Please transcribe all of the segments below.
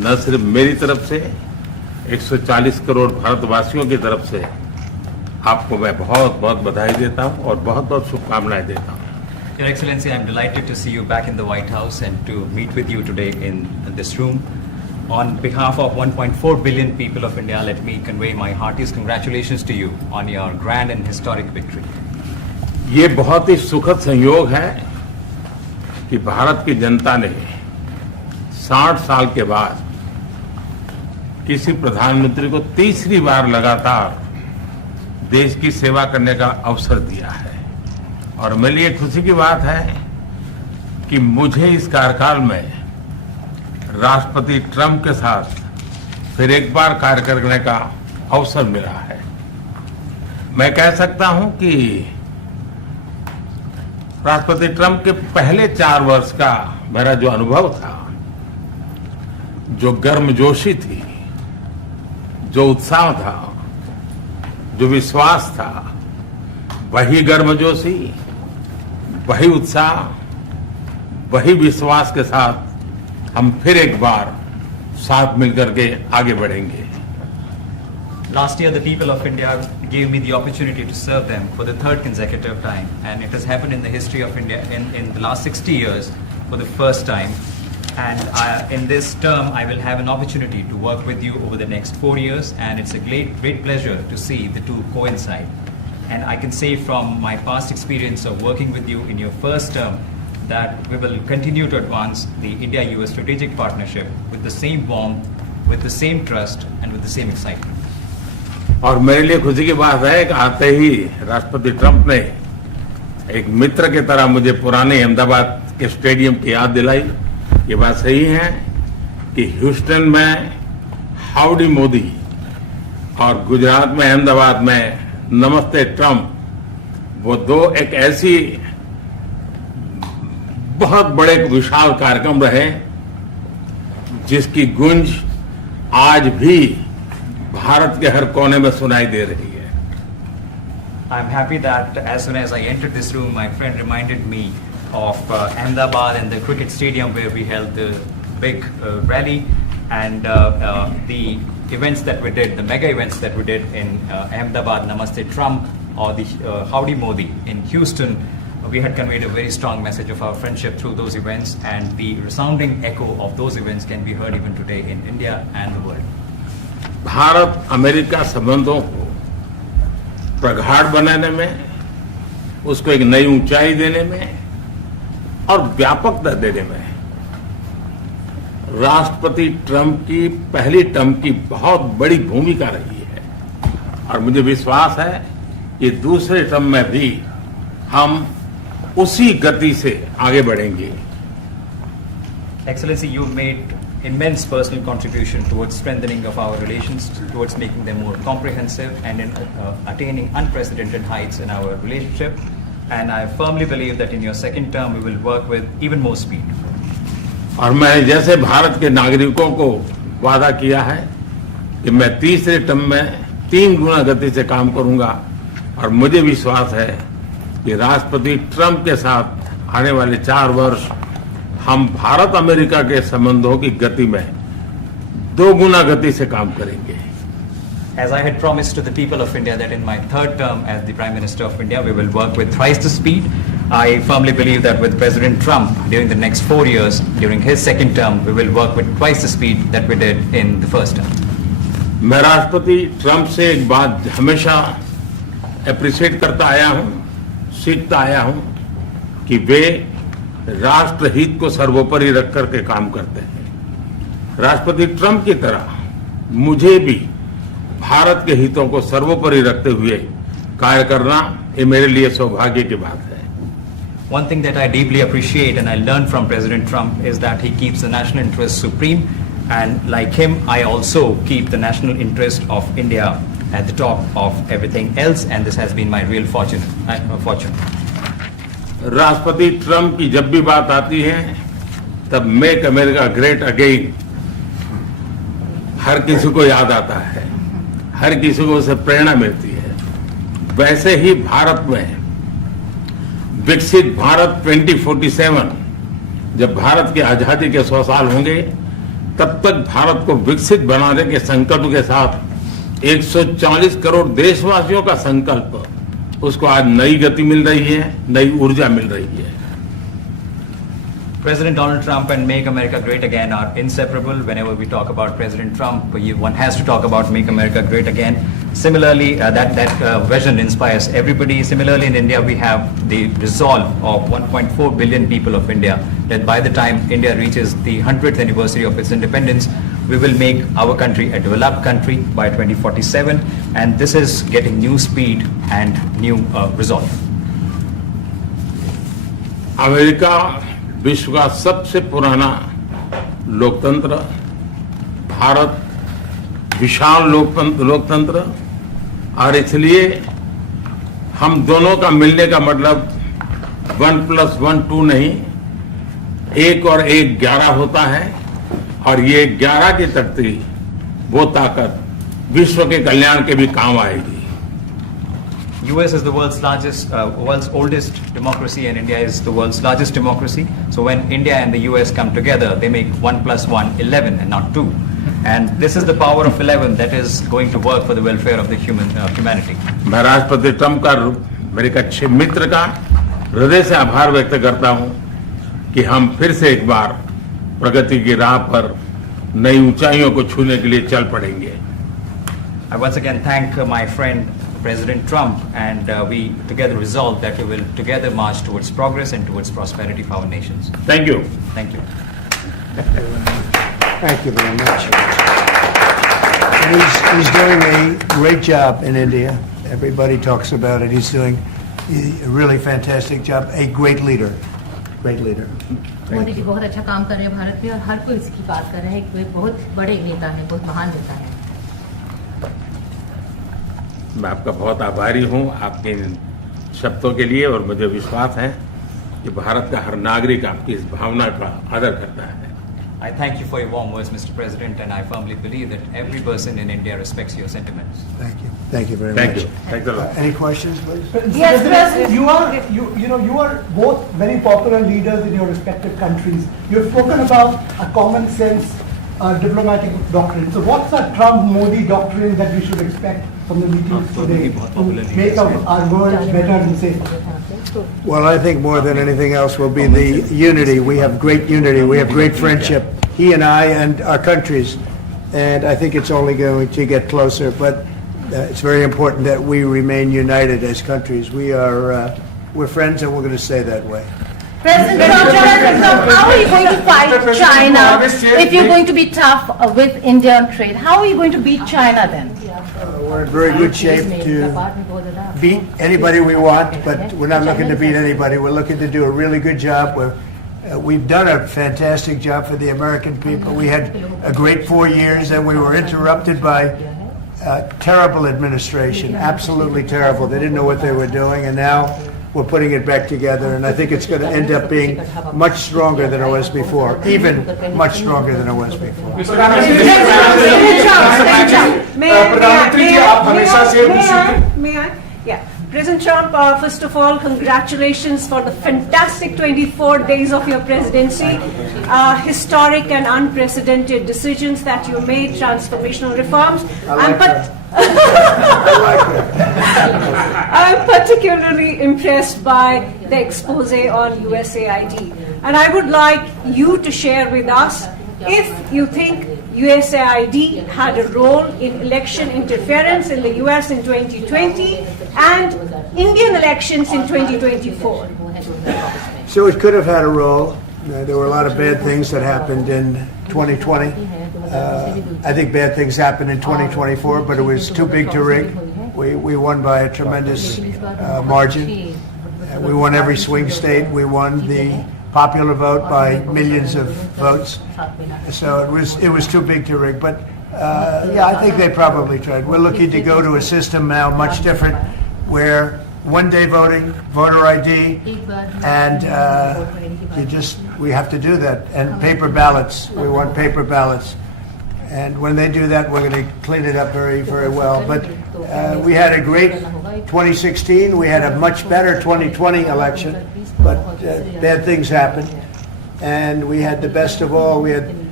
न सिर्फ मेरी तरफ से 140 करोड़ भारतवासियों की तरफ से आपको मैं बहुत बहुत बधाई देता हूं और बहुत बहुत शुभकामनाएं देता हूं। Your Excellency, I am delighted to see you back in the White House and to meet with you today in this room. On behalf of 1.4 billion people of India, let me convey my heartiest congratulations to you on your grand and historic victory. ये बहुत ही सुखद संयोग है कि भारत की जनता ने 60 साल के बाद किसी प्रधानमंत्री को तीसरी बार लगातार देश की सेवा करने का अवसर दिया है और मेरे लिए खुशी की बात है कि मुझे इस कार्यकाल में राष्ट्रपति ट्रंप के साथ फिर एक बार कार्य करने का अवसर मिला है। मैं कह सकता हूं कि राष्ट्रपति ट्रंप के पहले 4 वर्ष का मेरा जो अनुभव था, जो गर्मजोशी थी, जो उत्साह था, जो विश्वास था, वही गर्मजोशी, वही उत्साह, वही विश्वास के साथ हम फिर एक बार साथ मिलकर के आगे बढ़ेंगे। Last year, the people of India gave me the opportunity to serve them for the 3rd consecutive time, and it has happened in the history of India in the last 60 years for the first time. And in this term, I will have an opportunity to work with you over the next 4 years, and it's a great pleasure to see the two coincide. And I can say from my past experience of working with you in your first term that we will continue to advance the India-US strategic partnership with the same warmth, with the same trust, and with the same excitement. और मेरे लिए खुशी की बात है कि आते ही राष्ट्रपति ट्रंप ने एक मित्र की तरह मुझे पुराने अहमदाबाद के स्टेडियम की याद दिलाई। ये बात सही है कि ह्यूस्टन में हाउडी मोदी और गुजरात में अहमदाबाद में नमस्ते ट्रंप, वो दो एक ऐसी बहुत बड़े विशाल कार्यक्रम रहे जिसकी गूंज आज भी भारत के हर कोने में सुनाई दे रही है। I'm happy that as soon as I entered this room, my friend reminded me of Ahmedabad and the cricket stadium where we held the big rally, and the events that we did, the mega events that we did in Ahmedabad, Namaste Trump, or the Howdy Modi in Houston. We had conveyed a very strong message of our friendship through those events, and the resounding echo of those events can be heard even today in India and the world. Bharat America संबंधों को प्रगाढ़ बनाने में, उसको एक नई ऊंचाई देने में और व्यापकता देने में राष्ट्रपति ट्रंप की पहली टर्म की बहुत बड़ी भूमिका रही है और मुझे विश्वास है कि दूसरे टर्म में भी हम उसी गति से आगे बढ़ेंगे। Excellency, you made immense personal contribution towards strengthening of our relations, towards making them more comprehensive, and in attaining unprecedented heights in our relationship. And I firmly believe that in your second term, we will work with even more speed. और मैं जैसे भारत के नागरिकों को वादा किया है कि मैं तीसरे टर्म में 3 गुना गति से काम करूंगा, और मुझे विश्वास है कि राष्ट्रपति ट्रंप के साथ आने वाले 4 वर्ष हम भारत अमेरिका के संबंधों की गति में 2 गुना गति से काम करेंगे। As I had promised to the people of India that in my 3rd term as the Prime Minister of India, we will work with thrice the speed. I firmly believe that with President Trump during the next 4 years, during his second term, we will work with twice the speed that we did in the first term. मैं राष्ट्रपति Trump से एक बात हमेशा appreciate करता आया हूं, सीखता आया हूं कि वे राष्ट्रहित को सर्वोपरि रख करके काम करते हैं। राष्ट्रपति ट्रंप की तरह मुझे भी भारत के हितों को सर्वोपरि रखते हुए कार्य करना, ये मेरे लिए सौभाग्य की बात है। One thing that I deeply appreciate and I learned from President Trump is that he keeps the national interest supreme, and like him, I also keep the national interest of India at the top of everything else, and this has been my real fortune. राष्ट्रपति Trump की जब भी बात आती है तब make America great again हर किसी को याद आता है, हर किसी को उससे प्रेरणा मिलती है। वैसे ही भारत में विकसित भारत 2047, जब भारत की आजादी के 100 साल होंगे, तब तक भारत को विकसित बनाने के संकल्प के साथ 140 करोड़ देशवासियों का संकल्प, उसको आज नई गति मिल रही है, नई ऊर्जा मिल रही है। President Donald Trump and Make America Great Again are inseparable. Whenever we talk about President Trump, one has to talk about Make America Great Again. Similarly, that vision inspires everybody. Similarly, in India, we have the resolve of 1.4 billion people of India that by the time India reaches the 100th anniversary of its independence, we will make our country a developed country by 2047. And this is getting new speed and new resolve. America विश्व का सबसे पुराना लोकतंत्र, भारत विशाल लोकतंत्र, और इसलिए हम दोनों का मिलने का मतलब 1+1 2 नहीं, 1 और 1 11 होता है, और ये 11 की शक्ति, वो ताकत विश्व के कल्याण के भी काम आएगी। US is the world's oldest democracy, and India is the world's largest democracy. So when India and the US come together, they make 1+1 11 and not 2. And this is the power of 11 that is going to work for the welfare of the humanity. मैं राष्ट्रपति Trump का, मेरे एक अच्छे मित्र का हृदय से आभार व्यक्त करता हूं कि हम फिर से एक बार प्रगति की राह पर नई ऊंचाइयों को छूने के लिए चल पड़ेंगे। I once again thank my friend President Trump, and we together resolve that we will together march towards progress and towards prosperity for our nations. Thank you. Thank you. Thank you very much. And he's doing a great job in India. Everybody talks about it. He's doing a really fantastic job. A great leader. Great leader. Modi ji बहुत अच्छा काम कर रहे हैं भारत में, और हर कोई इसकी बात कर रहा है कि वे बहुत बड़े नेता हैं, बहुत महान नेता हैं। मैं आपका बहुत आभारी हूं आपके इन शब्दों के लिए, और मुझे विश्वास है कि भारत का हर नागरिक आपकी इस भावना का आदर करता है। I thank you for your warm words, Mr. President, and I firmly believe that every person in India respects your sentiments. Thank you. Thank you very Thank much. you. Thanks a lot. Any questions, please? Yes, President. You are both very popular leaders in your respective countries. You've spoken about a common sense diplomatic doctrine. So what's the Trump-Modi doctrine that we should expect from the meetings today to make our world better and safer? Well, I think more than anything else will be the unity. We have great unity. We have great friendship, he and I and our countries. And I think it's only going to get closer. But it's very important that we remain united as countries. We're friends, and we're going to stay that way. President Trump, how are you going to fight China if you're going to be tough with India on trade? How are you going to beat China then? We're in very good shape to beat anybody we want, but we're not looking to beat anybody. We're looking to do a really good job. We've done a fantastic job for the American people. We had a great 4 years, and we were interrupted by terrible administration, absolutely terrible. They didn't know what they were doing, and now we're putting it back together, and I think it's going to end up being much stronger than it was before, even much stronger than it was before. May I? Yeah. President Trump, first of all, congratulations for the fantastic 24 days of your presidency. Historic and unprecedented decisions that you made, transformational reforms. I'm particularly impressed by the expose on USAID. And I would like you to share with us if you think USAID had a role in election interference in the US in 2020 and Indian elections in 2024. So it could have had a role. There were a lot of bad things that happened in 2020. I think bad things happened in 2024, but it was too big to rig. We won by a tremendous margin. We won every swing state. We won the popular vote by millions of votes. So it was too big to rig. But yeah, I think they probably tried. We're looking to go to a system now much different, where one-day voting, voter ID, and we have to do that. And paper ballots. We want paper ballots. And when they do that, we're going to clean it up very, very well. But we had a great 2016. We had a much better 2020 election. But bad things happened. And we had the best of all. We had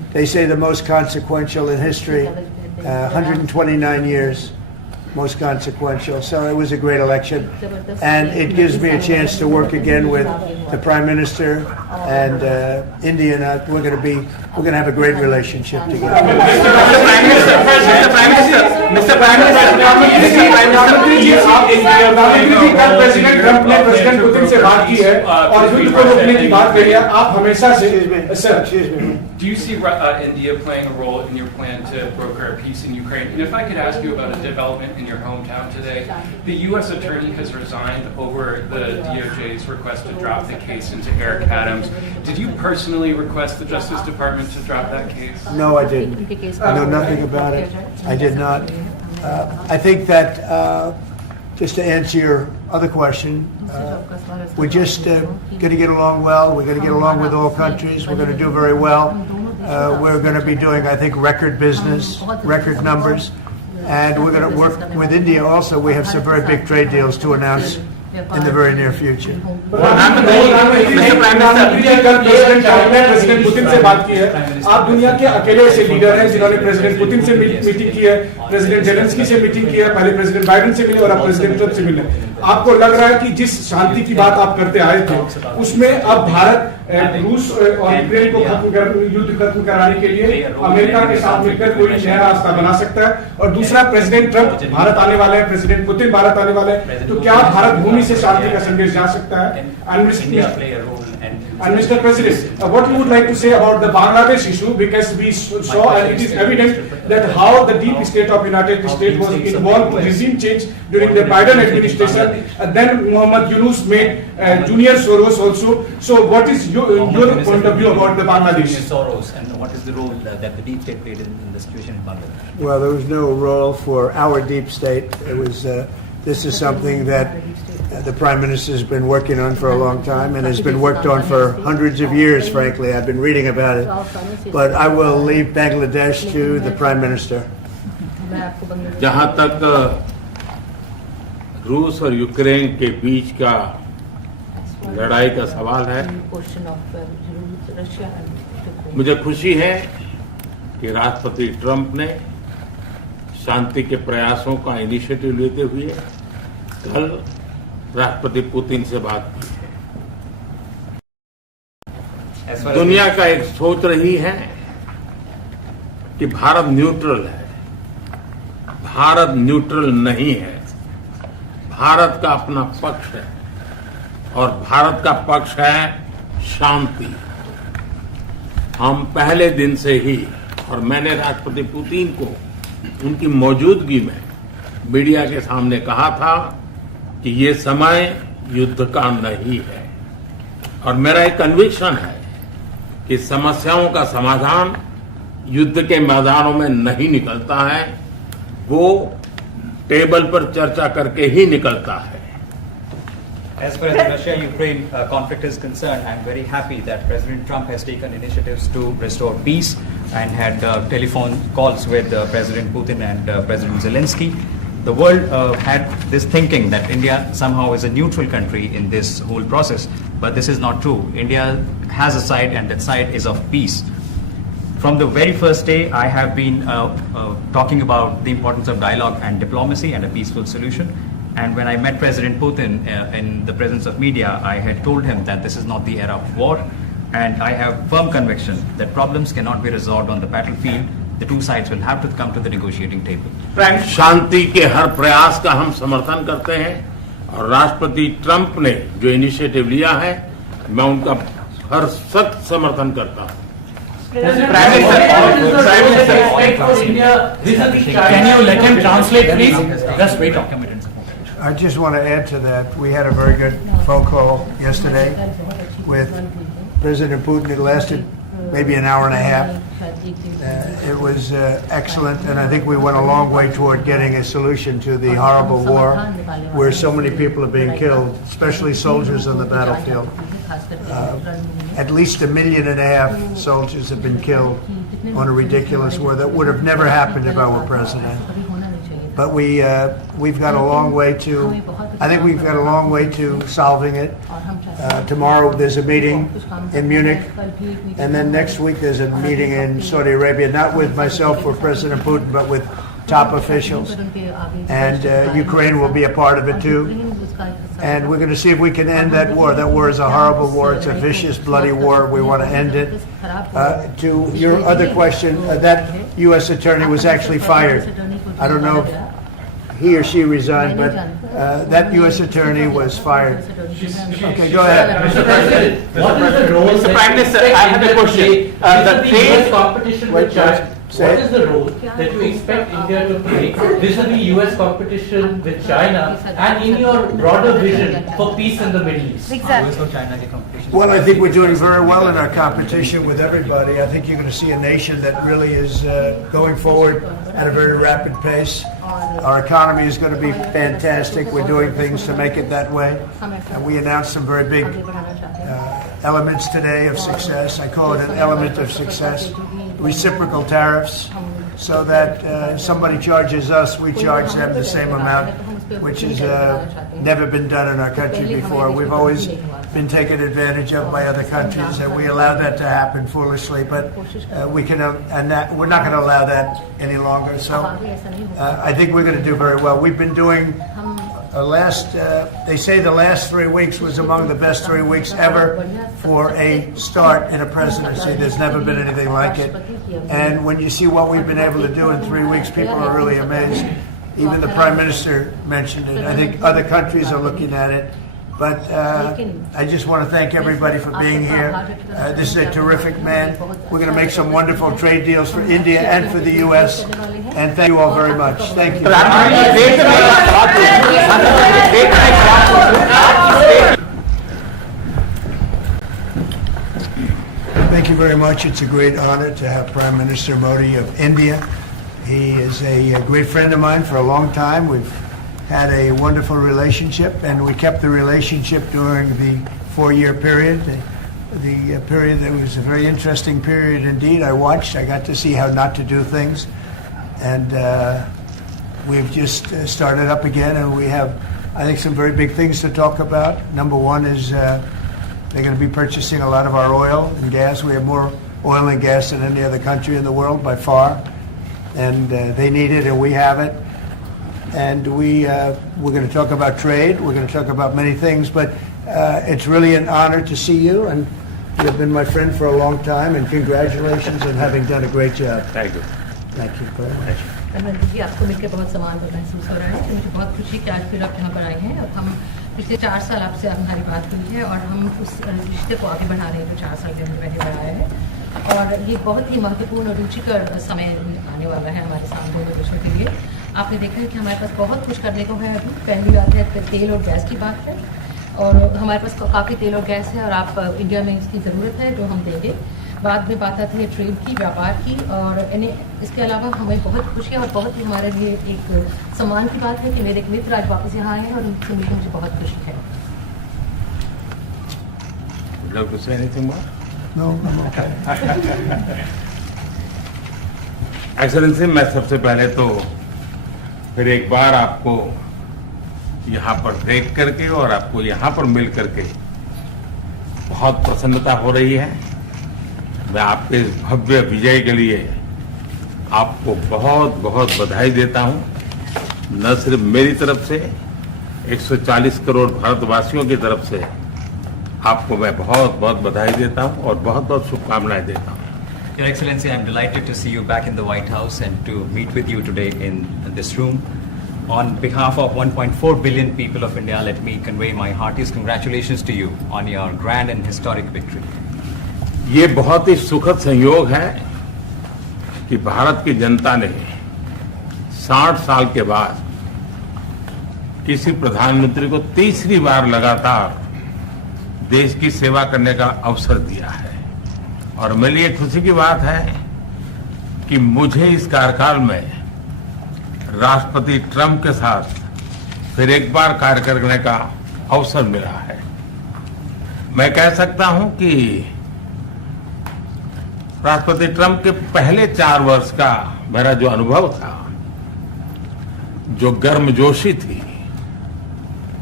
they say the most consequential in history, 129 years, most consequential. So it was a great election, and it gives me a chance to work again with the Prime Minister and India. And we're going to have a great relationship together. Mr. Prime Minister, कल president Trump ने president Putin से बात की है और युद्ध को रोकने की बात कही है. आप हमेशा से Do you see India playing a role in your plan to broker a peace in Ukraine? And if I could ask you about a development in your hometown today, the U.S. attorney has resigned over the DOJ's request to drop the case into Eric Adams. Did you personally request the Justice Department to drop that case? No, I didn't. I know nothing about it. I did not. I think that, just to answer your other question, we're just going to get along well. We're going to get along with all countries. We're going to do very well. We're going to be doing, I think, record business, record numbers. And we're going to work with India also. We have some very big trade deals to announce in the very near future. President Putin से बात की है. आप दुनिया के अकेले ऐसे leader हैं जिन्होंने प्रेसिडेंट पुतिन से मीटिंग की है, प्रेसिडेंट जेलेंस्की से मीटिंग की है, पहले प्रेसिडेंट बाइडेन से मिले और अब प्रेसिडेंट ट्रंप से मिले. आपको लग रहा है कि जिस शांति की बात आप करते आए थे उसमें अब भारत रूस और यूक्रेन को युद्ध खत्म कराने के लिए अमेरिका के साथ मिलकर कोई नया रास्ता बना सकता है? और दूसरा, प्रेसिडेंट ट्रंप भारत आने वाले हैं, प्रेसिडेंट पुतिन भारत आने वाले हैं, तो क्या भारत भूमि से शांति का संदेश जा सकता है? And Mr. President, what you would like to say about the Bangladesh issue, because we saw and it is evident that how the deep state of United States was involved in regime change during the Biden administration, and then Mohammed Yunus made Junior Soros also. So what is your point of view about the Bangladesh? Soros, and what is the role that the deep state played in the situation in Bangladesh? Well, there was no role for our deep state. It was. This is something that the Prime Minister has been working on for a long time and has been worked on for hundreds of years, frankly. I've been reading about it. But I will leave Bangladesh to the Prime Minister. जहां तक रूस और Ukraine के बीच का लड़ाई का सवाल है, मुझे खुशी है कि राष्ट्रपति ट्रंप ने शांति के प्रयासों का इनिशिएटिव लेते हुए कल राष्ट्रपति पुतिन से बात की है. दुनिया का एक सोच रही है कि भारत न्यूट्रल है. भारत न्यूट्रल नहीं है. भारत का अपना पक्ष है और भारत का पक्ष है शांति. हम पहले दिन से ही, और मैंने राष्ट्रपति पुतिन को उनकी मौजूदगी में मीडिया के सामने कहा था कि ये समय युद्ध का नहीं है, और मेरा एक कन्विक्शन है कि समस्याओं का समाधान युद्ध के मैदानों में नहीं निकलता है, वो टेबल पर चर्चा करके ही निकलता है. As far as the Russia-Ukraine conflict is concerned, I'm very happy that President Trump has taken initiatives to restore peace and had telephone calls with President Putin and President Zelensky. The world had this thinking that India somehow is a neutral country in this whole process, but this is not true. India has a side, and that side is of peace. From the very first day, I have been talking about the importance of dialogue and diplomacy and a peaceful solution. And when I met President Putin in the presence of media, I had told him that this is not the era of war, and I have firm conviction that problems cannot be resolved on the battlefield. The two sides will have to come to the negotiating table. शांति के हर प्रयास का हम समर्थन करते हैं, और राष्ट्रपति Trump ने जो इनिशिएटिव लिया है, मैं उनका हर सख्त समर्थन करता हूं. Can you let him translate, please? Just wait. I just want to add to that. We had a very good phone call yesterday with President Putin. It lasted maybe an hour and a half. It was excellent, and I think we went a long way toward getting a solution to the horrible war where so many people are being killed, especially soldiers on the battlefield. At least 1.5 million soldiers have been killed on a ridiculous war that would have never happened if I were president. But we've got a long way to I think we've got a long way to solving it. Tomorrow there's a meeting in Munich, and then next week there's a meeting in Saudi Arabia, not with myself or President Putin, but with top officials. And Ukraine will be a part of it too. And we're going to see if we can end that war. That war is a horrible war. It's a vicious, bloody war. We want to end it. To your other question, that U.S. attorney was actually fired. I don't know if he or she resigned, but that U.S. attorney was fired. Okay, go ahead. Mr. President, what is the role? Mr. Prime Minister, I have a question. The US competition with China. Say What it. is the role that you expect India to play vis-a-vis US competition with China and in your broader vision for peace in the Middle East? Exactly. Well, I think we're doing very well in our competition with everybody. I think you're going to see a nation that really is going forward at a very rapid pace. Our economy is going to be fantastic. We're doing things to make it that way. And we announced some very big elements today of success. I call it an element of success. Reciprocal tariffs, so that somebody charges us, we charge them the same amount, which has never been done in our country before. We've always been taken advantage of by other countries, and we allow that to happen foolishly. But we're not going to allow that any longer. So I think we're going to do very well. We've been doing they say the last 3 weeks was among the best 3 weeks ever for a start in a presidency. There's never been anything like it. And when you see what we've been able to do in 3 weeks, people are really amazed. Even the Prime Minister mentioned it. I think other countries are looking at it. But I just want to thank everybody for being here. This is a terrific man. We're going to make some wonderful trade deals for India and for the U.S. And thank you all very much. Thank you. Thank you very much. It's a great honor to have Prime Minister Modi of India. He is a great friend of mine for a long time. We've had a wonderful relationship, and we kept the relationship during the 4-year period. The period that was a very interesting period indeed. I got to see how not to do things. And we've just started up again, and we have, I think, some very big things to talk about. Number one is they're going to be purchasing a lot of our oil and gas. We have more oil and gas than any other country in the world by far. And they need it, and we have it. And we're going to talk about trade. We're going to talk about many things, but it's really an honor to see you, and you've been my friend for a long time, and congratulations on having done a great job. Thank you. Thank you very much. Narendra जी, आपको मिलकर बहुत सम्मान महसूस हो रहा है। तो मुझे बहुत खुशी कि आज फिर आप यहाँ पर आए हैं और हम पिछले 4 साल आपसे हमारी बात हुई है और हम उस रिश्ते को आगे बढ़ा रहे हैं जो 4 साल के अंदर पहले बढ़ाया है। और ये बहुत ही महत्वपूर्ण और रुचिकर समय आने वाला है हमारे साथ दोनों देशों के लिए। आपने देखा है कि हमारे पास बहुत कुछ करने को है। अभी पहली बात है तेल और गैस की बात है, और हमारे पास काफ़ी तेल और गैस है और आप इंडिया में इसकी ज़रूरत है जो हम देंगे। बाद में बात आती है ट्रेड की, व्यापार की, और इसके अलावा हमें बहुत खुशी है और बहुत ही हमारे लिए एक सम्मान की बात है कि मेरे एक मित्र आज वापस यहाँ आए हैं और उनसे मिलकर मुझे बहुत खुशी है। Would you like to say anything more? No, I'm okay. Excellency, मैं सबसे पहले तो फिर एक बार आपको यहाँ पर देख करके और आपको यहाँ पर मिल करके बहुत प्रसन्नता हो रही है। मैं आपके इस भव्य विजय के लिए आपको बहुत बहुत बधाई देता हूँ। न सिर्फ मेरी तरफ से, 140 करोड़ भारतवासियों की तरफ से आपको मैं बहुत बहुत बधाई देता हूँ और बहुत बहुत शुभकामनाएं देता हूँ। Your Excellency, I am delighted to see you back in the White House and to meet with you today in this room. On behalf of 1.4 billion people of India, let me convey my heartiest congratulations to you on your grand and historic victory. ये बहुत ही सुखद संयोग है कि भारत की जनता ने 60 साल के बाद किसी प्रधानमंत्री को तीसरी बार लगातार देश की सेवा करने का अवसर दिया है। और मेरे लिए खुशी की बात है कि मुझे इस कार्यकाल में राष्ट्रपति ट्रंप के साथ फिर एक बार कार्य करने का अवसर मिला है। मैं कह सकता हूं कि राष्ट्रपति ट्रंप के पहले 4 वर्ष का मेरा जो अनुभव था, जो गर्मजोशी थी,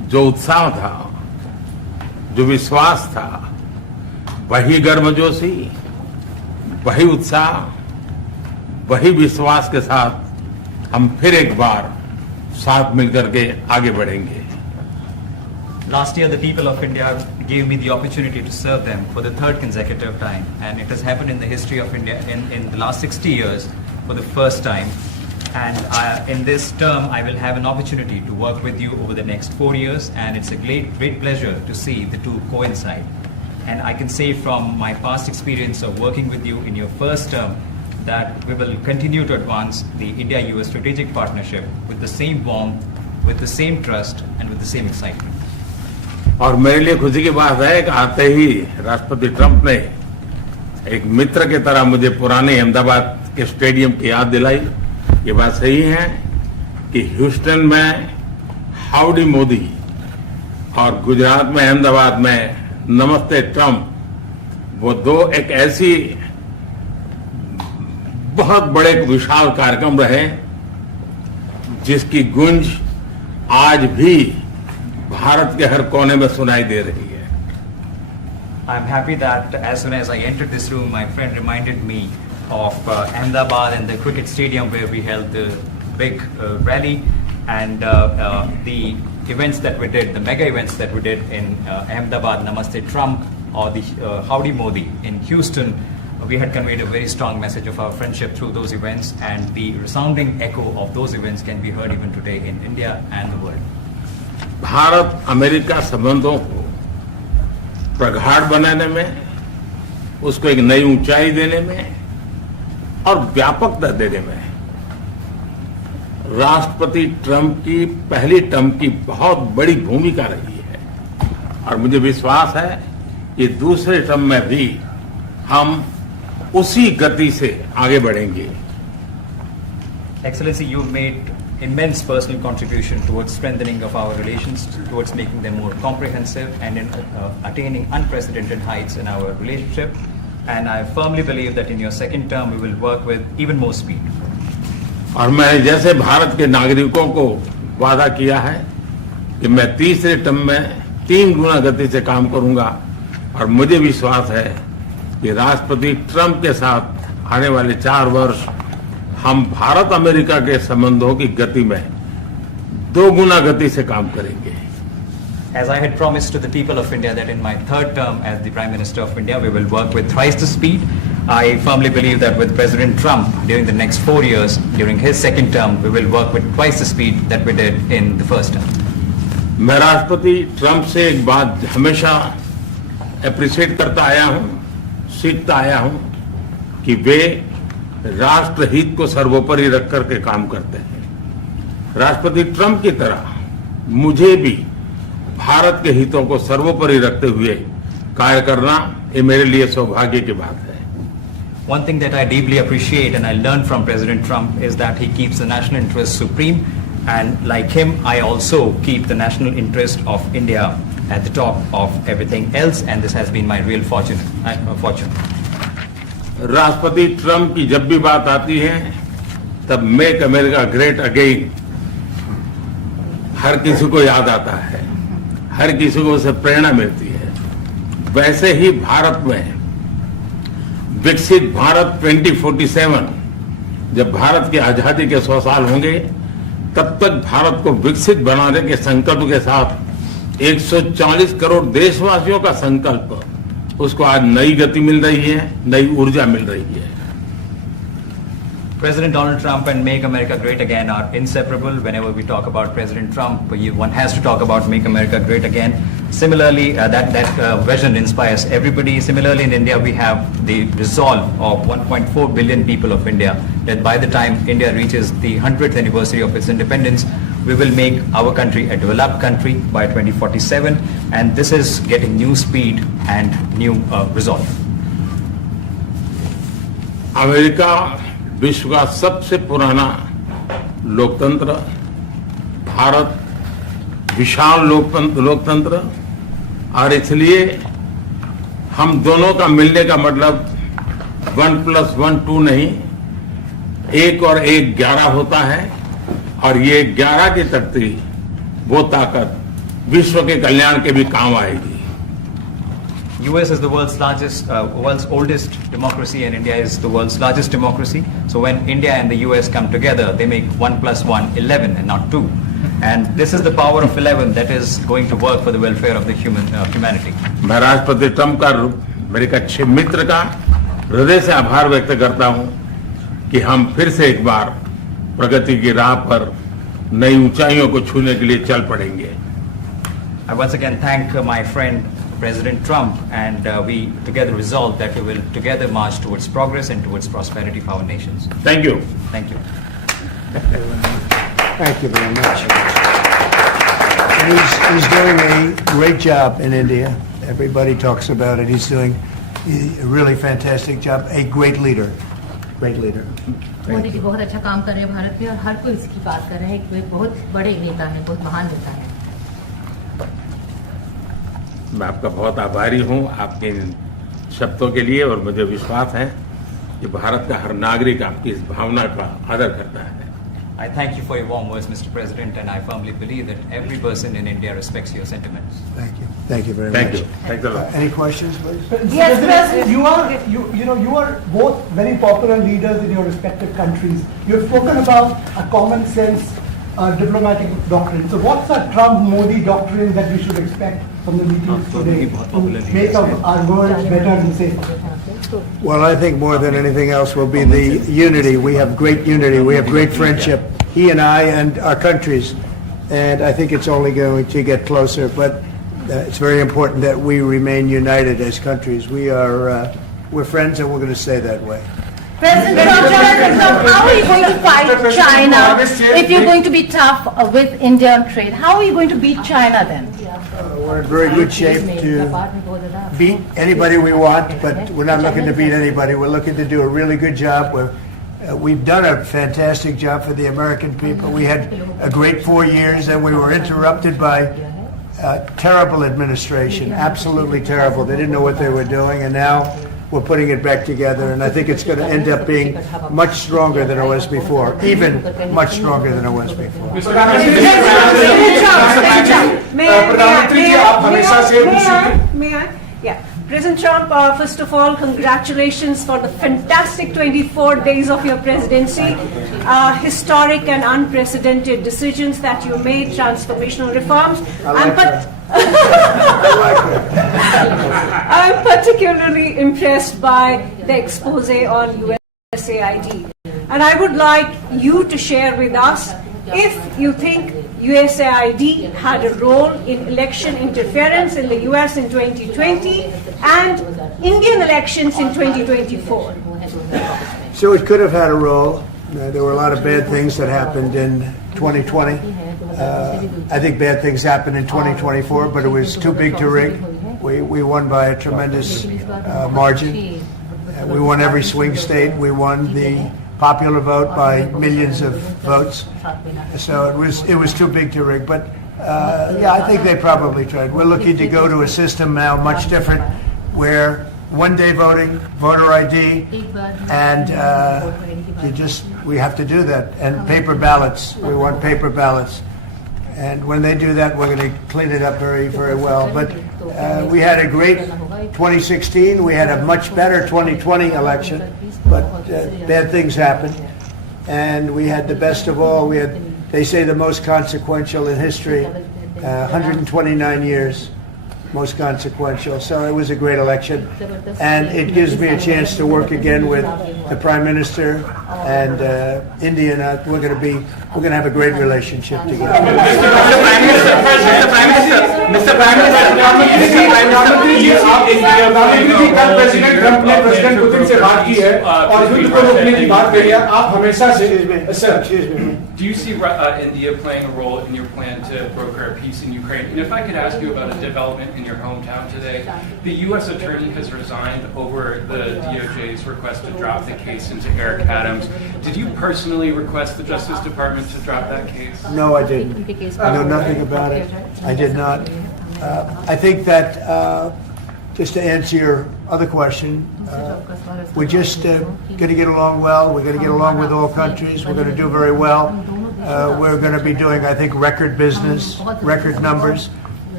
जो उत्साह था, जो विश्वास था, वही गर्मजोशी, वही उत्साह, वही विश्वास के साथ हम फिर एक बार साथ मिलकर के आगे बढ़ेंगे। Last year, the people of India gave me the opportunity to serve them for the third consecutive time, and it has happened in the history of India in the last 60 years for the first time. And in this term, I will have an opportunity to work with you over the next 4 years, and it's a great pleasure to see the two coincide. And I can say from my past experience of working with you in your first term that we will continue to advance the India-US strategic partnership with the same warmth, with the same trust, and with the same excitement. और मेरे लिए खुशी की बात है कि आते ही राष्ट्रपति ट्रंप ने एक मित्र की तरह मुझे पुराने अहमदाबाद के स्टेडियम की याद दिलाई। ये बात सही है कि ह्यूस्टन में हाउडी मोदी और गुजरात में अहमदाबाद में नमस्ते ट्रंप, वो दो एक ऐसी बहुत बड़े विशाल कार्यक्रम रहे जिसकी गूंज आज भी भारत के हर कोने में सुनाई दे रही है। I'm happy that as soon as I entered this room, my friend reminded me of Ahmedabad and the cricket stadium where we held the big rally, and the events that we did, the mega events that we did in Ahmedabad, Namaste Trump, or the Howdy Modi in Houston. We had conveyed a very strong message of our friendship through those events, and the resounding echo of those events can be heard even today in India and the world. Bharat America संबंधों को प्रगाढ़ बनाने में, उसको एक नई ऊंचाई देने में और व्यापकता देने में राष्ट्रपति ट्रंप की पहली टर्म की बहुत बड़ी भूमिका रही है। और मुझे विश्वास है कि दूसरे टर्म में भी हम उसी गति से आगे बढ़ेंगे। Excellency, you made immense personal contribution towards strengthening of our relations, towards making them more comprehensive, and in attaining unprecedented heights in our relationship. And I firmly believe that in your second term, we will work with even more speed. और मैं जैसे भारत के नागरिकों को वादा किया है कि मैं तीसरे टर्म में 3 गुना गति से काम करूंगा, और मुझे विश्वास है कि राष्ट्रपति ट्रंप के साथ आने वाले 4 वर्ष हम भारत अमेरिका के संबंधों की गति में 2 गुना गति से काम करेंगे। As I had promised to the people of India that in my third term as the Prime Minister of India, we will work with thrice the speed. I firmly believe that with President Trump during the next 4 years, during his second term, we will work with twice the speed that we did in the first term. मैं राष्ट्रपति Trump से एक बात हमेशा appreciate करता आया हूं, सीखता आया हूं कि वे राष्ट्रहित को सर्वोपरि रख करके काम करते हैं। राष्ट्रपति ट्रंप की तरह मुझे भी भारत के हितों को सर्वोपरि रखते हुए कार्य करना, ये मेरे लिए सौभाग्य की बात है। One thing that I deeply appreciate and I learned from President Trump is that he keeps the national interest supreme, and like him, I also keep the national interest of India at the top of everything else, and this has been my real fortune. राष्ट्रपति Trump की जब भी बात आती है तब make America great again हर किसी को याद आता है, हर किसी को उससे प्रेरणा मिलती है। वैसे ही भारत में विकसित भारत 2047, जब भारत की आजादी के 100 साल होंगे, तब तक भारत को विकसित बनाने के संकल्प के साथ 140 करोड़ देशवासियों का संकल्प, उसको आज नई गति मिल रही है, नई ऊर्जा मिल रही है। President Donald Trump and Make America Great Again are inseparable. Whenever we talk about President Trump, one has to talk about Make America Great Again. Similarly, that vision inspires everybody. Similarly, in India, we have the resolve of 1.4 billion people of India that by the time India reaches the 100th anniversary of its independence, we will make our country a developed country by 2047. And this is getting new speed and new resolve. America विश्व का सबसे पुराना लोकतंत्र, भारत विशाल लोकतंत्र, और इसलिए हम दोनों का मिलने का मतलब 1+1 2 नहीं, 1 और 1 11 होता है, और ये 11 की तख्ती वो ताकत विश्व के कल्याण के भी काम आएगी। US is the world's oldest democracy, and India is the world's largest democracy. So when India and the US come together, they make 1 + 1 11 and not 2. And this is the power of 11 that is going to work for the welfare of the humanity. मैं राष्ट्रपति Trump का, मेरे एक अच्छे मित्र का हृदय से आभार व्यक्त करता हूं कि हम फिर से एक बार प्रगति की राह पर नई ऊंचाइयों को छूने के लिए चल पड़ेंगे। I once again thank my friend President Trump, and we together resolve that we will together march towards progress and towards prosperity for our nations. Thank you. Thank you. Thank you very much. And he's doing a great job in India. Everybody talks about it. He's doing a really fantastic job. A great leader. Great leader. Modi ji बहुत अच्छा काम कर रहे हैं भारत में, और हर कोई इसकी बात कर रहे हैं। वे बहुत बड़े नेता हैं, बहुत महान नेता हैं। मैं आपका बहुत आभारी हूं आपके इन शब्दों के लिए, और मुझे विश्वास है कि भारत का हर नागरिक आपकी इस भावना का आदर करता है। I thank you for your warm words, Mr. President, and I firmly believe that every person in India respects your sentiments. Thank you. Thank you very Thank much. you. Thanks a lot. Any questions, please? Yes, President. You are both very popular leaders in your respective countries. You have spoken about a common sense diplomatic doctrine. So what's the Trump-Modi doctrine that we should expect from the meetings today to make our world better and safer? Well, I think more than anything else will be the unity. We have great unity. We have great friendship, he and I and our countries. And I think it's only going to get closer. But it's very important that we remain united as countries. We're friends, and we're going to stay that way. President Trump, how are you going to fight China if you're going to be tough with India on trade? How are you going to beat China then? We're in very good shape to beat anybody we want, but we're not looking to beat anybody. We're looking to do a really good job. We've done a fantastic job for the American people. We had a great 4 years, and we were interrupted by terrible administration, absolutely terrible. They didn't know what they were doing, and now we're putting it back together, and I think it's going to end up being much stronger than it was before, even much stronger than it was before. May I? Yeah. President Trump, first of all, congratulations for the fantastic 24 days of your presidency. Historic and unprecedented decisions that you made, transformational reforms. I'm particularly impressed by the expose on USAID. And I would like you to share with us if you think USAID had a role in election interference in the US in 2020 and Indian elections in 2024. So it could have had a role. There were a lot of bad things that happened in 2020. I think bad things happened in 2024, but it was too big to rig. We won by a tremendous margin. We won every swing state. We won the popular vote by millions of votes. So it was too big to rig. But yeah, I think they probably tried. We're looking to go to a system now much different, where one-day voting, voter ID, and we have to do that. And paper ballots. We want paper ballots. And when they do that, we're going to clean it up very, very well. But we had a great 2016. We had a much better 2020 election. But bad things happened. And we had the best of all. We had, they say, the most consequential in history, 129 years. Most consequential. So it was a great election, and it gives me a chance to work again with the Prime Minister and India. And we're going to have a great relationship together. Mr. Prime Minister, कल president Trump ने president Putin से बात की है और युद्ध को रोकने की बात कही है। आप हमेशा से Do you see India playing a role in your plan to broker a peace in Ukraine? And if I could ask you about a development in your hometown today, the U.S. attorney has resigned over the DOJ's request to drop the case into Eric Adams. Did you personally request the Justice Department to drop that case? No, I didn't. I know nothing about it. I did not. I think that, just to answer your other question, we're just going to get along well. We're going to get along with all countries. We're going to do very well. We're going to be doing, I think, record business, record numbers.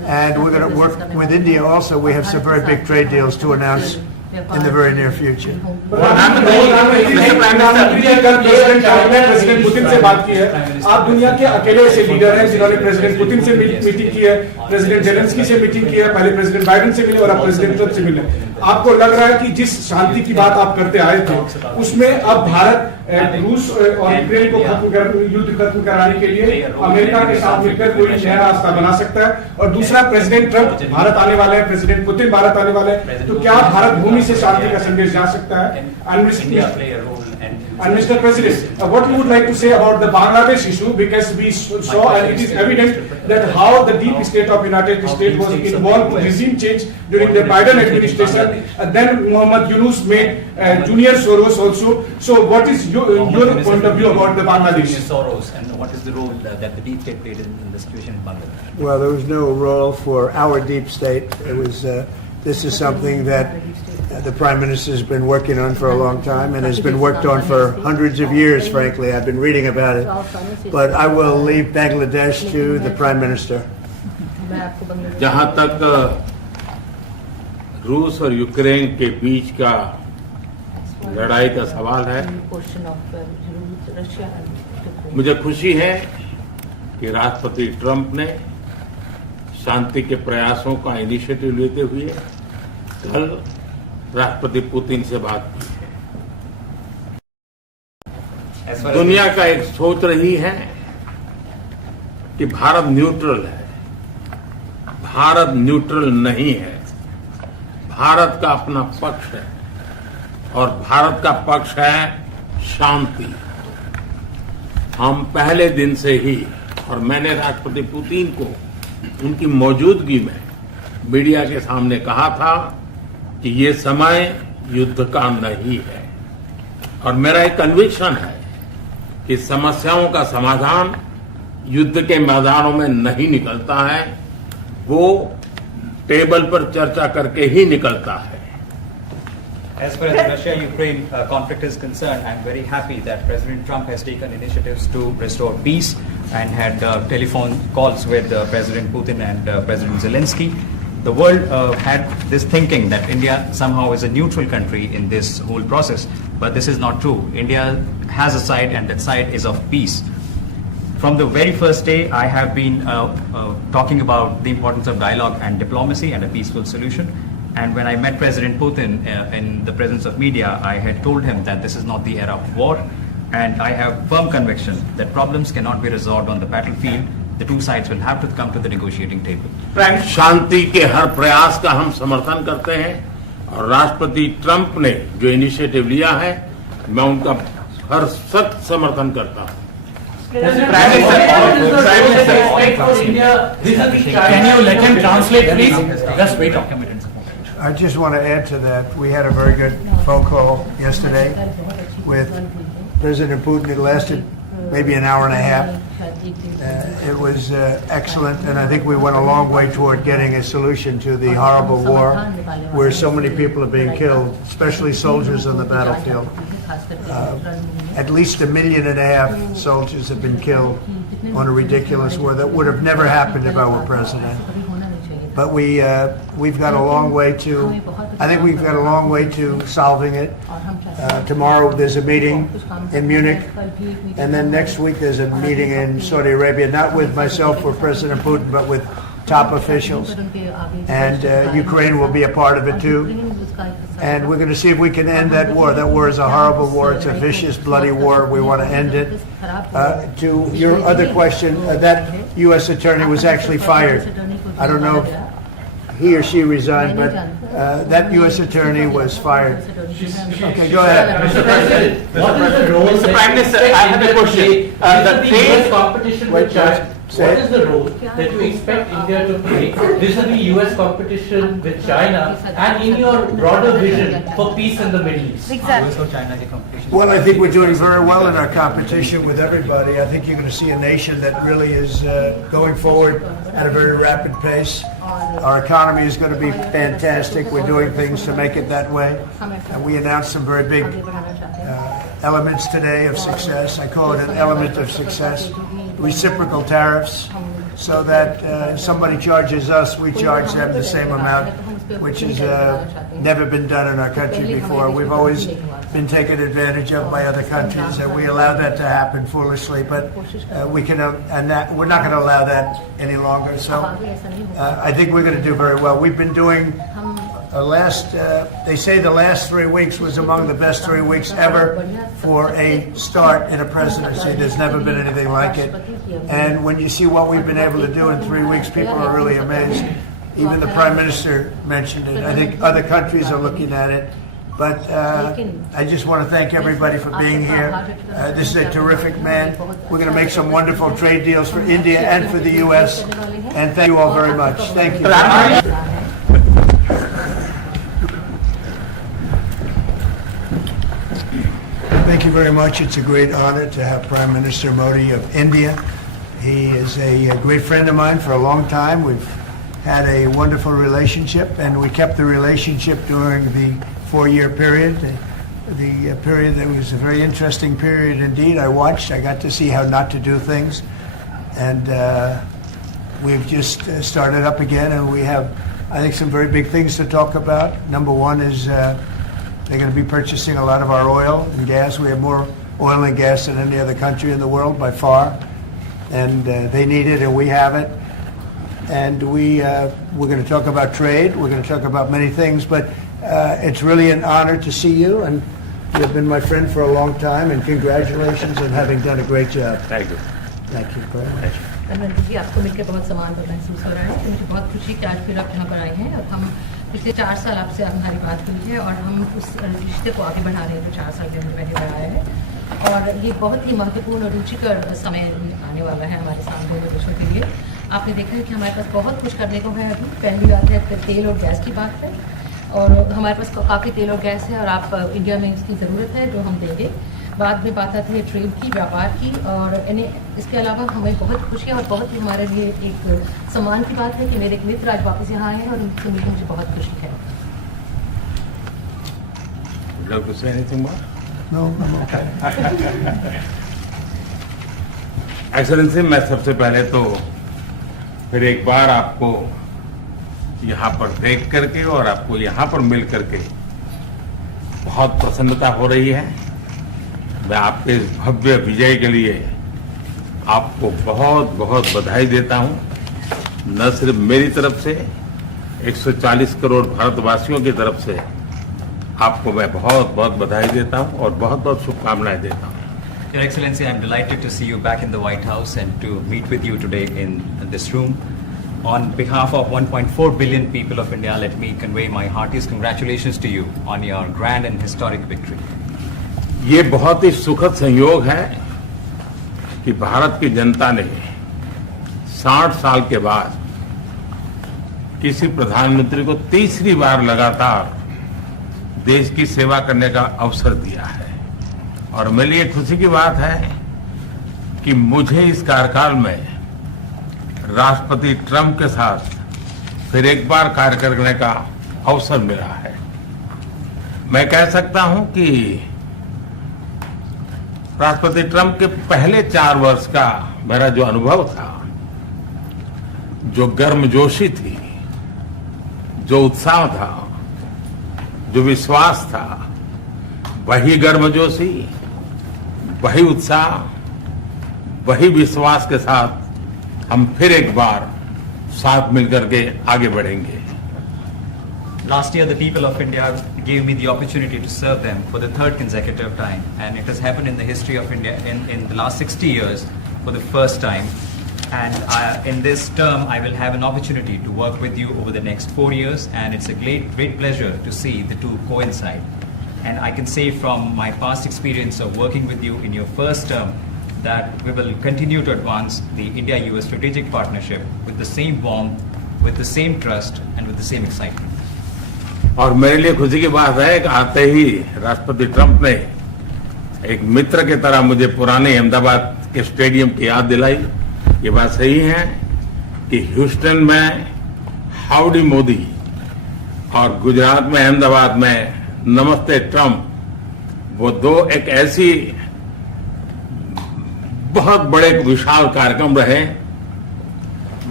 And we're going to work with India also. We have some very big trade deals to announce in the very near future. President Putin से बात की है, आप दुनिया के अकेले ऐसे leader हैं जिन्होंने प्रेसिडेंट पुतिन से मीटिंग की है, प्रेसिडेंट जेलेंस्की से मीटिंग की है, पहले प्रेसिडेंट बाइडेन से मिले और अब प्रेसिडेंट ट्रंप से मिले। आपको लग रहा है कि जिस शांति की बात आप करते आए थे उसमें अब भारत रूस और यूक्रेन को युद्ध खत्म कराने के लिए अमेरिका के साथ मिलकर कोई नया रास्ता बना सकता है? और दूसरा, प्रेसिडेंट ट्रंप भारत आने वाले हैं, प्रेसिडेंट पुतिन भारत आने वाले हैं, तो क्या भारत भूमि से शांति का संदेश जा सकता है? And Mr. President, what you would like to say about the Bangladesh issue, because we saw and it is evident that how the deep state of United States was involved in regime change during the Biden administration, and then Mohammed Yunus made Junior Soros also. So what is your point of view about the Bangladesh? Soros, and what is the role that the deep state played in the situation in Bangladesh? Well, there was no role for our deep state. It was. This is something that the Prime Minister has been working on for a long time and has been worked on for hundreds of years, frankly. I've been reading about it. But I will leave Bangladesh to the Prime Minister. जहां तक रूस और Ukraine के बीच का लड़ाई का सवाल है, मुझे खुशी है कि राष्ट्रपति ट्रंप ने शांति के प्रयासों का इनिशिएटिव लेते हुए कल राष्ट्रपति पुतिन से बात की है। दुनिया का एक सोच रही है कि भारत न्यूट्रल है। भारत न्यूट्रल नहीं है। भारत का अपना पक्ष है और भारत का पक्ष है शांति। हम पहले दिन से ही, और मैंने राष्ट्रपति पुतिन को उनकी मौजूदगी में मीडिया के सामने कहा था कि ये समय युद्ध का नहीं है, और मेरा एक कन्विक्शन है कि समस्याओं का समाधान युद्ध के मैदानों में नहीं निकलता है, वो टेबल पर चर्चा करके ही निकलता है। As far as the Russia-Ukraine conflict is concerned, I am very happy that President Trump has taken initiatives to restore peace and had telephone calls with President Putin and President Zelensky. The world had this thinking that India somehow is a neutral country in this whole process, but this is not true. India has a side, and that side is of peace. From the very first day, I have been talking about the importance of dialogue and diplomacy and a peaceful solution. And when I met President Putin in the presence of media, I had told him that this is not the era of war, and I have firm conviction that problems cannot be resolved on the battlefield. The two sides will have to come to the negotiating table. शांति के हर प्रयास का हम समर्थन करते हैं, और राष्ट्रपति Trump ने जो इनिशिएटिव लिया है, मैं उनका हर सख्त समर्थन करता हूं। Can you let him translate, please? Just wait. I just want to add to that. We had a very good phone call yesterday with President Putin. It lasted maybe an hour and a half. It was excellent, and I think we went a long way toward getting a solution to the horrible war where so many people are being killed, especially soldiers on the battlefield. At least 1.5 million soldiers have been killed on a ridiculous war that would have never happened if I were president. But we've got a long way to. I think we've got a long way to solving it. Tomorrow there's a meeting in Munich, and then next week there's a meeting in Saudi Arabia, not with myself or President Putin, but with top officials. And Ukraine will be a part of it too. And we're going to see if we can end that war. That war is a horrible war. It's a vicious, bloody war. We want to end it. To your other question, that U.S. attorney was actually fired. I don't know if he or she resigned, but that U.S. attorney was fired. Okay, go ahead. Mr. President, what is the role? Mr. Prime Minister, I have a question. The trade competition with China. Say What is the role that you expect India to play vis-a-vis US competition with China and in your broader vision for peace in the Middle East? Exactly. Well, I think we're doing very well in our competition with everybody. I think you're going to see a nation that really is going forward at a very rapid pace. Our economy is going to be fantastic. We're doing things to make it that way. And we announced some very big elements today of success. I call it an element of success. Reciprocal tariffs, so that somebody charges us, we charge them the same amount, which has never been done in our country before. We've always been taken advantage of by other countries, and we allow that to happen foolishly. But we're not going to allow that any longer. So I think we're going to do very well. We've been doing they say the last 3 weeks was among the best 3 weeks ever for a start in a presidency. There's never been anything like it. And when you see what we've been able to do in 3 weeks, people are really amazed. Even the Prime Minister mentioned it. I think other countries are looking at it. But I just want to thank everybody for being here. This is a terrific man. We're going to make some wonderful trade deals for India and for the U.S. And thank you all very much. Thank you. Thank you very much. It's a great honor to have Prime Minister Modi of India. He is a great friend of mine for a long time. We've had a wonderful relationship, and we kept the relationship during the 4-year period. The period that was a very interesting period indeed. I got to see how not to do things. And we've just started up again, and we have, I think, some very big things to talk about. Number one is they're going to be purchasing a lot of our oil and gas. We have more oil and gas than any other country in the world by far. And they need it, and we have it. And we're going to talk about trade. We're going to talk about many things. But it's really an honor to see you. And you've been my friend for a long time. And congratulations on having done a great job. Thank you. Thank you very much. Narendra जी, आपको मिलकर बहुत सम्मान महसूस हो रहा है। तो मुझे बहुत खुशी कि आज फिर आप यहाँ पर आए हैं और हम पिछले 4 साल आपसे हमारी बात हुई है और हम उस रिश्ते को आगे बढ़ा रहे हैं जो 4 साल के अंदर पहले बढ़ाया है। और ये बहुत ही महत्वपूर्ण और रुचिकर समय आने वाला है हमारे सामने दोनों देशों के लिए। आपने देखा है कि हमारे पास बहुत कुछ करने को है। अभी पहली बात है तेल और गैस की बात है, और हमारे पास काफ़ी तेल और गैस है और आप इंडिया में इसकी ज़रूरत है जो हम देंगे। बाद में बात आती है ट्रेड की, व्यापार की, और इसके अलावा हमें बहुत खुशी है और बहुत ही हमारे लिए एक सम्मान की बात है कि मेरे एक मित्र आज वापस यहाँ आए हैं और उनसे मिलकर मुझे बहुत खुशी है। Would you like to say anything more? No, I'm okay. Excellency, मैं सबसे पहले तो फिर एक बार आपको यहाँ पर देख करके और आपको यहाँ पर मिल करके बहुत प्रसन्नता हो रही है। मैं आपके इस भव्य विजय के लिए आपको बहुत बहुत बधाई देता हूँ। न सिर्फ मेरी तरफ से, 140 करोड़ भारतवासियों की तरफ से आपको मैं बहुत बहुत बधाई देता हूँ और बहुत बहुत शुभकामनाएं देता हूँ। Your Excellency, I am delighted to see you back in the White House and to meet with you today in this room. On behalf of 1.4 billion people of India, let me convey my heartiest congratulations to you on your grand and historic victory. ये बहुत ही सुखद संयोग है कि भारत की जनता ने 60 साल के बाद किसी प्रधानमंत्री को तीसरी बार लगातार देश की सेवा करने का अवसर दिया है। और मेरे लिए खुशी की बात है कि मुझे इस कार्यकाल में राष्ट्रपति ट्रंप के साथ फिर एक बार कार्य करने का अवसर मिला है। मैं कह सकता हूं कि राष्ट्रपति ट्रंप के पहले 4 वर्ष का मेरा जो अनुभव था, जो गर्मजोशी थी, जो उत्साह था, जो विश्वास था, वही गर्मजोशी, वही उत्साह, वही विश्वास के साथ हम फिर एक बार साथ मिलकर के आगे बढ़ेंगे। Last year, the people of India gave me the opportunity to serve them for the 3rd consecutive time, and it has happened in the history of India in the last 60 years for the first time. And in this term, I will have an opportunity to work with you over the next 4 years, and it's a great pleasure to see the two coincide. And I can say from my past experience of working with you in your first term that we will continue to advance the India-US strategic partnership with the same warmth, with the same trust, and with the same excitement. और मेरे लिए खुशी की बात है कि आते ही राष्ट्रपति ट्रंप ने एक मित्र की तरह मुझे पुराने अहमदाबाद के स्टेडियम की याद दिलाई। ये बात सही है कि ह्यूस्टन में हाउडी मोदी और गुजरात में अहमदाबाद में नमस्ते ट्रंप, वो दो एक ऐसी बहुत बड़े विशाल कार्यक्रम रहे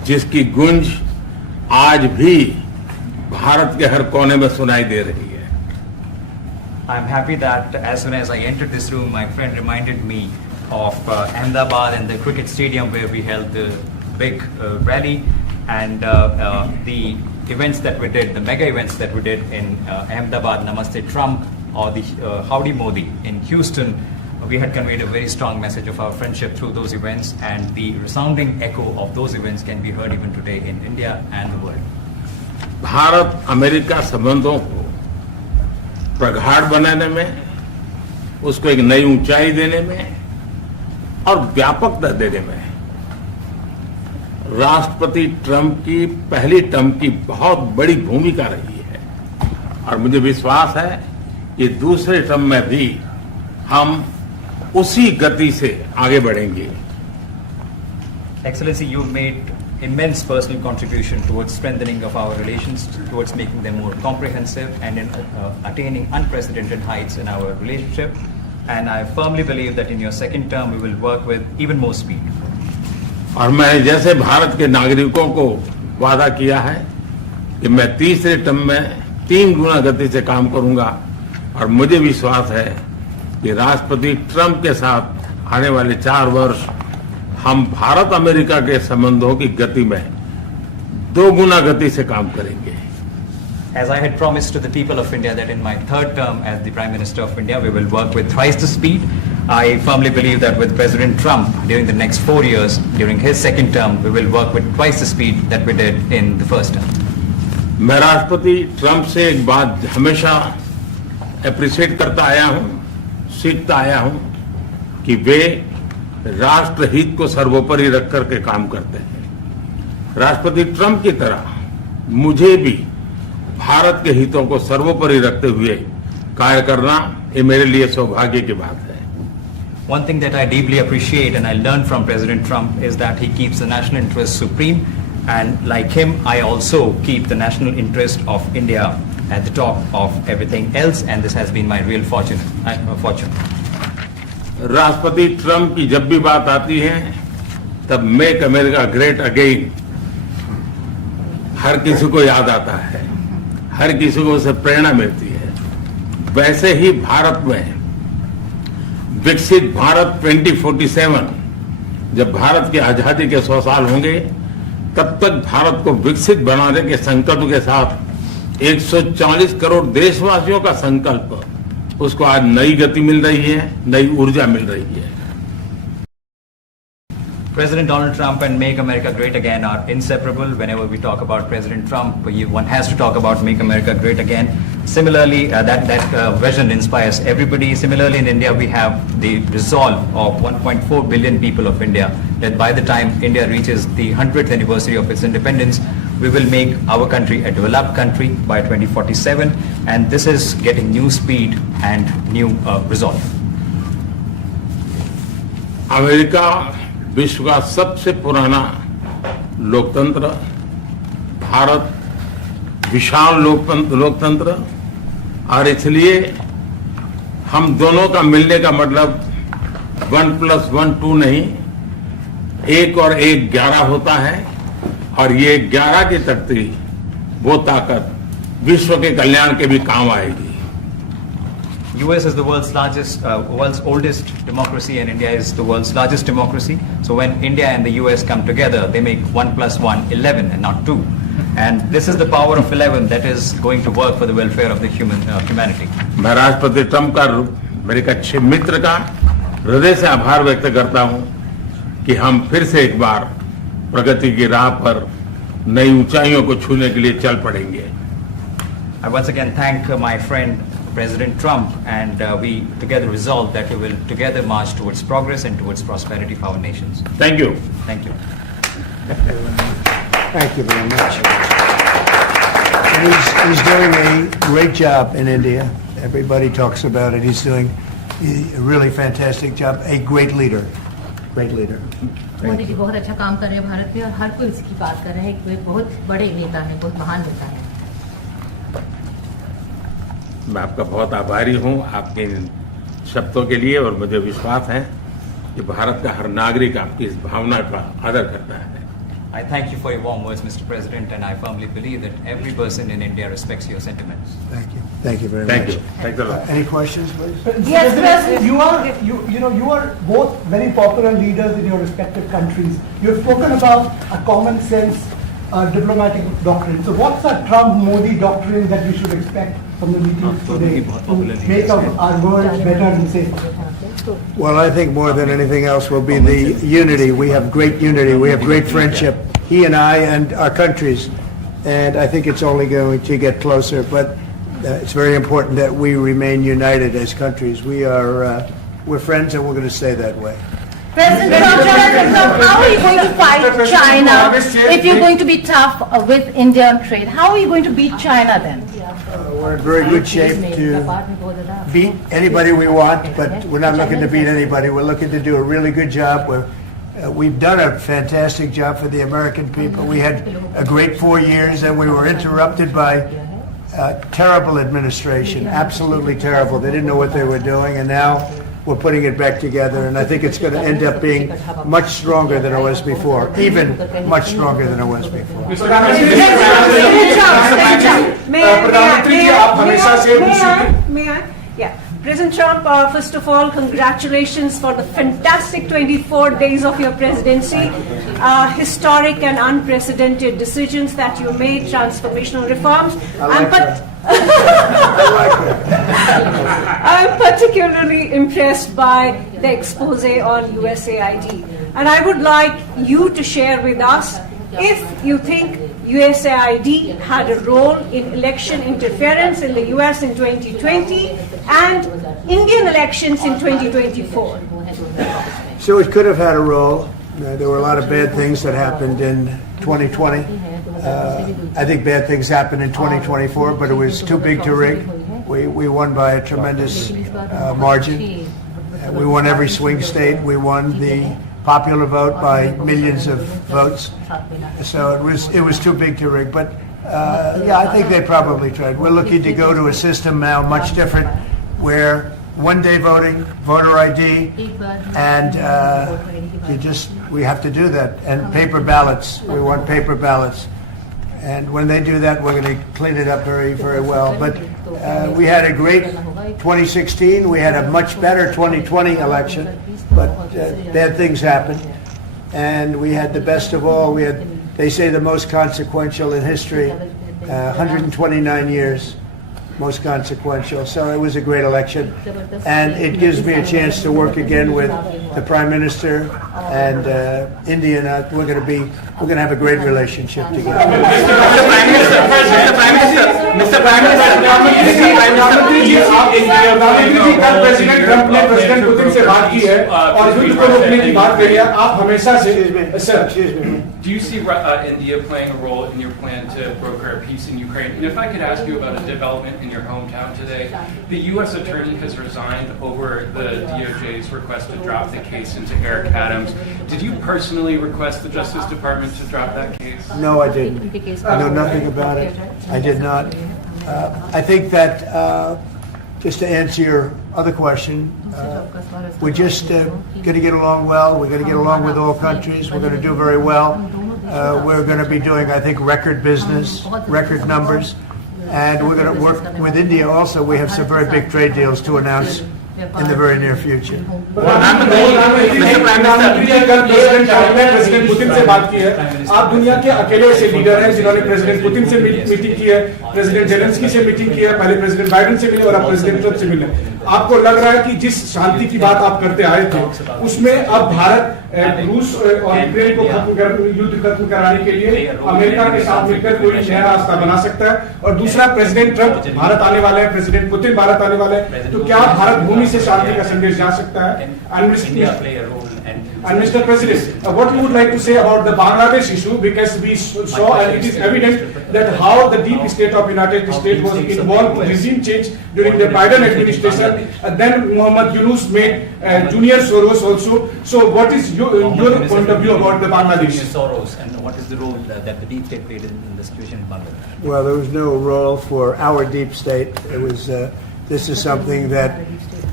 जिसकी गूंज आज भी भारत के हर कोने में सुनाई दे रही है। I'm happy that as soon as I entered this room, my friend reminded me of Ahmedabad and the cricket stadium where we held the big rally, and the events that we did, the mega events that we did in Ahmedabad, Namaste Trump, or the Howdy Modi in Houston. We had conveyed a very strong message of our friendship through those events, and the resounding echo of those events can be heard even today in India and the world. Bharat America संबंधों को प्रगाढ़ बनाने में, उसको एक नई ऊंचाई देने में और व्यापकता देने में राष्ट्रपति ट्रंप की पहली टर्म की बहुत बड़ी भूमिका रही है, और मुझे विश्वास है कि दूसरे टर्म में भी हम उसी गति से आगे बढ़ेंगे। Excellency, you've made immense personal contribution towards strengthening of our relations, towards making them more comprehensive, and in attaining unprecedented heights in our relationship. And I firmly believe that in your second term, we will work with even more speed. और मैंने जैसे भारत के नागरिकों को वादा किया है कि मैं तीसरे टर्म में 3 गुना गति से काम करूंगा, और मुझे विश्वास है कि राष्ट्रपति ट्रंप के साथ आने वाले 4 वर्ष हम भारत अमेरिका के संबंधों की गति में 2 गुना गति से काम करेंगे। As I had promised to the people of India that in my third term as the Prime Minister of India, we will work with thrice the speed. I firmly believe that with President Trump during the next 4 years, during his second term, we will work with twice the speed that we did in the first term. मैं राष्ट्रपति Trump से एक बात हमेशा appreciate करता आया हूं, सीखता आया हूं कि वे राष्ट्रहित को सर्वोपरि रख करके काम करते हैं। राष्ट्रपति ट्रंप की तरह मुझे भी भारत के हितों को सर्वोपरि रखते हुए कार्य करना, ये मेरे लिए सौभाग्य की बात है। One thing that I deeply appreciate and I learned from President Trump is that he keeps the national interest supreme, and like him, I also keep the national interest of India at the top of everything else, and this has been my real fortune. राष्ट्रपति Trump की जब भी बात आती है तब make America great again हर किसी को याद आता है, हर किसी को उससे प्रेरणा मिलती है। वैसे ही भारत में विकसित भारत 2047, जब भारत की आजादी के 100 साल होंगे, तब तक भारत को विकसित बनाने के संकल्प के साथ 140 करोड़ देशवासियों का संकल्प, उसको आज नई गति मिल रही है, नई ऊर्जा मिल रही है। President Donald Trump and Make America Great Again are inseparable. Whenever we talk about President Trump, one has to talk about Make America Great Again. Similarly, that vision inspires everybody. Similarly, in India, we have the resolve of 1.4 billion people of India that by the time India reaches the 100th anniversary of its independence, we will make our country a developed country by 2047. And this is getting new speed and new resolve. America विश्व का सबसे पुराना लोकतंत्र, भारत विशाल लोकतंत्र, और इसलिए हम दोनों का मिलने का मतलब 1+1 2 नहीं, 1 और 1 11 होता है, और ये 11 की तख्ती, वो ताकत विश्व के कल्याण के भी काम आएगी। US is the world's oldest democracy, and India is the world's largest democracy. So when India and the US come together, they make 1+1 11 and not 2. And this is the power of 11 that is going to work for the welfare of the humanity. मैं राष्ट्रपति Trump का, मेरे एक अच्छे मित्र का हृदय से आभार व्यक्त करता हूं कि हम फिर से एक बार प्रगति की राह पर नई ऊंचाइयों को छूने के लिए चल पड़ेंगे। I once again thank my friend President Trump, and we together resolve that we will together march towards progress and towards prosperity for our nations. Thank you. Thank you. Thank you very much. He's doing a great job in India. Everybody talks about it. He's doing a really fantastic job. A great leader. Great leader. Modi ji बहुत अच्छा काम कर रहे हैं भारत में, और हर कोई इसकी बात कर रहे हैं। वे बहुत बड़े नेता हैं, बहुत महान नेता हैं। मैं आपका बहुत आभारी हूं आपके इन शब्दों के लिए, और मुझे विश्वास है कि भारत का हर नागरिक आपकी इस भावना का आदर करता है। I thank you for your warm words, Mr. President, and I firmly believe that every person in India respects your sentiments. Thank you. Thank you very Thank much. you. Thanks a lot. Any questions, please? Yes, President. You are both very popular leaders in your respective countries. You've spoken about a common sense diplomatic doctrine. So what's the Trump-Modi doctrine that we should expect from the meetings today to make our world better and safer? Well, I think more than anything else will be the unity. We have great unity. We have great friendship, he and I and our countries. And I think it's only going to get closer. But it's very important that we remain united as countries. We're friends and we're going to stay that way. President Trump, how are you going to fight China if you're going to be tough with India on trade? How are you going to beat China then? We're in very good shape to beat anybody we want, but we're not looking to beat anybody. We're looking to do a really good job. We've done a fantastic job for the American people. We had a great 4 years, and we were interrupted by terrible administration, absolutely terrible. They didn't know what they were doing, and now we're putting it back together, and I think it's going to end up being much stronger than it was before, even much stronger than it was before. May I? Yeah. President Trump, first of all, congratulations for the fantastic 24 days of your presidency. Historic and unprecedented decisions that you made, transformational reforms. I'm particularly impressed by the expose on USAID. And I would like you to share with us if you think USAID had a role in election interference in the US in 2020 and Indian elections in 2024. So it could have had a role. There were a lot of bad things that happened in 2020. I think bad things happened in 2024, but it was too big to rig. We won by a tremendous margin. We won every swing state. We won the popular vote by millions of votes. So it was too big to rig. But yeah, I think they probably tried. We're looking to go to a system now much different, where one-day voting, voter ID, and we have to do that. And paper ballots. We want paper ballots. And when they do that, we're going to clean it up very, very well. But we had a great 2016. We had a much better 2020 election. But bad things happened. And we had the best of all. We had, they say, the most consequential in history, 129 years. Most consequential. So it was a great election, and it gives me a chance to work again with the Prime Minister and India. We're going to have a great relationship together. Mr. Prime Minister, Putin से बात की है और युद्ध को रोकने की बात कही है. आप हमेशा से Do you see India playing a role in your plan to broker a peace in Ukraine? And if I could ask you about a development in your hometown today, the U.S. attorney has resigned over the DOJ's request to drop the case into Eric Adams. Did you personally request the Justice Department to drop that case? No, I didn't. I know nothing about it. I did not. I think that, just to answer your other question, we're just going to get along well. We're going to get along with all countries. We're going to do very well. We're going to be doing, I think, record business, record numbers. And we're going to work with India also. We have some very big trade deals to announce in the very near future. President Putin से बात की है. आप दुनिया के अकेले ऐसे leader हैं जिन्होंने प्रेसिडेंट पुतिन से मीटिंग की है, प्रेसिडेंट जेलेंस्की से मीटिंग की है, पहले प्रेसिडेंट बाइडेन से मिले और अब प्रेसिडेंट ट्रंप से मिले. आपको लग रहा है कि जिस शांति की बात आप करते आए थे, उसमें अब भारत रूस और यूक्रेन को युद्ध खत्म कराने के लिए अमेरिका के साथ मिलकर कोई नया रास्ता बना सकता है? और दूसरा, प्रेसिडेंट ट्रंप भारत आने वाले हैं, प्रेसिडेंट पुतिन भारत आने वाले हैं, तो क्या भारत भूमि से शांति का संदेश जा सकता है? And Mr. President, what you would like to say about the Bangladesh issue, because we saw and it is evident that how the deep state of United States was involved in regime change during the Biden administration, and then Muhammad Yunus made Junior Soros also. So what is your point of view about the Bangladesh? Soros, and what is the role that the deep state played in the situation in Bangladesh? Well, there was no role for our deep state. It was. This is something that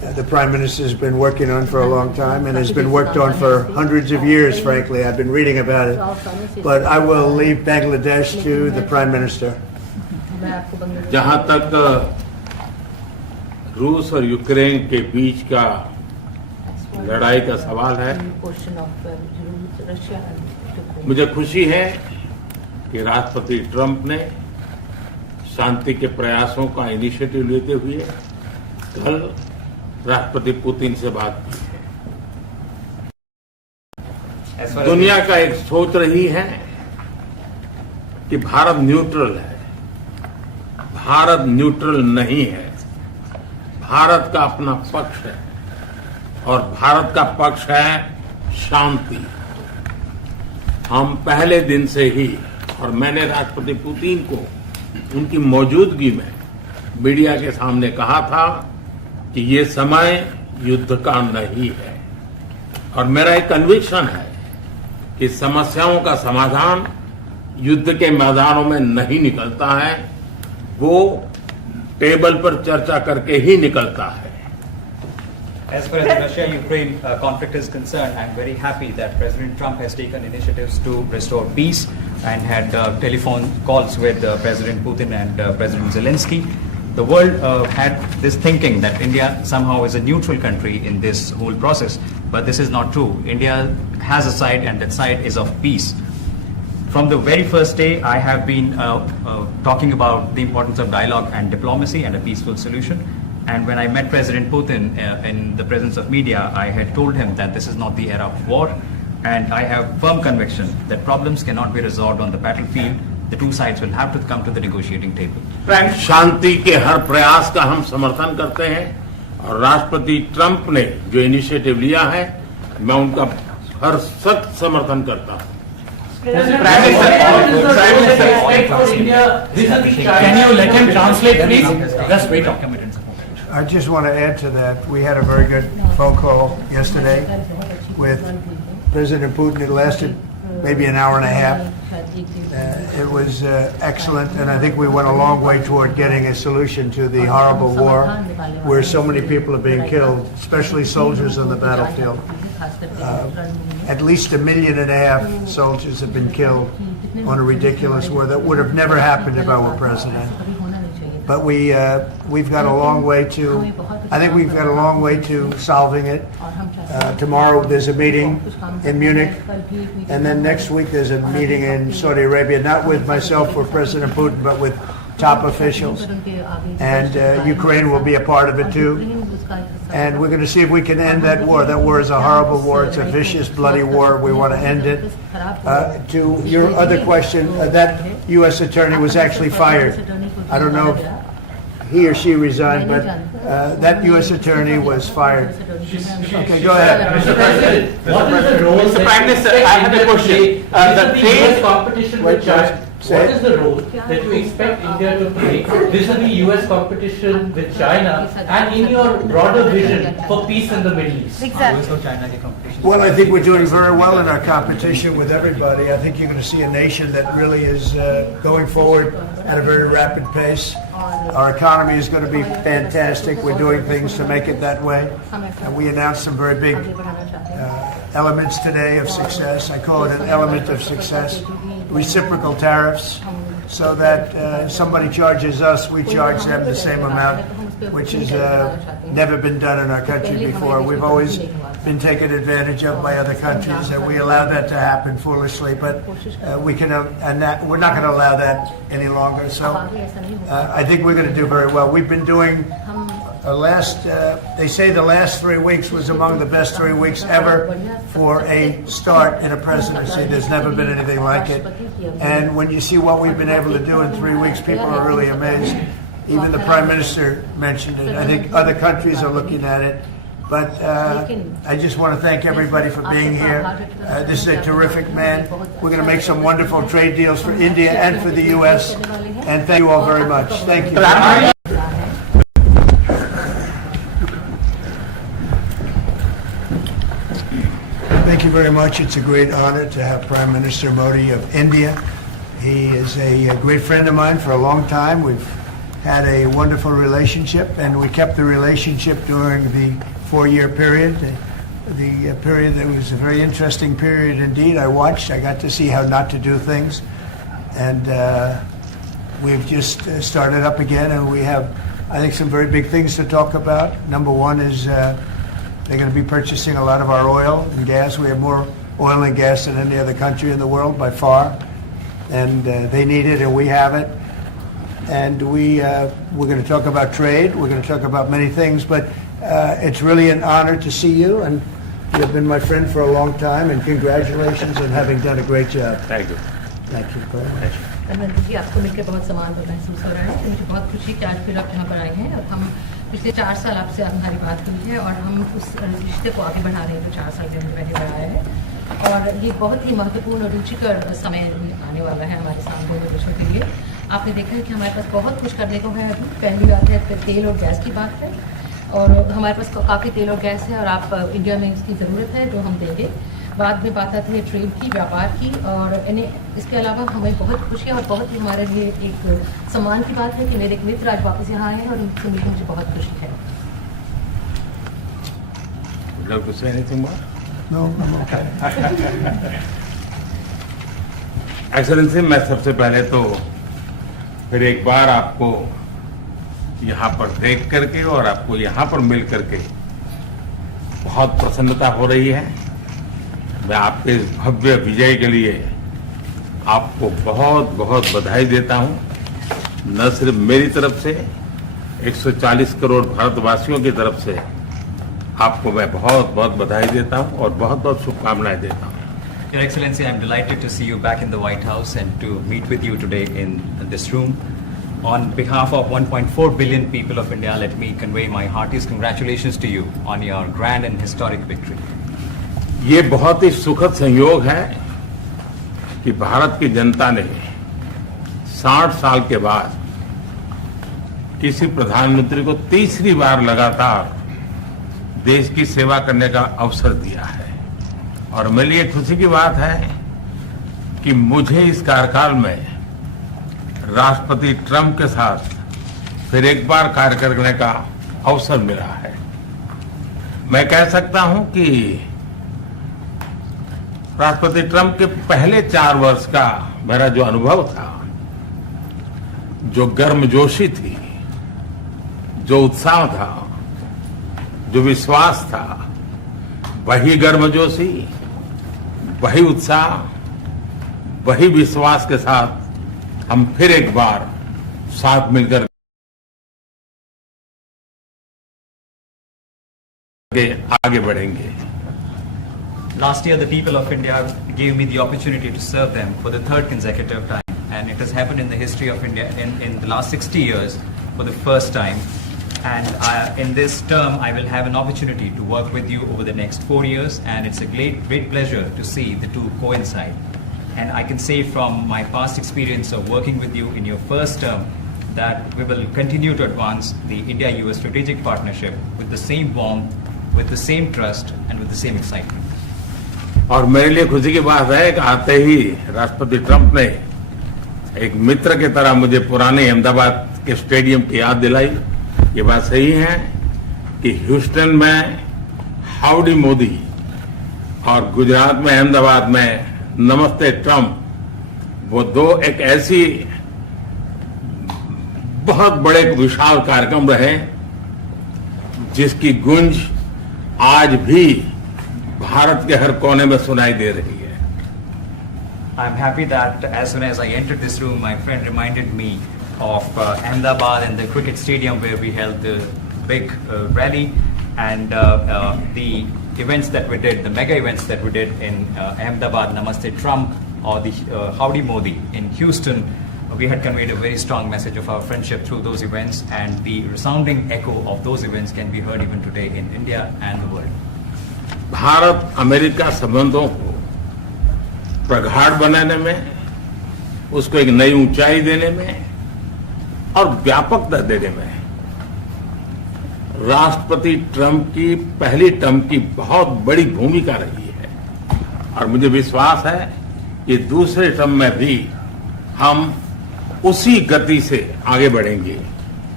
the Prime Minister has been working on for a long time and has been worked on for hundreds of years, frankly. I've been reading about it. But I will leave Bangladesh to the Prime Minister. जहां तक रूस और Ukraine के बीच का लड़ाई का सवाल है, मुझे खुशी है कि राष्ट्रपति ट्रंप ने शांति के प्रयासों का इनिशिएटिव लेते हुए कल राष्ट्रपति पुतिन से बात की है। दुनिया का एक सोच रही है कि भारत न्यूट्रल है। भारत न्यूट्रल नहीं है। भारत का अपना पक्ष है और भारत का पक्ष है शांति। हम पहले दिन से ही, और मैंने राष्ट्रपति पुतिन को उनकी मौजूदगी में मीडिया के सामने कहा था कि ये समय युद्ध का नहीं है, और मेरा एक कन्विक्शन है कि समस्याओं का समाधान युद्ध के मैदानों में नहीं निकलता है, वो टेबल पर चर्चा करके ही निकलता है। As far as the Russia-Ukraine conflict is concerned, I am very happy that President Trump has taken initiatives to restore peace and had telephone calls with President Putin and President Zelensky. The world had this thinking that India somehow is a neutral country in this whole process, but this is not true. India has a side, and that side is of peace. From the very first day, I have been talking about the importance of dialogue and diplomacy and a peaceful solution. And when I met President Putin in the presence of media, I had told him that this is not the era of war, and I have firm conviction that problems cannot be resolved on the battlefield. The two sides will have to come to the negotiating table. शांति के हर प्रयास का हम समर्थन करते हैं, और राष्ट्रपति Trump ने जो इनिशिएटिव लिया है, मैं उनका हर सख्त समर्थन करता हूं। Can you let him translate, please? Just wait. I just want to add to that. We had a very good phone call yesterday with President Putin. It lasted maybe an hour and a half. It was excellent, and I think we went a long way toward getting a solution to the horrible war where so many people are being killed, especially soldiers on the battlefield. At least 1.5 million soldiers have been killed on a ridiculous war that would have never happened if I were president. But we've got a long way to, I think we've got a long way to solving it. Tomorrow there's a meeting in Munich, and then next week there's a meeting in Saudi Arabia, not with myself or President Putin, but with top officials. And Ukraine will be a part of it too. And we're going to see if we can end that war. That war is a horrible war. It's a vicious, bloody war. We want to end it. To your other question, that U.S. attorney was actually fired. I don't know if he or she resigned, but that U.S. attorney was fired. Okay, go ahead. Mr. President, what is the role? Mr. Prime Minister, I have a question. The trade competition with China. Say What it. is the role that you expect India to play vis-a-vis US competition with China and in your broader vision for peace in the Middle East? Exactly. Well, I think we're doing very well in our competition with everybody. I think you're going to see a nation that really is going forward at a very rapid pace. Our economy is going to be fantastic. We're doing things to make it that way. And we announced some very big elements today of success. I call it an element of success. Reciprocal tariffs, so that somebody charges us, we charge them the same amount, which has never been done in our country before. We've always been taken advantage of by other countries, and we allow that to happen foolishly, but we can, and that, we're not going to allow that any longer. So I think we're going to do very well. We've been doing they say the last 3 weeks was among the best 3 weeks ever for a start in a presidency. There's never been anything like it. And when you see what we've been able to do in 3 weeks, people are really amazed. Even the Prime Minister mentioned it. I think other countries are looking at it. But I just want to thank everybody for being here. This is a terrific man. We're going to make some wonderful trade deals for India and for the U.S. And thank you all very much. Thank you. Thank you very much. It's a great honor to have Prime Minister Modi of India. He is a great friend of mine for a long time. We've had a wonderful relationship, and we kept the relationship during the 4-year period. The period that was a very interesting period indeed. I watched. I got to see how not to do things, and we've just started up again, and we have, I think, some very big things to talk about. Number one is they're going to be purchasing a lot of our oil and gas. We have more oil and gas than any other country in the world by far, and they need it, and we have it. And we're going to talk about trade. We're going to talk about many things, but it's really an honor to see you, and you've been my friend for a long time, and congratulations on having done a great job. Thank you. Thank you very much. Narendra जी, आपको मिलकर बहुत सम्मान महसूस हो रहा है। तो मुझे बहुत खुशी कि आज फिर आप यहाँ पर आए हैं और हम पिछले 4 साल आपसे हमारी बात हुई है और हम उस रिश्ते को आगे बढ़ा रहे हैं जो 4 साल के हमने पहले बढ़ाया है। और ये बहुत ही महत्वपूर्ण और रुचिकर समय आने वाला है हमारे सामने दोनों देशों के लिए। आपने देखा है कि हमारे पास बहुत कुछ करने को है। अभी पहली बात है तेल और गैस की बात है, और हमारे पास काफ़ी तेल और गैस है और आप इंडिया में इसकी ज़रूरत है जो हम देंगे। बाद में बात आती है ट्रेड की, व्यापार की, और इसके अलावा हमें बहुत खुशी और बहुत ही हमारे लिए एक सम्मान की बात है कि मेरे एक मित्र आज वापस यहाँ आए हैं और उनसे मिलकर मुझे बहुत खुशी है। Would you say anything more? No, I'm okay. Excellency, मैं सबसे पहले तो फिर एक बार आपको यहाँ पर देख करके और आपको यहाँ पर मिल करके बहुत प्रसन्नता हो रही है। मैं आपके इस भव्य विजय के लिए आपको बहुत बहुत बधाई देता हूँ। न सिर्फ मेरी तरफ से, 140 करोड़ भारतवासियों की तरफ से आपको मैं बहुत बहुत बधाई देता हूँ और बहुत बहुत शुभकामनाएं देता हूँ। Your Excellency, I am delighted to see you back in the White House and to meet with you today in this room. On behalf of 1.4 billion people of India, let me convey my heartiest congratulations to you on your grand and historic victory. ये बहुत ही सुखद संयोग है कि भारत की जनता ने 60 साल के बाद किसी प्रधानमंत्री को तीसरी बार लगातार देश की सेवा करने का अवसर दिया है। और मेरे लिए खुशी की बात है कि मुझे इस कार्यकाल में राष्ट्रपति ट्रंप के साथ फिर एक बार कार्य करने का अवसर मिला है। मैं कह सकता हूं कि राष्ट्रपति ट्रंप के पहले 4 वर्ष का मेरा जो अनुभव था, जो गर्मजोशी थी, जो उत्साह था, जो विश्वास था, वही गर्मजोशी, वही उत्साह, वही विश्वास के साथ हम फिर एक बार साथ मिलकर आगे बढ़ेंगे। Last year, the people of India gave me the opportunity to serve them for the 3rd consecutive time, and it has happened in the history of India in the last 60 years for the first time. And in this term, I will have an opportunity to work with you over the next 4 years, and it's a great pleasure to see the two coincide. And I can say from my past experience of working with you in your first term that we will continue to advance the India-US strategic partnership with the same warmth, with the same trust, and with the same excitement. और मेरे लिए खुशी की बात है कि आते ही राष्ट्रपति ट्रंप ने एक मित्र की तरह मुझे पुराने अहमदाबाद के स्टेडियम की याद दिलाई। ये बात सही है कि ह्यूस्टन में हाउडी मोदी और गुजरात में अहमदाबाद में नमस्ते ट्रंप, वो दो एक ऐसी बहुत बड़े विशाल कार्यक्रम रहे जिसकी गूंज आज भी भारत के हर कोने में सुनाई दे रही है। I'm happy that as soon as I entered this room, my friend reminded me of Ahmedabad and the cricket stadium where we held the big rally, and the events that we did, the mega events that we did in Ahmedabad, Namaste Trump, or the Howdy Modi in Houston. We had conveyed a very strong message of our friendship through those events, and the resounding echo of those events can be heard even today in India and the world. Bharat America संबंधों को प्रगाढ़ बनाने में, उसको एक नई ऊंचाई देने में और व्यापकता देने में राष्ट्रपति ट्रंप की पहली टर्म की बहुत बड़ी भूमिका रही है। और मुझे विश्वास है कि दूसरे टर्म में भी हम उसी गति से आगे बढ़ेंगे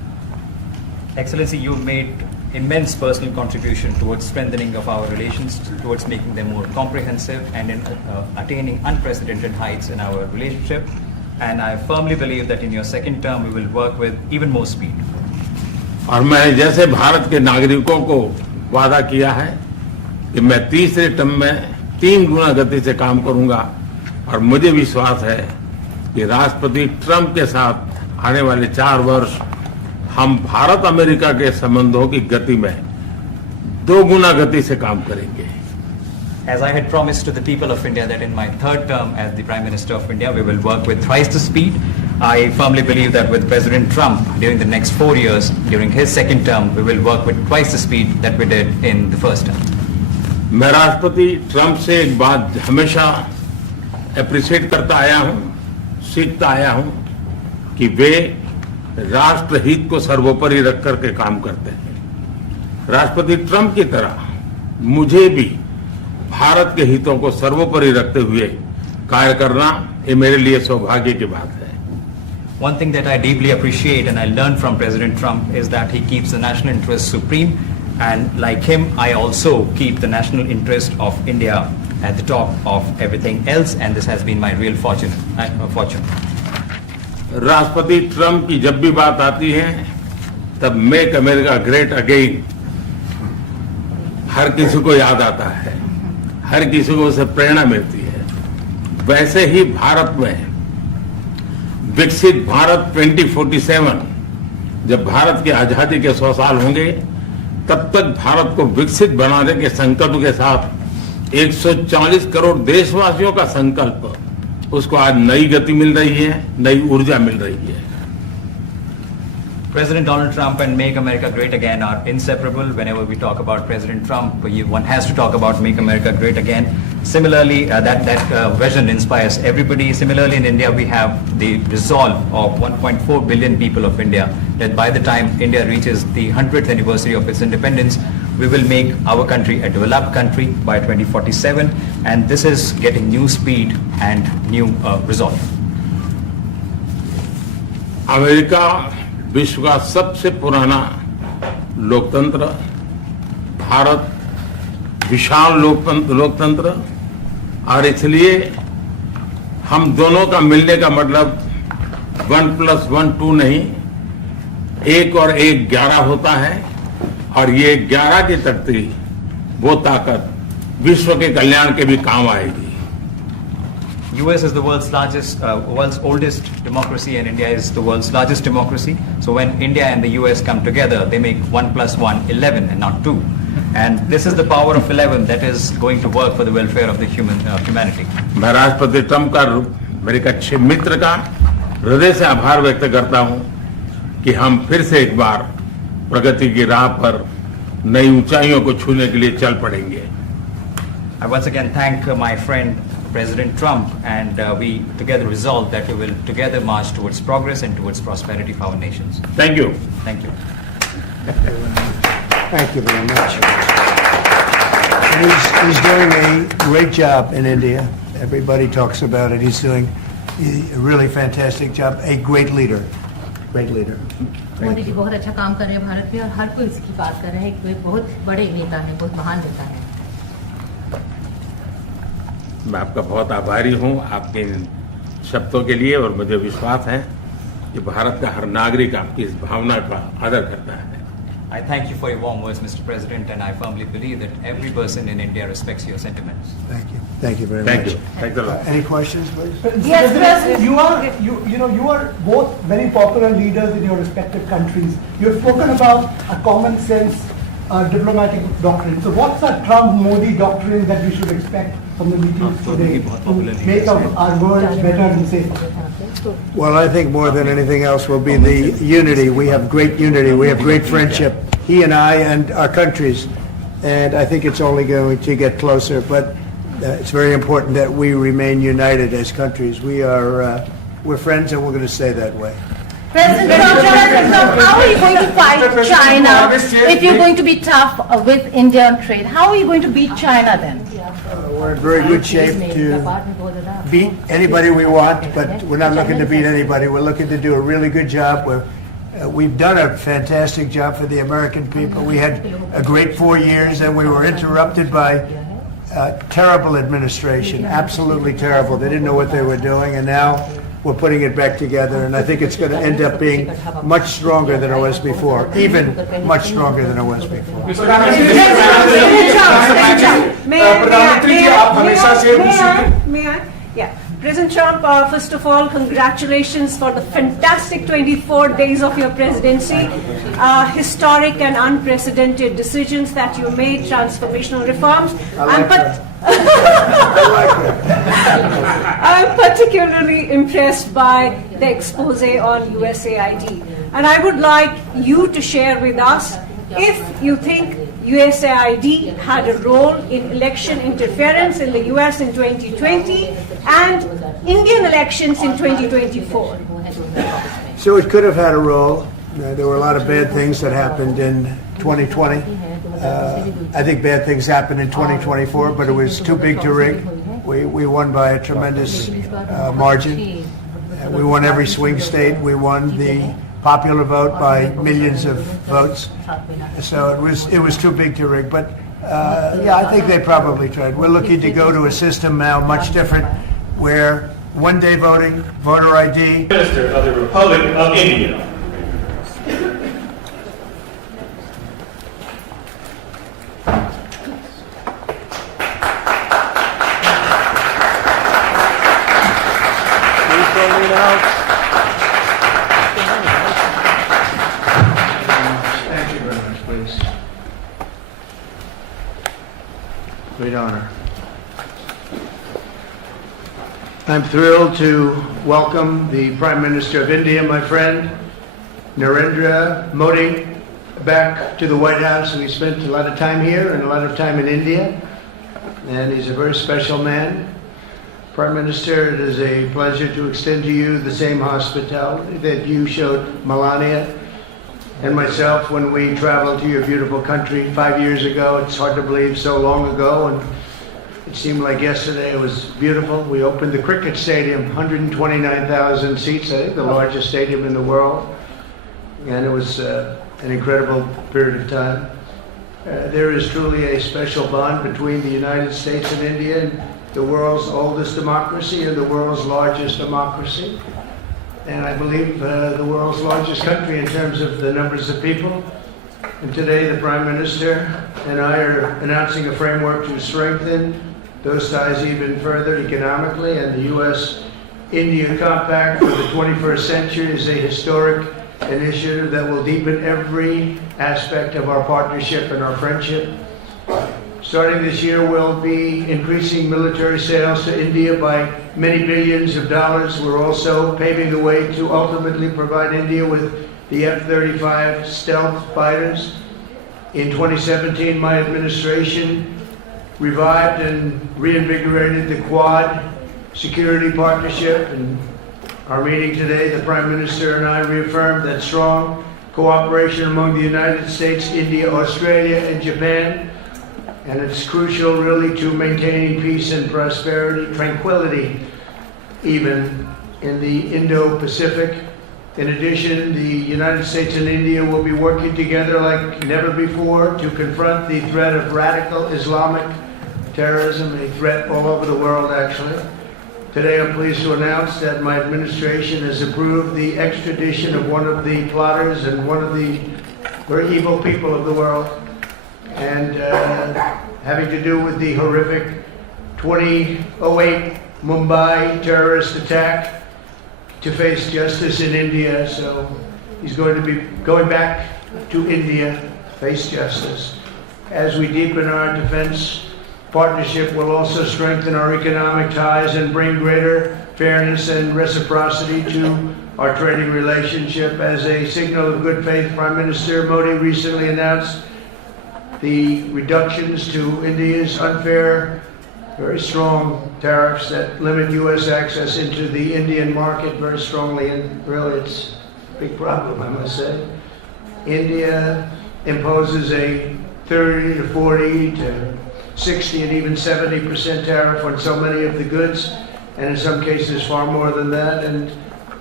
Excellency, you've made immense personal contribution towards strengthening of our relations, towards making them more comprehensive and in attaining unprecedented heights in our relationship. And I firmly believe that in your second term, we will work with even more speed. और मैं जैसे भारत के नागरिकों को वादा किया है कि मैं तीसरे टर्म में 3 गुना गति से काम करूंगा और मुझे विश्वास है कि राष्ट्रपति ट्रंप के साथ आने वाले 4 वर्ष हम भारत अमेरिका के संबंधों की गति में 2 गुना गति से काम करेंगे. As I had promised to the people of India that in my third term as the Prime Minister of India, we will work with thrice the speed. I firmly believe that with President Trump during the next 4 years, during his second term, we will work with twice the speed that we did in the first term. मैं राष्ट्रपति Trump से एक बात हमेशा appreciate करता आया हूं, सीखता आया हूं कि वे राष्ट्रहित को सर्वोपरि रख करके काम करते हैं. राष्ट्रपति ट्रंप की तरह मुझे भी भारत के हितों को सर्वोपरि रखते हुए कार्य करना ये मेरे लिए सौभाग्य की बात है. One thing that I deeply appreciate and I learned from President Trump is that he keeps the national interest supreme, and like him, I also keep the national interest of India at the top of everything else, and this has been my real fortune. राष्ट्रपति Trump की जब भी बात आती है तब make America great again हर किसी को याद आता है, हर किसी को उससे प्रेरणा मिलती है. वैसे ही भारत में विकसित भारत 2047 जब भारत की आजादी के 100 साल होंगे तब तक भारत को विकसित बनाने के संकल्प के साथ 140 करोड़ देशवासियों का संकल्प, उसको आज नई गति मिल रही है, नई ऊर्जा मिल रही है. President Donald Trump and Make America Great Again are inseparable. Whenever we talk about President Trump, one has to talk about Make America Great Again. Similarly, that vision inspires everybody. Similarly, in India, we have the resolve of 1.4 billion people of India that by the time India reaches the 100th anniversary of its independence, we will make our country a developed country by 2047. And this is getting new speed and new resolve. America विश्व का सबसे पुराना लोकतंत्र, भारत विशाल लोकतंत्र, और इसलिए हम दोनों का मिलने का मतलब 1+1 2 नहीं, 1 और 1 11 होता है. और ये 11 की तख्ती, वो ताकत विश्व के कल्याण के भी काम आएगी. US is the world's oldest democracy, and India is the world's largest democracy. So when India and the US come together, they make 1+1 11 and not 2. And this is the power of 11 that is going to work for the welfare of the humanity. मैं राष्ट्रपति Trump का, मेरे एक अच्छे मित्र का हृदय से आभार व्यक्त करता हूं कि हम फिर से एक बार प्रगति की राह पर नई ऊंचाइयों को छूने के लिए चल पड़ेंगे. I once again thank my friend President Trump, and we together resolve that we will together march towards progress and towards prosperity for our nations. Thank you. Thank you. Thank you very much. He's doing a great job in India. Everybody talks about it. He's doing a really fantastic job. A great leader. Great leader. Modi ji बहुत अच्छा काम कर रहे हैं भारत में, और हर कोई इसकी बात कर रहे हैं. कोई बहुत बड़े नेता हैं, बहुत महान नेता हैं. मैं आपका बहुत आभारी हूं आपके इन शब्दों के लिए, और मुझे विश्वास है कि भारत का हर नागरिक आपकी इस भावना का आदर करता है. I thank you for your warm words, Mr. President, and I firmly believe that every person in India respects your sentiments. Thank you. Thank you very Thank much. you. Thanks a lot. Any questions, please? Yes, President. You are both very popular leaders in your respective countries. You have spoken about a common sense diplomatic doctrine. So what's the Trump-Modi doctrine that we should expect from the meetings today to make our world better and safer? Well, I think more than anything else will be the unity. We have great unity. We have great friendship, he and I and our countries. And I think it's only going to get closer. But it's very important that we remain united as countries. We're friends, and we're going to stay that way. President Trump, how are you going to fight China if you're going to be tough with India on trade? How are you going to beat China then? We're in very good shape to beat anybody we want, but we're not looking to beat anybody. We're looking to do a really good job. We're We've done a fantastic job for the American people. We had a great 4 years, and we were interrupted by terrible administration, absolutely terrible. They didn't know what they were doing, and now we're putting it back together, and I think it's going to end up being much stronger than it was before, even much stronger than it was before. May I? Yeah. President Trump, first of all, congratulations for the fantastic 24 days of your presidency. Historic and unprecedented decisions that you made, transformational reforms. I'm particularly impressed by the expose on USAID. And I would like you to share with us if you think USAID had a role in election interference in the US in 2020 and Indian elections in 2024. So it could have had a role. There were a lot of bad things that happened in 2020. I think bad things happened in 2024, but it was too big to rig. We won by a tremendous margin. We won every swing state. We won the popular vote by millions of votes. So it was too big to rig. But yeah, I think they probably tried. We're looking to go to a system now much different, where one-day voting, voter ID. Minister of the Republic of India. Thank you very much, please. Great honor. I'm thrilled to welcome the Prime Minister of India, my friend, Narendra Modi, back to the White House. We spent a lot of time here and a lot of time in India, and he's a very special man. Prime Minister, it is a pleasure to extend to you the same hospitality that you showed Melania and myself when we traveled to your beautiful country 5 years ago. It's hard to believe, so long ago, and it seemed like yesterday. It was beautiful. We opened the cricket stadium, 129,000 seats, I think the largest stadium in the world, and it was an incredible period of time. There is truly a special bond between the United States and India, and the world's oldest democracy and the world's largest democracy, and I believe the world's largest country in terms of the numbers of people. And today the Prime Minister and I are announcing a framework to strengthen those ties even further economically, and the U.S.-India Compact for the 21st century is a historic initiative that will deepen every aspect of our partnership and our friendship. Starting this year, we'll be increasing military sales to India by many billions of dollars. We're also paving the way to ultimately provide India with the F-35 stealth fighters. In 2017, my administration revived and reinvigorated the Quad security partnership. And our meeting today, the Prime Minister and I reaffirmed that strong cooperation among the United States, India, Australia, and Japan. And it's crucial, really, to maintaining peace and prosperity, tranquility, even in the Indo-Pacific. In addition, the United States and India will be working together like never before to confront the threat of radical Islamic terrorism, a threat all over the world, actually. Today, I'm pleased to announce that my administration has approved the extradition of one of the plotters and one of the very evil people of the world, and having to do with the horrific 2008 Mumbai terrorist attack, to face justice in India. So he's going to be going back to India, face justice. As we deepen our defense partnership, will also strengthen our economic ties and bring greater fairness and reciprocity to our trading relationship. As a signal of good faith, Prime Minister Modi recently announced the reductions to India's unfair, very strong tariffs that limit U.S. access into the Indian market very strongly, and really it's a big problem, I must say. India imposes a 30 to 40 to 60 and even 70% tariff on so many of the goods, and in some cases far more than that. And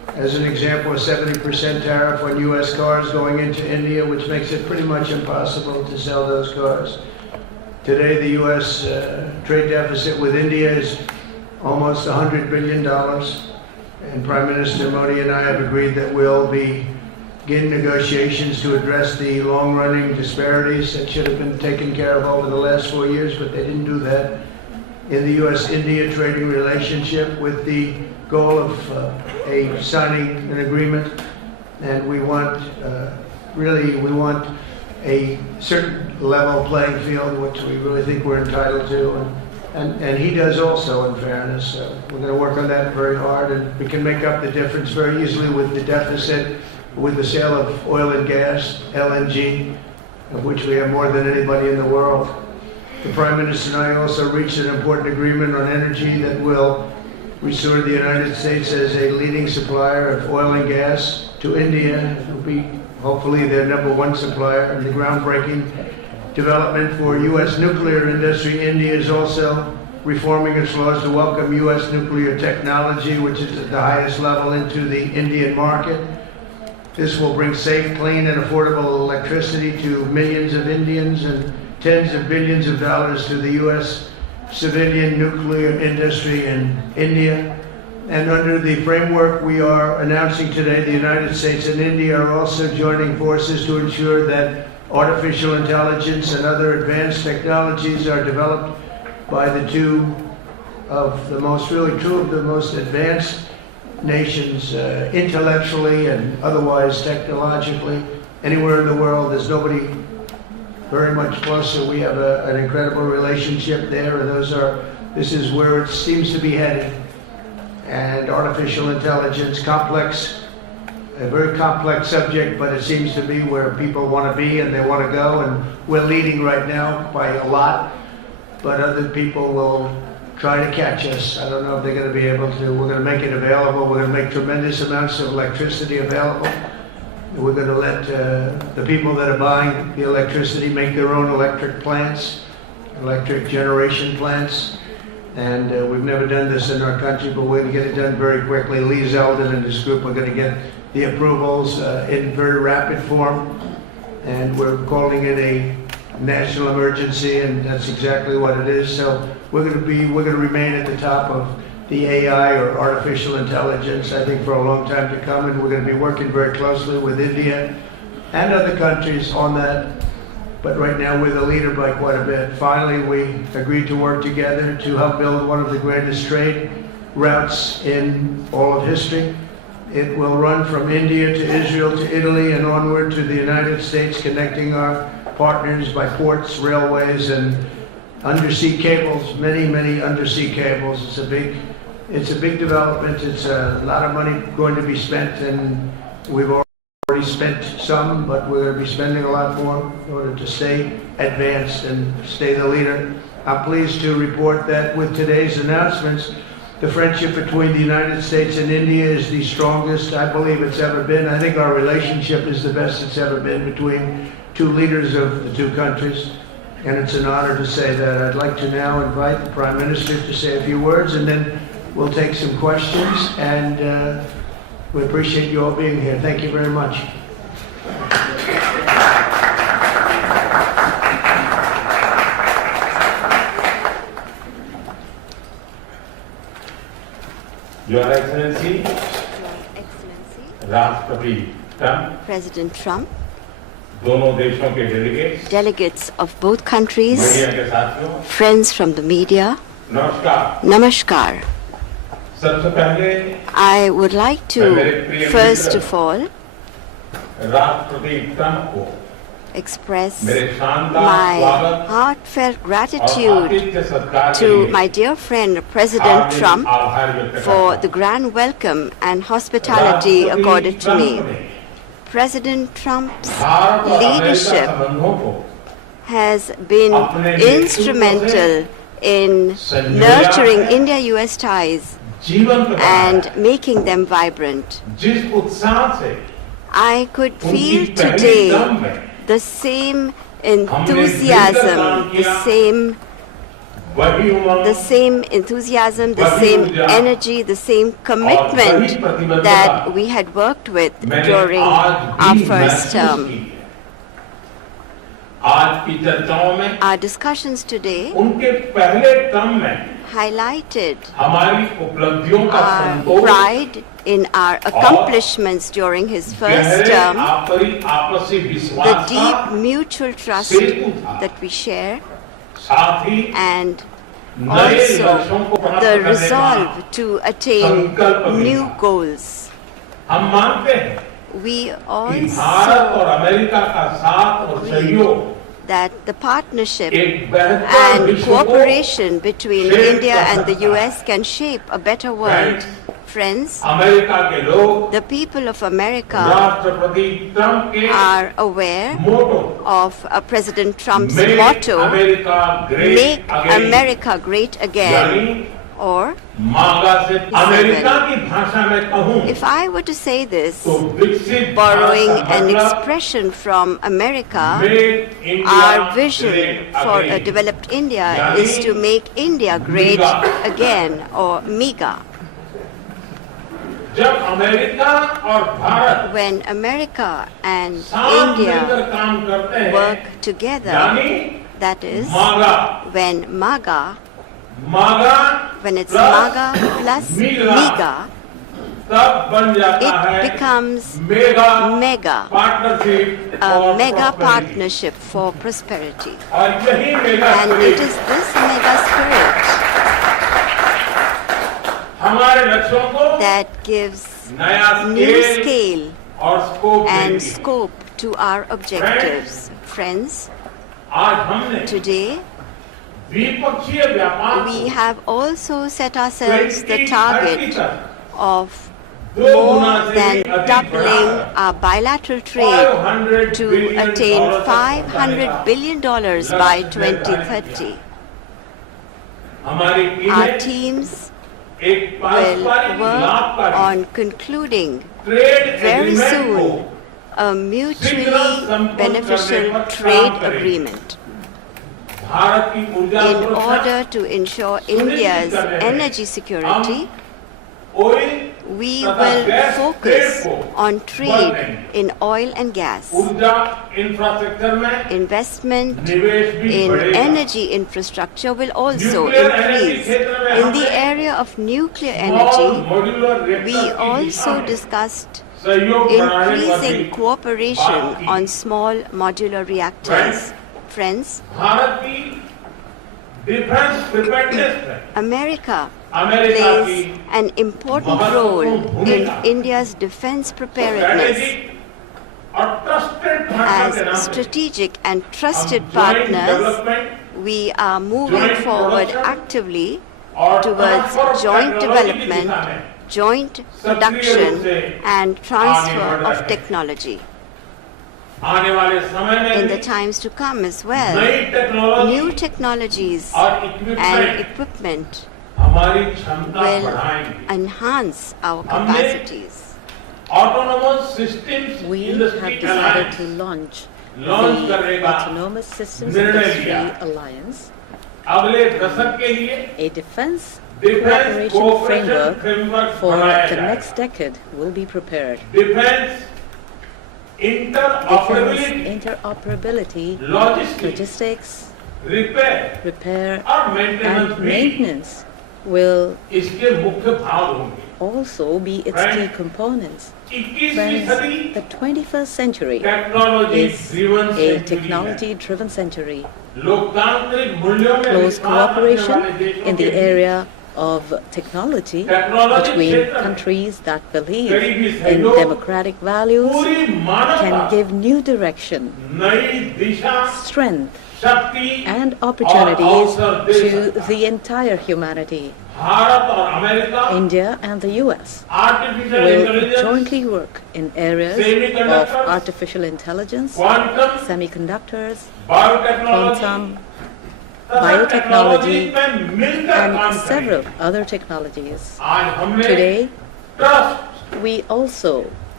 As an example, a 70% tariff on U.S. cars going into India, which makes it pretty much impossible to sell those cars. Today, the U.S. Trade deficit with India is almost $100 billion. And Prime Minister Modi and I have agreed that we'll begin negotiations to address the long-running disparities that should have been taken care of over the last 4 years, but they didn't do that. In the U.S.-India trading relationship, with the goal of signing an agreement, and we want a certain level playing field, which we really think we're entitled to, and he does also, in fairness. We're going to work on that very hard, and we can make up the difference very easily with the deficit, with the sale of oil and gas, LNG, of which we have more than anybody in the world. The Prime Minister and I also reached an important agreement on energy that will restore the United States as a leading supplier of oil and gas to India. It will be hopefully their #1 supplier, and the groundbreaking development for U.S. nuclear industry. India is also reforming its laws to welcome U.S. nuclear technology, which is at the highest level, into the Indian market. This will bring safe, clean, and affordable electricity to millions of Indians and tens of billions of dollars to the U.S. civilian nuclear industry in India. And under the framework we are announcing today, the United States and India are also joining forces to ensure that artificial intelligence and other advanced technologies are developed by two of the most advanced nations, intellectually and otherwise technologically. Anywhere in the world, there's nobody very much closer. We have an incredible relationship there, and this is where it seems to be headed. And artificial intelligence, a very complex subject, but it seems to be where people want to be and they want to go, and we're leading right now by a lot, but other people will try to catch us. I don't know if they're going to be able to. We're going to make it available. We're going to make tremendous amounts of electricity available. We're going to let the people that are buying the electricity make their own electric plants, electric generation plants. And we've never done this in our country, but we're going to get it done very quickly. Lee Zeldin and his group are going to get the approvals in very rapid form. And we're calling it a national emergency, and that's exactly what it is. So we're going to remain at the top of the AI, or artificial intelligence, I think, for a long time to come, and we're going to be working very closely with India and other countries on that. But right now we're the leader by quite a bit. Finally, we agreed to work together to help build one of the greatest trade routes in all of history. It will run from India to Israel to Italy and onward to the United States, connecting our partners by ports, railways, and undersea cables, many undersea cables. It's a big development. It's a lot of money going to be spent, and we've already spent some, but we're going to be spending a lot more in order to stay advanced and stay the leader. I'm pleased to report that with today's announcements, the friendship between the United States and India is the strongest I believe it's ever been. I think our relationship is the best it's ever been between two leaders of the two countries, and it's an honor to say that. I'd like to now invite the Prime Minister to say a few words, and then we'll take some questions, and we appreciate you all being here. Thank you very much. Your Excellency, Rashtrapati Trump, President Trump, दोनों देशों के delegates of both countries, media के साथियों, friends from the media, नमस्कार। Namaskar. सबसे पहले I would like to, first of all, राष्ट्रपति Trump को express मेरे शानदार my स्वागत heartfelt और gratitude आतिथ्य सत्कार के to लिए my dear friend President Trump आभार व्यक्त करता for हूं। the grand welcome and hospitality राष्ट्रपति accorded to ट्रंप me. ने President Trump's भारत और अमेरिका leadership संबंधों को has been अपने नेतृत्व instrumental in संजोया nurturing है, India-US ties जीवंत बनाया and है। making them vibrant. जिस उत्साह से I could उनकी feel पहली today टर्म में the same enthusiasm, the same वही उमंग, the same enthusiasm, the वही same ऊर्जा energy, the same और commitment वही प्रतिबद्धता that we had worked with मैंने during आज our भी first महसूस term. की है। आज की चर्चाओं में Our discussions today उनके पहले टर्म में highlighted हमारी उपलब्धियों का our Santosh, pride in our accomplishments during his first गहरे term, आपसी the विश्वास deep का mutual trust सेतु था। that we share, साथ ही and नए also लक्ष्यों को प्राप्त the करने का resolve to attain संकल्प भी new था। goals. हम मानते हैं We कि भारत और also अमेरिका का साथ और सहयोग that the partnership एक बेहतर and विश्व को cooperation between shape India कर and the सकता है। US can shape a better world. Friends, America के लोग the people of America राष्ट्रपति ट्रंप के are aware motto of President Trump's Make motto, America Great Make Again, America Great Again, यानी or मांगा से America की भाषा में कहूं if I were to say this, तो विकसित borrowing भारत का an मतलब expression from America, Make India our vision Great for a Again, developed India यानी is to make India great MEGA. again, or MEGA. जब अमेरिका और Bharat When America and साथ मिलकर India काम करते हैं, work together, यानी that is, मांगा when MAGA, मांगा when it's plus MAGA plus MEGA, MEGA, तब बन जाता है it becomes mega MEGA, partnership a mega partnership for prosperity. और यही mega And it is this mega spirit हमारे लक्ष्यों को that gives नया new scale और स्कोप and देती है। scope to our objectives. Friends, आज हमने today द्विपक्षीय व्यापार we have also set ourselves the 2030 target तक of दो गुना more से than भी अधिक doubling बढ़ाकर our bilateral trade $500 to billion attain तक $500 billion by 2030. हमारी Our टीमें teams एक will पारस्परिक work लाभकारी on concluding trade very agreement को soon a mutually beneficial trade agreement Bharat की ऊर्जा in सुरक्षा, order to ensure India's energy security. Oil We तथा will गैस focus ट्रेड को on बल trade देंगे। in oil and gas, ऊर्जा इंफ्रास्ट्रक्चर में investment निवेश भी in बढ़ेगा। energy infrastructure will also nuclear energy increase. क्षेत्र में In the हमने area of nuclear small energy, modular reactor we की दिशा also में discussed सहयोग बढ़ाने पर भी increasing cooperation बात की। on small modular reactors. Friends, Bharat की डिफेंस प्रिपेयर्डनेस में America अमेरिका plays की an important महत्वपूर्ण role in भूमिका India's defense preparedness. स्ट्रेटेजिक और ट्रस्टेड पार्टनर के नाम As से strategic and हम trusted joint partners, development we are moving joint forward production actively और towards transfer of joint technology की development, दिशा में joint सक्रिय production, रूप से and transfer आगे बढ़ रहे of हैं। technology. आने वाले समय में In the भी times to come as well, नई टेक्नोलॉजी new technologies और and इक्विपमेंट equipment हमारी क्षमता will बढ़ाएंगे। enhance our हमने capacities. Autonomous systems We industry have decided to alliance launch launch the करने का Autonomous Systems निर्णय Industry लिया। Alliance, अगले दशक के लिए a defense defence cooperation cooperation framework framework for बनाया the जाए। next decade will be prepared. Defence Defense interoperability interoperability, logistics logistics, repair repair, और मेंटेनेंस and भी maintenance will इसके मुख्य भाग होंगे। also be its key components. 21वीं Friends, सदी the 21st century technology is driven a century है। technology-driven century. लोकतांत्रिक मूल्यों में Close विश्वास रखने cooperation वाले देशों in the के बीच area of technology technology between क्षेत्र में countries that believe करीबी in सहयोग democratic values पूरी मानवता can give new direction, नई दिशा strength, शक्ति and और opportunities अवसर दे to सकता है। the entire humanity. भारत और America India and the US artificial will intelligence jointly work in areas of Semiconductors, artificial intelligence, quantum semiconductors, biotechnology quantum, तथा biotechnology, technology में मिलकर and काम several करेंगे। other technologies. आज हमने Today, trust we also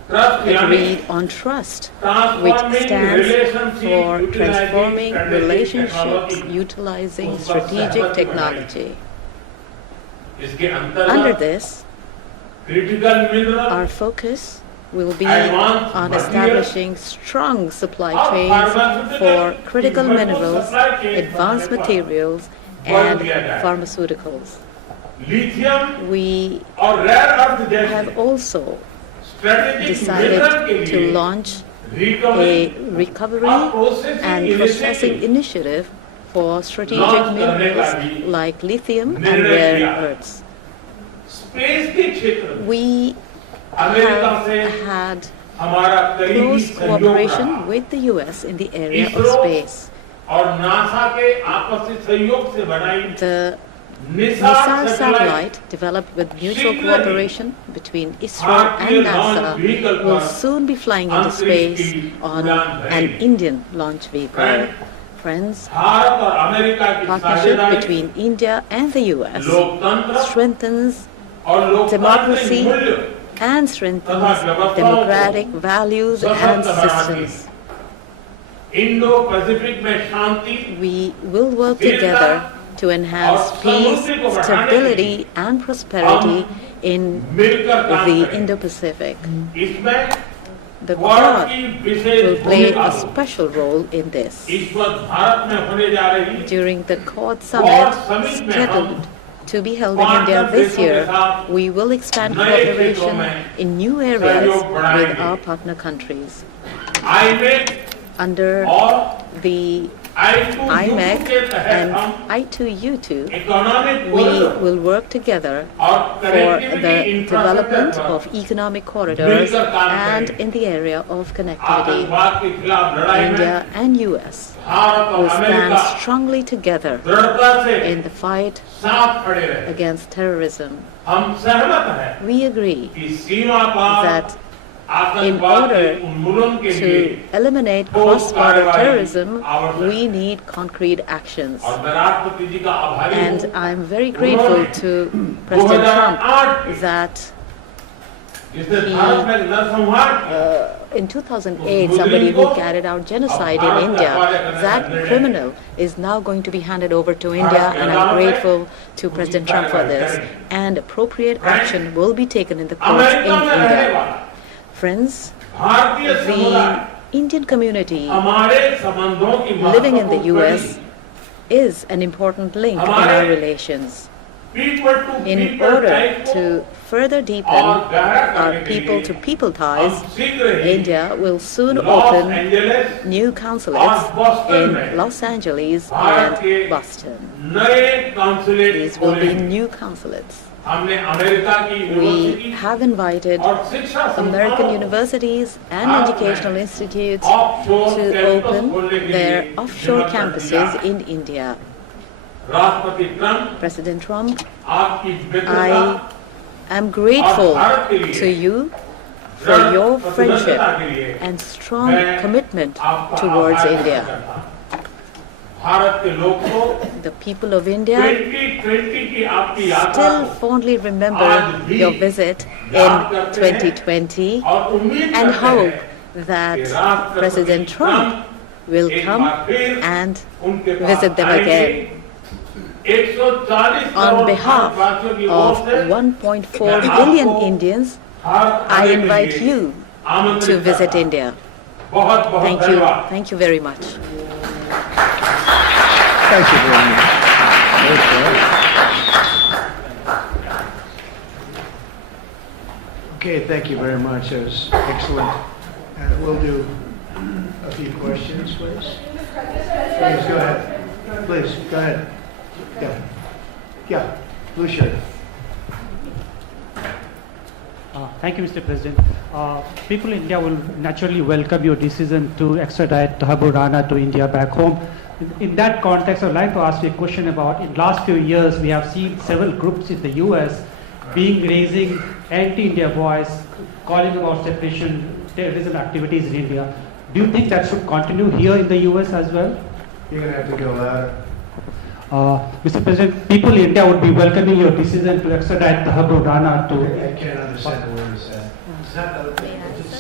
agreed on trust, which stands for transforming relationships utilizing strategic technology. Under this, our focus will be on establishing strong supply chains for critical minerals, advanced materials, and pharmaceuticals. We have also decided to launch a recovery and processing initiative for strategic minerals like lithium and rare earths. We have had close cooperation with the US in the area of space. The missile satellite, developed with mutual cooperation between ISRO and NASA, will soon be flying into space on an Indian launch vehicle. Friends, partnership between India and the US strengthens democracy and strengthens democratic values and systems. We will work together to enhance peace, stability, and prosperity in the Indo-Pacific. The Quad will play a special role in this. During the Quad Summit scheduled to be held in India this year, we will expand cooperation in new areas with our partner countries. Under the IMEC and I2U2, we will work together for the development of economic corridors and in the area of connectivity. India and US will stand strongly together in the fight against terrorism. We agree that in order to eliminate cross-border terrorism, we need concrete actions. And I'm very grateful to President Trump that in 2008, somebody who carried out genocide in India, that criminal is now going to be handed over to India, and I'm grateful to President Trump for this. And appropriate action will be taken in the courts in India. Friends, the Indian community living in the US is an important link in our relations. In order to further deepen our people-to-people ties, India will soon open new consulates in Los Angeles and Boston. These will be new consulates. We have invited American universities and educational institutes to open their offshore campuses in India. President Trump, I am grateful to you for your friendship and strong commitment towards India. The people of India still fondly remember your visit in 2020 and hope that President Trump will come and visit them again. On behalf of 1.4 billion Indians, I invite you to visit India. Thank you. Thank you very much. Thank you very much. Okay, thank you very much. That was excellent. We'll do a few questions, please. Please go ahead. Please go ahead. Yeah, blue shirt. Thank you, Mr. President. People in India will naturally welcome your decision to extradite Thakur Rana to India back home. In that context, I'd like to ask you a question about, in the last few years, we have seen several groups in the US raising anti-India voice, calling about separation, terrorism activities in India. Do you think that should continue here in the US as well? You're going to have to go louder. Mr. President, people in India would be welcoming your decision to extradite Thakur Rana to... I can't understand the word you said.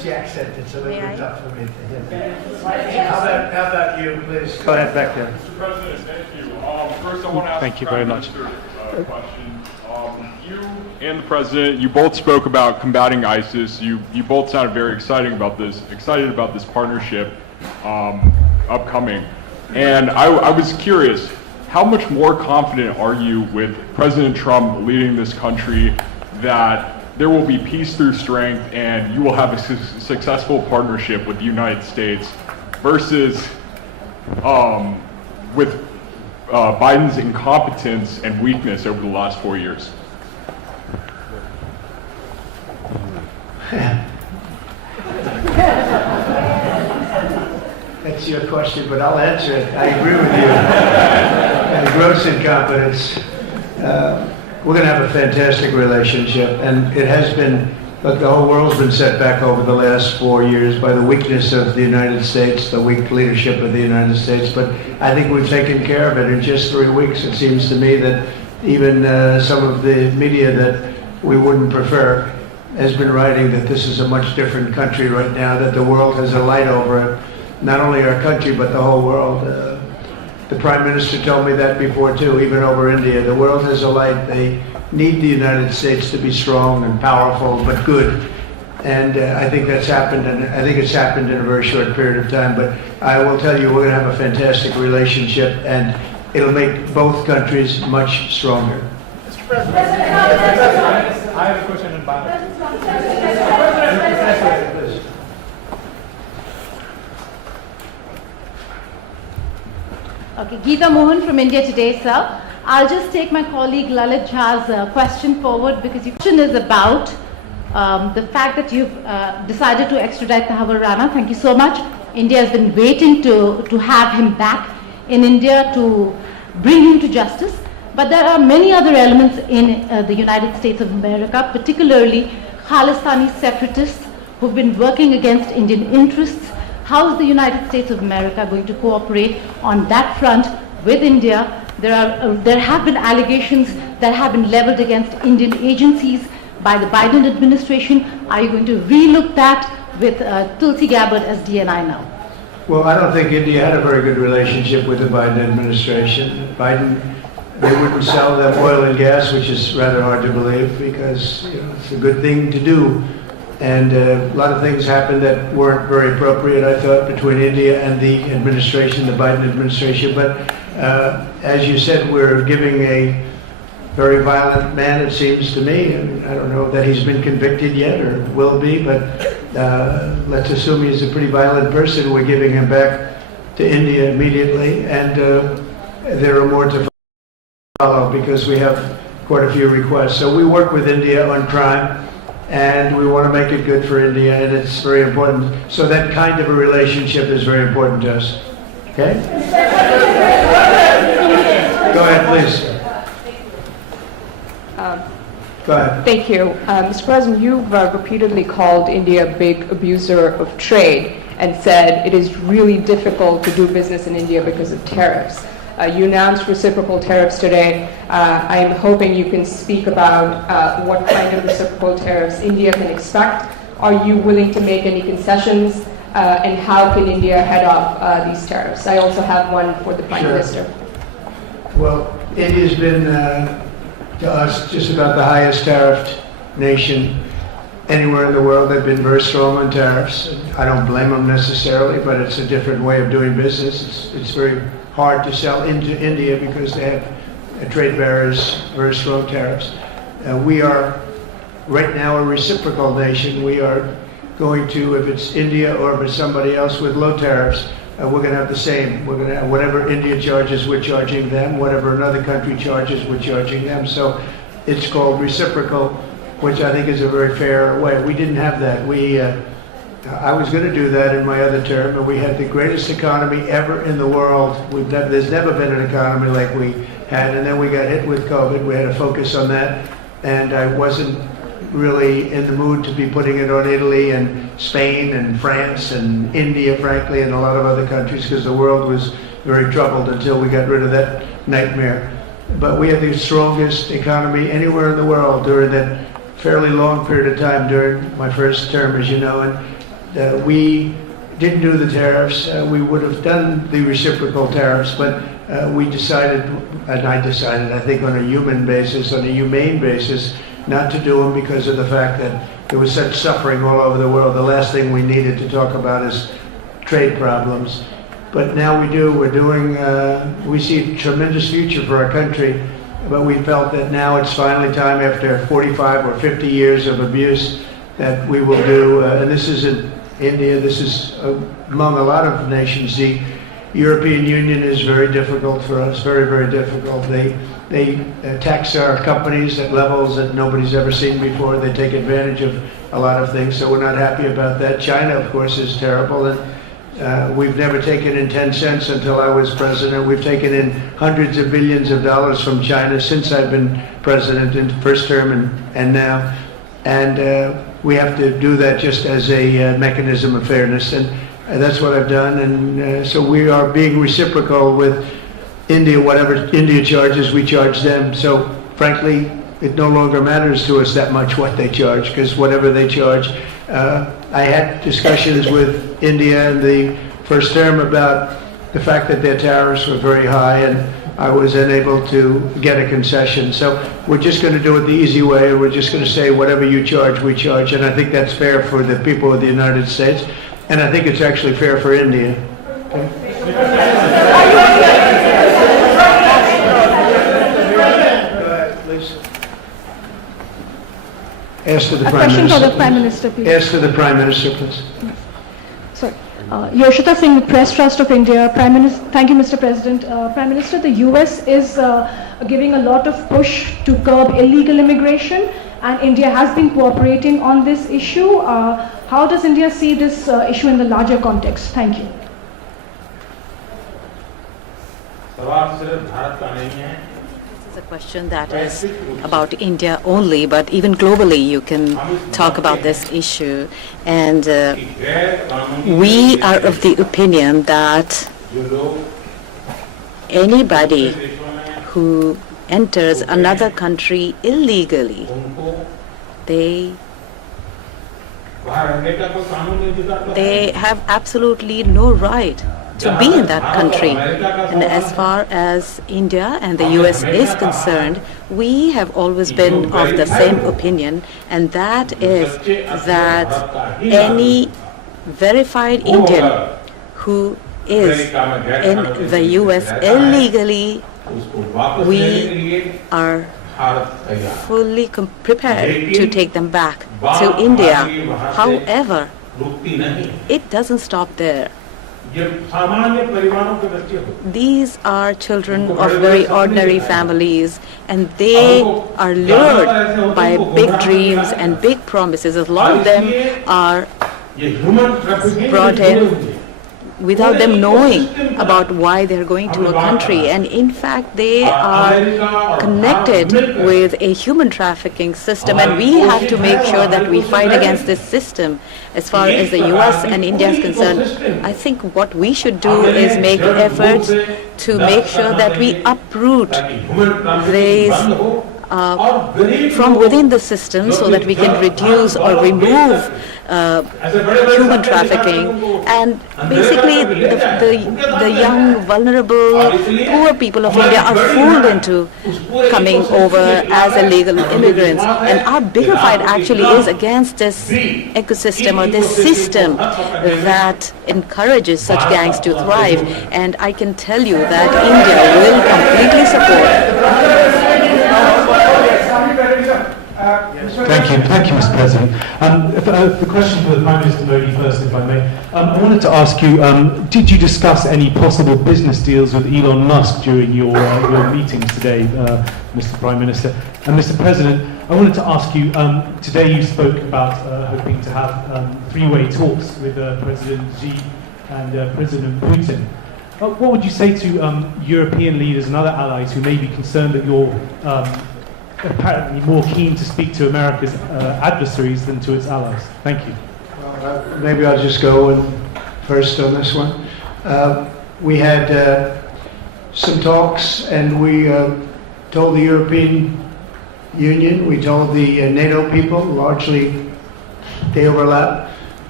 It's the accent. It's a little May I? bit tough for me to hear. How about you, please? Go ahead, back there. Mr. President, thank you. First, I want to ask Thank you very much. a question. You and the President, you both spoke about combating ISIS. You both sounded very excited about this partnership upcoming. And I was curious, how much more confident are you with President Trump leading this country that there will be peace through strength and you will have a successful partnership with the United States versus with Biden's incompetence and weakness over the last 4 years? That's your question, but I'll answer it. I agree with you. And gross incompetence. We're going to have a fantastic relationship, and it has been. Look, the whole world's been set back over the last 4 years by the weakness of the United States, the weak leadership of the United States. But I think we've taken care of it in just 3 weeks. It seems to me that even some of the media that we wouldn't prefer has been writing that this is a much different country right now, that the world has a light over it. Not only our country, but the whole world. The Prime Minister told me that before, too, even over India. The world has a light. They need the United States to be strong and powerful, but good. And I think that's happened, and I think it's happened in a very short period of time. But I will tell you, we're going to have a fantastic relationship, and it'll make both countries much stronger. Mr. President, I have a question in Bangladesh. Okay, Geeta Mohan from India Today, sir. I'll just take my colleague Lalit Jha's question forward because your question is about the fact that you've decided to extradite Tahabur Rana. Thank you so much. India has been waiting to have him back in India to bring him to justice. But there are many other elements in the United States of America, particularly Khalistani separatists who've been working against Indian interests. How is the United States of America going to cooperate on that front with India? There have been allegations that have been leveled against Indian agencies by the Biden administration. Are you going to relook that with Tulsi Gabbard as DNI now? Well, I don't think India had a very good relationship with the Biden administration. They wouldn't sell them oil and gas, which is rather hard to believe because it's a good thing to do. And a lot of things happened that weren't very appropriate, I thought, between India and the administration, the Biden administration. But as you said, we're giving a very violent man, it seems to me. And I don't know that he's been convicted yet or will be, but let's assume he's a pretty violent person. We're giving him back to India immediately. And there are more to follow because we have quite a few requests. So we work with India on crime. And we want to make it good for India, and it's very important. So that kind of a relationship is very important to us. Okay? Go ahead, please. Go ahead. Thank you. Mr. President, you've repeatedly called India a big abuser of trade and said it is really difficult to do business in India because of tariffs. You announced reciprocal tariffs today. I am hoping you can speak about what kind of reciprocal tariffs India can expect. Are you willing to make any concessions? And how can India head off these tariffs? I also have one for the Prime Minister. Well, India's been, to us, just about the highest tariffed nation anywhere in the world. They've been very strong on tariffs. I don't blame them necessarily, but it's a different way of doing business. It's very hard to sell into India because they have trade barriers, very strong tariffs. We are right now a reciprocal nation. We are going to, if it's India or if it's somebody else with low tariffs, we're going to have the same. We're going to have whatever India charges, we're charging them. Whatever another country charges, we're charging them. So it's called reciprocal, which I think is a very fair way. We didn't have that. I was going to do that in my other term, but we had the greatest economy ever in the world. There's never been an economy like we had, and then we got hit with COVID. We had to focus on that, and I wasn't really in the mood to be putting it on Italy and Spain and France and India, frankly, and a lot of other countries, because the world was very troubled until we got rid of that nightmare. But we had the strongest economy anywhere in the world during that fairly long period of time during my first term, as you know, and we didn't do the tariffs. We would have done the reciprocal tariffs, but we decided, and I decided, I think on a human basis, on a humane basis, not to do them because of the fact that there was such suffering all over the world. The last thing we needed to talk about is trade problems. But now we do. We're doing, we see a tremendous future for our country, but we felt that now it's finally time, after 45 or 50 years of abuse, that we will do, and this isn't India, this is among a lot of nations. The European Union is very difficult for us, very, very difficult. They tax our companies at levels that nobody's ever seen before. They take advantage of a lot of things, so we're not happy about that. China, of course, is terrible, and we've never taken in 10 cents until I was president. We've taken in hundreds of billions of dollars from China since I've been president in the first term and now. And we have to do that just as a mechanism of fairness, and that's what I've done. And so we are being reciprocal with India. Whatever India charges, we charge them. So frankly, it no longer matters to us that much what they charge, because whatever they charge, I had discussions with India in the first term about the fact that their tariffs were very high, and I was unable to get a concession. So we're just going to do it the easy way, and we're just going to say whatever you charge, we charge. And I think that's fair for the people of the United States, and I think it's actually fair for India. Ask to the Prime question Minister. for the Prime Minister, please. Ask to the Prime Minister, please. Sorry. Yoshita Singh, the Press Trust of India. Prime Minister, thank you, Mr. President. Prime Minister, the US is giving a lot of push to curb illegal immigration, and India has been cooperating on this issue. How does India see this issue in the larger context? Thank you. This is a question that is about India only, but even globally you can talk about this issue. And we are of the opinion that anybody who enters another country illegally, they have absolutely no right to be in that country. And as far as India and the US is concerned, we have always been of the same opinion, and that is that any verified Indian who is in the US illegally, we are fully prepared to take them back to India. However, it doesn't stop there. These are children of very ordinary families, and they are lured by big dreams and big promises. A lot of them are brought in without them knowing about why they're going to a country, and in fact they are connected with a human trafficking system, and we have to make sure that we fight against this system. As far as the US and India is concerned, I think what we should do is make efforts to make sure that we uproot these from within the system, so that we can reduce or remove human trafficking, and basically the young, vulnerable, poor people of India are fooled into coming over as illegal immigrants. And our bigger fight actually is against this ecosystem or this system that encourages such gangs to thrive. And I can tell you that India will completely support. Thank you, Mr. President. The question for the Prime Minister Modi first, if I may. I wanted to ask you, did you discuss any possible business deals with Elon Musk during your meetings today, Mr. Prime Minister? And Mr. President, I wanted to ask you, today you spoke about hoping to have three-way talks with President Xi and President Putin. What would you say to European leaders and other allies who may be concerned that you're apparently more keen to speak to America's adversaries than to its allies? Thank you. Well, maybe I'll just go first on this one. We had some talks, and we told the European Union, we told the NATO people, largely they overlap,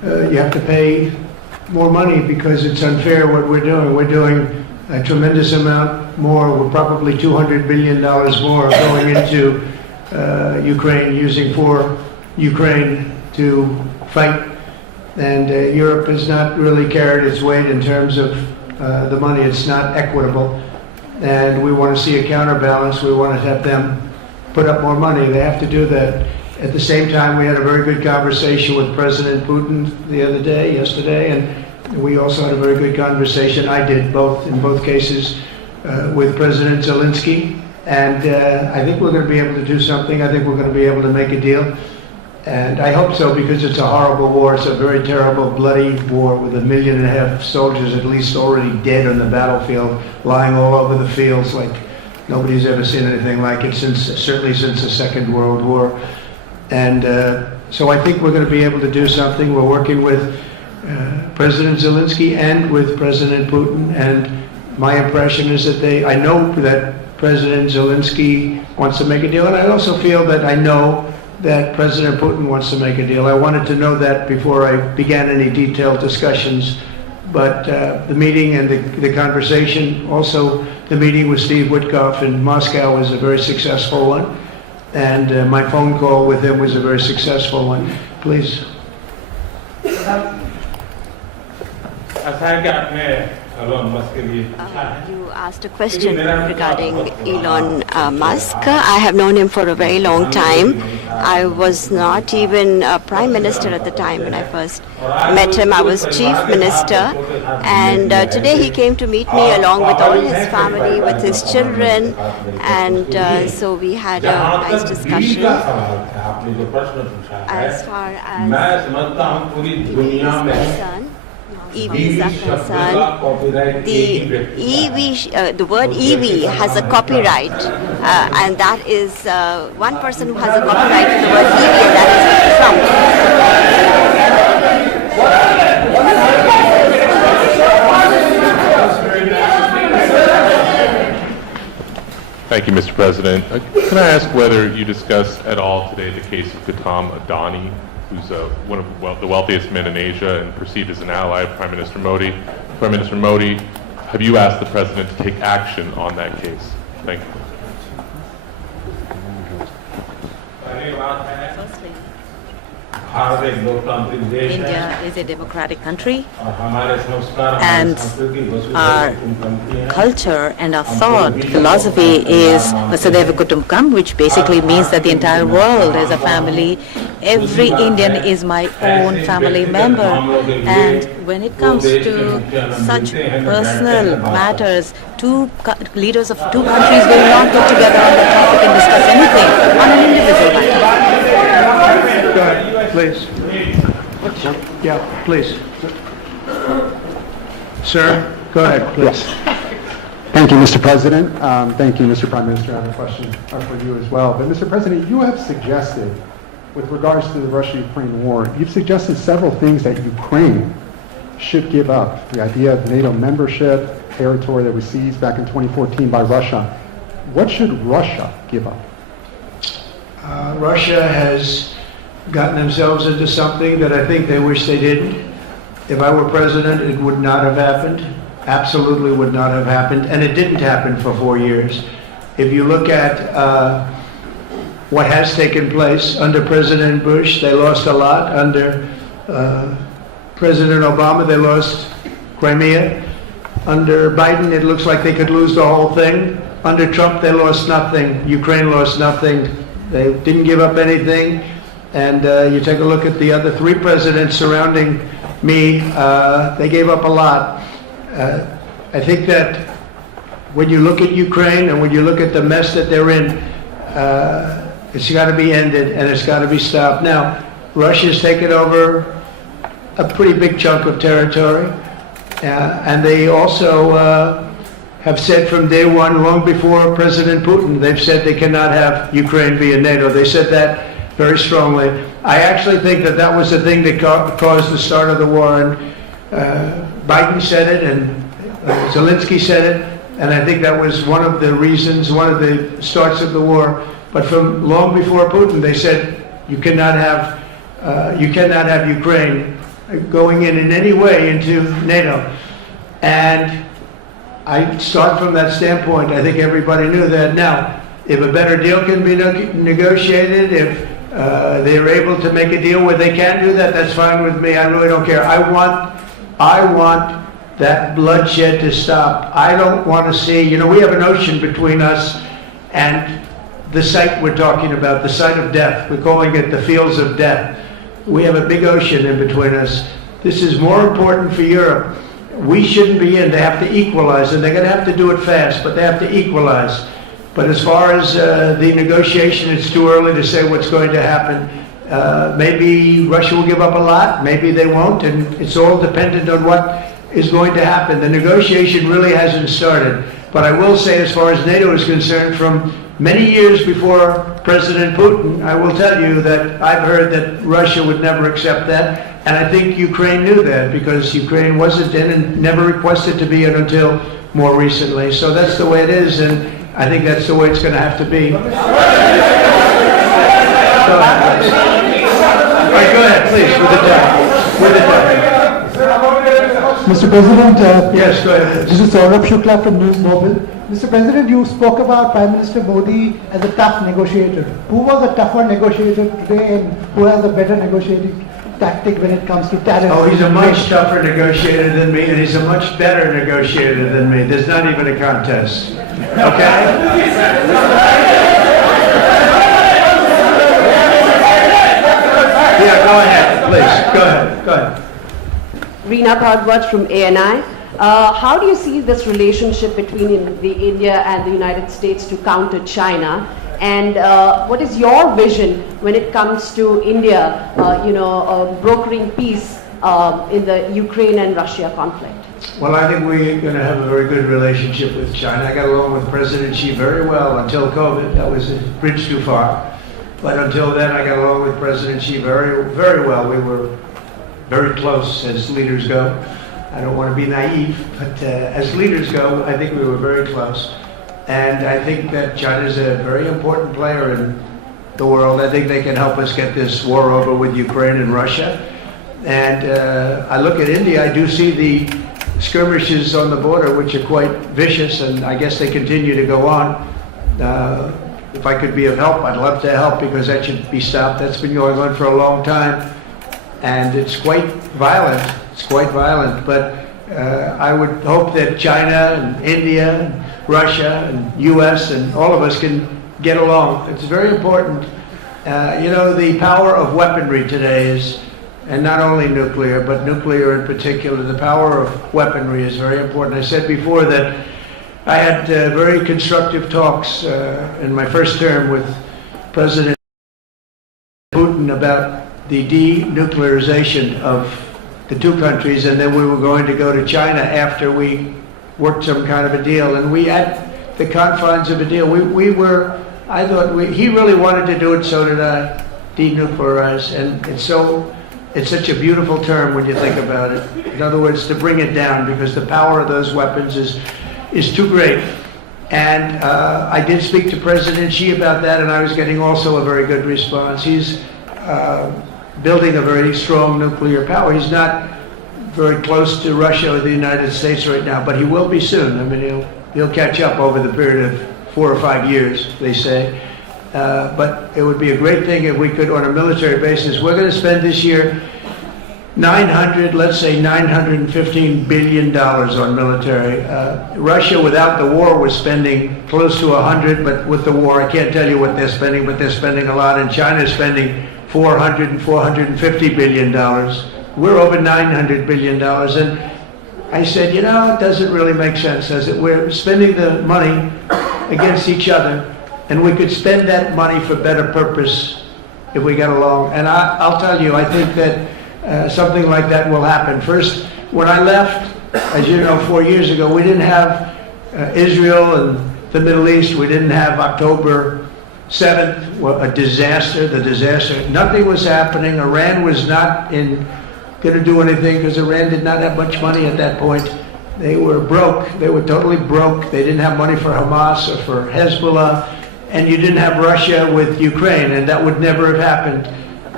you have to pay more money because it's unfair what we're doing. We're doing a tremendous amount more. We're probably $200 billion more going into Ukraine, using for Ukraine to fight. And Europe has not really carried its weight in terms of the money. It's not equitable. And we want to see a counterbalance. We want to have them put up more money. They have to do that. At the same time, we had a very good conversation with President Putin yesterday, and we also had a very good conversation. I did in both cases, with President Zelensky. And I think we're going to be able to do something. I think we're going to be able to make a deal. And I hope so, because it's a horrible war. It's a very terrible, bloody war with 1.5 million soldiers at least already dead on the battlefield, lying all over the fields like nobody's ever seen anything like it, certainly since the Second World War. And so I think we're going to be able to do something. We're working with President Zelensky and with President Putin. And my impression is that I know that President Zelensky wants to make a deal. And I also feel that I know that President Putin wants to make a deal. I wanted to know that before I began any detailed discussions. But the meeting and the conversation, also the meeting with Steve Witkoff in Moscow was a very successful one. And my phone call with him was a very successful one. Please. You asked a question regarding Elon Musk. I have known him for a very long time. I was not even a prime minister at the time when I first met him. I was chief minister. And today he came to meet me along with all his family, with his children. And so we had a nice discussion. As far as EVs are concerned, the word EV has a copyright, and that is one person who has a copyright to the word EV, and that is Trump. Thank you, Mr. President. Can I ask whether you discussed at all today the case of Gautam Adani, who's one of the wealthiest men in Asia and perceived as an ally of Prime Minister Modi. Prime Minister Modi, have you asked the President to take action on that case? Thank you. India is a democratic country, and our culture and our thought philosophy is Vasudhaiva Kutumbakam, which basically means that the entire world is a family. Every Indian is my own family member, and when it comes to such personal matters, leaders of two countries will not get together on the topic and discuss anything on an individual matter. Go ahead, please. Yeah, please. Sir, go ahead, please. Thank you, Mr. President. Thank you, Mr. Prime Minister. I have a question for you as well. But, Mr. President, you have suggested, with regards to the Russia-Ukraine war, you've suggested several things that Ukraine should give up. The idea of NATO membership, territory that was seized back in 2014 by Russia. What should Russia give up? Russia has gotten themselves into something that I think they wish they didn't. If I were president, it would not have happened. Absolutely would not have happened. And it didn't happen for 4 years. If you look at what has taken place under President Bush, they lost a lot. Under President Obama, they lost Crimea. Under Biden, it looks like they could lose the whole thing. Under Trump, they lost nothing. Ukraine lost nothing. They didn't give up anything. And you take a look at the other 3 presidents surrounding me, they gave up a lot. I think that when you look at Ukraine and when you look at the mess that they're in, it's got to be ended and it's got to be stopped. Now, Russia's taken over a pretty big chunk of territory, and they also have said from day one, long before President Putin, they've said they cannot have Ukraine be in NATO. They said that very strongly. I actually think that that was the thing that caused the start of the war. And Biden said it, and Zelensky said it, and I think that was one of the reasons, one of the starts of the war. But from long before Putin, they said you cannot have Ukraine going in any way into NATO. And I start from that standpoint. I think everybody knew that. Now, if a better deal can be negotiated, if they're able to make a deal where they can't do that, that's fine with me. I really don't care. I want that bloodshed to stop. I don't want to see, we have an ocean between us and the site we're talking about, the site of death. We're calling it the fields of death. We have a big ocean in between us. This is more important for Europe. We shouldn't be in. They have to equalize, and they're going to have to do it fast, but they have to equalize. But as far as the negotiation, it's too early to say what's going to happen. Maybe Russia will give up a lot, maybe they won't, and it's all dependent on what is going to happen. The negotiation really hasn't started. But I will say, as far as NATO is concerned, from many years before President Putin, I will tell you that I've heard that Russia would never accept that. And I think Ukraine knew that, because Ukraine wasn't in and never requested to be in until more recently. So that's the way it is, and I think that's the way it's going to have to be. All right, go ahead, please, with the time. Mr. President, yes, go ahead. This is Saurabh Shukla from News Mobile. Mr. President, you spoke about Prime Minister Modi as a tough negotiator. Who was a tougher negotiator today, and who has a better negotiating tactic when it comes to tariffs? Oh, he's a much tougher negotiator than me, and he's a much better negotiator than me. There's not even a contest. Okay? Yeah, go ahead, please. Go ahead. Reena Bhardwaj from ANI. How do you see this relationship between the India and the United States to counter China? And what is your vision when it comes to India, brokering peace in the Ukraine and Russia conflict? Well, I think we're going to have a very good relationship with China. I got along with President Xi very well until COVID. That was a bridge too far. But until then, I got along with President Xi very, very well. We were very close as leaders go. I don't want to be naive, but as leaders go, I think we were very close. And I think that China is a very important player in the world. I think they can help us get this war over with Ukraine and Russia. And I look at India, I do see the skirmishes on the border, which are quite vicious, and I guess they continue to go on. If I could be of help, I'd love to help, because that should be stopped. That's been going on for a long time. And it's quite violent. It's quite violent. But I would hope that China and India and Russia and U.S. and all of us can get along. It's very important. The power of weaponry today is, and not only nuclear, but nuclear in particular, the power of weaponry is very important. I said before that I had very constructive talks in my first term with President Putin about the denuclearization of the two countries, and then we were going to go to China after we worked some kind of a deal, and we at the confines of a deal. I thought he really wanted to do it, so did I, denuclearize, and it's such a beautiful term when you think about it. In other words, to bring it down, because the power of those weapons is too great. And I did speak to President Xi about that, and I was getting also a very good response. He's building a very strong nuclear power. He's not very close to Russia or the United States right now, but he will be soon. I mean, he'll catch up over the period of 4 or 5 years, they say. But it would be a great thing if we could, on a military basis. We're going to spend this year $915 billion on military. Russia, without the war, was spending close to 100, but with the war, I can't tell you what they're spending, but they're spending a lot, and China's spending $400 and $450 billion. We're over $900 billion, and I said, it doesn't really make sense, does it? We're spending the money against each other, and we could spend that money for better purpose if we got along. And I'll tell you, I think that something like that will happen. First, when I left, as you know, 4 years ago, we didn't have Israel and the Middle East. We didn't have October 7th, a disaster, the disaster. Nothing was happening. Iran was not going to do anything, because Iran did not have much money at that point. They were broke. They were totally broke. They didn't have money for Hamas or for Hezbollah. And you didn't have Russia with Ukraine, and that would never have happened.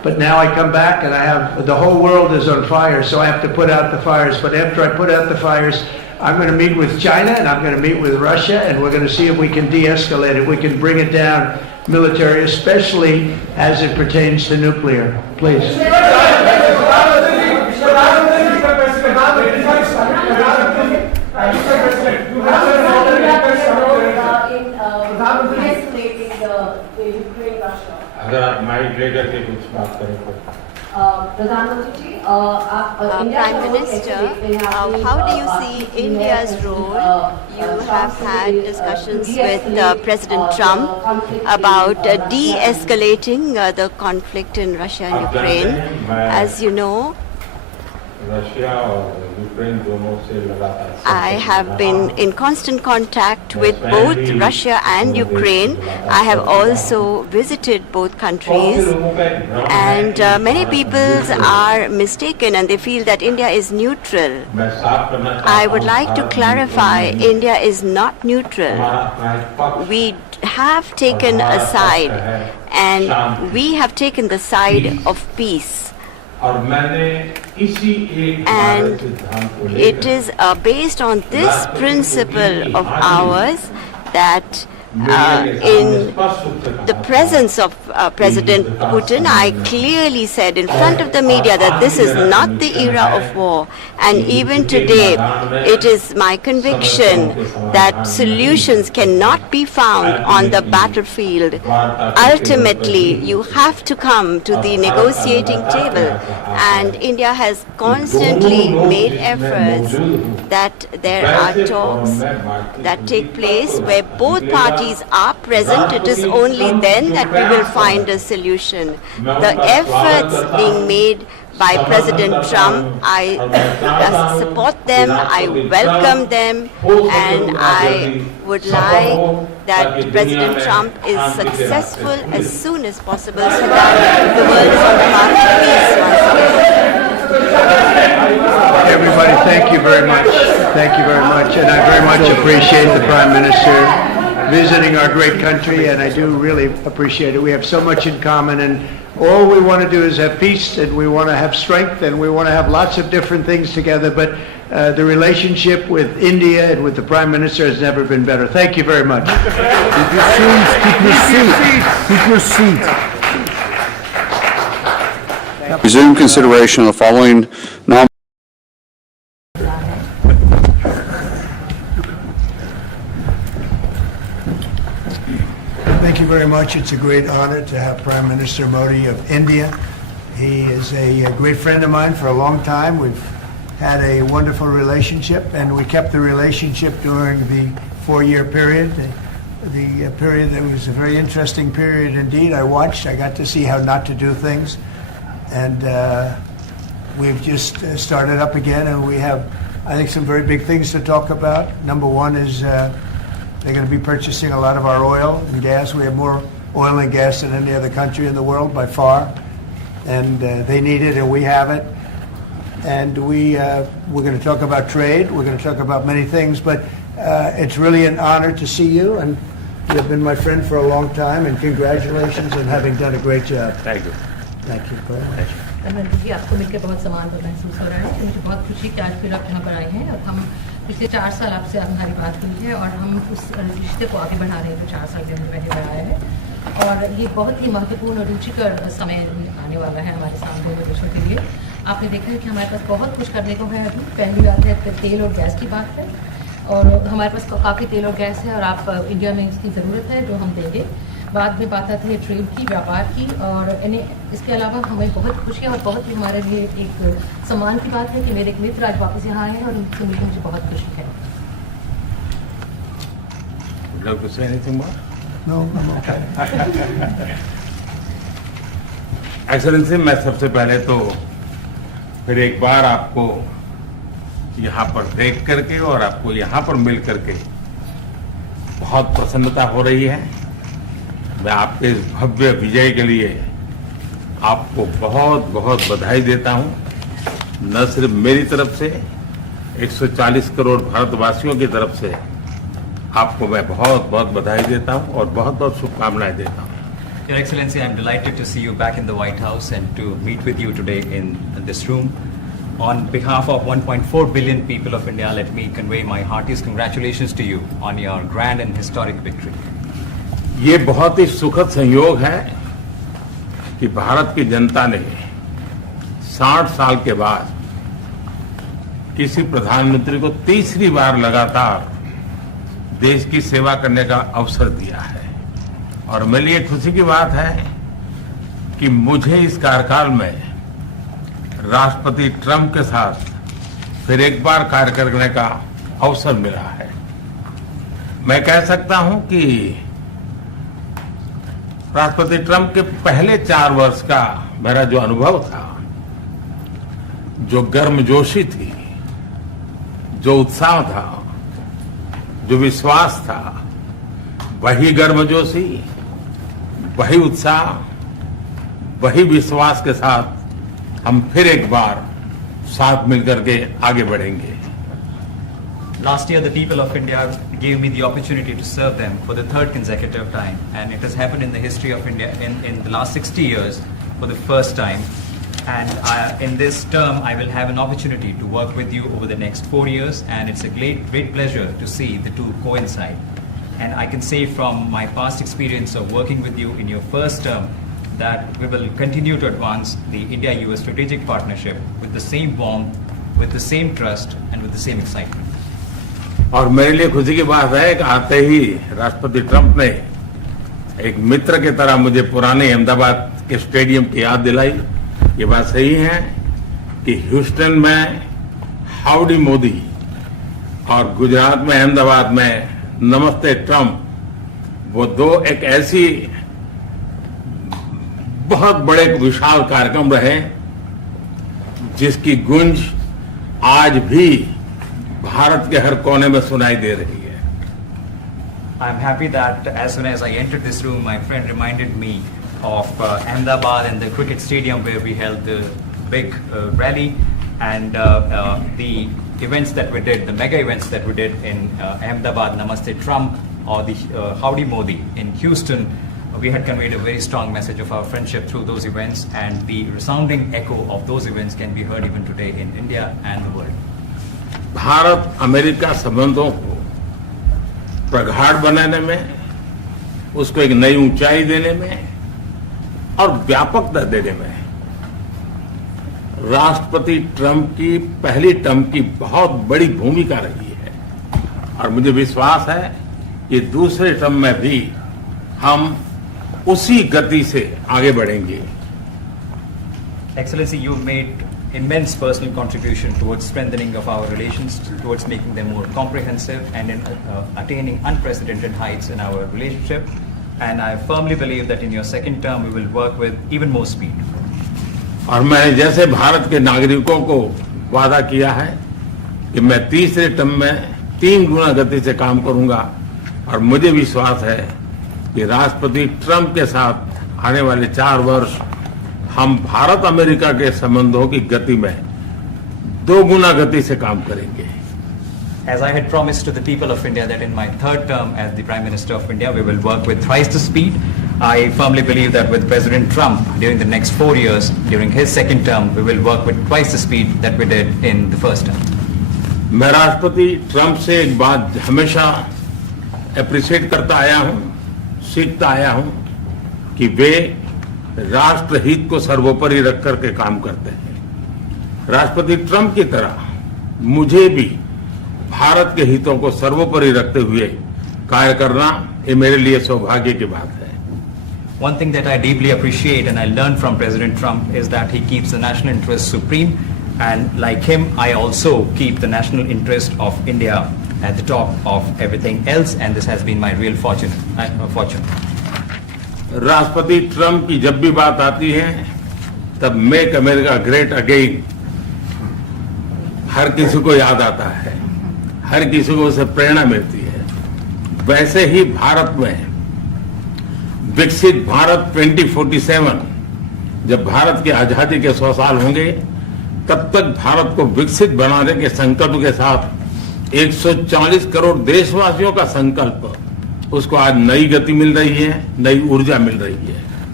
But now I come back and I have, the whole world is on fire, so I have to put out the fires. But after I put out the fires, I'm going to meet with China and I'm going to meet with Russia, and we're going to see if we can de-escalate it. We can bring it down military, especially as it pertains to nuclear. Please. अगर आप mic लेकर के कुछ बात करें तो Prime Minister, how do you see India's role? You have had discussions with President Trump about de-escalating the conflict in Russia and Ukraine. As you know, I have been in constant contact with both Russia and Ukraine. I have also visited both countries, and many people are mistaken and they feel that India is neutral. I would like to clarify, India is not neutral. We have taken a side, and we have taken the side of peace. And it is based on this principle of ours that in the presence of President Putin, I clearly said in front of the media that this is not the era of war. And even today, it is my conviction that solutions cannot be found on the battlefield. Ultimately, you have to come to the negotiating table. And India has constantly made efforts that there are talks that take place where both parties are present. It is only then that we will find a solution. The efforts being made by President Trump, I support them, I welcome them, and I would like that President Trump is successful as soon as possible so that the world is on the path to peace once again. Everybody, thank you very much. Thank you very much. And I very much appreciate the Prime Minister visiting our great country, and I do really appreciate it. We have so much in common, and all we want to do is have peace, and we want to have strength, and we want to have lots of different things together, but the relationship with India and with the Prime Minister has never been better. Thank you very much. Keep your seats, keep your seats, keep your seats. Resume consideration of the following nominations. Thank you very much. It's a great honor to have Prime Minister Modi of India. He is a great friend of mine for a long time. We've had a wonderful relationship, and we kept the relationship during the 4-year period. The period that was a very interesting period indeed. I watched. I got to see how not to do things. And we've just started up again, and we have, I think, some very big things to talk about. Number one is they're going to be purchasing a lot of our oil and gas. We have more oil and gas than any other country in the world by far. And they need it, and we have it. And we're going to talk about trade. We're going to talk about many things. But it's really an honor to see you. And you've been my friend for a long time. And congratulations on having done a great job. Thank you. Thank you very much. Narendra जी, आपको मिलकर बहुत सम्मान पर महसूस हो रहा है। मुझे बहुत खुशी कि आज फिर आप यहाँ पर आए हैं और हम पिछले 4 साल आपसे हमारी बात हुई है और हम उस रिश्ते को आगे बढ़ा रहे हैं जो 4 साल के हमने पहले बढ़ाया है। और ये बहुत ही महत्वपूर्ण और रुचिकर समय आने वाला है हमारे सामने दोनों देशों के लिए। आपने देखा है कि हमारे पास बहुत कुछ करने को है। अभी पहली बात है तेल और गैस की बात है, और हमारे पास काफ़ी तेल और गैस है और आप इंडिया में इसकी ज़रूरत है जो हम देंगे। बाद में बात आती है ट्रेड की, व्यापार की, और इसके अलावा हमें बहुत खुशी है और बहुत ही हमारे लिए एक सम्मान की बात है कि मेरे एक मित्र आज वापस यहाँ आए हैं और उनसे मिलकर मुझे बहुत खुशी है। Would you like to say anything more? No, I'm okay. Excellency, मैं सबसे पहले तो फिर एक बार आपको यहाँ पर देख करके और आपको यहाँ पर मिल करके बहुत प्रसन्नता हो रही है। मैं आपके इस भव्य विजय के लिए आपको बहुत बहुत बधाई देता हूं। न सिर्फ मेरी तरफ से, 140 करोड़ भारतवासियों की तरफ से आपको मैं बहुत बहुत बधाई देता हूं और बहुत बहुत शुभकामनाएं देता हूं। Your Excellency, I'm delighted to see you back in the White House and to meet with you today in this room. On behalf of 1.4 billion people of India, let me convey my heartiest congratulations to you on your grand and historic victory. ये बहुत ही सुखद संयोग है कि भारत की जनता ने 60 साल के बाद किसी प्रधानमंत्री को तीसरी बार लगातार देश की सेवा करने का अवसर दिया है। और मेरे लिए खुशी की बात है कि मुझे इस कार्यकाल में राष्ट्रपति ट्रंप के साथ फिर एक बार कार्य करने का अवसर मिला है। मैं कह सकता हूं कि राष्ट्रपति ट्रंप के पहले 4 वर्ष का मेरा जो अनुभव था, जो गर्मजोशी थी, जो उत्साह था, जो विश्वास था, वही गर्मजोशी, वही उत्साह, वही विश्वास के साथ हम फिर एक बार साथ मिलकर के आगे बढ़ेंगे। Last year, the people of India gave me the opportunity to serve them for the 3rd consecutive time, and it has happened in the history of India in the last 60 years for the first time. And in this term, I will have an opportunity to work with you over the next 4 years, and it's a great pleasure to see the two coincide. And I can say from my past experience of working with you in your first term that we will continue to advance the India-US strategic partnership with the same warmth, with the same trust, and with the same excitement. और मेरे लिए खुशी की बात है कि आते ही राष्ट्रपति ट्रंप ने एक मित्र की तरह मुझे पुराने अहमदाबाद के स्टेडियम की याद दिलाई। ये बात सही है कि ह्यूस्टन में हाउडी मोदी और गुजरात में अहमदाबाद में नमस्ते ट्रंप, वो दो एक ऐसी बहुत बड़े विशाल कार्यक्रम रहे जिसकी गूंज आज भी भारत के हर कोने में सुनाई दे रही है। I'm happy that as soon as I entered this room, my friend reminded me of Ahmedabad and the cricket stadium where we held the big rally, and the events that we did, the mega events that we did in Ahmedabad, Namaste Trump, or the Howdy Modi in Houston. We had conveyed a very strong message of our friendship through those events, and the resounding echo of those events can be heard even today in India and the world. Bharat America संबंधों को प्रगाढ़ बनाने में, उसको एक नई ऊंचाई देने में और व्यापकता देने में राष्ट्रपति ट्रंप की पहली टर्म की बहुत बड़ी भूमिका रही है। और मुझे विश्वास है कि दूसरे टर्म में भी हम उसी गति से आगे बढ़ेंगे। Excellency, you've made immense personal contribution towards strengthening of our relations, towards making them more comprehensive, and in attaining unprecedented heights in our relationship. And I firmly believe that in your second term, we will work with even more speed. और मैंने जैसे भारत के नागरिकों को वादा किया है कि मैं तीसरे टर्म में 3 गुना गति से काम करूंगा, और मुझे विश्वास है कि राष्ट्रपति ट्रंप के साथ आने वाले 4 वर्ष हम भारत अमेरिका के संबंधों की गति में 2 गुना गति से काम करेंगे। As I had promised to the people of India that in my 3rd term as the Prime Minister of India, we will work with thrice the speed. I firmly believe that with President Trump during the next 4 years, during his second term, we will work with twice the speed that we did in the first term. मैं राष्ट्रपति Trump से एक बात हमेशा appreciate करता आया हूं, सीखता आया हूं कि वे राष्ट्रहित को सर्वोपरि रख करके काम करते हैं। राष्ट्रपति ट्रंप की तरह मुझे भी भारत के हितों को सर्वोपरि रखते हुए कार्य करना, ये मेरे लिए सौभाग्य की बात है। One thing that I deeply appreciate and I learned from President Trump is that he keeps the national interest supreme, and like him, I also keep the national interest of India at the top of everything else, and this has been my real fortune. राष्ट्रपति Trump की जब भी बात आती है तब make America great again हर किसी को याद आता है, हर किसी को उससे प्रेरणा मिलती है। वैसे ही भारत में विकसित भारत 2047, जब भारत की आजादी के 100 साल होंगे, तब तक भारत को विकसित बनाने के संकल्प के साथ 140 करोड़ देशवासियों का संकल्प, उसको आज नई गति मिल रही है, नई ऊर्जा मिल रही है।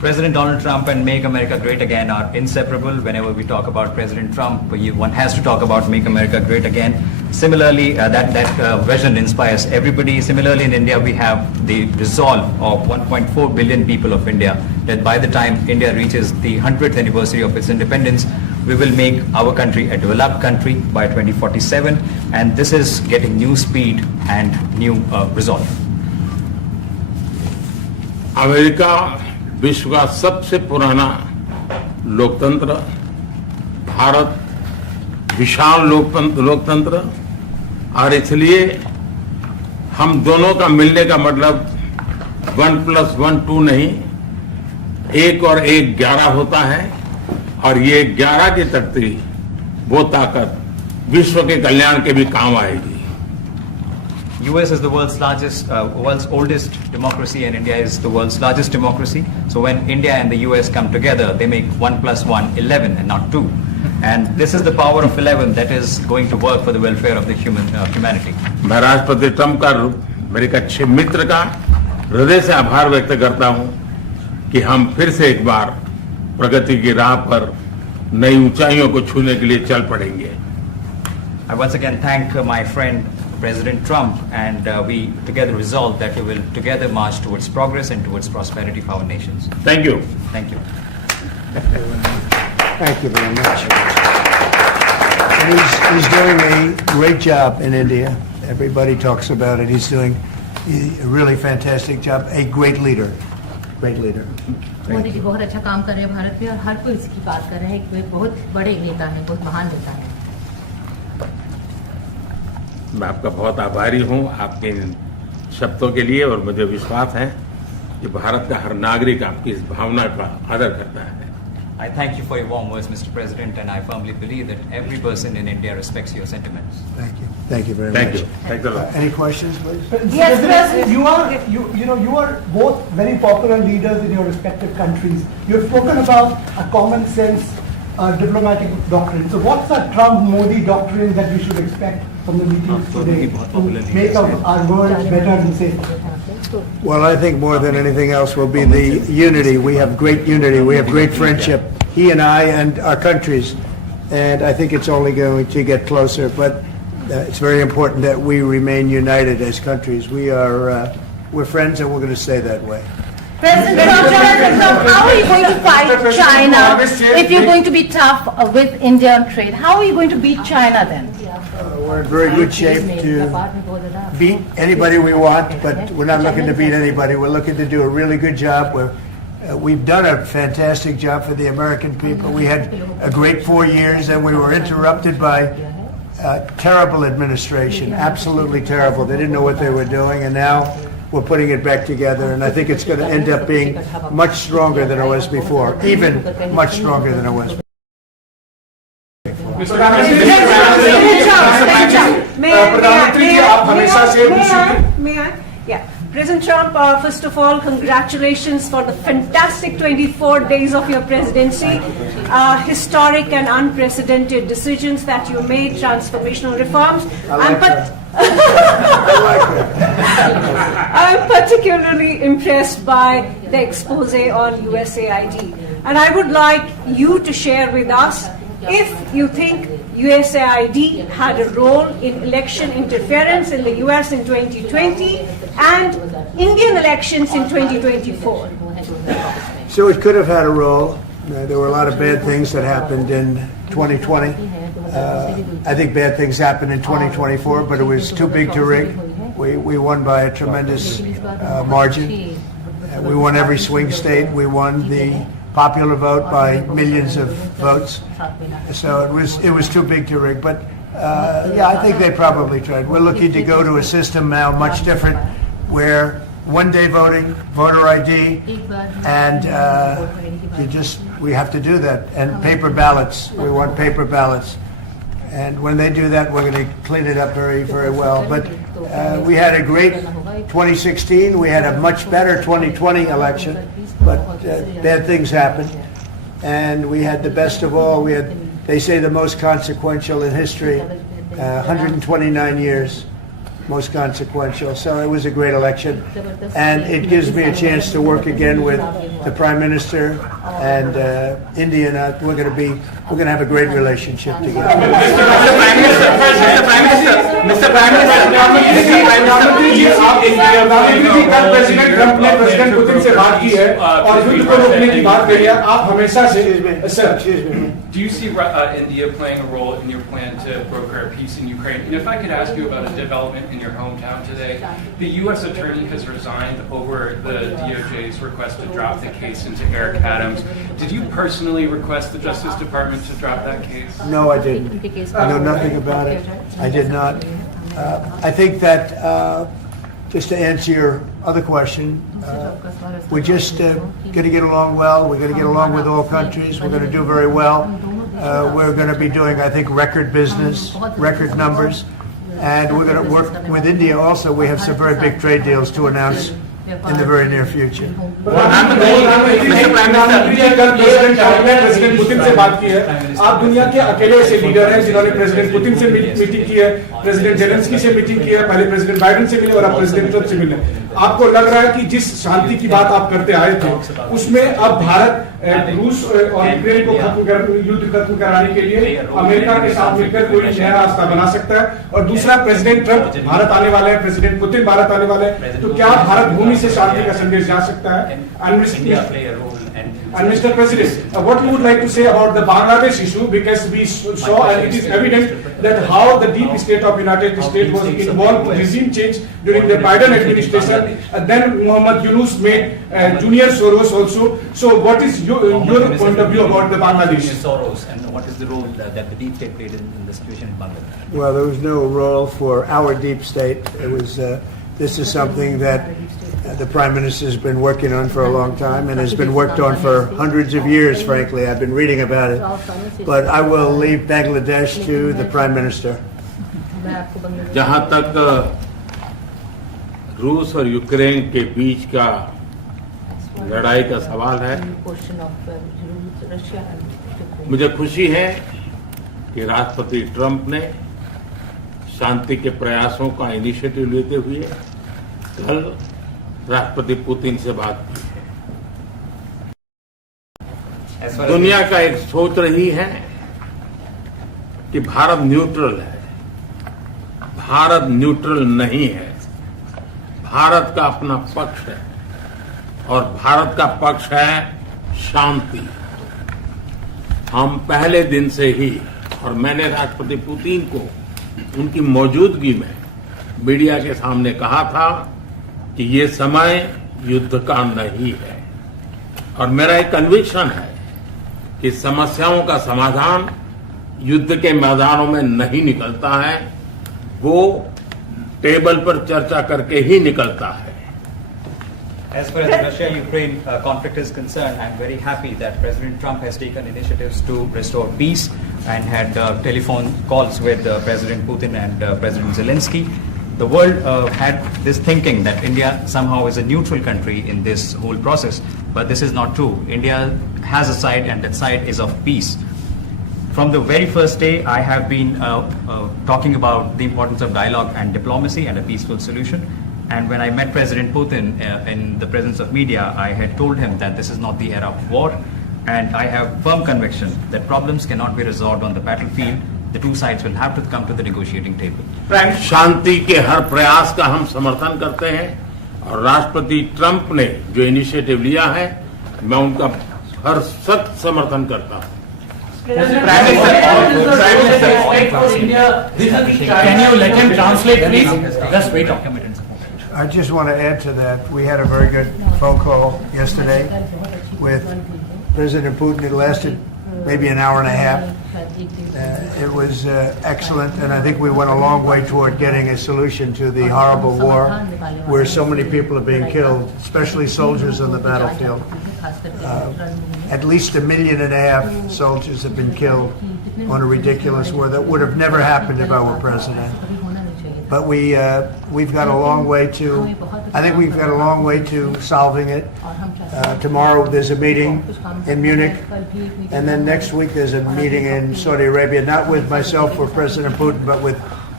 President Donald Trump and Make America Great Again are inseparable. Whenever we talk about President Trump, one has to talk about Make America Great Again. Similarly, that vision inspires everybody. Similarly, in India, we have the resolve of 1.4 billion people of India that by the time India reaches the 100th anniversary of its independence, we will make our country a developed country by 2047. And this is getting new speed and new resolve. America विश्व का सबसे पुराना लोकतंत्र, भारत विशाल लोकतंत्र, और इसलिए हम दोनों का मिलने का मतलब 1+1 2 नहीं, 1 और 1 11 होता है, और ये 11 की तख्ती वो ताकत विश्व के कल्याण के भी काम आएगी. US is the world's oldest democracy, and India is the world's largest democracy. So when India and the US come together, they make 1+1 11 and not 2. And this is the power of 11 that is going to work for the welfare of the humanity. मैं राष्ट्रपति Trump का मेरे एक अच्छे मित्र का हृदय से आभार व्यक्त करता हूं कि हम फिर से एक बार प्रगति की राह पर नई ऊंचाइयों को छूने के लिए चल पड़ेंगे. I once again thank my friend President Trump, and we together resolve that we will together march towards progress and towards prosperity for our nations. Thank you. Thank you. Thank you very much. And he's doing a great job in India. Everybody talks about it. He's doing a really fantastic job. A great leader. Great leader. Modi ji बहुत अच्छा काम कर रहे हैं भारत में, और हर कोई इसकी बात कर रहे हैं कि वे बहुत बड़े नेता हैं, बहुत महान नेता हैं. मैं आपका बहुत आभारी हूं आपके इन शब्दों के लिए, और मुझे विश्वास है कि भारत का हर नागरिक आपकी इस भावना का आदर करता है. I thank you for your warm words, Mr. President, and I firmly believe that every person in India respects your sentiments. Thank you. Thank you very Thank much. you. Thanks a lot. Any questions, please? Yes, President. You are both very popular leaders in your respective countries. You have spoken about a common sense diplomatic doctrine. So what's the Trump-Modi doctrine that we should expect from the meetings today to make our world better and safer? Well, I think more than anything else will be the unity. We have great unity. We have great friendship, he and I and our countries. And I think it's only going to get closer. But it's very important that we remain united as countries. We're friends, and we're going to stay that way. President Trump, how are you going to fight China if you're going to be tough with India on trade? How are you going to beat China then? We're in very good shape to beat anybody we want, but we're not looking to beat anybody. We're looking to do a really good job. We've done a fantastic job for the American people. We had a great 4 years, and we were interrupted by terrible administration, absolutely terrible. They didn't know what they were doing, and now we're putting it back together, and I think it's going to end up being much stronger than it was before, even much stronger than it was before. May I? Yeah. President Trump, first of all, congratulations for the fantastic 24 days of your presidency. Historic and unprecedented decisions that you made, transformational reforms. I'm particularly impressed by the expose on USAID. And I would like you to share with us if you think USAID had a role in election interference in the US in 2020 and Indian elections in 2024. So it could have had a role. There were a lot of bad things that happened in 2020. I think bad things happened in 2024, but it was too big to rig. We won by a tremendous margin. We won every swing state. We won the popular vote by millions of votes. So it was too big to rig. But yeah, I think they probably tried. We're looking to go to a system now much different, where one-day voting, voter ID, and we have to do that. And paper ballots. We want paper ballots. And when they do that, we're going to clean it up very, very well. But we had a great 2016. We had a much better 2020 election. But bad things happened. And we had the best of all. We had, they say, the most consequential in history, 129 years. most consequential. So it was a great election, and it gives me a chance to work again with the Prime Minister and India. And we're going to have a great relationship together. Mr. Prime Minister, कल president Trump ने president Putin से बात की है और युद्ध को रोकने की बात कही है. आप हमेशा से Do you see India playing a role in your plan to broker a peace in Ukraine? And if I could ask you about a development in your hometown today, the U.S. attorney has resigned over the DOJ's request to drop the case into Eric Adams. Did you personally request the Justice Department to drop that case? No, I didn't. I know nothing about it. I did not. I think that, just to answer your other question, we're just going to get along well. We're going to get along with all countries. We're going to do very well. We're going to be doing, I think, record business, record numbers. And we're going to work with India also. We have some very big trade deals to announce in the very near future. President Putin से बात की है. आप दुनिया के अकेले ऐसे leader हैं जिन्होंने प्रेसिडेंट पुतिन से मीटिंग की है, प्रेसिडेंट जेलेंस्की से मीटिंग की है, पहले प्रेसिडेंट बाइडेन से मिले और अब प्रेसिडेंट ट्रंप से मिले. आपको लग रहा है कि जिस शांति की बात आप करते आए थे उसमें अब भारत रूस और यूक्रेन को युद्ध खत्म कराने के लिए अमेरिका के साथ मिलकर कोई नया रास्ता बना सकता है. और दूसरा, प्रेसिडेंट ट्रंप भारत आने वाले हैं, प्रेसिडेंट पुतिन भारत आने वाले हैं, तो क्या भारत भूमि से शांति का संदेश जा सकता है? And Mr. President, what you would like to say about the Bangladesh issue, because we saw and it is evident that how the deep state of United States was involved in regime change during the Biden administration, and then Mohammed Yunus made Junior Soros also. So what is your point of view about the Bangladesh? Soros, and what is the role that the deep state played in the situation in Bangladesh? Well, there was no role for our deep state. It was. This is something that the Prime Minister has been working on for a long time and has been worked on for hundreds of years, frankly. I've been reading about it. But I will leave Bangladesh to the Prime Minister. जहां तक रूस और Ukraine के बीच का लड़ाई का सवाल है, मुझे खुशी है कि राष्ट्रपति ट्रंप ने शांति के प्रयासों का इनिशिएटिव लेते हुए कल राष्ट्रपति पुतिन से बात की है. दुनिया का एक सोच रही है कि भारत न्यूट्रल है. भारत न्यूट्रल नहीं है. भारत का अपना पक्ष है और भारत का पक्ष है शांति. हम पहले दिन से ही, और मैंने राष्ट्रपति पुतिन को उनकी मौजूदगी में मीडिया के सामने कहा था कि ये समय युद्ध का नहीं है, और मेरा एक कन्विक्शन है कि समस्याओं का समाधान युद्ध के मैदानों में नहीं निकलता है, वो टेबल पर चर्चा करके ही निकलता है. As far as the Russia-Ukraine conflict is concerned, I am very happy that President Trump has taken initiatives to restore peace and had telephone calls with President Putin and President Zelensky. The world had this thinking that India somehow is a neutral country in this whole process, but this is not true. India has a side, and that side is of peace. From the very first day, I have been talking about the importance of dialogue and diplomacy and a peaceful solution. And when I met President Putin in the presence of media, I had told him that this is not the era of war, and I have firm conviction that problems cannot be resolved on the battlefield. The two sides will have to come to the negotiating table. शांति के हर प्रयास का हम समर्थन करते हैं, और राष्ट्रपति Trump ने जो इनिशिएटिव लिया है, मैं उनका हर सख्त समर्थन करता हूं. Can you let him translate, please? Just wait. I just want to add to that. We had a very good phone call yesterday with President Putin. It lasted maybe an hour and a half. It was excellent, and I think we went a long way toward getting a solution to the horrible war where so many people are being killed, especially soldiers on the battlefield. At least 1.5 million soldiers have been killed on a ridiculous war that would have never happened if I were president. But we've got a long way to. I think we've got a long way to solving it. Tomorrow there's a meeting in Munich, and then next week there's a meeting in Saudi Arabia, not with myself or President Putin, but with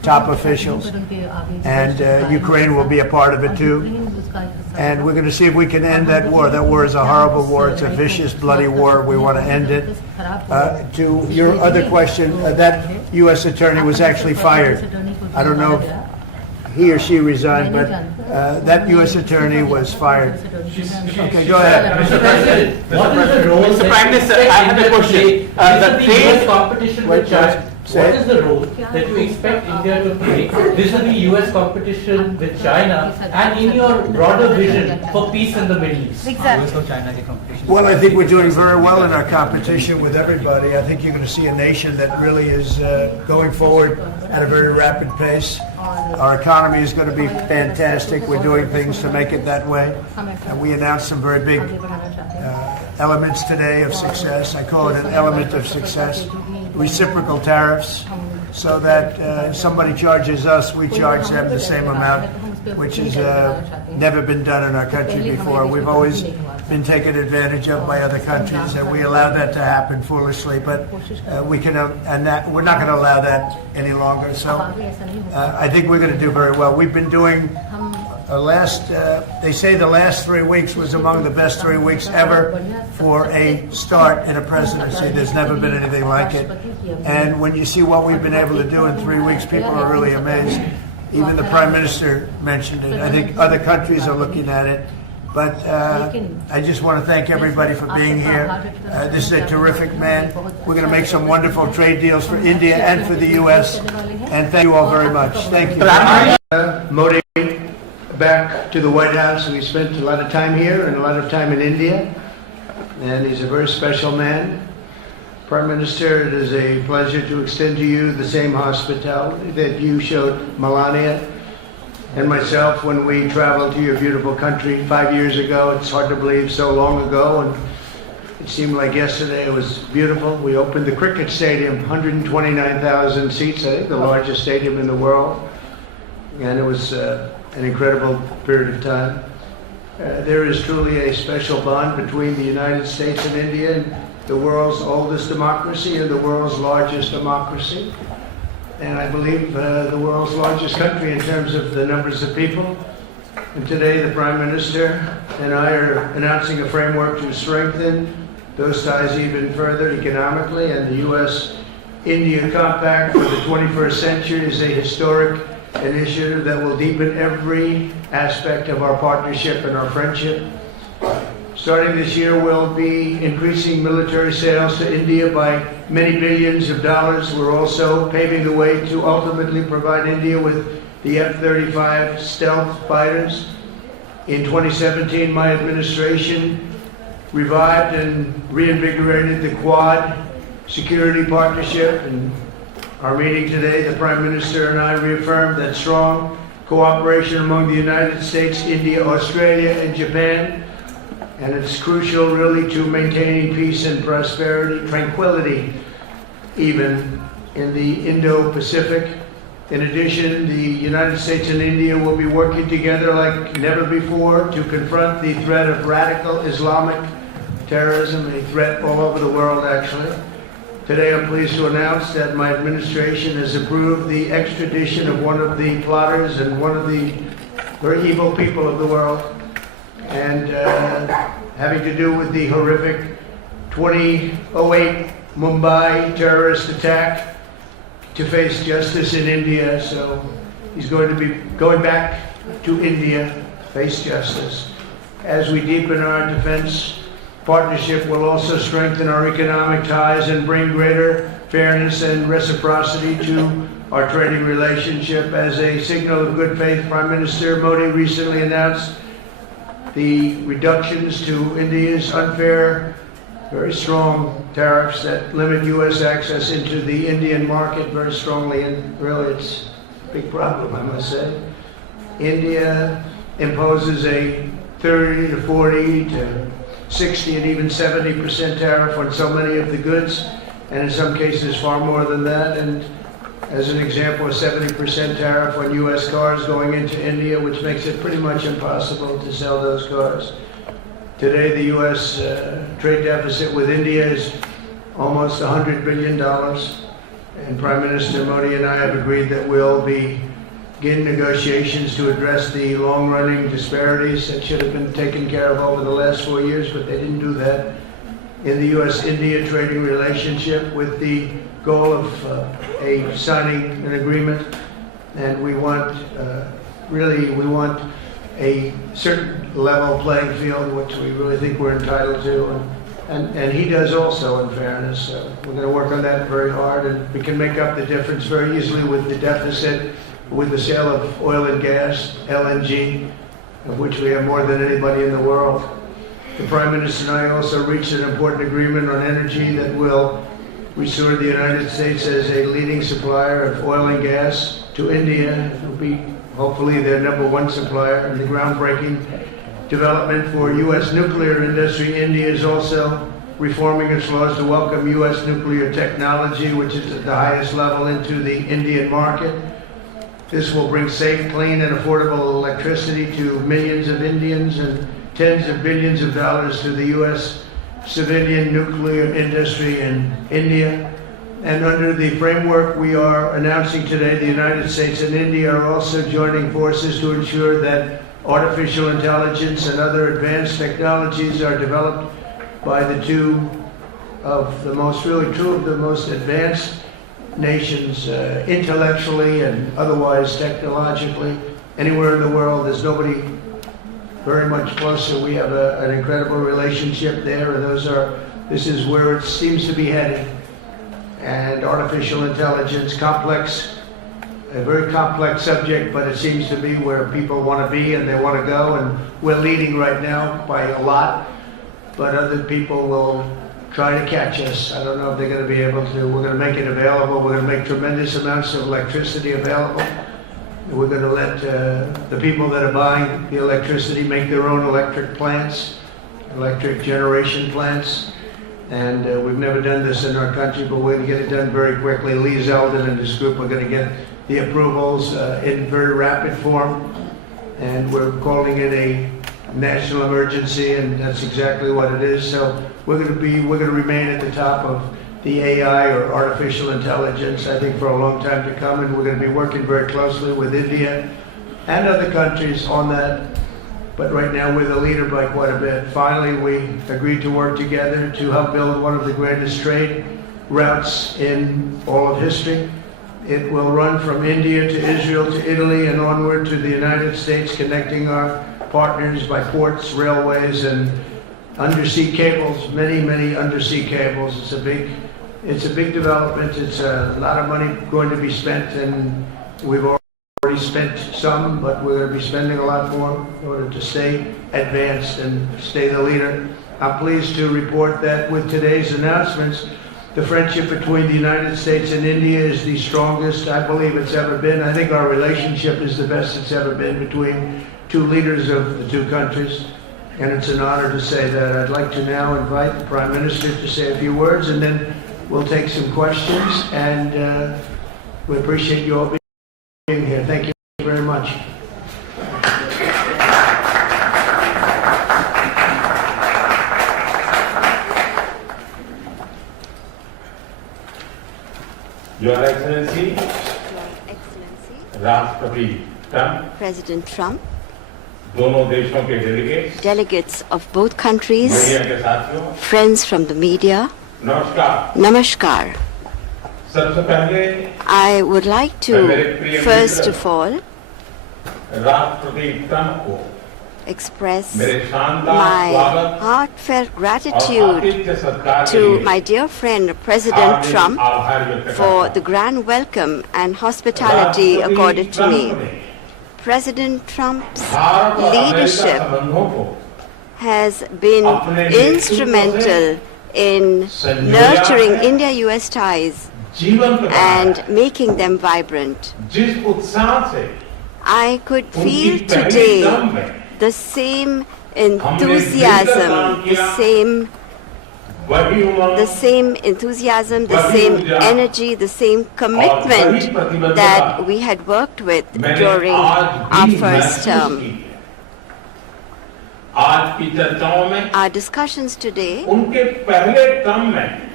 top officials, and Ukraine will be a part of it too. And we're going to see if we can end that war. That war is a horrible war. It's a vicious, bloody war. We want to end it. To your other question, that U.S. attorney was actually fired. I don't know if he or she resigned, but that U.S. attorney was fired. Okay, go ahead. Mr. President, what is the role? Mr. Prime Minister, I have a question. The trade competition with China. What is the role that you expect India to play vis-a-vis U.S. competition with China and in your broader vision for peace in the Middle East? Well, I think we're doing very well in our competition with everybody. I think you're going to see a nation that really is going forward at a very rapid pace. Our economy is going to be fantastic. We're doing things to make it that way. And we announced some very big elements today of success. I call it an element of success. Reciprocal tariffs, so that somebody charges us, we charge them the same amount, which has never been done in our country before. We've always been taken advantage of by other countries, and we allow that to happen foolishly, but we can, and that we're not going to allow that any longer. So I think we're going to do very well. We've been doing they say the last 3 weeks was among the best 3 weeks ever for a start in a presidency. There's never been anything like it. And when you see what we've been able to do in 3 weeks, people are really amazed. Even the Prime Minister mentioned it. I think other countries are looking at it. But I just want to thank everybody for being here. This is a terrific man. We're going to make some wonderful trade deals for India and for the U.S. And thank you all very much. Thank you. Modi, back to the White House. We spent a lot of time here and a lot of time in India. And he's a very special man. Prime Minister, it is a pleasure to extend to you the same hospitality that you showed Melania and myself when we traveled to your beautiful country 5 years ago. It's hard to believe, so long ago, and it seemed like yesterday. It was beautiful. We opened the cricket stadium, 129,000 seats, I think the largest stadium in the world, and it was an incredible period of time. There is truly a special bond between the United States and India, the world's oldest democracy and the world's largest democracy. And I believe the world's largest country in terms of the numbers of people. And today the Prime Minister and I are announcing a framework to strengthen those ties even further economically. And the U.S.-India Compact for the 21st century is a historic initiative that will deepen every aspect of our partnership and our friendship. Starting this year, we'll be increasing military sales to India by many billions of dollars. We're also paving the way to ultimately provide India with the F-35 stealth fighters. In 2017, my administration revived and reinvigorated the Quad security partnership. And our meeting today, the Prime Minister and I reaffirmed that strong cooperation among the United States, India, Australia, and Japan. And it's crucial, really, to maintaining peace and prosperity, tranquility, even in the Indo-Pacific. In addition, the United States and India will be working together like never before to confront the threat of radical Islamic terrorism, a threat all over the world, actually. Today, I'm pleased to announce that my administration has approved the extradition of one of the plotters and one of the very evil people of the world, and having to do with the horrific 2008 Mumbai terrorist attack, to face justice in India. So he's going to be going back to India, face justice. As we deepen our defense partnership, will also strengthen our economic ties and bring greater fairness and reciprocity to our trading relationship. As a signal of good faith, Prime Minister Modi recently announced the reductions to India's unfair, very strong tariffs that limit U.S. access into the Indian market very strongly, and really it's a big problem, I must say. India imposes a 30 to 40 to 60 and even 70% tariff on so many of the goods, and in some cases far more than that. And as an example, a 70% tariff on U.S. cars going into India, which makes it pretty much impossible to sell those cars. Today, the U.S. trade deficit with India is almost $100 billion. And Prime Minister Modi and I have agreed that we'll begin negotiations to address the long-running disparities that should have been taken care of over the last 4 years, but they didn't do that, in the U.S.-India trading relationship, with the goal of signing an agreement. And we want, we want a certain level playing field, which we really think we're entitled to. And he does also, in fairness. We're going to work on that very hard, and we can make up the difference very easily with the deficit, with the sale of oil and gas, LNG, of which we have more than anybody in the world. The Prime Minister and I also reached an important agreement on energy that will restore the United States as a leading supplier of oil and gas to India. It will be hopefully their #1 supplier, in the groundbreaking development for U.S. nuclear industry. India is also reforming its laws to welcome U.S. nuclear technology, which is at the highest level, into the Indian market. This will bring safe, clean, and affordable electricity to millions of Indians and tens of billions of dollars to the U.S. civilian nuclear industry in India. And under the framework we are announcing today, the United States and India are also joining forces to ensure that artificial intelligence and other advanced technologies are developed by two of the most advanced nations, intellectually and otherwise technologically. Anywhere in the world, there's nobody very much closer. We have an incredible relationship there, and this is where it seems to be headed. And artificial intelligence, a very complex subject, but it seems to be where people want to be and they want to go, and we're leading right now by a lot, but other people will try to catch us. I don't know if they're going to be able to. We're going to make it available. We're going to make tremendous amounts of electricity available. We're going to let the people that are buying the electricity make their own electric plants, electric generation plants. And we've never done this in our country, but we're going to get it done very quickly. Lee Zeldin and his group are going to get the approvals in very rapid form. And we're calling it a national emergency, and that's exactly what it is. So we're going to remain at the top of the AI, or artificial intelligence, I think, for a long time to come, and we're going to be working very closely with India and other countries on that. But right now we're the leader by quite a bit. Finally, we agreed to work together to help build one of the greatest trade routes in all of history. It will run from India to Israel to Italy and onward to the United States, connecting our partners by ports, railways, and undersea cables, many undersea cables. It's a big development. It's a lot of money going to be spent, and we've already spent some, but we're going to be spending a lot more in order to stay advanced and stay the leader. I'm pleased to report that with today's announcements, the friendship between the United States and India is the strongest I believe it's ever been. I think our relationship is the best it's ever been between two leaders of the two countries, and it's an honor to say that. I'd like to now invite the Prime Minister to say a few words, and then we'll take some questions, and we appreciate you all being here. Thank you very much. Your Excellency, Rashtrapati Trump, President Trump, दोनों देशों के delegates of both countries, media के साथियों, friends from the media, नमस्कार. Namaskar. सबसे पहले I would like to, first of all, राष्ट्रपति Trump को express मेरे शानदार my स्वागत heartfelt और gratitude आतिथ्य सत्कार के to लिए my dear friend President Hardik Trump आभार व्यक्त करता for हूं. the grand welcome and hospitality राष्ट्रपति accorded to me. ट्रंप ने President Trump's भारत और अमेरिका leadership संबंधों को has been अपने नेतृत्व instrumental in संजोया nurturing है, India-US ties जीवंत बनाया and है. making them vibrant. जिस उत्साह से I could उनकी feel पहली today दम में the same हमने enthusiasm, मिलकर काम the किया, same वही उमंग enthusiasm, the वही same ऊर्जा energy, the same और वही commitment प्रतिबद्धता that we had worked with मैंने during आज our भी first महसूस term. की है. आज की चर्चाओं में Our discussions today उनके पहले टर्म में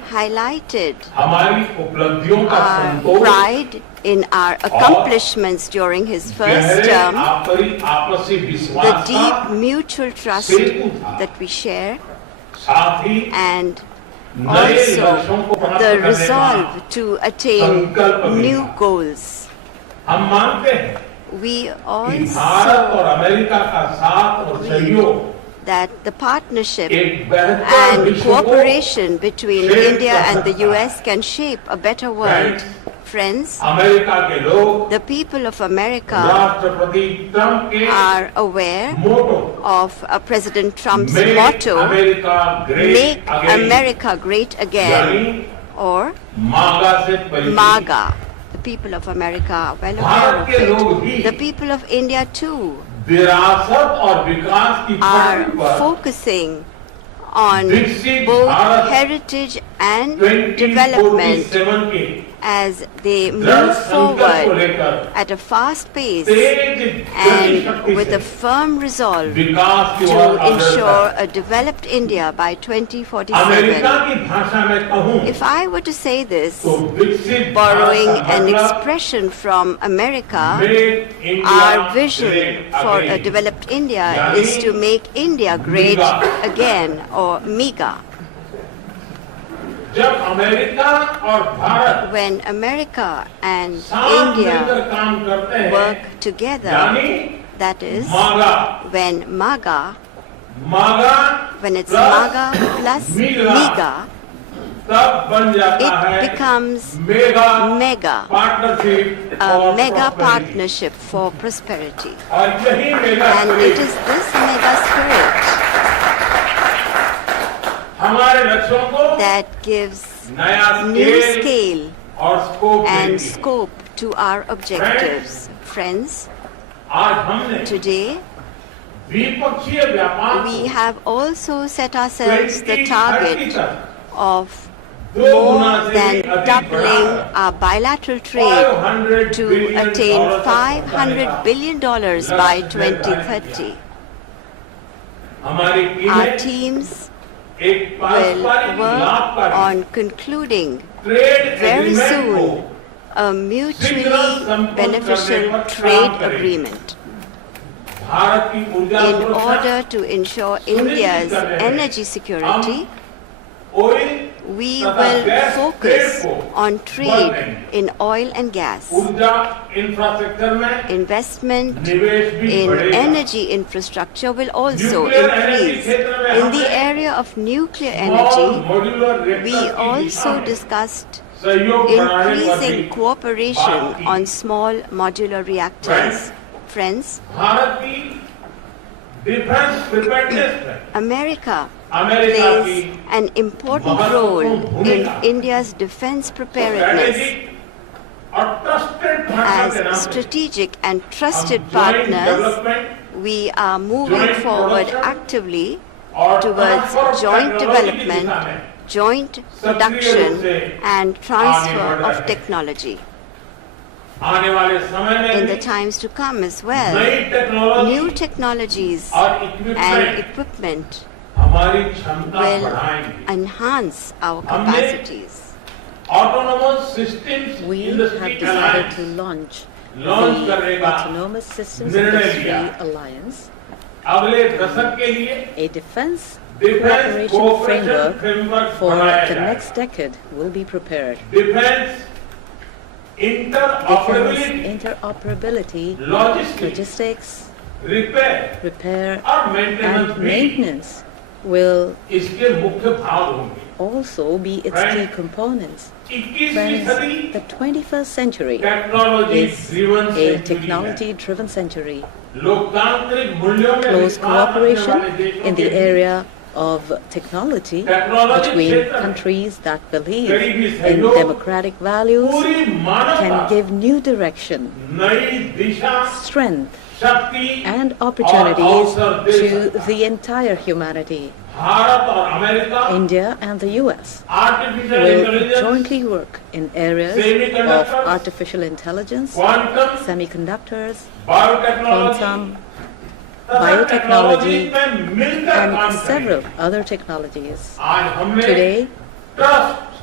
highlighted हमारी उपलब्धियों का our Santosh pride in our accomplishments during his first गहरे term, आपसी the विश्वास deep का mutual trust सेतु था। that we share, साथ ही and नए also लक्ष्यों को प्राप्त the करने का resolve to attain संकल्प भी new था। goals. हम मानते हैं We कि भारत और also अमेरिका का साथ और सहयोग that the partnership एक बेहतर and विश्व को cooperation between shape India कर and the सकता है। US can shape a better world. Friends, America के लोग the people of America राष्ट्रपति ट्रंप के are aware motto of President Trump's Make motto, America Great Make Again, America Great Again, यानी or मागा से परिचित। MAGA. The people of America are well Bharat aware के लोग of भी it. The people of India too विरासत और विकास की are पटरी पर focusing on विकसित both Bharat heritage and development 2047 के as they दृढ़ move संकल्प को forward लेकर at a fast pace तेज गति and शक्ति with a से firm resolve विकास की to ओर अग्रसर ensure a developed India by America 2047. की भाषा में कहूँ If I were to say this, तो विकसित borrowing भारत का an मतलब expression from America, Make India our vision Great for a Again. developed India यानी is to make India great MEGA. again, or MEGA. जब अमेरिका और Bharat When America and साथ मिलकर India काम करते हैं work together, यानी that is, मागा when MAGA, मागा when it's plus MAGA plus MEGA, MEGA, तब बन जाता it है becomes mega MEGA, partnership a mega partnership for prosperity. और यही mega And it is this mega spirit हमारे लक्ष्यों को that gives नया new स्केल scale और स्कोप and देती है। scope to our objectives. Friends, आज हमने today द्विपक्षीय व्यापार we have also set ourselves the 2030 target तक of दो गुना more से than भी अधिक doubling बढ़ाकर our bilateral trade $500 to billion attain तक $500 billion by 2030. हमारी Our टीमें teams एक will पारस्परिक work लाभकारी on concluding trade very agreement को soon a mutually beneficial trade agreement Bharat की ऊर्जा in सुरक्षा order to ensure India's energy security. Oil We तथा will गैस focus ट्रेड को on trade in oil and gas, ऊर्जा infrastructure में investment निवेश भी in बढ़ेगा। energy infrastructure will also Nuclear energy increase. क्षेत्र में In हमने the area of nuclear small energy, modular reactor we की दिशा also में discussed सहयोग बढ़ाने पर increasing भी cooperation बात की। on small modular reactors. Friends, Bharat की डिफेंस प्रिपेयर्डनेस में America अमेरिका की plays an important role महत्वपूर्ण in भूमिका India's defense preparedness. स्ट्रेटेजिक और ट्रस्टेड पार्टनर के नाम As पे strategic and trusted joint partners, development we are moving joint forward production actively और towards transfer of joint technology की development, दिशा में joint सक्रिय production, रूप से and transfer आगे बढ़ रहे of हैं। technology. आने वाले समय में In the भी times to come as well, नई टेक्नोलॉजी new technologies और and इक्विपमेंट equipment हमारी क्षमता will बढ़ाएंगे enhance our हमने capacities. Autonomous systems We industry have decided to launch the Autonomous Systems Industry Alliance, अगले दशक के लिए a defense defence cooperation framework for बनाया the जाए। next decade will be prepared. Defence Defense interoperability interoperability, logistics logistics, repair repair, और maintenance and भी maintenance will इसके मुख्य भाग होंगे also be its key components. 21वीं Friends, सदी the 21st century technology is driven a century है। technology-driven century. लोकतांत्रिक मूल्यों में Close विश्वास रखने cooperation वाले देशों in के the beach area of technology technology between क्षेत्र में countries that believe करीबी in सहयोग democratic values पूरी मानवता can give new direction, नई दिशा strength, शक्ति and और opportunities अवसर दे to सकता है। the entire humanity. भारत और America India and the US artificial will intelligence jointly work in areas of Semiconductors, artificial intelligence, quantum semiconductors, biotechnology quantum, तथा biotechnology, technology में मिलकर काम and करेंगे। several other technologies. आज हमने Today, trust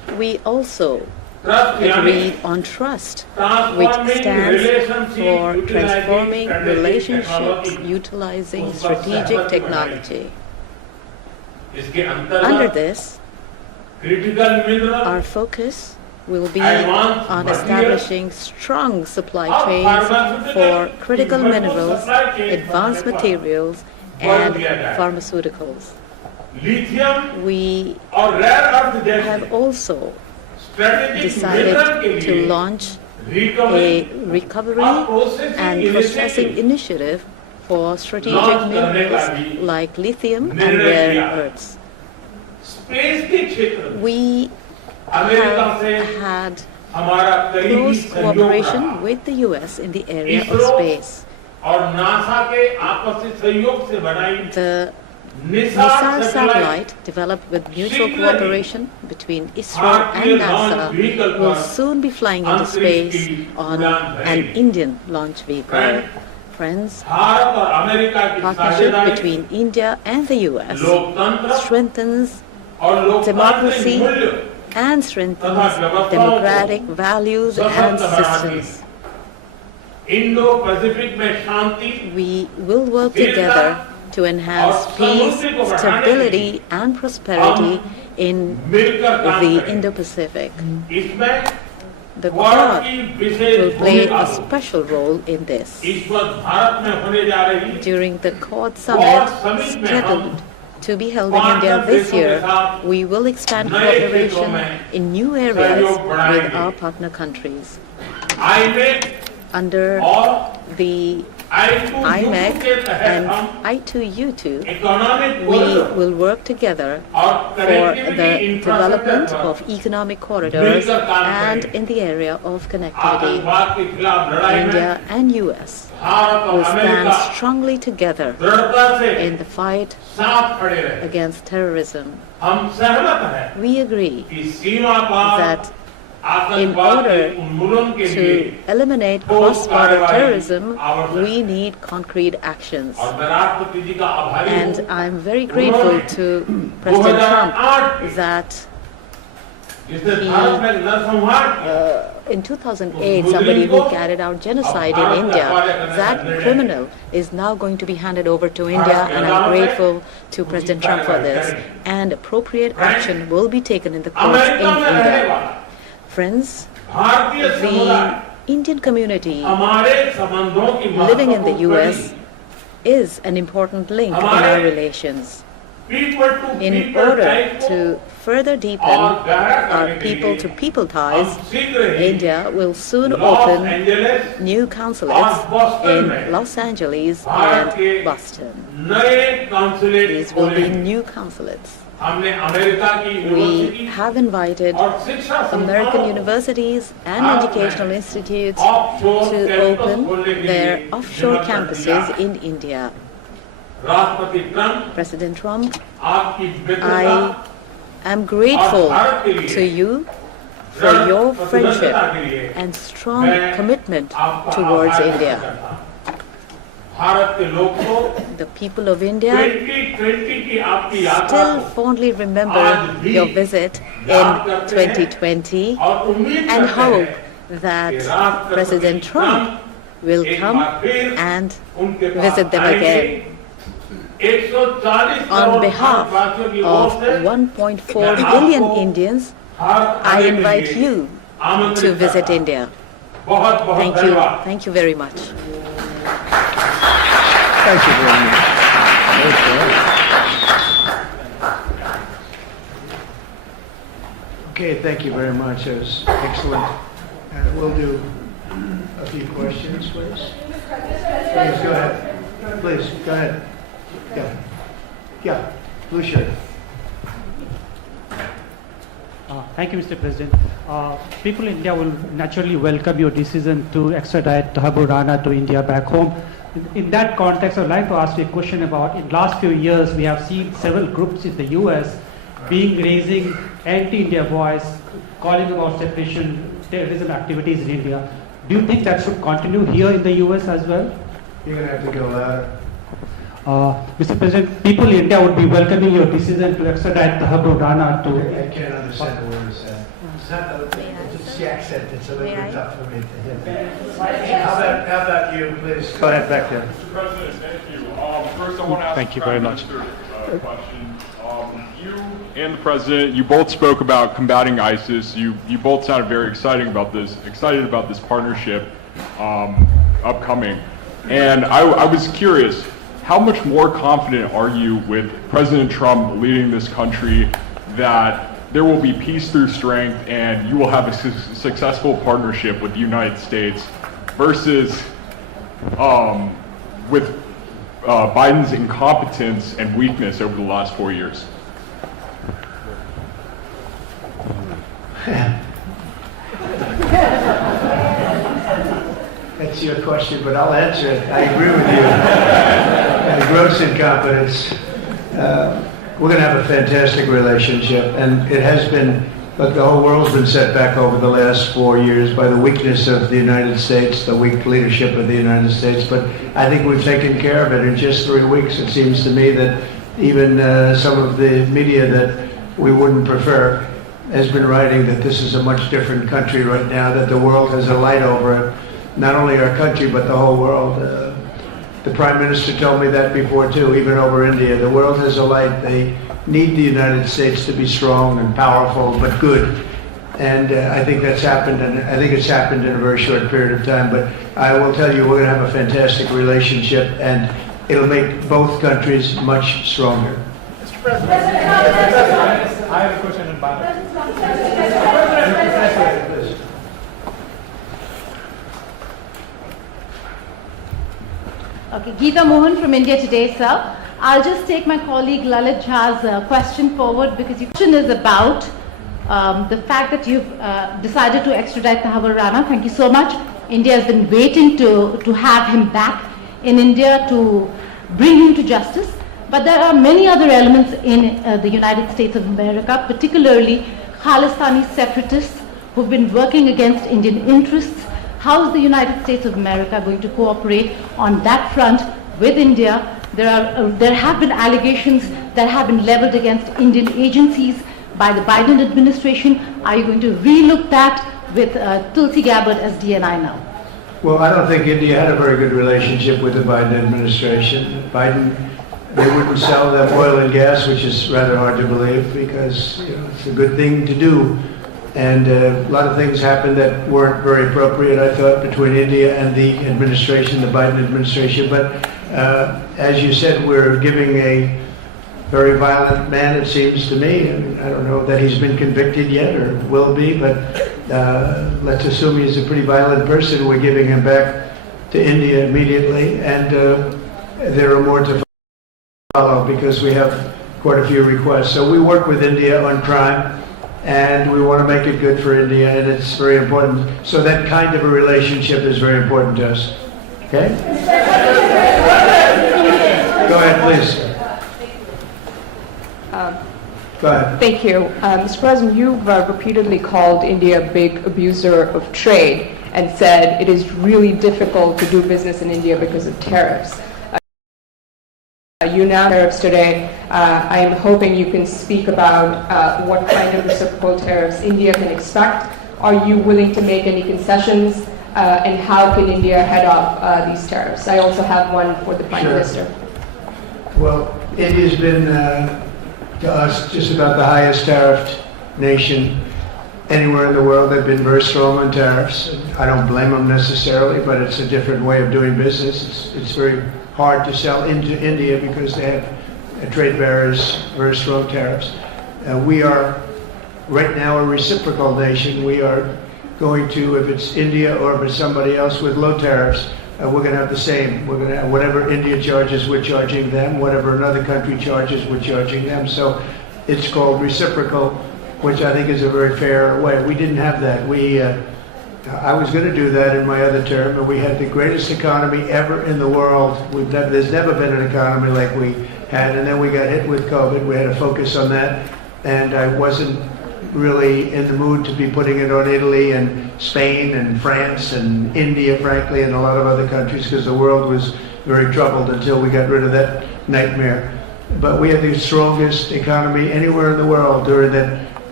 We also agreed on trust, which stands for transforming relationships utilizing strategic technology. Under this, our focus will be on establishing strong supply chains for critical minerals, advanced materials, and pharmaceuticals. We have also decided to launch a recovery and processing initiative for strategic minerals like lithium and rare earths. We have had close cooperation with the US in the area of space. The missile satellite, developed with mutual cooperation between ISRO and NASA, will soon be flying into space on an Indian launch vehicle. Friends, partnership between India and the US strengthens democracy and strengthens democratic values and systems. We will work together to enhance peace, stability, and prosperity in the Indo-Pacific. The Quad will play a special role in this. During the Quad Summit scheduled to be held in India this year, we will expand cooperation in new areas with our partner countries. Under the IMEC and I2U2, we will work together for the development of economic corridors and in the area of connectivity. India and US will stand strongly together in the fight against terrorism. We agree that in order to eliminate cross-border terrorism, we need concrete actions. And I'm very grateful to President Trump that in 2008, somebody who carried out genocide in India, that criminal is now going to be handed over to India, and I'm grateful to President Trump for this. And appropriate action will be taken in the courts in India. Friends, the Indian community living in the US is an important link in our relations. In order to further deepen our people-to-people ties, India will soon open new consulates in Los Angeles and Boston. These will be new consulates. We have invited American universities and educational institutes to open their offshore campuses in India. President Trump, I am grateful to you for your friendship and strong commitment towards India. The people of India still fondly remember your visit in 2020 and hope that President Trump will come and visit them again. On behalf of 1.4 billion Indians, I invite you to visit India. Thank you. Thank you very much. Thank you very much. Okay, thank you very much. That was excellent. We'll do a few questions, please. Please go ahead. Please go ahead. Yeah, blue shirt. Thank you, Mr. President. People in India will naturally welcome your decision to extradite Thakur Rana to India back home. In that context, I would like to ask you a question about, in the last few years, we have seen several groups in the US raising anti-India voice, calling about separation, terrorism activities in India. Do you think that should continue here in the US as well? You're going to have to go louder. Mr. President, people in India would be welcoming your decision to extradite Thakur Rana to... I can't understand the word you said. It's the accent. It's a little bit tough for me to hear. How about you, please? Go ahead, back there. Mr. President, thank you. First, I want to ask Thank you very much. a question. You and the President, you both spoke about combating ISIS. You both sounded very excited about this partnership upcoming. And I was curious, how much more confident are you with President Trump leading this country that there will be peace through strength and you will have a successful partnership with the United States versus with Biden's incompetence and weakness over the last 4 years? That's your question, but I'll answer it. I agree with you. Gross incompetence. We're going to have a fantastic relationship, and it has been, look, the whole world's been set back over the last 4 years by the weakness of the United States, the weak leadership of the United States, but I think we've taken care of it in just 3 weeks. It seems to me that even some of the media that we wouldn't prefer has been writing that this is a much different country right now, that the world has a light over it, not only our country, but the whole world. The Prime Minister told me that before too, even over India. The world has a light. They need the United States to be strong and powerful, but good. And I think that's happened, and I think it's happened in a very short period of time. But I will tell you, we're going to have a fantastic relationship, and it'll make both countries much stronger. Mr. President, I have a question on Bangladesh. Okay, Geeta Mohan from India Today, sir. I'll just take my colleague Lalit Jha's question forward because your question is about the fact that you've decided to extradite Thakur Rana. Thank you so much. India has been waiting to have him back in India to bring him to justice. But there are many other elements in the United States of America, particularly Khalistani separatists who've been working against Indian interests. How is the United States of America going to cooperate on that front with India? There have been allegations that have been leveled against Indian agencies by the Biden administration. Are you going to relook that with Tulsi Gabbard as DNI now? Well, I don't think India had a very good relationship with the Biden administration. They wouldn't sell them oil and gas, which is rather hard to believe because it's a good thing to do. And a lot of things happened that weren't very appropriate, I thought, between India and the administration, the Biden administration. But as you said, we're giving a very violent man, it seems to me. I mean, I don't know that he's been convicted yet or will be, but let's assume he's a pretty violent person. We're giving him back to India immediately. And there are more to follow because we have quite a few requests. So we work with India on crime. And we want to make it good for India, and it's very important. So that kind of a relationship is very important to us. Okay? Go ahead, please. Go ahead. Thank you. Mr. President, you've repeatedly called India a big abuser of trade and said it is really difficult to do business in India because of tariffs. You announced tariffs today. I am hoping you can speak about what kind of reciprocal tariffs India can expect. Are you willing to make any concessions? And how can India head off these tariffs? I also have one for the Prime Minister. Well, India's been, to us, just about the highest tariffed nation anywhere in the world. They've been very strong on tariffs. I don't blame them necessarily, but it's a different way of doing business. It's very hard to sell into India because they have trade barriers, very strong tariffs. We are right now a reciprocal nation. We are going to, if it's India or if it's somebody else with low tariffs, we're going to have the same. We're going to have whatever India charges, we're charging them. Whatever another country charges, we're charging them. So it's called reciprocal, which I think is a very fair way. We didn't have that. I was going to do that in my other term, and we had the greatest economy ever in the world. There's never been an economy like we had, and then we got hit with COVID. We had to focus on that, and I wasn't really in the mood to be putting it on Italy and Spain and France and India, frankly, and a lot of other countries, because the world was very troubled until we got rid of that nightmare. But we had the strongest economy anywhere in the world during that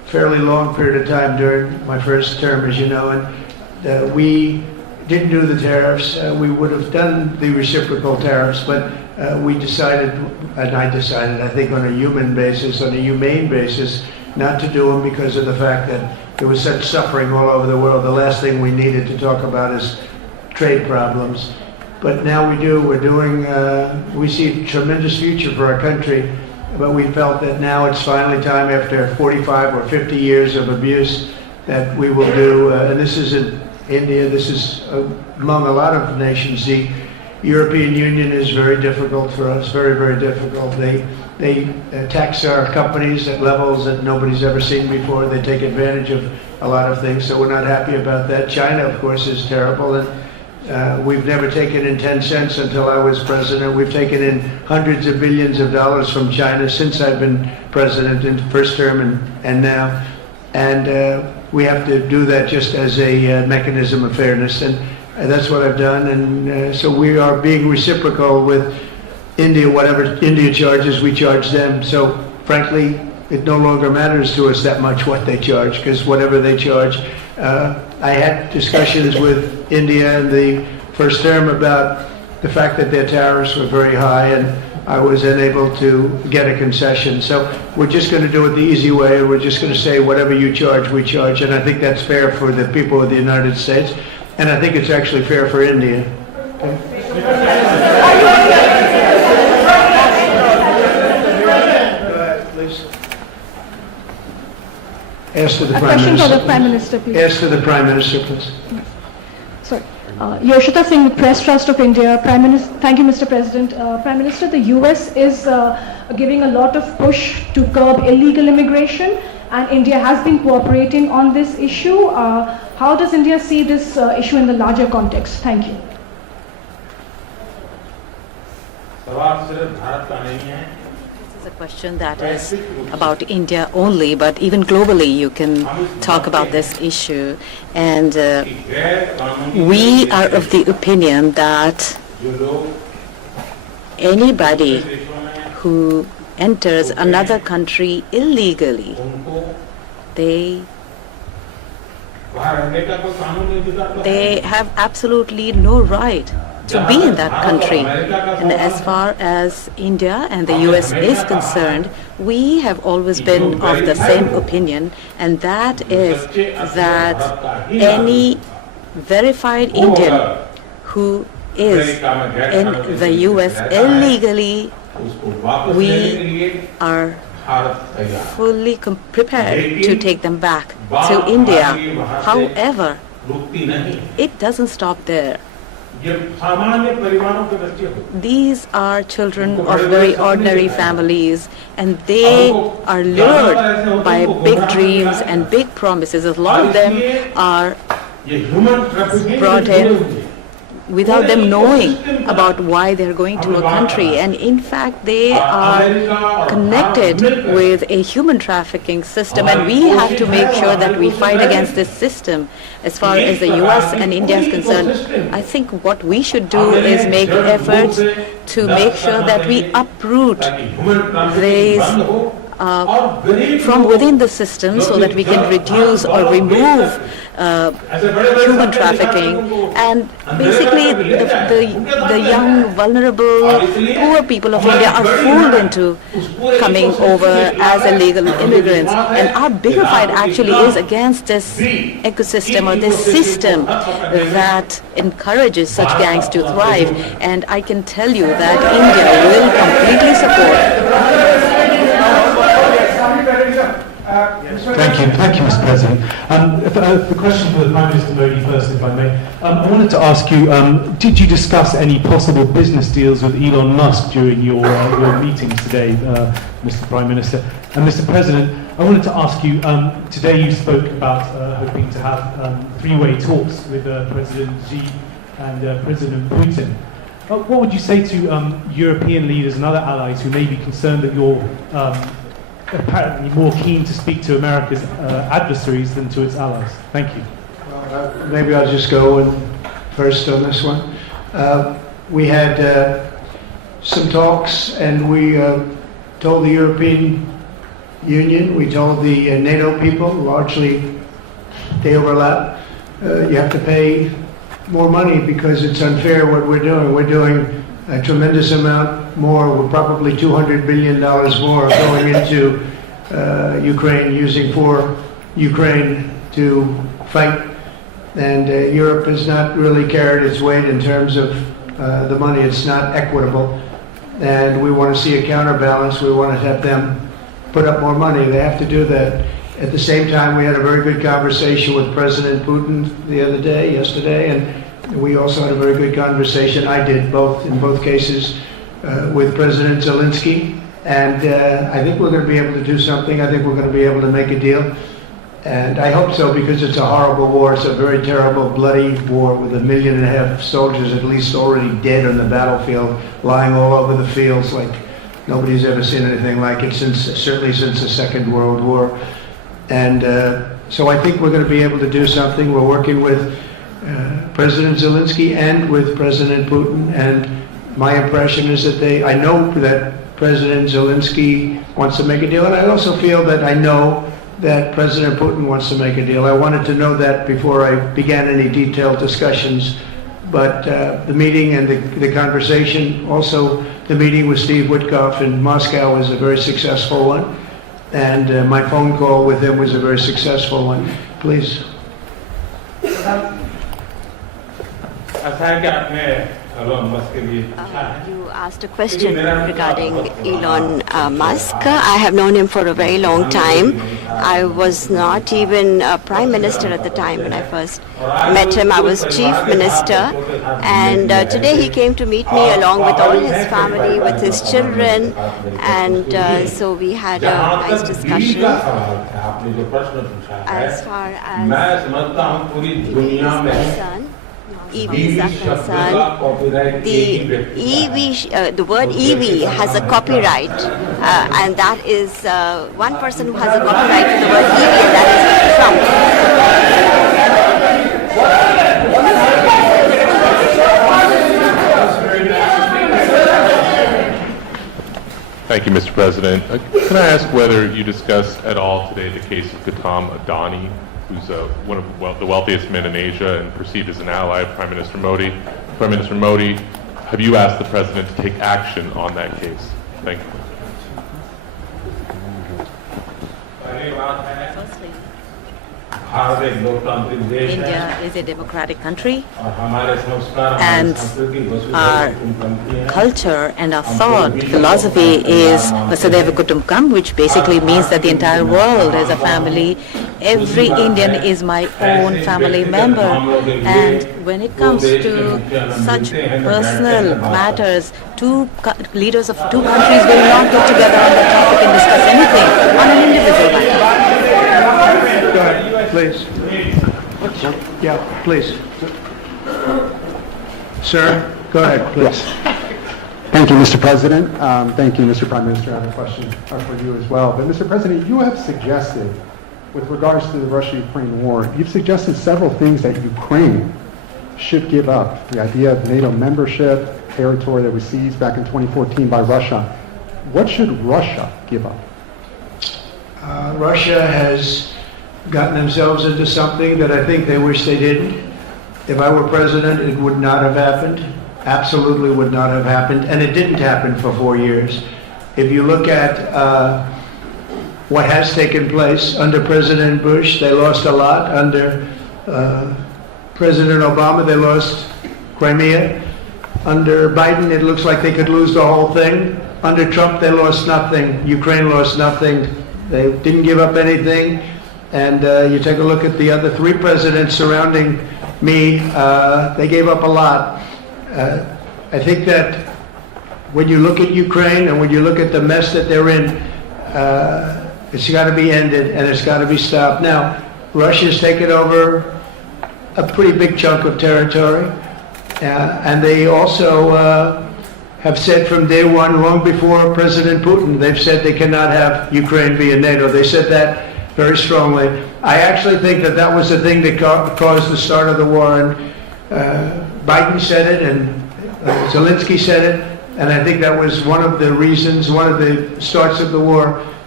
fairly long period of time during my first term, as you know, and we didn't do the tariffs. We would have done the reciprocal tariffs, but we decided, and I decided, I think on a human basis, on a humane basis, not to do them because of the fact that there was such suffering all over the world. The last thing we needed to talk about is trade problems. But now we do. We're doing, we see a tremendous future for our country, but we felt that now it's finally time, after 45 or 50 years of abuse, that we will do, and this isn't India, this is among a lot of nations. The European Union is very difficult for us, very, very difficult. They tax our companies at levels that nobody's ever seen before. They take advantage of a lot of things, so we're not happy about that. China, of course, is terrible, and we've never taken in 10 cents until I was president. We've taken in hundreds of billions of dollars from China since I've been president in the first term and now. And we have to do that just as a mechanism of fairness, and that's what I've done. And so we are being reciprocal with India. Whatever India charges, we charge them. So frankly, it no longer matters to us that much what they charge, because whatever they charge, I had discussions with India in the first term about the fact that their tariffs were very high, and I was unable to get a concession. So we're just going to do it the easy way. We're just going to say whatever you charge, we charge. And I think that's fair for the people of the United States. And I think it's actually fair for India. Okay. Go ahead, please. Ask to the Prime Question Minister. for the Prime Minister, please. Ask to the Prime Minister, please. Sorry. Yoshita Singh, Press Trust of India. Prime Minister, thank you, Mr. President. Prime Minister, the US is giving a lot of push to curb illegal immigration, and India has been cooperating on this issue. How does India see this issue in the larger context? Thank you. This is a question that is about India only, but even globally you can talk about this issue. And we are of the opinion that anybody who enters another country illegally, they have absolutely no right to be in that country. And as far as India and the US is concerned, we have always been of the same opinion, and that is that any verified Indian who is in the US illegally, we are fully prepared to take them back to India. However, it doesn't stop there. These are children of very ordinary families, and they are lured by big dreams and big promises. A lot of them are brought in without them knowing about why they're going to a country, and in fact they are connected with a human trafficking system, and we have to make sure that we fight against this system. As far as the US and India is concerned, I think what we should do is make efforts to make sure that we uproot these from within the system, so that we can reduce or remove human trafficking, and basically the young, vulnerable, poor people of India are fooled into coming over as illegal immigrants. And our bigger fight actually is against this ecosystem or this system that encourages such gangs to thrive. And I can tell you that India will completely support. Thank you, Mr. President. The question for the Prime Minister Modi first, if I may. I wanted to ask you, did you discuss any possible business deals with Elon Musk during your meetings today, Mr. Prime Minister? And Mr. President, I wanted to ask you, today you spoke about hoping to have three-way talks with President Xi and President Putin. What would you say to European leaders and other allies who may be concerned that you're apparently more keen to speak to America's adversaries than to its allies? Thank you. Maybe I'll just go first on this one. We had some talks, and we told the European Union. We told the NATO people, largely they overlap, you have to pay more money because it's unfair what we're doing. We're doing a tremendous amount more. We're probably $200 billion more going into Ukraine, using for Ukraine to fight. And Europe has not really carried its weight in terms of the money. It's not equitable. And we want to see a counterbalance. We want to have them put up more money. They have to do that. At the same time, we had a very good conversation with President Putin yesterday, and we also had a very good conversation. I did in both cases, with President Zelensky. And I think we're going to be able to do something. I think we're going to be able to make a deal. And I hope so, because it's a horrible war. It's a very terrible, bloody war with 1.5 million soldiers at least already dead on the battlefield, lying all over the fields like nobody's ever seen anything like it, certainly since the Second World War. And so I think we're going to be able to do something. We're working with President Zelensky and with President Putin. And my impression is that I know that President Zelensky wants to make a deal. And I also feel that I know that President Putin wants to make a deal. I wanted to know that before I began any detailed discussions. But the meeting and the conversation, also the meeting with Steve Witkoff in Moscow, was a very successful one. And my phone call with him was a very successful one. Please. You asked a question regarding Elon Musk. I have known him for a very long time. I was not even a prime minister at the time when I first met him. I was chief minister. And today he came to meet me along with all his family, with his children. And so we had a nice discussion. As far as EVs are concerned, the word EV has a copyright, and that is one person who has a copyright to the word EV, and that is Trump. Thank you, Mr. President. Can I ask whether you discussed at all today the case of Gautam Adani, who's one of the wealthiest men in Asia and perceived as an ally of Prime Minister Modi. Prime Minister Modi, have you asked the President to take action on that case? Thank you. India is a democratic country, and our culture and our thought philosophy is Vasudhaiva Kutumbakam, which basically means that the entire world is a family. Every Indian is my own family member, and when it comes to such personal matters, leaders of two countries will not get together on the topic and discuss anything on an individual matter. Go ahead, please. Yeah, please. Sir, go ahead, please. Thank you, Mr. President. Thank you, Mr. Prime Minister. I have a question for you as well. But, Mr. President, you have suggested, with regards to the Russia-Ukraine war, you've suggested several things that Ukraine should give up. The idea of NATO membership, territory that was seized back in 2014 by Russia. What should Russia give up? Russia has gotten themselves into something that I think they wish they didn't. If I were president, it would not have happened. Absolutely would not have happened. And it didn't happen for 4 years. If you look at what has taken place under President Bush, they lost a lot. Under President Obama, they lost Crimea. Under Biden, it looks like they could lose the whole thing. Under Trump, they lost nothing. Ukraine lost nothing. They didn't give up anything. And you take a look at the other 3 presidents surrounding me, they gave up a lot. I think that when you look at Ukraine and when you look at the mess that they're in, it's got to be ended and it's got to be stopped. Now, Russia's taken over a pretty big chunk of territory, and they also have said from day one, long before President Putin, they've said they cannot have Ukraine be in NATO. They said that very strongly. I actually think that that was the thing that caused the start of the war. And Biden said it, and Zelensky said it, and I think that was one of the reasons, one of the starts of the war.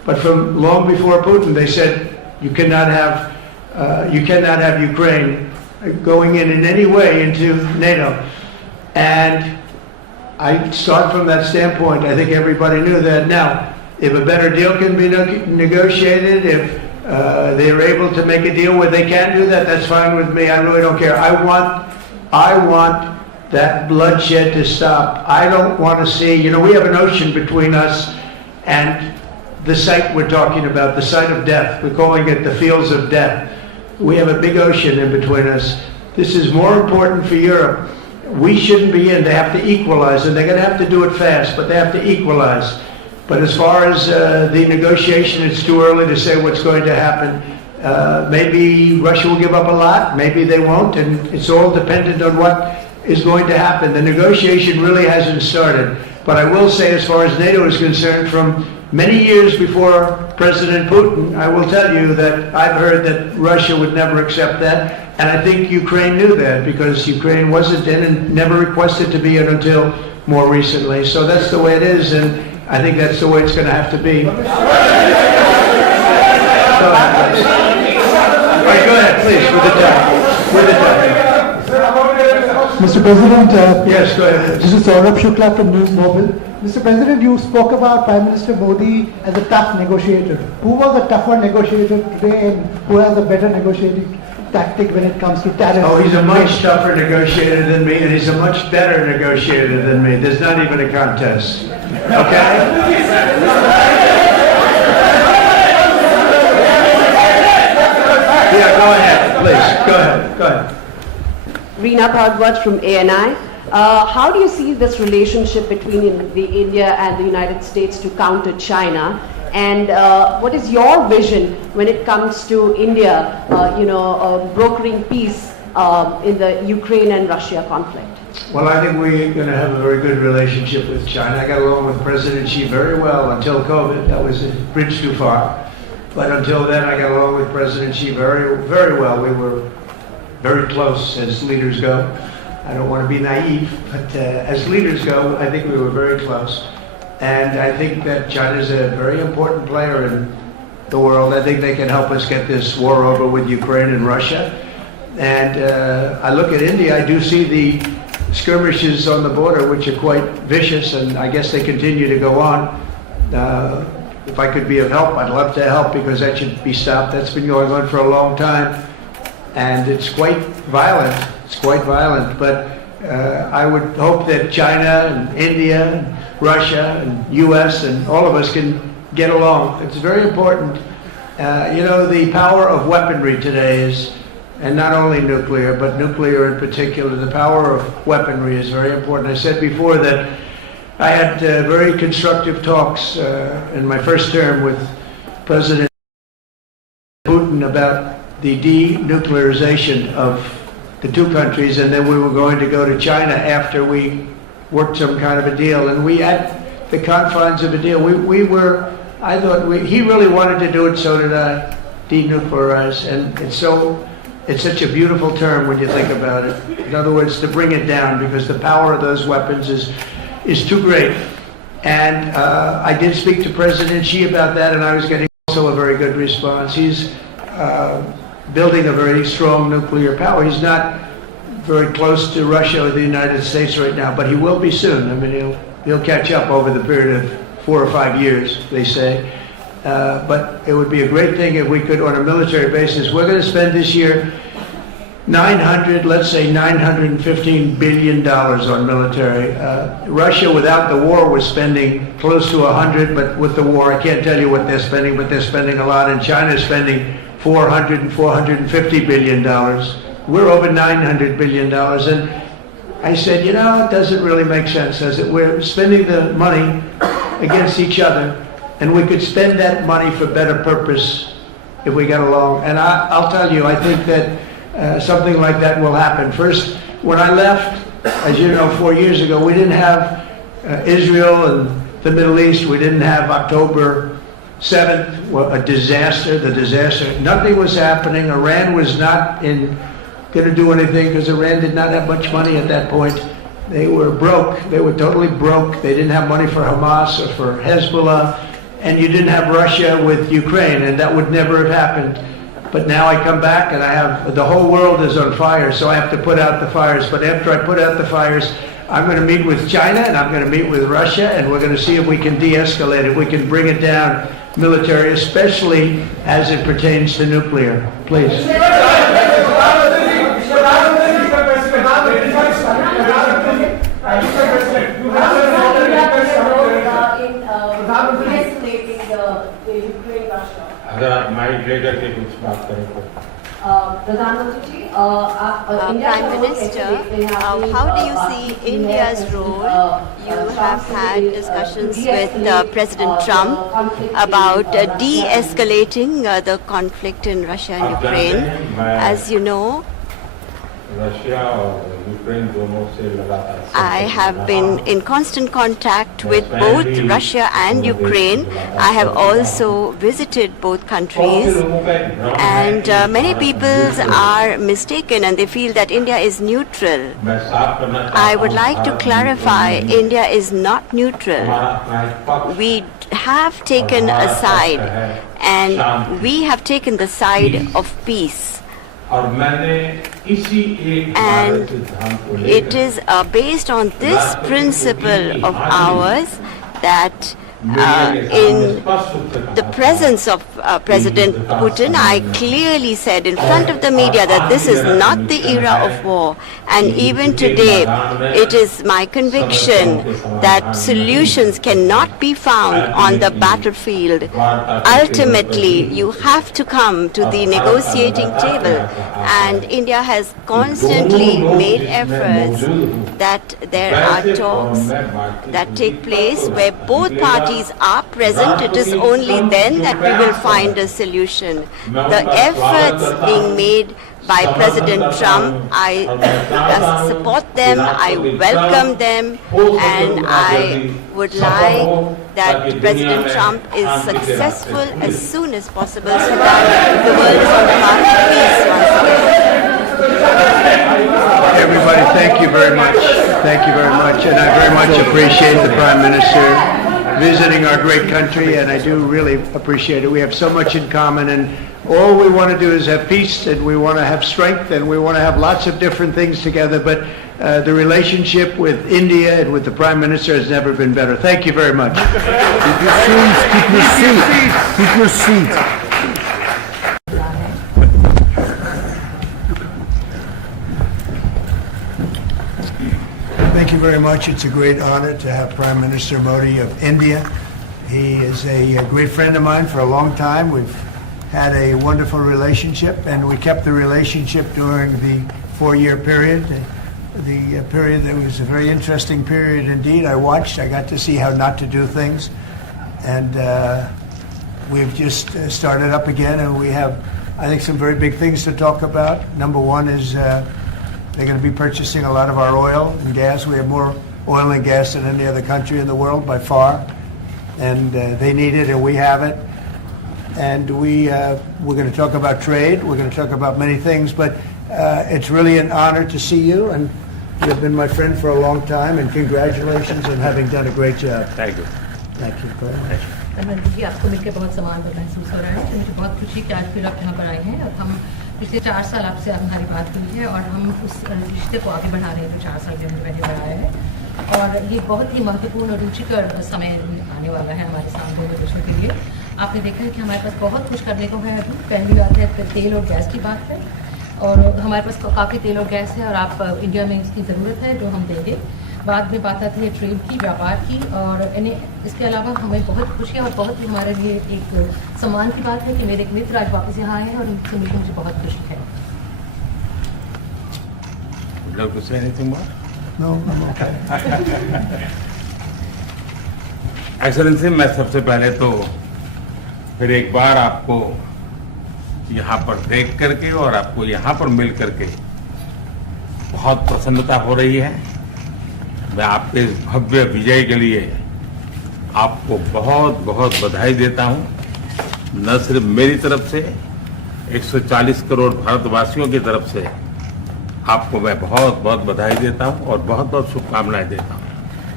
But from long before Putin, they said you cannot have Ukraine going in any way into NATO. And I start from that standpoint. I think everybody knew that. Now, if a better deal can be negotiated, if they're able to make a deal where they can do that, that's fine with me. I really don't care. I want that bloodshed to stop. I don't want to see, we have an ocean between us and the site we're talking about, the site of death. We're calling it the fields of death. We have a big ocean in between us. This is more important for Europe. We shouldn't be in. They have to equalize, and they're going to have to do it fast, but they have to equalize. But as far as the negotiation, it's too early to say what's going to happen. Maybe Russia will give up a lot, maybe they won't, and it's all dependent on what is going to happen. The negotiation really hasn't started. But I will say, as far as NATO is concerned, from many years before President Putin, I will tell you that I've heard that Russia would never accept that. And I think Ukraine knew that, because Ukraine wasn't in and never requested to be in until more recently. So that's the way it is, and I think that's the way it's going to have to be. All right, go ahead, please, with the time. With the time. Mr. President, yes, go ahead. This is Saurabh Shukla from News Mobile. Mr. President, you spoke about Prime Minister Modi as a tough negotiator. Who was a tougher negotiator today, and who has a better negotiating tactic when it comes to tariffs? Oh, he's a much tougher negotiator than me, and he's a much better negotiator than me. There's not even a contest. Okay? Yeah, go ahead, please. Go ahead. Go ahead. Reena Bhardwaj from ANI. How do you see this relationship between the India and the United States to counter China? And what is your vision when it comes to India, brokering peace in the Ukraine and Russia conflict? Well, I think we're going to have a very good relationship with China. I got along with President Xi very well until COVID. That was a bridge too far. But until then, I got along with President Xi very, very well. We were very close as leaders go. I don't want to be naive, but as leaders go, I think we were very close. And I think that China is a very important player in the world. I think they can help us get this war over with Ukraine and Russia. And I look at India, I do see the skirmishes on the border, which are quite vicious, and I guess they continue to go on. If I could be of help, I'd love to help, because that should be stopped. That's been going on for a long time. And it's quite violent. It's quite violent. But I would hope that China and India and Russia and U.S. and all of us can get along. It's very important. The power of weaponry today is, and not only nuclear, but nuclear in particular, the power of weaponry is very important. I said before that I had very constructive talks in my first term with President Putin about the denuclearization of the two countries, and then we were going to go to China after we worked some kind of a deal. And we at the confines of a deal. I thought he really wanted to do it, so did I, denuclearize. And it's such a beautiful term when you think about it. In other words, to bring it down, because the power of those weapons is too great. And I did speak to President Xi about that, and I was getting also a very good response. He's building a very strong nuclear power. He's not very close to Russia or the United States right now, but he will be soon. I mean, he'll catch up over the period of 4 or 5 years, they say. But it would be a great thing if we could, on a military basis. We're going to spend this year $915 billion on military. Russia, without the war, was spending close to 100, but with the war, I can't tell you what they're spending, but they're spending a lot. And China is spending $400 and $450 billion. We're over $900 billion. And I said, it doesn't really make sense, does it? We're spending the money against each other, and we could spend that money for better purpose if we get along. And I'll tell you, I think that something like that will happen. First, when I left, as you know, 4 years ago, we didn't have Israel and the Middle East. We didn't have October 7th, a disaster, the disaster. Nothing was happening. Iran was not going to do anything, because Iran did not have much money at that point. They were broke. They were totally broke. They didn't have money for Hamas or for Hezbollah. and you didn't have Russia with Ukraine, and that would never have happened. But now I come back and I have, the whole world is on fire, so I have to put out the fires. But after I put out the fires, I'm going to meet with China and I'm going to meet with Russia, and we're going to see if we can de-escalate it. We can bring it down military, especially as it pertains to nuclear. Please. अगर आप mic लेकर के कुछ बात करें तो Prime Minister, how do you see India's role? You have had discussions with President Trump about de-escalating the conflict in Russia and Ukraine. As you know, I have been in constant contact with both Russia and Ukraine. I have also visited both countries, and many people are mistaken and they feel that India is neutral. I would like to clarify, India is not neutral. We have taken a side, and we have taken the side of peace. And it is based on this principle of ours that in the presence of President Putin, I clearly said in front of the media that this is not the era of war. And even today, it is my conviction that solutions cannot be found on the battlefield. Ultimately, you have to come to the negotiating table. And India has constantly made efforts that there are talks that take place where both parties are present. It is only then that we will find a solution. The efforts being made by President Trump, I support them, I welcome them, and I would like that President Trump is successful as soon as possible so that the world is on the path to peace once again. Everybody, thank you very much. Thank you very much, and I very much appreciate the Prime Minister visiting our great country, and I do really appreciate it. We have so much in common, and all we want to do is have peace, and we want to have strength, and we want to have lots of different things together, but the relationship with India and with the Prime Minister has never been better. Thank you very much. Keep your seats. Keep your seats. Keep your seats. Thank you very much. It's a great honor to have Prime Minister Modi of India. He is a great friend of mine for a long time. We've had a wonderful relationship, and we kept the relationship during the 4-year period. The period that was a very interesting period indeed. I got to see how not to do things, and we've just started up again, and we have, I think, some very big things to talk about. Number one is they're going to be purchasing a lot of our oil and gas. We have more oil and gas than any other country in the world by far, and they need it, and we have it. And we're going to talk about trade. We're going to talk about many things, but it's really an honor to see you, and you've been my friend for a long time, and congratulations on having done a great job. Thank you. Thank you very much. Narendra जी, आपको मिलकर बहुत सम्मान महसूस हो रहा है। मुझे बहुत खुशी कि आज फिर आप यहाँ पर आए हैं और हम पिछले 4 साल आपसे हमारी बात हुई है और हम उस रिश्ते को आगे बढ़ा रहे हैं जो 4 साल के हमने पहले बढ़ाया है। और ये बहुत ही महत्वपूर्ण और रुचिकर समय आने वाला है हमारे सामने दोनों देशों के लिए। आपने देखा है कि हमारे पास बहुत कुछ करने को है अभी। पहली बात है तेल और गैस की बात है, और हमारे पास काफ़ी तेल और गैस है और आप इंडिया में इसकी ज़रूरत है जो हम देंगे। बाद में बात आती है ट्रेड की, व्यापार की, और इसके अलावा हमें बहुत खुशी है और बहुत ही हमारे लिए एक सम्मान की बात है कि मेरे एक मित्र आज वापस यहाँ आए हैं और उनसे मिलकर मुझे बहुत खुशी है। Would you like to say anything more? No, I'm okay. Excellency, मैं सबसे पहले तो फिर एक बार आपको यहाँ पर देख करके और आपको यहाँ पर मिल करके बहुत प्रसन्नता हो रही है। मैं आपके इस भव्य विजय के लिए आपको बहुत बहुत बधाई देता हूँ। न सिर्फ मेरी तरफ से, 140 करोड़ भारतवासियों की तरफ से आपको मैं बहुत बहुत बधाई देता हूँ और बहुत बहुत शुभकामनाएं देता हूँ।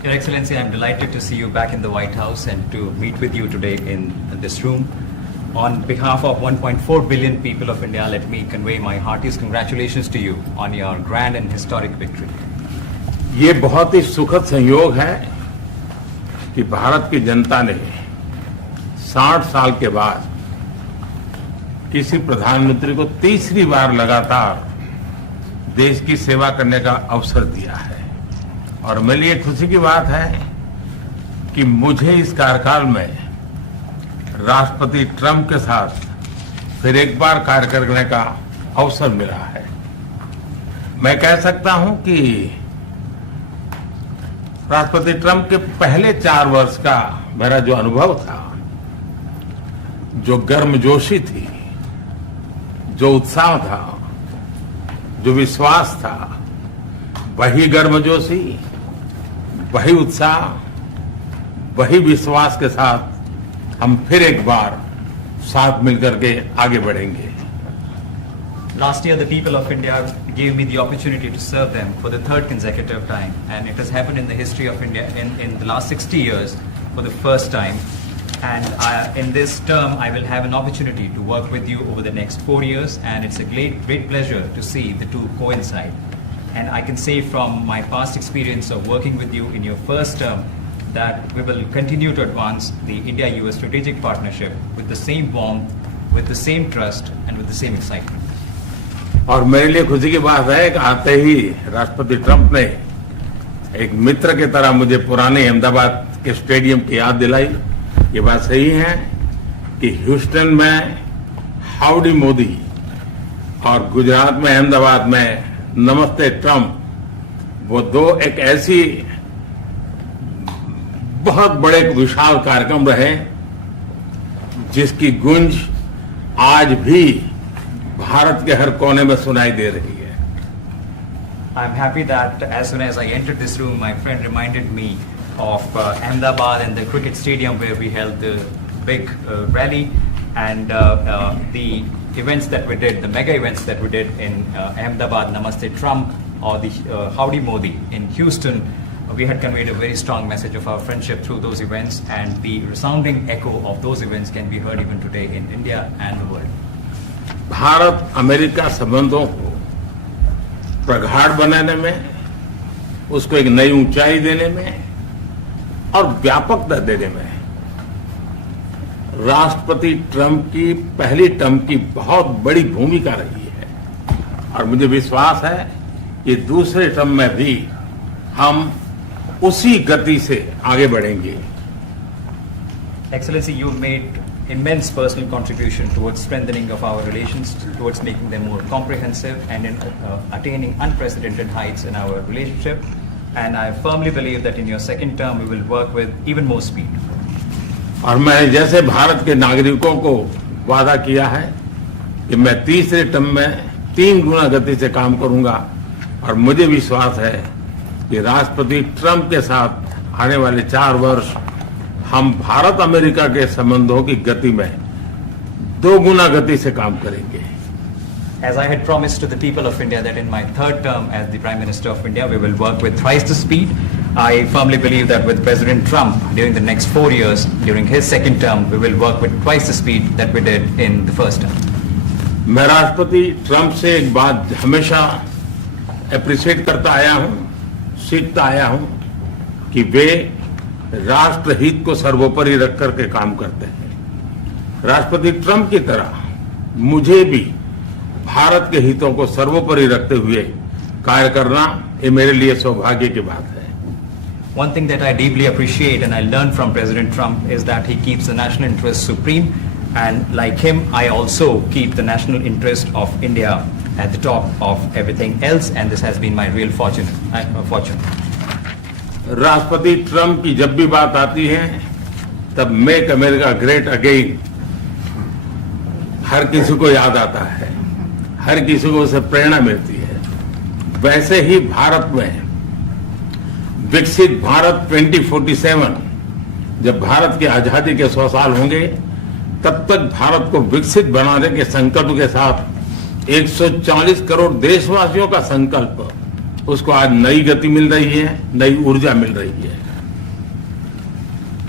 Your Excellency, I'm delighted to see you back in the White House and to meet with you today in this room. On behalf of 1.4 billion people of India, let me convey my heartiest congratulations to you on your grand and historic victory. ये बहुत ही सुखद संयोग है कि भारत की जनता ने 60 साल के बाद किसी प्रधानमंत्री को तीसरी बार लगातार देश की सेवा करने का अवसर दिया है। और मेरे लिए खुशी की बात है कि मुझे इस कार्यकाल में राष्ट्रपति ट्रंप के साथ फिर एक बार कार्य करने का अवसर मिला है। मैं कह सकता हूं कि राष्ट्रपति ट्रंप के पहले 4 वर्ष का मेरा जो अनुभव था, जो गर्मजोशी थी, जो उत्साह था, जो विश्वास था, वही गर्मजोशी, वही उत्साह, वही विश्वास के साथ हम फिर एक बार साथ मिलकर के आगे बढ़ेंगे। Last year, the people of India gave me the opportunity to serve them for the 3rd consecutive time, and it has happened in the history of India in the last 60 years for the first time. And in this term, I will have an opportunity to work with you over the next 4 years, and it's a great pleasure to see the two coincide. And I can say from my past experience of working with you in your first term that we will continue to advance the India-US strategic partnership with the same warmth, with the same trust, and with the same excitement. और मेरे लिए खुशी की बात है कि आते ही राष्ट्रपति ट्रंप ने एक मित्र की तरह मुझे पुराने अहमदाबाद के स्टेडियम की याद दिलाई। ये बात सही है कि ह्यूस्टन में हाउडी मोदी और गुजरात में अहमदाबाद में नमस्ते ट्रंप, वो दो एक ऐसी बहुत बड़े विशाल कार्यक्रम रहे जिसकी गूंज आज भी भारत के हर कोने में सुनाई दे रही है। I'm happy that as soon as I entered this room, my friend reminded me of Ahmedabad and the cricket stadium where we held the big rally, and the events that we did, the mega events that we did in Ahmedabad, Namaste Trump, or the Howdy Modi in Houston. We had conveyed a very strong message of our friendship through those events, and the resounding echo of those events can be heard even today in India and the world. Bharat America संबंधों को प्रगाढ़ बनाने में, उसको एक नई ऊंचाई देने में और व्यापकता देने में राष्ट्रपति ट्रंप की पहली टर्म की बहुत बड़ी भूमिका रही है। और मुझे विश्वास है कि दूसरे टर्म में भी हम उसी गति से आगे बढ़ेंगे। Excellency, you made immense personal contribution towards strengthening of our relations, towards making them more comprehensive, and in attaining unprecedented heights in our relationship. And I firmly believe that in your second term, we will work with even more speed. और मैं जैसे भारत के नागरिकों को वादा किया है कि मैं तीसरे टर्म में 3 गुना गति से काम करूंगा, और मुझे विश्वास है कि राष्ट्रपति ट्रंप के साथ आने वाले 4 वर्ष हम भारत अमेरिका के संबंधों की गति में 2 गुना गति से काम करेंगे। As I had promised to the people of India that in my 3rd term as the Prime Minister of India, we will work with thrice the speed. I firmly believe that with President Trump during the next 4 years, during his second term, we will work with twice the speed that we did in the first term. मैं राष्ट्रपति Trump से एक बात हमेशा appreciate करता आया हूं, सीखता आया हूं कि वे राष्ट्रहित को सर्वोपरि रख करके काम करते हैं। राष्ट्रपति ट्रंप की तरह मुझे भी भारत के हितों को सर्वोपरि रखते हुए कार्य करना ये मेरे लिए सौभाग्य की बात है। One thing that I deeply appreciate and I learned from President Trump is that he keeps the national interest supreme, and like him, I also keep the national interest of India at the top of everything else, and this has been my real fortune. राष्ट्रपति Trump की जब भी बात आती है तब make America great again हर किसी को याद आता है, हर किसी को उससे प्रेरणा मिलती है। वैसे ही भारत में विकसित भारत 2047, जब भारत की आजादी के 100 साल होंगे, तब तक भारत को विकसित बनाने के संकल्प के साथ 140 करोड़ देशवासियों का संकल्प, उसको आज नई गति मिल रही है, नई ऊर्जा मिल रही है।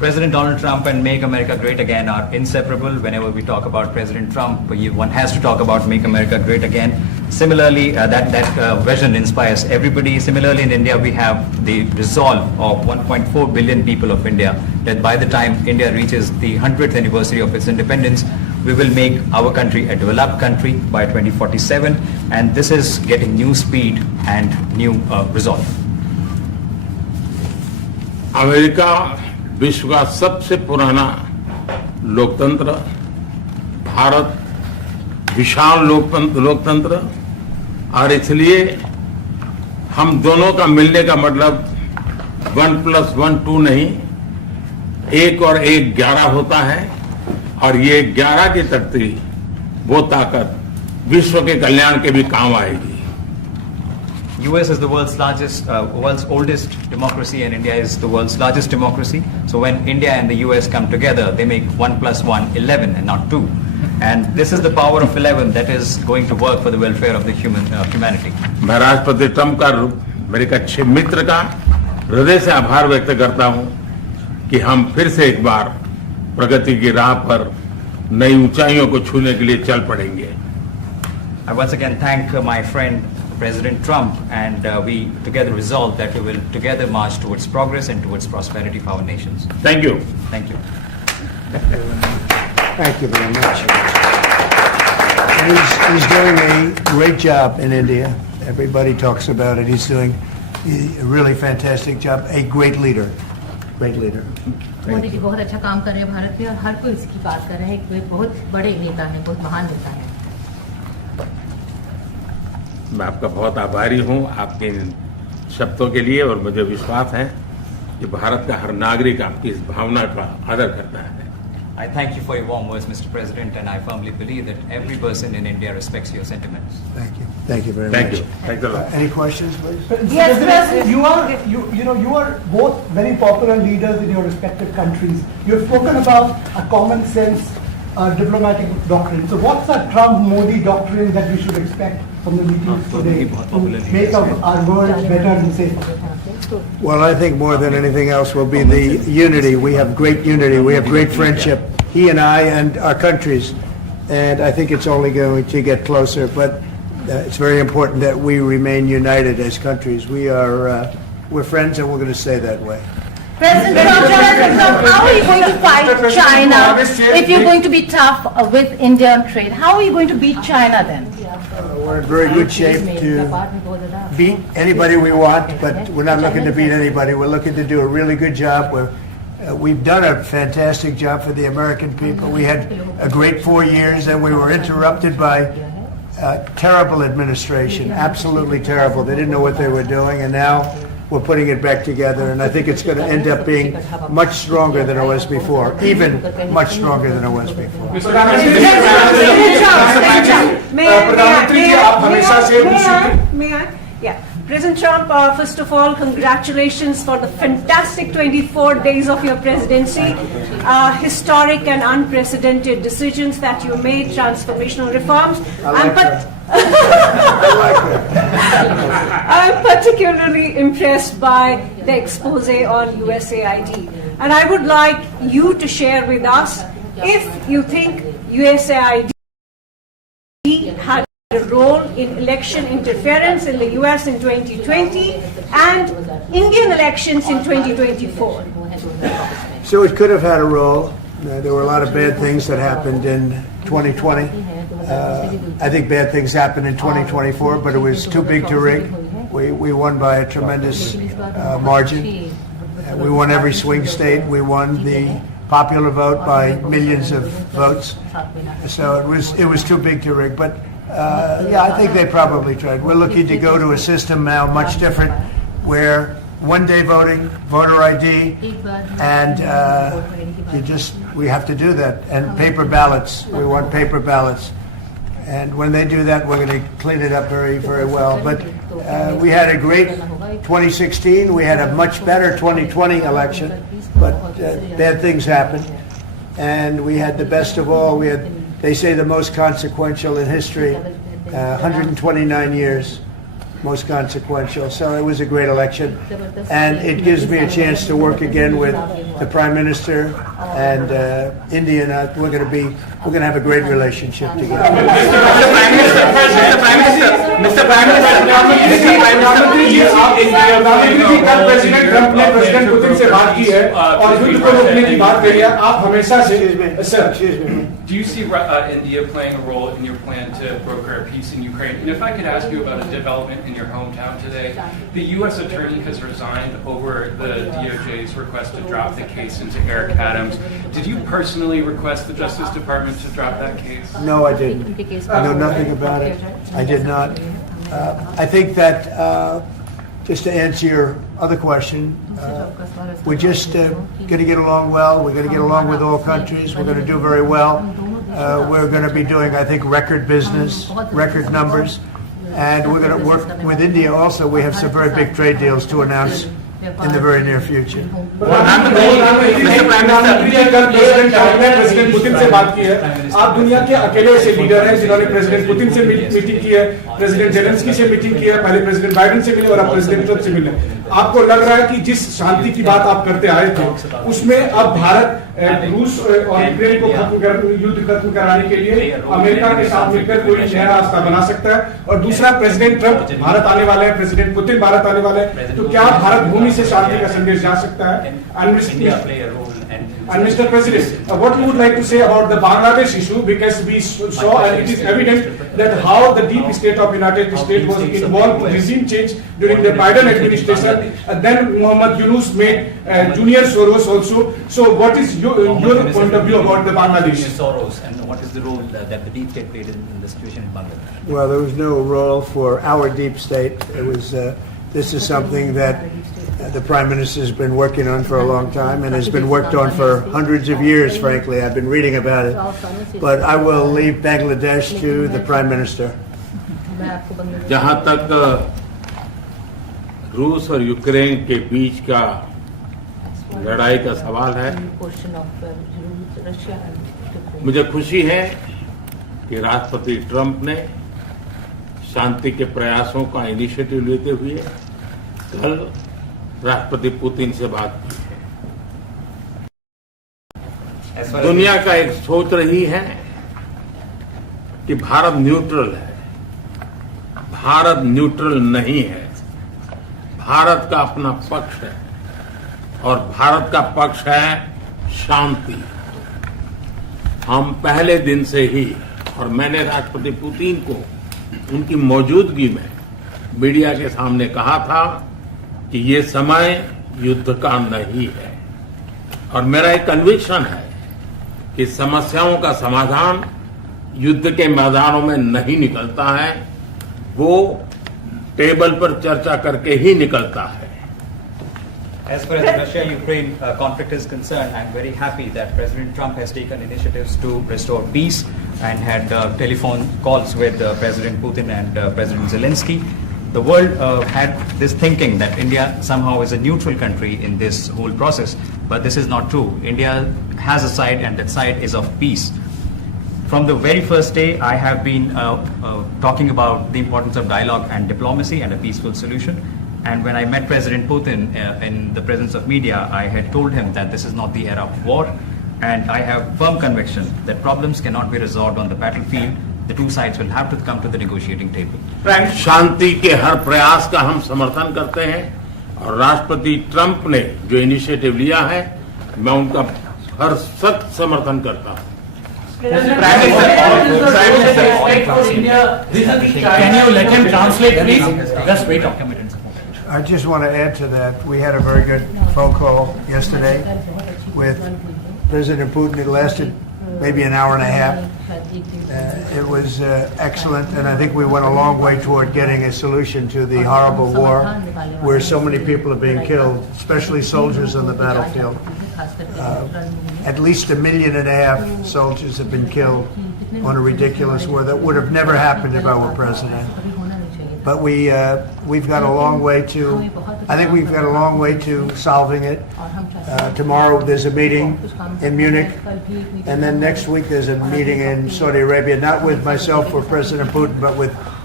President Donald Trump and Make America Great Again are inseparable. Whenever we talk about President Trump, one has to talk about Make America Great Again. Similarly, that vision inspires everybody. Similarly, in India, we have the resolve of 1.4 billion people of India that by the time India reaches the 100th anniversary of its independence, we will make our country a developed country by 2047. And this is getting new speed and new resolve. America विश्व का सबसे पुराना लोकतंत्र, भारत विशाल लोकतंत्र, और इसलिए हम दोनों का मिलने का मतलब 1+1 2 नहीं, 1 और 1 11 होता है, और ये 11 की शक्ति, वो ताकत विश्व के कल्याण के भी काम आएगी. US is the world's oldest democracy, and India is the world's largest democracy. So when India and the US come together, they make 1+1 11 and not 2. And this is the power of 11 that is going to work for the welfare of the humanity. मैं राष्ट्रपति Trump का, मेरे एक अच्छे मित्र का हृदय से आभार व्यक्त करता हूं कि हम फिर से एक बार प्रगति की राह पर नई ऊंचाइयों को छूने के लिए चल पड़ेंगे. I once again thank my friend President Trump, and we together resolve that we will together march towards progress and towards prosperity for our nations. Thank you. Thank you. Thank you very much. He's doing a great job in India. Everybody talks about it. He's doing a really fantastic job. A great leader. Great leader. Modi ji बहुत अच्छा काम कर रहे हैं भारत में, और हर कोई इसकी बात कर रहे हैं. एक बहुत बड़े नेता हैं, बहुत महान नेता हैं. मैं आपका बहुत आभारी हूं आपके इन शब्दों के लिए, और मुझे विश्वास है कि भारत का हर नागरिक आपकी इस भावना का आदर करता है. I thank you for your warm words, Mr. President, and I firmly believe that every person in India respects your sentiments. Thank you. Thank you very Thank much. you. Thanks a lot. Any questions, please? Yes, President. You are both very popular leaders in your respective countries. You have spoken about a common sense diplomatic doctrine. So what's the Trump-Modi doctrine that we should expect from the meetings today to make our world better and safer? Well, I think more than anything else will be the unity. We have great unity. We have great friendship, he and I and our countries. And I think it's only going to get closer. But it's very important that we remain united as countries. We're friends, and we're going to stay that way. President Trump, how are you going to fight China if you're going to be tough with India on trade? How are you going to beat China then? We're in very good shape to beat anybody we want, but we're not looking to beat anybody. We're looking to do a really good job. We've done a fantastic job for the American people. We had a great 4 years, and we were interrupted by terrible administration, absolutely terrible. They didn't know what they were doing, and now we're putting it back together, and I think it's going to end up being much stronger than it was before, even much stronger than it was before. May I? Yeah. President Trump, first of all, congratulations for the fantastic 24 days of your presidency. Historic and unprecedented decisions that you made, transformational reforms. I'm particularly impressed by the expose on USAID. And I would like you to share with us if you think USAID had a role in election interference in the US in 2020 and Indian elections in 2024. So it could have had a role. There were a lot of bad things that happened in 2020. I think bad things happened in 2024, but it was too big to rig. We won by a tremendous margin. We won every swing state. We won the popular vote by millions of votes. So it was too big to rig. But yeah, I think they probably tried. We're looking to go to a system now much different, where one-day voting, voter ID, and we have to do that. And paper ballots. We want paper ballots. And when they do that, we're going to clean it up very, very well. But we had a great 2016. We had a much better 2020 election. But bad things happened. And we had the best of all. We had, they say, the most consequential in history, 129 years. most consequential. So it was a great election, and it gives me a chance to work again with the Prime Minister and India. And we're going to have a great relationship together. Mr. Prime Minister, कल president Trump ने president Putin से बात की है और युद्ध को रोकने की बात कही है. आप हमेशा से Do you see India playing a role in your plan to broker a peace in Ukraine? And if I could ask you about a development in your hometown today, the U.S. attorney has resigned over the DOJ's request to drop the case into Eric Adams. Did you personally request the Justice Department to drop that case? No, I didn't. I know nothing about it. I did not. I think that, just to answer your other question, we're just going to get along well. We're going to get along with all countries. We're going to do very well. We're going to be doing, I think, record business, record numbers. And we're going to work with India also. We have some very big trade deals to announce in the very near future. President Putin से बात की है. आप दुनिया के अकेले ऐसे leader हैं जिन्होंने प्रेसिडेंट पुतिन से मीटिंग की है, प्रेसिडेंट जेलेंस्की से मीटिंग की है, पहले प्रेसिडेंट बाइडेन से मिले और अब प्रेसिडेंट ट्रंप से मिले. आपको लग रहा है कि जिस शांति की बात आप करते आए थे उसमें अब भारत रूस और यूक्रेन को युद्ध खत्म कराने के लिए अमेरिका के साथ मिलकर कोई नया रास्ता बना सकता है? और दूसरा, प्रेसिडेंट ट्रंप भारत आने वाले हैं, प्रेसिडेंट पुतिन भारत आने वाले हैं, तो क्या भारत भूमि से शांति का संदेश जा सकता है? And Mr. President, what you would like to say about the Bangladesh issue, because we saw and it is evident that how the deep state of United States was involved in regime change during the Biden administration, and then Muhammad Yunus made Junior Soros also. So what is your point of view about the Bangladesh? Soros, and what is the role that the deep state played in the situation in Bangladesh? Well, there was no role for our deep state. It was. This is something that the Prime Minister has been working on for a long time and has been worked on for hundreds of years, frankly. I've been reading about it. But I will leave Bangladesh to the Prime Minister. जहां तक रूस और Ukraine के बीच का लड़ाई का सवाल है, मुझे खुशी है कि राष्ट्रपति ट्रंप ने शांति के प्रयासों का इनिशिएटिव लेते हुए कल राष्ट्रपति पुतिन से बात की है. दुनिया का एक सोच रही है कि भारत न्यूट्रल है. भारत न्यूट्रल नहीं है. भारत का अपना पक्ष है और भारत का पक्ष है शांति. हम पहले दिन से ही, और मैंने राष्ट्रपति पुतिन को उनकी मौजूदगी में मीडिया के सामने कहा था कि ये समय युद्ध का नहीं है, और मेरा एक कन्विक्शन है कि समस्याओं का समाधान युद्ध के मैदानों में नहीं निकलता है, वो टेबल पर चर्चा करके ही निकलता है. As far as the Russia-Ukraine conflict is concerned, I am very happy that President Trump has taken initiatives to restore peace and had telephone calls with President Putin and President Zelensky. The world had this thinking that India somehow is a neutral country in this whole process, but this is not true. India has a side, and that side is of peace. From the very first day, I have been talking about the importance of dialogue and diplomacy and a peaceful solution. And when I met President Putin in the presence of media, I had told him that this is not the era of war, and I have firm conviction that problems cannot be resolved on the battlefield. The two sides will have to come to the negotiating table. शांति के हर प्रयास का हम समर्थन करते हैं, और राष्ट्रपति Trump ने जो इनिशिएटिव लिया है, मैं उनका हर सख्त समर्थन करता हूं. Can you let him translate, please? Just wait. I just want to add to that. We had a very good phone call yesterday with President Putin. It lasted maybe an hour and a half. It was excellent, and I think we went a long way toward getting a solution to the horrible war where so many people are being killed, especially soldiers on the battlefield. At least 1.5 million soldiers have been killed on a ridiculous war that would have never happened if I were president. But we've got a long way to, I think we've got a long way to solving it. Tomorrow there's a meeting in Munich, and then next week there's a meeting in Saudi Arabia, not with myself or President Putin, but with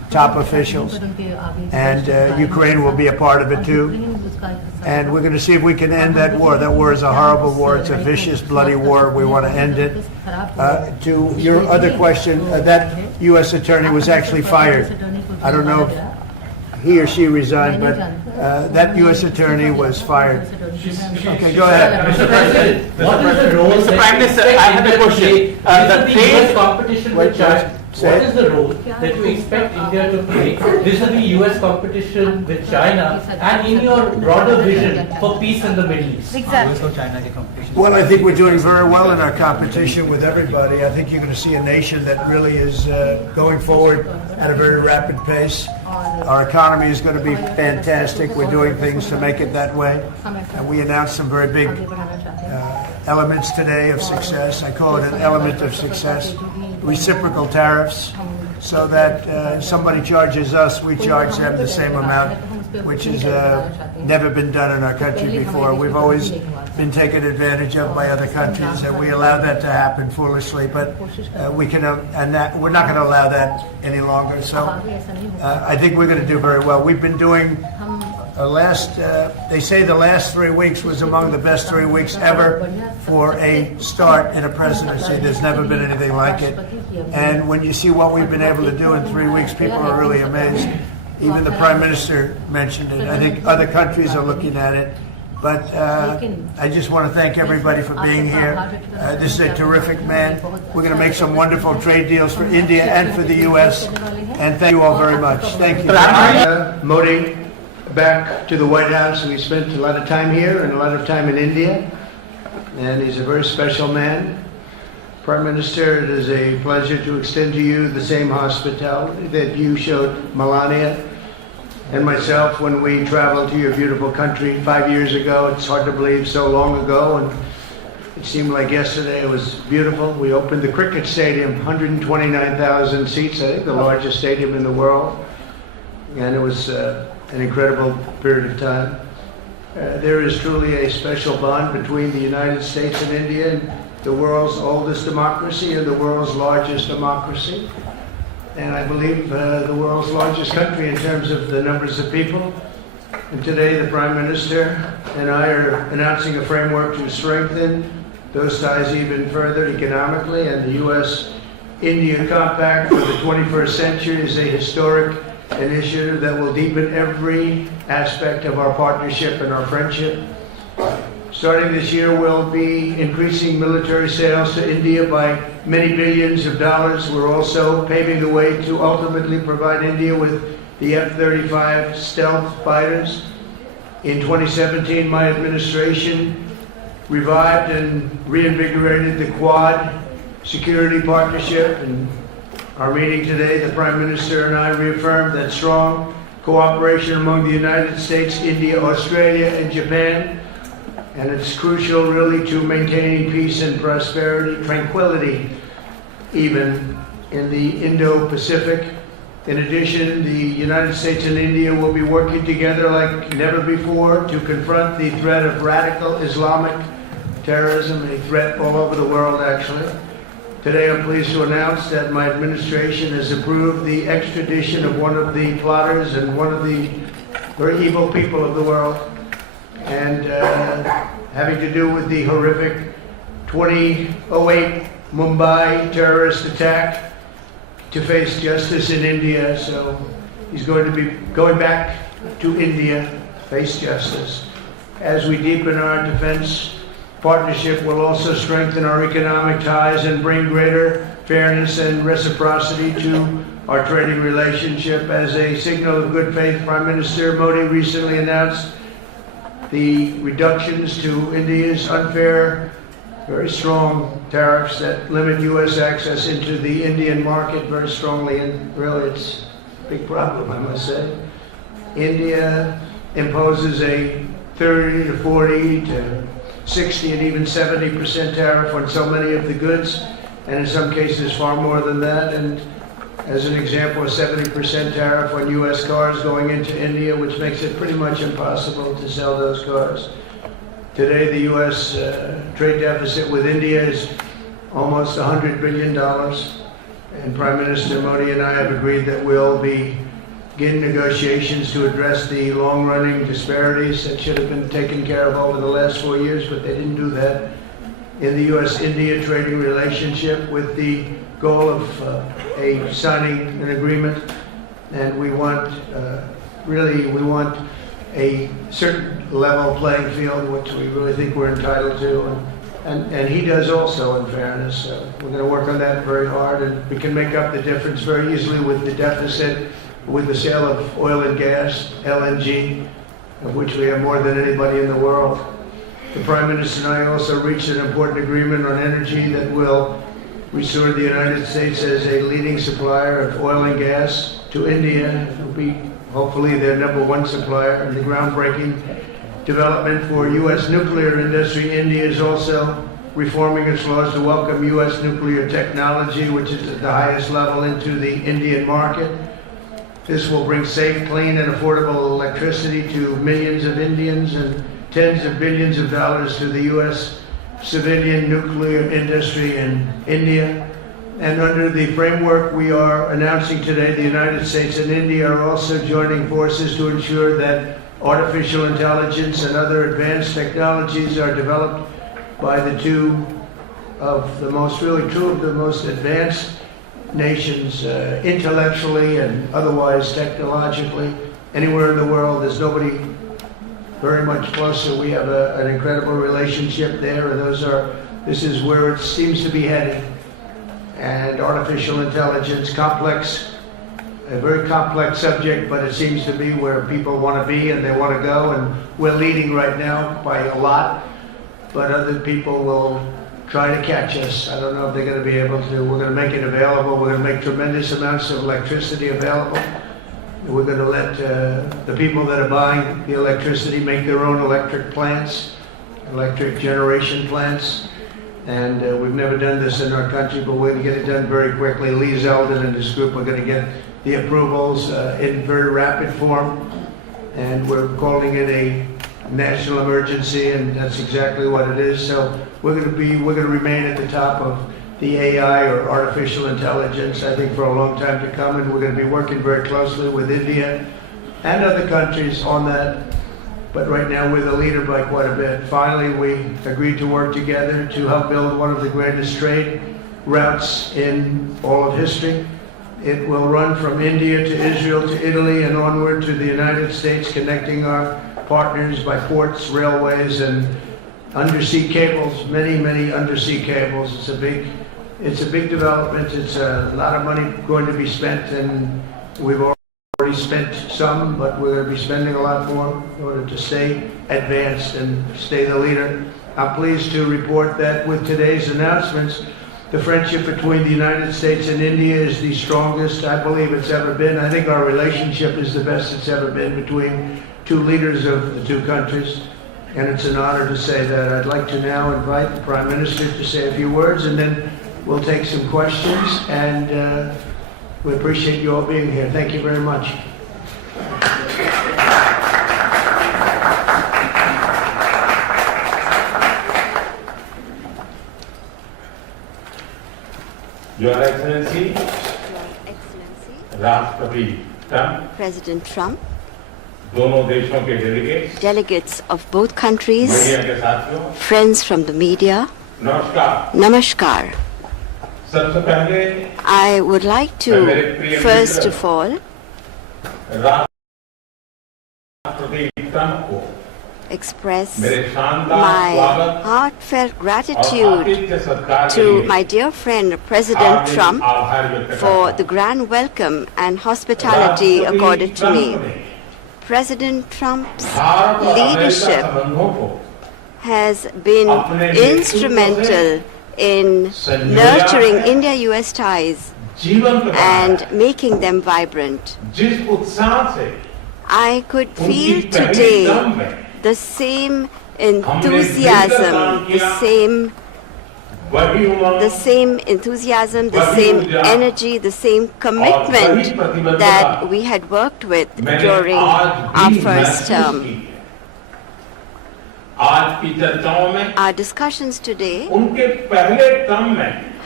top officials, and Ukraine will be a part of it too. And we're going to see if we can end that war. That war is a horrible war. It's a vicious, bloody war. We want to end it. To your other question, that U.S. attorney was actually fired. I don't know if he or she resigned, but that U.S. attorney was fired. Okay, go ahead. Mr. President, what is the role Mr. Prime Minister, I have a question. The trade competition with China. Say What it. is the role that you expect India to play vis-a-vis US competition with China and in your broader vision for peace in the Middle East? Well, I think we're doing very well in our competition with everybody. I think you're going to see a nation that really is going forward at a very rapid pace. Our economy is going to be fantastic. We're doing things to make it that way. And we announced some very big elements today of success. I call it an element of success. Reciprocal tariffs, so that somebody charges us, we charge them the same amount, which has never been done in our country before. We've always been taken advantage of by other countries, and we allow that to happen foolishly. But we're not going to allow that any longer. So I think we're going to do very well. We've been doing they say the last 3 weeks was among the best 3 weeks ever for a start in a presidency. There's never been anything like it. And when you see what we've been able to do in 3 weeks, people are really amazed. Even the Prime Minister mentioned it. I think other countries are looking at it. But I just want to thank everybody for being here. This is a terrific man. We're going to make some wonderful trade deals for India and for the U.S. And thank you all very much. Thank you. Modi, back to the White House. We spent a lot of time here and a lot of time in India. And he's a very special man. Prime Minister, it is a pleasure to extend to you the same hospitality that you showed Melania and myself when we traveled to your beautiful country 5 years ago. It's hard to believe, so long ago, and it seemed like yesterday. It was beautiful. We opened the cricket stadium, 129,000 seats, I think the largest stadium in the world, and it was an incredible period of time. There is truly a special bond between the United States and India, the world's oldest democracy and the world's largest democracy. And I believe the world's largest country in terms of the numbers of people. And today the Prime Minister and I are announcing a framework to strengthen those ties even further economically. And the U.S.-India Compact for the 21st century is a historic initiative that will deepen every aspect of our partnership and our friendship. Starting this year, we'll be increasing military sales to India by many billions of dollars. We're also paving the way to ultimately provide India with the F-35 stealth fighters. In 2017, my administration revived and reinvigorated the Quad security partnership. And our meeting today, the Prime Minister and I reaffirmed that strong cooperation among the United States, India, Australia, and Japan. And it's crucial, really, to maintaining peace and prosperity, tranquility, even in the Indo-Pacific. In addition, the United States and India will be working together like never before to confront the threat of radical Islamic terrorism, a threat all over the world, actually. Today, I'm pleased to announce that my administration has approved the extradition of one of the plotters and one of the very evil people of the world, and having to do with the horrific 2008 Mumbai terrorist attack, to face justice in India. So he's going to be going back to India, face justice. As we deepen our defense partnership, we'll also strengthen our economic ties and bring greater fairness and reciprocity to our trading relationship. As a signal of good faith, Prime Minister Modi recently announced the reductions to India's unfair, very strong tariffs that limit U.S. access into the Indian market very strongly, and really it's a big problem, I must say. India imposes a 30 to 40 to 60 and even 70% tariff on so many of the goods, and in some cases far more than that. And as an example, a 70% tariff on U.S. cars going into India, which makes it pretty much impossible to sell those cars. Today, the U.S. trade deficit with India is almost $100 billion. And Prime Minister Modi and I have agreed that we'll begin negotiations to address the long-running disparities that should have been taken care of over the last 4 years, but they didn't do that in the U.S.-India trading relationship, with the goal of signing an agreement. And we want, we want a certain level playing field, which we really think we're entitled to. And he does also, in fairness. We're going to work on that very hard, and we can make up the difference very easily with the deficit, with the sale of oil and gas, LNG, of which we have more than anybody in the world. The Prime Minister and I also reached an important agreement on energy that will restore the United States as a leading supplier of oil and gas to India. It will be hopefully their #1 supplier, in the groundbreaking development for U.S. nuclear industry. India is also reforming its laws to welcome U.S. nuclear technology, which is at the highest level, into the Indian market. This will bring safe, clean, and affordable electricity to millions of Indians and tens of billions of dollars to the U.S. civilian nuclear industry in India. And under the framework we are announcing today, the United States and India are also joining forces to ensure that artificial intelligence and other advanced technologies are developed by two of the most advanced nations, intellectually and otherwise technologically. Anywhere in the world, there's nobody very much closer. We have an incredible relationship there, and this is where it seems to be headed. And artificial intelligence, a very complex subject, but it seems to be where people want to be and they want to go, and we're leading right now by a lot, but other people will try to catch us. I don't know if they're going to be able to. We're going to make it available. We're going to make tremendous amounts of electricity available. We're going to let the people that are buying the electricity make their own electric plants, electric generation plants. And we've never done this in our country, but we're going to get it done very quickly. Lee Zeldin and his group are going to get the approvals in very rapid form. And we're calling it a national emergency, and that's exactly what it is. So we're going to remain at the top of the AI, or artificial intelligence, I think, for a long time to come, and we're going to be working very closely with India and other countries on that. But right now we're the leader by quite a bit. Finally, we agreed to work together to help build one of the greatest trade routes in all of history. It will run from India to Israel to Italy and onward to the United States, connecting our partners by ports, railways, and undersea cables, many undersea cables. It's a big development. It's a lot of money going to be spent, and we've already spent some, but we're going to be spending a lot more in order to stay advanced and stay the leader. I'm pleased to report that with today's announcements, the friendship between the United States and India is the strongest I believe it's ever been. I think our relationship is the best it's ever been between two leaders of the two countries, and it's an honor to say that. I'd like to now invite the Prime Minister to say a few words, and then we'll take some questions, and we appreciate you all being here. Thank you very much. Your Excellency, Rashtrapati Trump, President Trump, दोनों देशों के delegates of both countries, media के साथियों, friends from the media, नमस्कार. Namaskar. सबसे पहले I would like to, first of all, राष्ट्रपति Trump को express my heartfelt gratitude to my dear friend President Trump for the grand welcome and hospitality accorded to me. President Trump's leadership has been instrumental in nurturing India-US ties and making them vibrant. I could feel today the same enthusiasm, the same energy, the same commitment that we had worked with during our first term. Our discussions today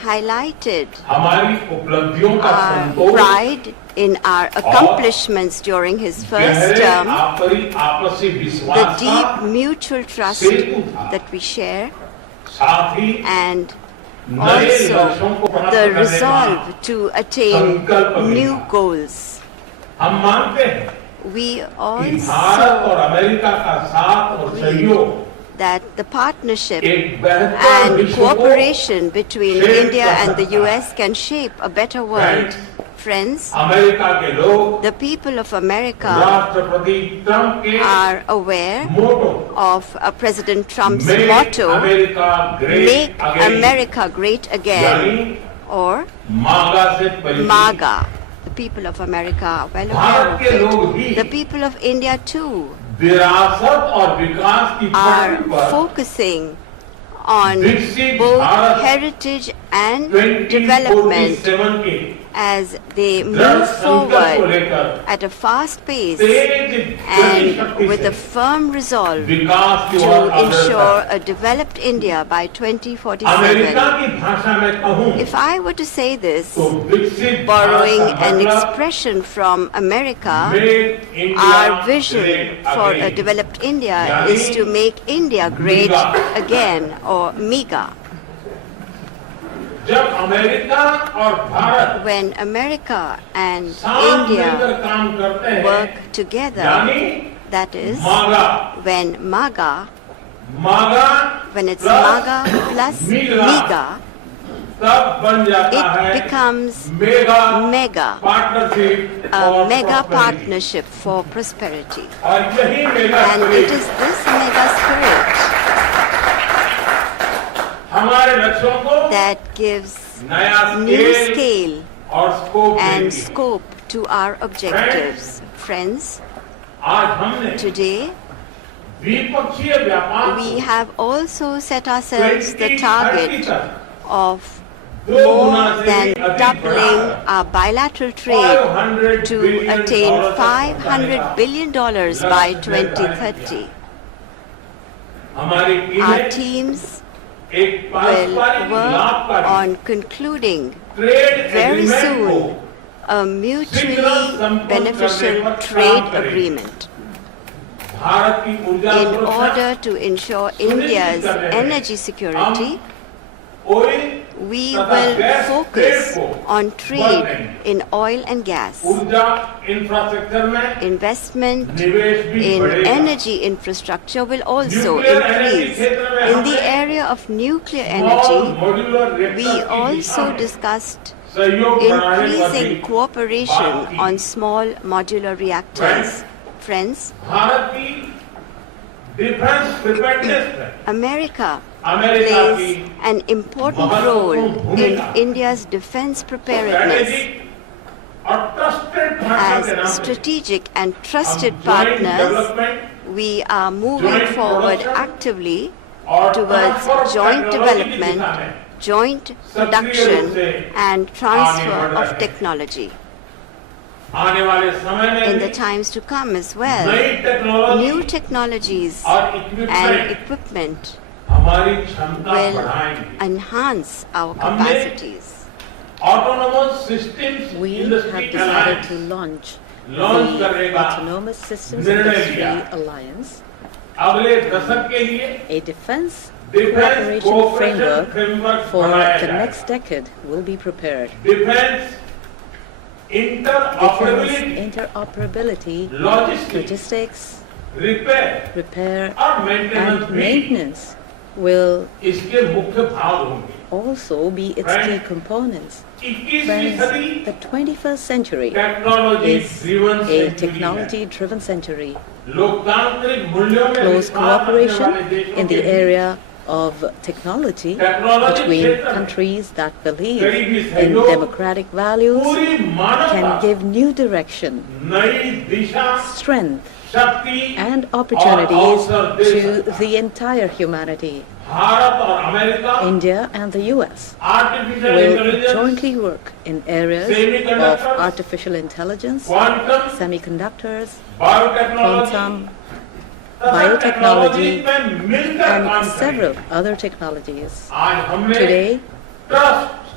highlighted हमारी उपलब्धियों का our Santosh pride in our accomplishments during his first गहरे term, आपसी the विश्वास deep का mutual trust सेतु था। that we share, साथ ही and नए लक्ष्यों को also प्राप्त the करने का resolve to attain संकल्प भी new था। goals. हम मानते हैं We कि भारत और also अमेरिका का साथ और सहयोग that the partnership एक बेहतर and विश्व को cooperation between shape India कर and the सकता है। US can shape a better world. Friends, America के लोग the people of America राष्ट्रपति ट्रंप के are aware motto of President Trump's Make motto, America Great Make Again, America Great Again, यानी or मागा से परिचित MAGA. The people of America are well Bharat के aware लोग of भी it. The people of India too विरासत और विकास की are पटरी पर focusing on विकसित both Bharat heritage and development 2047 के as they दृढ़ move संकल्प को forward लेकर at a fast pace Tej and गति with से a firm resolve विकास की to ओर अग्रसर ensure a developed India by America 2047. की भाषा में कहूं If I were to say this, तो विकसित borrowing भारत का an मतलब expression from America, Make India our vision Great for a Again. developed India यानी is to make India great MEGA. again, or MEGA. जब अमेरिका और Bharat When America and साथ मिलकर India काम करते हैं work together, यानी that is, मागा when MAGA, मागा when it's plus MAGA plus MEGA, MEGA, तब बन जाता it है becomes mega partnership a mega partnership for prosperity. और यही mega And it is this mega spirit हमारे लक्ष्यों को that gives नया new स्केल scale और स्कोप and देती है। scope to our objectives. Friends, आज हमने today द्विपक्षीय व्यापार we have also set ourselves the 2030 target तक of दो गुना more से than भी अधिक doubling बढ़ाकर our bilateral trade $500 to billion attain तक पहुंचाने $500 का billion by लक्ष्य निर्धारित 2030. हमारी Our टीमें teams एक will पारस्परिक work लाभकारी on concluding trade very agreement को soon a mutually beneficial trade agreement Bharat की ऊर्जा in सुरक्षा order to ensure India's energy security. We will focus on trade in oil and gas. ऊर्जा infrastructure में Investment निवेश भी in बढ़ेगा। energy infrastructure will also Nuclear energy increase. क्षेत्र में In the हमने area of nuclear small energy, modular reactor we की दिशा also में discussed सहयोग बढ़ाने पर भी increasing cooperation बात की। on small modular reactors. Friends, Bharat की डिफेंस प्रिपेयर्डनेस में America अमेरिका plays की an important महत्वपूर्ण role in भूमिका India's defense preparedness. strategic और trusted partner के नाम As पे strategic and trusted joint partners, development, we are moving joint forward production actively और towards transfer of joint technology की development, दिशा में joint सक्रिय production, रूप से and transfer आगे बढ़ रहे of हैं। technology. आने वाले समय में In भी the times to come as well, नई टेक्नोलॉजी new technologies और and इक्विपमेंट equipment हमारी क्षमता will बढ़ाएंगे enhance our हमने capacities. Autonomous systems We industry have decided alliance to launch launch करने the का Autonomous Systems निर्णय Industry लिया। Alliance, अगले दशक के लिए a defense defence cooperation cooperation framework framework for बनाया the जाए। next decade will be prepared. Defence Defense interoperability interoperability, Logistics, logistics, repair repair, और मेंटेनेंस and भी maintenance will इसके मुख्य भाग होंगे। also be its key components. 21वीं Friends, सदी the 21st century technology is driven a century है। technology-driven century. लोकतांत्रिक मूल्यों में Close विश्वास रखने cooperation वाले देशों in the के बीच area of technology technology between क्षेत्र में countries that believe करीबी in सहयोग democratic values पूरी मानवता can give new direction, नई दिशा strength, शक्ति and और opportunities अवसर दे to सकता है। the entire humanity. भारत और America India and the US artificial will intelligence jointly work in areas Semiconductors, of artificial intelligence, quantum semiconductors, biotechnology quantum, तथा biotechnology, technology में मिलकर काम and करेंगे। several other technologies. आज हमने Today, trust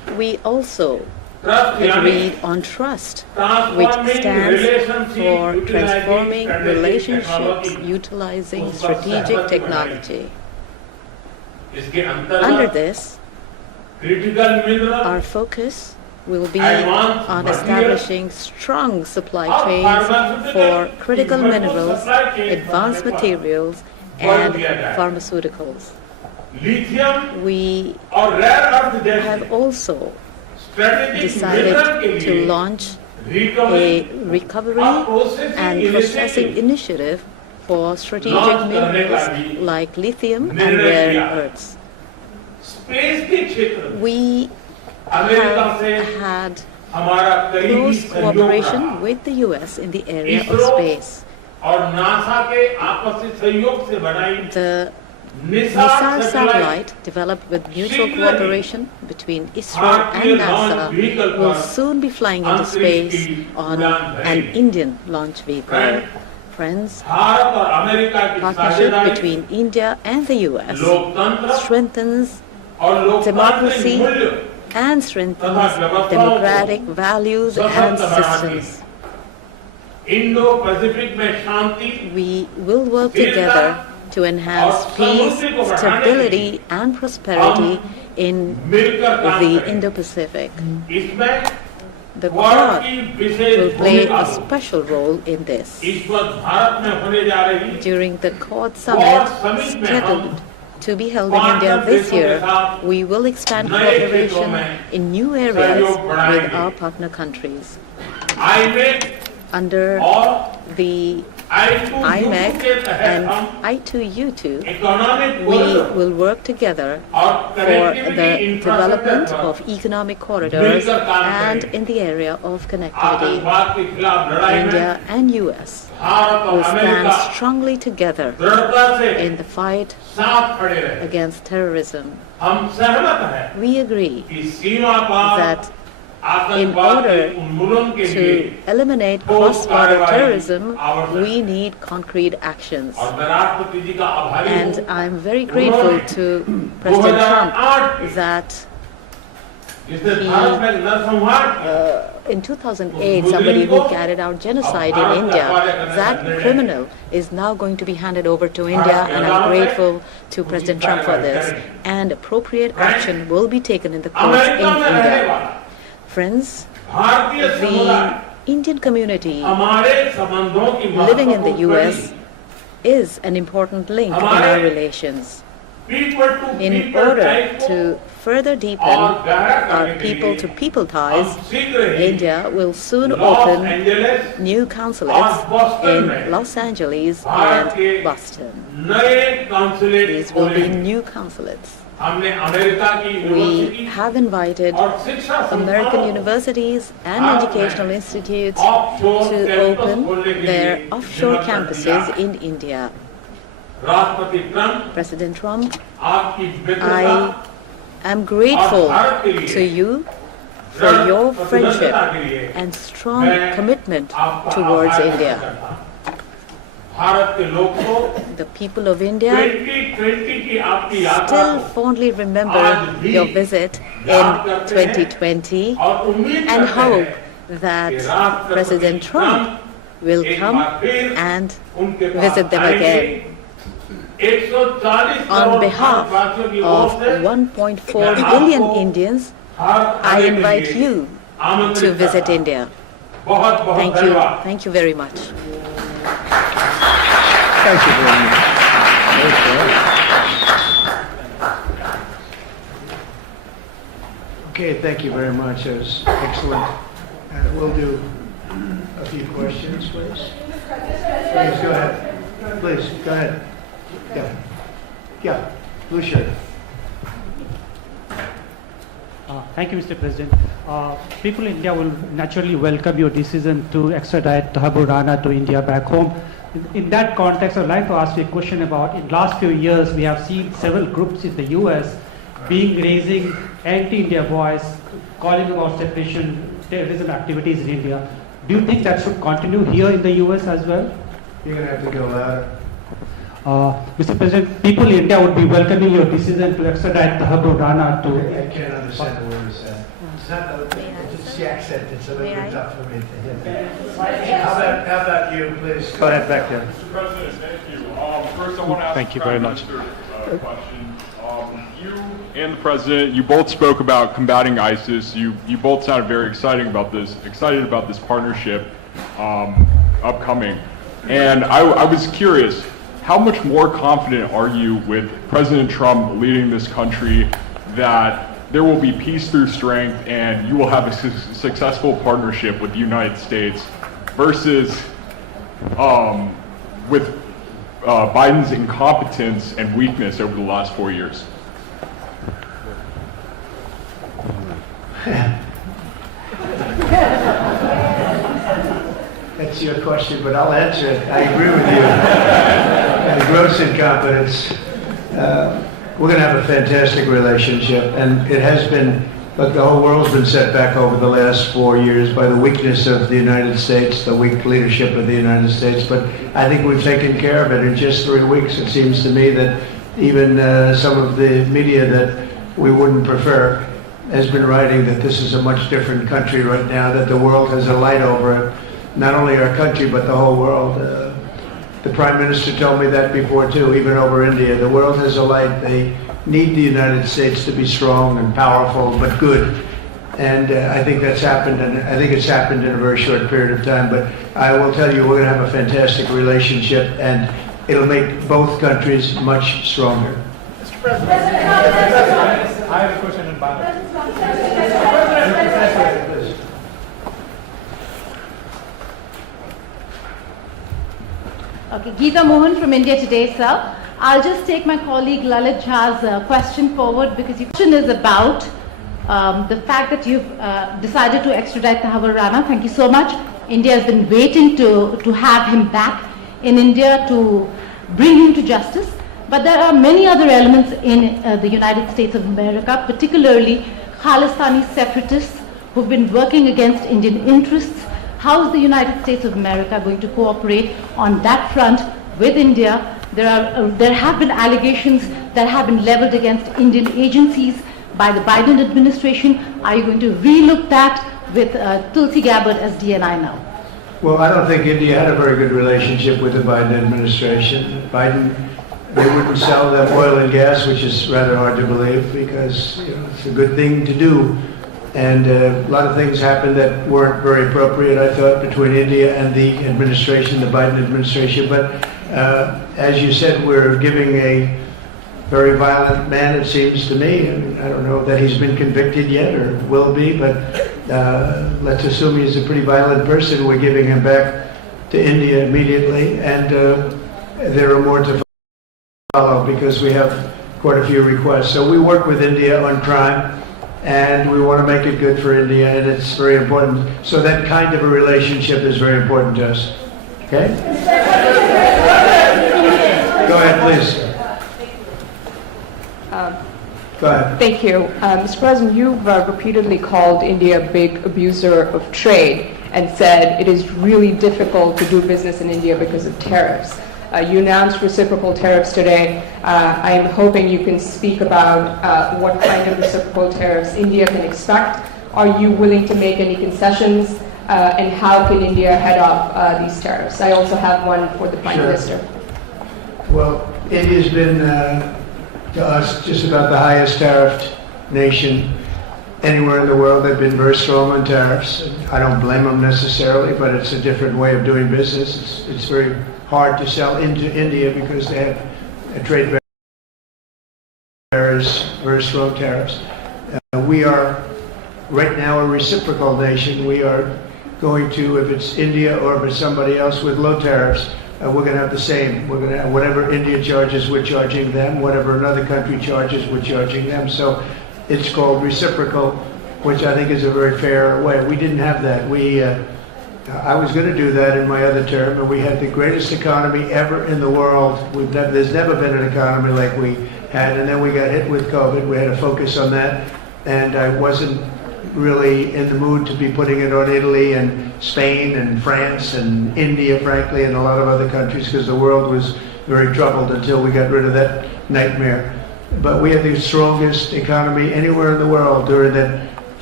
We also agreed on trust, which stands for transforming relationships utilizing strategic technology. Under this, our focus will be on establishing strong supply chains for critical minerals, advanced materials, and pharmaceuticals. We have also decided to launch a recovery and processing initiative for strategic minerals like lithium and rare earths. We have had close cooperation with the US in the area of space. The missile satellite developed with mutual cooperation between ISRO and NASA will soon be flying into space on an Indian launch vehicle. Friends, partnership between India and the US strengthens democracy and strengthens democratic values and systems. We will work together to enhance peace, stability, and prosperity in the Indo-Pacific. The Quad will play a special role in this. During the Quad Summit scheduled to be held in India this year, we will expand cooperation in new areas with our partner countries. Under the IMEC and I2U2, we will work together for the development of economic corridors and in the area of connectivity. India and US will stand strongly together in the fight against terrorism. We agree that in order to eliminate cross-border terrorism, we need concrete actions. And I'm very grateful to President Trump that in 2008, somebody who carried out genocide in India, that criminal is now going to be handed over to India, and I'm grateful to President Trump for this. And appropriate action will be taken in the courts in India. Friends, the Indian community living in the US is an important link in our relations. In order to further deepen our people-to-people ties, India will soon open new consulates in Los Angeles and Boston. These will be new consulates. We have invited American universities and educational institutes to open their offshore campuses in India. President Trump, I am grateful to you for your friendship and strong commitment towards India. The people of India still fondly remember your visit in 2020 and hope that President Trump will come and visit them again. On behalf of 1.4 billion Indians, I invite you to visit India. Thank you. Thank you very much. Thank you very much. Okay, thank you very much. That was excellent. We'll do a few questions, please. Please, go ahead. Please, go ahead. Yeah, blue shirt. Thank you, Mr. President. People in India will naturally welcome your decision to extradite Thakur Rana to India back home. In that context, I'd like to ask you a question about, in the last few years, we have seen several groups in the US raising anti-India voice, calling about separation, terrorism activities in India. Do you think that should continue here in the US as well? You're going to have to go louder. Mr. President, people in India would be welcoming your decision to extradite Thakur Rana to... I can't understand the word you said. It's the accent. It's a little bit tough for me to hear. How about you, please? Go ahead back there. Mr. President, thank you. First, I want to ask Thank you very much. a question. You and the President, you both spoke about combating ISIS. You both sounded very excited about this partnership upcoming. And I was curious, how much more confident are you with President Trump leading this country that there will be peace through strength and you will have a successful partnership with the United States versus with Biden's incompetence and weakness over the last 4 years? That's your question, but I'll answer it. I agree with you. And gross incompetence. We're going to have a fantastic relationship, and it has been, look, the whole world's been set back over the last 4 years by the weakness of the United States, the weak leadership of the United States, but I think we've taken care of it in just 3 weeks. It seems to me that even some of the media that we wouldn't prefer has been writing that this is a much different country right now, that the world has a light over it, not only our country, but the whole world. The Prime Minister told me that before too, even over India. The world has a light. They need the United States to be strong and powerful, but good. And I think that's happened, and I think it's happened in a very short period of time. But I will tell you, we're going to have a fantastic relationship, and it'll make both countries much stronger. Mr. President, I have a question in Bangladesh. Okay, Geeta Mohan from India Today, sir. I'll just take my colleague Lalit Jha's question forward because your question is about the fact that you've decided to extradite Thakur Rana. Thank you so much. India has been waiting to have him back in India to bring him to justice. But there are many other elements in the United States of America, particularly Khalistani separatists who've been working against Indian interests. How is the United States of America going to cooperate on that front with India? There have been allegations that have been leveled against Indian agencies by the Biden administration. Are you going to relook that with Tulsi Gabbard as DNI now? Well, I don't think India had a very good relationship with the Biden administration. They wouldn't sell them oil and gas, which is rather hard to believe because it's a good thing to do. And a lot of things happened that weren't very appropriate, I thought, between India and the administration, the Biden administration. But as you said, we're giving a very violent man, it seems to me. I mean, I don't know that he's been convicted yet or will be, but let's assume he's a pretty violent person. We're giving him back to India immediately. And there are more to follow because we have quite a few requests. So we work with India on crime. And we want to make it good for India, and it's very important. So that kind of a relationship is very important to us. Okay? Go ahead, please. Go ahead. Thank you. Mr. President, you've repeatedly called India a big abuser of trade and said it is really difficult to do business in India because of tariffs. You announced reciprocal tariffs today. I am hoping you can speak about what kind of reciprocal tariffs India can expect. Are you willing to make any concessions? And how can India head off these tariffs? I also have one for the Prime Minister. Well, India's been, to us, just about the highest tariffed nation anywhere in the world. They've been very strong on tariffs. I don't blame them necessarily, but it's a different way of doing business. It's very hard to sell into India because they have a trade barriers, very strong tariffs. We are right now a reciprocal nation. We are going to, if it's India or if it's somebody else with low tariffs, we're going to have the same. We're going to have whatever India charges, we're charging them. Whatever another country charges, we're charging them. So it's called reciprocal, which I think is a very fair way. We didn't have that. I was going to do that in my other term, and we had the greatest economy ever in the world. There's never been an economy like we had, and then we got hit with COVID. We had to focus on that, and I wasn't really in the mood to be putting it on Italy and Spain and France and India, frankly, and a lot of other countries, because the world was very troubled until we got rid of that nightmare. But we had the strongest economy anywhere in the world during that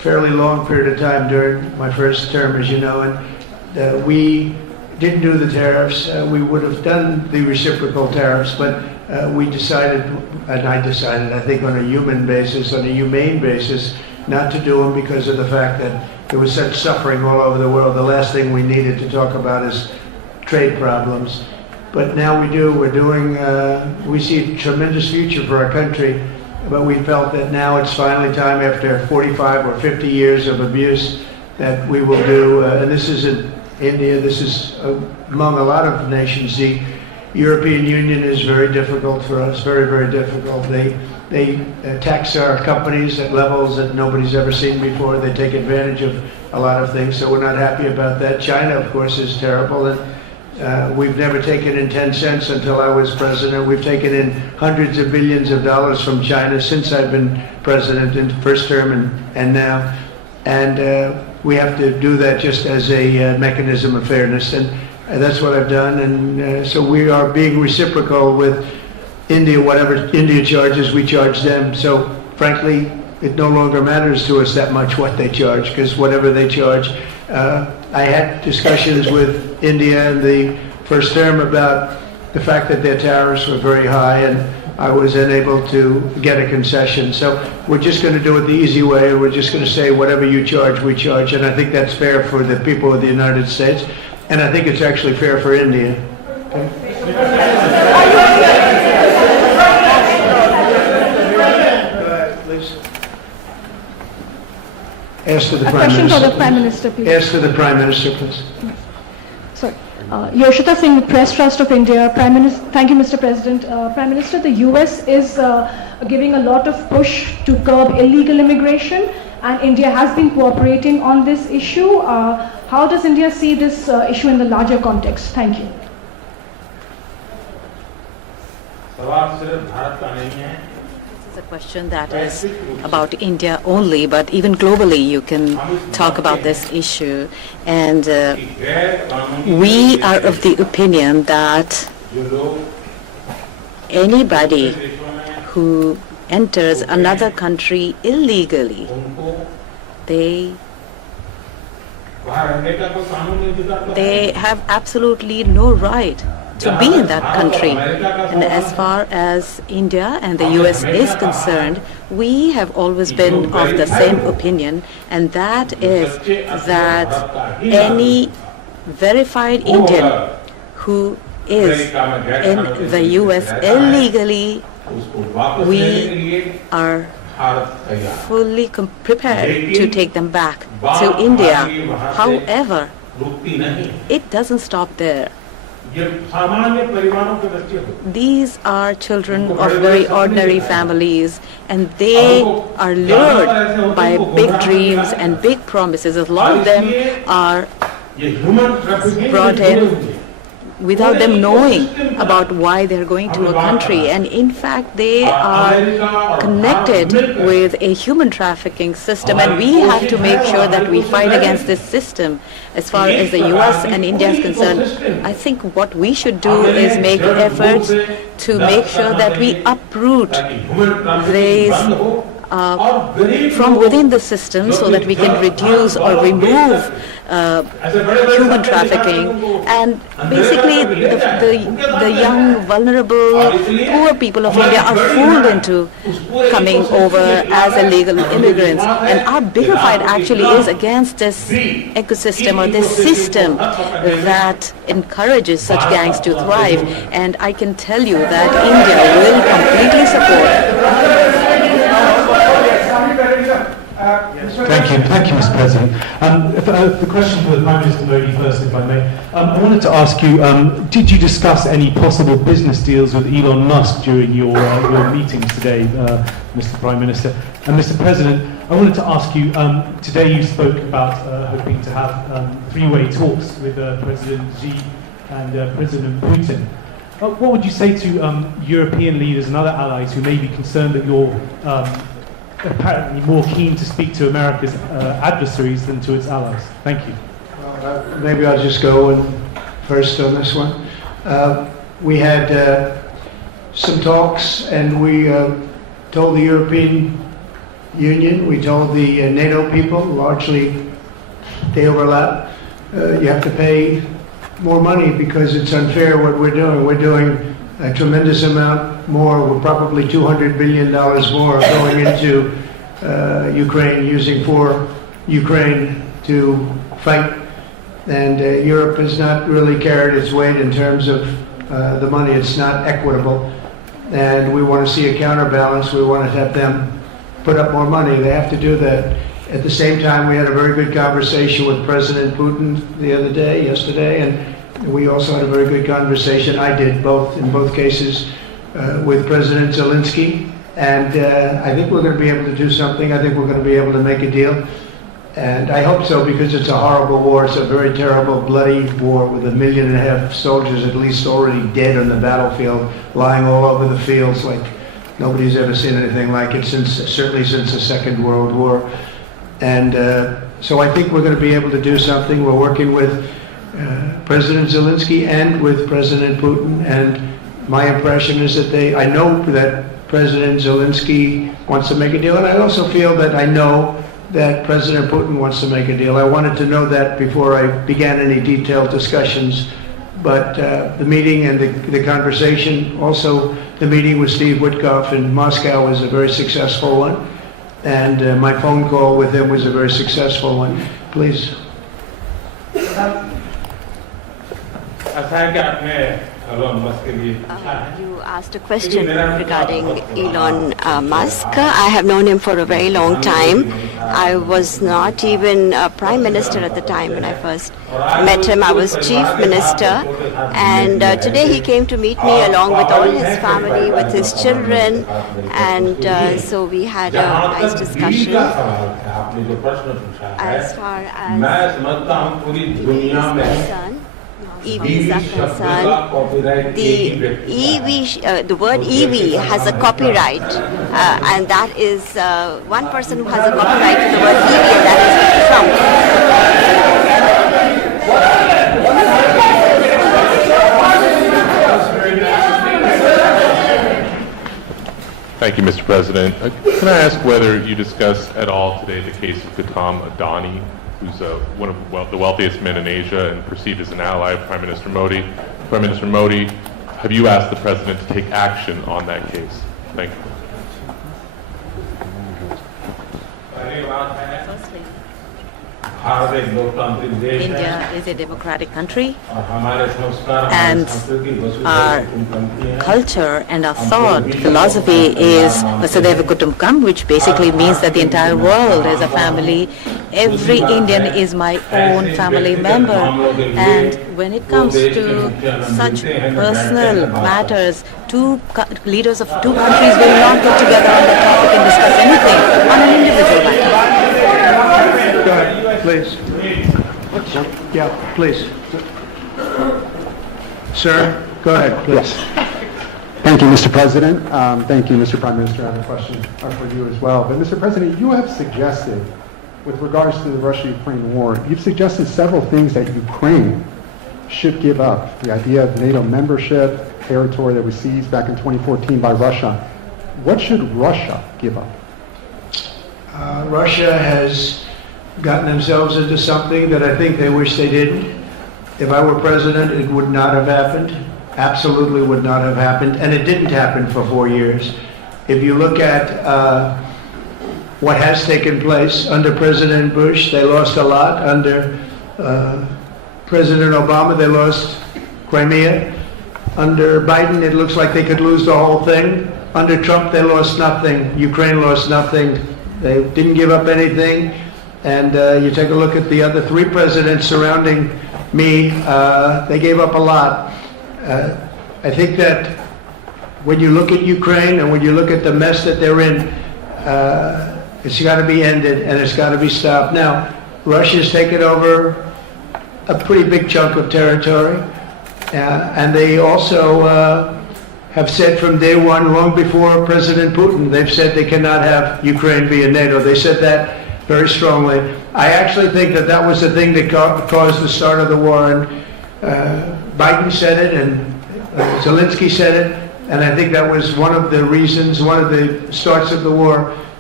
fairly long period of time during my first term, as you know, and we didn't do the tariffs. We would have done the reciprocal tariffs, but we decided, and I decided, I think on a human basis, on a humane basis, not to do them because of the fact that there was such suffering all over the world. The last thing we needed to talk about is trade problems. But now we do. We're doing, we see a tremendous future for our country, but we felt that now it's finally time, after 45 or 50 years of abuse, that we will do, and this isn't India, this is among a lot of nations. The European Union is very difficult for us, very, very difficult. They tax our companies at levels that nobody's ever seen before. They take advantage of a lot of things, so we're not happy about that. China, of course, is terrible, and we've never taken in 10 cents until I was president. We've taken in hundreds of billions of dollars from China since I've been president in the first term and now. And we have to do that just as a mechanism of fairness, and that's what I've done. And so we are being reciprocal with India. Whatever India charges, we charge them. So frankly, it no longer matters to us that much what they charge, because whatever they charge, I had discussions with India in the first term about the fact that their tariffs were very high, and I was unable to get a concession. So we're just going to do it the easy way. We're just going to say whatever you charge, we charge. And I think that's fair for the people of the United States. And I think it's actually fair for India. Ask to the Prime question Minister. for the Prime Minister, please. Ask to the Prime Minister, please. Sorry. Yoshita Singh, Press Trust of India. Prime Minister, thank you, Mr. President. Prime Minister, the US is giving a lot of push to curb illegal immigration, and India has been cooperating on this issue. How does India see this issue in the larger context? Thank you. This is a question that is about India only, but even globally you can talk about this issue. And we are of the opinion that anybody who enters another country illegally, they have absolutely no right to be in that country. And as far as India and the US is concerned, we have always been of the same opinion, and that is that any verified Indian who is in the US illegally, we are fully prepared to take them back to India. However, it doesn't stop there. These are children of very ordinary families, and they are lured by big dreams and big promises. A lot of them are brought in without them knowing about why they're going to a country, and in fact they are connected with a human trafficking system, and we have to make sure that we fight against this system. As far as the US and India is concerned, I think what we should do is make efforts to make sure that we uproot these from within the system, so that we can reduce or remove human trafficking, and basically the young, vulnerable, poor people of India are fooled into coming over as illegal immigrants. And our bigger fight actually is against this ecosystem or this system that encourages such gangs to thrive. And I can tell you that India will completely support. Thank you, Mr. President. The question for the Prime Minister Modi first, if I may. I wanted to ask you, did you discuss any possible business deals with Elon Musk during your meetings today, Mr. Prime Minister? And Mr. President, I wanted to ask you, today you spoke about hoping to have three-way talks with President Xi and President Putin. What would you say to European leaders and other allies who may be concerned that you're apparently more keen to speak to America's adversaries than to its allies? Thank you. Maybe I'll just go first on this one. We had some talks, and we told the European Union. We told the NATO people, largely they overlap, you have to pay more money because it's unfair what we're doing. We're doing a tremendous amount more. We're probably $200 billion more going into Ukraine, using for Ukraine to fight. And Europe has not really carried its weight in terms of the money. It's not equitable. And we want to see a counterbalance. We want to have them put up more money. They have to do that. At the same time, we had a very good conversation with President Putin yesterday, and we also had a very good conversation. I did in both cases, with President Zelensky. And I think we're going to be able to do something. I think we're going to be able to make a deal. And I hope so, because it's a horrible war. It's a very terrible, bloody war with 1.5 million soldiers at least already dead on the battlefield, lying all over the fields like nobody's ever seen anything like it, certainly since the Second World War. And so I think we're going to be able to do something. We're working with President Zelensky and with President Putin. And my impression is that I know that President Zelensky wants to make a deal. And I also feel that I know that President Putin wants to make a deal. I wanted to know that before I began any detailed discussions. But the meeting and the conversation, also the meeting with Steve Witkoff in Moscow, was a very successful one. And my phone call with him was a very successful one. Please. You asked a question regarding Elon Musk. I have known him for a very long time. I was not even a prime minister at the time when I first met him. I was chief minister. And today he came to meet me along with all his family, with his children. And so we had a nice discussion. As far as EVs are concerned, the word EV has a copyright, and that is one person who has a copyright to the word EV, and that is Trump. Thank you, Mr. President. Can I ask whether you discussed at all today the case of Gautam Adani, who's one of the wealthiest men in Asia and perceived as an ally of Prime Minister Modi. Prime Minister Modi, have you asked the President to take action on that case? Thank you. India is a democratic country, and our culture and our thought philosophy is Vasudhaiva Kutumbakam, which basically means that the entire world is a family. Every Indian is my own family member, and when it comes to such personal matters, leaders of two countries will not get together on the topic and discuss anything on an individual matter. Go ahead, please. Yeah, please. Sir, go ahead, please. Thank you, Mr. President. Thank you, Mr. Prime Minister. I have a question for you as well. But, Mr. President, you have suggested, with regards to the Russia-Ukraine war, you've suggested several things that Ukraine should give up. The idea of NATO membership, territory that was seized back in 2014 by Russia. What should Russia give up? Russia has gotten themselves into something that I think they wish they didn't. If I were president, it would not have happened. Absolutely would not have happened. And it didn't happen for 4 years. If you look at what has taken place under President Bush, they lost a lot. Under President Obama, they lost Crimea. Under Biden, it looks like they could lose the whole thing. Under Trump, they lost nothing. Ukraine lost nothing. They didn't give up anything. And you take a look at the other 3 presidents surrounding me, they gave up a lot. I think that when you look at Ukraine and when you look at the mess that they're in, it's got to be ended and it's got to be stopped. Now, Russia's taken over a pretty big chunk of territory, and they also have said from day one, long before President Putin, they've said they cannot have Ukraine be in NATO. They said that very strongly. I actually think that that was the thing that caused the start of the war. And Biden said it, and Zelensky said it, and I think that was one of the reasons, one of the starts of the war.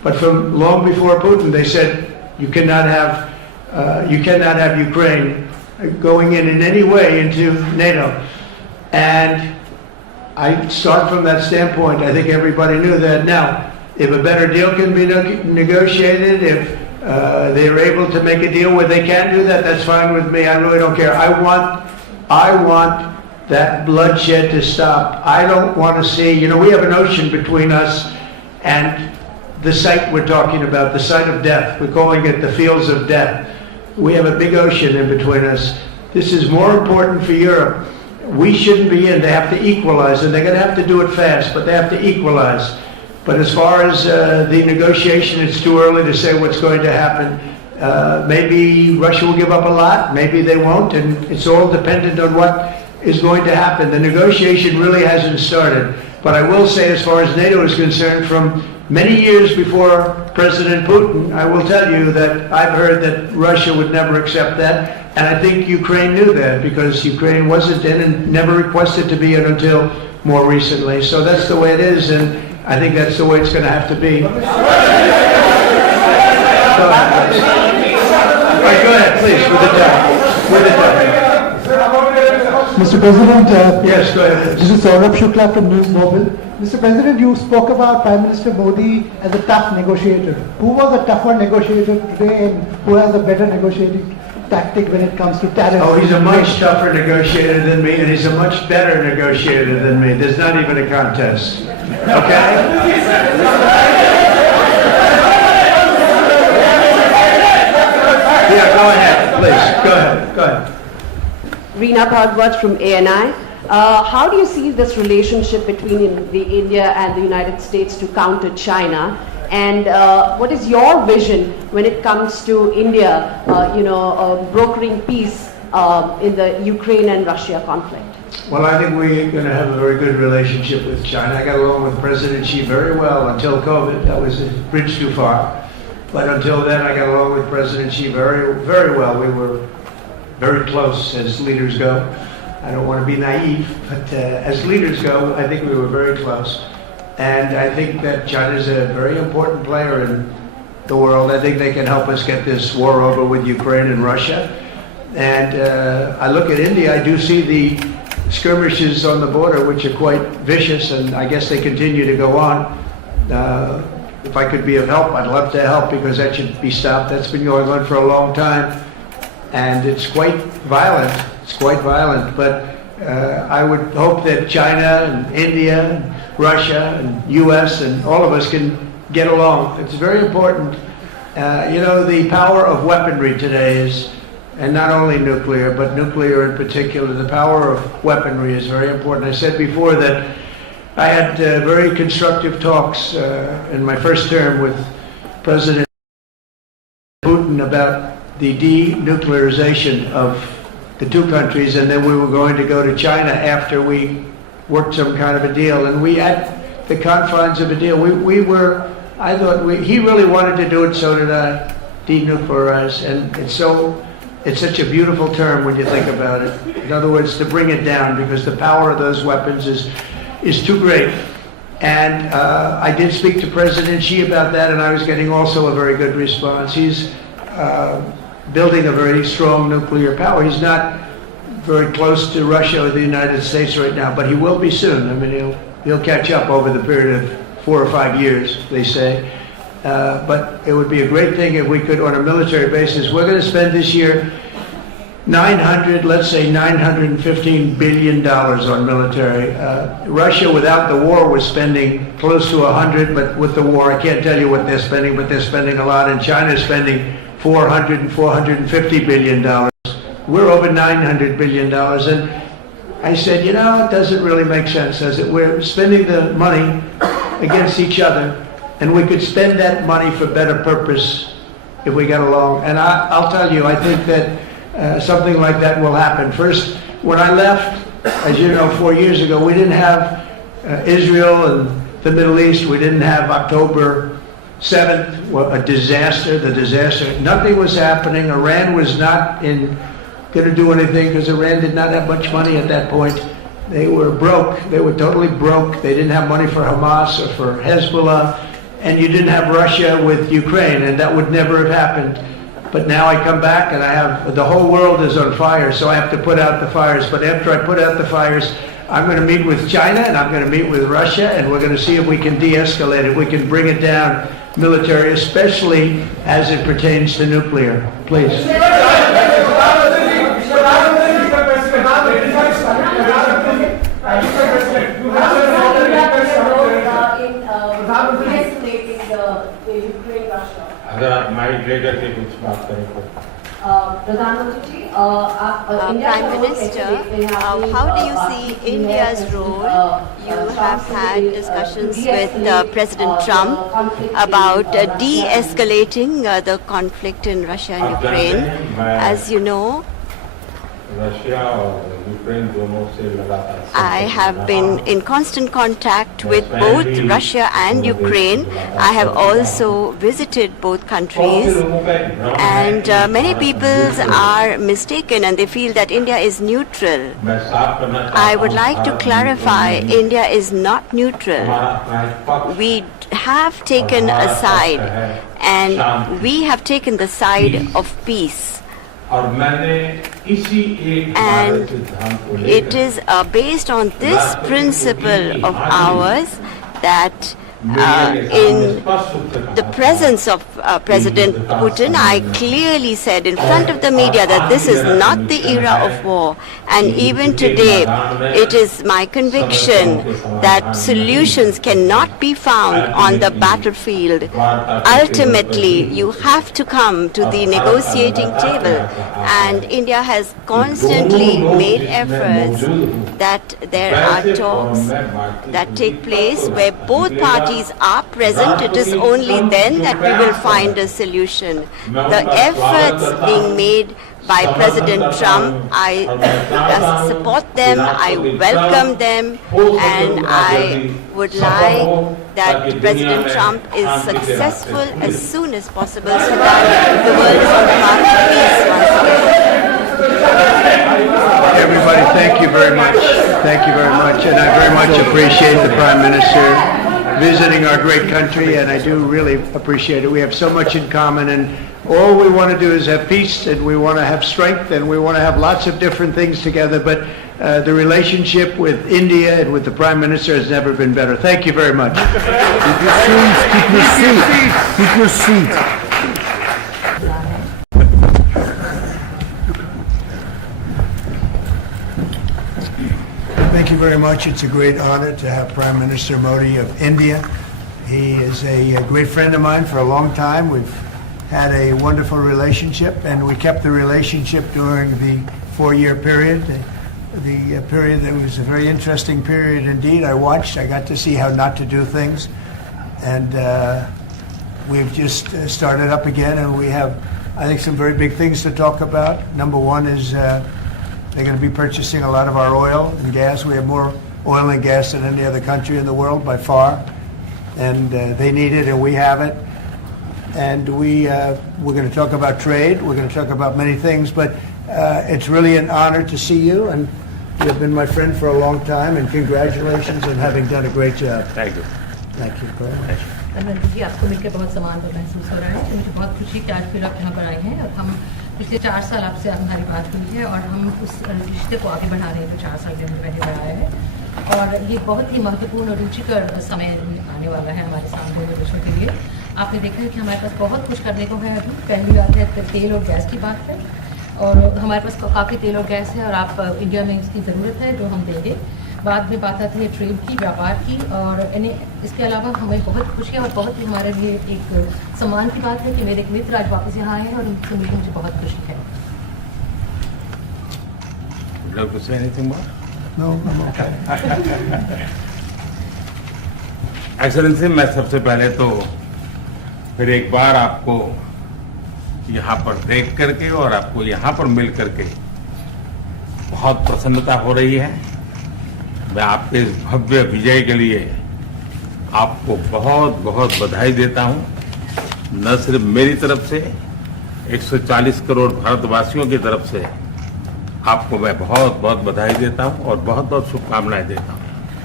But from long before Putin, they said you cannot have Ukraine going in any way into NATO. And I start from that standpoint. I think everybody knew that. Now, if a better deal can be negotiated, if they're able to make a deal where they can do that, that's fine with me. I really don't care. I want that bloodshed to stop. I don't want to see, we have an ocean between us and the site we're talking about, the site of death. We're calling it the fields of death. We have a big ocean in between us. This is more important for Europe. We shouldn't be in. They have to equalize, and they're going to have to do it fast, but they have to equalize. But as far as the negotiation, it's too early to say what's going to happen. Maybe Russia will give up a lot, maybe they won't, and it's all dependent on what is going to happen. The negotiation really hasn't started. But I will say, as far as NATO is concerned, from many years before President Putin, I will tell you that I've heard that Russia would never accept that. And I think Ukraine knew that, because Ukraine wasn't in and never requested to be in until more recently. So that's the way it is, and I think that's the way it's going to have to be. Go ahead, please, with the time. Mr. President, yes, go ahead. This is Saurabh Shukla from News Mobile. Mr. President, you spoke about Prime Minister Modi as a tough negotiator. Who was a tougher negotiator today, and who has a better negotiating tactic when it comes to tariffs? Oh, he's a much tougher negotiator than me, and he's a much better negotiator than me. There's not even a contest. Okay? Yeah, go ahead, please. Go ahead. Reena Bhagwat from ANI. How do you see this relationship between the India and the United States to counter China? And what is your vision when it comes to India, brokering peace in the Ukraine and Russia conflict? Well, I think we're going to have a very good relationship with China. I got along with President Xi very well until COVID. That was a bridge too far. But until then, I got along with President Xi very, very well. We were very close as leaders go. I don't want to be naive, but as leaders go, I think we were very close. And I think that China is a very important player in the world. I think they can help us get this war over with Ukraine and Russia. And I look at India, I do see the skirmishes on the border, which are quite vicious, and I guess they continue to go on. If I could be of help, I'd love to help, because that should be stopped. That's been going on for a long time. And it's quite violent. It's quite violent. But I would hope that China and India and Russia and U.S. and all of us can get along. It's very important. The power of weaponry today is, and not only nuclear, but nuclear in particular, the power of weaponry is very important. I said before that I had very constructive talks in my first term with President Putin about the denuclearization of the two countries, and then we were going to go to China after we worked some kind of a deal. And we at the confines of a deal. I thought he really wanted to do it, so did I, denuclearize. And it's such a beautiful term when you think about it. In other words, to bring it down, because the power of those weapons is too great. And I did speak to President Xi about that, and I was getting also a very good response. He's building a very strong nuclear power. He's not very close to Russia or the United States right now, but he will be soon. I mean, he'll catch up over the period of 4 or 5 years, they say. But it would be a great thing if we could, on a military basis. We're going to spend this year $915 billion on military. Russia, without the war, was spending close to 100, but with the war, I can't tell you what they're spending, but they're spending a lot, and China's spending $400 and $450 billion. We're over $900 billion, and I said, it doesn't really make sense. I said, we're spending the money against each other, and we could spend that money for better purpose if we got along. And I'll tell you, I think that something like that will happen. First, when I left, as you know, 4 years ago, we didn't have Israel and the Middle East. We didn't have October 7th, a disaster, the disaster. Nothing was happening. Iran was not going to do anything, because Iran did not have much money at that point. They were broke. They were totally broke. They didn't have money for Hamas or for Hezbollah. and you didn't have Russia with Ukraine, and that would never have happened. But now I come back and I have, the whole world is on fire, so I have to put out the fires. But after I put out the fires, I'm going to meet with China and I'm going to meet with Russia, and we're going to see if we can de-escalate it. We can bring it down military, especially as it pertains to nuclear. Please. अगर आप mic लेकर के कुछ बात करें तो Prime Minister, how do you see India's role? You have had discussions with President Trump about de-escalating the conflict in Russia and Ukraine. As you know, I have been in constant contact with both Russia and Ukraine. I have also visited both countries, and many people are mistaken and they feel that India is neutral. I would like to clarify, India is not neutral. We have taken a side, and we have taken the side of peace. And it is based on this principle of ours that in the presence of President Putin, I clearly said in front of the media that this is not the era of war. And even today, it is my conviction that solutions cannot be found on the battlefield. Ultimately, you have to come to the negotiating table. And India has constantly made efforts that there are talks that take place where both parties are present. It is only then that we will find a solution. The efforts being made by President Trump, I support them, I welcome them, and I would like that President Trump is successful as soon as possible so that the world is on the path to peace once again. Everybody, thank you very much. Thank you very much, and I very much appreciate the Prime Minister visiting our great country, and I do really appreciate it. We have so much in common, and all we want to do is have peace, and we want to have strength, and we want to have lots of different things together, but the relationship with India and with the Prime Minister has never been better. Thank you very much. Keep your seats, keep your seats, keep your seats. Thank you very much. It's a great honor to have Prime Minister Modi of India. He is a great friend of mine for a long time. We've had a wonderful relationship, and we kept the relationship during the 4-year period. The period that was a very interesting period indeed. I watched. I got to see how not to do things. And we've just started up again, and we have, I think, some very big things to talk about. Number one is they're going to be purchasing a lot of our oil and gas. We have more oil and gas than any other country in the world by far. And they need it, and we have it. And we're going to talk about trade. We're going to talk about many things. But it's really an honor to see you. And you've been my friend for a long time. And congratulations on having done a great job. Thank you. Thank you very much. Narendra जी, आपको मिलकर बहुत सम्मान महसूस हो रहा है। तो मुझे बहुत खुशी कि आज फिर आप यहाँ पर आए हैं और हम पिछले 4 साल आपसे हमारी बात हुई है और हम उस रिश्ते को आगे बढ़ा रहे हैं जो 4 साल के हमने पहले बढ़ाया है। और ये बहुत ही महत्वपूर्ण और रुचिकर समय आने वाला है हमारे सामने देशों के लिए। आपने देखा है कि हमारे पास बहुत कुछ करने को है। अभी पहली बात है तेल और गैस की बात है, और हमारे पास काफ़ी तेल और गैस है और आप इंडिया में इसकी ज़रूरत है जो हम देंगे। बाद में बात आती है ट्रेड की, व्यापार की, और इसके अलावा हमें बहुत खुशी और बहुत ही हमारे लिए एक सम्मान की बात है कि मेरे एक मित्र आज वापस यहाँ आए हैं और उनसे मिलकर मुझे बहुत खुशी है। Would you like to say anything more? No, I'm okay. Excellency, मैं सबसे पहले तो फिर एक बार आपको यहाँ पर देख करके और आपको यहाँ पर मिल करके बहुत प्रसन्नता हो रही है। मैं आपके इस भव्य विजय के लिए आपको बहुत बहुत बधाई देता हूँ। न सिर्फ मेरी तरफ से, 140 करोड़ भारतवासियों की तरफ से आपको मैं बहुत बहुत बधाई देता हूँ और बहुत बहुत शुभकामनाएं देता हूँ।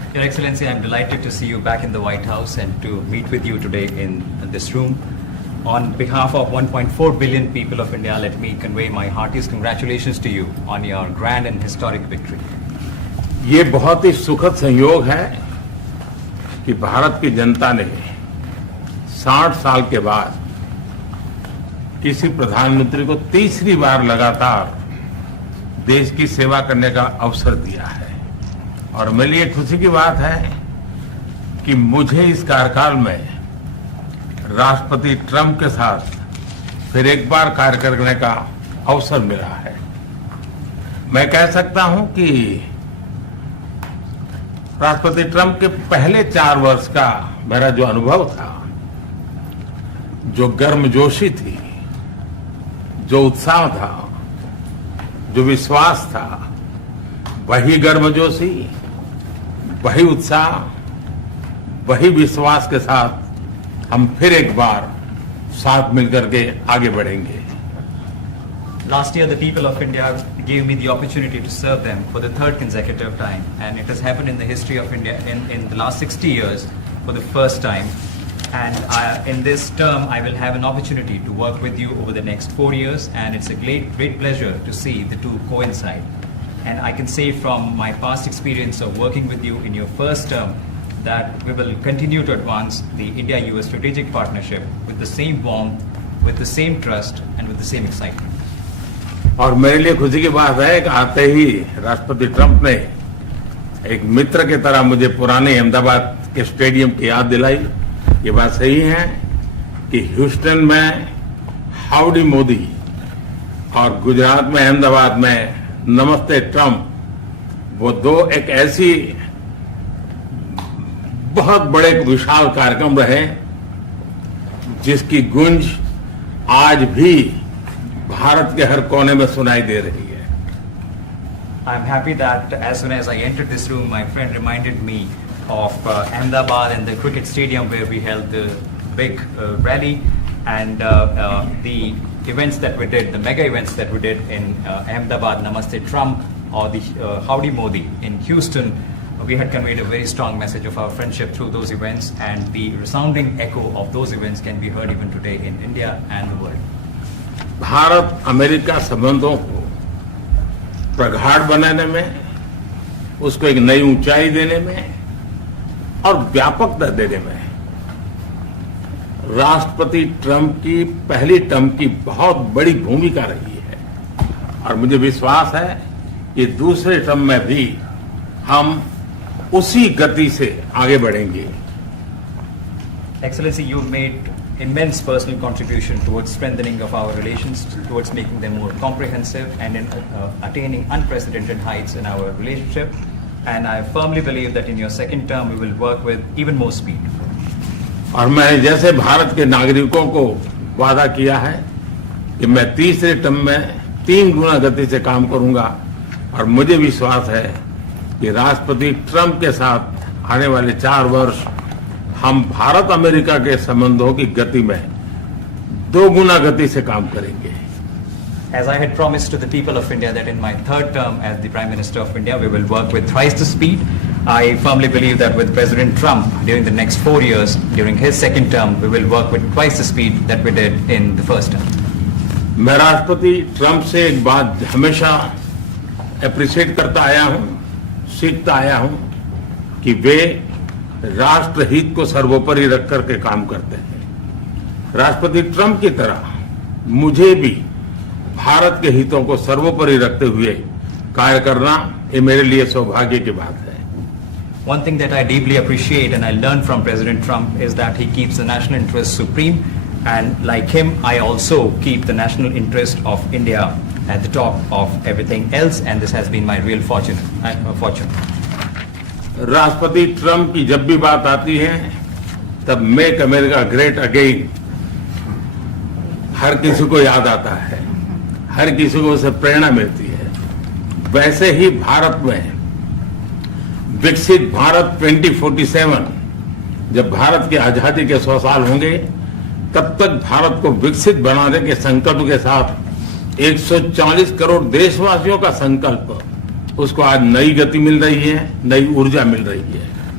Your Excellency, I'm delighted to see you back in the White House and to meet with you today in this room. On behalf of 1.4 billion people of India, let me convey my heartiest congratulations to you on your grand and historic victory. ये बहुत ही सुखद संयोग है कि भारत की जनता ने 60 साल के बाद किसी प्रधानमंत्री को तीसरी बार लगातार देश की सेवा करने का अवसर दिया है। और मेरे लिए खुशी की बात है कि मुझे इस कार्यकाल में राष्ट्रपति ट्रंप के साथ फिर एक बार कार्य करने का अवसर मिला है। मैं कह सकता हूं कि राष्ट्रपति ट्रंप के पहले 4 वर्ष का मेरा जो अनुभव था, जो गर्मजोशी थी, जो उत्साह था, जो विश्वास था, वही गर्मजोशी, वही उत्साह, वही विश्वास के साथ हम फिर एक बार साथ मिलकर के आगे बढ़ेंगे। Last year, the people of India gave me the opportunity to serve them for the 3rd consecutive time, and it has happened in the history of India in the last 60 years for the first time. And in this term, I will have an opportunity to work with you over the next 4 years, and it's a great pleasure to see the two coincide. And I can say from my past experience of working with you in your first term that we will continue to advance the India-US strategic partnership with the same warmth, with the same trust, and with the same excitement. और मेरे लिए खुशी की बात है कि आते ही राष्ट्रपति ट्रंप ने एक मित्र की तरह मुझे पुराने अहमदाबाद के स्टेडियम की याद दिलाई। ये बात सही है कि ह्यूस्टन में हाउडी मोदी और गुजरात में अहमदाबाद में नमस्ते ट्रंप, वो दो एक ऐसी बहुत बड़े विशाल कार्यक्रम रहे जिसकी गूंज आज भी भारत के हर कोने में सुनाई दे रही है। I'm happy that as soon as I entered this room, my friend reminded me of Ahmedabad and the cricket stadium where we held the big rally, and the events that we did, the mega events that we did in Ahmedabad, Namaste Trump, or the Howdy Modi in Houston. We had conveyed a very strong message of our friendship through those events, and the resounding echo of those events can be heard even today in India and the world. Bharat America संबंधों को प्रगाढ़ बनाने में, उसको एक नई ऊंचाई देने में और व्यापकता देने में राष्ट्रपति ट्रंप की पहली टर्म की बहुत बड़ी भूमिका रही है। और मुझे विश्वास है कि दूसरे टर्म में भी हम उसी गति से आगे बढ़ेंगे। Excellency, you've made immense personal contribution towards strengthening of our relations, towards making them more comprehensive, and in attaining unprecedented heights in our relationship. And I firmly believe that in your second term, we will work with even more speed. और मैं जैसे भारत के नागरिकों को वादा किया है कि मैं तीसरे टर्म में 3 गुना गति से काम करूंगा, और मुझे विश्वास है कि राष्ट्रपति ट्रंप के साथ आने वाले 4 वर्ष हम भारत अमेरिका के संबंधों की गति में 2 गुना गति से काम करेंगे। As I had promised to the people of India that in my 3rd term as the Prime Minister of India, we will work with thrice the speed. I firmly believe that with President Trump during the next 4 years, during his second term, we will work with twice the speed that we did in the first term. मैं राष्ट्रपति Trump से एक बात हमेशा appreciate करता आया हूं, सीखता आया हूं कि वे राष्ट्रहित को सर्वोपरि रख करके काम करते हैं। राष्ट्रपति ट्रंप की तरह मुझे भी भारत के हितों को सर्वोपरि रखते हुए कार्य करना, ये मेरे लिए सौभाग्य की बात है। One thing that I deeply appreciate and I learned from President Trump is that he keeps the national interest supreme, and like him, I also keep the national interest of India at the top of everything else, and this has been my real fortune. राष्ट्रपति Trump की जब भी बात आती है तब make America great again हर किसी को याद आता है, हर किसी को उससे प्रेरणा मिलती है। वैसे ही भारत में विकसित भारत 2047, जब भारत की आजादी के 100 साल होंगे, तब तक भारत को विकसित बनाने के संकल्प के साथ 140 करोड़ देशवासियों का संकल्प, उसको आज नई गति मिल रही है, नई ऊर्जा मिल रही है।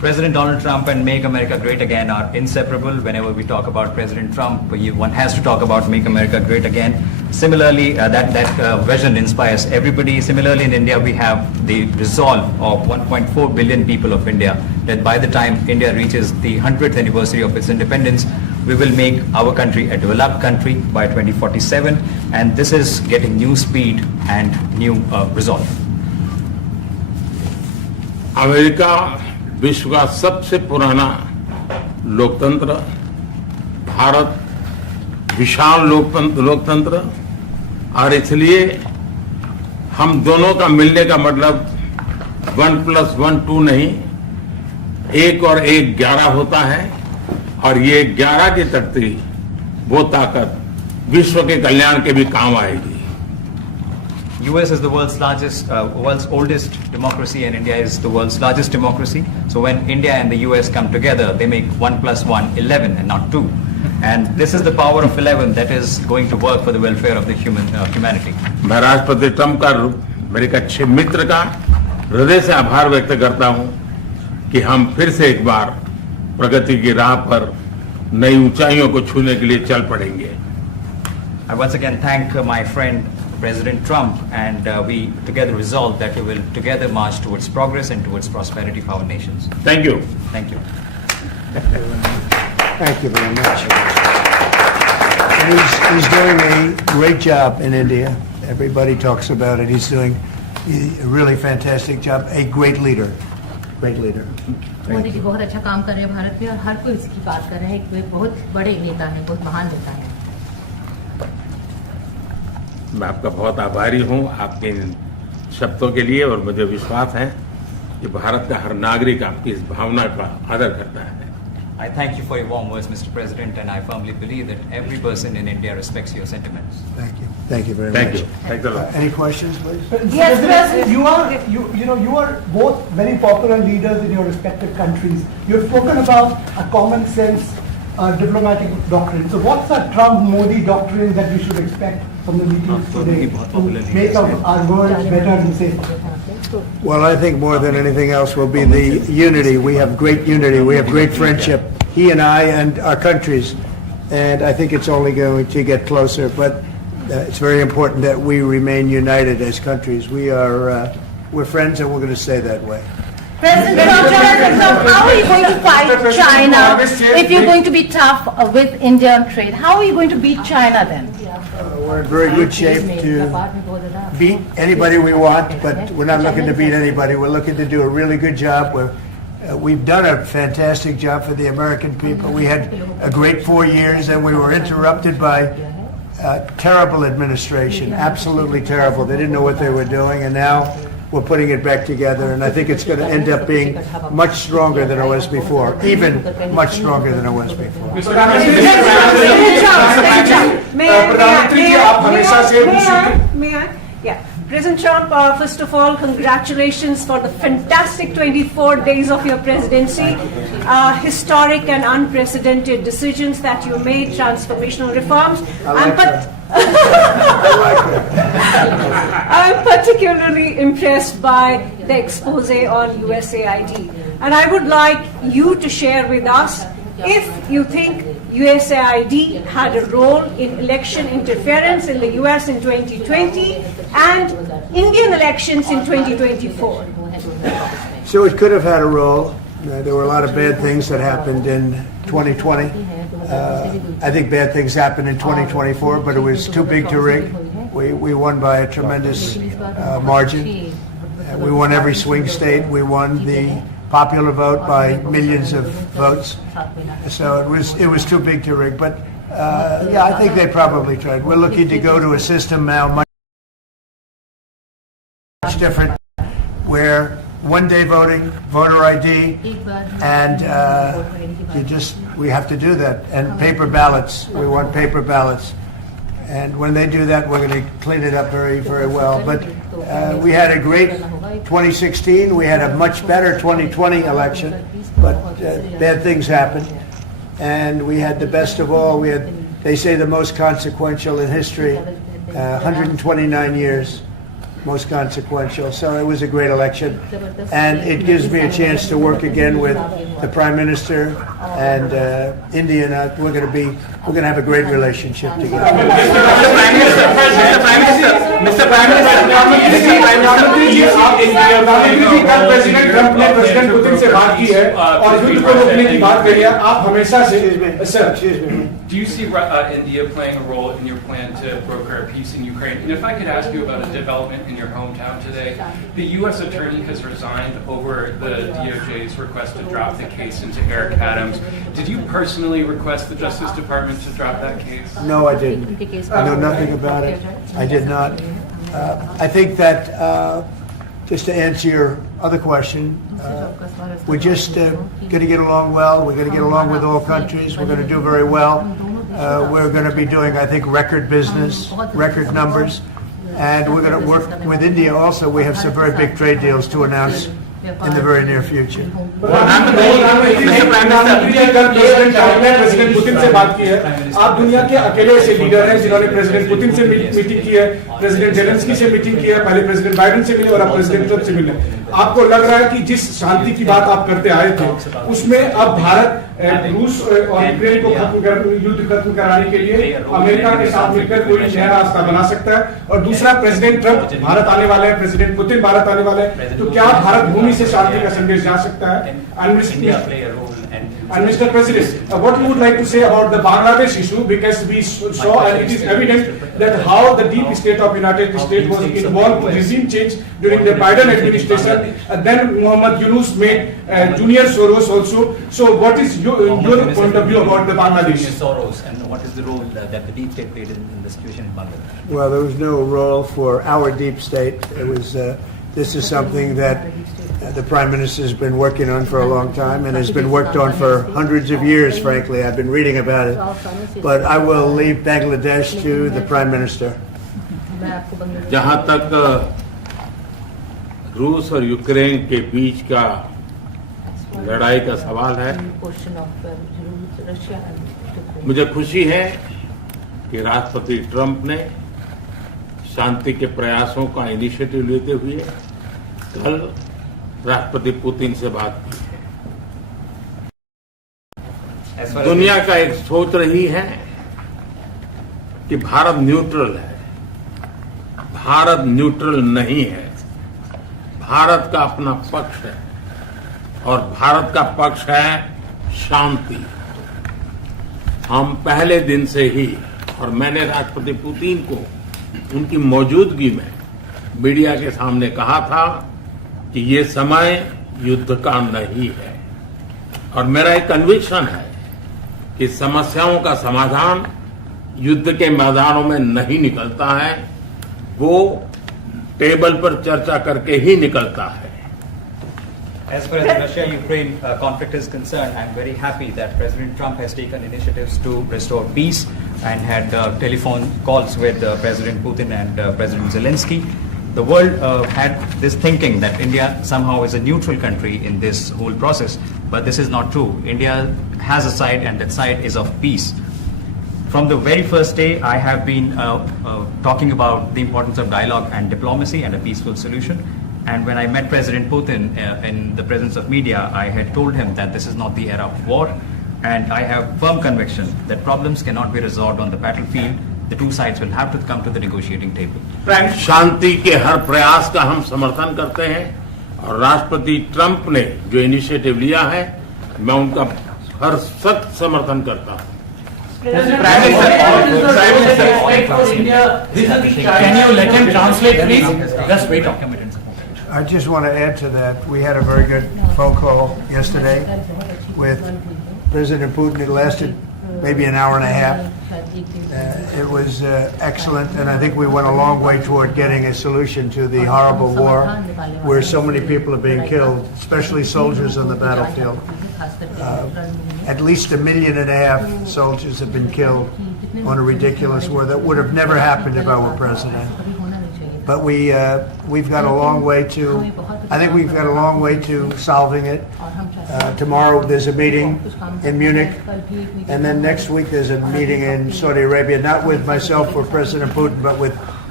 President Donald Trump and Make America Great Again are inseparable. Whenever we talk about President Trump, one has to talk about Make America Great Again. Similarly, that vision inspires everybody. Similarly, in India, we have the resolve of 1.4 billion people of India that by the time India reaches the 100th anniversary of its independence, we will make our country a developed country by 2047. And this is getting new speed and new resolve. America विश्व का सबसे पुराना लोकतंत्र, भारत विशाल लोकतंत्र, और इसलिए हम दोनों का मिलने का मतलब 1+1 2 नहीं, 1 और 1 11 होता है, और ये 11 की तख्ती वो ताकत विश्व के कल्याण के भी काम आएगी. US is the world's oldest democracy, and India is the world's largest democracy. So when India and the US come together, they make 1+1 11 and not 2. And this is the power of 11 that is going to work for the welfare of the humanity. मैं राष्ट्रपति Trump का मेरे एक अच्छे मित्र का हृदय से आभार व्यक्त करता हूं कि हम फिर से एक बार प्रगति की राह पर नई ऊंचाइयों को छूने के लिए चल पड़ेंगे. I once again thank my friend President Trump, and we together resolve that we will together march towards progress and towards prosperity for our nations. Thank you. Thank you. Thank you very much. And he's doing a great job in India. Everybody talks about it. He's doing a really fantastic job. A great leader. Great leader. Modi ji बहुत अच्छा काम कर रहे हैं भारत में, और हर कोई इसकी बात कर रहे हैं. एक बहुत बड़े नेता हैं, बहुत महान नेता हैं. मैं आपका बहुत आभारी हूं आपके इन शब्दों के लिए, और मुझे विश्वास है कि भारत का हर नागरिक आपकी इस भावना का आदर करता है. I thank you for your warm words, Mr. President, and I firmly believe that every person in India respects your sentiments. Thank you. Thank you very Thank much. you. Thanks a lot. Any questions, please? Yes, President. You are both very popular leaders in your respective countries. You have spoken about a common sense diplomatic doctrine. So what's the Trump-Modi doctrine that we should expect from the meetings today to make our world better and safer? Well, I think more than anything else will be the unity. We have great unity. We have great friendship, he and I and our countries. And I think it's only going to get closer. But it's very important that we remain united as countries. We're friends, and we're going to stay that way. President Trump, how are you going to fight China if you're going to be tough with India on trade? How are you going to beat China then? We're in very good shape to beat anybody we want, but we're not looking to beat anybody. We're looking to do a really good job. We've done a fantastic job for the American people. We had a great 4 years, and we were interrupted by terrible administration, absolutely terrible. They didn't know what they were doing, and now we're putting it back together, and I think it's going to end up being much stronger than it was before, even much stronger than it was before. May I? Yeah. President Trump, first of all, congratulations for the fantastic 24 days of your presidency. Historic and unprecedented decisions that you made, transformational reforms. I'm particularly impressed by the expose on USAID. And I would like you to share with us if you think USAID had a role in election interference in the US in 2020 and Indian elections in 2024. So it could have had a role. There were a lot of bad things that happened in 2020. I think bad things happened in 2024, but it was too big to rig. We won by a tremendous margin. We won every swing state. We won the popular vote by millions of votes. So it was too big to rig. But yeah, I think they probably tried. We're looking to go to a system now much different, where one-day voting, voter ID, and we have to do that. And paper ballots. We want paper ballots. And when they do that, we're going to clean it up very, very well. But we had a great 2016. We had a much better 2020 election. But bad things happened. And we had the best of all. We had, they say, the most consequential in history, 129 years. most consequential. So it was a great election, and it gives me a chance to work again with the Prime Minister and India. And we're going to have a great relationship together. Mr. Prime Minister, कल president Trump ने president Putin से बात की है और युद्ध को रोकने की बात कही है. आप हमेशा से Do you see India playing a role in your plan to broker a peace in Ukraine? And if I could ask you about a development in your hometown today, the U.S. attorney has resigned over the DOJ's request to drop the case into Eric Adams. Did you personally request the Justice Department to drop that case? No, I didn't. I know nothing about it. I did not. I think that, just to answer your other question, we're just going to get along well. We're going to get along with all countries. We're going to do very well. We're going to be doing, I think, record business, record numbers. And we're going to work with India also. We have some very big trade deals to announce in the very near future. President Putin से बात की है. आप दुनिया के अकेले ऐसे leader हैं जिन्होंने प्रेसिडेंट पुतिन से मीटिंग की है, प्रेसिडेंट जेलेंस्की से मीटिंग की है, पहले प्रेसिडेंट बाइडेन से मिले और अब प्रेसिडेंट ट्रंप से मिले. आपको लग रहा है कि जिस शांति की बात आप करते आए थे उसमें अब भारत रूस और यूक्रेन को युद्ध खत्म कराने के लिए अमेरिका के साथ मिलकर कोई नया रास्ता बना सकता है. और दूसरा, प्रेसिडेंट ट्रंप भारत आने वाले हैं, प्रेसिडेंट पुतिन भारत आने वाले हैं, तो क्या भारत भूमि से शांति का संदेश जा सकता है? And Mr. President, what you would like to say about the Bangladesh issue, because we saw and it is evident that how the deep state of United States was involved in regime change during the Biden administration. Then Mohammed Yunus made Junior Soros also. So what is your point of view about the Bangladesh? Soros, and what is the role that the deep state played in the situation in Bangladesh? Well, there was no role for our deep state. It was. This is something that the Prime Minister has been working on for a long time and has been worked on for hundreds of years, frankly. I've been reading about it. But I will leave Bangladesh to the Prime Minister. जहां तक रूस और Ukraine के बीच का लड़ाई का सवाल है, मुझे खुशी है कि राष्ट्रपति ट्रंप ने शांति के प्रयासों का इनिशिएटिव लेते हुए कल राष्ट्रपति पुतिन से बात की है. दुनिया का एक सोच रही है कि भारत न्यूट्रल है. भारत न्यूट्रल नहीं है. भारत का अपना पक्ष है और भारत का पक्ष है शांति. हम पहले दिन से ही, और मैंने राष्ट्रपति पुतिन को उनकी मौजूदगी में मीडिया के सामने कहा था कि ये समय युद्ध का नहीं है. और मेरा एक कन्विक्शन है कि समस्याओं का समाधान युद्ध के मैदानों में नहीं निकलता है, वो टेबल पर चर्चा करके ही निकलता है. As far as the Russia-Ukraine conflict is concerned, I'm very happy that President Trump has taken initiatives to restore peace and had telephone calls with President Putin and President Zelensky. The world had this thinking that India somehow is a neutral country in this whole process, but this is not true. India has a side, and that side is of peace. From the very first day, I have been talking about the importance of dialogue and diplomacy and a peaceful solution. And when I met President Putin in the presence of media, I had told him that this is not the era of war, and I have firm conviction that problems cannot be resolved on the battlefield. The two sides will have to come to the negotiating table. शांति के हर प्रयास का हम समर्थन करते हैं और राष्ट्रपति Trump ने जो इनिशिएटिव लिया है, मैं उनका हर सख्त समर्थन करता हूं. Can you let him translate, please? Just wait. I just want to add to that. We had a very good phone call yesterday with President Putin. It lasted maybe an hour and a half. It was excellent, and I think we went a long way toward getting a solution to the horrible war where so many people are being killed, especially soldiers on the battlefield. At least 1.5 million soldiers have been killed on a ridiculous war that would have never happened if I were president. But we've got a long way to. I think we've got a long way to solving it. Tomorrow there's a meeting in Munich, and then next week there's a meeting in Saudi Arabia, not with myself or President Putin, but with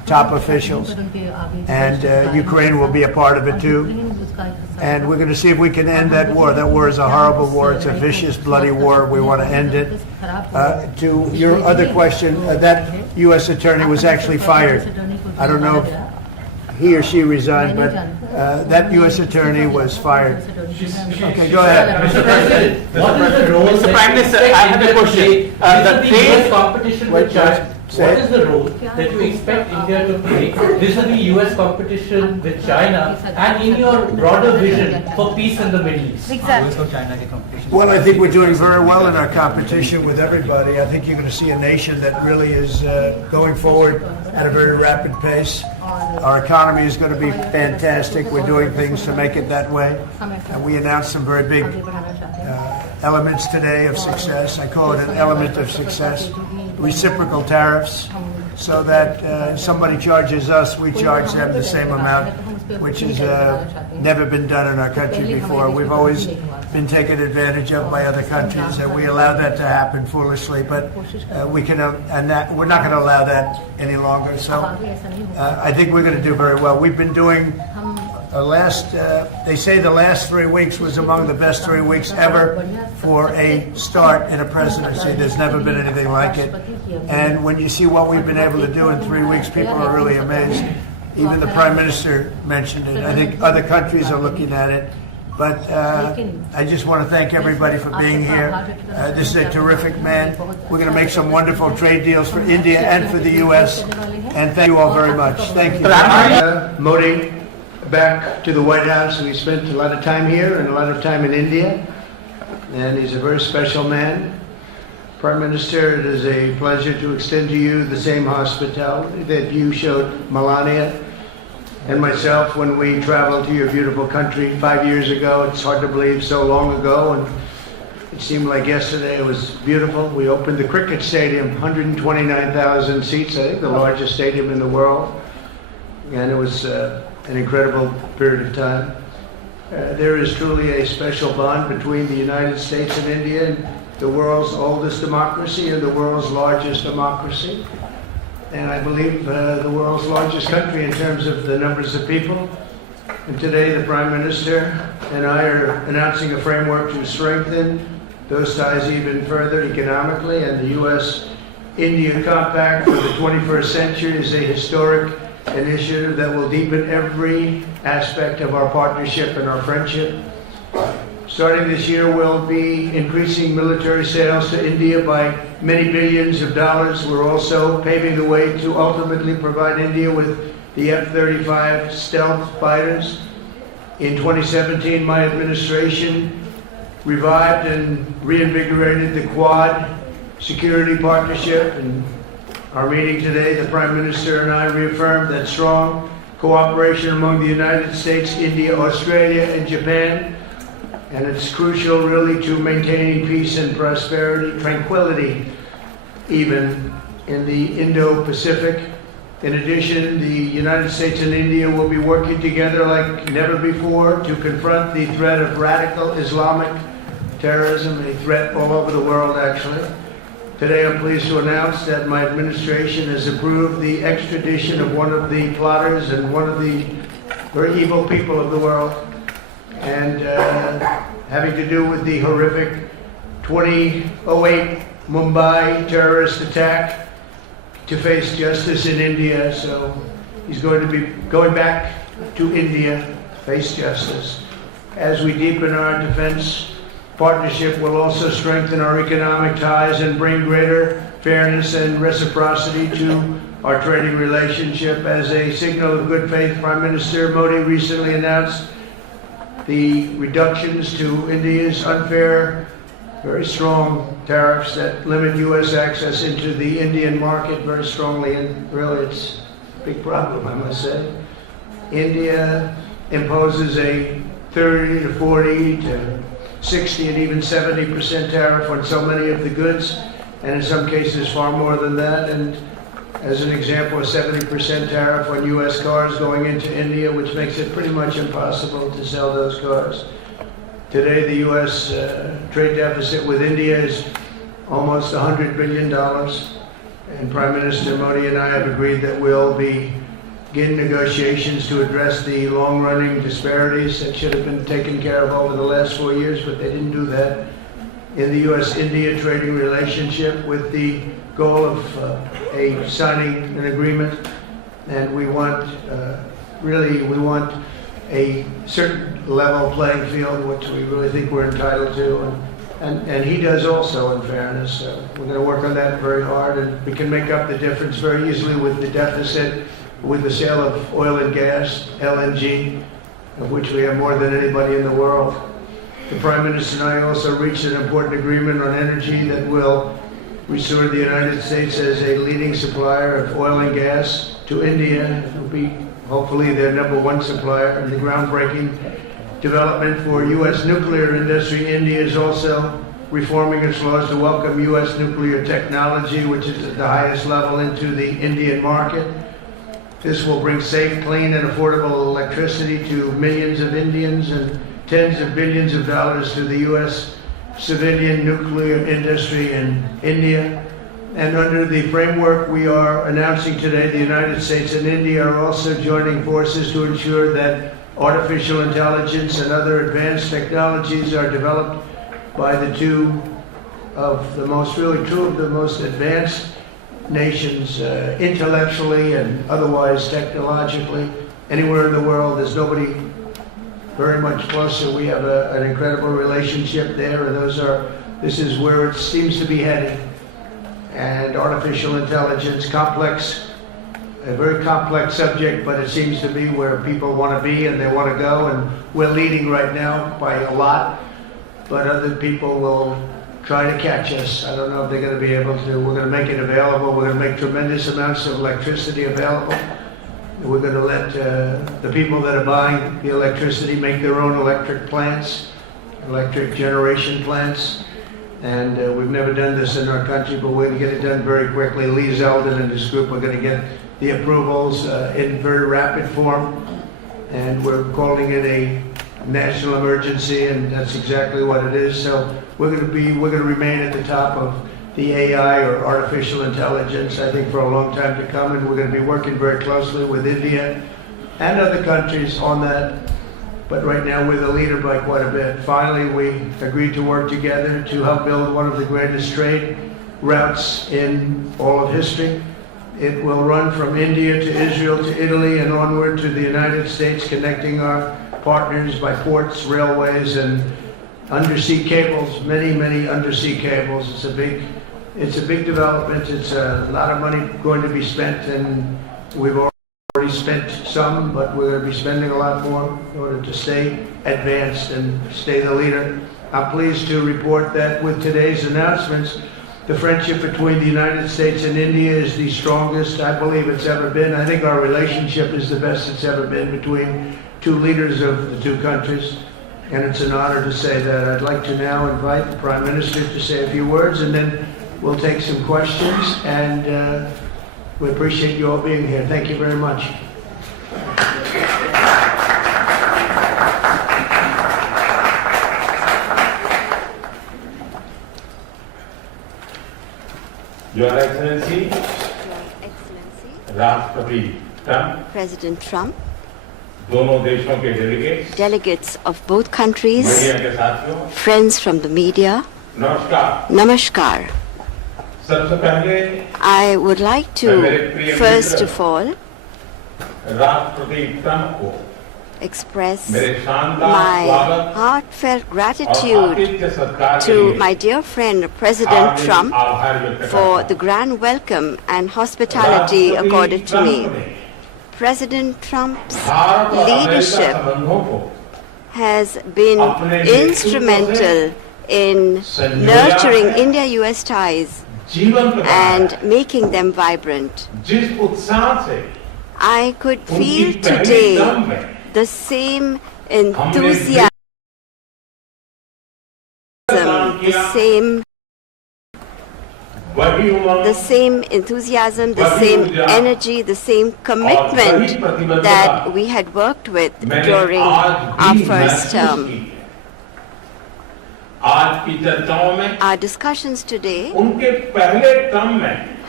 top officials. And Ukraine will be a part of it too. And we're going to see if we can end that war. That war is a horrible war. It's a vicious, bloody war. We want to end it. To your other question, that U.S. attorney was actually fired. I don't know if he or she resigned, but that U.S. attorney was fired. Okay, go ahead. Mr. President, what is the role Mr. Prime Minister, I have a question. The US competition with China. Say What it. is the role that you expect India to play vis-a-vis US competition with China and in your broader vision for peace in the Middle East? Well, I think we're doing very well in our competition with everybody. I think you're going to see a nation that really is going forward at a very rapid pace. Our economy is going to be fantastic. We're doing things to make it that way. And we announced some very big elements today of success. I call it an element of success. Reciprocal tariffs, so that somebody charges us, we charge them the same amount, which has never been done in our country before. We've always been taken advantage of by other countries, and we allow that to happen foolishly. But we can, we're not going to allow that any longer. So I think we're going to do very well. We've been doing they say the last 3 weeks was among the best 3 weeks ever for a start in a presidency. There's never been anything like it. And when you see what we've been able to do in 3 weeks, people are really amazed. Even the Prime Minister mentioned it. I think other countries are looking at it. But I just want to thank everybody for being here. This is a terrific man. We're going to make some wonderful trade deals for India and for the U.S. And thank you all very much. Thank you. Modi back to the White House, and he spent a lot of time here and a lot of time in India. And he's a very special man. Prime Minister, it is a pleasure to extend to you the same hospitality that you showed Melania and myself when we traveled to your beautiful country 5 years ago. It's hard to believe, so long ago, and it seemed like yesterday. It was beautiful. We opened the cricket stadium, 129,000 seats, I think the largest stadium in the world, and it was an incredible period of time. There is truly a special bond between the United States and India, the world's oldest democracy and the world's largest democracy. And I believe the world's largest country in terms of the numbers of people. And today the Prime Minister and I are announcing a framework to strengthen those ties even further economically. And the U.S.-India Compact for the 21st century is a historic initiative that will deepen every aspect of our partnership and our friendship. Starting this year, we'll be increasing military sales to India by many billions of dollars. We're also paving the way to ultimately provide India with the F-35 stealth fighters. In 2017, my administration revived and reinvigorated the Quad security partnership. And our meeting today, the Prime Minister and I reaffirmed that strong cooperation among the United States, India, Australia, and Japan. And it's crucial, really, to maintaining peace and prosperity, tranquility, even in the Indo-Pacific. In addition, the United States and India will be working together like never before to confront the threat of radical Islamic terrorism, a threat all over the world, actually. Today, I'm pleased to announce that my administration has approved the extradition of one of the plotters and one of the very evil people of the world, and having to do with the horrific 2008 Mumbai terrorist attack, to face justice in India. So he's going to be going back to India to face justice. As we deepen our defense partnership, we'll also strengthen our economic ties and bring greater fairness and reciprocity to our trading relationship. As a signal of good faith, Prime Minister Modi recently announced the reductions to India's unfair, very strong tariffs that limit U.S. access into the Indian market very strongly, and really it's a big problem, I must say. India imposes a 30 to 40 to 60 and even 70% tariff on so many of the goods, and in some cases far more than that. And as an example, a 70% tariff on U.S. cars going into India, which makes it pretty much impossible to sell those cars. Today, the U.S. Trade deficit with India is almost $100 billion. and Prime Minister Modi and I have agreed that we'll begin negotiations to address the long-running disparities that should have been taken care of over the last 4 years, but they didn't do that in the U.S.-India trading relationship, with the goal of signing an agreement. And we want, we want a certain level playing field, which we really think we're entitled to. And he does also, in fairness. We're going to work on that very hard, and we can make up the difference very easily with the deficit, with the sale of oil and gas, LNG, of which we have more than anybody in the world. The Prime Minister and I also reached an important agreement on energy that will restore the United States as a leading supplier of oil and gas to India. It will be hopefully their #1 supplier in the groundbreaking development for U.S. nuclear industry. India is also reforming its laws to welcome U.S. nuclear technology, which is at the highest level, into the Indian market. This will bring safe, clean, and affordable electricity to millions of Indians and tens of billions of dollars to the U.S. civilian nuclear industry in India. And under the framework we are announcing today, the United States and India are also joining forces to ensure that artificial intelligence and other advanced technologies are developed by two of the most advanced nations, intellectually and otherwise technologically. Anywhere in the world, there's nobody very much closer. We have an incredible relationship there, and this is where it seems to be headed. And artificial intelligence, a very complex subject, but it seems to be where people want to be and they want to go, and we're leading right now by a lot, but other people will try to catch us. I don't know if they're going to be able to. We're going to make it available. We're going to make tremendous amounts of electricity available. We're going to let the people that are buying the electricity make their own electric plants, electric generation plants. And we've never done this in our country, but we're going to get it done very quickly. Lee Zeldin and his group are going to get the approvals in very rapid form. And we're calling it a national emergency, and that's exactly what it is. So we're going to remain at the top of the AI, or artificial intelligence, I think, for a long time to come, and we're going to be working very closely with India and other countries on that. But right now we're the leader by quite a bit. Finally, we agreed to work together to help build one of the greatest trade routes in all of history. It will run from India to Israel to Italy and onward to the United States, connecting our partners by ports, railways, and undersea cables, many undersea cables. It's a big development. It's a lot of money going to be spent, and we've already spent some, but we're going to be spending a lot more in order to stay advanced and stay the leader. I'm pleased to report that with today's announcements, the friendship between the United States and India is the strongest I believe it's ever been. I think our relationship is the best it's ever been between two leaders of the two countries, and it's an honor to say that. I'd like to now invite the Prime Minister to say a few words, and then we'll take some questions, and we appreciate you all being here. Thank you very much. Your Excellency, Rashtrapati Trump, President Trump, दोनों देशों के delegates of both countries, media के साथियों, friends from the media, नमस्कार. Namaskar. सबसे पहले I would like to first of all राष्ट्रपति Trump को express मेरे शानदार my स्वागत heartfelt और gratitude आतिथ्य सत्कार के to लिए my dear friend President Hardik Trump आभार व्यक्त करता for हूं. the grand welcome and hospitality राष्ट्रपति accorded to ट्रंप me. ने President Trump's भारत और अमेरिका leadership संबंधों को has been अपने नेतृत्व instrumental in संजोया nurturing है, India-US ties जीवन प्रदान and है. making them vibrant. जिस उत्साह से I could उनकी feel पहली today टर्म में the same हमने enthusiasm, काम the किया, same वही उमंग, the same enthusiasm, the वही same ऊर्जा energy, the same और वही commitment प्रतिबद्धता that we had worked with मैंने during आज our भी first महसूस term. की है. आज की चर्चाओं में Our discussions today उनके पहले टर्म में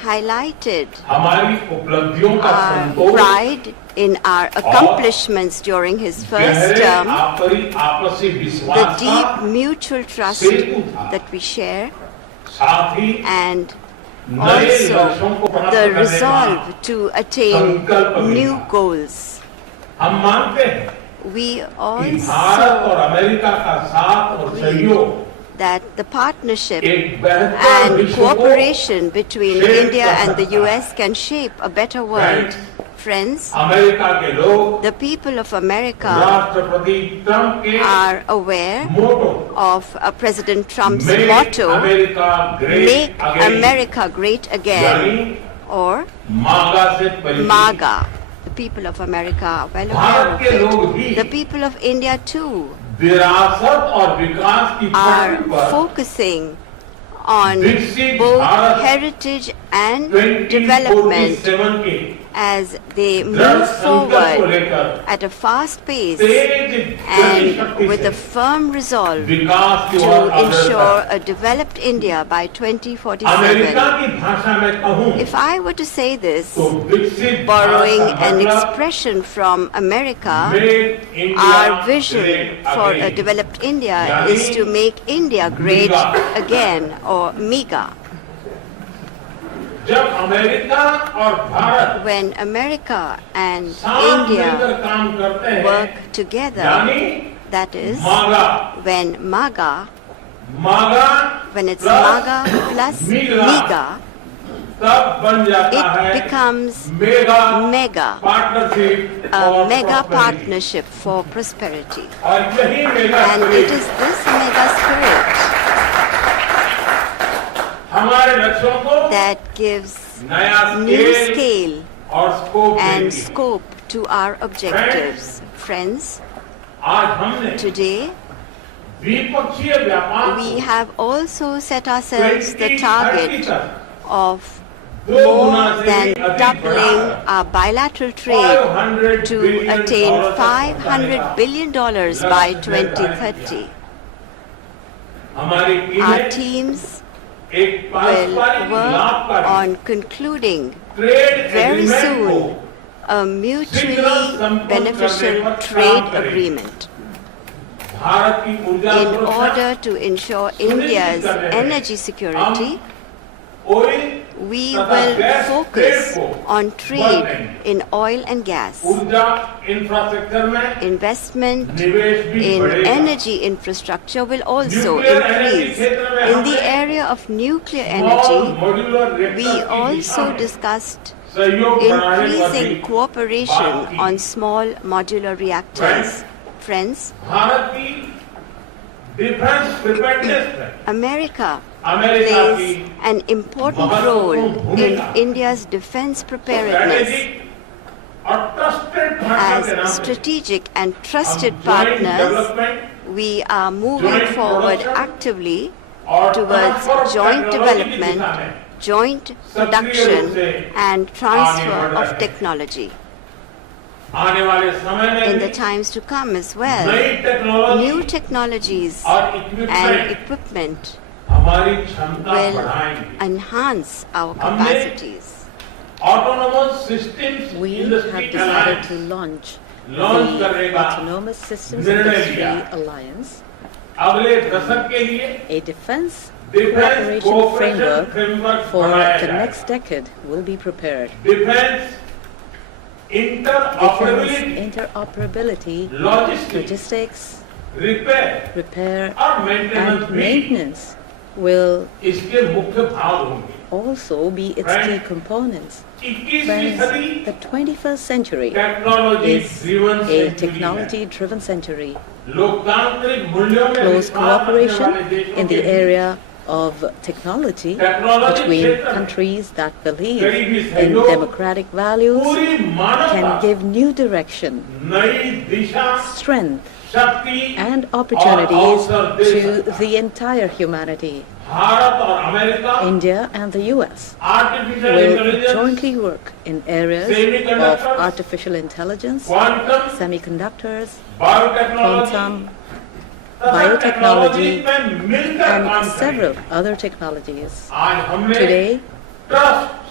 highlighted हमारी उपलब्धियों का our Santosh pride in our accomplishments during his first गहरे term, आपसी the विश्वास deep का mutual trust सेतु था। that we share, साथ ही and नए लक्ष्यों को also प्राप्त the करने का resolve to attain संकल्प भी new था। goals. हम मानते हैं We कि भारत और also अमेरिका का साथ और सहयोग that the partnership एक बेहतर and विश्व को cooperation between shape India कर and the सकता है। US can shape a better world. Friends, America के लोग the people of America राष्ट्रपति ट्रंप के are aware motto of President Trump's Make motto, America Great Make Again, America Great Again, or मागा से परिचित। MAGA. The people of America are well Bharat aware के लोग of भी it. The people of India too विरासत और विकास की are पटरी पर focusing on विकसित both Bharat heritage and development 2047 के as they दृढ़ move संकल्प को forward लेकर at a fast pace तेज गति and शक्ति with a से firm resolve विकास की to ओर अग्रसर ensure a developed India by America 2047. की भाषा में कहूँ If I were to say this, तो विकसित borrowing भारत का an मतलब expression from America, Make India our vision Great for a Again. developed India यानी is to make India great MEGA. again, or MEGA. जब अमेरिका और Bharat When America and साथ मिलकर India काम करते हैं work together, यानी that is, मागा when MAGA, मागा when it's plus MAGA plus MEGA, MEGA, तब बन जाता it है becomes mega MEGA, partnership a mega partnership for prosperity. और यही mega And it is this mega spirit हमारे लक्ष्यों को that gives नया new scale और स्कोप and देती है। scope to our objectives. Friends, आज हमने today द्विपक्षीय व्यापार we have also set ourselves the 2030 target तक of दो गुना more से than अधिक doubling बढ़ाकर our bilateral trade $500 to billion attain तक $500 billion by 2030. हमारी Our टीमें teams एक will पारस्परिक work लाभकारी on concluding trade very agreement को soon a mutually beneficial trade agreement Bharat की ऊर्जा in सुरक्षा, order to ensure India's energy security. Oil We तथा will गैस focus ट्रेड को on trade in oil and gas, ऊर्जा infrastructure में investment निवेश भी in बढ़ेगा। energy infrastructure will also Nuclear energy increase. क्षेत्र में In the हमने area of nuclear small energy, modular reactor we की दिशा also में discussed सहयोग बढ़ाने पर भी increasing cooperation बात की। on small modular reactors. Friends, Bharat की डिफेंस प्रिपेयर्डनेस में America अमेरिका की plays an important महत्वपूर्ण role in भूमिका India's defense preparedness. स्ट्रेटेजिक और ट्रस्टेड पार्टनर के नाम As पे strategic and trusted हम joint partners, development we are moving joint forward production actively और towards transfer of joint technology की development, दिशा में joint सक्रिय production, रूप से and transfer आगे बढ़ of रहे हैं। technology. आने वाले समय में In the भी times to come as well, नई टेक्नोलॉजी new technologies और and इक्विपमेंट equipment हमारी क्षमता will बढ़ाएंगे enhance our हमने capacities. Autonomous systems We have industry decided to launch launch the करने का Autonomous Systems निर्णय Industry लिया। Alliance, अगले दशक के लिए a defense defence cooperation cooperation framework framework for बनाया the जाए। next decade will be prepared. Defence Defense interoperability interoperability, logistics logistics, repair repair, और मेंटेनेंस and भी maintenance will इसके मुख्य भाग होंगे also be its key components. 21वीं Friends, सदी the 21st century technology is driven a century है। technology-driven century. लोकतांत्रिक मूल्यों में Close विश्वास रखने cooperation वाले देशों in the के बीच area of technology technology between क्षेत्र में countries that believe करीबी in सहयोग democratic values पूरी मानवता can give new direction, नई दिशा strength, शक्ति and और opportunities अवसर दे to सकता है। the entire humanity. भारत और America India and the US artificial will intelligence jointly work in areas of Semiconductors, artificial intelligence, quantum semiconductors, biotechnology quantum, तथा biotechnology, technology में मिलकर काम and करेंगे। several other technologies. आज हमने Today, trust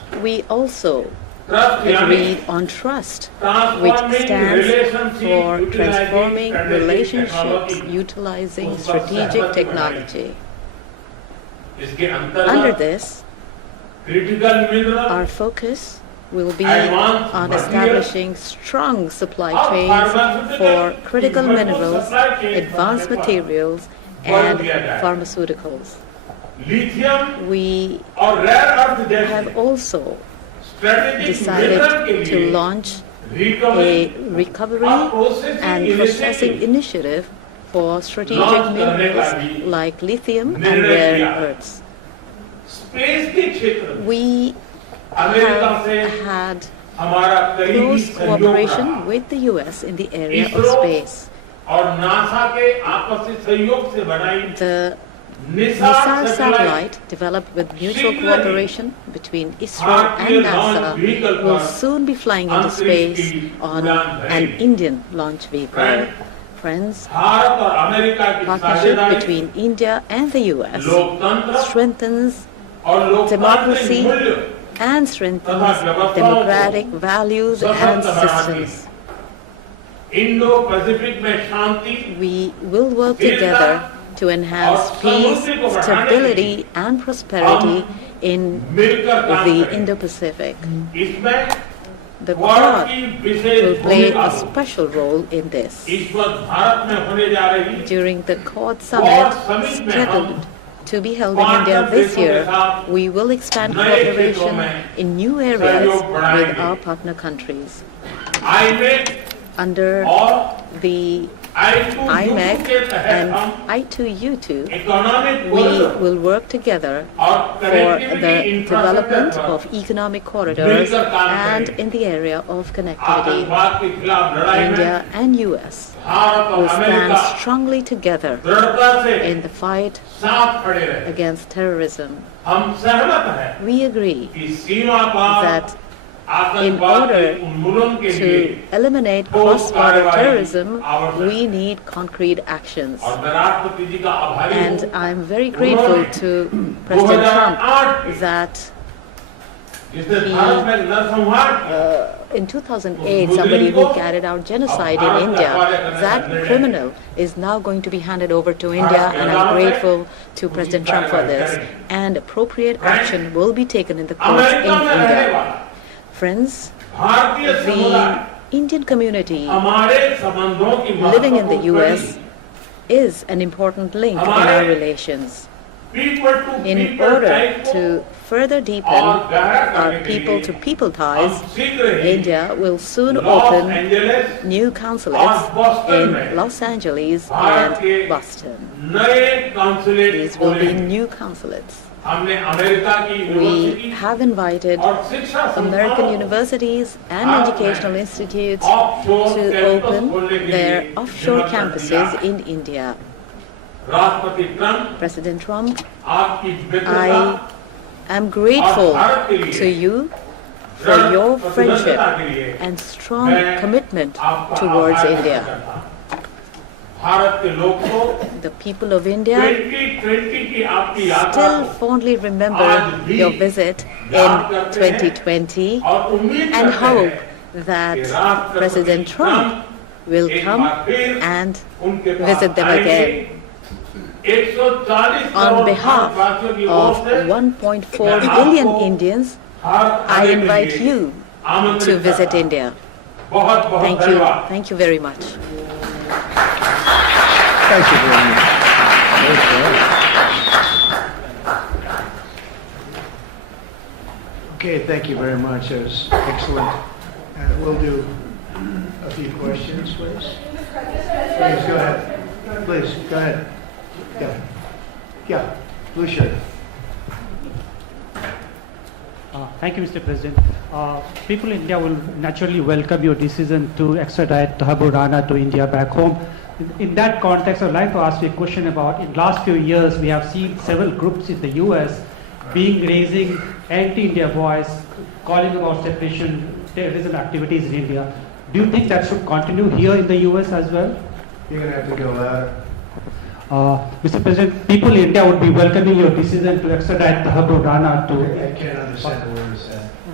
We also agreed on trust, which stands for transforming relationships utilizing strategic technology. Under this, our focus will be on establishing strong supply chains for critical minerals, advanced materials, and pharmaceuticals. We have also decided to launch a recovery and processing initiative for strategic minerals like lithium and rare earths. We have had close cooperation with the US in the area of space. The missile satellite developed with mutual cooperation between ISRO and NASA will soon be flying into space on an Indian launch vehicle. Friends, partnership between India and the US strengthens democracy and strengthens democratic values and systems. We will work together to enhance peace, stability, and prosperity in the Indo-Pacific. The Quad will play a special role in this. During the Quad Summit scheduled to be held in India this year, we will expand cooperation in new areas with our partner countries. Under the IMEC and I2U2, we will work together for the development of economic corridors and in the area of connectivity. India and US will stand strongly together in the fight against terrorism. We agree that in order to eliminate cross-border terrorism, we need concrete actions. And I'm very grateful to President Trump that in 2008, somebody who carried out genocide in India, that criminal is now going to be handed over to India, and I'm grateful to President Trump for this. And appropriate action will be taken in the courts in India. Friends, the Indian community living in the US is an important link in our relations. In order to further deepen our people-to-people ties, India will soon open new consulates in Los Angeles and Boston. These will be new consulates. We have invited American universities and educational institutes to open their offshore campuses in India. President Trump, I am grateful to you for your friendship and strong commitment towards India. The people of India still fondly remember your visit in 2020 and hope that President Trump will come and visit them again. On behalf of 1.4 billion Indians, I invite you to visit India. Thank you. Thank you very much. Thank you very much. Okay, thank you very much. That was excellent. We'll do a few questions, please. Please go ahead. Please go ahead. Yeah, blue shirt. Thank you, Mr. President. People in India will naturally welcome your decision to extradite Thakur Rana to India back home. In that context, I'd like to ask you a question about, in the last few years, we have seen several groups in the US raising anti-India voice, calling about separation, terrorism activities in India. Do you think that should continue here in the US as well? You're going to have to go louder. Mr. President, people in India would be welcoming your decision to extradite Thakur Rana to... I can't understand the word you said.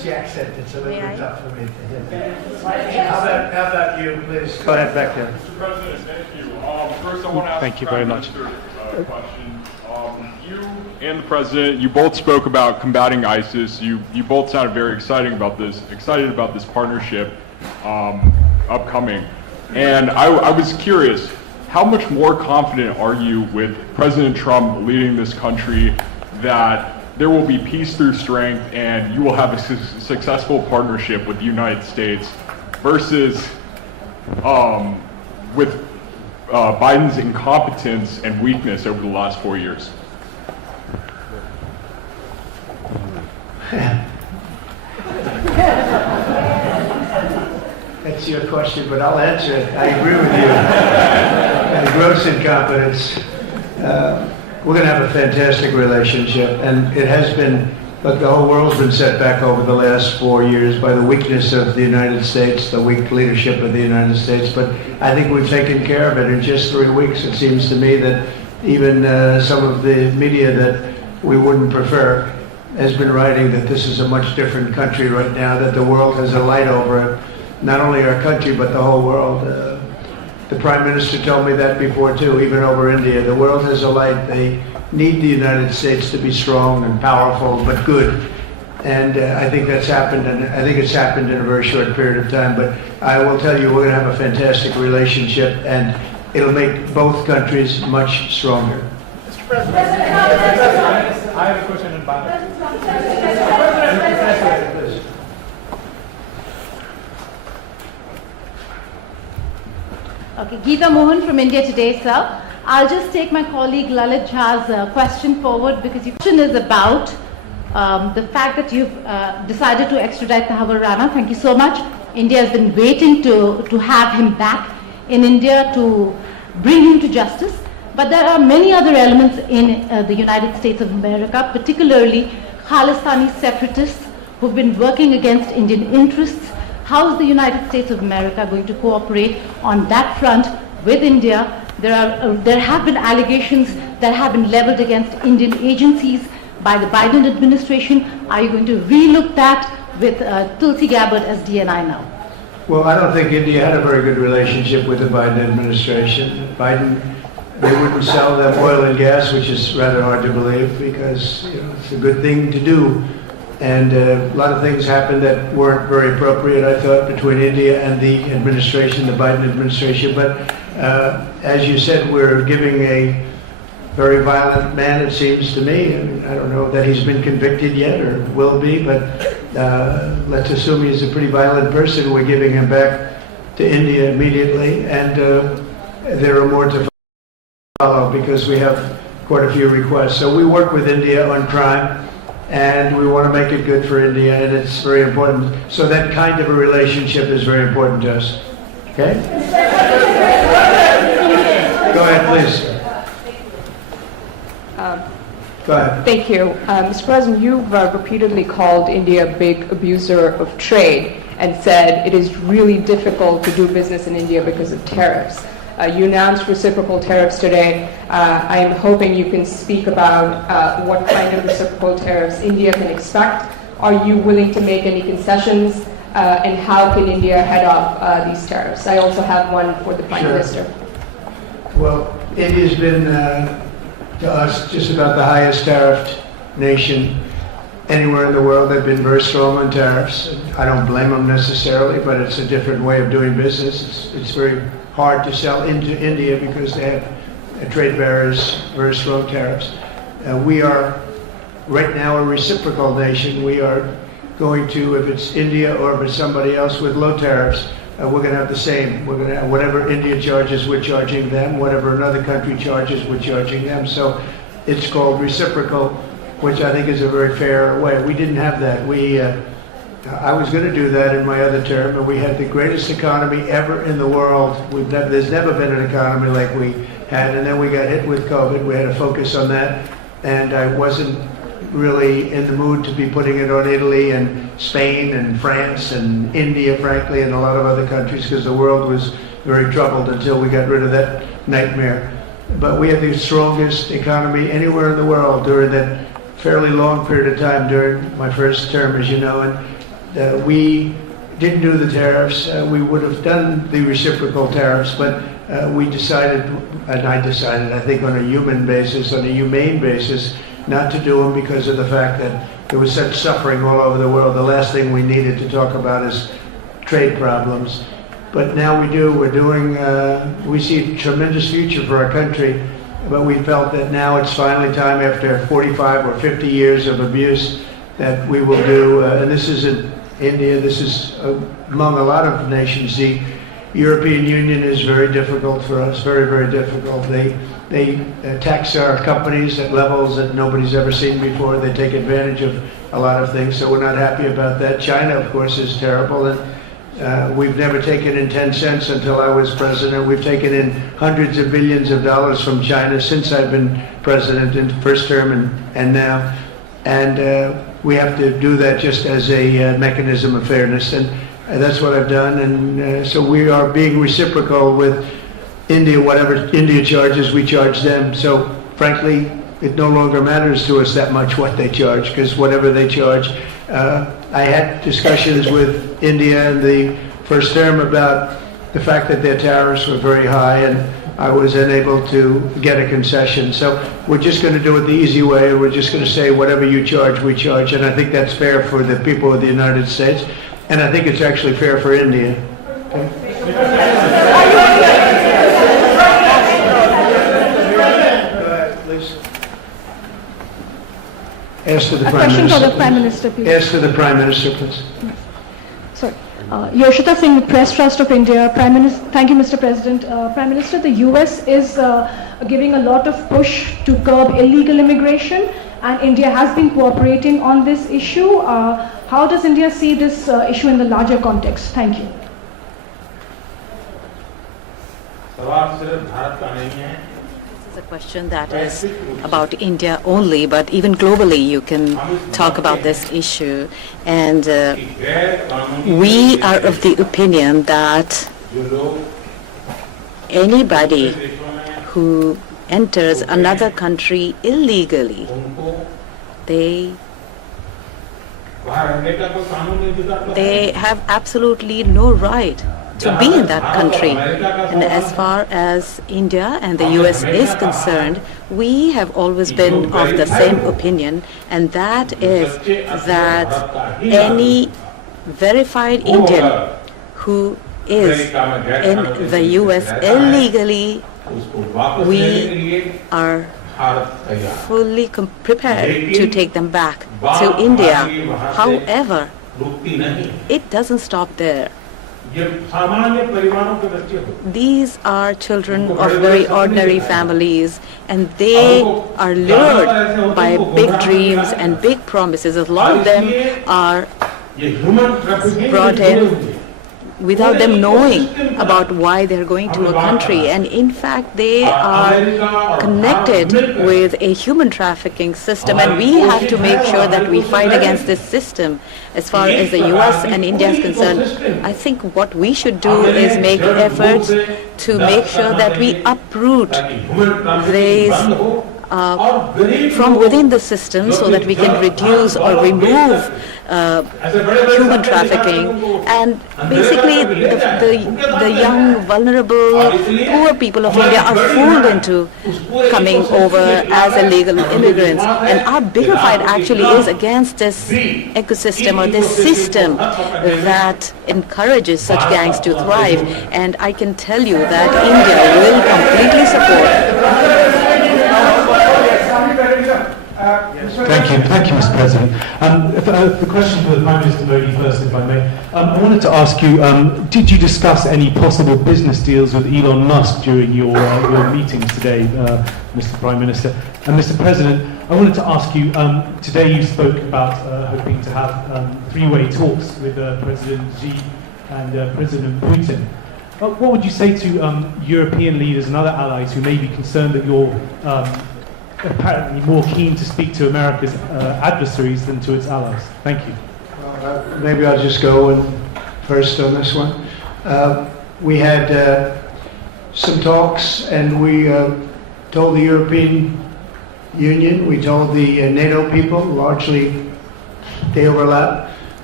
It's the accent. It's a little bit tough for me to hit. How about you, please? Go ahead, back there. Mr. President, thank you. First, I want to ask Thank you very much. a question. You and the President, you both spoke about combating ISIS. You both sounded very excited about this partnership upcoming. And I was curious, how much more confident are you with President Trump leading this country that there will be peace through strength and you will have a successful partnership with the United States versus with Biden's incompetence and weakness over the last 4 years? That's your question, but I'll answer it. I agree with you. Gross incompetence. We're going to have a fantastic relationship, and it has been. Look, the whole world's been set back over the last 4 years by the weakness of the United States, the weak leadership of the United States. But I think we've taken care of it in just 3 weeks. It seems to me that even some of the media that we wouldn't prefer has been writing that this is a much different country right now, that the world has a light over it. Not only our country, but the whole world. The Prime Minister told me that before, too, even over India. The world has a light. They need the United States to be strong and powerful, but good. And I think that's happened, and I think it's happened in a very short period of time. But I will tell you, we're going to have a fantastic relationship, and it'll make both countries much stronger. Mr. President, I have a question in Bangladesh. Okay, Geeta Mohan from India Today, sir. I'll just take my colleague Lalit Jha's question forward because your question is about the fact that you've decided to extradite Thakur Rana. Thank you so much. India has been waiting to have him back in India to bring him to justice. But there are many other elements in the United States of America, particularly Khalistani separatists who've been working against Indian interests. How is the United States of America going to cooperate on that front with India? There have been allegations that have been leveled against Indian agencies by the Biden administration. Are you going to relook that with Tulsi Gabbard as DNI now? Well, I don't think India had a very good relationship with the Biden administration. They wouldn't sell them oil and gas, which is rather hard to believe because it's a good thing to do. And a lot of things happened that weren't very appropriate, I thought, between India and the administration, the Biden administration. But as you said, we're giving a very violent man, it seems to me. I mean, I don't know that he's been convicted yet or will be, but let's assume he's a pretty violent person. We're giving him back to India immediately. And there are more to follow because we have quite a few requests. So we work with India on crime. And we want to make it good for India, and it's very important. So that kind of a relationship is very important to us. Okay? Go ahead, please. Go ahead. Thank you. Mr. President, you've repeatedly called India a big abuser of trade and said it is really difficult to do business in India because of tariffs. You announced reciprocal tariffs today. I am hoping you can speak about what kind of reciprocal tariffs India can expect. Are you willing to make any concessions? And how can India head off these tariffs? I also have one for the Prime Minister. Well, India's been, to us, just about the highest tariffed nation anywhere in the world. They've been very strong on tariffs. I don't blame them necessarily, but it's a different way of doing business. It's very hard to sell into India because they have trade barriers, very strong tariffs. We are right now a reciprocal nation. We are going to, if it's India or if it's somebody else with low tariffs, we're going to have the same. We're going to have whatever India charges, we're charging them. Whatever another country charges, we're charging them. So it's called reciprocal, which I think is a very fair way. We didn't have that. I was going to do that in my other term, and we had the greatest economy ever in the world. There's never been an economy like we had, and then we got hit with COVID. We had to focus on that, and I wasn't really in the mood to be putting it on Italy and Spain and France and India, frankly, and a lot of other countries, because the world was very troubled until we got rid of that nightmare. But we had the strongest economy anywhere in the world during that fairly long period of time during my first term, as you know, and we didn't do the tariffs. We would have done the reciprocal tariffs, but we decided, and I decided, I think on a human basis, on a humane basis, not to do them because of the fact that there was such suffering all over the world. The last thing we needed to talk about is trade problems. But now we do. We're doing, we see a tremendous future for our country, but we felt that now it's finally time, after 45 or 50 years of abuse, that we will do, and this isn't India, this is among a lot of nations. The European Union is very difficult for us, very, very difficult. They tax our companies at levels that nobody's ever seen before. They take advantage of a lot of things, so we're not happy about that. China, of course, is terrible, and we've never taken in 10 cents until I was president. We've taken in hundreds of billions of dollars from China since I've been president in the first term and now. And we have to do that just as a mechanism of fairness, and that's what I've done. And so we are being reciprocal with India. Whatever India charges, we charge them. So frankly, it no longer matters to us that much what they charge, because whatever they charge, I had discussions with India in the first term about the fact that their tariffs were very high, and I was unable to get a concession. So we're just going to do it the easy way. We're just going to say whatever you charge, we charge. And I think that's fair for the people of the United States. And I think it's actually fair for India. Ask to the Prime question Minister. for the Prime Minister, please. Ask to the Prime Minister, please. Sorry. Yoshita Singh, the Press Trust of India. Prime Minister, thank you, Mr. President. Prime Minister, the US is giving a lot of push to curb illegal immigration, and India has been cooperating on this issue. How does India see this issue in the larger context? Thank you. This is a question that is about India only, but even globally you can talk about this issue. And we are of the opinion that anybody who enters another country illegally, they have absolutely no right to be in that country. And as far as India and the US is concerned, we have always been of the same opinion, and that is that any verified Indian who is in the US illegally, we are fully prepared to take them back to India. However, it doesn't stop there. These are children of very ordinary families, and they are lured by big dreams and big promises. A lot of them are brought in without them knowing about why they're going to a country, and in fact they are connected with a human trafficking system, and we have to make sure that we fight against this system. As far as the US and India is concerned, I think what we should do is make efforts to make sure that we uproot these from within the system, so that we can reduce or remove human trafficking, and basically the young, vulnerable, poor people of India are fooled into coming over as illegal immigrants. And our bigger fight actually is against this ecosystem or this system that encourages such gangs to thrive. And I can tell you that India will completely support. Thank you, Mr. President. The question for the Prime Minister Modi first, if I may. I wanted to ask you, did you discuss any possible business deals with Elon Musk during your meetings today, Mr. Prime Minister? And Mr. President, I wanted to ask you, today you spoke about hoping to have three-way talks with President Xi and President Putin. What would you say to European leaders and other allies who may be concerned that you're apparently more keen to speak to America's adversaries than to its allies? Thank you. Maybe I'll just go first on this one. We had some talks, and we told the European Union, we told the NATO people, largely they overlap,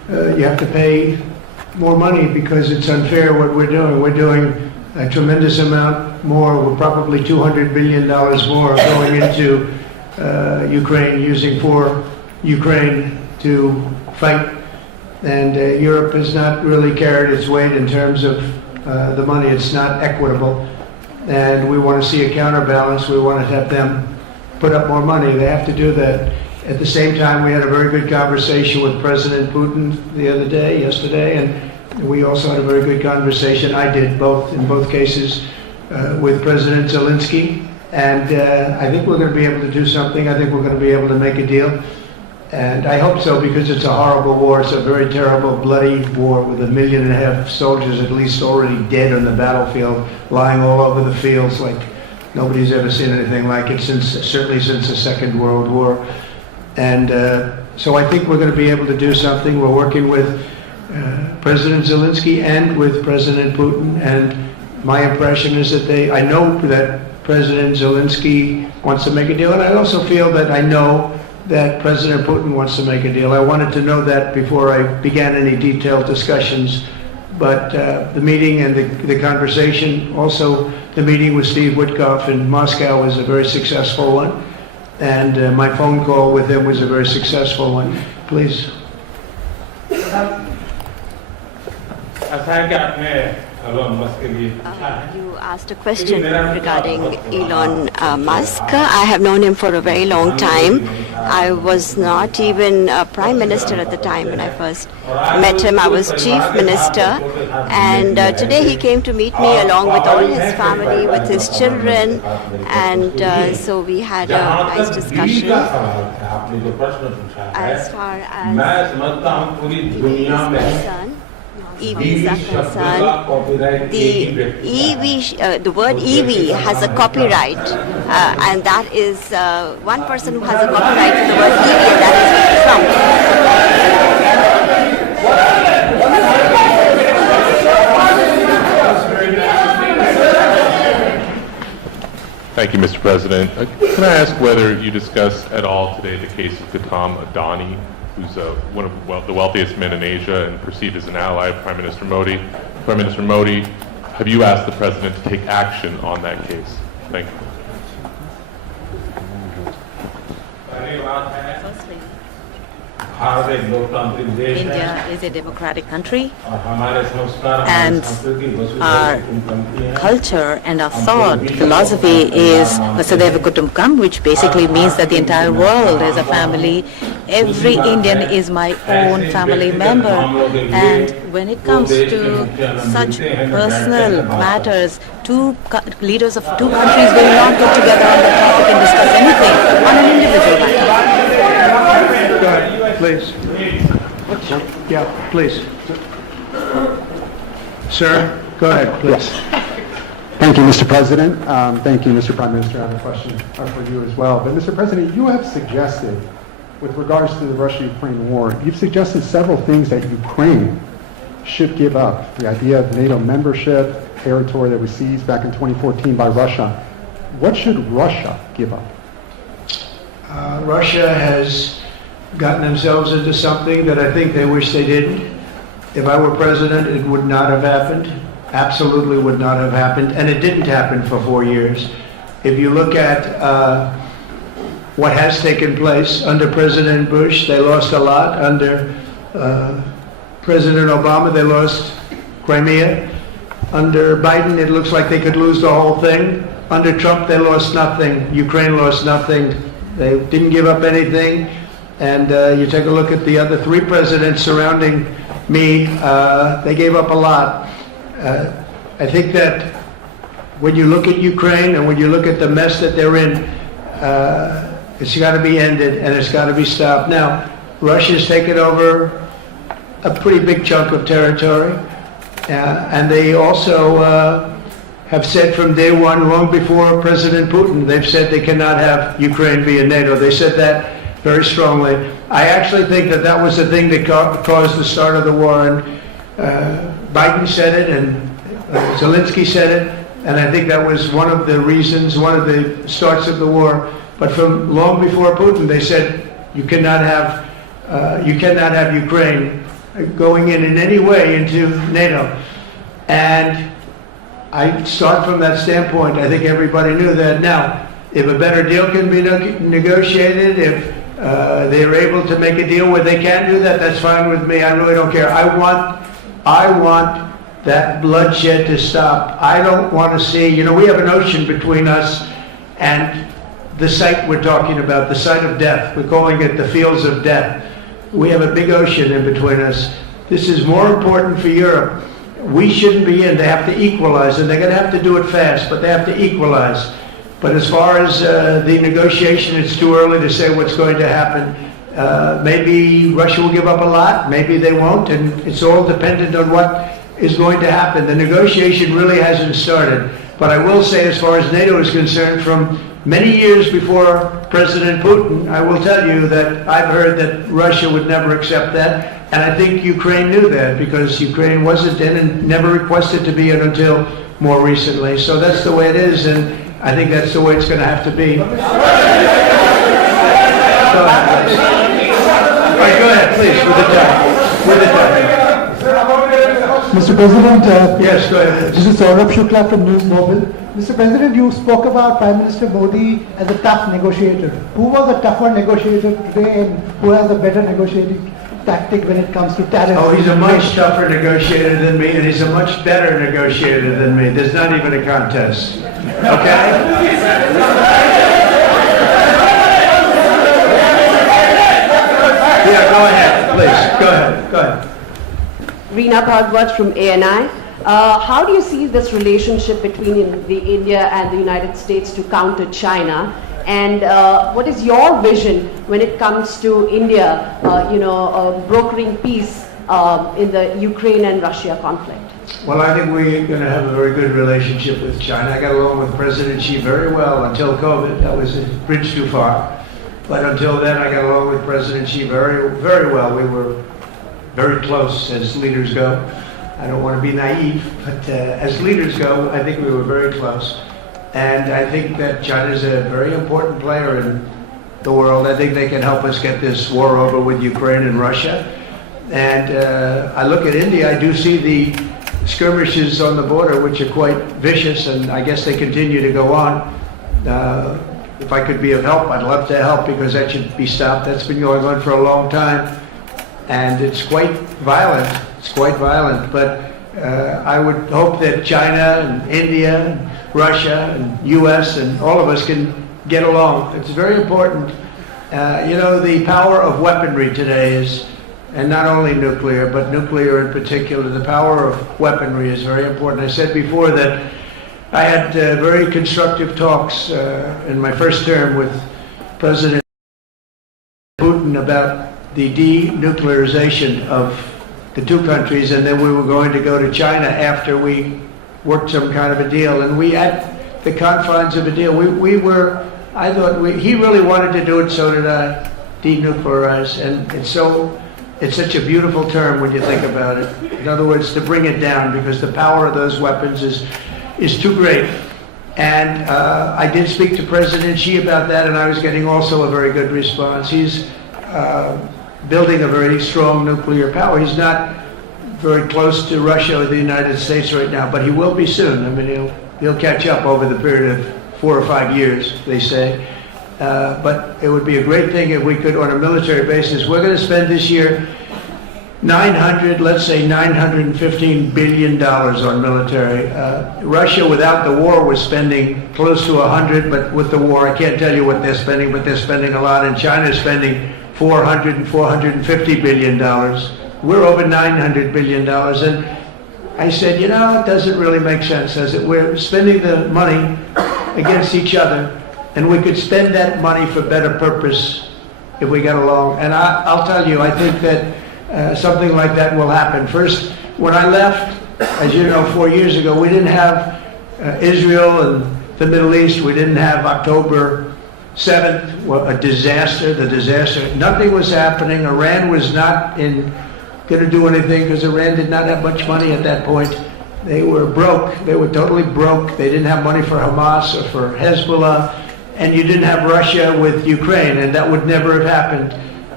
you have to pay more money because it's unfair what we're doing. We're doing a tremendous amount more. We're probably $200 billion more going into Ukraine, using for Ukraine to fight. And Europe has not really carried its weight in terms of the money. It's not equitable. And we want to see a counterbalance. We want to have them put up more money. They have to do that. At the same time, we had a very good conversation with President Putin yesterday, and we also had a very good conversation. I did in both cases, with President Zelensky. And I think we're going to be able to do something. I think we're going to be able to make a deal. And I hope so, because it's a horrible war. It's a very terrible, bloody war with 1.5 million soldiers at least already dead on the battlefield, lying all over the fields like nobody's ever seen anything like it, certainly since the Second World War. And so I think we're going to be able to do something. We're working with President Zelensky and with President Putin. And my impression is that I know that President Zelensky wants to make a deal. And I also feel that I know that President Putin wants to make a deal. I wanted to know that before I began any detailed discussions. But the meeting and the conversation, also the meeting with Steve Witkoff in Moscow was a very successful one. And my phone call with him was a very successful one. Please. You asked a question regarding Elon Musk. I have known him for a very long time. I was not even a prime minister at the time when I first met him. I was chief minister. And today he came to meet me along with all his family, with his children. And so we had a nice discussion. As far as EVs are concerned, the word EV has a copyright, and that is one person who has a copyright to the word EV, and that Trump. Thank you, Mr. President. Can I ask whether you discuss at all today the case of Gautam Adani, who's one of the wealthiest men in Asia and perceived as an ally of Prime Minister Modi. Prime Minister Modi, have you asked the President to take action on that case? Thank you. India is a democratic country, and our culture and our thought philosophy is Vasudhaiva Kutumbakam, which basically means that the entire world is a family. Every Indian is my own family member, and when it comes to such personal matters, leaders of two countries will not get together on the topic and discuss anything on an individual matter. Go ahead, please. Yeah, please. Sir, go ahead, please. Thank you, Mr. President. Thank you, Mr. Prime Minister. I have a question for you as well. But, Mr. President, you have suggested, with regards to the Russia-Ukraine war, you've suggested several things that Ukraine should give up. The idea of NATO membership, territory that was seized back in 2014 by Russia. What should Russia give up? Russia has gotten themselves into something that I think they wish they didn't. If I were president, it would not have happened. Absolutely would not have happened. And it didn't happen for 4 years. If you look at what has taken place under President Bush, they lost a lot. Under President Obama, they lost Crimea. Under Biden, it looks like they could lose the whole thing. Under Trump, they lost nothing. Ukraine lost nothing. They didn't give up anything. And you take a look at the other 3 presidents surrounding me, they gave up a lot. I think that when you look at Ukraine and when you look at the mess that they're in, it's got to be ended and it's got to be stopped. Now, Russia's taken over a pretty big chunk of territory, and they also have said from day one, long before President Putin, they've said they cannot have Ukraine be in NATO. They said that very strongly. I actually think that that was the thing that caused the start of the war, and Biden said it, and Zelensky said it, and I think that was one of the reasons, one of the starts of the war. But from long before Putin, they said you cannot have Ukraine going in any way into NATO. And I start from that standpoint. I think everybody knew that. Now, if a better deal can be negotiated, if they're able to make a deal where they can do that, that's fine with me. I really don't care. I want that bloodshed to stop. I don't want to see, we have an ocean between us and the site we're talking about, the site of death. We're calling it the fields of death. We have a big ocean in between us. This is more important for Europe. We shouldn't be in. They have to equalize, and they're going to have to do it fast, but they have to equalize. But as far as the negotiation, it's too early to say what's going to happen. Maybe Russia will give up a lot, maybe they won't, and it's all dependent on what is going to happen. The negotiation really hasn't started. But I will say, as far as NATO is concerned, from many years before President Putin, I will tell you that I've heard that Russia would never accept that. And I think Ukraine knew that, because Ukraine wasn't in and never requested to be in until more recently. So that's the way it is, and I think that's the way it's going to have to be. All right, go ahead, please, with the time. Mr. President, yes, go ahead. This is Saurabh Shukla from News Mobile. Mr. President, you spoke about Prime Minister Modi as a tough negotiator. Who was a tougher negotiator today, and who has a better negotiating tactic when it comes to tariffs? Oh, he's a much tougher negotiator than me, and he's a much better negotiator than me. There's not even a contest. Okay? Yeah, go ahead, please. Go ahead. Reena Bhagwat from ANI. How do you see this relationship between the India and the United States to counter China? And what is your vision when it comes to India, brokering peace in the Ukraine and Russia conflict? Well, I think we're going to have a very good relationship with China. I got along with President Xi very well until COVID. That was a bridge too far. But until then, I got along with President Xi very, very well. We were very close as leaders go. I don't want to be naive, but as leaders go, I think we were very close. And I think that China is a very important player in the world. I think they can help us get this war over with Ukraine and Russia. And I look at India, I do see the skirmishes on the border, which are quite vicious, and I guess they continue to go on. If I could be of help, I'd love to help, because that should be stopped. That's been going on for a long time. And it's quite violent. It's quite violent. But I would hope that China and India and Russia and U.S. and all of us can get along. It's very important. The power of weaponry today is, and not only nuclear, but nuclear in particular, the power of weaponry is very important. I said before that I had very constructive talks in my first term with President Putin about the denuclearization of the two countries, and then we were going to go to China after we worked some kind of a deal. And we at the confines of a deal. I thought he really wanted to do it, so did I, denuclearize. And it's such a beautiful term when you think about it. In other words, to bring it down, because the power of those weapons is too great. And I did speak to President Xi about that, and I was getting also a very good response. He's building a very strong nuclear power. He's not very close to Russia or the United States right now, but he will be soon. I mean, he'll catch up over the period of 4 or 5 years, they say. But it would be a great thing if we could, on a military basis. We're going to spend this year $915 billion on military. Russia, without the war, was spending close to 100, but with the war, I can't tell you what they're spending, but they're spending a lot, and China's spending $400 and $450 billion. We're over $900 billion, and I said, it doesn't really make sense. I said, we're spending the money against each other, and we could spend that money for better purpose if we got along. And I'll tell you, I think that something like that will happen. First, when I left, as you know, 4 years ago, we didn't have Israel and the Middle East. We didn't have October 7th, a disaster, nothing was happening. Iran was not going to do anything, because Iran did not have much money at that point. They were broke. They were totally broke. They didn't have money for Hamas or for Hezbollah. And you didn't have Russia with Ukraine, and that would never have happened.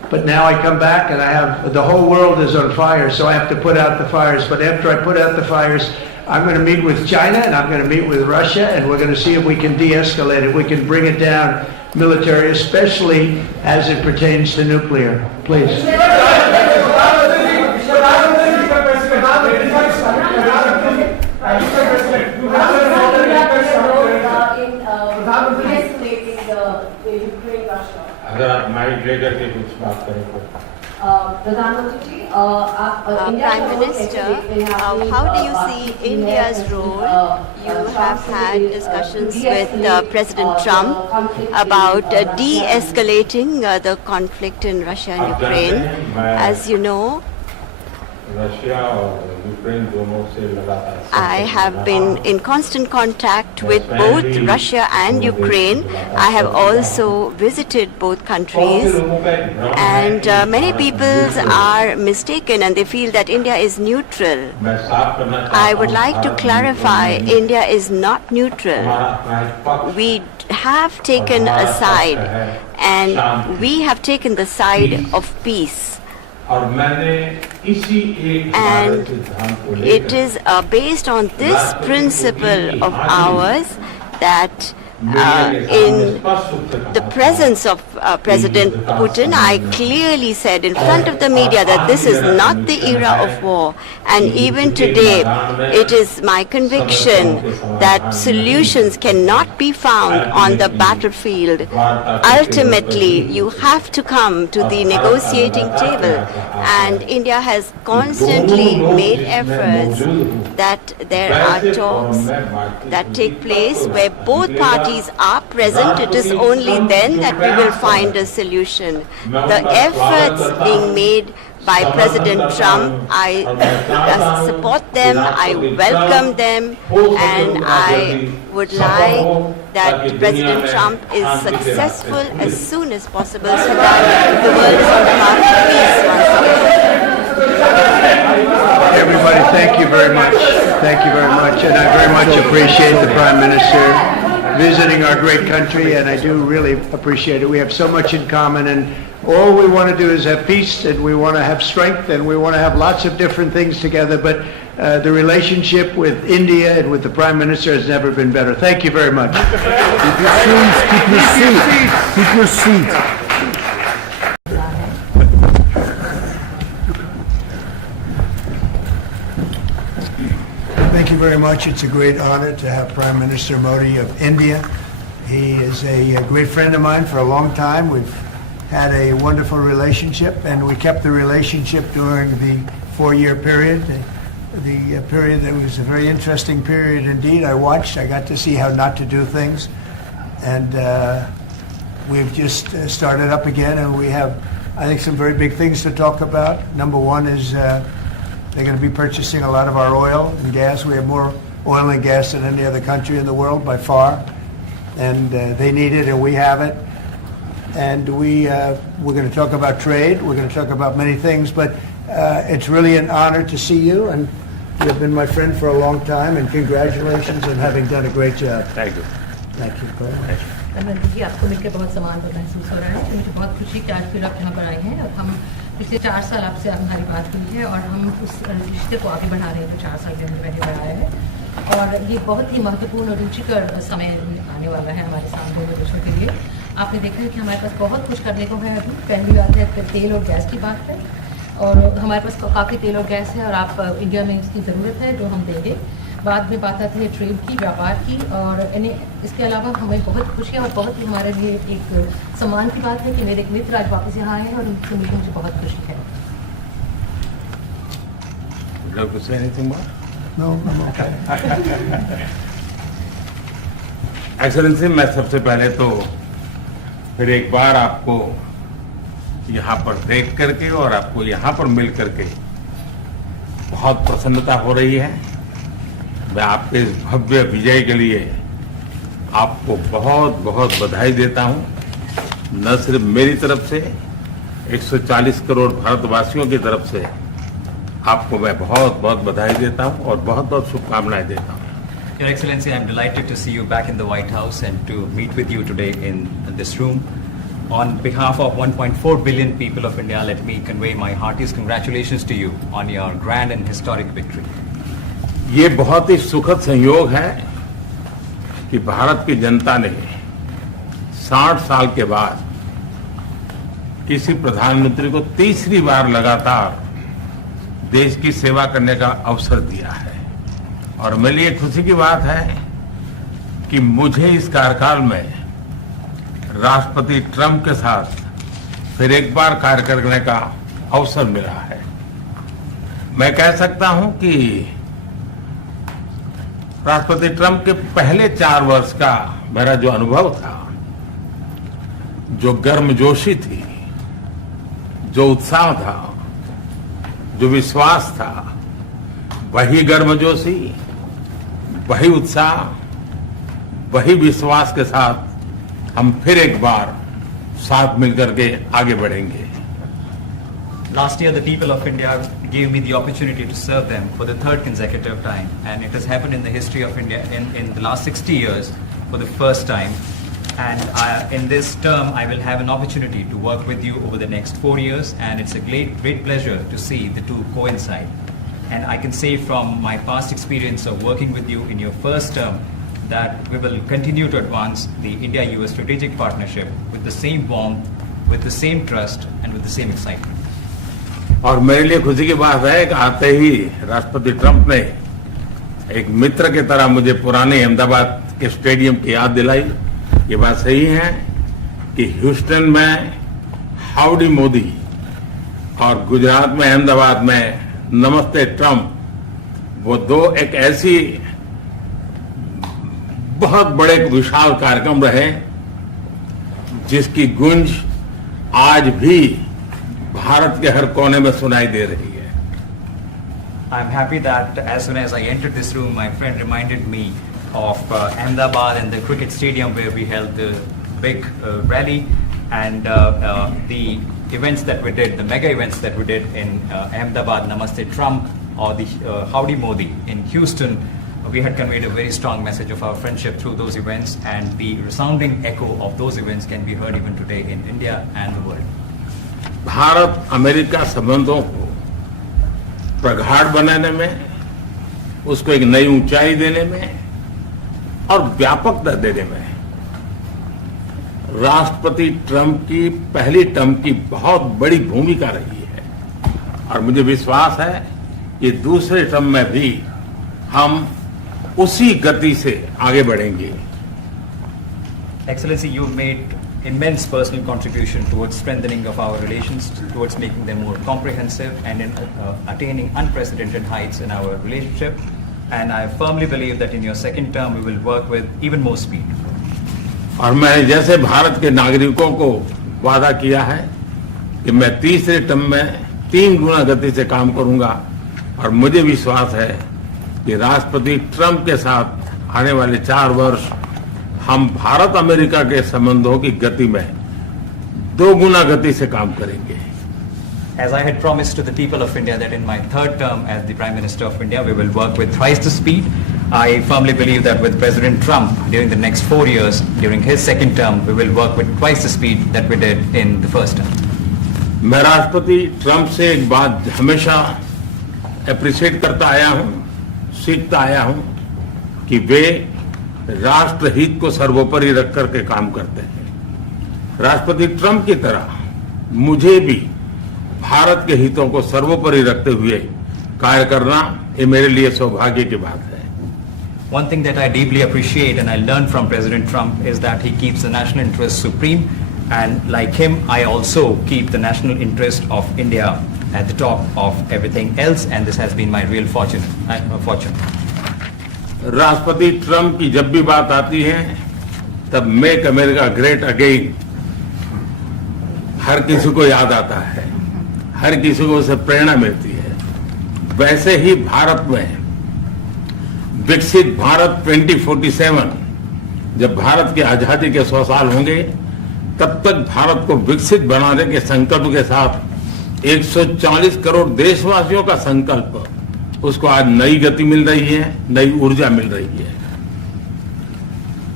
but now I come back and I have, the whole world is on fire, so I have to put out the fires. But after I put out the fires, I'm going to meet with China and I'm going to meet with Russia, and we're going to see if we can de-escalate it. We can bring it down military, especially as it pertains to nuclear. Please. अगर आप mic लेकर के कुछ बात करें तो Prime Minister, how do you see India's role? You have had discussions with President Trump about de-escalating the conflict in Russia and Ukraine. As you know, I have been in constant contact with both Russia and Ukraine. I have also visited both countries, and many people are mistaken and they feel that India is neutral. I would like to clarify, India is not neutral. We have taken a side, and we have taken the side of peace. And it is based on this principle of ours that in the presence of President Putin, I clearly said in front of the media that this is not the era of war. And even today, it is my conviction that solutions cannot be found on the battlefield. Ultimately, you have to come to the negotiating table. And India has constantly made efforts that there are talks that take place where both parties are present. It is only then that we will find a solution. The efforts being made by President Trump, I support them, I welcome them, and I would like that President Trump is successful as soon as possible so that the world is on the path to peace once again. Everybody, thank you very much. Thank you very much, and I very much appreciate the Prime Minister visiting our great country, and I do really appreciate it. We have so much in common, and all we want to do is have peace, and we want to have strength, and we want to have lots of different things together, but the relationship with India and with the Prime Minister has never been better. Thank you very much. Keep your seats, keep your seats, keep your seats. Thank you very much. It's a great honor to have Prime Minister Modi of India. He is a great friend of mine for a long time. We've had a wonderful relationship, and we kept the relationship during the 4-year period. The period that was a very interesting period indeed. I got to see how not to do things. And we've just started up again, and we have, I think, some very big things to talk about. Number one is they're going to be purchasing a lot of our oil and gas. We have more oil and gas than any other country in the world by far. And they need it, and we have it. And we're going to talk about trade. We're going to talk about many things. But it's really an honor to see you. And you've been my friend for a long time. And congratulations on having done a great job. Thank you. Thank you very much. Narendra जी, आपको मिलकर बहुत सम्मान महसूस हो रहा है। मुझे बहुत खुशी कि आज फिर आप यहाँ पर आए हैं और हम पिछले 4 साल आपसे हमारी बात हुई है और हम उस रिश्ते को आगे बढ़ा रहे हैं जो 4 साल के अंदर पहले बढ़ाया है। और ये बहुत ही महत्वपूर्ण और रुचिकर समय आने वाला है हमारे सामने दोनों देशों के लिए। आपने देखा है कि हमारे पास बहुत कुछ करने को है। अभी पहली बात है तेल और गैस की बात है, और हमारे पास काफ़ी तेल और गैस है और आप इंडिया में इसकी ज़रूरत है जो हम देंगे। बाद में बात आती है ट्रेड की, व्यापार की, और इसके अलावा हमें बहुत खुशी है और बहुत ही हमारे लिए एक सम्मान की बात है कि मेरे एक मित्र आज वापस यहाँ आए हैं और उनसे मिलकर मुझे बहुत खुशी है। Would you like to say anything more? No, I'm okay. Excellency, मैं सबसे पहले तो फिर एक बार आपको यहाँ पर देख करके और आपको यहाँ पर मिल करके बहुत प्रसन्नता हो रही है। मैं आपके इस भव्य विजय के लिए आपको बहुत बहुत बधाई देता हूँ। न सिर्फ मेरी तरफ से, 140 करोड़ भारतवासियों की तरफ से आपको मैं बहुत बहुत बधाई देता हूँ और बहुत बहुत शुभकामनाएं देता हूँ। Your Excellency, I am delighted to see you back in the White House and to meet with you today in this room. On behalf of 1.4 billion people of India, let me convey my heartiest congratulations to you on your grand and historic victory. ये बहुत ही सुखद संयोग है कि भारत की जनता ने 60 साल के बाद किसी प्रधानमंत्री को तीसरी बार लगातार देश की सेवा करने का अवसर दिया है। और मेरे लिए खुशी की बात है कि मुझे इस कार्यकाल में राष्ट्रपति ट्रंप के साथ फिर एक बार कार्य करने का अवसर मिला है। मैं कह सकता हूं कि राष्ट्रपति ट्रंप के पहले 4 वर्ष का मेरा जो अनुभव था, जो गर्मजोशी थी, जो उत्साह था, जो विश्वास था, वही गर्मजोशी, वही उत्साह, वही विश्वास के साथ हम फिर एक बार साथ मिलकर के आगे बढ़ेंगे। Last year, the people of India gave me the opportunity to serve them for the 3rd consecutive time, and it has happened in the history of India in the last 60 years for the first time. And in this term, I will have an opportunity to work with you over the next 4 years, and it's a great pleasure to see the two coincide. And I can say from my past experience of working with you in your first term that we will continue to advance the India-US strategic partnership with the same warmth, with the same trust, and with the same excitement. और मेरे लिए खुशी की बात है कि आते ही राष्ट्रपति ट्रंप ने एक मित्र की तरह मुझे पुराने अहमदाबाद के स्टेडियम की याद दिलाई। ये बात सही है कि ह्यूस्टन में हाउडी मोदी और गुजरात में अहमदाबाद में नमस्ते ट्रंप, वो दो एक ऐसी बहुत बड़े विशाल कार्यक्रम रहे जिसकी गूंज आज भी भारत के हर कोने में सुनाई दे रही है। I'm happy that as soon as I entered this room, my friend reminded me of Ahmedabad and the cricket stadium where we held the big rally, and the events that we did, the mega events that we did in Ahmedabad, Namaste Trump, or the Howdy Modi in Houston. We had conveyed a very strong message of our friendship through those events, and the resounding echo of those events can be heard even today in India and the world. Bharat America संबंधों को प्रगाढ़ बनाने में, उसको एक नई ऊंचाई देने में और व्यापकता देने में राष्ट्रपति ट्रंप की पहली टर्म की बहुत बड़ी भूमिका रही है। और मुझे विश्वास है कि दूसरे टर्म में भी हम उसी गति से आगे बढ़ेंगे। Excellency, you made immense personal contribution towards strengthening of our relations, towards making them more comprehensive, and in attaining unprecedented heights in our relationship. And I firmly believe that in your second term we will work with even more speed. और मैं जैसे भारत के नागरिकों को वादा किया है कि मैं तीसरे टर्म में 3 गुना गति से काम करूंगा, और मुझे विश्वास है कि राष्ट्रपति ट्रंप के साथ आने वाले 4 वर्ष हम भारत अमेरिका के संबंधों की गति में 2 गुना गति से काम करेंगे। As I had promised to the people of India that in my 3rd term as the Prime Minister of India, we will work with thrice the speed. I firmly believe that with President Trump during the next 4 years, during his second term, we will work with twice the speed that we did in the first term. मैं राष्ट्रपति Trump से एक बात हमेशा appreciate करता आया हूं, सीखता आया हूं कि वे राष्ट्रहित को सर्वोपरि रख करके काम करते हैं। राष्ट्रपति ट्रंप की तरह मुझे भी भारत के हितों को सर्वोपरि रखते हुए कार्य करना, ये मेरे लिए सौभाग्य की बात है। One thing that I deeply appreciate and I learned from President Trump is that he keeps the national interest supreme, and like him, I also keep the national interest of India at the top of everything else, and this has been my real fortune. राष्ट्रपति Trump की जब भी बात आती है तब make America great again हर किसी को याद आता है, हर किसी को उससे प्रेरणा मिलती है। वैसे ही भारत में विकसित भारत 2047, जब भारत की आजादी के 100 साल होंगे, तब तक भारत को विकसित बनाने के संकल्प के साथ 140 करोड़ देशवासियों का संकल्प, उसको आज नई गति मिल रही है, नई ऊर्जा मिल रही है।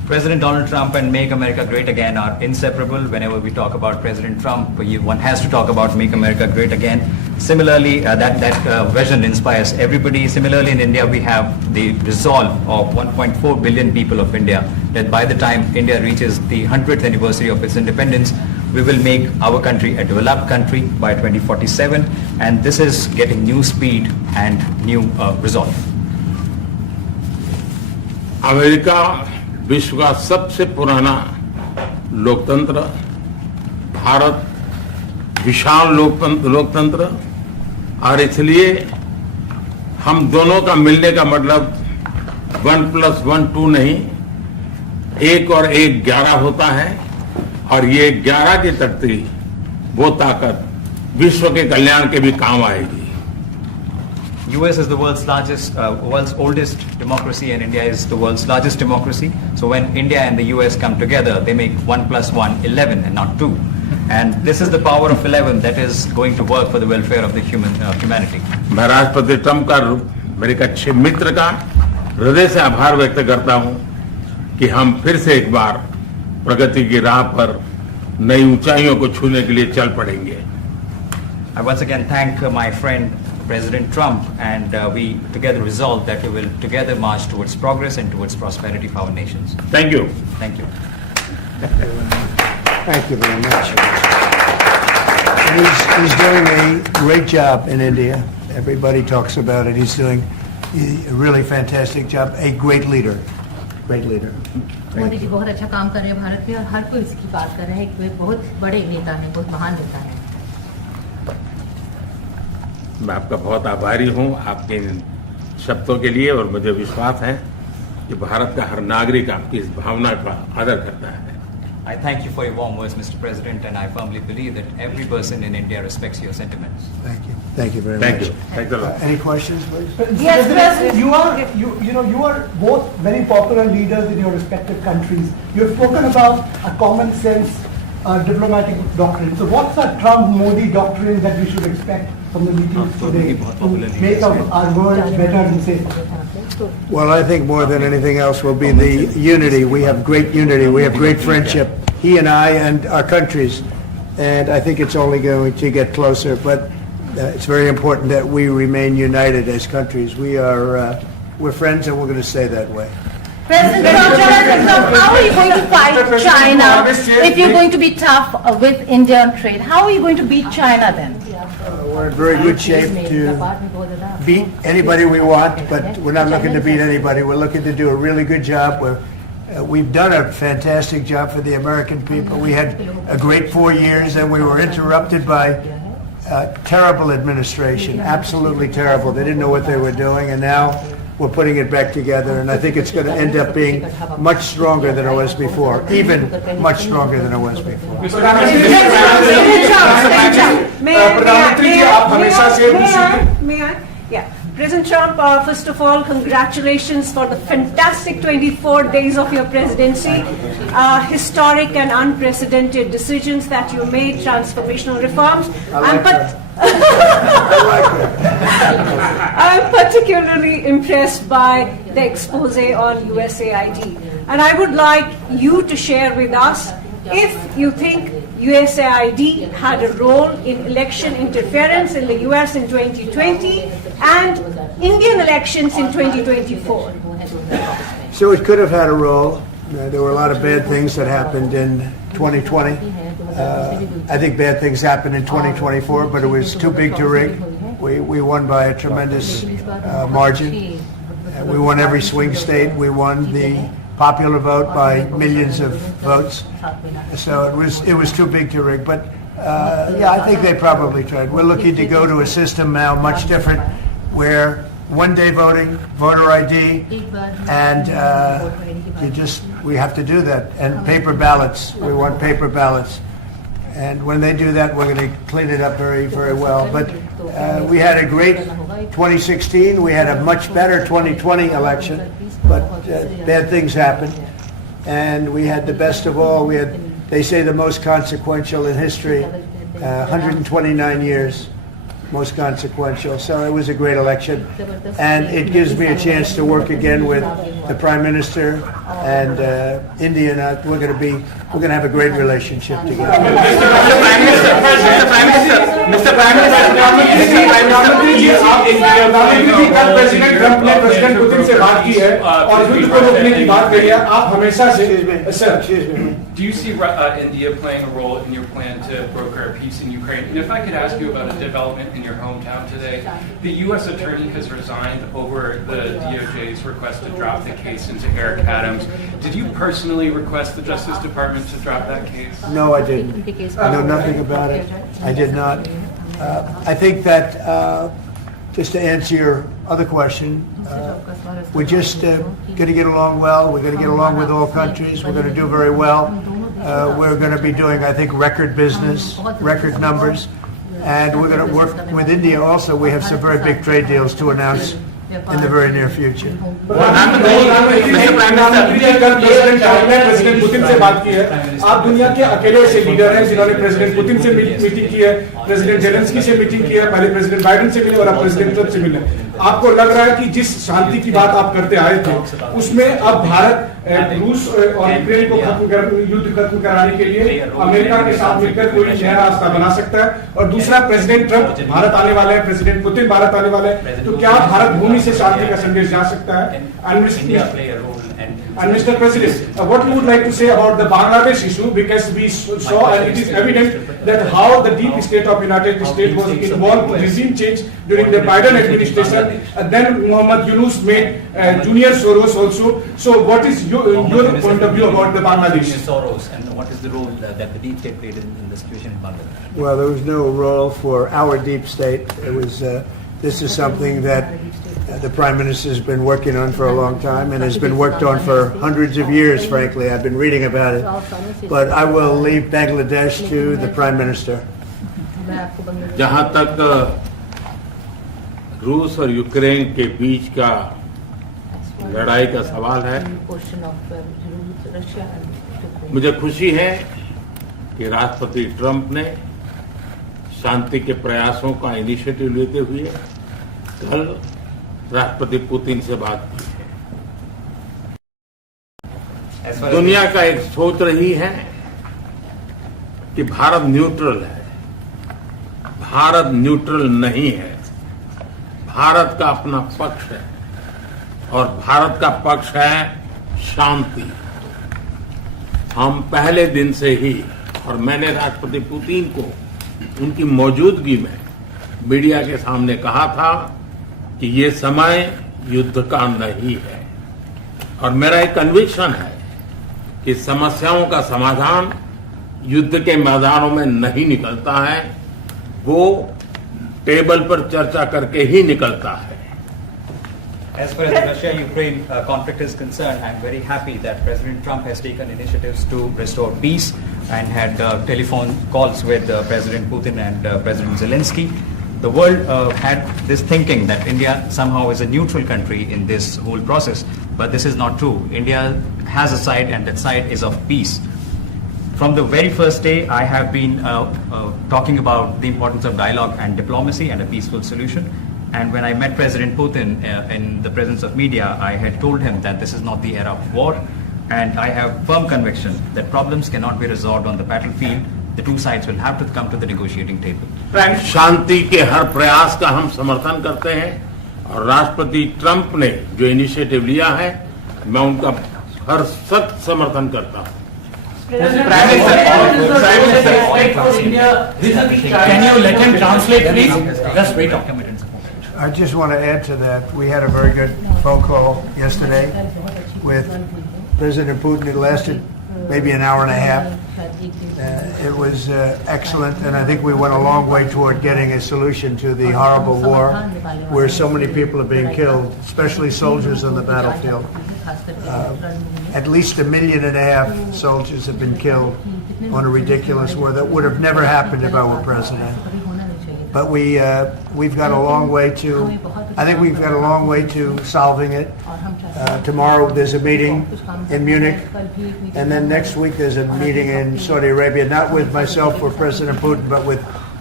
President Donald Trump and Make America Great Again are inseparable. Whenever we talk about President Trump, one has to talk about Make America Great Again. Similarly, that vision inspires everybody. Similarly, in India, we have the resolve of 1.4 billion people of India that by the time India reaches the 100th anniversary of its independence, we will make our country a developed country by 2047. And this is getting new speed and new resolve. America विश्व का सबसे पुराना लोकतंत्र, भारत विशाल लोकतंत्र, और इसलिए हम दोनों का मिलने का मतलब 1+1 2 नहीं, 1 और 1 11 होता है, और ये 11 की तख्ती वो ताकत विश्व के कल्याण के भी काम आएगी. US is the world's oldest democracy, and India is the world's largest democracy. So when India and the US come together, they make 1+1 11 and not 2. And this is the power of 11 that is going to work for the welfare of the humanity. मैं राष्ट्रपति Trump का, मेरे एक अच्छे मित्र का हृदय से आभार व्यक्त करता हूं कि हम फिर से एक बार प्रगति की राह पर नई ऊंचाइयों को छूने के लिए चल पड़ेंगे. I once again thank my friend President Trump, and we together resolve that we will together march towards progress and towards prosperity for our nations. Thank you. Thank you. Thank you very much. He's doing a great job in India. Everybody talks about it. He's doing a really fantastic job. A great leader. Great leader. Modi ji बहुत अच्छा काम कर रहे हैं भारत में, और हर कोई इसकी बात कर रहे हैं. वे बहुत बड़े नेता हैं, बहुत महान नेता हैं. मैं आपका बहुत आभारी हूं आपके इन शब्दों के लिए, और मुझे विश्वास है कि भारत का हर नागरिक आपकी इस भावना का आदर करता है. I thank you for your warm words, Mr. President, and I firmly believe that every person in India respects your sentiments. Thank you. Thank you very Thank much. you. Thanks a lot. Any questions, please? Yes, President. You are both very popular leaders in your respective countries. You have spoken about a common sense diplomatic doctrine. So what's the Trump-Modi doctrine that we should expect from the meetings today to make our world better and safer? Well, I think more than anything else will be the unity. We have great unity. We have great friendship, he and I and our countries. And I think it's only going to get closer. But it's very important that we remain united as countries. We're friends, and we're going to stay that way. President Trump, how are you going to fight China if you're going to be tough with India on trade? How are you going to beat China then? We're in very good shape to beat anybody we want, but we're not looking to beat anybody. We're looking to do a really good job. We've done a fantastic job for the American people. We had a great 4 years, and we were interrupted by terrible administration, absolutely terrible. They didn't know what they were doing, and now we're putting it back together, and I think it's going to end up being much stronger than it was before, even much stronger than it was before. May I? Yeah. President Trump, first of all, congratulations for the fantastic 24 days of your presidency. Historic and unprecedented decisions that you made, transformational reforms. I'm particularly impressed by the expose on USAID. And I would like you to share with us if you think USAID had a role in election interference in the US in 2020 and Indian elections in 2024. So it could have had a role. There were a lot of bad things that happened in 2020. I think bad things happened in 2024, but it was too big to rig. We won by a tremendous margin. We won every swing state. We won the popular vote by millions of votes. So it was too big to rig. But yeah, I think they probably tried. We're looking to go to a system now much different, where one-day voting, voter ID, and we have to do that. And paper ballots. We want paper ballots. And when they do that, we're going to clean it up very, very well. But we had a great 2016. We had a much better 2020 election. But bad things happened. And we had the best of all. We had, they say, the most consequential in history, 129 years. most consequential. So it was a great election, and it gives me a chance to work again with the Prime Minister and India. And we're going to have a great relationship together. Mr. Prime Minister, प्रधानमंत्री जी, कल president Trump ने president Putin से बात की है और युद्ध को रोकने की बात कही है. आप हमेशा से Do you see India playing a role in your plan to broker a peace in Ukraine? And if I could ask you about a development in your hometown today, the U.S. attorney has resigned over the DOJ's request to drop the case into Eric Adams. Did you personally request the Justice Department to drop that case? No, I didn't. I know nothing about it. I did not. I think that, just to answer your other question, we're just going to get along well. We're going to get along with all countries. We're going to do very well. We're going to be doing, I think, record business, record numbers. And we're going to work with India also. We have some very big trade deals to announce in the very near future. President Putin से बात की है. आप दुनिया के अकेले ऐसे leader हैं जिन्होंने प्रेसिडेंट पुतिन से मीटिंग की है, प्रेसिडेंट जेलेंस्की से मीटिंग की है, पहले प्रेसिडेंट बाइडेन से मिले और अब प्रेसिडेंट ट्रंप से मिले. आपको लग रहा है कि जिस शांति की बात आप करते आए थे उसमें अब भारत रूस और यूक्रेन को युद्ध खत्म कराने के लिए अमेरिका के साथ मिलकर कोई नया रास्ता बना सकता है. और दूसरा, प्रेसिडेंट ट्रंप भारत आने वाले हैं, प्रेसिडेंट पुतिन भारत आने वाले हैं, तो क्या भारत भूमि से शांति का संदेश जा सकता है? And Mr. President, what you would like to say about the Bangladesh issue, because we saw and it is evident that how the deep state of United States was involved with regime change during the Biden administration, and then Muhammad Yunus made Junior Soros also. So what is your point of view about the Bangladesh? Soros, and what is the role that the deep state played in the situation in Bangladesh? Well, there was no role for our deep state. It was. This is something that the Prime Minister has been working on for a long time and has been worked on for hundreds of years, frankly. I've been reading about it. But I will leave Bangladesh to the Prime Minister. जहां तक रूस और Ukraine के बीच का लड़ाई का सवाल है, मुझे खुशी है कि राष्ट्रपति ट्रंप ने शांति के प्रयासों का इनिशिएटिव लेते हुए कल राष्ट्रपति पुतिन से बात की है. दुनिया का एक सोच रही है कि भारत न्यूट्रल है. भारत न्यूट्रल नहीं है. भारत का अपना पक्ष है और भारत का पक्ष है शांति. हम पहले दिन से ही, और मैंने राष्ट्रपति पुतिन को उनकी मौजूदगी में मीडिया के सामने कहा था कि ये समय युद्ध का नहीं है, और मेरा एक कन्विक्शन है कि समस्याओं का समाधान युद्ध के मैदानों में नहीं निकलता है, वो टेबल पर चर्चा करके ही निकलता है. As far as the Russia-Ukraine conflict is concerned, I am very happy that President Trump has taken initiatives to restore peace and had telephone calls with President Putin and President Zelensky. The world had this thinking that India somehow is a neutral country in this whole process, but this is not true. India has a side, and that side is of peace. From the very first day, I have been talking about the importance of dialogue and diplomacy and a peaceful solution. And when I met President Putin in the presence of media, I had told him that this is not the era of war, and I have firm conviction that problems cannot be resolved on the battlefield. The two sides will have to come to the negotiating table. शांति के हर प्रयास का हम समर्थन करते हैं, और राष्ट्रपति Trump ने जो इनिशिएटिव लिया है, मैं उनका हर सख्त समर्थन करता हूं. Can you let him translate, please? Just wait a minute. I just want to add to that. We had a very good phone call yesterday with President Putin. It lasted maybe an hour and a half. It was excellent, and I think we went a long way toward getting a solution to the horrible war where so many people are being killed, especially soldiers on the battlefield. At least 1.5 million soldiers have been killed on a ridiculous war that would have never happened if I were president. But we've got a long way to. I think we've got a long way to solving it. Tomorrow there's a meeting in Munich, and then next week there's a meeting in Saudi Arabia. Not with myself or President Putin, but with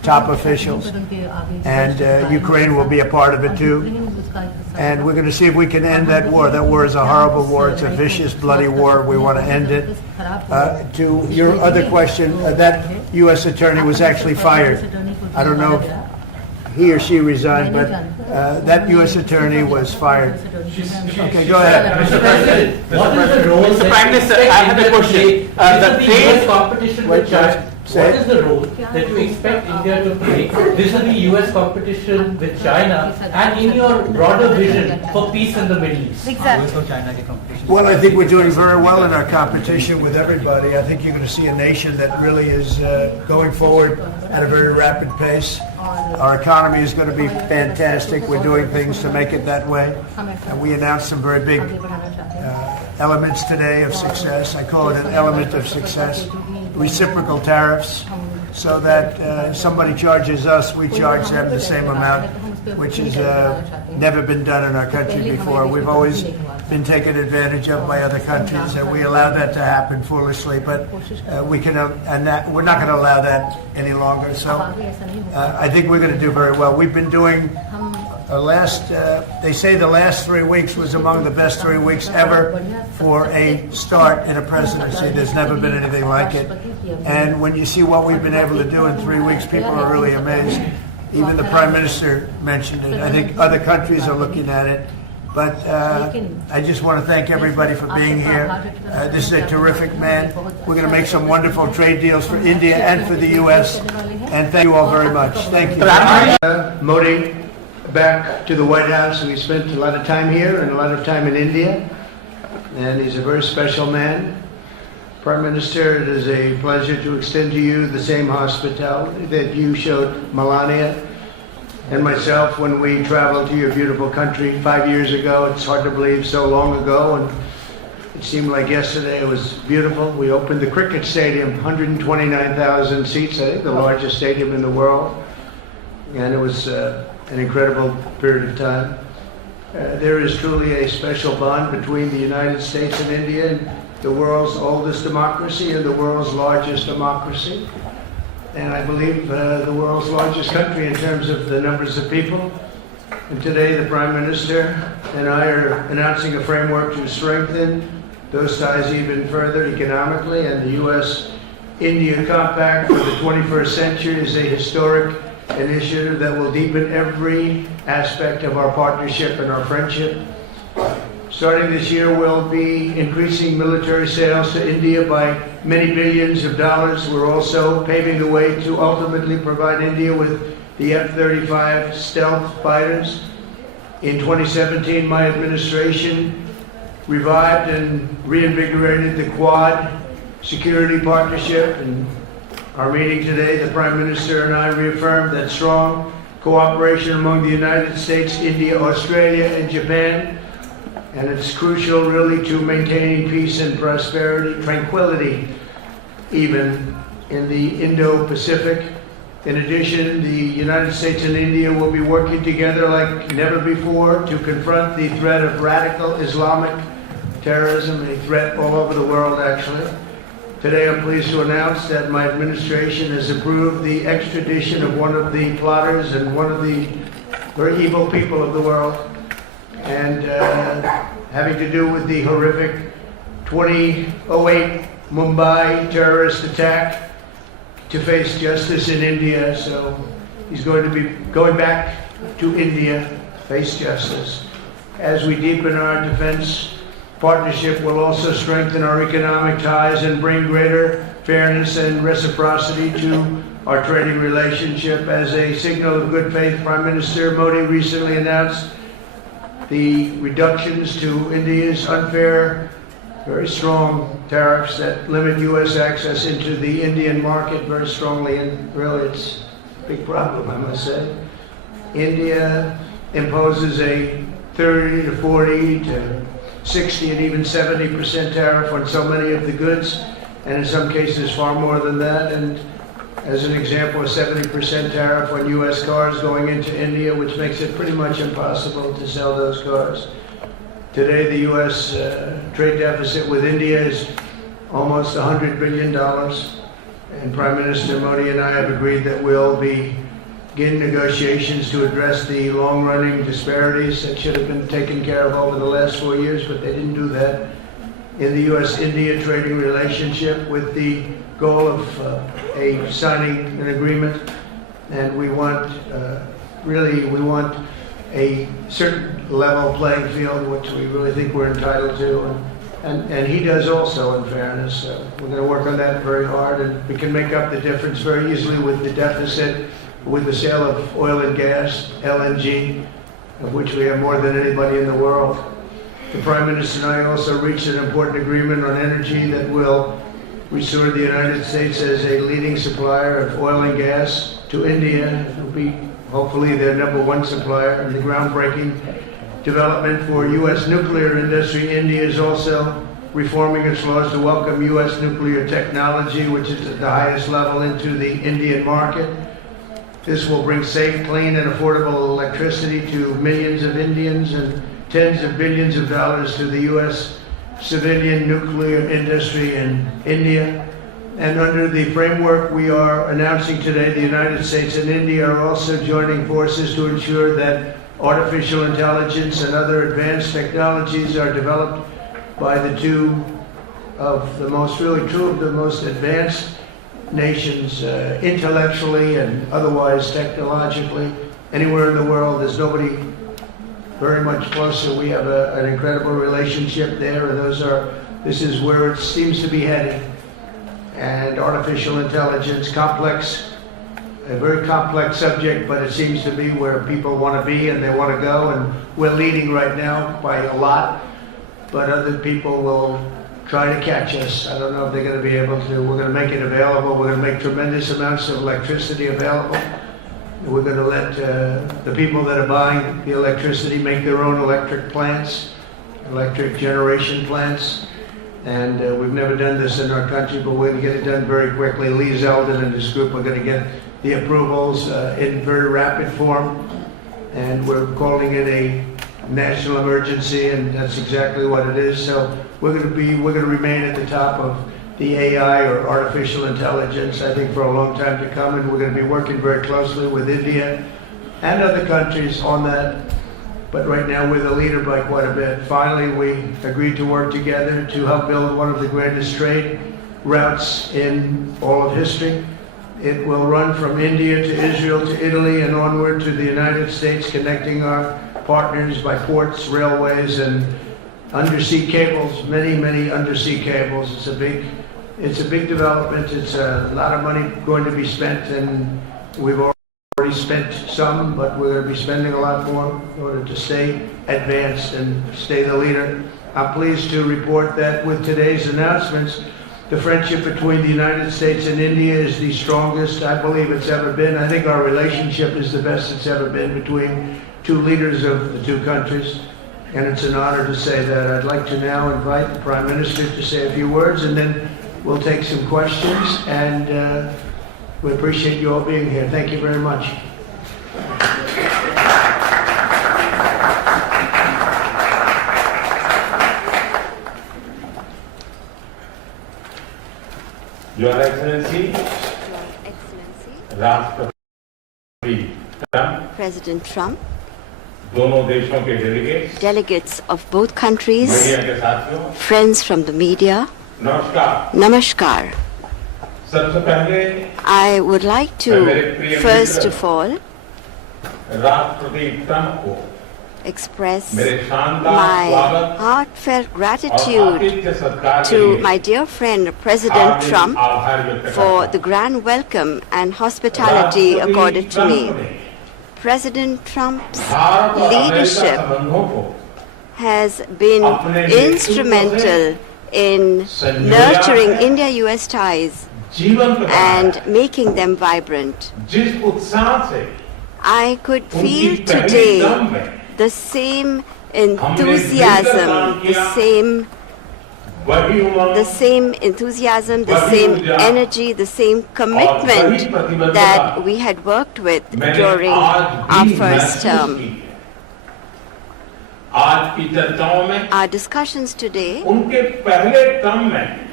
top officials, and Ukraine will be a part of it too. And we're going to see if we can end that war. That war is a horrible war. It's a vicious, bloody war. We want to end it. To your other question, that U.S. attorney was actually fired. I don't know if he or she resigned, but that U.S. attorney was fired. Okay, go ahead. Mr. President, what is the role Mr. Prime Minister, I have a question. The US competition with China. What is the role that you expect India to play vis-a-vis US competition with China and in your broader vision for peace in the Middle East? Well, I think we're doing very well in our competition with everybody. I think you're going to see a nation that really is going forward at a very rapid pace. Our economy is going to be fantastic. We're doing things to make it that way. And we announced some very big elements today of success. I call it an element of success. Reciprocal tariffs, so that somebody charges us, we charge them the same amount, which has never been done in our country before. We've always been taken advantage of by other countries, and we allow that to happen foolishly, but we're not going to allow that any longer. So I think we're going to do very well. We've been doing they say the last 3 weeks was among the best 3 weeks ever for a start in a presidency. There's never been anything like it. And when you see what we've been able to do in 3 weeks, people are really amazed. Even the Prime Minister mentioned it. I think other countries are looking at it. But I just want to thank everybody for being here. This is a terrific man. We're going to make some wonderful trade deals for India and for the U.S. And thank you all very much. Thank you. Modi back to the White House, and we spent a lot of time here and a lot of time in India. And he's a very special man. Prime Minister, it is a pleasure to extend to you the same hospitality that you showed Melania and myself when we traveled to your beautiful country 5 years ago. It's hard to believe, so long ago, and it seemed like yesterday. It was beautiful. We opened the cricket stadium, 129,000 seats, I think the largest stadium in the world, and it was an incredible period of time. There is truly a special bond between the United States and India, the world's oldest democracy and the world's largest democracy. And I believe the world's largest country in terms of the numbers of people. And today the Prime Minister and I are announcing a framework to strengthen those ties even further economically. And the U.S.-India Compact for the 21st century is a historic initiative that will deepen every aspect of our partnership and our friendship. Starting this year, we'll be increasing military sales to India by many billions of dollars. We're also paving the way to ultimately provide India with the F-35 stealth fighters. In 2017, my administration revived and reinvigorated the Quad security partnership. And our meeting today, the Prime Minister and I reaffirmed that strong cooperation among the United States, India, Australia, and Japan. And it's crucial, really, to maintaining peace and prosperity, tranquility, even in the Indo-Pacific. In addition, the United States and India will be working together like never before to confront the threat of radical Islamic terrorism, a threat all over the world, actually. Today, I'm pleased to announce that my administration has approved the extradition of one of the plotters and one of the very evil people of the world, and having to do with the horrific 2008 Mumbai terrorist attack, to face justice in India. So he's going to be going back to India, face justice. As we deepen our defense partnership, will also strengthen our economic ties and bring greater fairness and reciprocity to our trading relationship. As a signal of good faith, Prime Minister Modi recently announced the reductions to India's unfair, very strong tariffs that limit U.S. access into the Indian market very strongly, and really it's a big problem, I must say. India imposes a 30 to 40 to 60 and even 70% tariff on so many of the goods, and in some cases far more than that. And as an example, a 70% tariff on U.S. cars going into India, which makes it pretty much impossible to sell those cars. Today, the U.S. Trade deficit with India is almost $100 billion. and Prime Minister Modi and I have agreed that we'll begin negotiations to address the long-running disparities that should have been taken care of over the last 4 years, but they didn't do that in the U.S.-India trading relationship, with the goal of signing an agreement. And we want, we want a certain level playing field, which we really think we're entitled to. And he does also, in fairness. We're going to work on that very hard, and we can make up the difference very easily with the deficit, with the sale of oil and gas, LNG, of which we have more than anybody in the world. The Prime Minister and I also reached an important agreement on energy that will restore the United States as a leading supplier of oil and gas to India. It will be hopefully their #1 supplier in the groundbreaking development for U.S. nuclear industry. India is also reforming its laws to welcome U.S. nuclear technology, which is at the highest level, into the Indian market. This will bring safe, clean, and affordable electricity to millions of Indians and tens of billions of dollars to the U.S. civilian nuclear industry in India. And under the framework we are announcing today, the United States and India are also joining forces to ensure that artificial intelligence and other advanced technologies are developed by the two of the most, really two of the most advanced nations, intellectually and otherwise technologically. Anywhere in the world, there's nobody very much closer. We have an incredible relationship there, and this is where it seems to be heading. And artificial intelligence, a very complex subject, but it seems to be where people want to be and they want to go, and we're leading right now by a lot, but other people will try to catch us. I don't know if they're going to be able to. We're going to make it available. We're going to make tremendous amounts of electricity available. We're going to let the people that are buying the electricity make their own electric plants, electric generation plants. And we've never done this in our country, but we're going to get it done very quickly. Lee Zeldin and his group are going to get the approvals in very rapid form. And we're calling it a national emergency, and that's exactly what it is. So we're going to remain at the top of the AI, or artificial intelligence, I think, for a long time to come, and we're going to be working very closely with India and other countries on that. But right now we're the leader by quite a bit. Finally, we agreed to work together to help build one of the greatest trade routes in all of history. It will run from India to Israel to Italy and onward to the United States, connecting our partners by ports, railways, and undersea cables, many undersea cables. It's a big development. It's a lot of money going to be spent, and we've already spent some, but we're going to be spending a lot more in order to stay advanced and stay the leader. I'm pleased to report that with today's announcements, the friendship between the United States and India is the strongest I believe it's ever been. I think our relationship is the best it's ever been between two leaders of the two countries, and it's an honor to say that. I'd like to now invite the Prime Minister to say a few words, and then we'll take some questions, and we appreciate you all being here. Thank you very much. Your Excellency, Rashtrapati Trump, President Trump, दोनों देशों के delegates, delegates of both countries, media के साथियों, friends from the media, नमस्कार. Namaskar. सबसे पहले I would like to, first of all, राष्ट्रपति Trump को express मेरे शानदार my स्वागत heartfelt और gratitude आतिथ्य सत्कार के to लिए my dear friend President Hardik Trump आभार व्यक्त करता for हूं. the grand welcome and hospitality राष्ट्रपति accorded to me. ट्रंप ने President Trump's भारत और अमेरिका leadership संबंधों को has been अपने नेतृत्व instrumental in संजोया nurturing है, India-US ties जीवंत बनाया and है. making them vibrant. जिस उत्साह से I could उनकी feel पहली today दम में the same हमने enthusiasm, मिलकर काम the किया, same वही उमंग, the same enthusiasm, the वही same ऊर्जा energy, the same और commitment वही प्रतिबद्धता that we had worked with मैंने during आज our भी first महसूस term. की है. आज की चर्चाओं में Our discussions today उनके पहले टर्म में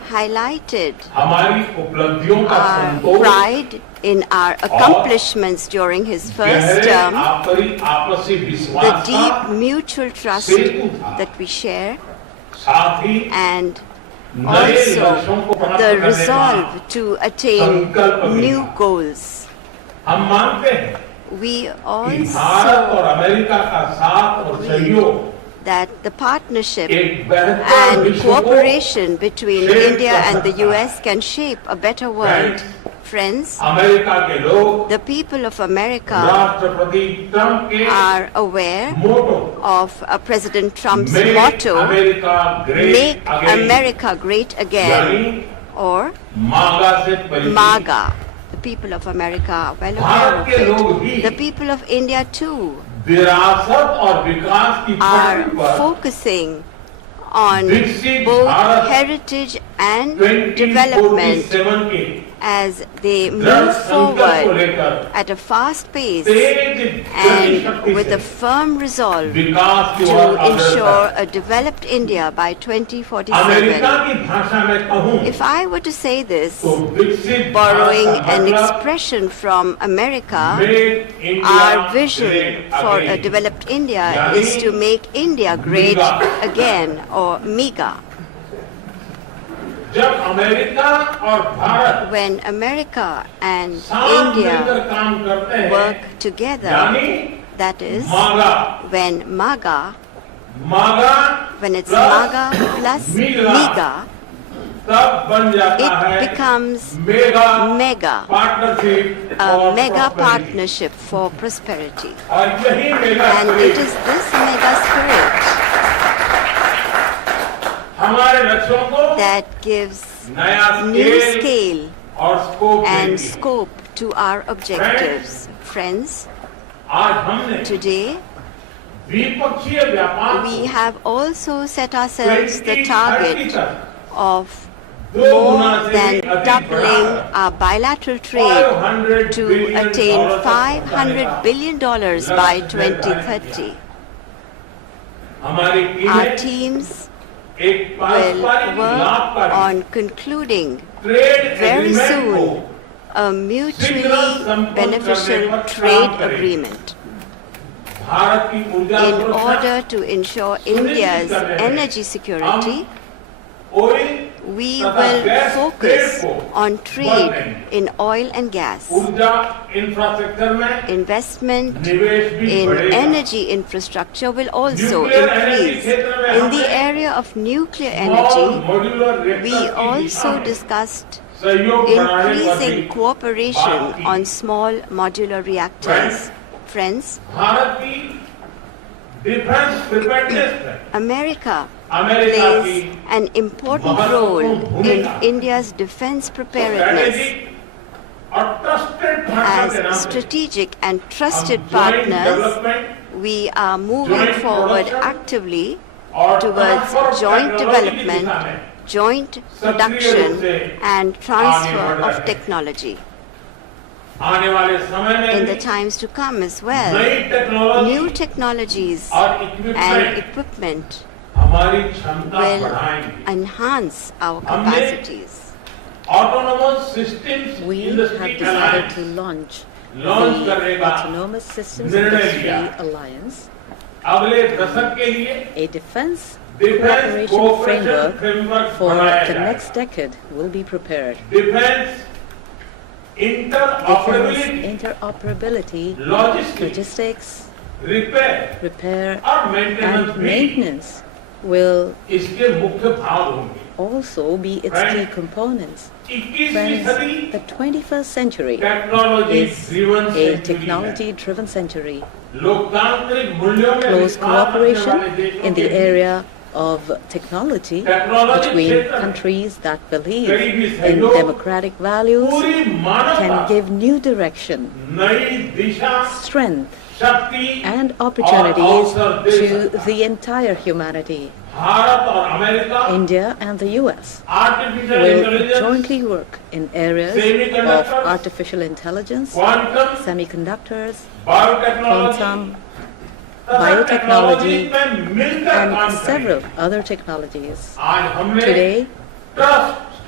highlighted हमारी उपलब्धियों का our Santosh pride in our accomplishments during his first term, आपसी the विश्वास deep mutual trust that we share, साथ ही and नए लक्ष्यों को also प्राप्त the करने का resolve to attain संकल्प भी new था। goals. हम मानते हैं We कि भारत और also अमेरिका का साथ और सहयोग that the partnership एक बेहतर and विश्व को cooperation between shape India कर and the सकता है। US can shape a better world. Friends, America के लोग the people of America राष्ट्रपति ट्रंप के are aware motto of President Trump's Make motto, America Great Make Again, America Great Again, यानी or मागा से परिचित MAGA. The people of America are well Bharat के लोग aware of भी it. The people of India too विरासत और विकास की are पटरी पर focusing on विकसित both Bharat heritage and 2047 development के as they move दृढ़ संकल्प को forward लेकर at a fast pace Tej and Gatishakti with से a firm resolve विकास की to ओर अग्रसर ensure a developed India by America 2047. की भाषा में कहूं If I were to say this, तो विकसित borrowing भारत का an मतलब expression from America, Make India our vision Great for a Again. developed India यानी is to make India great MEGA. again, or MEGA. जब अमेरिका और Bharat When America and साथ मिलकर India काम करते हैं work together, यानी that is, मागा when MAGA, मागा when it's plus MAGA plus MEGA, MEGA, तब बन जाता it है becomes mega MEGA, partnership a mega partnership for prosperity. और यही mega And it is this mega spirit हमारे लक्ष्यों को that gives नया new scale और स्कोप and देती है। scope to our objectives. Friends, आज हमने today द्विपक्षीय व्यापार we have also set ourselves the 2030 target तक of दो गुना more से than भी अधिक doubling बढ़ाकर our bilateral trade 500 to billion attain dollars तक $500 billion by 2030. हमारी Our टीमें teams एक will पारस्परिक work लाभकारी on concluding trade very agreement को soon a mutually beneficial trade agreement Bharat की ऊर्जा in सुरक्षा, order to ensure India's energy security. Oil We तथा will गैस focus ट्रेड को on बढ़ trade देंगे। in oil and gas. ऊर्जा इंफ्रास्ट्रक्चर में Investment निवेश भी in बढ़ेगा। energy infrastructure will also Nuclear energy increase. क्षेत्र में In the हमने area of nuclear small energy, modular reactors we की दिशा also में discussed सहयोग बढ़ाने पर भी increasing cooperation बात की। on small modular reactors. Friends, Bharat की डिफेंस प्रिपेयर्डनेस में America अमेरिका plays की an important महत्वपूर्ण role in भूमिका India's defense preparedness. strategic और trusted partner के नाम As पे strategic and trusted हम joint partners, development we are moving joint forward production actively और towards transfer of joint technology की development, दिशा में joint सक्रिय production, रूप से and आगे transfer बढ़ रहे of हैं। technology. आने वाले समय में In भी the times to come as well, नई टेक्नोलॉजी new technologies और and इक्विपमेंट equipment हमारी क्षमता will बढ़ाएंगे enhance our हमने capacities. Autonomous systems We industry have decided alliance to launch launch करने the का Autonomous Systems निर्णय Industry लिया। Alliance, अगले दशक के लिए a defense defence cooperation cooperation framework framework for बनाया the जाए। next decade will be prepared. Defence Defense interoperability interoperability, logistics logistics, repair repair, और मेंटेनेंस and भी maintenance will इसके मुख्य भाग होंगे also be its key components. 21वीं Friends, सदी the 21st century technology is driven a century है। technology-driven century. लोकतांत्रिक मूल्यों में Close विश्वास रखने cooperation वाले देशों in the के area of technology technology between क्षेत्र में countries that believe करीबी in सहयोग democratic values पूरी मानवता can give new direction, नई दिशा strength, शक्ति and और opportunities अवसर दे to सकता है। the entire humanity. भारत और America India and the US artificial will intelligence jointly work in areas Semiconductors, of artificial intelligence, quantum semiconductors, biotechnology quantum, तथा biotechnology, technology में मिलकर काम and करेंगे। several other technologies. आज हमने Today, trust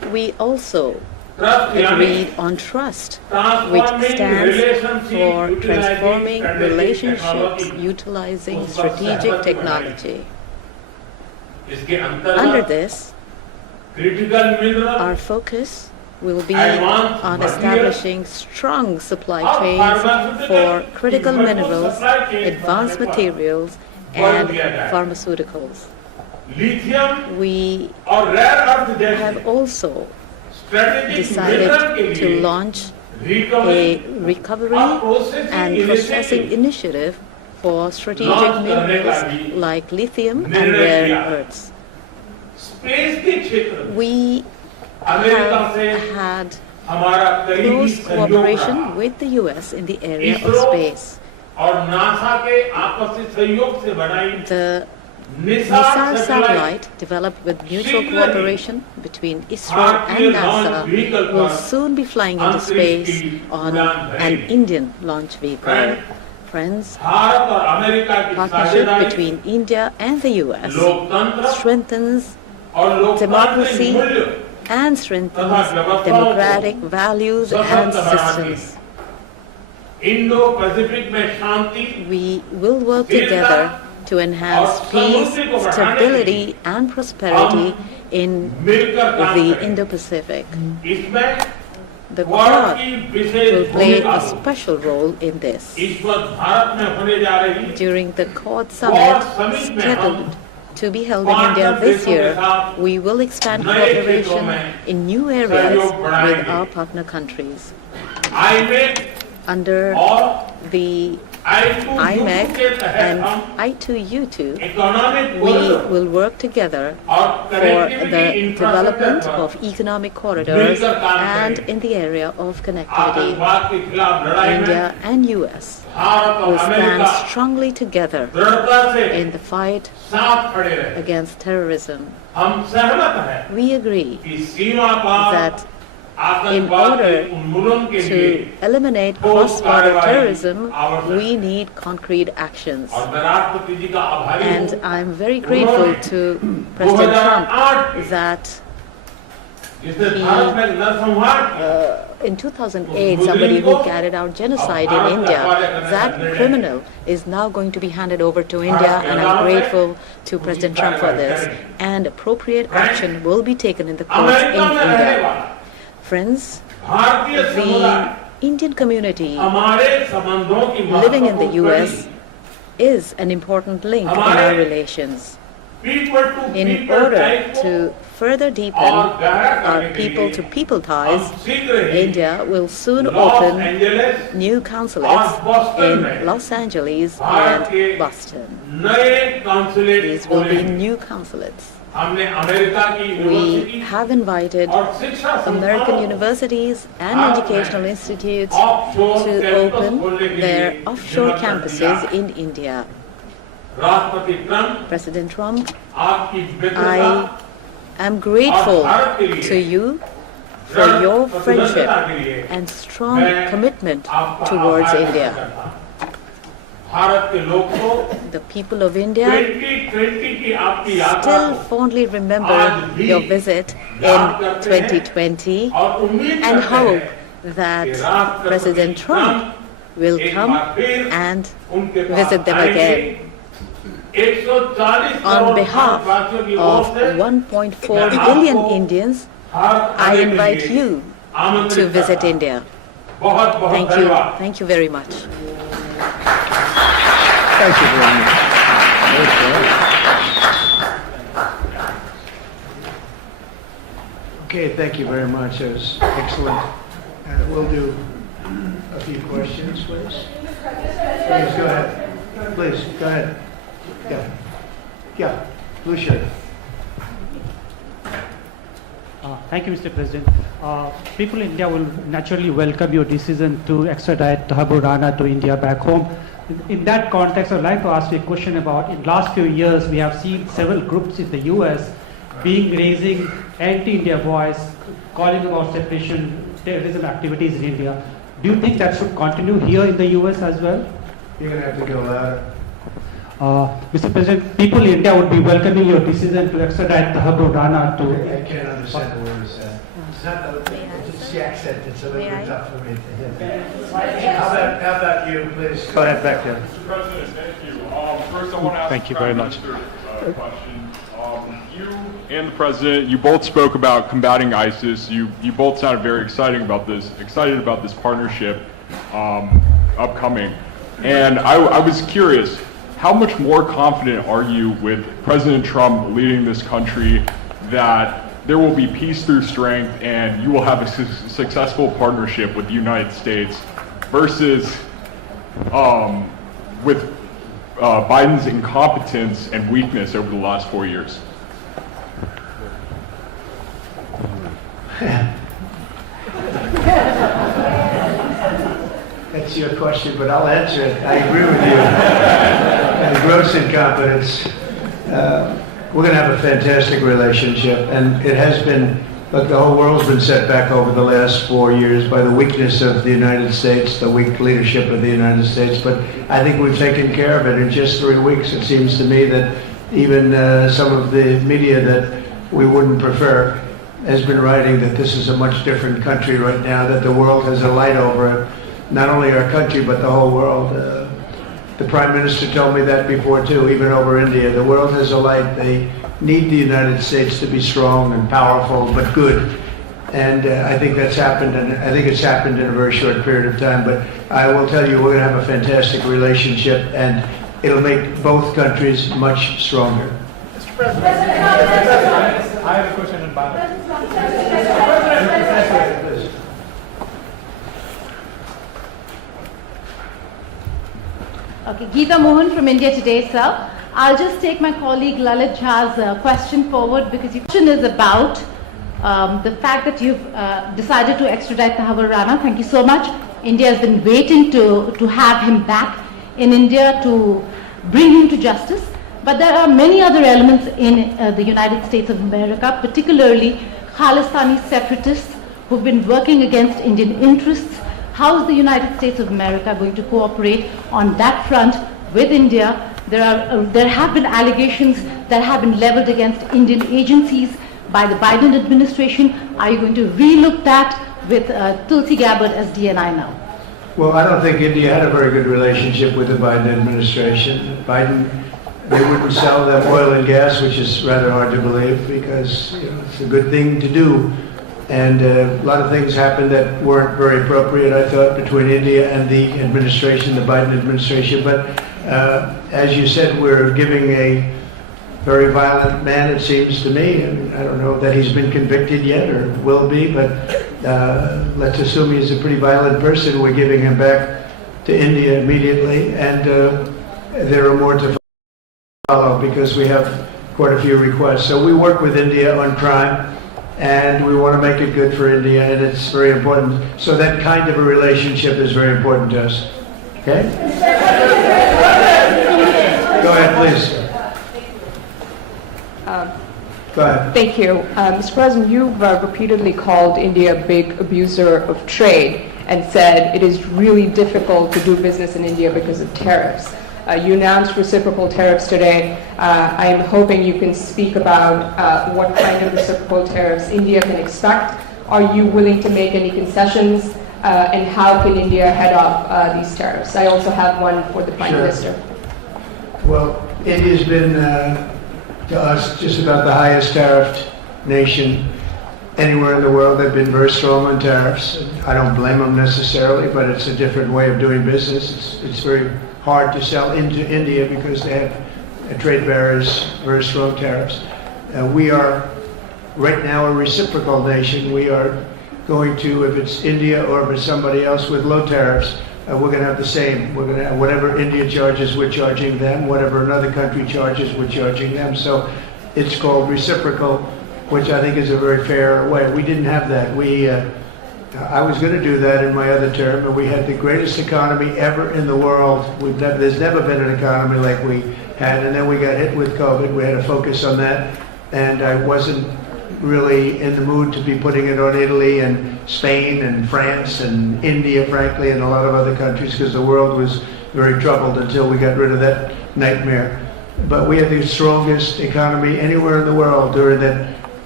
We also agreed on trust, which stands for transforming relationships utilizing strategic technology. Under this, our focus will be on establishing strong supply chains for critical minerals, advanced materials, and pharmaceuticals. We have also decided to launch a recovery and processing initiative for strategic minerals like lithium and rare earths. We have had close cooperation with the US in the area of space. The NISAR satellite, developed with mutual cooperation between ISRO and NASA, will soon be flying into space on an Indian launch vehicle. Friends, partnership between India and the US strengthens democracy and strengthens democratic values and systems. We will work together to enhance peace, stability, and prosperity in the Indo-Pacific. The Quad will play a special role in this. During the Quad Summit, scheduled to be held in India this year, we will expand cooperation in new areas with our partner countries. Under the IMEC and I2U2, we will work together for the development of economic corridors and in the area of connectivity. India and US will stand strongly together in the fight against terrorism. We agree that in order to eliminate cross-border terrorism, we need concrete actions. And I'm very grateful to President Trump that in 2008, somebody who carried out genocide in India, that criminal is now going to be handed over to India, and I'm grateful to President Trump for this. And appropriate action will be taken in the courts in India. Friends, the Indian community living in the US is an important link in our relations. In order to further deepen our people-to-people ties, India will soon open new consulates in Los Angeles and Boston. These will be new consulates. We have invited American universities and educational institutes to open their offshore campuses in India. President Trump, I am grateful to you for your friendship and strong commitment towards India. The people of India still fondly remember your visit in 2020 and hope that President Trump will come and visit them again. On behalf of 1.4 billion Indians, I invite you to visit India. Thank you. Thank you very much. Thank you very much. Okay, thank you very much. That was excellent. We'll do a few questions, please. Please go ahead. Please go ahead. Yeah, blue shirt. Thank you, Mr. President. People in India will naturally welcome your decision to extradite Thakur Rana to India back home. In that context, I'd like to ask you a question about, in the last few years, we have seen several groups in the US raising anti-India voice, calling about separation, terrorism activities in India. Do you think that should continue here in the US as well? You're going to have to go louder. Mr. President, people in India would be welcoming your decision to extradite Thakur Rana to... I can't understand the word you said. It's the accent. It's a little bit tough for me to hear. How about you, please? Go ahead, back there. Mr. President, thank you. First, I want to ask Thank you very much. a question. You and the President, you both spoke about combating ISIS. You both sounded very excited about this partnership upcoming. And I was curious, how much more confident are you with President Trump leading this country that there will be peace through strength and you will have a successful partnership with the United States versus with Biden's incompetence and weakness over the last 4 years? That's your question, but I'll answer it. I agree with you. And gross incompetence. We're going to have a fantastic relationship, and it has been. Look, the whole world's been set back over the last 4 years by the weakness of the United States, the weak leadership of the United States. But I think we've taken care of it in just 3 weeks. It seems to me that even some of the media that we wouldn't prefer has been writing that this is a much different country right now, that the world has a light over it. Not only our country, but the whole world. The Prime Minister told me that before, too, even over India. The world has a light. They need the United States to be strong and powerful, but good. And I think that's happened, and I think it's happened in a very short period of time. But I will tell you, we're going to have a fantastic relationship, and it'll make both countries much stronger. Mr. President, I have a question on Bangladesh. Okay, Geeta Mohan from India Today, sir. I'll just take my colleague Lalit Jha's question forward because your question is about the fact that you've decided to extradite Tahabur Rana. Thank you so much. India has been waiting to have him back in India to bring him to justice. But there are many other elements in the United States of America, particularly Khalistani separatists who've been working against Indian interests. How is the United States of America going to cooperate on that front with India? There have been allegations that have been leveled against Indian agencies by the Biden administration. Are you going to relook that with Tulsi Gabbard as DNI now? Well, I don't think India had a very good relationship with the Biden administration. They wouldn't sell them oil and gas, which is rather hard to believe because it's a good thing to do. And a lot of things happened that weren't very appropriate, I thought, between India and the administration, the Biden administration. But as you said, we're giving a very violent man, it seems to me. I don't know that he's been convicted yet or will be, but let's assume he's a pretty violent person. We're giving him back to India immediately. And there are more to follow because we have quite a few requests. So we work with India on crime. And we want to make it good for India, and it's very important. So that kind of a relationship is very important to us. Okay? Go ahead, please. Go ahead. Thank you. Mr. President, you've repeatedly called India a big abuser of trade and said it is really difficult to do business in India because of tariffs. You announced reciprocal tariffs today. I am hoping you can speak about what kind of reciprocal tariffs India can expect. Are you willing to make any concessions? And how can India head off these tariffs? I also have one for the Prime Minister. Well, India's been, to us, just about the highest tariffed nation anywhere in the world. They've been very strong on tariffs. I don't blame them necessarily, but it's a different way of doing business. It's very hard to sell into India because they have trade barriers, very strong tariffs. We are right now a reciprocal nation. We are going to, if it's India or if it's somebody else with low tariffs, we're going to have the same. We're going to have whatever India charges, we're charging them. Whatever another country charges, we're charging them. So it's called reciprocal, which I think is a very fair way. We didn't have that. I was going to do that in my other term, and we had the greatest economy ever in the world. There's never been an economy like we had, and then we got hit with COVID. We had to focus on that, and I wasn't really in the mood to be putting it on Italy and Spain and France and India, frankly, and a lot of other countries, because the world was very troubled until we got rid of that nightmare. But we had the strongest economy anywhere in the world during that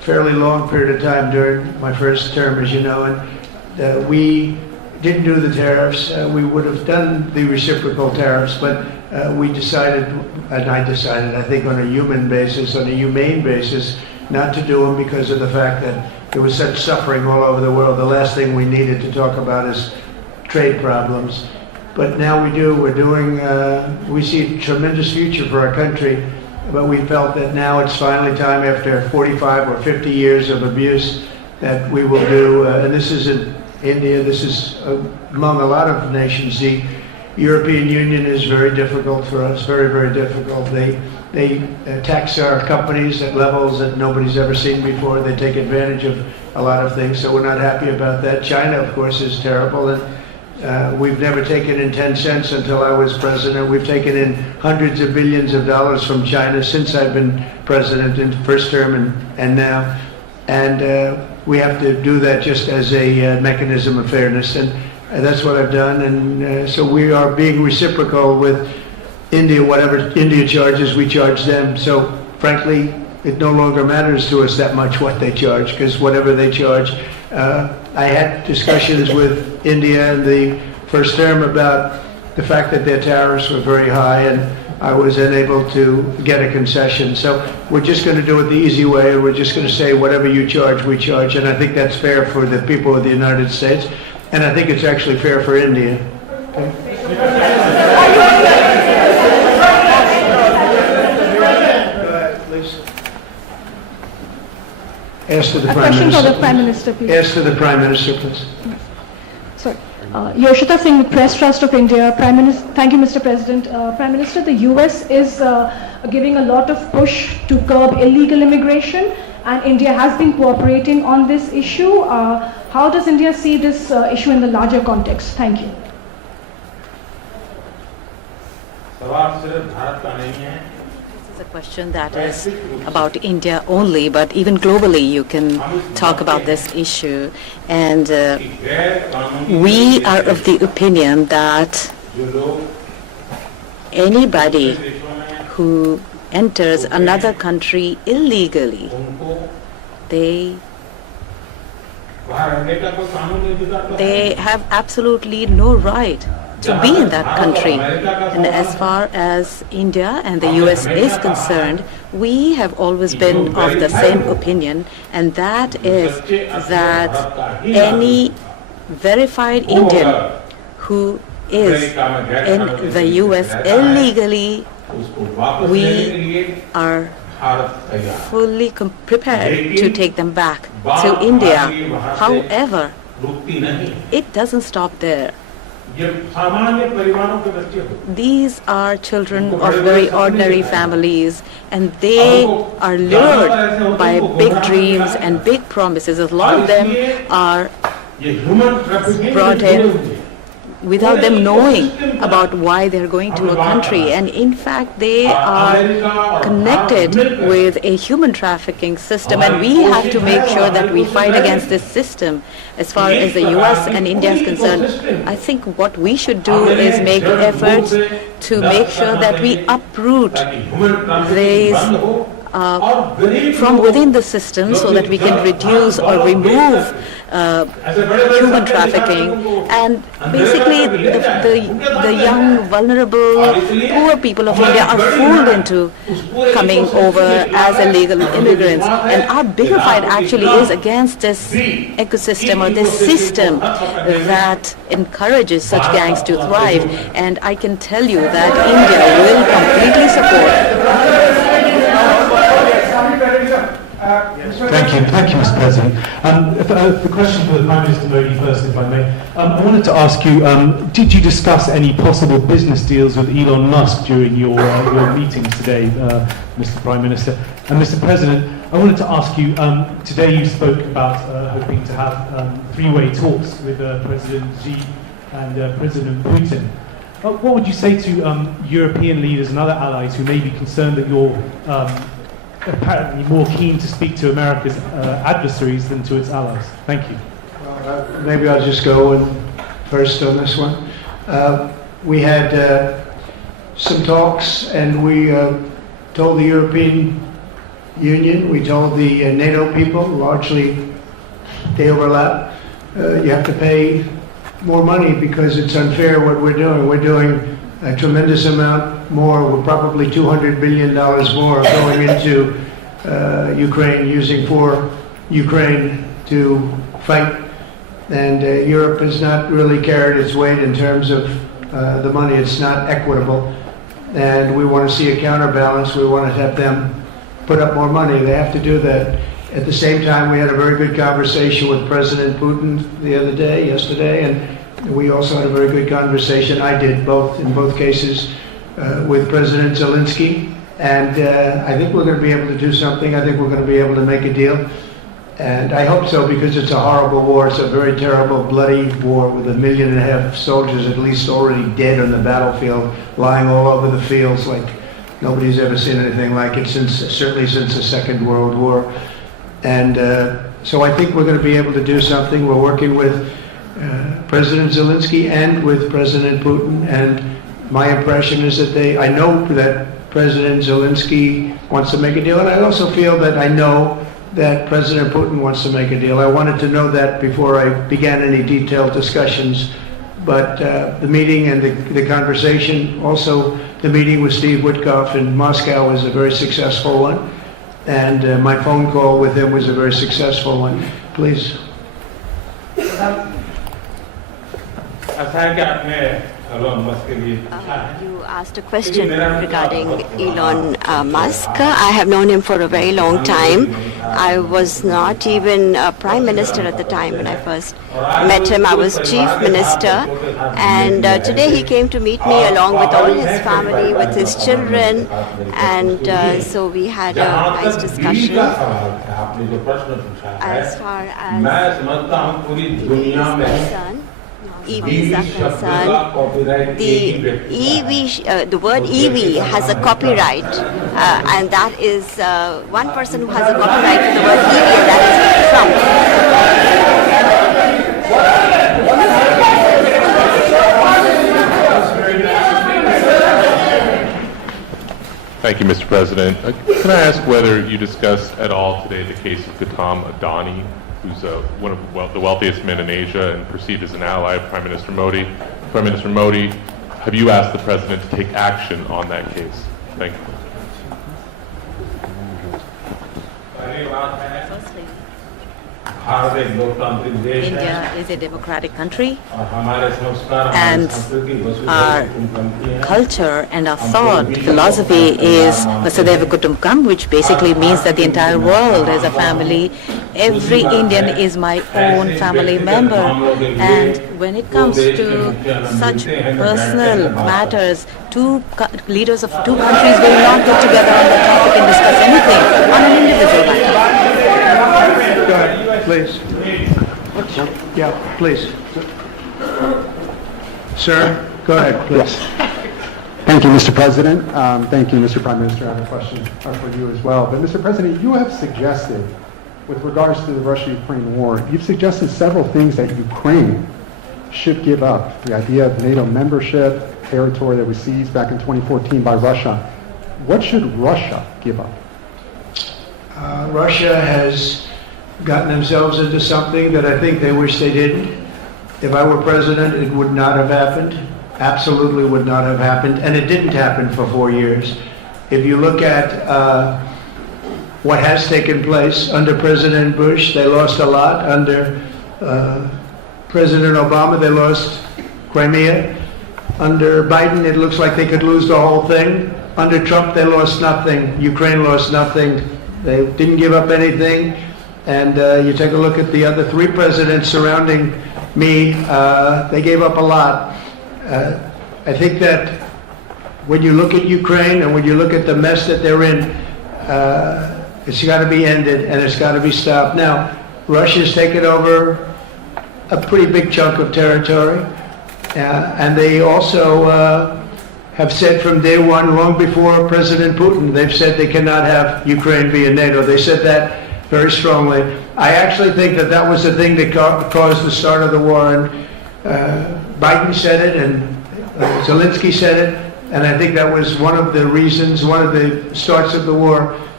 fairly long period of time during my first term, as you know, and we didn't do the tariffs. We would have done the reciprocal tariffs, but we decided, and I decided, I think on a human basis, on a humane basis, not to do them because of the fact that there was such suffering all over the world. The last thing we needed to talk about is trade problems. But now we do. We're doing, we see a tremendous future for our country, but we felt that now it's finally time, after 45 or 50 years of abuse, that we will do, and this isn't India, this is among a lot of nations. The European Union is very difficult for us, very, very difficult. They tax our companies at levels that nobody's ever seen before. They take advantage of a lot of things, so we're not happy about that. China, of course, is terrible, and we've never taken in 10 cents until I was president. We've taken in hundreds of billions of dollars from China since I've been president in the first term and now. And we have to do that just as a mechanism of fairness. And that's what I've done. And so we are being reciprocal with India. Whatever India charges, we charge them. So frankly, it no longer matters to us that much what they charge, because whatever they charge, I had discussions with India in the first term about the fact that their tariffs were very high, and I was unable to get a concession. So we're just going to do it the easy way, and we're just going to say whatever you charge, we charge. And I think that's fair for the people of the United States, and I think it's actually fair for India. Ask to the Prime question Minister. for the Prime Minister, please. Ask to the Prime Minister, please. Sorry. Yoshita Singh, Press Trust of India. Prime Minister, thank you, Mr. President. Prime Minister, the US is giving a lot of push to curb illegal immigration, and India has been cooperating on this issue. How does India see this issue in the larger context? Thank you. This is a question that is about India only, but even globally you can talk about this issue. And we are of the opinion that anybody who enters another country illegally, they have absolutely no right to be in that country. And as far as India and the US is concerned, we have always been of the same opinion, and that is that any verified Indian who is in the US illegally, we are fully prepared to take them back to India. However, it doesn't stop there. These are children of very ordinary families, and they are lured by big dreams and big promises. A lot of them are brought in without them knowing about why they're going to a country, and in fact they are connected with a human trafficking system, and we have to make sure that we fight against this system. As far as the US and India is concerned, I think what we should do is make efforts to make sure that we uproot these from within the system, so that we can reduce or remove human trafficking, and basically the young, vulnerable, poor people of India are fooled into coming over as illegal immigrants. And our bigger fight actually is against this ecosystem or this system that encourages such gangs to thrive. And I can tell you that India will completely support. Thank you, Mr. President. The question for the Prime Minister Modi first, if I may. I wanted to ask you, did you discuss any possible business deals with Elon Musk during your meetings today, Mr. Prime Minister? And Mr. President, I wanted to ask you, today you spoke about hoping to have three-way talks with President Xi and President Putin. What would you say to European leaders and other allies who may be concerned that you're apparently more keen to speak to America's adversaries than to its allies? Thank you. Well, maybe I'll just go first on this one. We had some talks, and we told the European Union. We told the NATO people, largely they overlap, you have to pay more money because it's unfair what we're doing. We're doing a tremendous amount more. We're probably $200 billion more going into Ukraine, using for Ukraine to fight. And Europe has not really carried its weight in terms of the money. It's not equitable. And we want to see a counterbalance. We want to have them put up more money. They have to do that. At the same time, we had a very good conversation with President Putin yesterday, and we also had a very good conversation. I did in both cases, with President Zelensky. And I think we're going to be able to do something. I think we're going to be able to make a deal. And I hope so, because it's a horrible war. It's a very terrible, bloody war with 1.5 million soldiers at least already dead on the battlefield, lying all over the fields like nobody's ever seen anything like it, certainly since the Second World War. And so I think we're going to be able to do something. We're working with President Zelensky and with President Putin. And my impression is that I know that President Zelensky wants to make a deal. And I also feel that I know that President Putin wants to make a deal. I wanted to know that before I began any detailed discussions. But the meeting and the conversation, also the meeting with Steve Witkoff in Moscow, was a very successful one. And my phone call with him was a very successful one. Please. You asked a question regarding Elon Musk. I have known him for a very long time. I was not even a prime minister at the time when I first met him. I was chief minister. And today he came to meet me along with all his family, with his children. And so we had a nice discussion. As far as EVs are concerned, the word EV has a copyright, and that is one person who has a copyright to the word EV, and that is Trump. Thank you, Mr. President. Can I ask whether you discussed at all today the case of Gautam Adani, who's one of the wealthiest men in Asia and perceived as an ally of Prime Minister Modi. Prime Minister Modi, have you asked the President to take action on that case? Thank you. India is a democratic country, and our culture and our thought philosophy is Vasudhaiva Kutumbakam, which basically means that the entire world is a family. Every Indian is my own family member, and when it comes to such personal matters, leaders of two countries will not get together on the topic and discuss anything on an individual matter. Go ahead, please. Yeah, please. Sir, go ahead, please. Thank you, Mr. President. Thank you, Mr. Prime Minister. I have a question for you as well. But, Mr. President, you have suggested, with regards to the Russia-Ukraine war, you've suggested several things that Ukraine should give up. The idea of NATO membership, territory that was seized back in 2014 by Russia. What should Russia give up? Russia has gotten themselves into something that I think they wish they didn't. If I were president, it would not have happened. Absolutely would not have happened. And it didn't happen for 4 years. If you look at what has taken place under President Bush, they lost a lot. Under President Obama, they lost Crimea. Under Biden, it looks like they could lose the whole thing. Under Trump, they lost nothing. Ukraine lost nothing. They didn't give up anything. And you take a look at the other three presidents surrounding me, they gave up a lot. I think that when you look at Ukraine and when you look at the mess that they're in, it's got to be ended and it's got to be stopped. Now, Russia's taken over a pretty big chunk of territory, and they also have said from day one, long before President Putin, they've said they cannot have Ukraine be in NATO. They said that very strongly. I actually think that that was the thing that caused the start of the war. And Biden said it, and Zelensky said it, and I think that was one of the reasons, one of the starts of the war.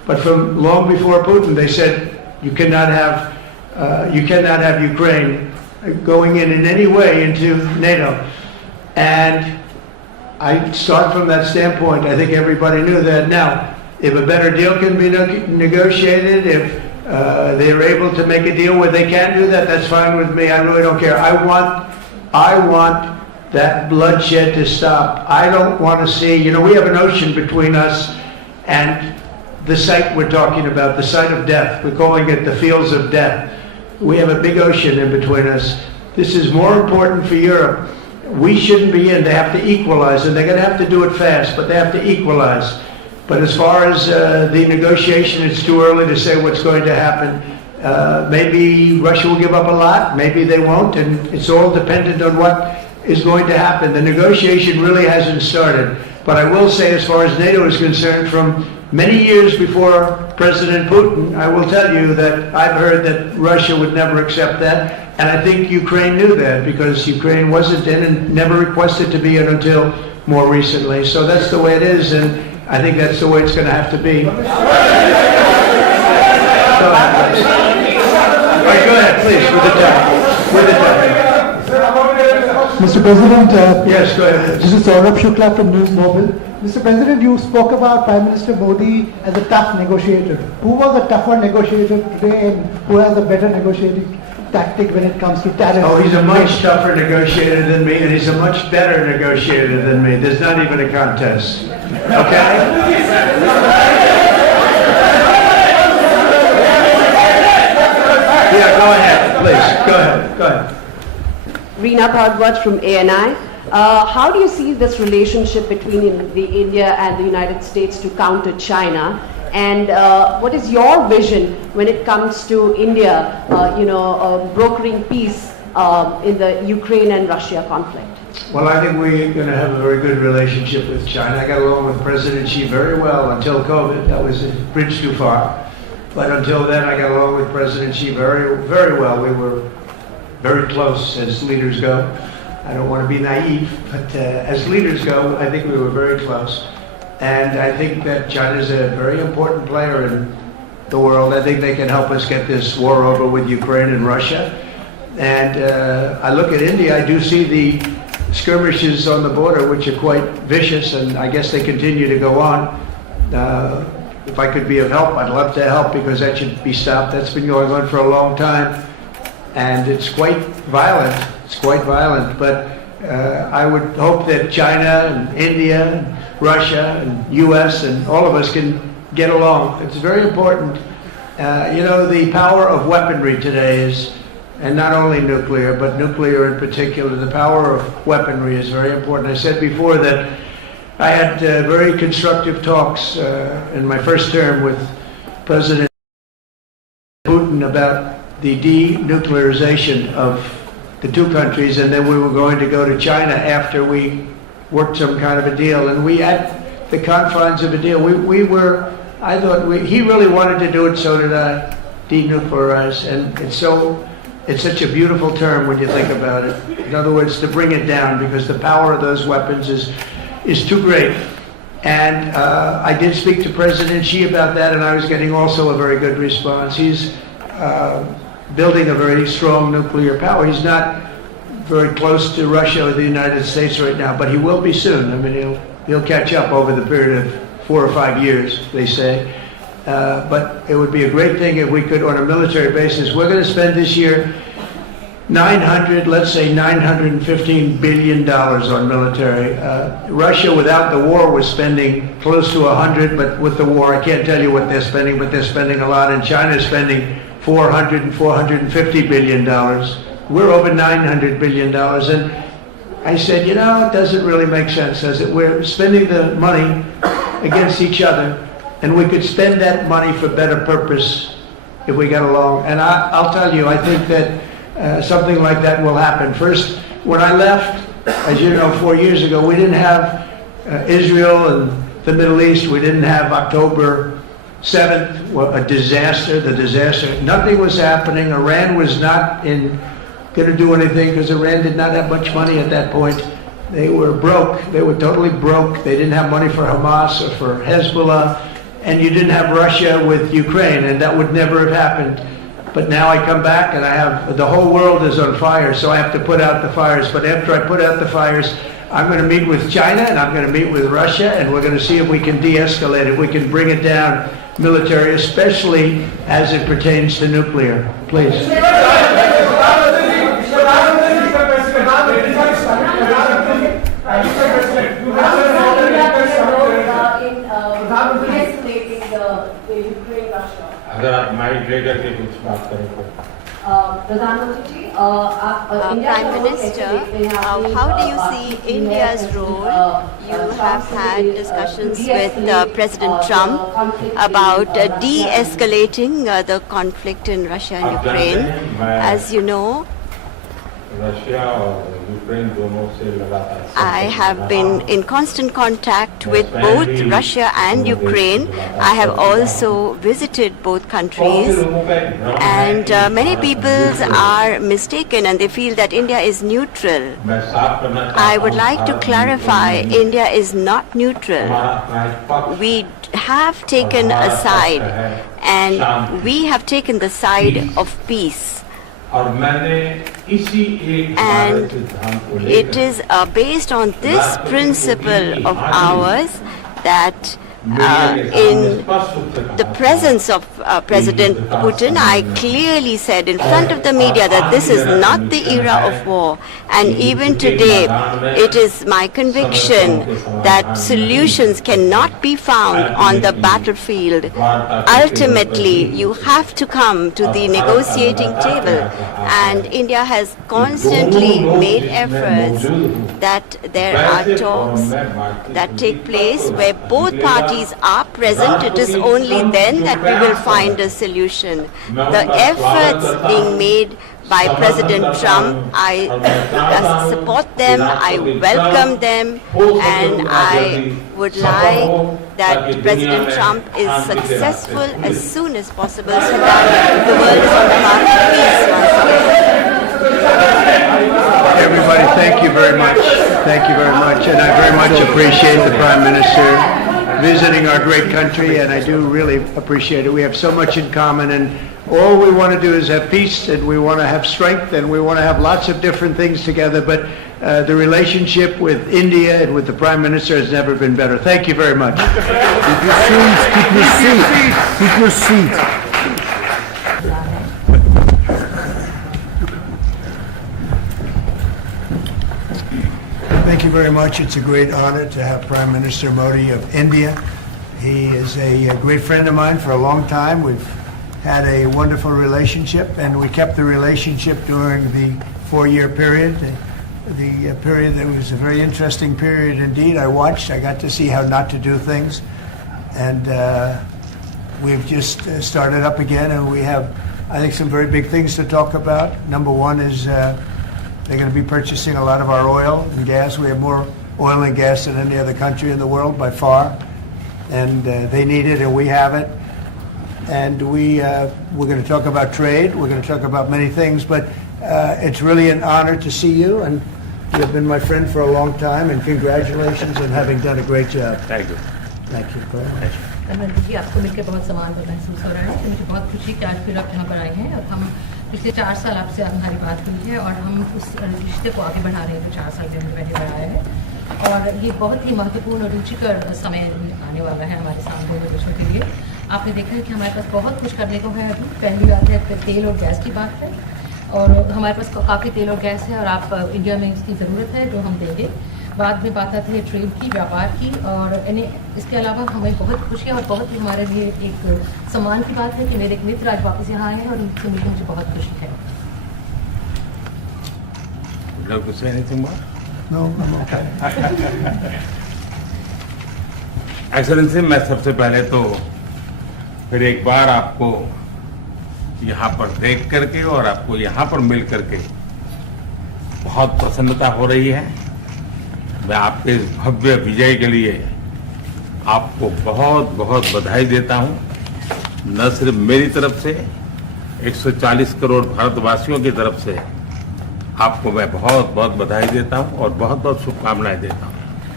But from long before Putin, they said you cannot have Ukraine going in any way into NATO. And I start from that standpoint. I think everybody knew that. Now, if a better deal can be negotiated, if they're able to make a deal where they can do that, that's fine with me. I really don't care. I want that bloodshed to stop. I don't want to see, we have an ocean between us and the site we're talking about, the site of death. We're calling it the fields of death. We have a big ocean in between us. This is more important for Europe. We shouldn't be in. They have to equalize, and they're going to have to do it fast, but they have to equalize. But as far as the negotiation, it's too early to say what's going to happen. Maybe Russia will give up a lot, maybe they won't, and it's all dependent on what is going to happen. The negotiation really hasn't started. But I will say, as far as NATO is concerned, from many years before President Putin, I will tell you that I've heard that Russia would never accept that. And I think Ukraine knew that, because Ukraine wasn't in and never requested to be in until more recently. So that's the way it is, and I think that's the way it's going to have to be. All right, go ahead, please, with the time. With the time. Mr. President, yes, go ahead. This is Saurabh Shukla from News Mobile. Mr. President, you spoke about Prime Minister Modi as a tough negotiator. Who was a tougher negotiator today, and who has a better negotiating tactic when it comes to tariffs? Oh, he's a much tougher negotiator than me, and he's a much better negotiator than me. There's not even a contest. Okay? Yeah, go ahead, please. Go ahead. Go ahead. Reena Bhagwat from ANI. How do you see this relationship between the India and the United States to counter China? And what is your vision when it comes to India, brokering peace in the Ukraine and Russia conflict? Well, I think we're going to have a very good relationship with China. I got along with President Xi very well until COVID. That was a bridge too far. But until then, I got along with President Xi very, very well. We were very close as leaders go. I don't want to be naive, but as leaders go, I think we were very close. And I think that China is a very important player in the world. I think they can help us get this war over with Ukraine and Russia. And I look at India, I do see the skirmishes on the border, which are quite vicious, and I guess they continue to go on. If I could be of help, I'd love to help, because that should be stopped. That's been going on for a long time. And it's quite violent. It's quite violent. But I would hope that China and India and Russia and U.S. and all of us can get along. It's very important. The power of weaponry today is, and not only nuclear, but nuclear in particular, the power of weaponry is very important. I said before that I had very constructive talks in my first term with President Putin about the denuclearization of the two countries, and then we were going to go to China after we worked some kind of a deal. And we at the confines of a deal. I thought he really wanted to do it, so did I, denuclearize. And it's such a beautiful term when you think about it. In other words, to bring it down, because the power of those weapons is too great. And I did speak to President Xi about that, and I was getting also a very good response. He's building a very strong nuclear power. He's not very close to Russia or the United States right now, but he will be soon. I mean, he'll catch up over the period of 4 or 5 years, they say. But it would be a great thing if we could, on a military basis. We're going to spend this year $915 billion on military. Russia, without the war, was spending close to 100, but with the war, I can't tell you what they're spending, but they're spending a lot, and China's spending $400 and $450 billion. We're over $900 billion, and I said, it doesn't really make sense, does it? We're spending the money against each other, and we could spend that money for better purpose if we got along. And I'll tell you, I think that something like that will happen. First, when I left, as you know, 4 years ago, we didn't have Israel and the Middle East. We didn't have October 7th, a disaster, the disaster. Nothing was happening. Iran was not going to do anything, because Iran did not have much money at that point. They were broke. They were totally broke. They didn't have money for Hamas or for Hezbollah. and you didn't have Russia with Ukraine, and that would never have happened. But now I come back and I have, the whole world is on fire, so I have to put out the fires. But after I put out the fires, I'm going to meet with China and I'm going to meet with Russia, and we're going to see if we can de-escalate it. We can bring it down military, especially as it pertains to nuclear. Please. अगर आप mic लेकर के कुछ बात करें तो Prime Minister, how do you see India's role? You have had discussions with President Trump about de-escalating the conflict in Russia and Ukraine. As you know, I have been in constant contact with both Russia and Ukraine. I have also visited both countries, and many people are mistaken and they feel that India is neutral. I would like to clarify, India is not neutral. We have taken a side, and we have taken the side of peace. And it is based on this principle of ours that in the presence of President Putin, I clearly said in front of the media that this is not the era of war. And even today, it is my conviction that solutions cannot be found on the battlefield. Ultimately, you have to come to the negotiating table. And India has constantly made efforts that there are talks that take place where both parties are present. It is only then that we will find a solution. The efforts being made by President Trump, I support them, I welcome them, and I would like that President Trump is successful as soon as possible so that the world is on the path to peace once again. Everybody, thank you very much. Thank you very much. And I very much appreciate the Prime Minister visiting our great country, and I do really appreciate it. We have so much in common, and all we want to do is have peace, and we want to have strength, and we want to have lots of different things together, but the relationship with India and with the Prime Minister has never been better. Thank you very much. Keep your seats, keep your seat. Keep your seat. Thank you very much. It's a great honor to have Prime Minister Modi of India. He is a great friend of mine for a long time. We've had a wonderful relationship, and we kept the relationship during the 4-year period. The period that was a very interesting period indeed. I got to see how not to do things. And we've just started up again, and we have, I think, some very big things to talk about. Number one is they're going to be purchasing a lot of our oil and gas. We have more oil and gas than any other country in the world by far. And they need it, and we have it. And we're going to talk about trade. We're going to talk about many things. But it's really an honor to see you. And you've been my friend for a long time. And congratulations on having done a great job. Thank you. Thank you very much. Narendra जी, आपको मिलकर बहुत सम्मान महसूस हो रहा है। मुझे बहुत खुशी कि आज फिर आप यहाँ पर आए हैं और हम पिछले 4 साल आपसे हमारी बात हुई है और हम उस रिश्ते को आगे बढ़ा रहे हैं जो 4 साल के हमने पहले बढ़ाया है। और ये बहुत ही महत्वपूर्ण और रुचिकर समय आने वाला है हमारे सामने दोनों देशों के लिए। आपने देखा है कि हमारे पास बहुत कुछ करने को है। अभी पहली बात है तेल और गैस की बात है, और हमारे पास काफ़ी तेल और गैस है और आप इंडिया में इसकी ज़रूरत है जो हम देंगे। बाद में बात आती है ट्रेड की, व्यापार की, और इसके अलावा हमें बहुत खुशी है और बहुत ही हमारे लिए एक सम्मान की बात है कि मेरे एक मित्र आज वापस यहाँ आए हैं और उनसे मिलकर मुझे बहुत खुशी है। Would you like to say anything more? No, I'm okay. Excellency, मैं सबसे पहले तो फिर एक बार आपको यहाँ पर देख करके और आपको यहाँ पर मिल करके बहुत प्रसन्नता हो रही है। मैं आपके इस भव्य विजय के लिए आपको बहुत बहुत बधाई देता हूँ। न सिर्फ मेरी तरफ से, 140 करोड़ भारतवासियों की तरफ से आपको मैं बहुत बहुत बधाई देता हूँ और बहुत बहुत शुभकामनाएं देता हूँ।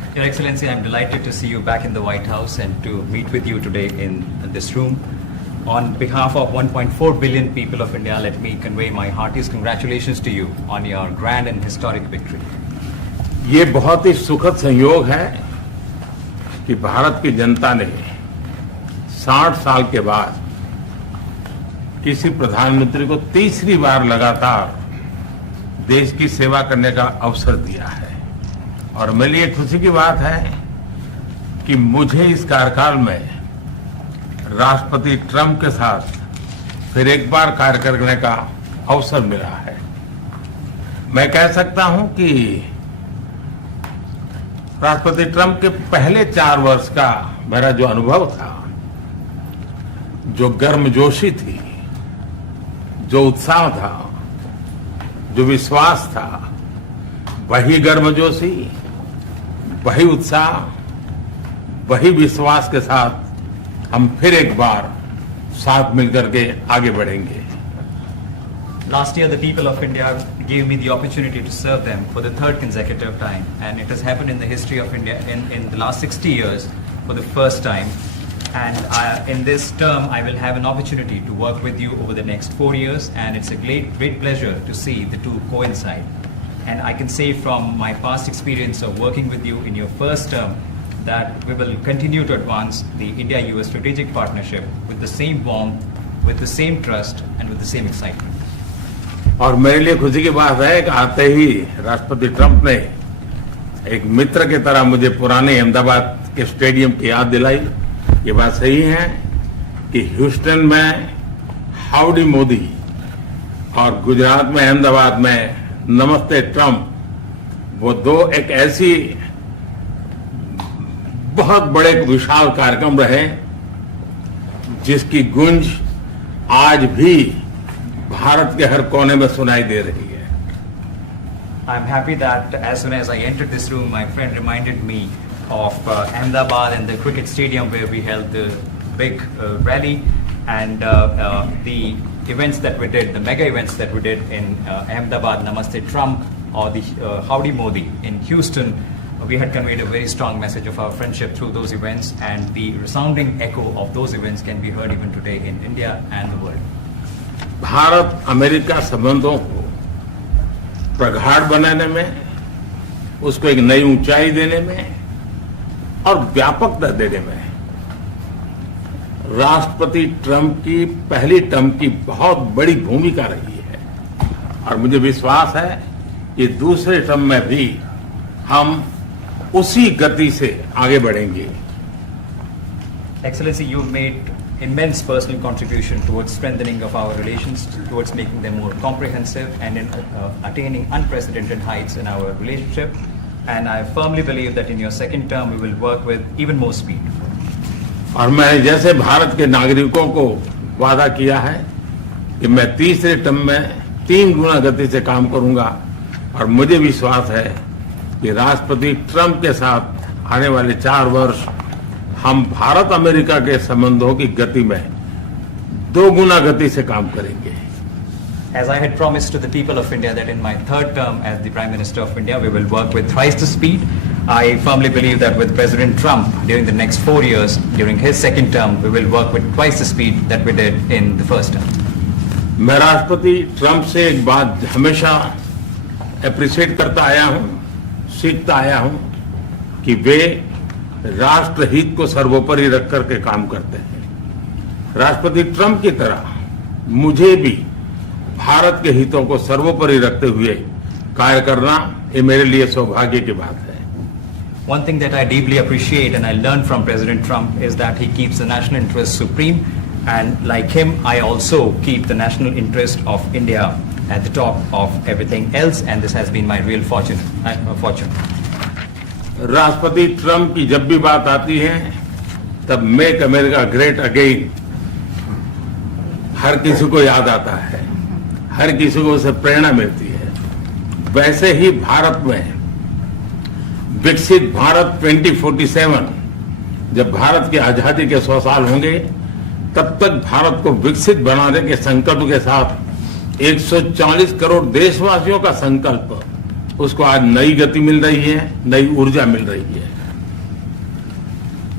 Your Excellency, I'm delighted to see you back in the White House and to meet with you today in this room. On behalf of 1.4 billion people of India, let me convey my heartiest congratulations to you on your grand and historic victory. ये बहुत ही सुखद संयोग है कि भारत की जनता ने 60 साल के बाद किसी प्रधानमंत्री को तीसरी बार लगातार देश की सेवा करने का अवसर दिया है। और मेरे लिए खुशी की बात है कि मुझे इस कार्यकाल में राष्ट्रपति ट्रंप के साथ फिर एक बार कार्य करने का अवसर मिला है। मैं कह सकता हूं कि राष्ट्रपति ट्रंप के पहले 4 वर्ष का मेरा जो अनुभव था, जो गर्मजोशी थी, जो उत्साह था, जो विश्वास था, वही गर्मजोशी, वही उत्साह, वही विश्वास के साथ हम फिर एक बार साथ मिलकर के आगे बढ़ेंगे। Last year, the people of India gave me the opportunity to serve them for the 3rd consecutive time, and it has happened in the history of India in the last 60 years for the first time. And in this term, I will have an opportunity to work with you over the next 4 years, and it's a great pleasure to see the two coincide. And I can say from my past experience of working with you in your first term that we will continue to advance the India-US strategic partnership with the same warmth, with the same trust, and with the same excitement. और मेरे लिए खुशी की बात है कि आते ही राष्ट्रपति ट्रंप ने एक मित्र की तरह मुझे पुराने अहमदाबाद के स्टेडियम की याद दिलाई। ये बात सही है कि ह्यूस्टन में हाउडी मोदी और गुजरात में अहमदाबाद में नमस्ते ट्रंप, वो दो एक ऐसी बहुत बड़े विशाल कार्यक्रम रहे जिसकी गूंज आज भी भारत के हर कोने में सुनाई दे रही है। I'm happy that as soon as I entered this room, my friend reminded me of Ahmedabad and the cricket stadium where we held the big rally, and the events that we did, the mega events that we did in Ahmedabad, Namaste Trump, or the Howdy Modi in Houston. We had conveyed a very strong message of our friendship through those events, and the resounding echo of those events can be heard even today in India and the world. Bharat America संबंधों को प्रगाढ़ बनाने में, उसको एक नई ऊंचाई देने में और व्यापकता देने में राष्ट्रपति ट्रंप की पहली टर्म की बहुत बड़ी भूमिका रही है। और मुझे विश्वास है कि दूसरे टर्म में भी हम उसी गति से आगे बढ़ेंगे। Excellency, you've made immense personal contribution towards strengthening of our relations, towards making them more comprehensive, and in attaining unprecedented heights in our relationship. And I firmly believe that in your second term, we will work with even more speed. और मैं जैसे भारत के नागरिकों को वादा किया है कि मैं तीसरे टर्म में 3 गुना गति से काम करूंगा, और मुझे विश्वास है कि राष्ट्रपति ट्रंप के साथ आने वाले 4 वर्ष हम भारत अमेरिका के संबंधों की गति में 2 गुना गति से काम करेंगे। As I had promised to the people of India that in my 3rd term as the Prime Minister of India, we will work with thrice the speed. I firmly believe that with President Trump during the next 4 years, during his second term, we will work with twice the speed that we did in the first term. मैं राष्ट्रपति Trump से एक बात हमेशा appreciate करता आया हूं, सीखता आया हूं कि वे राष्ट्रहित को सर्वोपरि रख करके काम करते हैं। राष्ट्रपति ट्रंप की तरह मुझे भी भारत के हितों को सर्वोपरि रखते हुए कार्य करना, ये मेरे लिए सौभाग्य की बात है। One thing that I deeply appreciate and I learned from President Trump is that he keeps the national interest supreme, and like him, I also keep the national interest of India at the top of everything else, and this has been my real fortune. राष्ट्रपति Trump की जब भी बात आती है तब make America great again हर किसी को याद आता है, हर किसी को उससे प्रेरणा मिलती है। वैसे ही भारत में विकसित भारत 2047, जब भारत की आजादी के 100 साल होंगे, तब तक भारत को विकसित बनाने के संकल्प के साथ 140 करोड़ देशवासियों का संकल्प, उसको आज नई गति मिल रही है, नई ऊर्जा मिल रही है।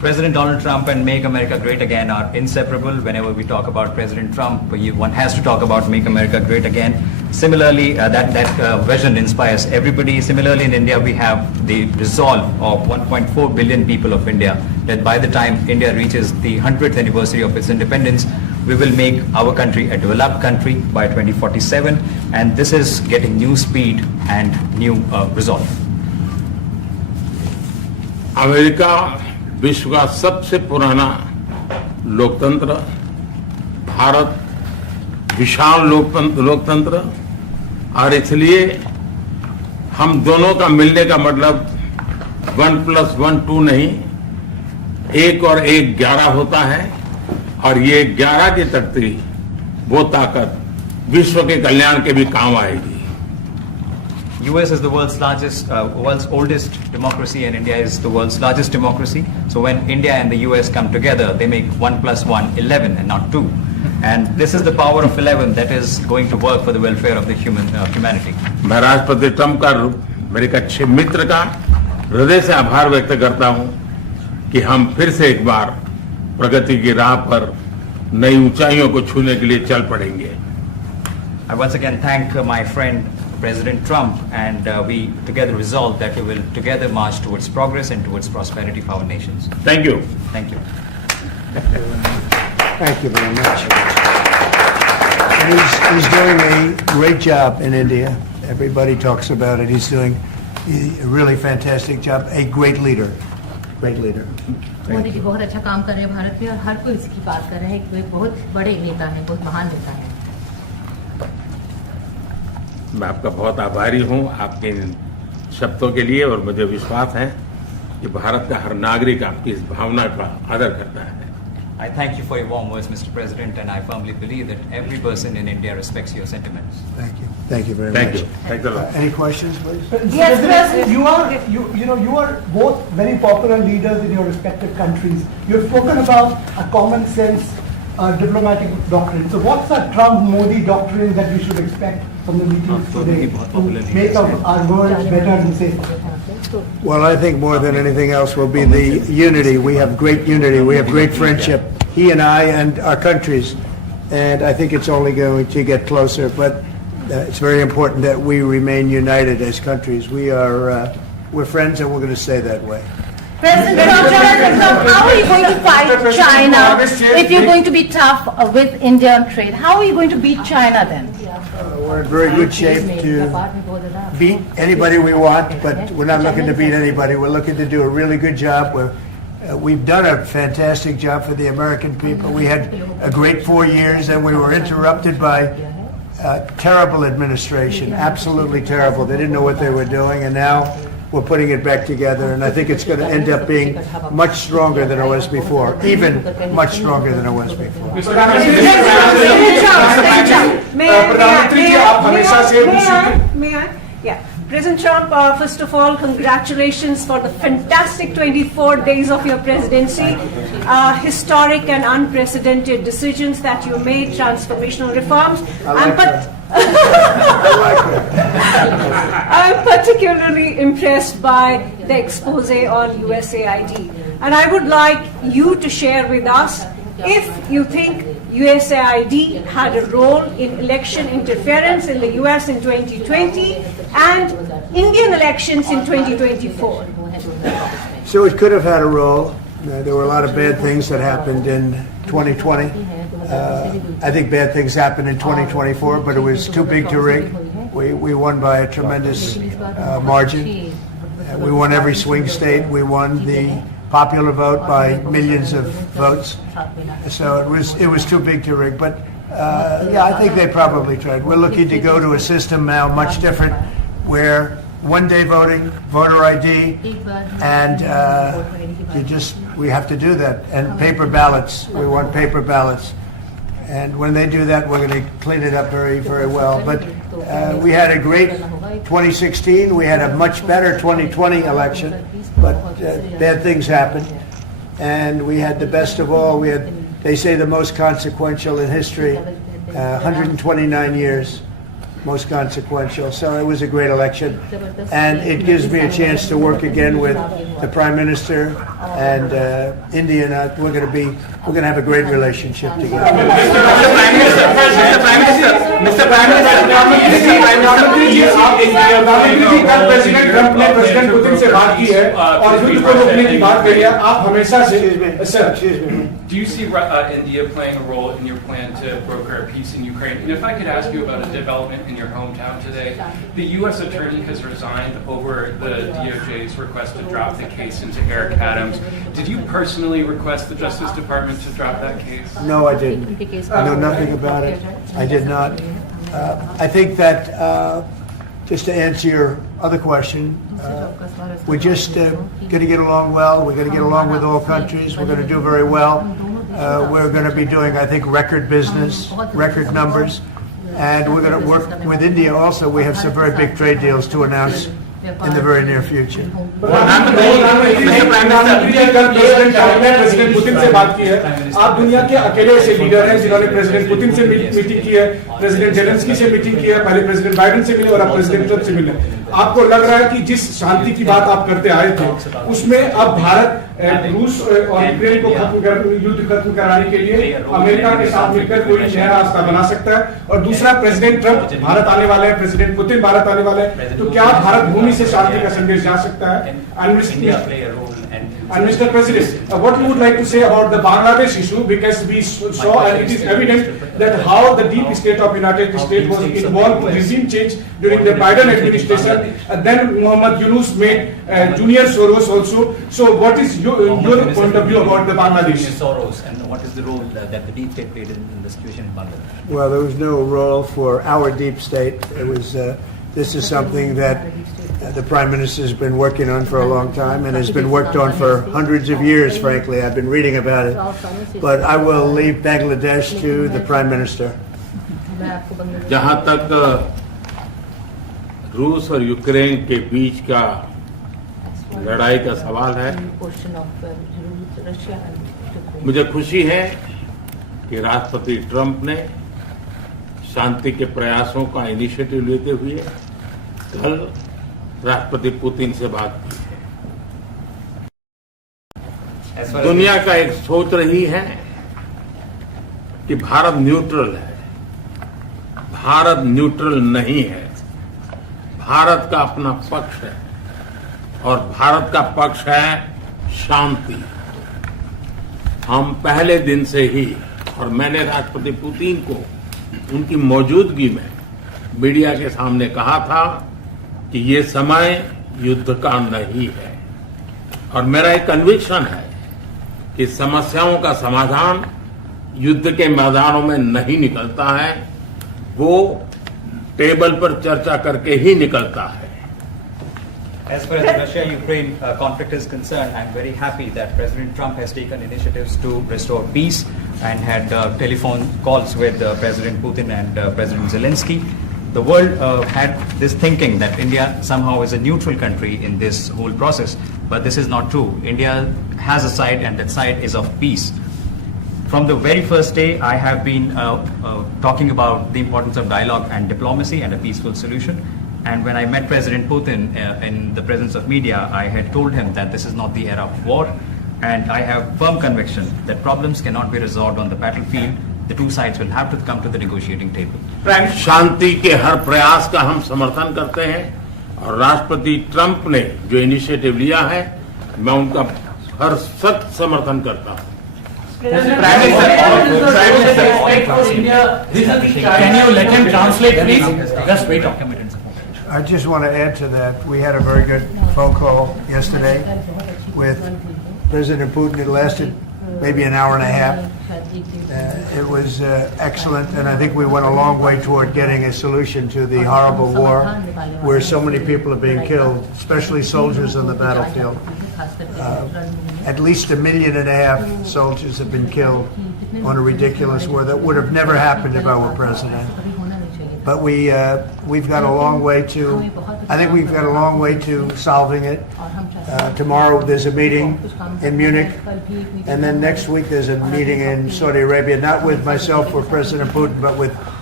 President Donald Trump and Make America Great Again are inseparable. Whenever we talk about President Trump, one has to talk about Make America Great Again. Similarly, that vision inspires everybody. Similarly, in India, we have the resolve of 1.4 billion people of India that by the time India reaches the 100th anniversary of its independence, we will make our country a developed country by 2047. And this is getting new speed and new resolve. America विश्व का सबसे पुराना लोकतंत्र, भारत विशाल लोकतंत्र, और इसलिए हम दोनों का मिलने का मतलब 1+1 2 नहीं, 1 और 1 11 होता है, और ये 11 की तख्ती वो ताकत विश्व के कल्याण के भी काम आएगी. US is the world's oldest democracy, and India is the world's largest democracy. So when India and the US come together, they make 1+1 11 and not 2. And this is the power of 11 that is going to work for the welfare of the humanity. मैं राष्ट्रपति Trump का मेरे एक अच्छे मित्र का हृदय से आभार व्यक्त करता हूं कि हम फिर से एक बार प्रगति की राह पर नई ऊंचाइयों को छूने के लिए चल पड़ेंगे. I once again thank my friend President Trump, and we together resolve that we will together march towards progress and towards prosperity for our nations. Thank you. Thank you. Thank you very much. And he's doing a great job in India. Everybody talks about it. He's doing a really fantastic job. A great leader. Great leader. Modi ji बहुत अच्छा काम कर रहे हैं भारत में, और हर कोई इसकी बात कर रहे हैं. एक बहुत बड़े नेता हैं, बहुत महान नेता हैं. मैं आपका बहुत आभारी हूं आपके इन शब्दों के लिए, और मुझे विश्वास है कि भारत का हर नागरिक आपकी इस भावना का आदर करता है. I thank you for your warm words, Mr. President, and I firmly believe that every person in India respects your sentiments. Thank you. Thank you very Thank much. you. Thanks a lot. Any questions, please? Yes, President. You are both very popular leaders in your respective countries. You've spoken about a common sense diplomatic doctrine. So what's the Trump-Modi doctrine that we should expect from the meetings today to make our world better and safer? Well, I think more than anything else will be the unity. We have great unity. We have great friendship, he and I and our countries. And I think it's only going to get closer. But it's very important that we remain united as countries. We're friends, and we're going to stay that way. President Trump, how are you going to fight China if you're going to be tough with India on trade? How are you going to beat China then? We're in very good shape to beat anybody we want, but we're not looking to beat anybody. We're looking to do a really good job. We've done a fantastic job for the American people. We had a great 4 years, and we were interrupted by terrible administration, absolutely terrible. They didn't know what they were doing, and now we're putting it back together, and I think it's going to end up being much stronger than it was before, even much stronger than it was before. May I? Yeah. President Trump, first of all, congratulations for the fantastic 24 days of your presidency. Historic and unprecedented decisions that you made, transformational reforms. I'm particularly impressed by the expose on USAID. And I would like you to share with us if you think USAID had a role in election interference in the US in 2020 and Indian elections in 2024. So it could have had a role. There were a lot of bad things that happened in 2020. I think bad things happened in 2024, but it was too big to rig. We won by a tremendous margin. We won every swing state. We won the popular vote by millions of votes. So it was too big to rig. But yeah, I think they probably tried. We're looking to go to a system now much different, where one-day voting, voter ID, and we have to do that. And paper ballots. We want paper ballots. And when they do that, we're going to clean it up very, very well. But we had a great 2016. We had a much better 2020 election. But bad things happened. And we had the best of all. We had, they say, the most consequential in history, 129 years. most consequential. So it was a great election, and it gives me a chance to work again with the Prime Minister and India. And we're going to have a great relationship together. Mr. Prime Minister, कल president Trump ने president Putin से बात की है और युद्ध को रोकने की बात कही है. आप हमेशा से Do you see India playing a role in your plan to broker a peace in Ukraine? And if I could ask you about a development in your hometown today, the U.S. attorney has resigned over the DOJ's request to drop the case into Eric Adams. Did you personally request the Justice Department to drop that case? No, I didn't. I know nothing about it. I did not. I think that, just to answer your other question, we're just going to get along well. We're going to get along with all countries. We're going to do very well. We're going to be doing, I think, record business, record numbers. And we're going to work with India also. We have some very big trade deals to announce in the very near future. President Putin से बात की है. आप दुनिया के अकेले ऐसे leader हैं जिन्होंने प्रेसिडेंट पुतिन से मीटिंग की है, प्रेसिडेंट जेलेंस्की से मीटिंग की है, पहले प्रेसिडेंट बाइडेन से मिले और अब प्रेसिडेंट ट्रंप से मिले. आपको लग रहा है कि जिस शांति की बात आप करते आए थे उसमें अब भारत रूस और यूक्रेन को युद्ध खत्म कराने के लिए अमेरिका के साथ मिलकर कोई नया रास्ता बना सकता है. और दूसरा, प्रेसिडेंट ट्रंप भारत आने वाले हैं, प्रेसिडेंट पुतिन भारत आने वाले हैं, तो क्या भारत भूमि से शांति का संदेश जा सकता है? And Mr. President, what you would like to say about the Bangladesh issue, because we saw and it is evident that how the deep state of United States was involved in regime change during the Biden administration. Then Mohammed Yunus made Junior Soros also. So what is your point of view about the Bangladesh? Soros, and what is the role that the deep state played in the situation in Bangladesh? Well, there was no role for our deep state. It was. This is something that the Prime Minister has been working on for a long time and has been worked on for hundreds of years, frankly. I've been reading about it. But I will leave Bangladesh to the Prime Minister. जहां तक रूस और Ukraine के बीच का लड़ाई का सवाल है, मुझे खुशी है कि राष्ट्रपति ट्रंप ने शांति के प्रयासों का इनिशिएटिव लेते हुए कल राष्ट्रपति पुतिन से बात की है. दुनिया का एक सोच रही है कि भारत न्यूट्रल है. भारत न्यूट्रल नहीं है. भारत का अपना पक्ष है और भारत का पक्ष है शांति. हम पहले दिन से ही, और मैंने राष्ट्रपति पुतिन को उनकी मौजूदगी में मीडिया के सामने कहा था कि ये समय युद्ध का नहीं है. और मेरा एक कन्विक्शन है कि समस्याओं का समाधान युद्ध के मैदानों में नहीं निकलता है, वो टेबल पर चर्चा करके ही निकलता है. As far as the Russia-Ukraine conflict is concerned, I'm very happy that President Trump has taken initiatives to restore peace and had telephone calls with President Putin and President Zelensky. The world had this thinking that India somehow is a neutral country in this whole process, but this is not true. India has a side, and that side is of peace. From the very first day, I have been talking about the importance of dialogue and diplomacy and a peaceful solution. And when I met President Putin in the presence of media, I had told him that this is not the era of war, and I have firm conviction that problems cannot be resolved on the battlefield. The two sides will have to come to the negotiating table. शांति के हर प्रयास का हम समर्थन करते हैं, और राष्ट्रपति Trump ने जो इनिशिएटिव लिया है, मैं उनका हर सख्त समर्थन करता हूं. Can you let him translate, please? Just wait. I just want to add to that. We had a very good phone call yesterday with President Putin. It lasted maybe an hour and a half. It was excellent, and I think we went a long way toward getting a solution to the horrible war where so many people are being killed, especially soldiers on the battlefield. At least 1.5 million soldiers have been killed on a ridiculous war that would have never happened if I were president. But we've got a long way to. I think we've got a long way to solving it. Tomorrow there's a meeting in Munich, and then next week there's a meeting in Saudi Arabia, not with myself or President Putin, but with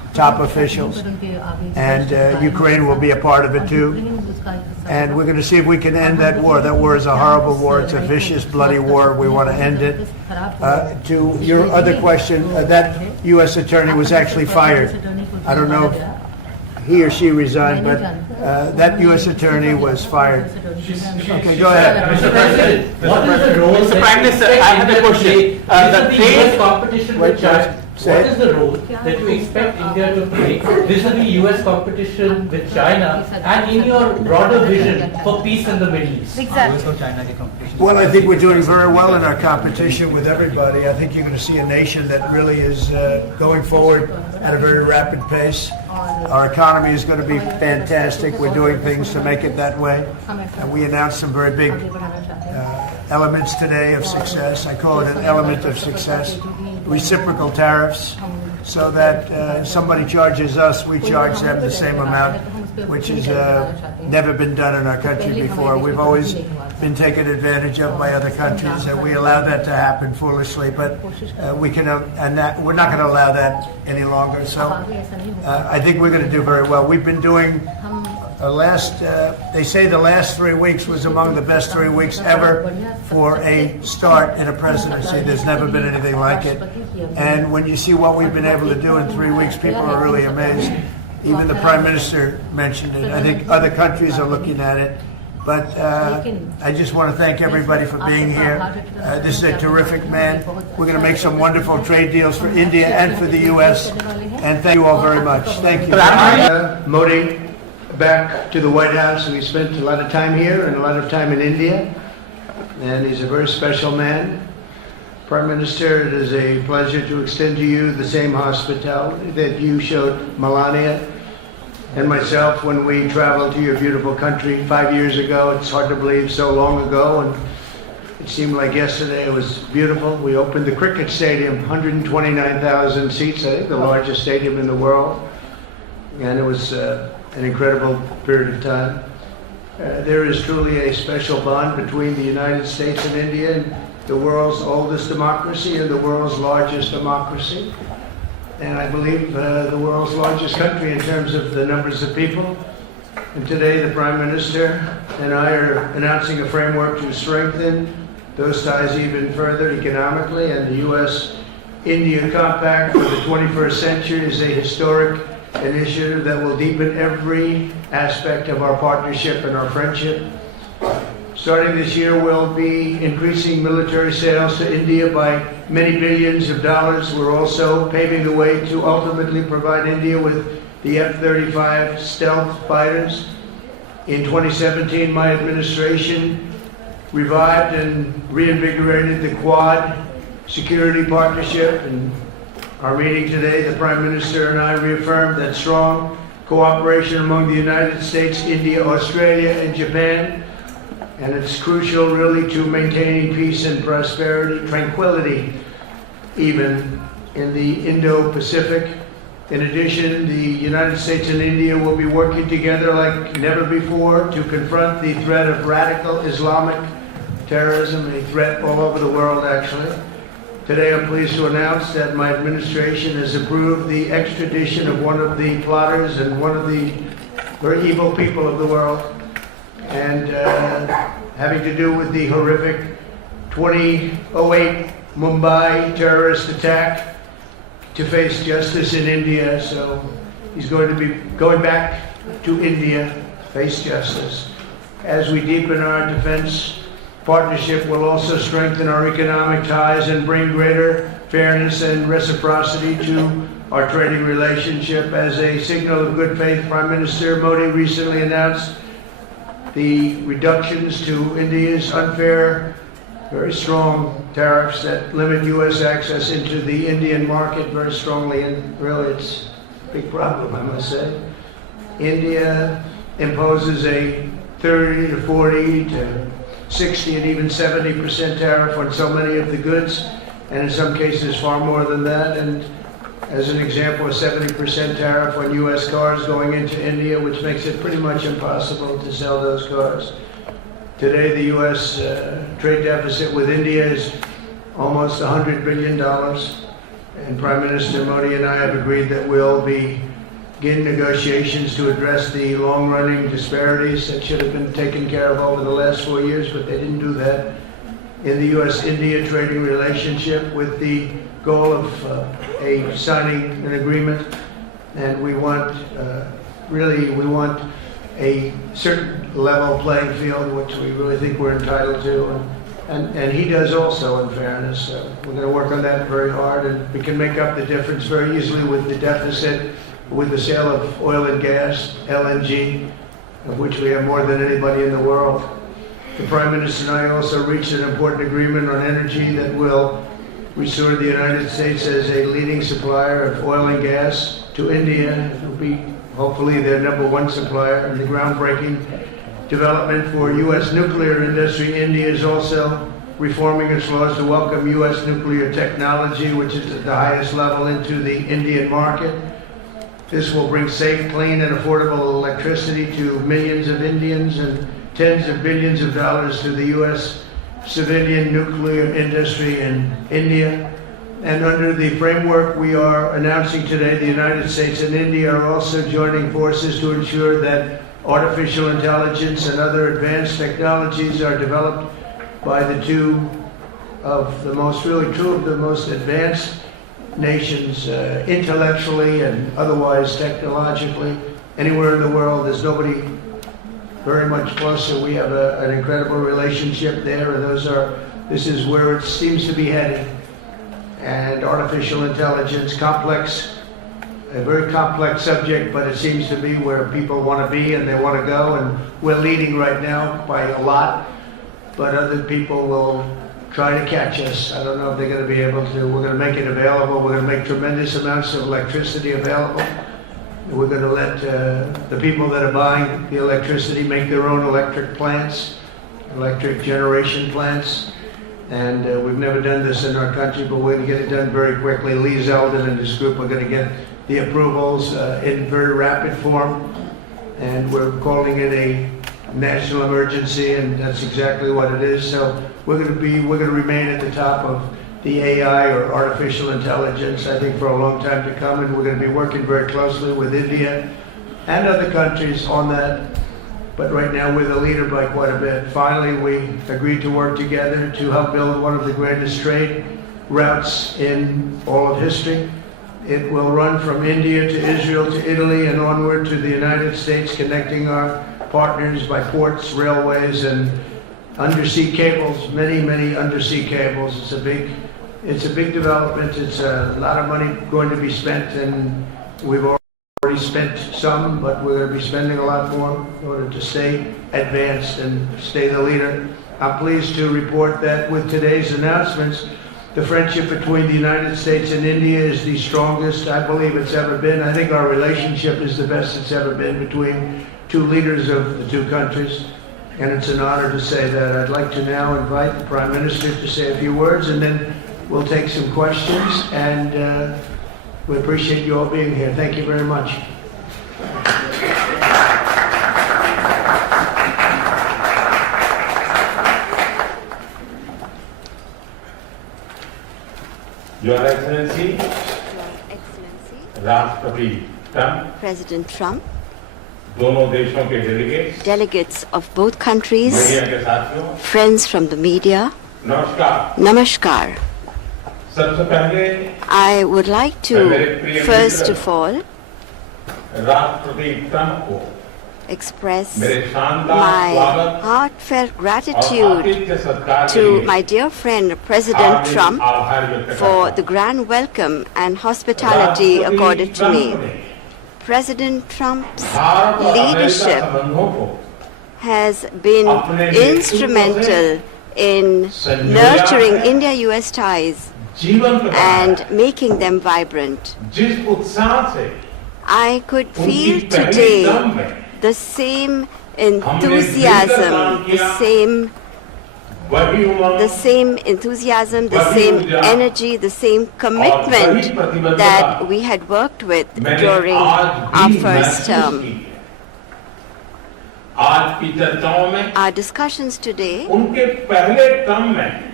top officials, and Ukraine will be a part of it too. And we're going to see if we can end that war. That war is a horrible war. It's a vicious, bloody war. We want to end it. To your other question, that U.S. attorney was actually fired. I don't know if he or she resigned, but that U.S. attorney was fired. Okay, go ahead. Mr. President, what is the role Mr. Prime Minister, I have a question. The US competition with China. What is the role क्या that you expect India to play vis-a-vis US competition with China and in your broader vision for peace in the Middle East? Well, I think we're doing very well in our competition with everybody. I think you're going to see a nation that really is going forward at a very rapid pace. Our economy is going to be fantastic. We're doing things to make it that way. And we announced some very big elements today of success. I call it an element of success. Reciprocal tariffs, so that somebody charges us, we charge them the same amount, which has never been done in our country before. We've always been taken advantage of by other countries, and we allow that to happen foolishly, but we can, we're not going to allow that any longer. So I think we're going to do very well. We've been doing they say the last 3 weeks was among the best 3 weeks ever for a start in a presidency. There's never been anything like it. And when you see what we've been able to do in 3 weeks, people are really amazed. Even the Prime Minister mentioned it. I think other countries are looking at it. But I just want to thank everybody for being here. This is a terrific man. We're going to make some wonderful trade deals for India and for the U.S. And thank you all very much. Thank you. Modi, back to the White House. We spent a lot of time here and a lot of time in India. And he's a very special man. Prime Minister, it is a pleasure to extend to you the same hospitality that you showed Melania and myself when we traveled to your beautiful country 5 years ago. It's hard to believe, so long ago, and it seemed like yesterday. It was beautiful. We opened the cricket stadium, 129,000 seats, I think the largest stadium in the world, and it was an incredible period of time. There is truly a special bond between the United States and India, the world's oldest democracy and the world's largest democracy. And I believe the world's largest country in terms of the numbers of people. And today the Prime Minister and I are announcing a framework to strengthen those ties even further economically. And the U.S.-India Compact for the 21st century is a historic initiative that will deepen every aspect of our partnership and our friendship. Starting this year, we'll be increasing military sales to India by many billions of dollars. We're also paving the way to ultimately provide India with the F-35 stealth fighters. In 2017, my administration revived and reinvigorated the Quad security partnership. In our meeting today, the Prime Minister and I reaffirmed that strong cooperation among the United States, India, Australia, and Japan. And it's crucial, really, to maintaining peace and prosperity, tranquility, even in the Indo-Pacific. In addition, the United States and India will be working together like never before to confront the threat of radical Islamic terrorism, a threat all over the world, actually. Today, I'm pleased to announce that my administration has approved the extradition of one of the plotters and one of the very evil people of the world, and having to do with the horrific 2008 Mumbai terrorist attack, to face justice in India. So he's going to be going back to India, face justice. As we deepen our defense partnership, we'll also strengthen our economic ties and bring greater fairness and reciprocity to our trading relationship. As a signal of good faith, Prime Minister Modi recently announced the reductions to India's unfair, very strong tariffs that limit U.S. access into the Indian market very strongly, and really it's a big problem, I must say. India imposes a 30 to 40 to 60 and even 70% tariff on so many of the goods, and in some cases far more than that. And as an example, a 70% tariff on U.S. cars going into India, which makes it pretty much impossible to sell those cars. Today, the U.S. trade deficit with India is almost $100 billion, and Prime Minister Modi and I have agreed that we'll begin negotiations to address the long-running disparities that should have been taken care of over the last 4 years, but they didn't do that, in the U.S.-India trading relationship, with the goal of signing an agreement. And we want, we want a certain level playing field, which we really think we're entitled to. And he does also, in fairness. We're going to work on that very hard, and we can make up the difference very easily with the deficit, with the sale of oil and gas, LNG, of which we have more than anybody in the world. The Prime Minister and I also reached an important agreement on energy that will restore the United States as a leading supplier of oil and gas to India. It will be hopefully their #1 supplier, in the groundbreaking development for U.S. nuclear industry. India is also reforming its laws to welcome U.S. nuclear technology, which is at the highest level, into the Indian market. This will bring safe, clean, and affordable electricity to millions of Indians and tens of billions of dollars to the U.S. civilian nuclear industry in India. And under the framework we are announcing today, the United States and India are also joining forces to ensure that artificial intelligence and other advanced technologies are developed by two of the most advanced nations, intellectually and otherwise technologically. Anywhere in the world, there's nobody very much closer. We have an incredible relationship there, and this is where it seems to be headed. And artificial intelligence, a very complex subject, but it seems to be where people want to be and they want to go, and we're leading right now by a lot, but other people will try to catch us. I don't know if they're going to be able to. We're going to make it available. We're going to make tremendous amounts of electricity available. We're going to let the people that are buying the electricity make their own electric plants, electric generation plants. And we've never done this in our country, but we're going to get it done very quickly. Lee Zeldin and his group are going to get the approvals in very rapid form. And we're calling it a national emergency, and that's exactly what it is. So we're going to remain at the top of the AI, or artificial intelligence, I think, for a long time to come, and we're going to be working very closely with India and other countries on that. But right now we're the leader by quite a bit. Finally, we agreed to work together to help build one of the greatest trade routes in all of history. It will run from India to Israel to Italy and onward to the United States, connecting our partners by ports, railways, and undersea cables, many undersea cables. It's a big development. It's a lot of money going to be spent, and we've already spent some, but we're going to be spending a lot more in order to stay advanced and stay the leader. I'm pleased to report that with today's announcements, the friendship between the United States and India is the strongest I believe it's ever been. I think our relationship is the best it's ever been between two leaders of the two countries, and it's an honor to say that. I'd like to now invite the Prime Minister to say a few words, and then we'll take some questions, and we appreciate you all being here. Thank you very much. Your Excellency, Rashtrapati Trump, President Trump, दोनों देशों के delegates of both countries, media के साथियों, friends from the media, नमस्कार. Namaskar. सबसे पहले I would like to, first of all, राष्ट्रपति Trump को express my heartfelt gratitude to my dear friend President Trump for the grand welcome and hospitality accorded to me. President Trump's leadership has been instrumental in nurturing India-US ties and making them vibrant. I could feel today the same enthusiasm, the same energy, the same commitment that we had worked with during our first term. Our discussions today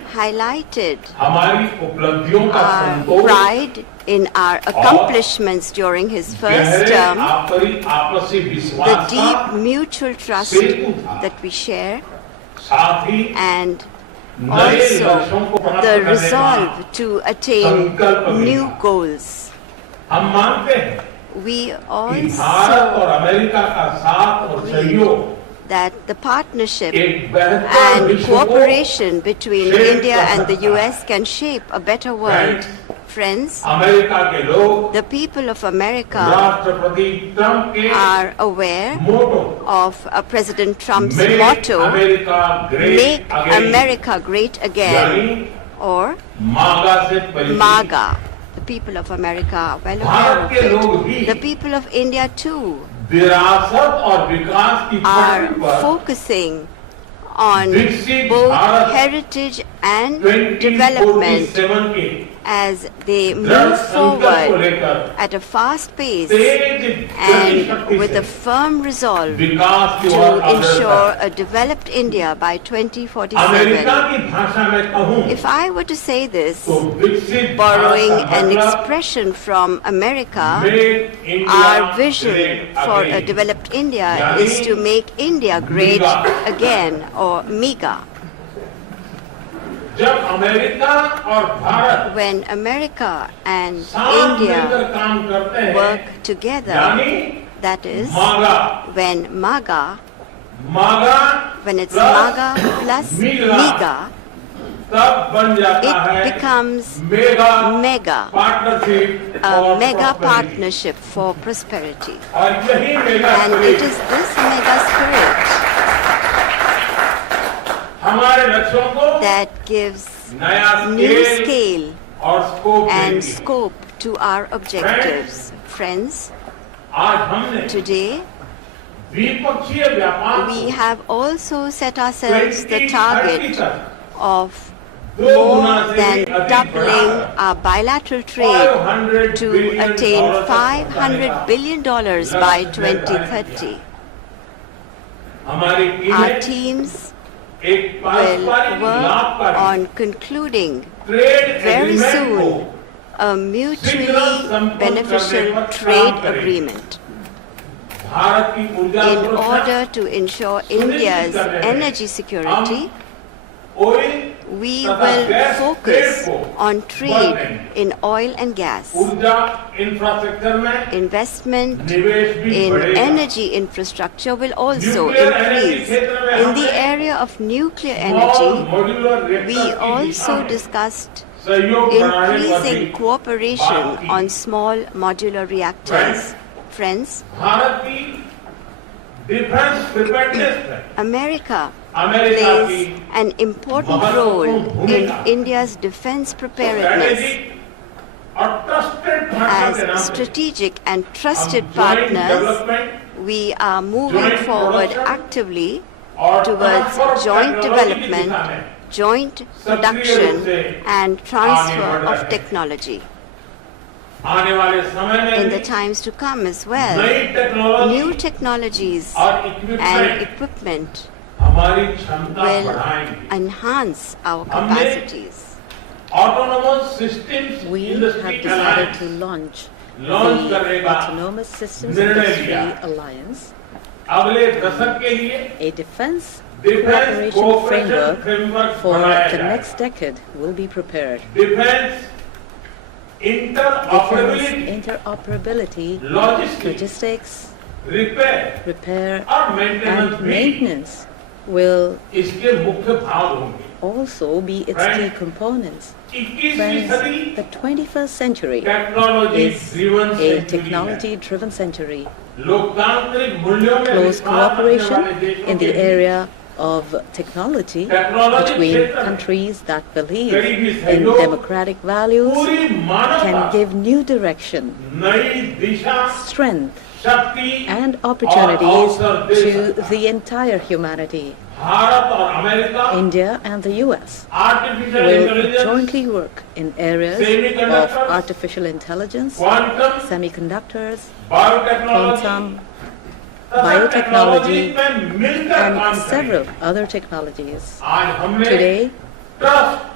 highlighted हमारी उपलब्धियों का our Santosh pride in our accomplishments during his first गहरे term, आपसी the विश्वास deep का mutual trust सेतु था। that we share, साथ ही and नए लक्ष्यों को also प्राप्त the करने का resolve to attain संकल्प भी new था। goals. हम मानते हैं We कि भारत और also अमेरिका का साथ और सहयोग that the partnership एक बेहतर and विश्व को cooperation between shape India कर and the सकता है। US can shape a better world. Friends, America के लोग the people of America राष्ट्रपति ट्रंप के are aware motto of President Trump's Make motto, America Great Make Again, America Great Again, or मागा से परिचित MAGA. The people of America are well Bharat के लोग aware of भी it. The people of India too विरासत और विकास की are पटरी पर focusing on विकसित both Bharat heritage and 2047 development के as they दृढ़ move संकल्प को forward लेकर at a fast pace तेज गति and with से a firm resolve विकास की to ओर अग्रसर ensure a developed India by America 2047. की भाषा में कहूं If I were to say this, तो विकसित borrowing भारत का an मतलब expression from America, Make India our vision Great for a Again. developed India यानी is to make India great MEGA. again, or MEGA. जब अमेरिका और Bharat When America and साथ मिलकर India काम करते हैं work together, यानी that is, मागा when MAGA, मागा when it's plus MAGA plus MEGA, MEGA, तब बन जाता it है becomes मेगा a पार्टनरशिप और mega prosperity। partnership for prosperity. और यही mega And it is this mega spirit हमारे लक्ष्यों को that gives नया new स्केल scale और स्कोप and देती है। scope to our objectives. Friends, आज हमने today द्विपक्षीय व्यापार we have also set ourselves the 2030 target तक of दो गुना more से than अधिक doubling बढ़ाकर our bilateral trade $500 to billion attain तक $500 billion by 2030. हमारी Our टीमें teams एक will पारस्परिक work लाभकारी on concluding trade very agreement को soon a mutually beneficial trade agreement Bharat की ऊर्जा in सुरक्षा order to ensure India's energy security. Oil We तथा will गैस focus ट्रेड को on trade in oil and gas. ऊर्जा infrastructure में Investment निवेश भी in बढ़ेगा। energy infrastructure will also Nuclear energy increase. क्षेत्र में In the हमने area of nuclear small energy, modular reactors we की दिशा also में discussed सहयोग बढ़ाने पर भी increasing cooperation बात की। on small modular reactors. Friends, Bharat की डिफेंस प्रिपेयर्डनेस में America अमेरिका plays की an important महत्वपूर्ण role in भूमिका India's defense preparedness. strategic और trusted partner के नाम As पे strategic and trusted हम joint partners, development we are moving joint forward production actively और towards transfer of joint technology की development, दिशा में joint सक्रिय रूप production से and आगे transfer बढ़ रहे of हैं। technology. आने वाले समय में In the भी times to come as well, नई टेक्नोलॉजी new technologies और and इक्विपमेंट equipment हमारी क्षमता will बढ़ाएंगे enhance our हमने capacities. Autonomous systems We industry have decided to alliance launch launch करने the का Autonomous Systems निर्णय Industry लिया। Alliance, अगले दशक के लिए a defense defence cooperation framework for बनाया the जाएगा। next decade will be prepared. Defence Defense interoperability interoperability, logistics logistics, repair repair, और मेंटेनेंस and भी maintenance will इसके मुख्य भाग होंगे also be its key components. 21वीं Friends, सदी the 21st century technology is driven a century है technology-driven century. लोकतांत्रिक मूल्यों में Close विश्वास रखने cooperation वाले देशों in the के area of technology Technology between क्षेत्र में countries that believe करीबी in सहयोग democratic values पूरी मानवता can give new direction, नई दिशा strength, शक्ति and और opportunities अवसर दे to सकता है। the entire humanity. भारत और America India and the US artificial will intelligence jointly work in areas of Semiconductors, artificial intelligence, quantum semiconductors, biotechnology quantum, तथा biotechnology, technology में मिलकर काम and करेंगे। several other technologies. आज हमने Today, trust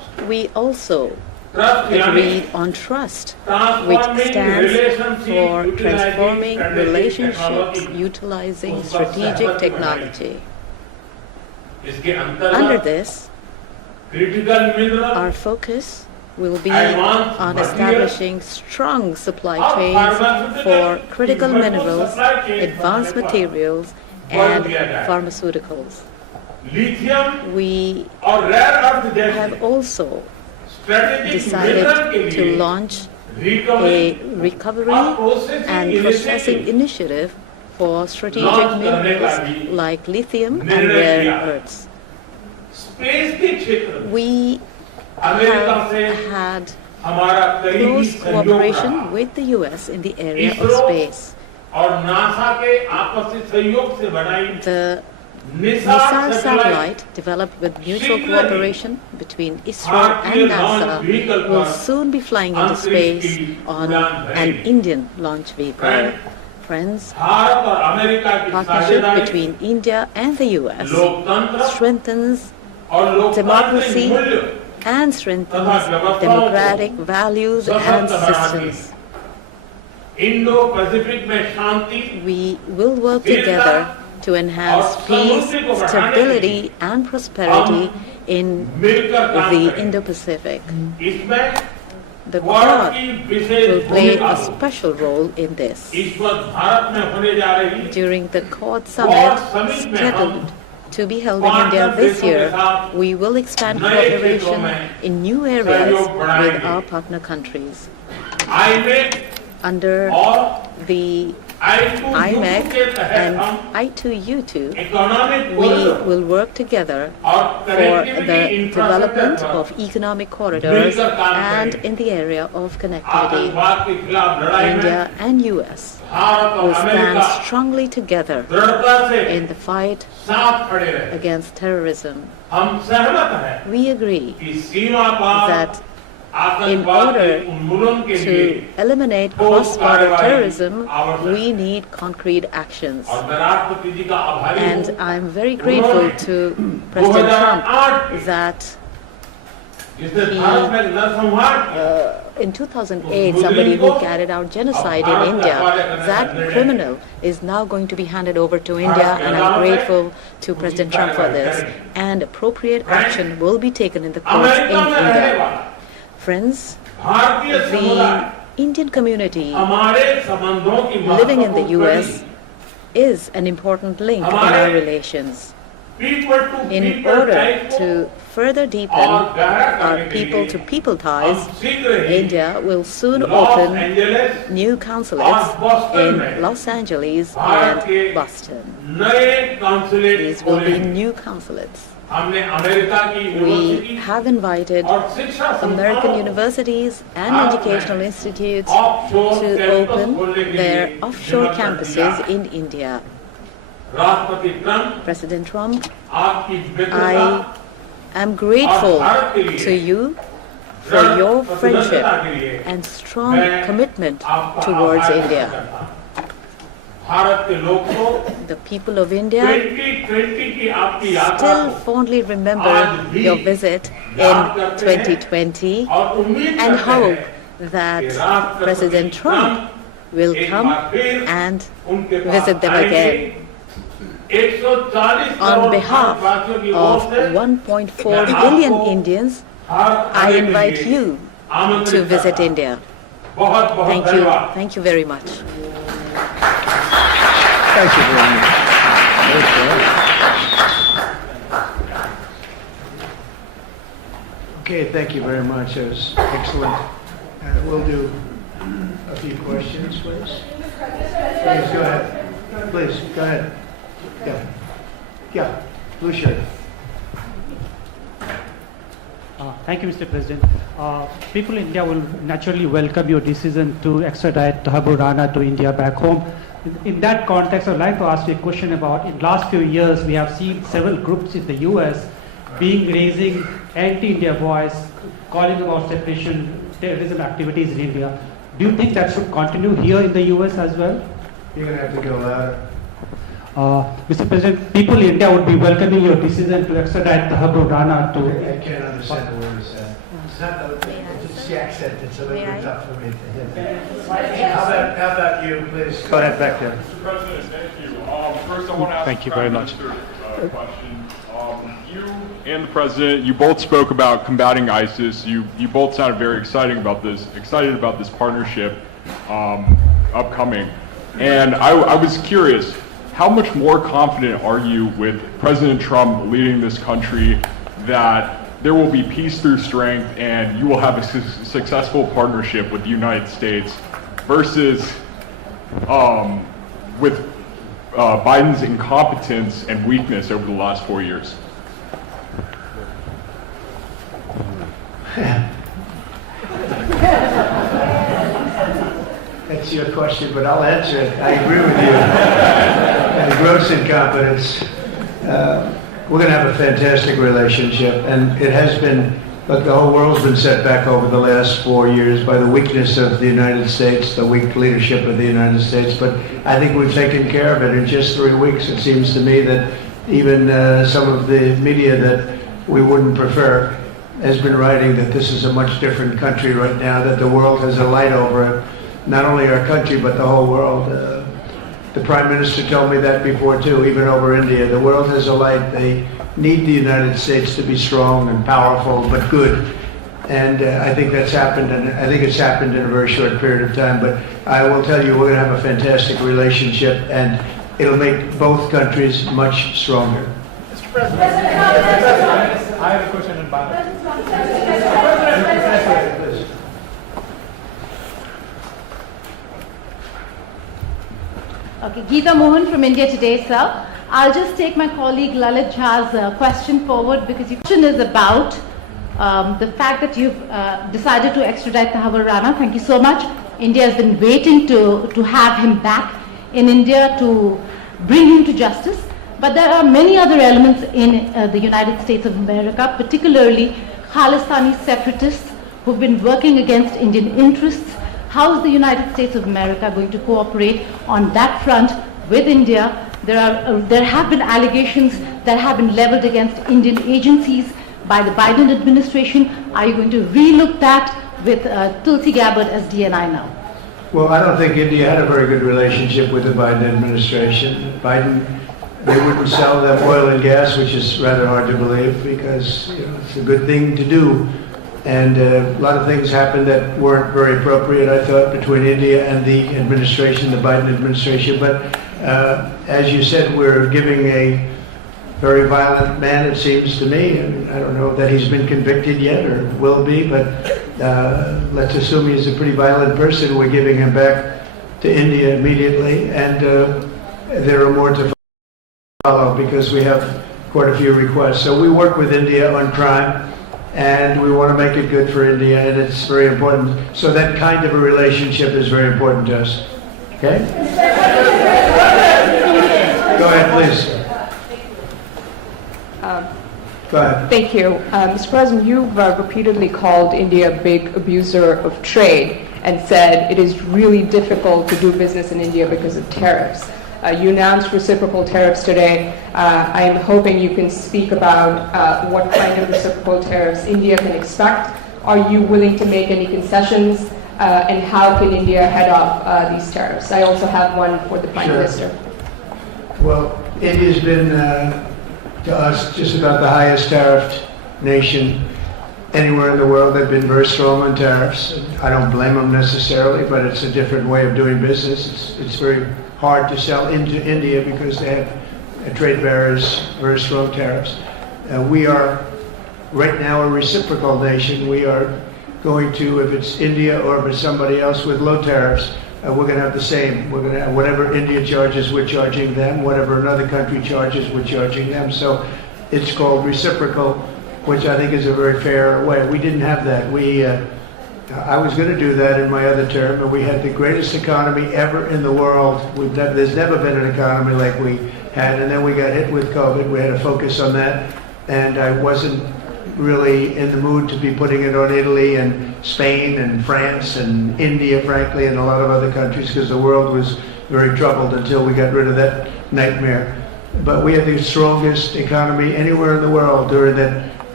We also agreed on trust, which stands for transforming relationships utilizing strategic technology. Under this, our focus will be on establishing strong supply chains for critical minerals, advanced materials, and pharmaceuticals. We have also decided to launch a recovery and processing initiative for strategic minerals like lithium and rare earths. We have had close cooperation with the US in the area of space. The missile satellite developed with mutual cooperation between ISRO and NASA will soon be flying into space on an Indian launch vehicle. Friends, partnership between India and the US strengthens democracy and strengthens democratic values and systems. We will work together to enhance peace, stability, and prosperity in the Indo-Pacific. The Quad will play a special role in this. During the Quad Summit scheduled to be held in India this year, we will expand cooperation in new areas with our partner countries. Under the IMEC and I2U2, we will work together for the development of economic corridors and in the area of connectivity. India and US will stand strongly together in the fight against terrorism. We agree that in order to eliminate cross-border terrorism, we need concrete actions. And I'm very grateful to President Trump that in 2008, somebody who carried out genocide in India, that criminal is now going to be handed over to India, and I'm grateful to President Trump for this. And appropriate action will be taken in the courts in India. Friends, the Indian community living in the US is an important link in our relations. In order to further deepen our people-to-people ties, India will soon open new consulates in Los Angeles and Boston. These will be new consulates. We have invited American universities and educational institutes to open their offshore campuses in India. President Trump, I am grateful to you for your friendship and strong commitment towards India. The people of India still fondly remember your visit in 2020 and hope that President Trump will come and visit them again. On behalf of 1.4 billion Indians, I invite you to visit India. Thank you. Thank you very much. Thank you very much. Okay, thank you very much. That was excellent. We'll do a few questions, please. Please, go ahead. Please, go ahead. Yeah, blue shirt. Thank you, Mr. President. People in India will naturally welcome your decision to extradite Thakur Rana to India back home. In that context, I'd like to ask you a question about, in the last few years, we have seen several groups in the US raising anti-India voice, calling about separation, terrorism activities in India. Do you think that should continue here in the US as well? You're going to have to go louder. Mr. President, people in India would be welcoming your decision to extradite Thakur Rana to... I can't understand the word you said. It's the accent. It's a little bit tough for me to hit. How about you, please? Go ahead, back there. Mr. President, thank you. First, I want to ask Thank you very much. a question. You and the President, you both spoke about combating ISIS. You both sounded very excited about this partnership upcoming. And I was curious, how much more confident are you with President Trump leading this country that there will be peace through strength and you will have a successful partnership with the United States versus with Biden's incompetence and weakness over the last 4 years? That's your question, but I'll answer it. I agree with you. And gross incompetence. We're going to have a fantastic relationship, and it has been. Look, the whole world's been set back over the last 4 years by the weakness of the United States, the weak leadership of the United States. But I think we've taken care of it in just 3 weeks. It seems to me that even some of the media that we wouldn't prefer has been writing that this is a much different country right now, that the world has a light over it. Not only our country, but the whole world. The Prime Minister told me that before too, even over India. The world has a light. They need the United States to be strong and powerful, but good. And I think that's happened, and I think it's happened in a very short period of time. But I will tell you, we're going to have a fantastic relationship, and it'll make both countries much stronger. Mr. President, I have a question in Bangladesh. Okay, Geeta Mohan from India Today, sir. I'll just take my colleague Lalit Jha's question forward because your question is about the fact that you've decided to extradite Tahabur Rana. Thank you so much. India has been waiting to have him back in India to bring him to justice. But there are many other elements in the United States of America, particularly Khalistani separatists who've been working against Indian interests. How is the United States of America going to cooperate on that front with India? There have been allegations that have been leveled against Indian agencies by the Biden administration. Are you going to relook that with Tulsi Gabbard as DNI now? Well, I don't think India had a very good relationship with the Biden administration. They wouldn't sell them oil and gas, which is rather hard to believe because it's a good thing to do. And a lot of things happened that weren't very appropriate, I thought, between India and the administration, the Biden administration. But as you said, we're giving a very violent man, it seems to me. And I don't know that he's been convicted yet or will be, but let's assume he's a pretty violent person. We're giving him back to India immediately. And there are more to follow because we have quite a few requests. So we work with India on crime. And we want to make it good for India, and it's very important. So that kind of a relationship is very important to us. Okay? Go ahead, please. Go ahead. Thank you. Mr. President, you've repeatedly called India a big abuser of trade and said it is really difficult to do business in India because of tariffs. You announced reciprocal tariffs today. I am hoping you can speak about what kind of reciprocal tariffs India can expect. Are you willing to make any concessions? And how can India head off these tariffs? I also have one for the Prime Minister. Well, India's been, to us, just about the highest tariffed nation anywhere in the world. They've been very strong on tariffs. I don't blame them necessarily, but it's a different way of doing business. It's very hard to sell into India because they have trade barriers, very strong tariffs. We are right now a reciprocal nation. We are going to, if it's India or if it's somebody else with low tariffs, we're going to have the same. We're going to have whatever India charges, we're charging them. Whatever another country charges, we're charging them. So it's called reciprocal, which I think is a very fair way. We didn't have that. I was going to do that in my other term, and we had the greatest economy ever in the world. There's never been an economy like we had, and then we got hit with COVID. We had to focus on that, and I wasn't really in the mood to be putting it on Italy and Spain and France and India, frankly, and a lot of other countries, because the world was very troubled until we got rid of that nightmare. But we had the strongest economy anywhere in the world during that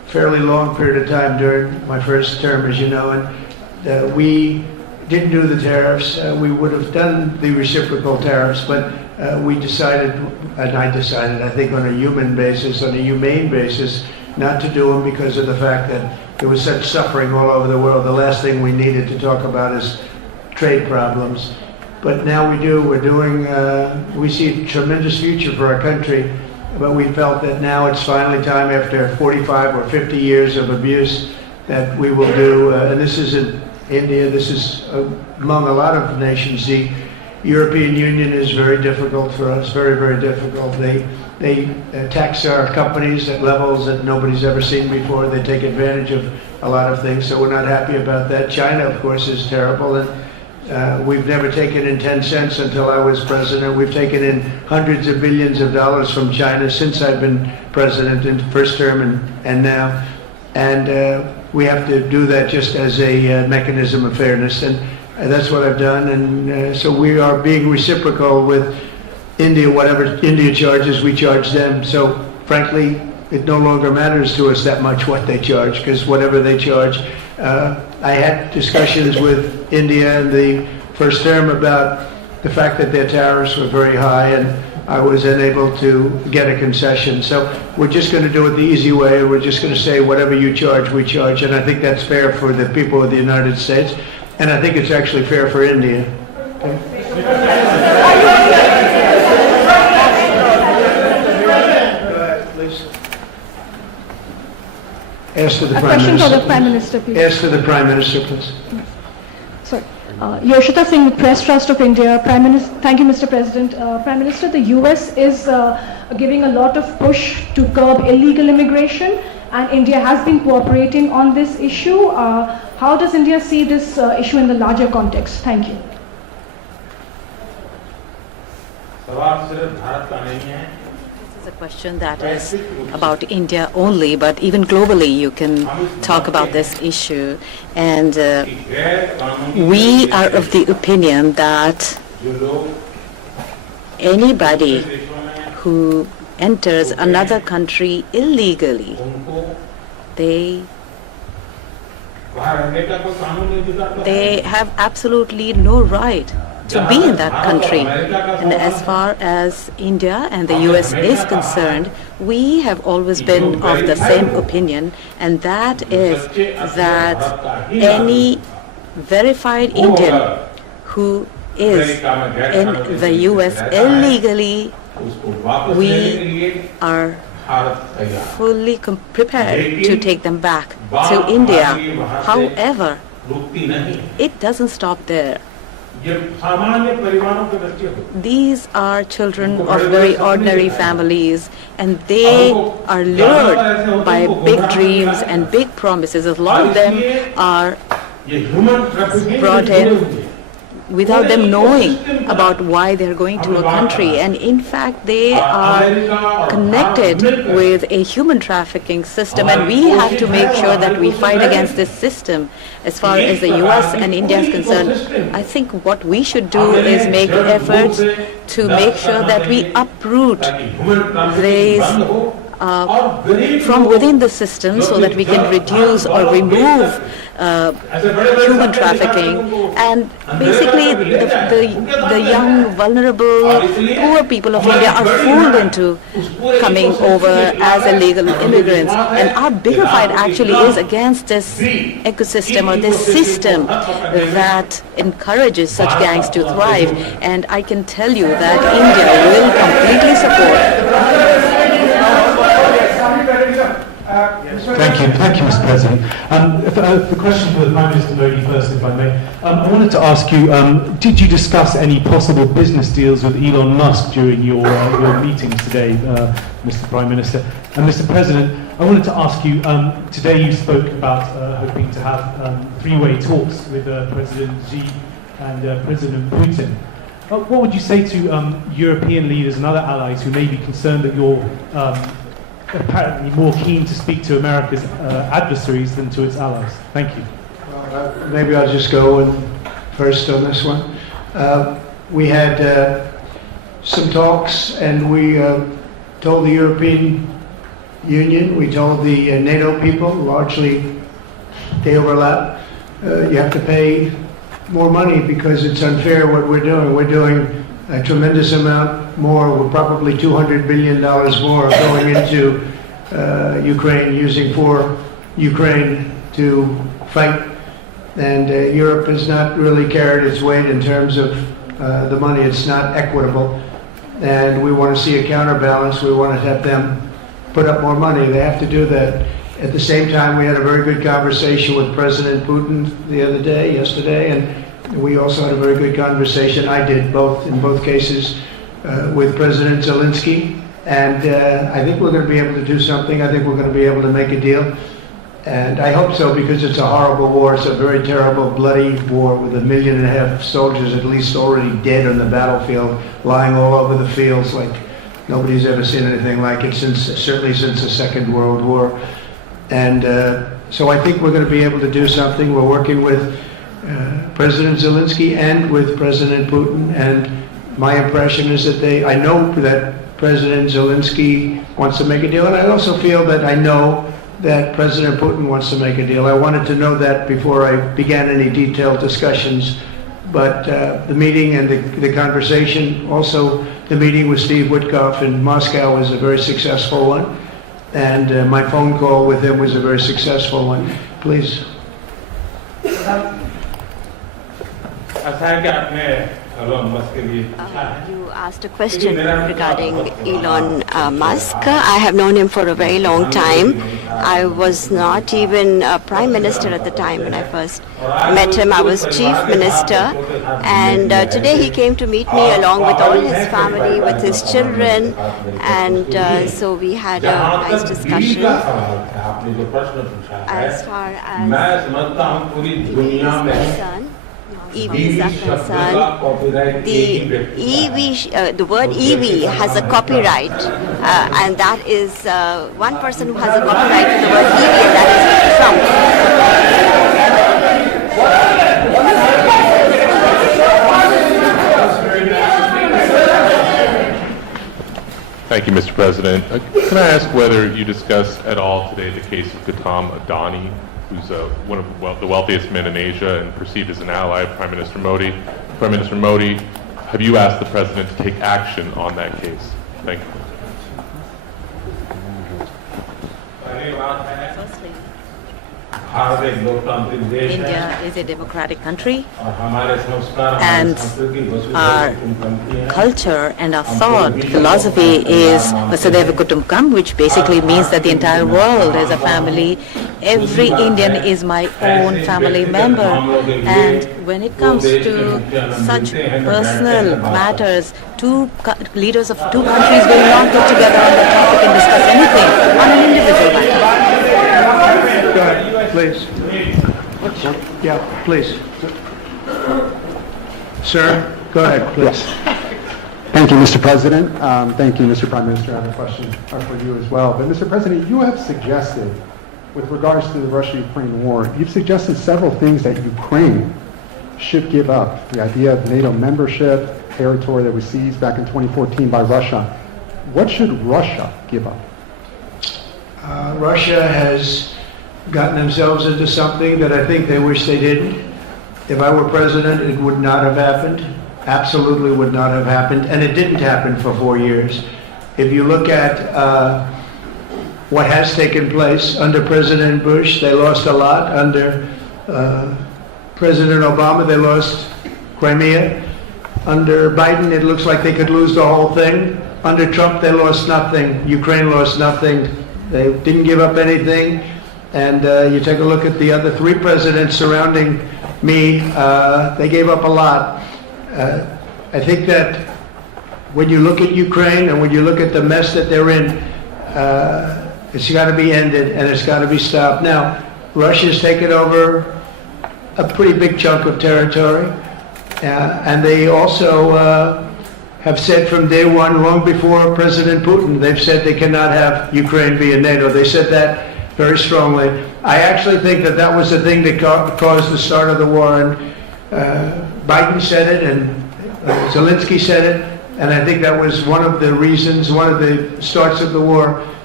fairly long period of time during my first term, as you know, and we didn't do the tariffs. We would have done the reciprocal tariffs, but we decided, and I decided, I think on a human basis, on a humane basis, not to do them because of the fact that there was such suffering all over the world. The last thing we needed to talk about is trade problems. But now we do. We're doing, we see a tremendous future for our country, but we felt that now it's finally time, after 45 or 50 years of abuse, that we will do, and this isn't India, this is among a lot of nations. The European Union is very difficult for us, very, very difficult. They tax our companies at levels that nobody's ever seen before. They take advantage of a lot of things, so we're not happy about that. China, of course, is terrible, and we've never taken in 10 cents until I was president. We've taken in hundreds of billions of dollars from China since I've been president in the first term and now. And we have to do that just as a mechanism of fairness. And that's what I've done. And so we are being reciprocal with India. Whatever India charges, we charge them. So frankly, it no longer matters to us that much what they charge, because whatever they charge, I had discussions with India in the first term about the fact that their tariffs were very high, and I was unable to get a concession. So we're just going to do it the easy way. We're just going to say whatever you charge, we charge. And I think that's fair for the people of the United States. And I think it's actually fair for India. Okay. Ask to the Prime Minister. Question for the Prime Minister, please. Ask to the Prime Minister, please. Sorry. Yoshita Singh, Press Trust of India. Prime Minister, thank you, Mr. President. Prime Minister, the US is giving a lot of push to curb illegal immigration, and India has been cooperating on this issue. How does India see this issue in the larger context? Thank you. A question that is about India only, but even globally you can talk about this issue. And we are of the opinion that anybody who enters another country illegally, they have absolutely no right to be in that country. And as far as India and the US is concerned, we have always been of the same opinion, and that is that any verified Indian who is in the US illegally, we are fully prepared to take them back to India. However, it doesn't stop there. These are children of very ordinary families, and they are lured by big dreams and big promises. A lot of them are brought in without them knowing about why they're going to a country, and in fact they are connected with a human trafficking system, and we have to make sure that we fight against this system. As far as the US and India is concerned, I think what we should do is make efforts to make sure that we uproot these from within the system, so that we can reduce or remove human trafficking, and basically the young, vulnerable, poor people of India are fooled into coming over as illegal immigrants. And our bigger fight actually is against this ecosystem or this system that encourages such gangs to thrive. And I can tell you that India will completely support. Thank you, Mr. President. The question for the Prime Minister Modi first, if I may. I wanted to ask you, did you discuss any possible business deals with Elon Musk during your meetings today, Mr. Prime Minister? And Mr. President, I wanted to ask you, today you spoke about hoping to have three-way talks with President Xi and President Putin. What would you say to European leaders and other allies who may be concerned that you're apparently more keen to speak to America's adversaries than to its allies? Thank you. Maybe I'll just go first on this one. We had some talks, and we told the European Union. We told the NATO people, largely they overlap, you have to pay more money because it's unfair what we're doing. We're doing a tremendous amount more. We're probably $200 billion more going into Ukraine, using for Ukraine to fight. And Europe has not really carried its weight in terms of the money. It's not equitable. And we want to see a counterbalance. We want to have them put up more money. They have to do that. At the same time, we had a very good conversation with President Putin yesterday, and we also had a very good conversation. I did in both cases, with President Zelensky. And I think we're going to be able to do something. I think we're going to be able to make a deal. And I hope so, because it's a horrible war. It's a very terrible, bloody war with 1.5 million soldiers at least already dead on the battlefield, lying all over the fields like nobody's ever seen anything like it, certainly since the Second World War. And so I think we're going to be able to do something. We're working with President Zelensky and with President Putin. And my impression is that I know that President Zelensky wants to make a deal. And I also feel that I know that President Putin wants to make a deal. I wanted to know that before I began any detailed discussions. But the meeting and the conversation, also the meeting with Steve Witkoff in Moscow, was a very successful one. And my phone call with him was a very successful one. Please. You asked a question regarding Elon Musk. I have known him for a very long time. I was not even a prime minister at the time when I first met him. I was chief minister. And today he came to meet me along with all his family, with his children. And so we had a nice discussion. As far as EVs are concerned, the word EV has a copyright, and that is one person who has a copyright to the word EV, and that is Trump. Thank you, Mr. President. Can I ask whether you discussed at all today the case of Gautam Adani, who's one of the wealthiest men in Asia and perceived as an ally of Prime Minister Modi. Prime Minister Modi, have you asked the President to take action on that case? Thank you. India is a democratic country, and our culture and our thought philosophy is Vasudhaiva Kutumbakam, which basically means that the entire world is a family. Every Indian is my own family member, and when it comes to such personal matters, leaders of two countries will not get together on the topic and discuss anything on an individual matter. Go ahead, please. Yeah, please. Sir, go ahead, please. Thank you, Mr. President. Thank you, Mr. Prime Minister. I have a question for you as well. But, Mr. President, you have suggested, with regards to the Russia-Ukraine war, you've suggested several things that Ukraine should give up. The idea of NATO membership, territory that was seized back in 2014 by Russia. What should Russia give up? Russia has gotten themselves into something that I think they wish they didn't. If I were president, it would not have happened. Absolutely would not have happened. And it didn't happen for 4 years. If you look at what has taken place under President Bush, they lost a lot. Under President Obama, they lost Crimea. Under Biden, it looks like they could lose the whole thing. Under Trump, they lost nothing. Ukraine lost nothing. They didn't give up anything. And you take a look at the other 3 presidents surrounding me, they gave up a lot. I think that when you look at Ukraine and when you look at the mess that they're in, it's got to be ended and it's got to be stopped. Now, Russia's taken over a pretty big chunk of territory, and they also have said from day one, long before President Putin, they've said they cannot have Ukraine be in NATO. They said that very strongly. I actually think that that was the thing that caused the start of the war, and Biden said it, and Zelensky said it, and I think that was one of the reasons, one of the starts of the war.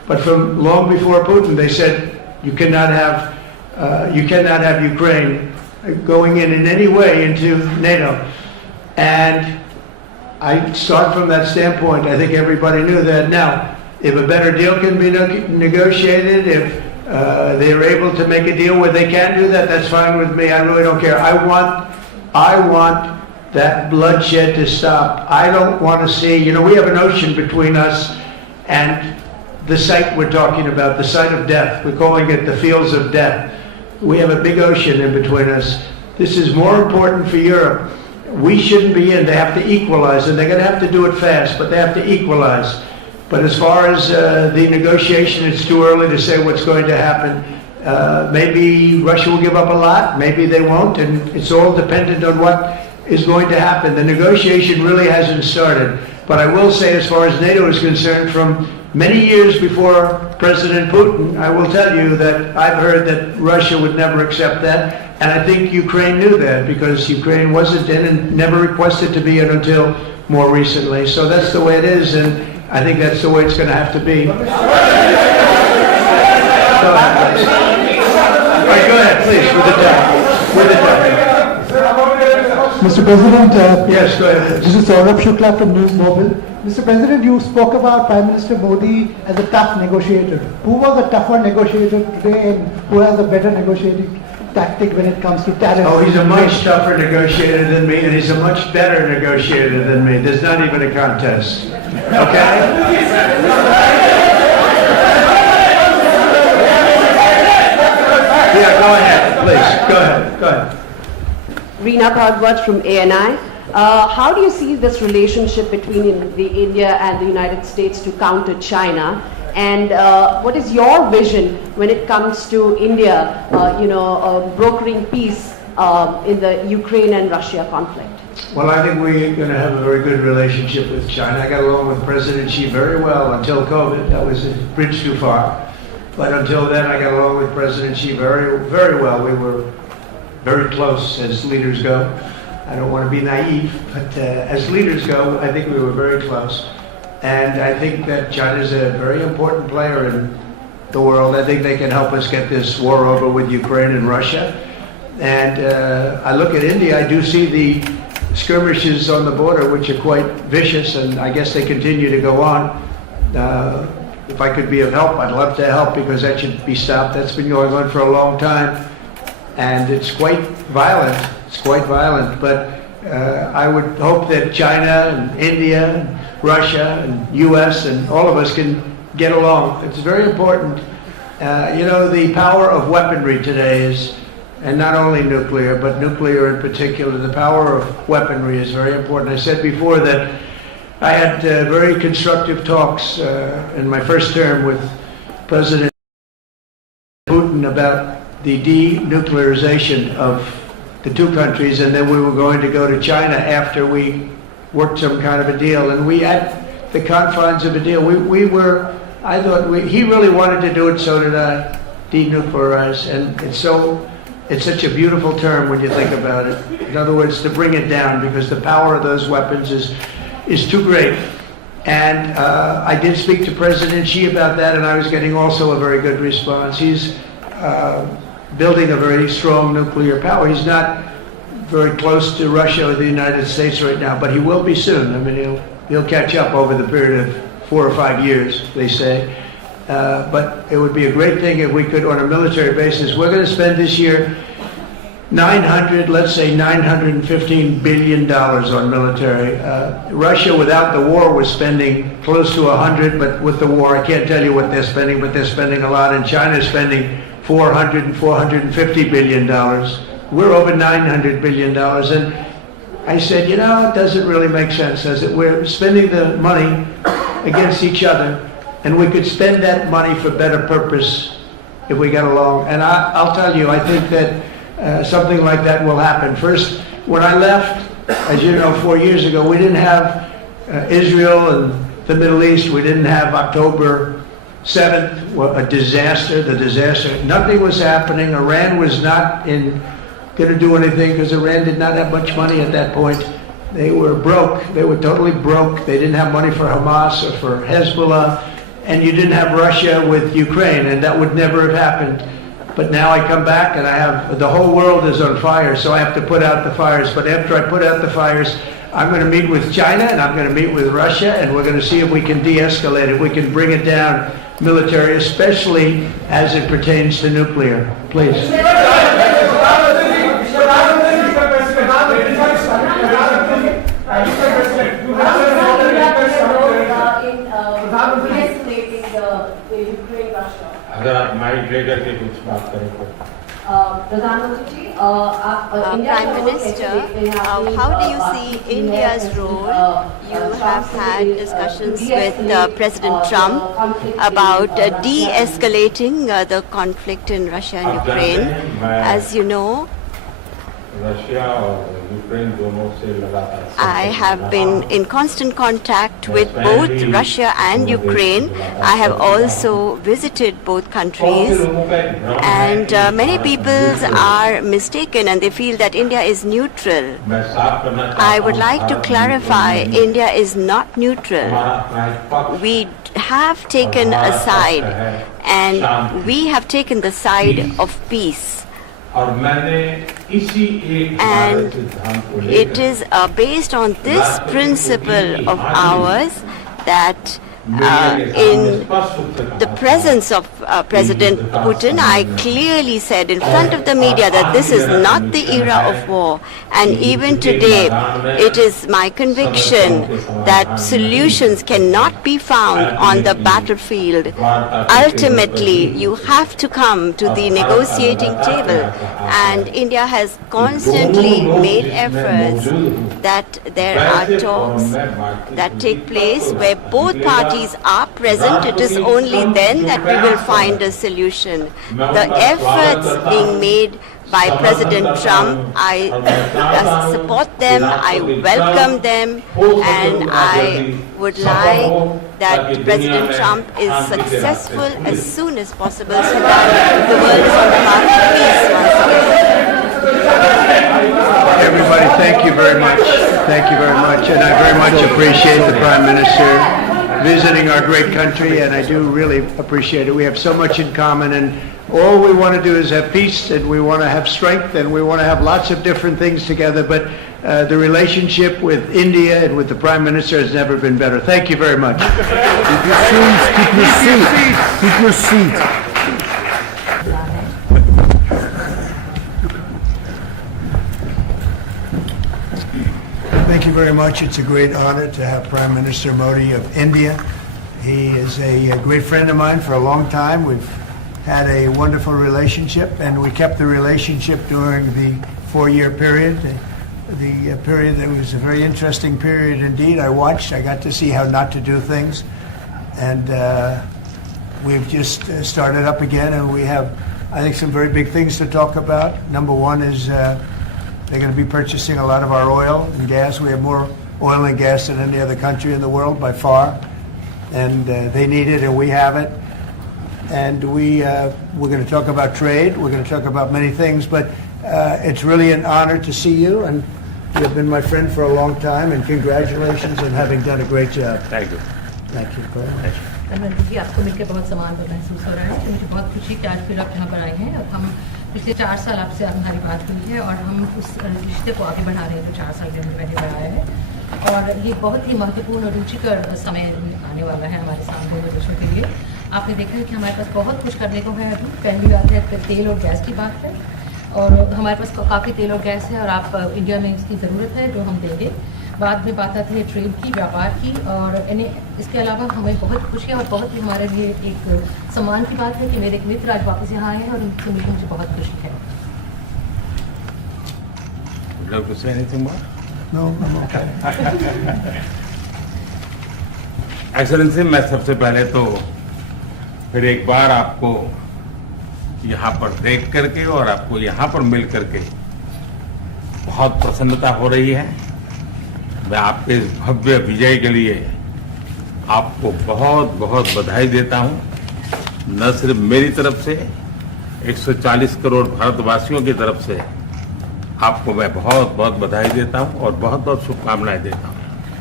But from long before Putin, they said you cannot have Ukraine going in any way into NATO. And I start from that standpoint. I think everybody knew that. Now, if a better deal can be negotiated, if they're able to make a deal where they can do that, that's fine with me. I really don't care. I want that bloodshed to stop. I don't want to see, we have an ocean between us and the site we're talking about, the site of death. We're calling it the fields of death. We have a big ocean in between us. This is more important for Europe. We shouldn't be in. They have to equalize, and they're going to have to do it fast, but they have to equalize. But as far as the negotiation, it's too early to say what's going to happen. Maybe Russia will give up a lot, maybe they won't, and it's all dependent on what is going to happen. The negotiation really hasn't started. But I will say, as far as NATO is concerned, from many years before President Putin, I will tell you that I've heard that Russia would never accept that. And I think Ukraine knew that, because Ukraine wasn't in and never requested to be in until more recently. So that's the way it is, and I think that's the way it's going to have to be. Go ahead, please, with the time. Mr. President, yes, go ahead. This is Saurabh Shukla from News Mobile. Mr. President, you spoke about Prime Minister Modi as a tough negotiator. Who was a tougher negotiator today, and who has a better negotiating tactic when it comes to tariffs? Oh, he's a much tougher negotiator than me, and he's a much better negotiator than me. There's not even a contest. Okay? Yeah, go ahead, please. Go ahead. Reena Bhagwat from ANI. How do you see this relationship between India and the United States to counter China? And what is your vision when it comes to India, brokering peace in the Ukraine and Russia conflict? Well, I think we're going to have a very good relationship with China. I got along with President Xi very well until COVID. That was a bridge too far. But until then, I got along with President Xi very, very well. We were very close as leaders go. I don't want to be naive, but as leaders go, I think we were very close. And I think that China is a very important player in the world. I think they can help us get this war over with Ukraine and Russia. And I look at India, I do see the skirmishes on the border, which are quite vicious, and I guess they continue to go on. If I could be of help, I'd love to help, because that should be stopped. That's been going on for a long time. And it's quite violent. But I would hope that China and India and Russia and U.S. and all of us can get along. It's very important. The power of weaponry today is, and not only nuclear, but nuclear in particular, the power of weaponry is very important. I said before that I had very constructive talks in my first term with President Putin about the denuclearization of the two countries, and then we were going to go to China after we worked some kind of a deal. And we at the confines of a deal. I thought he really wanted to do it, so did I, denuclearize. And it's such a beautiful term when you think about it. In other words, to bring it down, because the power of those weapons is too great. And I did speak to President Xi about that, and I was getting also a very good response. He's building a very strong nuclear power. He's not very close to Russia or the United States right now, but he will be soon. I mean, he'll catch up over the period of 4 or 5 years, they say. But it would be a great thing if we could, on a military basis. We're going to spend this year $915 billion on military. Russia, without the war, was spending close to 100, but with the war, I can't tell you what they're spending, but they're spending a lot, and China's spending $400 and $450 billion. We're over $900 billion, and I said, it doesn't really make sense, does it? We're spending the money against each other, and we could spend that money for better purpose if we got along. And I'll tell you, I think that something like that will happen. First, when I left, as you know, 4 years ago, we didn't have Israel and the Middle East. We didn't have October 7th, a disaster, the disaster. Nothing was happening. Iran was not going to do anything, because Iran did not have much money at that point. They were broke. They were totally broke. They didn't have money for Hamas or for Hezbollah. and you didn't have Russia with Ukraine, and that would never have happened. But now I come back and I have, the whole world is on fire, so I have to put out the fires. But after I put out the fires, I'm going to meet with China and I'm going to meet with Russia, and we're going to see if we can de-escalate it. We can bring it down military, especially as it pertains to nuclear. Please. अगर आप mic लेकर के कुछ बात करें तो Prime Minister, how do you see India's role? You have had discussions with President Trump about de-escalating the conflict in Russia and Ukraine. As you know, I have been in constant contact with both Russia and Ukraine. I have also visited both countries, and many people are mistaken and they feel that India is neutral. I would like to clarify, India is not neutral. We have taken a side, and we have taken the side of peace. And it is based on this principle of ours that in the presence of President Putin, I clearly said in front of the media that this is not the era of war. And even today, it is my conviction that solutions cannot be found on the battlefield. Ultimately, you have to come to the negotiating table. And India has constantly made efforts that there are talks that take place where both parties are present. It is only then that we will find a solution. The efforts being made by President Trump, I support them, I welcome them, and I would like that President Trump is successful as soon as possible so that the world is on the path to peace once again. Everybody, thank you very much. Thank you very much. And I very much appreciate the Prime Minister visiting our great country, and I do really appreciate it. We have so much in common, and all we want to do is have peace, and we want to have strength, and we want to have lots of different things together. But the relationship with India and with the Prime Minister has never been better. Thank you very much. Keep your seats. Keep your seats. Keep your seats. Thank you very much. It's a great honor to have Prime Minister Modi of India. He is a great friend of mine for a long time. We've had a wonderful relationship, and we kept the relationship during the 4-year period. The period that was a very interesting period indeed. I watched. I got to see how not to do things. And we've just started up again, and we have, I think, some very big things to talk about. Number one is they're going to be purchasing a lot of our oil and gas. We have more oil and gas than any other country in the world by far. And they need it, and we have it. And we're going to talk about trade. We're going to talk about many things. But it's really an honor to see you. And you've been my friend for a long time. And congratulations on having done a great job. Thank you. Thank you very much. Narendra जी, आपको मिलकर बहुत सम्मान महसूस हो रहा है। मुझे बहुत खुशी कि आज फिर आप यहाँ पर आए हैं। अब हम पिछले 4 साल आपसे हमारी बात हुई है और हम उस रिश्ते को आगे बढ़ा रहे हैं जो 4 साल के हमने पहले बढ़ाया है। और ये बहुत ही महत्वपूर्ण और रुचिकर समय आने वाला है हमारे साथ दोनों देशों के लिए। आपने देखा है कि हमारे पास बहुत कुछ करने को है अभी। पहली बात है तेल और गैस की बात है, और हमारे पास काफ़ी तेल और गैस है और आप इंडिया में इसकी ज़रूरत है जो हम देंगे। बाद में बात आती है ट्रेड की, व्यापार की, और इसके अलावा हमें बहुत खुशी है और बहुत ही हमारे लिए एक सम्मान की बात है कि मेरे एक मित्र आज वापस यहाँ आए हैं और उनसे मिलकर मुझे बहुत खुशी है। Would you like to say anything more? No, I'm okay. Excellency, मैं सबसे पहले तो फिर एक बार आपको यहाँ पर देख करके और आपको यहाँ पर मिल करके बहुत प्रसन्नता हो रही है। मैं आपके इस भव्य विजय के लिए आपको बहुत बहुत बधाई देता हूँ। न सिर्फ मेरी तरफ से, 140 करोड़ भारतवासियों की तरफ से आपको मैं बहुत बहुत बधाई देता हूँ और बहुत बहुत शुभकामनाएं देता हूँ।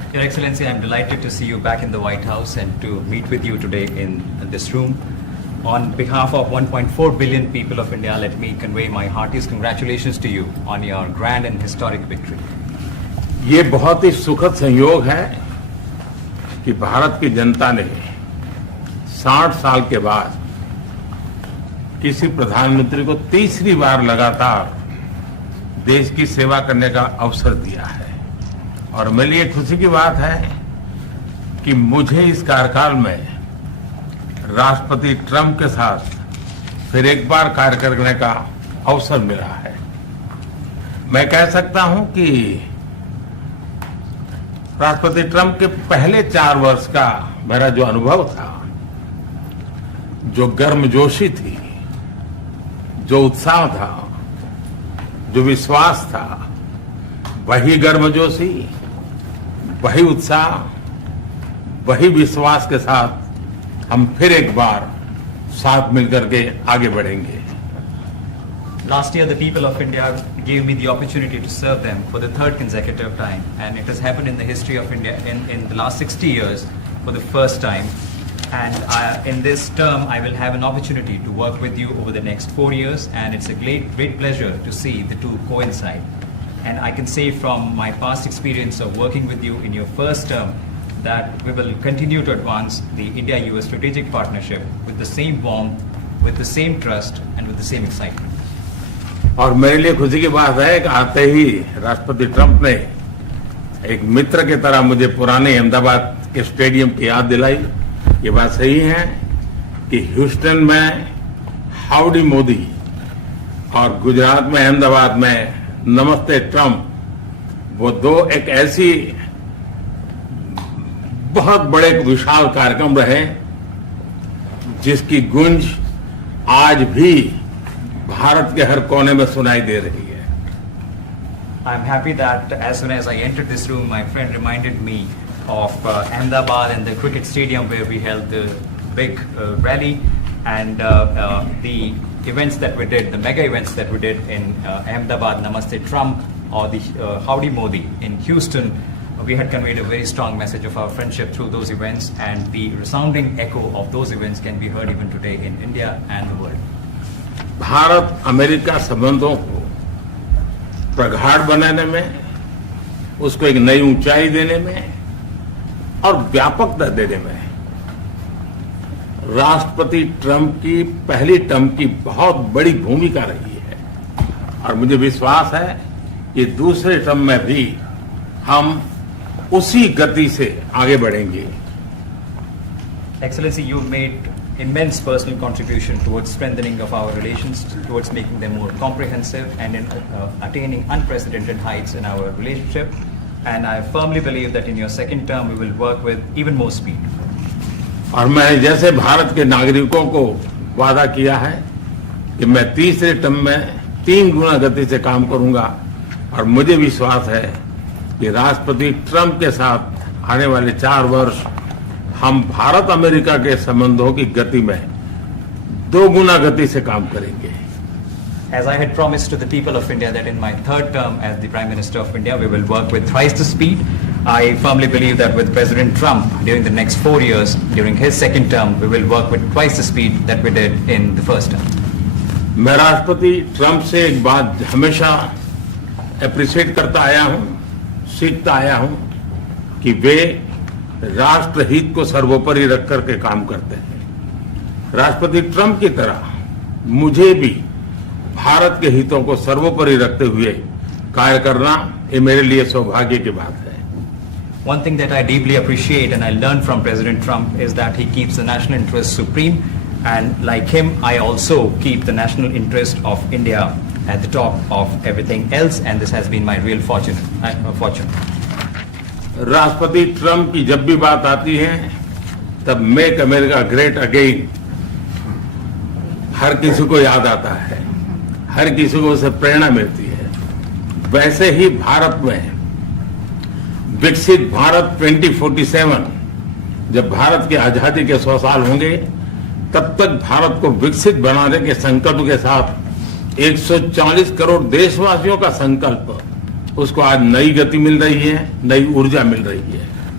Your Excellency, I'm delighted to see you back in the White House and to meet with you today in this room. On behalf of 1.4 billion people of India, let me convey my heartiest congratulations to you on your grand and historic victory. ये बहुत ही सुखद संयोग है कि भारत की जनता ने 60 साल के बाद किसी प्रधानमंत्री को तीसरी बार लगातार देश की सेवा करने का अवसर दिया है और मेरे लिए खुशी की बात है कि मुझे इस कार्यकाल में राष्ट्रपति ट्रंप के साथ फिर एक बार कार्य करने का अवसर मिला है। मैं कह सकता हूं कि राष्ट्रपति ट्रंप के पहले 4 वर्ष का मेरा जो अनुभव था, जो गर्मजोशी थी, जो उत्साह था, जो विश्वास था, वही गर्मजोशी, वही उत्साह, वही विश्वास के साथ हम फिर एक बार साथ मिलकर के आगे बढ़ेंगे। Last year, the people of India gave me the opportunity to serve them for the 3rd consecutive time, and it has happened in the history of India in the last 60 years for the first time. And in this term, I will have an opportunity to work with you over the next 4 years, and it's a great pleasure to see the two coincide. And I can say from my past experience of working with you in your first term that we will continue to advance the India-US strategic partnership with the same warmth, with the same trust, and with the same excitement. और मेरे लिए खुशी की बात है कि आते ही राष्ट्रपति ट्रंप ने एक मित्र की तरह मुझे पुराने अहमदाबाद के स्टेडियम की याद दिलाई। ये बात सही है कि ह्यूस्टन में हाउडी मोदी और गुजरात में अहमदाबाद में नमस्ते ट्रंप, वो दो एक ऐसी बहुत बड़े विशाल कार्यक्रम रहे जिसकी गूंज आज भी भारत के हर कोने में सुनाई दे रही है। I'm happy that as soon as I entered this room, my friend reminded me of Ahmedabad and the cricket stadium where we held the big rally, and the events that we did, the mega events that we did in Ahmedabad, Namaste Trump, or the Howdy Modi in Houston. We had conveyed a very strong message of our friendship through those events, and the resounding echo of those events can be heard even today in India and the world. Bharat America संबंधों को प्रगाढ़ बनाने में, उसको एक नई ऊंचाई देने में और व्यापकता देने में राष्ट्रपति ट्रंप की पहली टर्म की बहुत बड़ी भूमिका रही है और मुझे विश्वास है कि दूसरे टर्म में भी हम उसी गति से आगे बढ़ेंगे। Excellency, you've made immense personal contribution towards strengthening of our relations, towards making them more comprehensive, and in attaining unprecedented heights in our relationship. And I firmly believe that in your second term, we will work with even more speed. और मैं जैसे भारत के नागरिकों को वादा किया है कि मैं तीसरे टर्म में 3 गुना गति से काम करूंगा, और मुझे विश्वास है कि राष्ट्रपति ट्रंप के साथ आने वाले 4 वर्ष हम भारत अमेरिका के संबंधों की गति में 2 गुना गति से काम करेंगे। As I had promised to the people of India that in my 3rd term as the Prime Minister of India, we will work with thrice the speed. I firmly believe that with President Trump during the next 4 years, during his second term, we will work with twice the speed that we did in the first term. मैं राष्ट्रपति Trump से एक बात हमेशा appreciate करता आया हूं, सीखता आया हूं कि वे राष्ट्रहित को सर्वोपरि रख करके काम करते हैं। राष्ट्रपति ट्रंप की तरह मुझे भी भारत के हितों को सर्वोपरि रखते हुए कार्य करना, ये मेरे लिए सौभाग्य की बात है। One thing that I deeply appreciate and I learned from President Trump is that he keeps the national interest supreme, and like him, I also keep the national interest of India at the top of everything else, and this has been my real fortune. राष्ट्रपति Trump की जब भी बात आती है तब make America great again हर किसी को याद आता है, हर किसी को उससे प्रेरणा मिलती है। वैसे ही भारत में विकसित भारत 2047, जब भारत की आजादी के 100 साल होंगे, तब तक भारत को विकसित बनाने के संकल्प के साथ 140 करोड़ देशवासियों का संकल्प, उसको आज नई गति मिल रही है, नई ऊर्जा मिल रही है।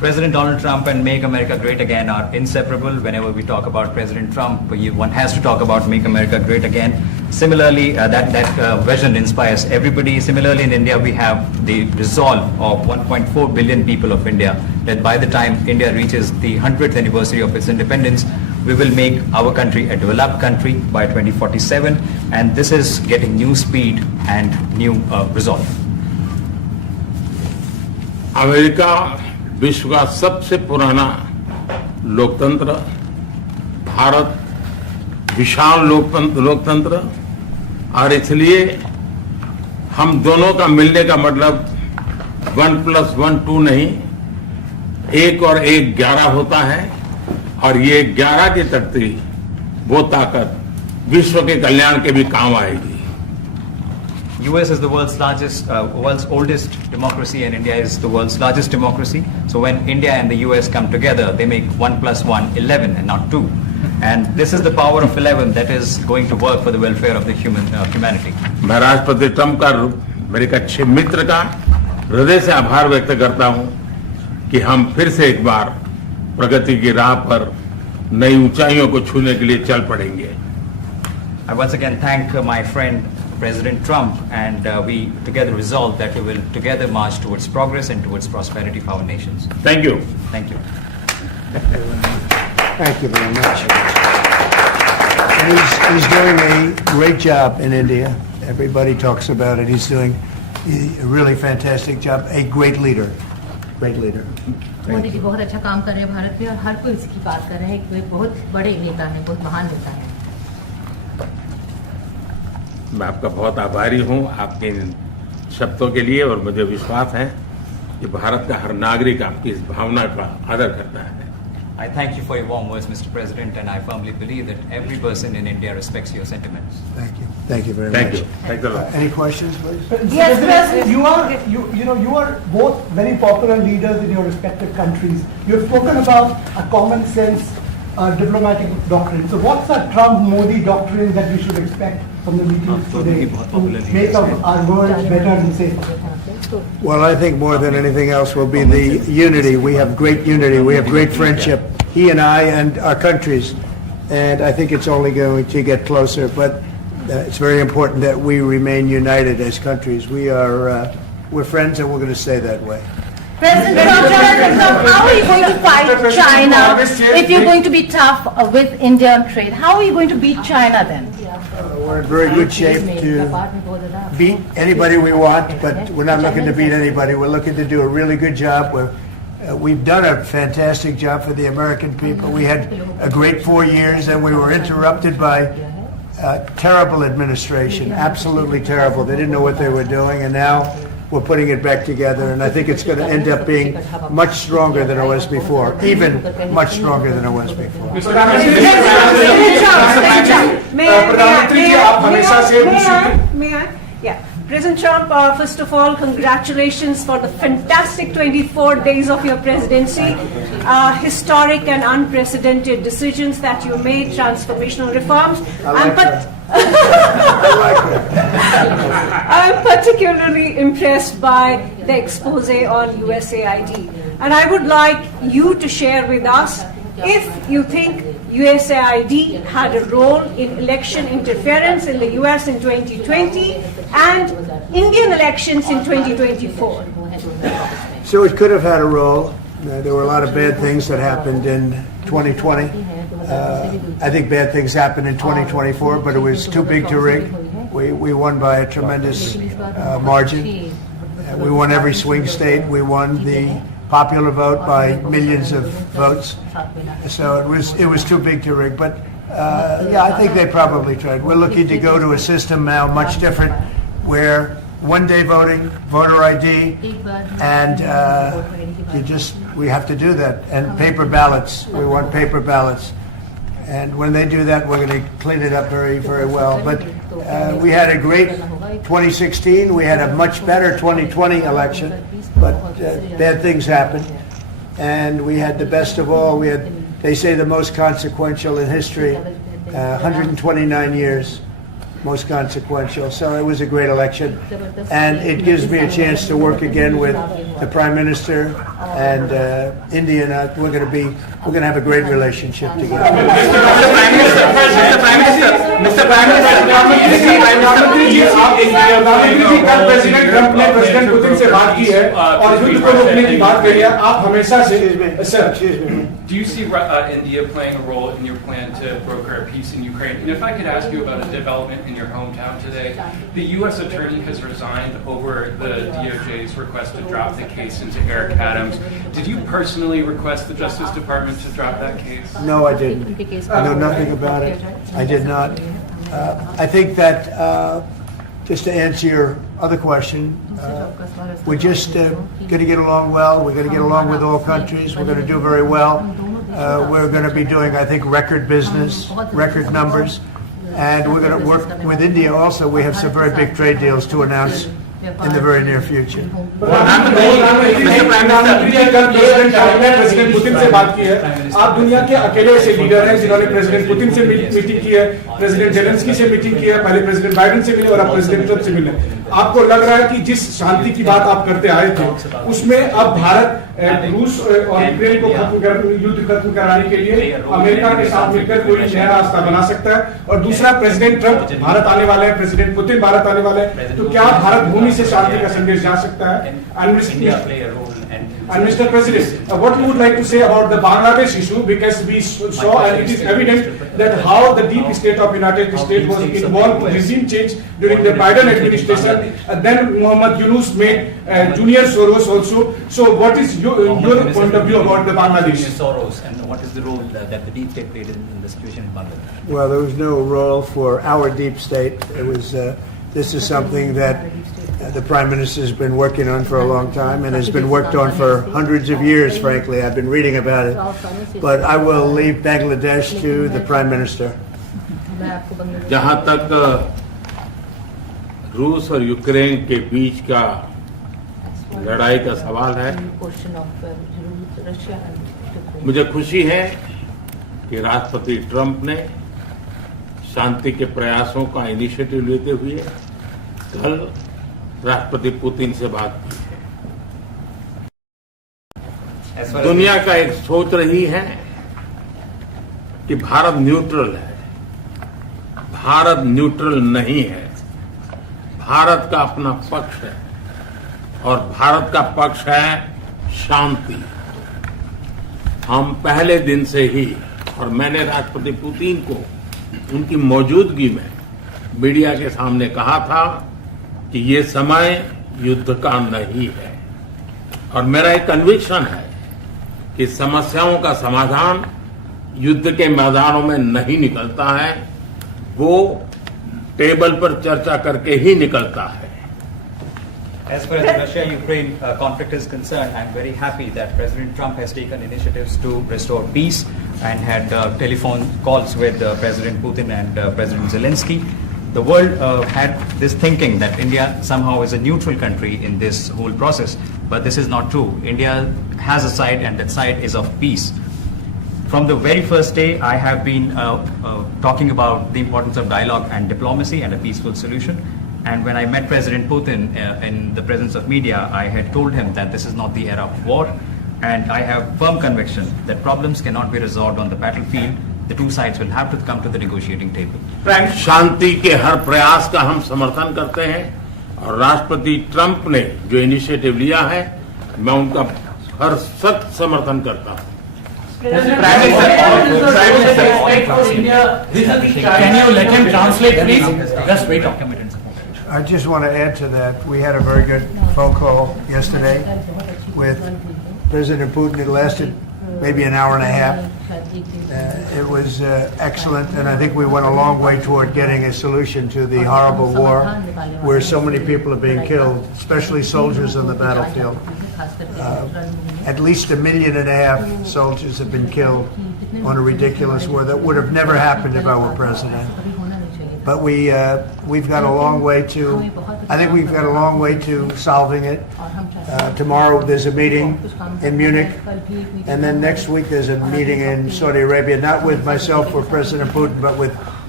President Donald Trump and Make America Great Again are inseparable. Whenever we talk about President Trump, one has to talk about Make America Great Again. Similarly, that vision inspires everybody. Similarly, in India, we have the resolve of 1.4 billion people of India that by the time India reaches the 100th anniversary of its independence, we will make our country a developed country by 2047. And this is getting new speed and new resolve. America विश्व का सबसे पुराना लोकतंत्र, भारत विशाल लोकतंत्र, और इसलिए हम दोनों का मिलने का मतलब 1+1 2 नहीं, 1 और 1 11 होता है, और ये 11 की तकती वो ताकत विश्व के कल्याण के भी काम आएगी. US is the world's oldest democracy, and India is the world's largest democracy. So when India and the US come together, they make 1+1 11 and not 2. And this is the power of 11 that is going to work for the welfare of the humanity. मैं राष्ट्रपति Trump का मेरे एक अच्छे मित्र का हृदय से आभार व्यक्त करता हूं कि हम फिर से एक बार प्रगति की राह पर नई ऊंचाइयों को छूने के लिए चल पड़ेंगे. I once again thank my friend President Trump, and we together resolve that we will together march towards progress and towards prosperity for our nations. Thank you. Thank you. Thank you very much. He's doing a great job in India. Everybody talks about it. He's doing a really fantastic job. A great leader. Great leader. Modi ji बहुत अच्छा काम कर रहे हैं भारत में, और हर कोई इसकी बात कर रहे हैं. कोई बहुत बड़े नेता हैं, बहुत महान नेता हैं. मैं आपका बहुत आभारी हूं आपके इन शब्दों के लिए, और मुझे विश्वास है कि भारत का हर नागरिक आपकी इस भावना का आदर करता है. I thank you for your warm words, Mr. President, and I firmly believe that every person in India respects your sentiments. Thank you. Thank you very Thank much. you. Thanks a lot. Any questions, please? Yes, President. You are both very popular leaders in your respective countries. You have spoken about a common sense diplomatic doctrine. So what's the Trump-Modi doctrine that we should expect from the meetings today to make our world better and safer? Well, I think more than anything else will be the unity. We have great unity. We have great friendship, he and I and our countries. And I think it's only going to get closer. But it's very important that we remain united as countries. We're friends, and we're going to stay that way. President Trump, how are you going to fight China if you're going to be tough with India on trade? How are you going to beat China then? We're in very good shape to beat anybody we want, but we're not looking to beat anybody. We're looking to do a really good job. We've done a fantastic job for the American people. We had a great 4 years, and we were interrupted by terrible administration, absolutely terrible. They didn't know what they were doing, and now we're putting it back together, and I think it's going to end up being much stronger than it was before, even much stronger than it was before. May I? Yeah. President Trump, first of all, congratulations for the fantastic 24 days of your presidency. Historic and unprecedented decisions that you made, transformational reforms. I'm particularly impressed by the expose on USAID. And I would like you to share with us if you think USAID had a role in election interference in the US in 2020 and Indian elections in 2024. So it could have had a role. There were a lot of bad things that happened in 2020. I think bad things happened in 2024, but it was too big to rig. We won by a tremendous margin. We won every swing state. We won the popular vote by millions of votes. So it was too big to rig. But yeah, I think they probably tried. We're looking to go to a system now much different, where one-day voting, voter ID, and we have to do that. And paper ballots. We want paper ballots. And when they do that, we're going to clean it up very, very well. But we had a great 2016. We had a much better 2020 election. But bad things happened. And we had the best of all. We had, they say, the most consequential in history, 129 years. most consequential. So it was a great election, and it gives me a chance to work again with the Prime Minister and India. And we're going to have a great relationship together. Mr. Prime Minister, कल president Trump ने president Putin से बात की है और युद्ध को रोकने की बात कही है. आप हमेशा से Do you see India playing a role in your plan to broker a peace in Ukraine? And if I could ask you about a development in your hometown today, the U.S. attorney has resigned over the DOJ's request to drop the case into Eric Adams. Did you personally request the Justice Department to drop that case? No, I didn't. I know nothing about it. I did not. I think that, just to answer your other question, we're just going to get along well. We're going to get along with all countries. We're going to do very well. We're going to be doing, I think, record business, record numbers. And we're going to work with India also. We have some very big trade deals to announce in the very near future. President Putin से बात की है. आप दुनिया के अकेले ऐसे leader हैं जिन्होंने प्रेसिडेंट पुतिन से मीटिंग की है, प्रेसिडेंट जेलेंस्की से मीटिंग की है, पहले प्रेसिडेंट बाइडेन से मिले और अब प्रेसिडेंट ट्रंप से मिले. आपको लग रहा है कि जिस शांति की बात आप करते आए थे उसमें अब भारत रूस और यूक्रेन को युद्ध खत्म कराने के लिए अमेरिका के साथ मिलकर कोई नया रास्ता बना सकता है. और दूसरा, प्रेसिडेंट ट्रंप भारत आने वाले हैं, प्रेसिडेंट पुतिन भारत आने वाले हैं, तो क्या भारत भूमि से शांति का संदेश जा सकता है? And Mr. President, what you would like to say about the Bangladesh issue, because we saw and it is evident that how the deep state of United States was involved in regime change during the Biden administration, and then Muhammad Yunus made Junior Soros also. So what is your point of view about the Bangladesh? Soros, and what is the role that the deep state played in the situation in Bangladesh? Well, there was no role for our deep state. It was. This is something that the Prime Minister has been working on for a long time and has been worked on for hundreds of years, frankly. I've been reading about it. But I will leave Bangladesh to the Prime Minister. जहां तक रूस और Ukraine के बीच का लड़ाई का सवाल है, मुझे खुशी है कि राष्ट्रपति ट्रंप ने शांति के प्रयासों का इनिशिएटिव लेते हुए कल राष्ट्रपति पुतिन से बात की है. दुनिया का एक सोच रही है कि भारत न्यूट्रल है. भारत न्यूट्रल नहीं है. भारत का अपना पक्ष है और भारत का पक्ष है शांति. हम पहले दिन से ही, और मैंने राष्ट्रपति पुतिन को उनकी मौजूदगी में मीडिया के सामने कहा था कि ये समय युद्ध का नहीं है, और मेरा एक कन्विक्शन है कि समस्याओं का समाधान युद्ध के मैदानों में नहीं निकलता है, वो टेबल पर चर्चा करके ही निकलता है. As far as the Russia-Ukraine conflict is concerned, I'm very happy that President Trump has taken initiatives to restore peace and had telephone calls with President Putin and President Zelensky. The world had this thinking that India somehow is a neutral country in this whole process, but this is not true. India has a side, and that side is of peace. From the very first day, I have been talking about the importance of dialogue and diplomacy and a peaceful solution. And when I met President Putin in the presence of media, I had told him that this is not the era of war, and I have firm conviction that problems cannot be resolved on the battlefield. The two sides will have to come to the negotiating table. शांति के हर प्रयास का हम समर्थन करते हैं, और राष्ट्रपति Trump ने जो इनिशिएटिव लिया है, मैं उनका हर सख्त समर्थन करता हूं. Can you let him translate, please? Just wait. I just want to add to that. We had a very good phone call yesterday with President Putin. It lasted maybe an hour and a half. It was excellent, and I think we went a long way toward getting a solution to the horrible war where so many people are being killed, especially soldiers on the battlefield. At least 1.5 million soldiers have been killed on a ridiculous war that would have never happened if I were president. But we've got a long way to. I think we've got a long way to solving it. Tomorrow there's a meeting in Munich, and then next week there's a meeting in Saudi Arabia, not with myself or President Putin, but with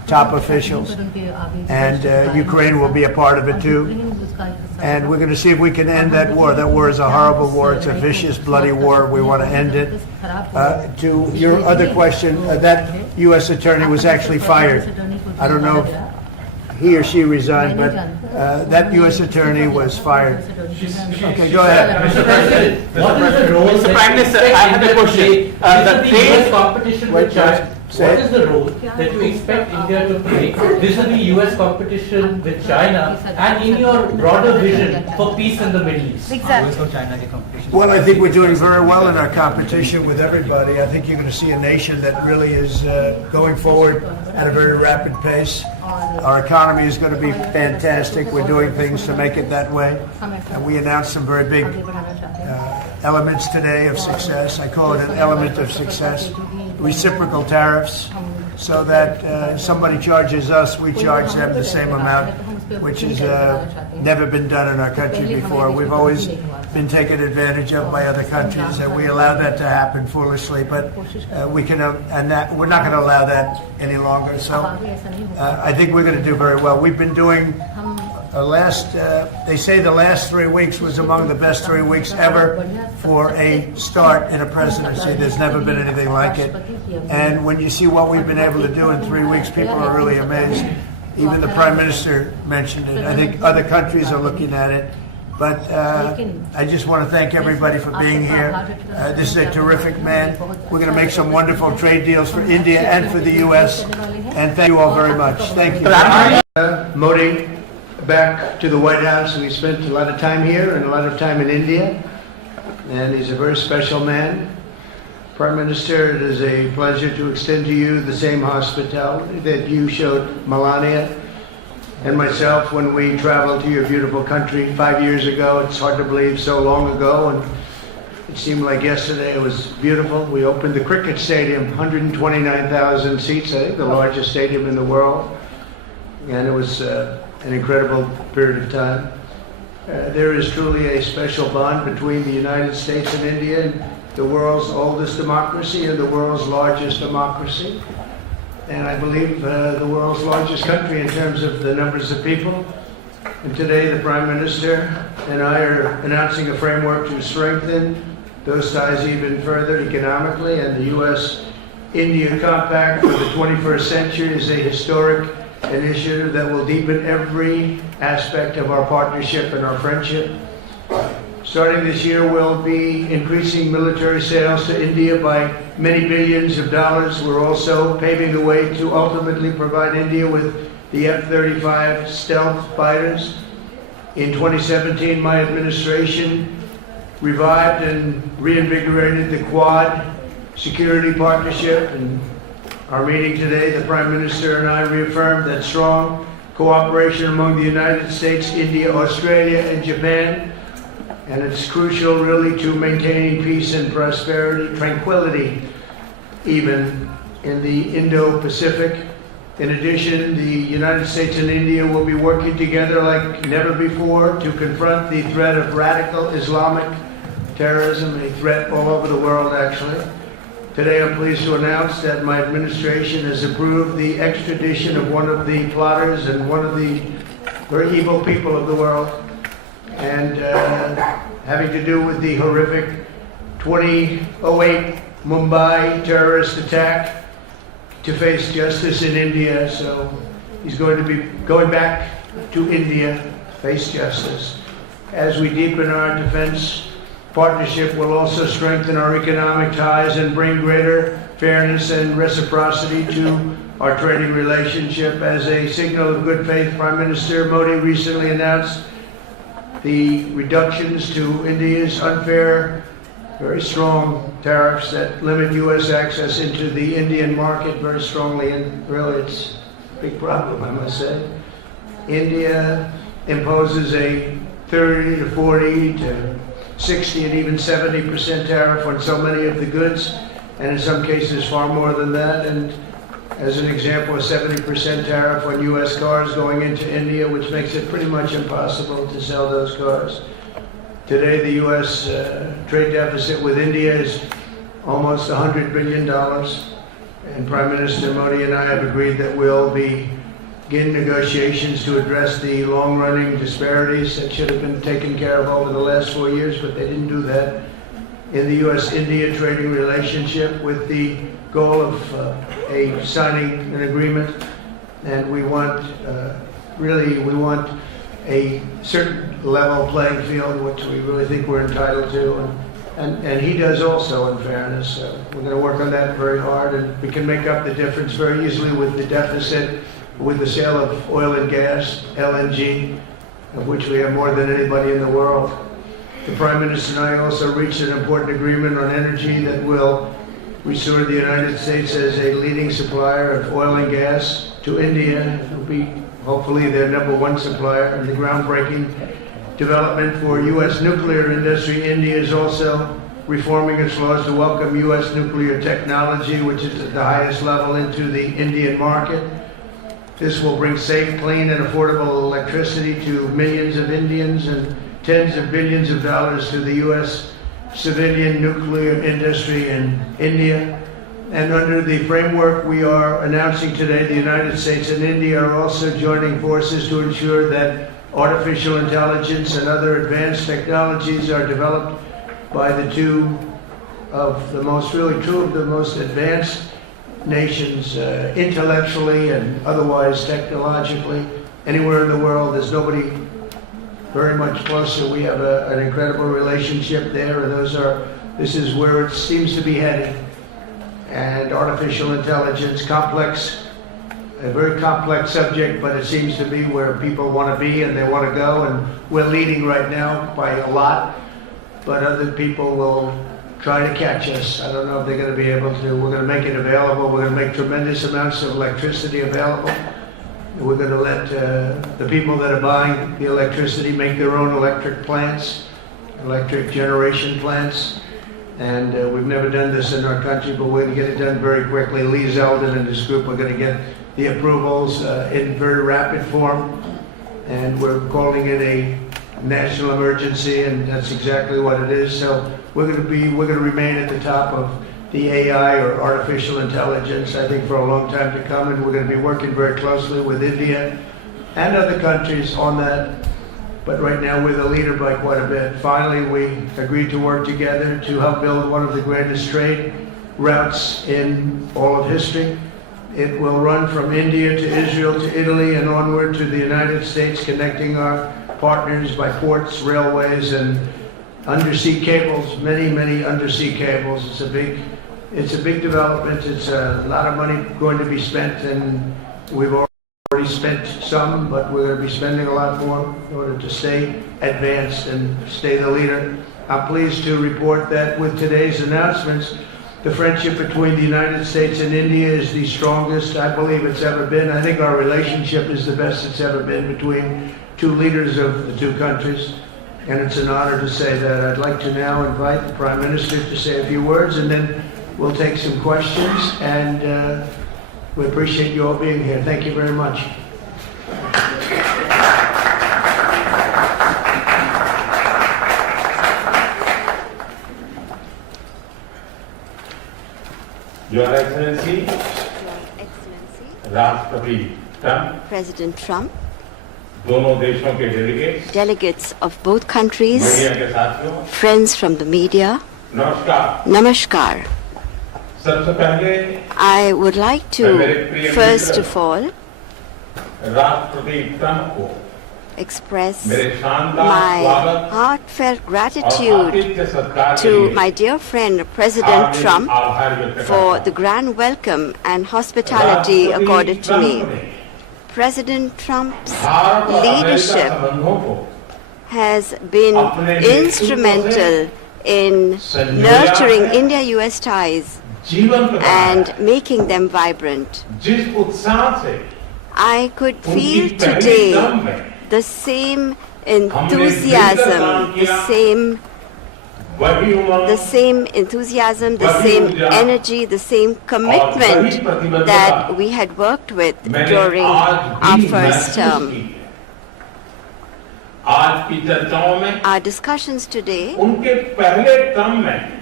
top officials, and Ukraine will be a part of it too. And we're going to see if we can end that war. That war is a horrible war. It's a vicious, bloody war. We want to end it. To your other question, that U.S. attorney was actually fired. I don't know if he or she resigned, but that U.S. attorney was fired. Okay, go ahead. Mr. President, what is the role Mr. Prime Minister, I have a question. The US competition with China. What is the role Yeah. that you expect India to play vis-a-vis US competition with China and in your broader vision for peace in the Middle East? Well, I think we're doing very well in our competition with everybody. I think you're going to see a nation that really is going forward at a very rapid pace. Our economy is going to be fantastic. We're doing things to make it that way. And we announced some very big elements today of success. I call it an element of success. Reciprocal tariffs, so that somebody charges us, we charge them the same amount, which has never been done in our country before. We've always been taken advantage of by other countries, and we allow that to happen foolishly. But we can, we're not going to allow that any longer. So I think we're going to do very well. We've been doing they say the last 3 weeks was among the best 3 weeks ever for a start in a presidency. There's never been anything like it. And when you see what we've been able to do in 3 weeks, people are really amazed. Even the Prime Minister mentioned it. I think other countries are looking at it. But I just want to thank everybody for being here. This is a terrific man. We're going to make some wonderful trade deals for India and for the U.S. And thank you all very much. Thank you. Modi, back to the White House. We spent a lot of time here and a lot of time in India. And he's a very special man. Prime Minister, it is a pleasure to extend to you the same hospitality that you showed Melania and myself when we traveled to your beautiful country 5 years ago. It's hard to believe, so long ago, and it seemed like yesterday. It was beautiful. We opened the cricket stadium, 129,000 seats, I think the largest stadium in the world, and it was an incredible period of time. There is truly a special bond between the United States and India, the world's oldest democracy and the world's largest democracy. And I believe the world's largest country in terms of the numbers of people. And today the Prime Minister and I are announcing a framework to strengthen those ties even further economically. And the U.S.-India Compact for the 21st century is a historic initiative that will deepen every aspect of our partnership and our friendship. Starting this year, we'll be increasing military sales to India by many billions of dollars. We're also paving the way to ultimately provide India with the F-35 stealth fighters. In 2017, my administration revived and reinvigorated the Quad security partnership. And our meeting today, the Prime Minister and I reaffirmed that strong cooperation among the United States, India, Australia, and Japan. And it's crucial, really, to maintaining peace and prosperity, tranquility, even in the Indo-Pacific. In addition, the United States and India will be working together like never before to confront the threat of radical Islamic terrorism, a threat all over the world, actually. Today, I'm pleased to announce that my administration has approved the extradition of one of the plotters and one of the very evil people of the world, and having to do with the horrific 2008 Mumbai terrorist attack, to face justice in India. So he's going to be going back to India, face justice. As we deepen our defense partnership, will also strengthen our economic ties and bring greater fairness and reciprocity to our trading relationship. As a signal of good faith, Prime Minister Modi recently announced the reductions to India's unfair, very strong tariffs that limit U.S. access into the Indian market very strongly, and really it's a big problem, I must say. India imposes a 30 to 40 to 60 and even 70% tariff on so many of the goods, and in some cases far more than that. And as an example, a 70% tariff on U.S. cars going into India, which makes it pretty much impossible to sell those cars. Today, the U.S. Trade deficit with India is almost $100 billion. and Prime Minister Modi and I have agreed that we'll begin negotiations to address the long-running disparities that should have been taken care of over the last 4 years, but they didn't do that in the U.S.-India trading relationship, with the goal of signing an agreement. And we want, we want a certain level playing field, which we really think we're entitled to. And he does also, in fairness. We're going to work on that very hard, and we can make up the difference very easily with the deficit, with the sale of oil and gas, LNG, of which we have more than anybody in the world. The Prime Minister and I also reached an important agreement on energy that will restore the United States as a leading supplier of oil and gas to India. It will be hopefully their #1 supplier, and the groundbreaking development for U.S. nuclear industry. India is also reforming its laws to welcome U.S. nuclear technology, which is at the highest level, into the Indian market. This will bring safe, clean, and affordable electricity to millions of Indians and tens of billions of dollars to the U.S. civilian nuclear industry in India. And under the framework we are announcing today, the United States and India are also joining forces to ensure that artificial intelligence and other advanced technologies are developed by two of the most advanced nations, intellectually and otherwise technologically. Anywhere in the world, there's nobody very much closer. We have an incredible relationship there, and this is where it seems to be headed. And artificial intelligence, a very complex subject, but it seems to be where people want to be and they want to go, and we're leading right now by a lot, but other people will try to catch us. I don't know if they're going to be able to. We're going to make it available. We're going to make tremendous amounts of electricity available. We're going to let the people that are buying the electricity make their own electric plants, electric generation plants. And we've never done this in our country, but we're going to get it done very quickly. Lee Zeldin and his group are going to get the approvals in very rapid form. And we're calling it a national emergency, and that's exactly what it is. So we're going to remain at the top of the AI, or artificial intelligence, I think, for a long time to come, and we're going to be working very closely with India and other countries on that. But right now we're the leader by quite a bit. Finally, we agreed to work together to help build one of the greatest trade routes in all of history. It will run from India to Israel to Italy and onward to the United States, connecting our partners by ports, railways, and undersea cables, many undersea cables. It's a big development. It's a lot of money going to be spent, and we've already spent some, but we're going to be spending a lot more in order to stay advanced and stay the leader. I'm pleased to report that with today's announcements, the friendship between the United States and India is the strongest I believe it's ever been. I think our relationship is the best it's ever been between two leaders of the two countries, and it's an honor to say that. I'd like to now invite the Prime Minister to say a few words, and then we'll take some questions, and we appreciate you all being here. Thank you very much. Your Excellency, Rashtrapati Trump, President Trump, दोनों देशों के delegates of both countries, media के साथियों, friends from the media, नमस्कार. Namaskar. सबसे पहले I would like to, first of all, राष्ट्रपति Trump को express मेरे शानदार my स्वागत heartfelt और gratitude आतिथ्य सत्कार के to लिए my dear friend President Hardik Trump आभार व्यक्त करता for हूं. the grand welcome and hospitality राष्ट्रपति accorded to me. ट्रंप ने President Trump's भारत और अमेरिका leadership संबंधों को has been अपने नेतृत्व instrumental in nurturing India-US ties जीवंत and making them vibrant. जिस उत्साह से I could उनकी feel पहली today टर्म में the same enthusiasm, the same वही उमंग enthusiasm, the same energy, the same commitment that we had worked with during our first term. आज की चर्चाओं में Our discussions today उनके पहले टर्म में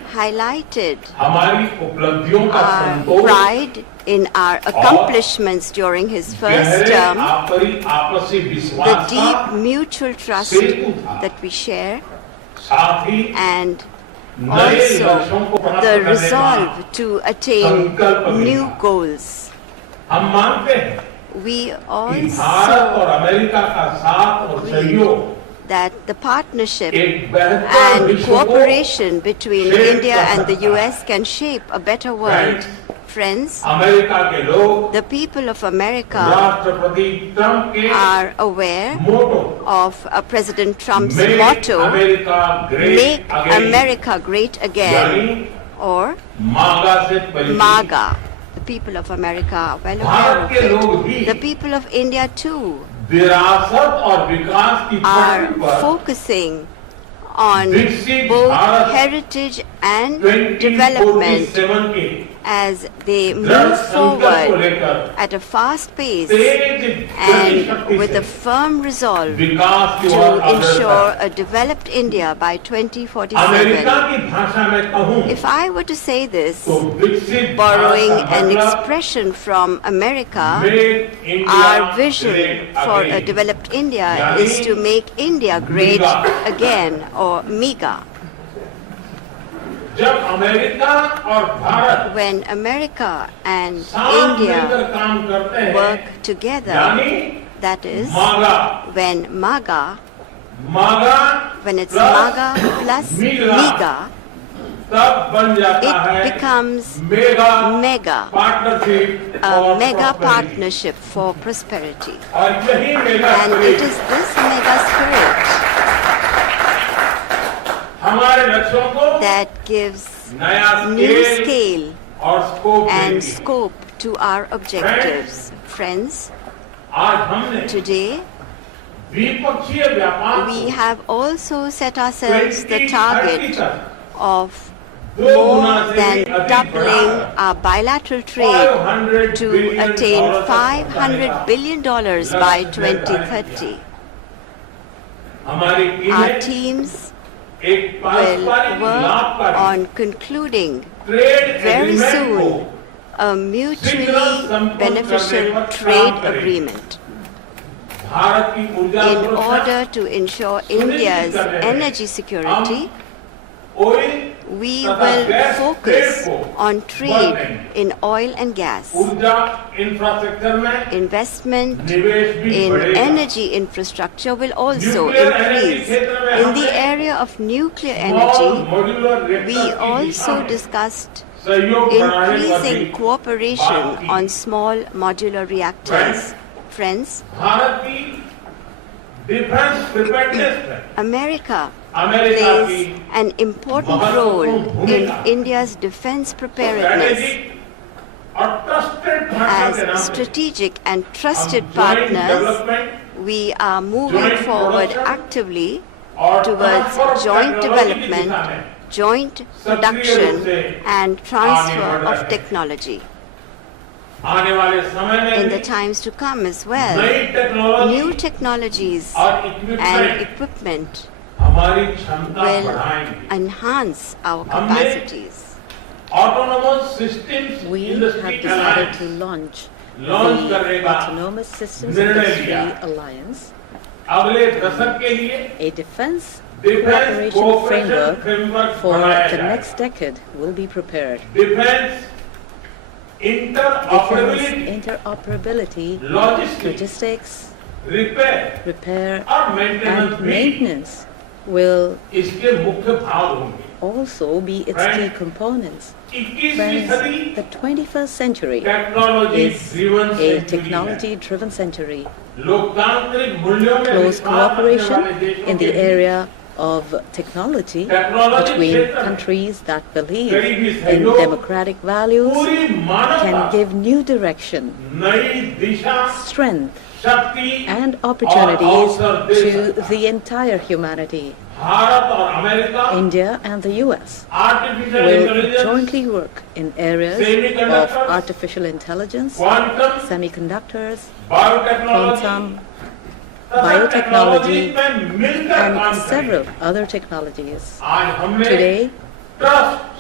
highlighted हमारी उपलब्धियों का our Santosh pride in our accomplishments during his first गहरे term, आपसी the विश्वास का deep mutual trust सेतु था। that we share, साथ ही and नए लक्ष्यों को also प्राप्त the करने का resolve to attain संकल्प भी new था। goals. हम मानते हैं We कि भारत और also अमेरिका का साथ और सहयोग that the partnership एक बेहतर and विश्व को cooperation between shape India कर and the सकता है। US can shape a better world. Friends, America के लोग the people of America राष्ट्रपति ट्रंप के are aware motto of President Trump's Make motto, America Great Make Again, America Great Again, or मागा से परिचित MAGA. The people of America are well Bharat के aware लोग of भी it. The people of India too विरासत और विकास की are पटरी पर focusing on विकसित both Bharat heritage and development 2047 के as they दृढ़ move संकल्प को forward लेकर at a fast pace Tej and Gatishakti with a से firm resolve विकास की to ओर अग्रसर ensure a developed India by America 2047. की भाषा में कहूं If I were to say this, तो विकसित borrowing भारत का an मतलब expression from America, Make India our vision Great for a Again. developed India यानी is to make India great MEGA. again, or MEGA. जब अमेरिका और Bharat When America and साथ मिलकर India काम करते हैं work together, यानी that is, मागा when MAGA, मागा when it's plus MAGA plus MEGA, MEGA, तब बन जाता it है becomes mega MEGA, partnership a mega partnership for prosperity. और यही mega And it is this mega spirit हमारे लक्ष्यों को that gives नया new scale और स्कोप and देगी। scope to our objectives. Friends, आज हमने today द्विपक्षीय व्यापार we को have also set ourselves the 2030 target तक of दो more गुना से than भी अधिक doubling बढ़ाकर our bilateral trade $500 to billion attain तक $500 billion by लक्ष्य निर्धारित 2030. हमारी Our टीमें teams एक will पारस्परिक work लाभकारी on concluding trade very agreement को soon a mutually beneficial trade agreement Bharat की ऊर्जा in सुरक्षा, order to ensure India's energy security. Oil We तथा will गैस focus ट्रेड को on trade in oil and gas, ऊर्जा infrastructure में investment निवेश भी in बढ़ेगा। energy infrastructure will also Nuclear energy increase. क्षेत्र में In the हमने area of nuclear small energy, modular reactor we की दिशा also में discussed सहयोग बढ़ाने पर increasing भी cooperation बात की। on small modular reactors. Friends, Bharat की डिफेंस प्रिपेयर्डनेस में America अमेरिका की plays an important role महत्वपूर्ण in भूमिका India's defense preparedness. strategic और trusted partner के नाम As पे strategic and trusted हम joint partners, development we are moving joint forward production actively और towards transfer of joint technology की development, दिशा में joint सक्रिय रूप production, से and आगे transfer बढ़ रहे of हैं। technology. आने वाले समय में In भी the times to come as well, नई टेक्नोलॉजी new technologies और and इक्विपमेंट equipment हमारी क्षमता will बढ़ाएंगे enhance our हमने capacities. Autonomous systems We industry have decided to alliance launch launch the करने का Autonomous Systems निर्णय Industry लिया। Alliance, अगले दशक के लिए a defense defence cooperation framework for बनाया the जाए। next decade will be prepared. Defence Defense interoperability interoperability, logistics logistics, repair repair, और मेंटेनेंस and भी maintenance will इसके मुख्य भाग होंगे also be its key components. 21वीं Friends, सदी the 21st century technology is driven a technology-driven century. लोकतांत्रिक मूल्यों में Close विश्वास रखने cooperation वाले देशों in के the beach area of technology technology between क्षेत्र में countries that believe करीबी in सहयोग democratic values पूरी मानवता can give new direction, नई दिशा strength, शक्ति and और opportunities अवसर दे to सकता है। the entire humanity. भारत और America India and the US artificial will intelligence jointly work in areas of Semiconductors, artificial intelligence, quantum semiconductors, biotechnology quantum, तथा technology biotechnology, में मिलकर काम and करेंगे। several other technologies. आज हमने Today, trust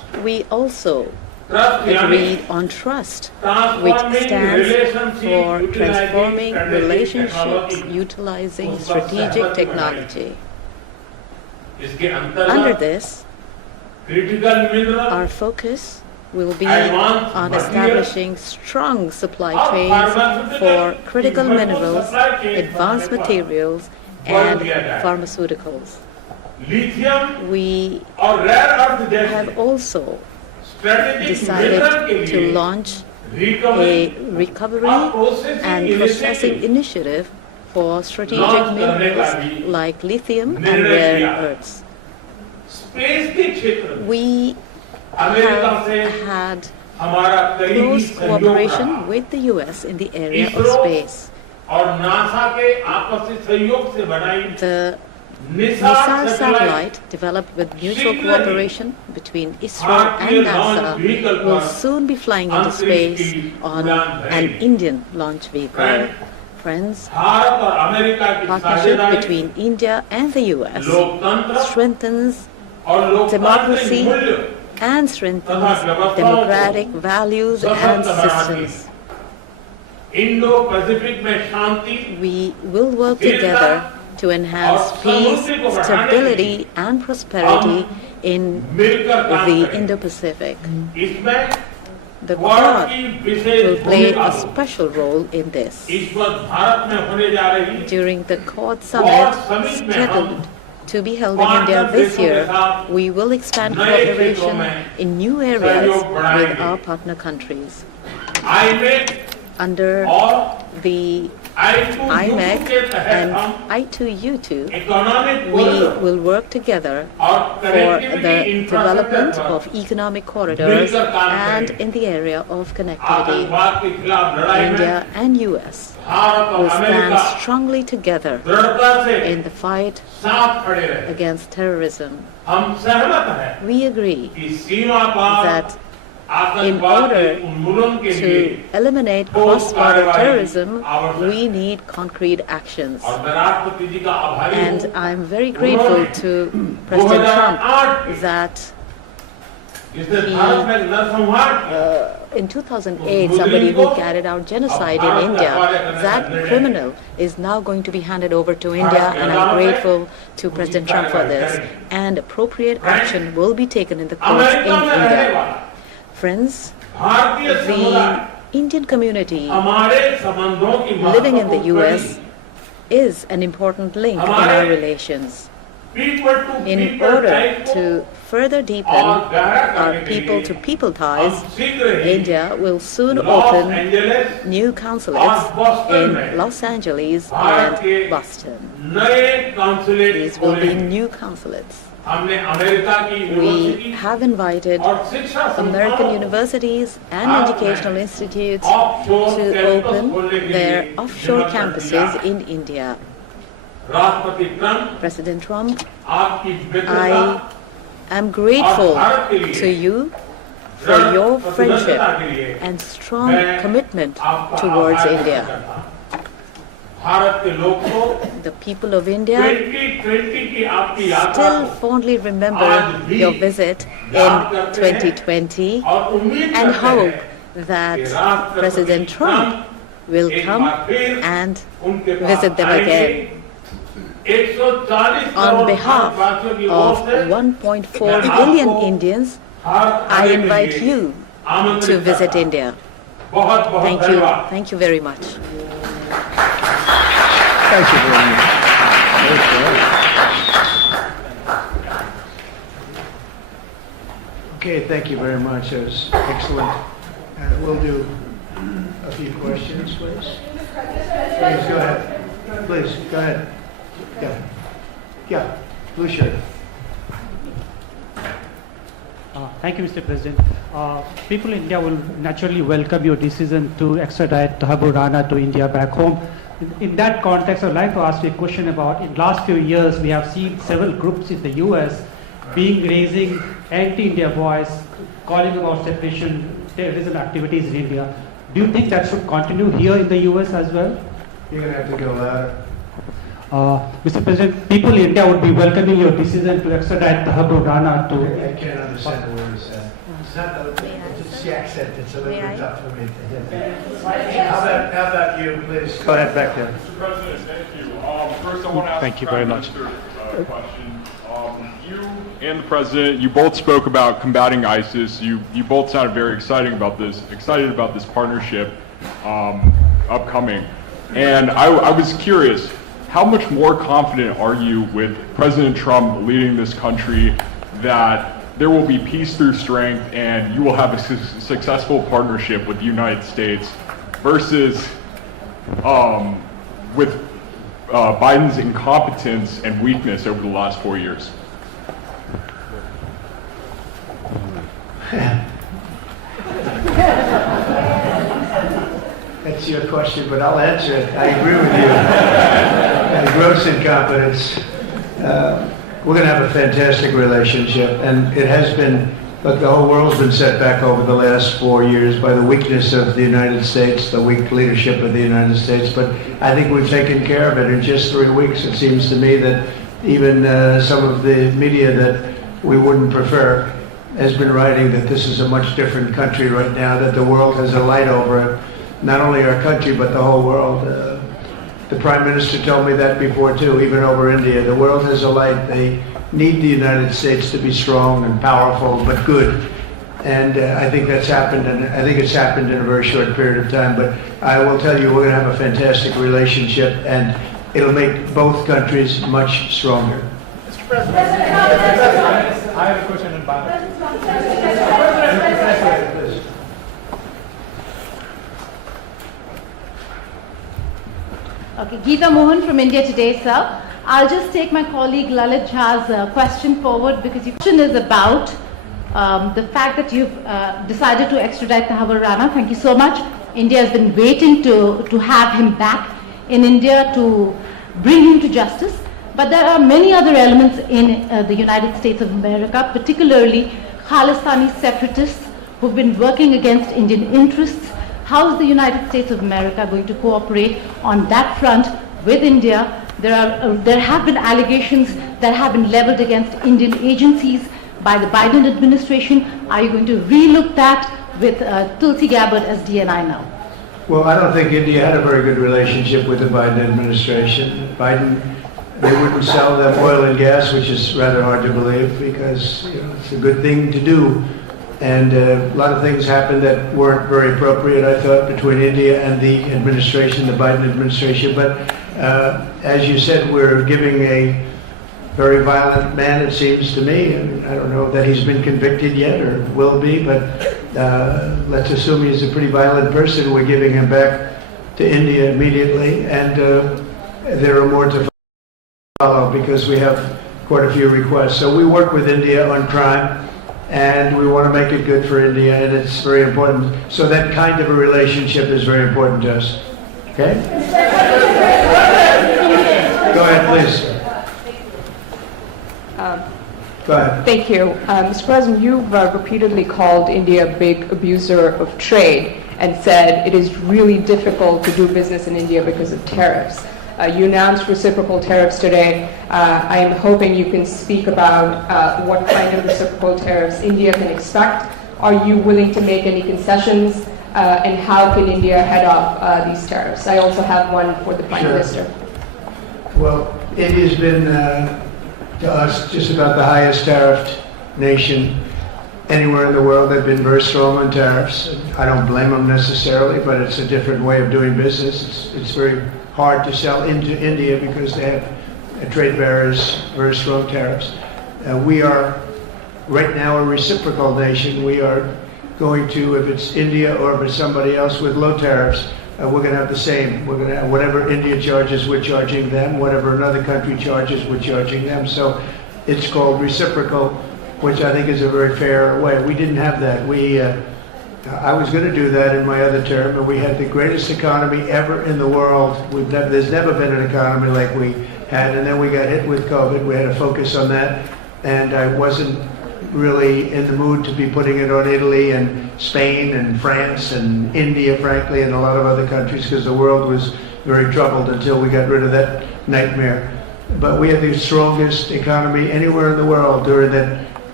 We also agreed on trust, which stands for transforming relationships utilizing strategic technology. Under this, our focus will be on establishing strong supply chains for critical minerals, advanced materials, and pharmaceuticals. We have also decided to launch a recovery and processing initiative for strategic minerals like lithium and rare earths. We have had close cooperation with the US in the area of space. The missile satellite, developed with mutual cooperation between ISRO and NASA, will soon be flying into space on an Indian launch vehicle. Friends, partnership between India and the US strengthens democracy and strengthens democratic values and systems. We will work together to enhance peace, stability, and prosperity in the Indo-Pacific. The Quad will play a special role in this. During the Quad Summit scheduled to be held in India this year, we will expand cooperation in new areas with our partner countries. Under the IMEC and I2U2, we will work together for the development of economic corridors and in the area of connectivity. India and US will stand strongly together in the fight against terrorism. We agree that in order to eliminate cross-border terrorism, we need concrete actions. And I'm very grateful to President Trump that in 2008, somebody who carried out genocide in India, that criminal is now going to be handed over to India, and I'm grateful to President Trump for this. And appropriate action will be taken in the courts in India. Friends, the Indian community living in the US is an important link in our relations. In order to further deepen our people-to-people ties, India will soon open new consulates in Los Angeles and Boston. These will be new consulates. We have invited American universities and educational institutes to open their offshore campuses in India. President Trump, I am grateful to you for your friendship and strong commitment towards India. The people of India still fondly remember your visit in 2020 and hope that President Trump will come and visit them again. On behalf of 1.4 billion Indians, I invite you to visit India. Thank you. Thank you very much. Thank you very much. Okay, thank you very much. That was excellent. We'll do a few questions, please. Please go ahead. Please go ahead. Yeah, blue shirt. Thank you, Mr. President. People in India will naturally welcome your decision to extradite Thakur Rana to India back home. In that context, I'd like to ask you a question about, in the last few years, we have seen several groups in the US raising anti-India voice, calling about separation, terrorism activities in India. Do you think that should continue here in the US as well? You're going to have to go louder. Mr. President, people in India would be welcoming your decision to extradite Thakur Rana to... I can't understand the word you said. She accented, so it was tough for me to hear. How about you, please? Go ahead, back there. Mr. President, thank you. First, I want to ask Thank you very much. a question. You and the President, you both spoke about combating ISIS. You both sounded very excited about this partnership upcoming. And I was curious, how much more confident are you with President Trump leading this country that there will be peace through strength and you will have a successful partnership with the United States versus with Biden's incompetence and weakness over the last 4 years? That's your question, but I'll answer it. I agree with you. Gross incompetence. We're going to have a fantastic relationship, and it has been, look, the whole world's been set back over the last 4 years by the weakness of the United States, the weak leadership of the United States, but I think we've taken care of it in just 3 weeks. It seems to me that even some of the media that we wouldn't prefer has been writing that this is a much different country right now, that the world has a light over it, not only our country, but the whole world. The Prime Minister told me that before too, even over India. The world has a light. They need the United States to be strong and powerful, but good. And I think that's happened, and I think it's happened in a very short period of time. But I will tell you, we're going to have a fantastic relationship, and it'll make both countries much stronger. Mr. President, I have a question in Bangladesh. Okay, Geeta Mohan from India Today, sir. I'll just take my colleague Lalit Jha's question forward because your question is about the fact that you've decided to extradite Tahabur Rana. Thank you so much. India has been waiting to have him back in India to bring him to justice. But there are many other elements in the United States of America, particularly Khalistani separatists who've been working against Indian interests. How is the United States of America going to cooperate on that front with India? There have been allegations that have been leveled against Indian agencies by the Biden administration. Are you going to relook that with Tulsi Gabbard as DNI now? Well, I don't think India had a very good relationship with the Biden administration. They wouldn't sell them oil and gas, which is rather hard to believe because it's a good thing to do. And a lot of things happened that weren't very appropriate, I thought, between India and the administration, the Biden administration. But as you said, we're giving a very violent man, it seems to me. And I don't know that he's been convicted yet or will be, but let's assume he's a pretty violent person. We're giving him back to India immediately. And there are more to follow because we have quite a few requests. So we work with India on crime. And we want to make it good for India, and it's very important. So that kind of a relationship is very important to us. Okay? Go ahead, please. Go ahead. Thank you. Mr. President, you've repeatedly called India a big abuser of trade and said it is really difficult to do business in India because of tariffs. You announced reciprocal tariffs today. I am hoping you can speak about what kind of reciprocal tariffs India can expect. Are you willing to make any concessions? And how can India head off these tariffs? I also have one for the Prime Minister. Well, India's been, to us, just about the highest tariffed nation anywhere in the world. They've been very strong on tariffs. I don't blame them necessarily, but it's a different way of doing business. It's very hard to sell into India because they have trade barriers, very strong tariffs. We are right now a reciprocal nation. We are going to, if it's India or if it's somebody else with low tariffs, we're going to have the same. We're going to have whatever India charges, we're charging them. Whatever another country charges, we're charging them. So it's called reciprocal, which I think is a very fair way. We didn't have that. I was going to do that in my other term, and we had the greatest economy ever in the world. There's never been an economy like we had, and then we got hit with COVID. We had to focus on that, and I wasn't really in the mood to be putting it on Italy and Spain and France and India, frankly, and a lot of other countries, because the world was very troubled until we got rid of that nightmare. But we had the strongest economy anywhere in the world during that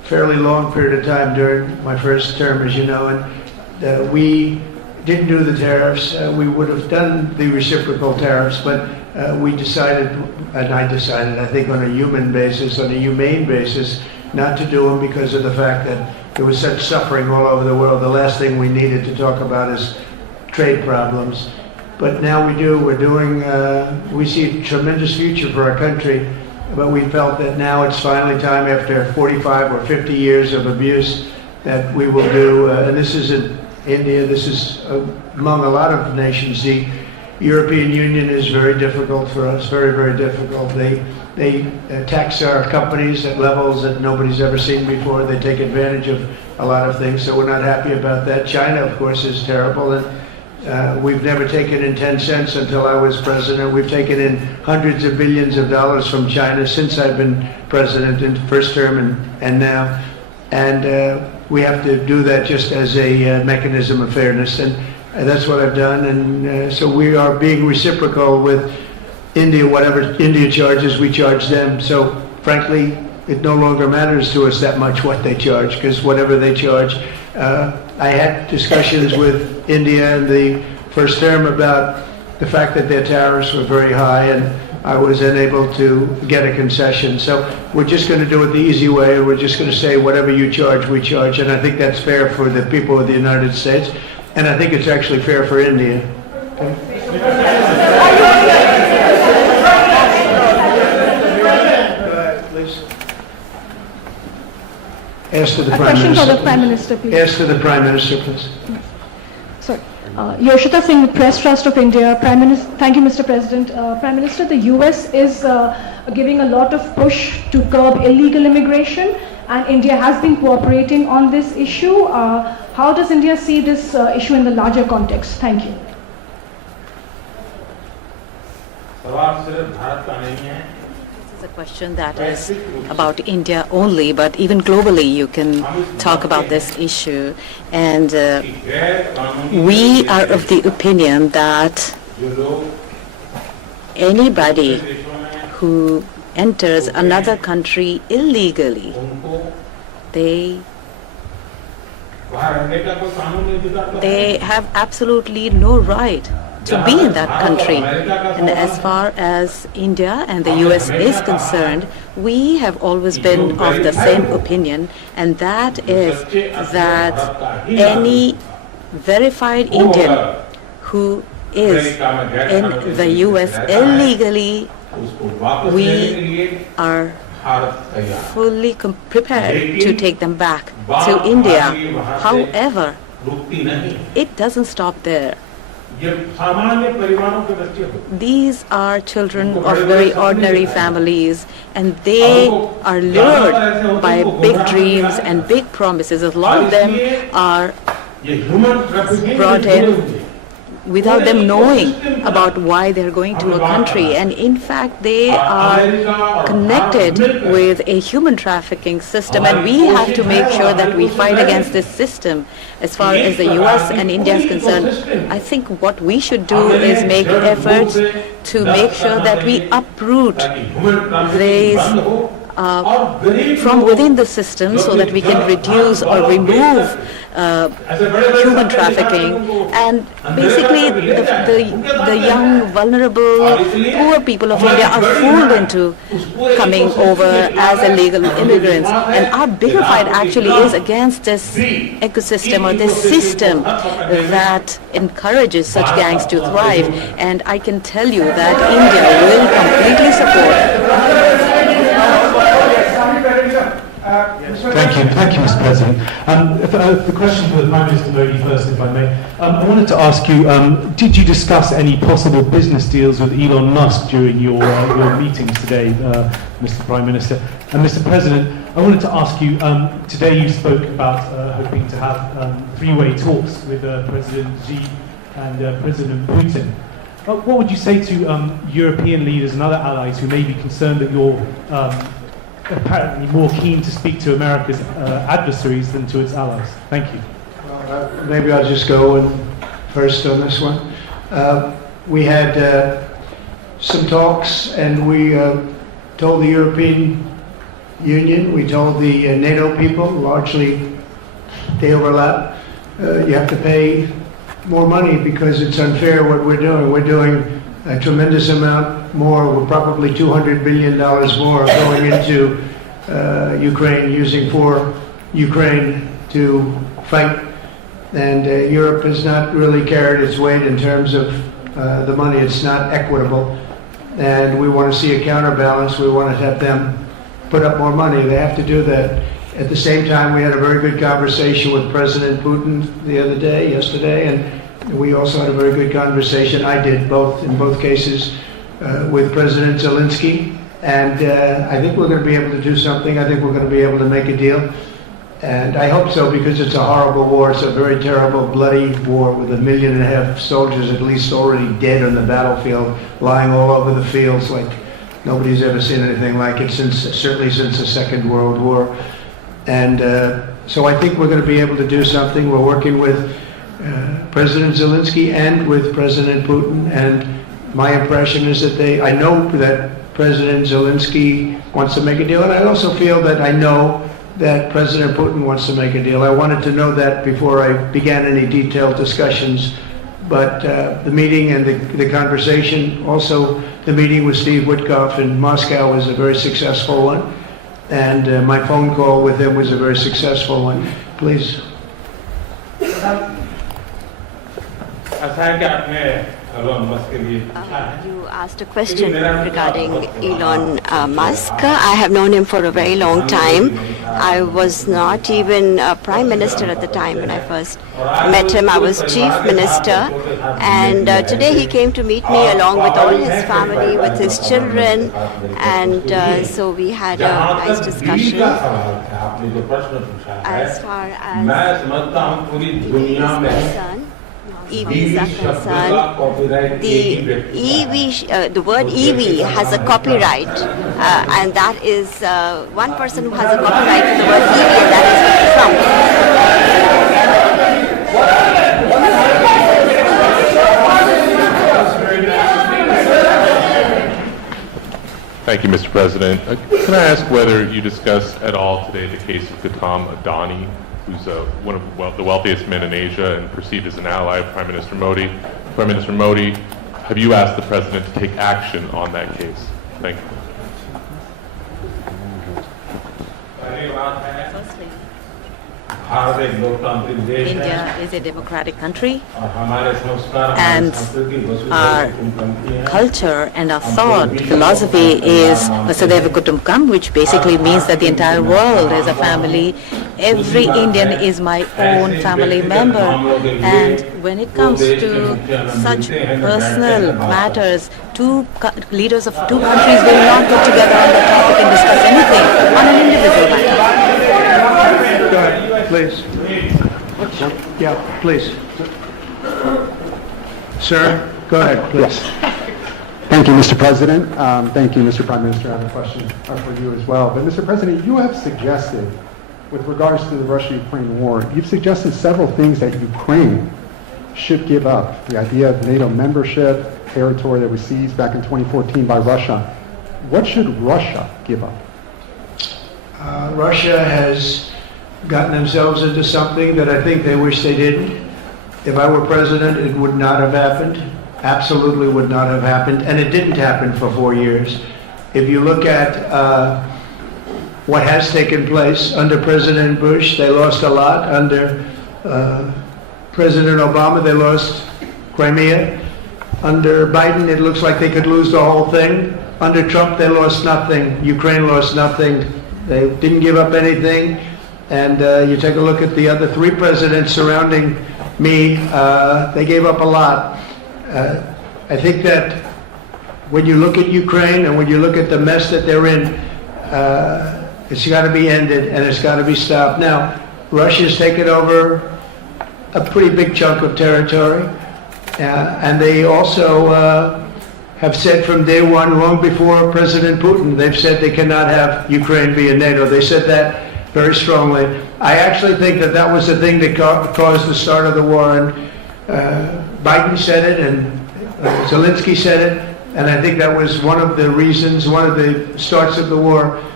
fairly long period of time during my first term, as you know, and we didn't do the tariffs. We would have done the reciprocal tariffs, but we decided, and I decided, I think on a human basis, on a humane basis, not to do them because of the fact that there was such suffering all over the world. The last thing we needed to talk about is trade problems. But now we do. We're doing, we see a tremendous future for our country, but we felt that now it's finally time, after 45 or 50 years of abuse, that we will do, and this isn't India, this is among a lot of nations. The European Union is very difficult for us, very, very difficult. They tax our companies at levels that nobody's ever seen before. They take advantage of a lot of things, so we're not happy about that. China, of course, is terrible, and we've never taken in 10 cents until I was president. We've taken in hundreds of billions of dollars from China since I've been president in the first term and now. And we have to do that just as a mechanism of fairness, and that's what I've done. And so we are being reciprocal with India. Whatever India charges, we charge them. So frankly, it no longer matters to us that much what they charge, because whatever they charge, I had discussions with India in the first term about the fact that their tariffs were very high, and I was unable to get a concession. So we're just going to do it the easy way. We're just going to say whatever you charge, we charge. And I think that's fair for the people of the United States. And I think it's actually fair for India. Ask to the Prime question Minister. for the Prime Minister, please. Ask to the Prime Minister, please. Sorry. Yoshita Singh, Press Trust of India. Prime Minister, thank you, Mr. President. Prime Minister, the US is giving a lot of push to curb illegal immigration, and India has been cooperating on this issue. How does India see this issue in the larger context? Thank you. This is a question that is about India only, but even globally you can talk about this issue. And we are of the opinion that anybody who enters another country illegally, they have absolutely no right to be in that country. And as far as India and the US is concerned, we have always been of the same opinion, and that is that any verified Indian who is in the US illegally, we are fully prepared to take them back to India. However, it doesn't stop there. These are children of very ordinary families, and they are lured by big dreams and big promises. A lot of them are brought in without them knowing about why they're going to a country, and in fact they are connected with a human trafficking system, and we have to make sure that we fight against this system. As far as the US and India is concerned, I think what we should do is make efforts to make sure that we uproot these from within the system, so that we can reduce or remove human trafficking, and basically the young, vulnerable, poor people of India are fooled into coming over as illegal immigrants. And our bigger fight actually is against this ecosystem or this system that encourages such gangs to thrive. And I can tell you that India will completely support. Thank you, Mr. President. The question for the Prime Minister Modi first, if I may. I wanted to ask you, did you discuss any possible business deals with Elon Musk during your meetings today, Mr. Prime Minister? And Mr. President, I wanted to ask you, today you spoke about hoping to have three-way talks with President Xi and President Putin. What would you say to European leaders and other allies who may be concerned that you're apparently more keen to speak to America's adversaries than to its allies? Thank you. Maybe I'll just go first on this one. We had some talks, and we told the European Union. We told the NATO people, largely they overlap, you have to pay more money because it's unfair what we're doing. We're doing a tremendous amount more. We're probably $200 billion more going into Ukraine, using for Ukraine to fight. And Europe has not really carried its weight in terms of the money. It's not equitable. And we want to see a counterbalance. We want to have them put up more money. They have to do that. At the same time, we had a very good conversation with President Putin yesterday, and we also had a very good conversation. I did in both cases, with President Zelensky. And I think we're going to be able to do something. I think we're going to be able to make a deal. And I hope so, because it's a horrible war. It's a very terrible, bloody war with 1.5 million soldiers at least already dead on the battlefield, lying all over the fields like nobody's ever seen anything like it, certainly since the Second World War. And so I think we're going to be able to do something. We're working with President Zelensky and with President Putin. And my impression is that I know that President Zelensky wants to make a deal. And I also feel that I know that President Putin wants to make a deal. I wanted to know that before I began any detailed discussions. But the meeting and the conversation, also the meeting with Steve Witkoff in Moscow, was a very successful one. And my phone call with him was a very successful one. Please. You asked a question regarding Elon Musk. I have known him for a very long time. I was not even a prime minister at the time when I first met him. I was chief minister. And today he came to meet me along with all his family, with his children. And so we had a nice discussion. As far as EVs are concerned, the word EV has a copyright, and that is one person who has a copyright to the word EV, and that Thank you, Mr. President. Can I ask whether you discuss at all today the case of Gautam Adani, who's one of the wealthiest men in Asia and perceived as an ally of Prime Minister Modi. Prime Minister Modi, have you asked the President to take action on that case? Thank you. India is a democratic country, and our culture and our thought philosophy is Vasudhaiva Kutumbakam, which basically means that the entire world is a family. Every Indian is my own family member, and when it comes to such personal matters, leaders of two countries will not get together on the topic and discuss anything on an individual matter. Go ahead, please. Yeah, please. Sir, go ahead, please. Thank you, Mr. President. Thank you, Mr. Prime Minister. I have a question for you as well. But, Mr. President, you have suggested, with regards to the Russia-Ukraine war, you've suggested several things that Ukraine should give up. The idea of NATO membership, territory that was seized back in 2014 by Russia. What should Russia give up? Russia has gotten themselves into something that I think they wish they didn't. If I were president, it would not have happened. Absolutely would not have happened. And it didn't happen for 4 years. If you look at what has taken place under President Bush, they lost a lot. Under President Obama, they lost Crimea. Under Biden, it looks like they could lose the whole thing. Under Trump, they lost nothing. Ukraine lost nothing. They didn't give up anything. And you take a look at the other 3 presidents surrounding me, they gave up a lot. I think that when you look at Ukraine and when you look at the mess that they're in, it's got to be ended and it's got to be stopped. Now, Russia's taken over a pretty big chunk of territory, and they also have said from day one, long before President Putin, they've said they cannot have Ukraine be in NATO. They said that very strongly. I actually think that that was the thing that caused the start of the war, and Biden said it, and Zelensky said it, and I think that was one of the reasons, one of the starts of the war.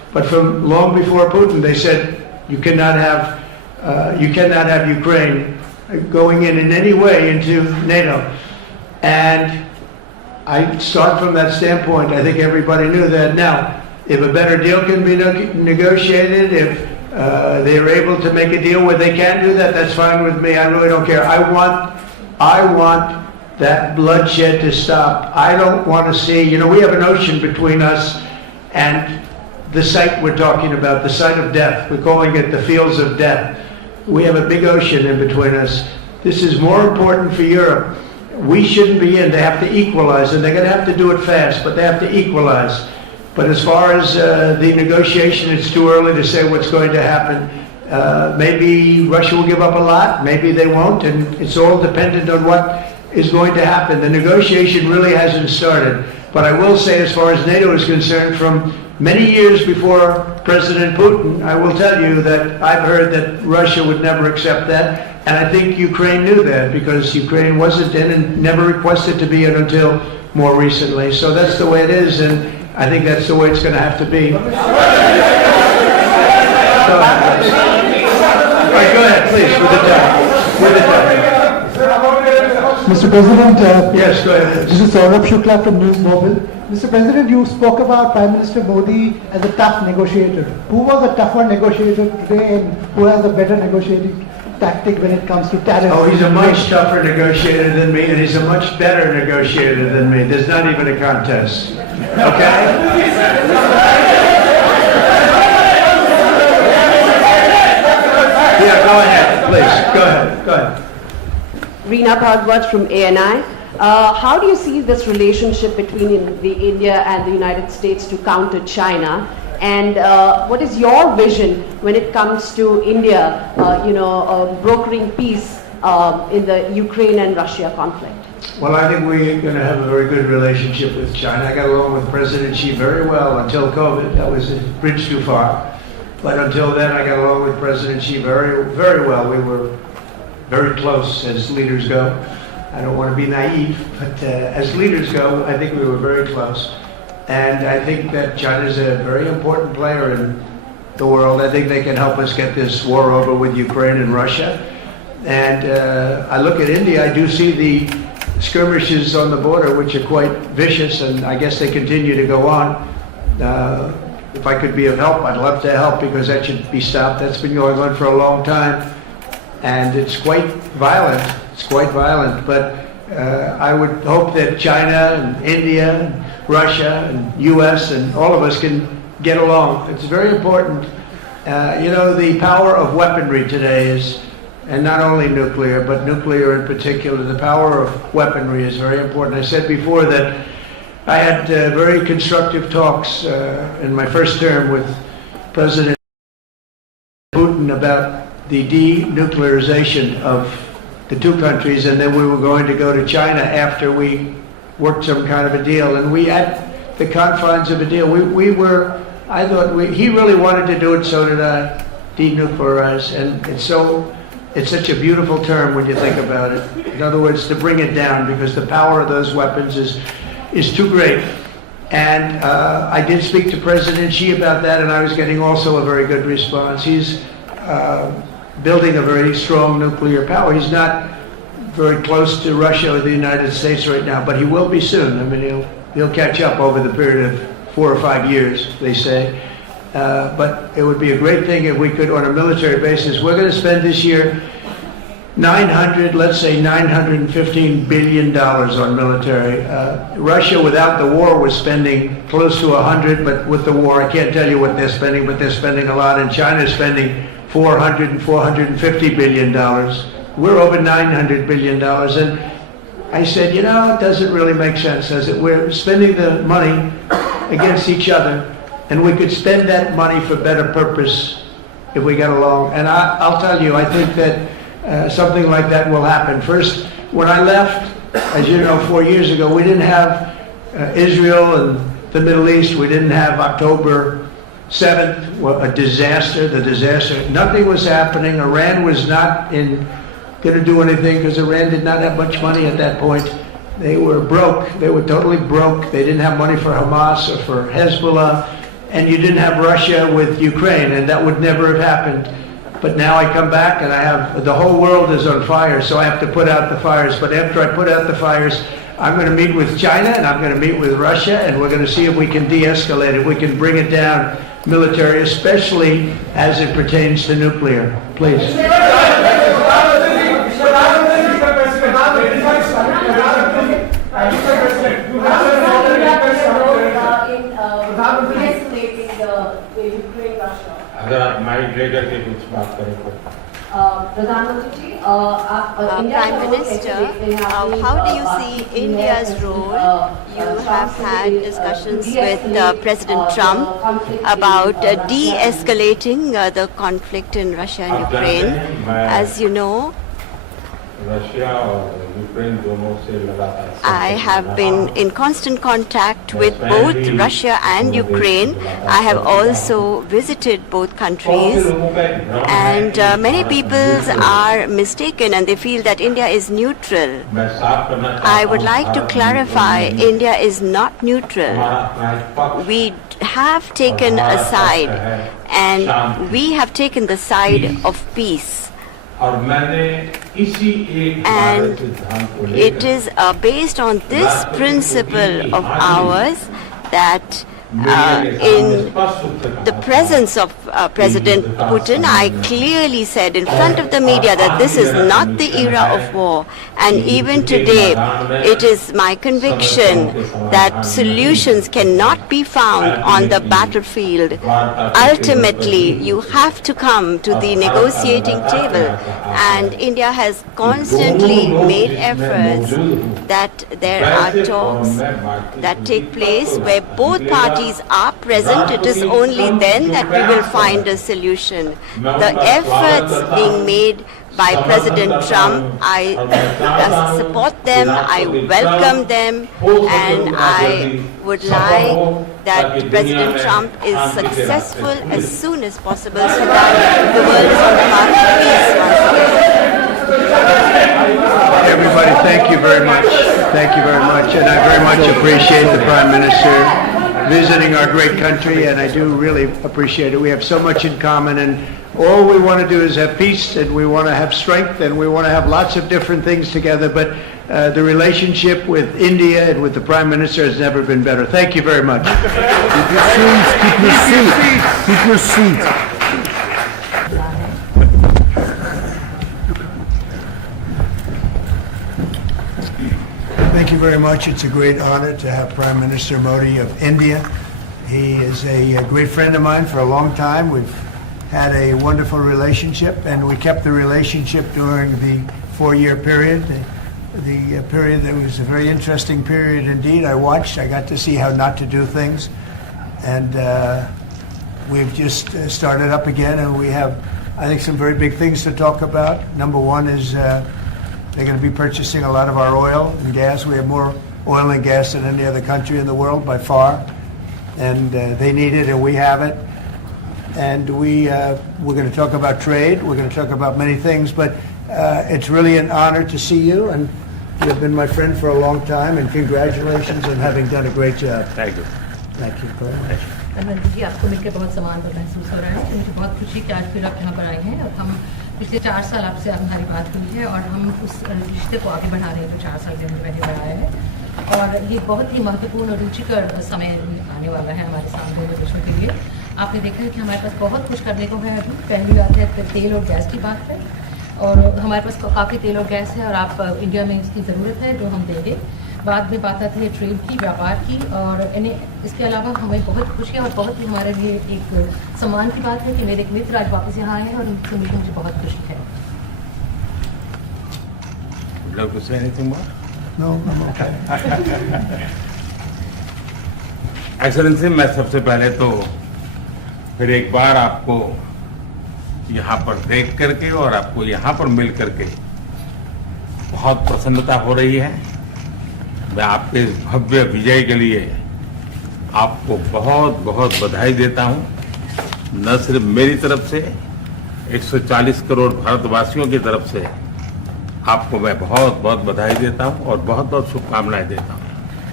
But from long before Putin, they said you cannot have Ukraine going in any way into NATO. And I start from that standpoint. I think everybody knew that. Now, if a better deal can be negotiated, if they're able to make a deal where they can do that, that's fine with me. I really don't care. I want that bloodshed to stop. I don't want to see, we have an ocean between us and the site we're talking about, the site of death. We're calling it the fields of death. We have a big ocean in between us. This is more important for Europe. We shouldn't be in. They have to equalize, and they're going to have to do it fast, but they have to equalize. But as far as the negotiation, it's too early to say what's going to happen. Maybe Russia will give up a lot, maybe they won't, and it's all dependent on what is going to happen. The negotiation really hasn't started. But I will say, as far as NATO is concerned, from many years before President Putin, I will tell you that I've heard that Russia would never accept that. And I think Ukraine knew that, because Ukraine wasn't in and never requested to be in until more recently. So that's the way it is, and I think that's the way it's going to have to be. All right, go ahead, please, with the time. Mr. President, yes, go ahead. This is Saurabh Shukla from News Mobile. Mr. President, you spoke about Prime Minister Modi as a tough negotiator. Who was a tougher negotiator today, and who has a better negotiating tactic when it comes to tariffs? Oh, he's a much tougher negotiator than me, and he's a much better negotiator than me. There's not even a contest. Okay? Yeah, go ahead, please. Go ahead. Reena Bhagwat from ANI. How do you see this relationship between the India and the United States to counter China? And what is your vision when it comes to India, brokering peace in the Ukraine and Russia conflict? Well, I think we're going to have a very good relationship with China. I got along with President Xi very well until COVID. That was a bridge too far. But until then, I got along with President Xi very, very well. We were very close as leaders go. I don't want to be naive, but as leaders go, I think we were very close. And I think that China is a very important player in the world. I think they can help us get this war over with Ukraine and Russia. And I look at India, I do see the skirmishes on the border, which are quite vicious, and I guess they continue to go on. If I could be of help, I'd love to help, because that should be stopped. That's been going on for a long time. And it's quite violent. But I would hope that China and India and Russia and U.S. and all of us can get along. It's very important. The power of weaponry today is, and not only nuclear, but nuclear in particular, the power of weaponry is very important. I said before that I had very constructive talks in my first term with President Putin about the denuclearization of the two countries, and then we were going to go to China after we worked some kind of a deal. And we had the confines of a deal. He really wanted to do it, so did I, denuclearize. And it's such a beautiful term when you think about it. In other words, to bring it down, because the power of those weapons is too great. And I did speak to President Xi about that, and I was getting also a very good response. He's building a very strong nuclear power. He's not very close to Russia or the United States right now, but he will be soon. I mean, he'll catch up over the period of 4 or 5 years, they say. But it would be a great thing if we could, on a military basis. We're going to spend this year $915 billion on military. Russia, without the war, was spending close to 100, but with the war, I can't tell you what they're spending, but they're spending a lot. And China is spending $400 and $450 billion. We're over $900 billion. And I said, it doesn't really make sense. I said, we're spending the money against each other, and we could spend that money for better purpose if we get along. And I'll tell you, I think that something like that will happen. First, when I left, as you know, 4 years ago, we didn't have Israel and the Middle East. We didn't have October 7th, a disaster, the disaster. Nothing was happening. Iran was not going to do anything, because Iran did not have much money at that point. They were broke. They were totally broke. They didn't have money for Hamas or for Hezbollah. and you didn't have Russia with Ukraine, and that would never have happened. But now I come back and I have, the whole world is on fire, so I have to put out the fires. But after I put out the fires, I'm going to meet with China and I'm going to meet with Russia, and we're going to see if we can de-escalate it. We can bring it down military, especially as it pertains to nuclear. Please. अगर आप mic लेकर के कुछ बात करें तो Prime Minister, how do you see India's role? You have had discussions with President Trump about de-escalating the conflict in Russia and Ukraine. As you know, I have been in constant contact with both Russia and Ukraine. I have also visited both countries, and many people are mistaken and they feel that India is neutral. I would like to clarify, India is not neutral. We have taken a side, and we have taken the side of peace. And it is based on this principle of ours that in the presence of President Putin, I clearly said in front of the media that this is not the era of war. And even today, it is my conviction that solutions cannot be found on the battlefield. Ultimately, you have to come to the negotiating table. And India has constantly made efforts that there are talks that take place where both parties are present. It is only then that we will find a solution. The efforts being made by President Trump, I support them, I welcome them, and I would like that President Trump is successful as soon as possible so that the world is on the path to peace once again. Everybody, thank you very much. Thank you very much, and I very much appreciate the Prime Minister visiting our great country, and I do really appreciate it. We have so much in common, and all we want to do is have peace, and we want to have strength, and we want to have lots of different things together, but the relationship with India and with the Prime Minister has never been better. Thank you very much. Keep your seats, keep your seats, keep your seats. Thank you very much. It's a great honor to have Prime Minister Modi of India. He is a great friend of mine for a long time. We've had a wonderful relationship, and we kept the relationship during the 4-year period. The period that was a very interesting period indeed. I watched. I got to see how not to do things, and we've just started up again, and we have, I think, some very big things to talk about. Number one is they're going to be purchasing a lot of our oil and gas. We have more oil and gas than any other country in the world by far, and they need it, and we have it. And we're going to talk about trade. We're going to talk about many things, but it's really an honor to see you, and you've been my friend for a long time, and congratulations on having done a great job. Thank you. Thank you very much. Narendra जी, आपको मिलकर बहुत सम्मान महसूस हो रहा है। मुझे बहुत खुशी कि आज फिर आप यहाँ पर आए हैं और हम पिछले 4 साल आपसे हमारी बात हुई है और हम उस रिश्ते को आगे बढ़ा रहे हैं जो 4 साल से हमने पहले बढ़ाया है। और ये बहुत ही महत्वपूर्ण और रुचिकर समय आने वाला है हमारे सामने दोनों देशों के लिए। आपने देखा है कि हमारे पास बहुत कुछ करने को है अभी। पहली बात है तेल और गैस की बात है, और हमारे पास काफ़ी तेल और गैस है और आप इंडिया में इसकी ज़रूरत है जो हम देंगे। बाद में बात आती है ट्रेड की, व्यापार की, और इसके अलावा हमें बहुत खुशी है और बहुत ही हमारे लिए एक सम्मान की बात है कि मेरे एक मित्र आज वापस यहाँ आए हैं और उनसे मिलकर मुझे बहुत खुशी है। Would you like to say anything more? No, I'm okay. Excellency, मैं सबसे पहले तो फिर एक बार आपको यहाँ पर देख करके और आपको यहाँ पर मिल करके बहुत प्रसन्नता हो रही है। मैं आपके इस भव्य विजय के लिए आपको बहुत बहुत बधाई देता हूँ। न सिर्फ मेरी तरफ से, 140 करोड़ भारतवासियों की तरफ से आपको मैं बहुत बहुत बधाई देता हूँ और बहुत बहुत शुभकामनाएं देता हूँ।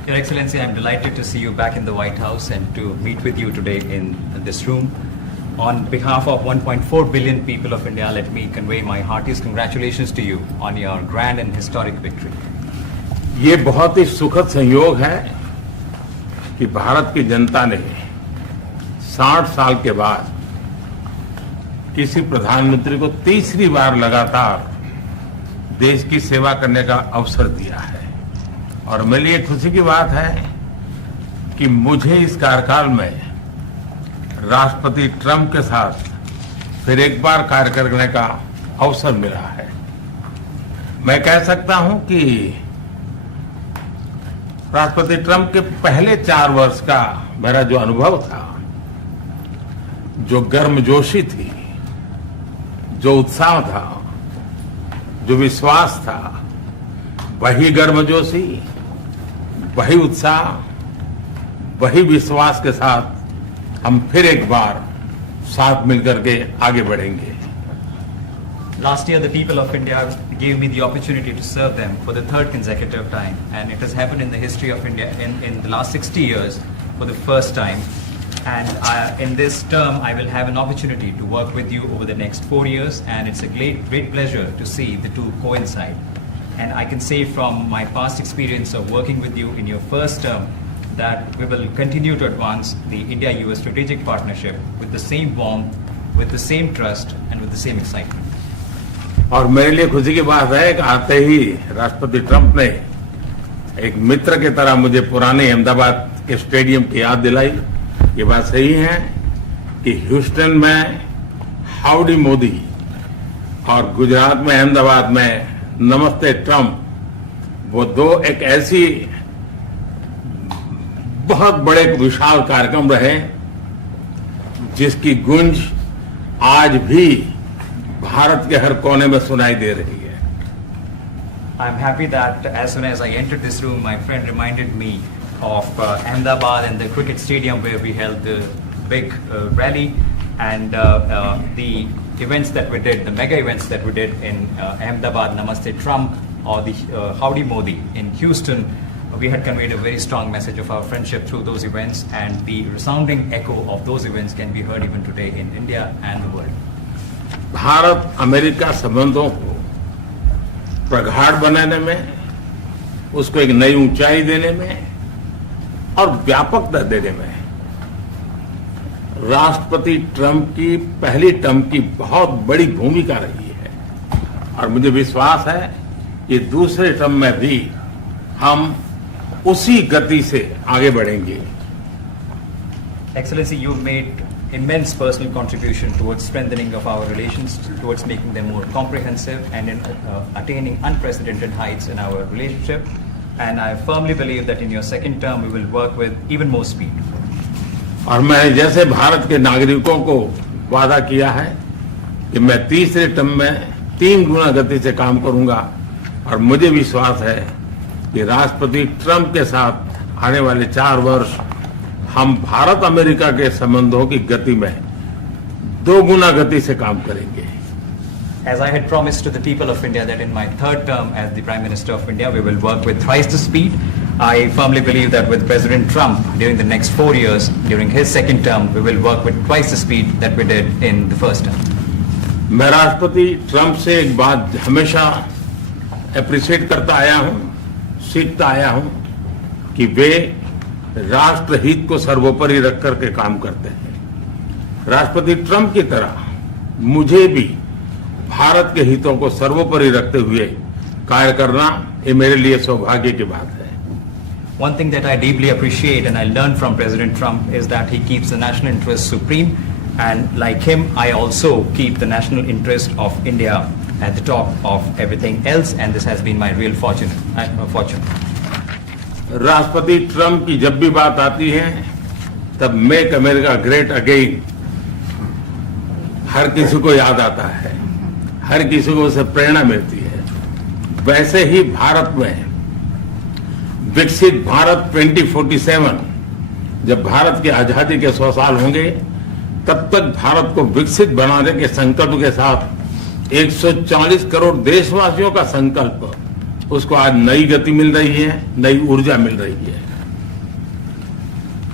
Your Excellency, I'm delighted to see you back in the White House and to meet with you today in this room. On behalf of 1.4 billion people of India, let me convey my heartiest congratulations to you on your grand and historic victory. ये बहुत ही सुखद संयोग है कि भारत की जनता ने 60 साल के बाद किसी प्रधानमंत्री को तीसरी बार लगातार देश की सेवा करने का अवसर दिया है और मेरे लिए खुशी की बात है कि मुझे इस कार्यकाल में राष्ट्रपति ट्रंप के साथ फिर एक बार कार्य करने का अवसर मिला है। मैं कह सकता हूं कि राष्ट्रपति ट्रंप के पहले 4 वर्ष का मेरा जो अनुभव था, जो गर्मजोशी थी, जो उत्साह था, जो विश्वास था, वही गर्मजोशी, वही उत्साह, वही विश्वास के साथ हम फिर एक बार साथ मिलकर के आगे बढ़ेंगे। Last year, the people of India gave me the opportunity to serve them for the 3rd consecutive time, and it has happened in the history of India in the last 60 years for the first time. And in this term, I will have an opportunity to work with you over the next 4 years, and it's a great pleasure to see the two coincide. And I can say from my past experience of working with you in your first term that we will continue to advance the India-US strategic partnership with the same warmth, with the same trust, and with the same excitement. और मेरे लिए खुशी की बात है कि आते ही राष्ट्रपति ट्रंप ने एक मित्र की तरह मुझे पुराने अहमदाबाद के स्टेडियम की याद दिलाई। ये बात सही है कि ह्यूस्टन में हाउडी मोदी और गुजरात में अहमदाबाद में नमस्ते ट्रंप, वो दो एक ऐसी बहुत बड़े विशाल कार्यक्रम रहे जिसकी गूंज आज भी भारत के हर कोने में सुनाई दे रही है। I'm happy that as soon as I entered this room, my friend reminded me of Ahmedabad and the cricket stadium where we held the big rally and the events that we did, the mega events that we did in Ahmedabad, Namaste Trump, or the Howdy Modi in Houston. We had conveyed a very strong message of our friendship through those events, and the resounding echo of those events can be heard even today in India and the world. Bharat America संबंधों को प्रगाढ़ बनाने में, उसको एक नई ऊंचाई देने में और व्यापकता देने में राष्ट्रपति ट्रंप की पहली टर्म की बहुत बड़ी भूमिका रही है और मुझे विश्वास है कि दूसरे टर्म में भी हम उसी गति से आगे बढ़ेंगे। Excellency, you made immense personal contribution towards strengthening of our relations, towards making them more comprehensive and in attaining unprecedented heights in our relationship. And I firmly believe that in your second term we will work with even more speed. और मैं जैसे भारत के नागरिकों को वादा किया है कि मैं तीसरे टर्म में 3 गुना गति से काम करूंगा और मुझे विश्वास है कि राष्ट्रपति ट्रंप के साथ आने वाले 4 वर्ष हम भारत अमेरिका के संबंधों की गति में 2 गुना गति से काम करेंगे। As I had promised to the people of India that in my 3rd term as the Prime Minister of India, we will work with thrice the speed. I firmly believe that with President Trump during the next 4 years, during his 2nd term, we will work with twice the speed that we did in the first term. मैं राष्ट्रपति Trump से एक बात हमेशा appreciate करता आया हूं, सीखता आया हूं कि वे राष्ट्रहित को सर्वोपरि रख करके काम करते हैं। राष्ट्रपति ट्रंप की तरह मुझे भी भारत के हितों को सर्वोपरि रखते हुए कार्य करना ये मेरे लिए सौभाग्य की बात है। One thing that I deeply appreciate and I learned from President Trump is that he keeps the national interest supreme, and like him, I also keep the national interest of India at the top of everything else, and this has been my real fortune. राष्ट्रपति Trump की जब भी बात आती है तब make America great again हर किसी को याद आता है, हर किसी को उससे प्रेरणा मिलती है। वैसे ही भारत में विकसित भारत 2047, जब भारत की आजादी के 100 साल होंगे तब तक भारत को विकसित बनाने के संकल्प के साथ 140 करोड़ देशवासियों का संकल्प, उसको आज नई गति मिल रही है, नई ऊर्जा मिल रही है।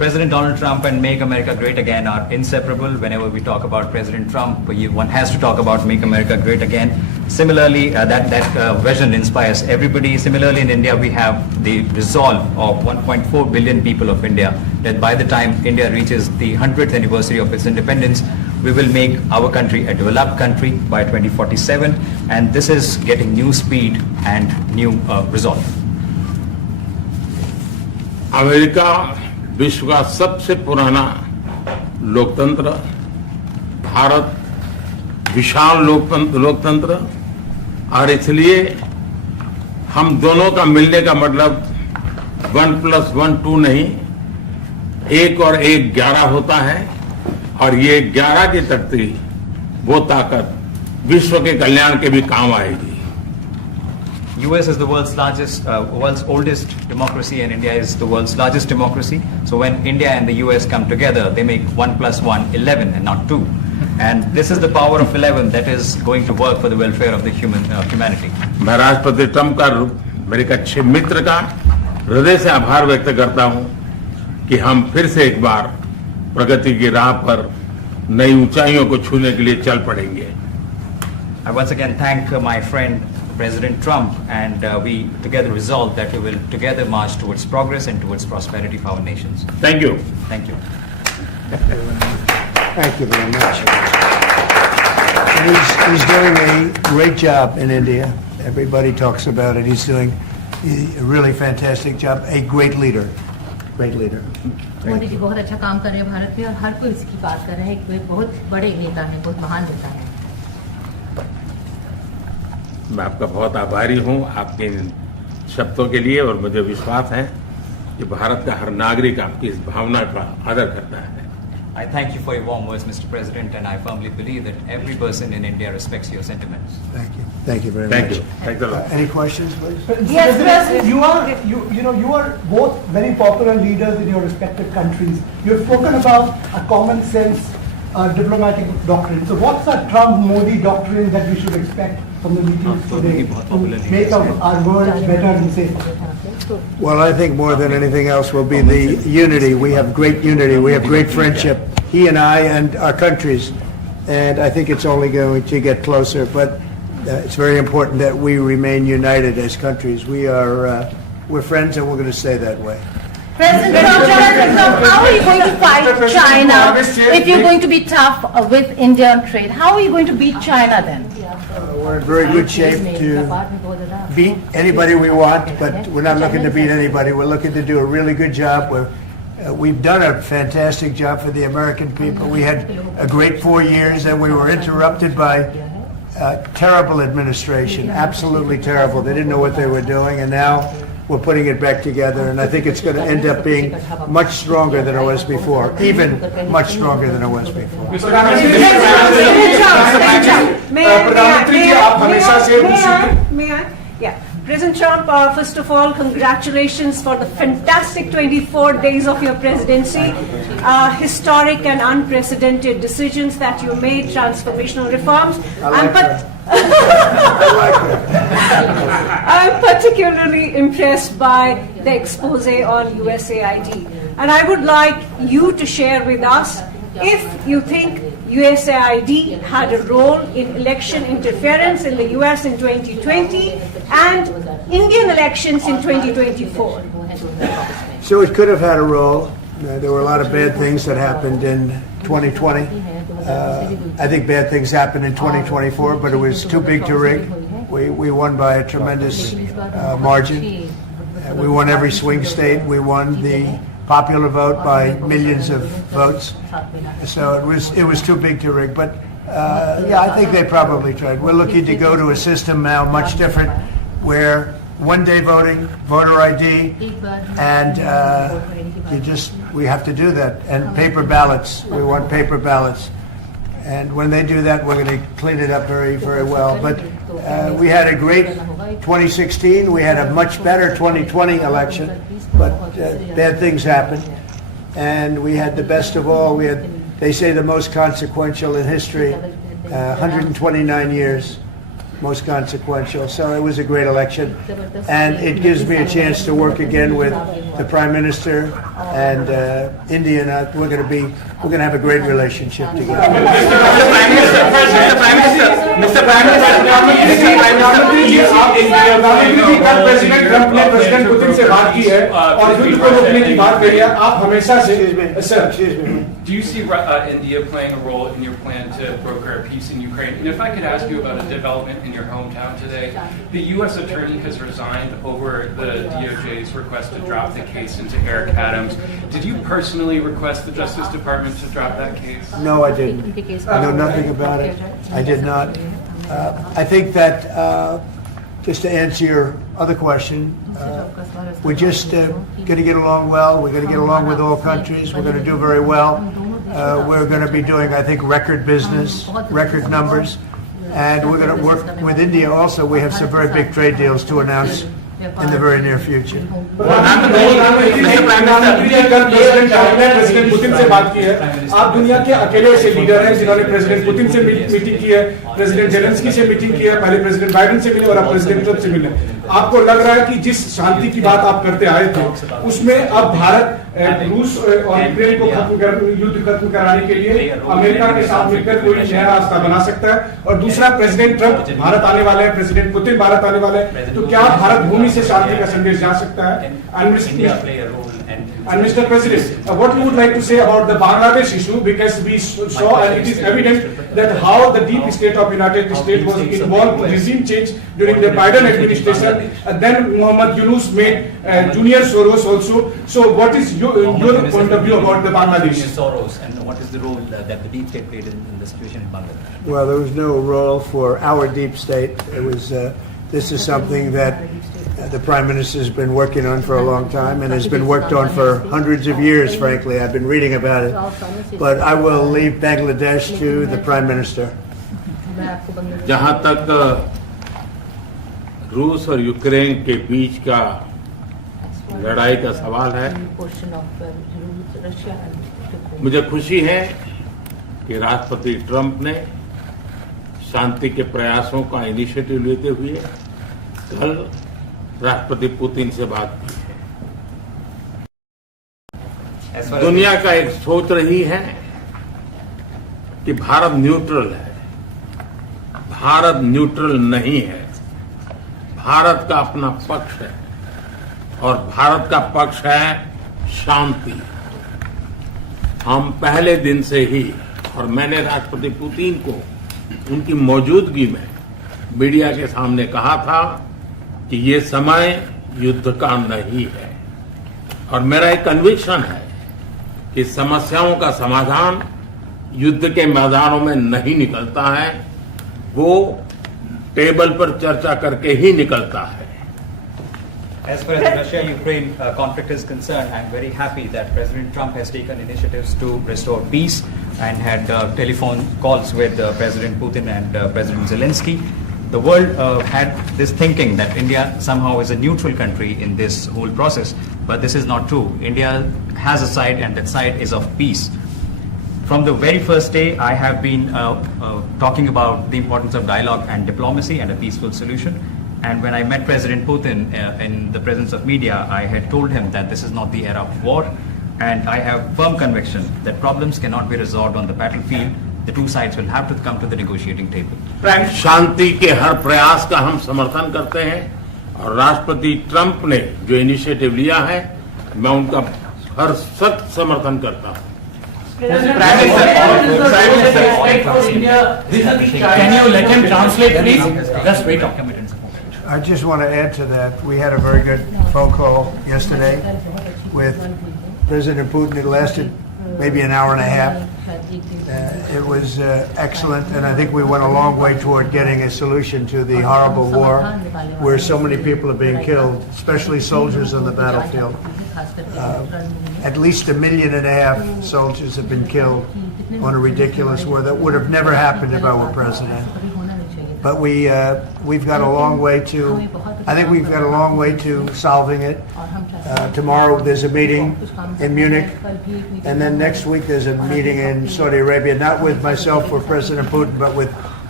President Donald Trump and Make America Great Again are inseparable. Whenever we talk about President Trump, one has to talk about Make America Great Again. Similarly, that vision inspires everybody. Similarly, in India, we have the resolve of 1.4 billion people of India that by the time India reaches the 100th anniversary of its independence, we will make our country a developed country by 2047. And this is getting new speed and new resolve. America विश्व का सबसे पुराना लोकतंत्र, भारत विशाल लोकतंत्र, और इसलिए हम दोनों का मिलने का मतलब 1+1 2 नहीं, 1 और 1 11 होता है, और ये 11 की तख्ती वो ताकत विश्व के कल्याण के भी काम आएगी. US is the world's oldest democracy, and India is the world's largest democracy. So when India and the US come together, they make 1+1 11 and not 2. And this is the power of 11 that is going to work for the welfare of the humanity. मैं राष्ट्रपति Trump का, मेरे एक अच्छे मित्र का हृदय से आभार व्यक्त करता हूं कि हम फिर से एक बार प्रगति की राह पर नई ऊंचाइयों को छूने के लिए चल पड़ेंगे. I once again thank my friend President Trump, and we together resolve that we will together march towards progress and towards prosperity for our nations. Thank you. Thank you. Thank you very much. He's doing a great job in India. Everybody talks about it. He's doing a really fantastic job. A great leader. Great leader. Modi ji बहुत अच्छा काम कर रहे हैं भारत में, और हर कोई इसकी बात कर रहे हैं. एक बहुत बड़े नेता हैं, बहुत महान नेता हैं. मैं आपका बहुत आभारी हूं आपके इन शब्दों के लिए, और मुझे विश्वास है कि भारत का हर नागरिक आपकी इस भावना का आदर करता है. I thank you for your warm words, Mr. President, and I firmly believe that every person in India respects your sentiments. Thank you. Thank you very Thank much. you. Thanks a lot. Any questions, please? Yes, President. You are both very popular leaders in your respective countries. You have spoken about a common sense diplomatic doctrine. So what's the Trump-Modi doctrine that we should expect from the meetings today to make our world better and safer? Well, I think more than anything else will be the unity. We have great unity. We have great friendship, he and I and our countries. And I think it's only going to get closer. But it's very important that we remain united as countries. We're friends, and we're going to stay that way. President Trump, how are you going to fight China if you're going to be tough with India on trade? How are you going to beat China then? We're in very good shape to beat anybody we want, but we're not looking to beat anybody. We're looking to do a really good job. We've done a fantastic job for the American people. We had a great 4 years, and we were interrupted by terrible administration, absolutely terrible. They didn't know what they were doing, and now we're putting it back together, and I think it's going to end up being much stronger than it was before, even much stronger than it was before. May I? Yeah. President Trump, first of all, congratulations for the fantastic 24 days of your presidency. Historic and unprecedented decisions that you made, transformational reforms. I'm particularly impressed by the expose on USAID. And I would like you to share with us if you think USAID had a role in election interference in the US in 2020 and Indian elections in 2024. So it could have had a role. There were a lot of bad things that happened in 2020. I think bad things happened in 2024, but it was too big to rig. We won by a tremendous margin. We won every swing state. We won the popular vote by millions of votes. So it was too big to rig. But yeah, I think they probably tried. We're looking to go to a system now much different, where one-day voting, voter ID, and we have to do that. And paper ballots. We want paper ballots. And when they do that, we're going to clean it up very, very well. But we had a great 2016. We had a much better 2020 election. But bad things happened. And we had the best of all. We had, they say, the most consequential in history, 129 years. most consequential. So it was a great election, and it gives me a chance to work again with the Prime Minister and India. And we're going to have a great relationship together. Mr. Prime Minister, president Trump ने president Putin से बात की है और युद्ध को रोकने की बात कही है. आप हमेशा से sir. Do you see India playing a role in your plan to broker a peace in Ukraine? And if I could ask you about a development in your hometown today, the U.S. attorney has resigned over the DOJ's request to drop the case into Eric Adams. Did you personally request the Justice Department to drop that case? No, I didn't. I know nothing about it. I did not. I think that, just to answer your other question, we're just going to get along well. We're going to get along with all countries. We're going to do very well. We're going to be doing, I think, record business, record numbers. And we're going to work with India also. We have some very big trade deals to announce in the very near future. President Putin से बात की है. आप दुनिया के अकेले ऐसे leader हैं जिन्होंने प्रेसिडेंट पुतिन से मीटिंग की है, प्रेसिडेंट जेलेंस्की से मीटिंग की है, पहले प्रेसिडेंट बाइडेन से मिले और अब प्रेसिडेंट ट्रंप से मिले. आपको लग रहा है कि जिस शांति की बात आप करते आए थे उसमें अब भारत रूस और यूक्रेन को युद्ध खत्म कराने के लिए अमेरिका के साथ मिलकर कोई नया रास्ता बना सकता है. और दूसरा, प्रेसिडेंट ट्रंप भारत आने वाले हैं, प्रेसिडेंट पुतिन भारत आने वाले हैं, तो क्या भारत भूमि से शांति का संदेश जा सकता है? And Mr. President, what you would like to say about the Bangladesh issue, because we saw and it is evident that how the deep state of United States was involved with regime change during the Biden administration, and then Mohammed Yunus made Junior Soros also. So what is your point of view about the Bangladesh? Soros, and what is the role that the deep state played in the situation in Bangladesh? Well, there was no role for our deep state. It was. This is something that the Prime Minister has been working on for a long time and has been worked on for hundreds of years, frankly. I've been reading about it. But I will leave Bangladesh to the Prime Minister. जहां तक रूस और Ukraine के बीच का लड़ाई का सवाल है, मुझे खुशी है कि राष्ट्रपति ट्रंप ने शांति के प्रयासों का इनिशिएटिव लेते हुए कल राष्ट्रपति पुतिन से बात की है. दुनिया का एक सोच रही है कि भारत न्यूट्रल है. भारत न्यूट्रल नहीं है. भारत का अपना पक्ष है और भारत का पक्ष है शांति. हम पहले दिन से ही, और मैंने राष्ट्रपति पुतिन को उनकी मौजूदगी में मीडिया के सामने कहा था कि ये समय युद्ध का नहीं है, और मेरा एक कन्विक्शन है कि समस्याओं का समाधान युद्ध के मैदानों में नहीं निकलता है, वो टेबल पर चर्चा करके ही निकलता है. As far as the Russia-Ukraine conflict is concerned, I am very happy that President Trump has taken initiatives to restore peace and had telephone calls with President Putin and President Zelensky. The world had this thinking that India somehow is a neutral country in this whole process, but this is not true. India has a side, and that side is of peace. From the very first day, I have been talking about the importance of dialogue and diplomacy and a peaceful solution. And when I met President Putin in the presence of media, I had told him that this is not the era of war, and I have firm conviction that problems cannot be resolved on the battlefield. The two sides will have to come to the negotiating table. शांति के हर प्रयास का हम समर्थन करते हैं, और राष्ट्रपति Trump ने जो इनिशिएटिव लिया है, मैं उनका हर सख्त समर्थन करता हूं. Can you let him translate, please? Just wait. I just want to add to that. We had a very good phone call yesterday with President Putin. It lasted maybe an hour and a half. It was excellent, and I think we went a long way toward getting a solution to the horrible war where so many people are being killed, especially soldiers on the battlefield. At least 1.5 million soldiers have been killed on a ridiculous war that would have never happened if I were president. But we've got a long way to. I think we've got a long way to solving it. Tomorrow there's a meeting in Munich, and then next week there's a meeting in Saudi Arabia. Not with myself or President Putin, but with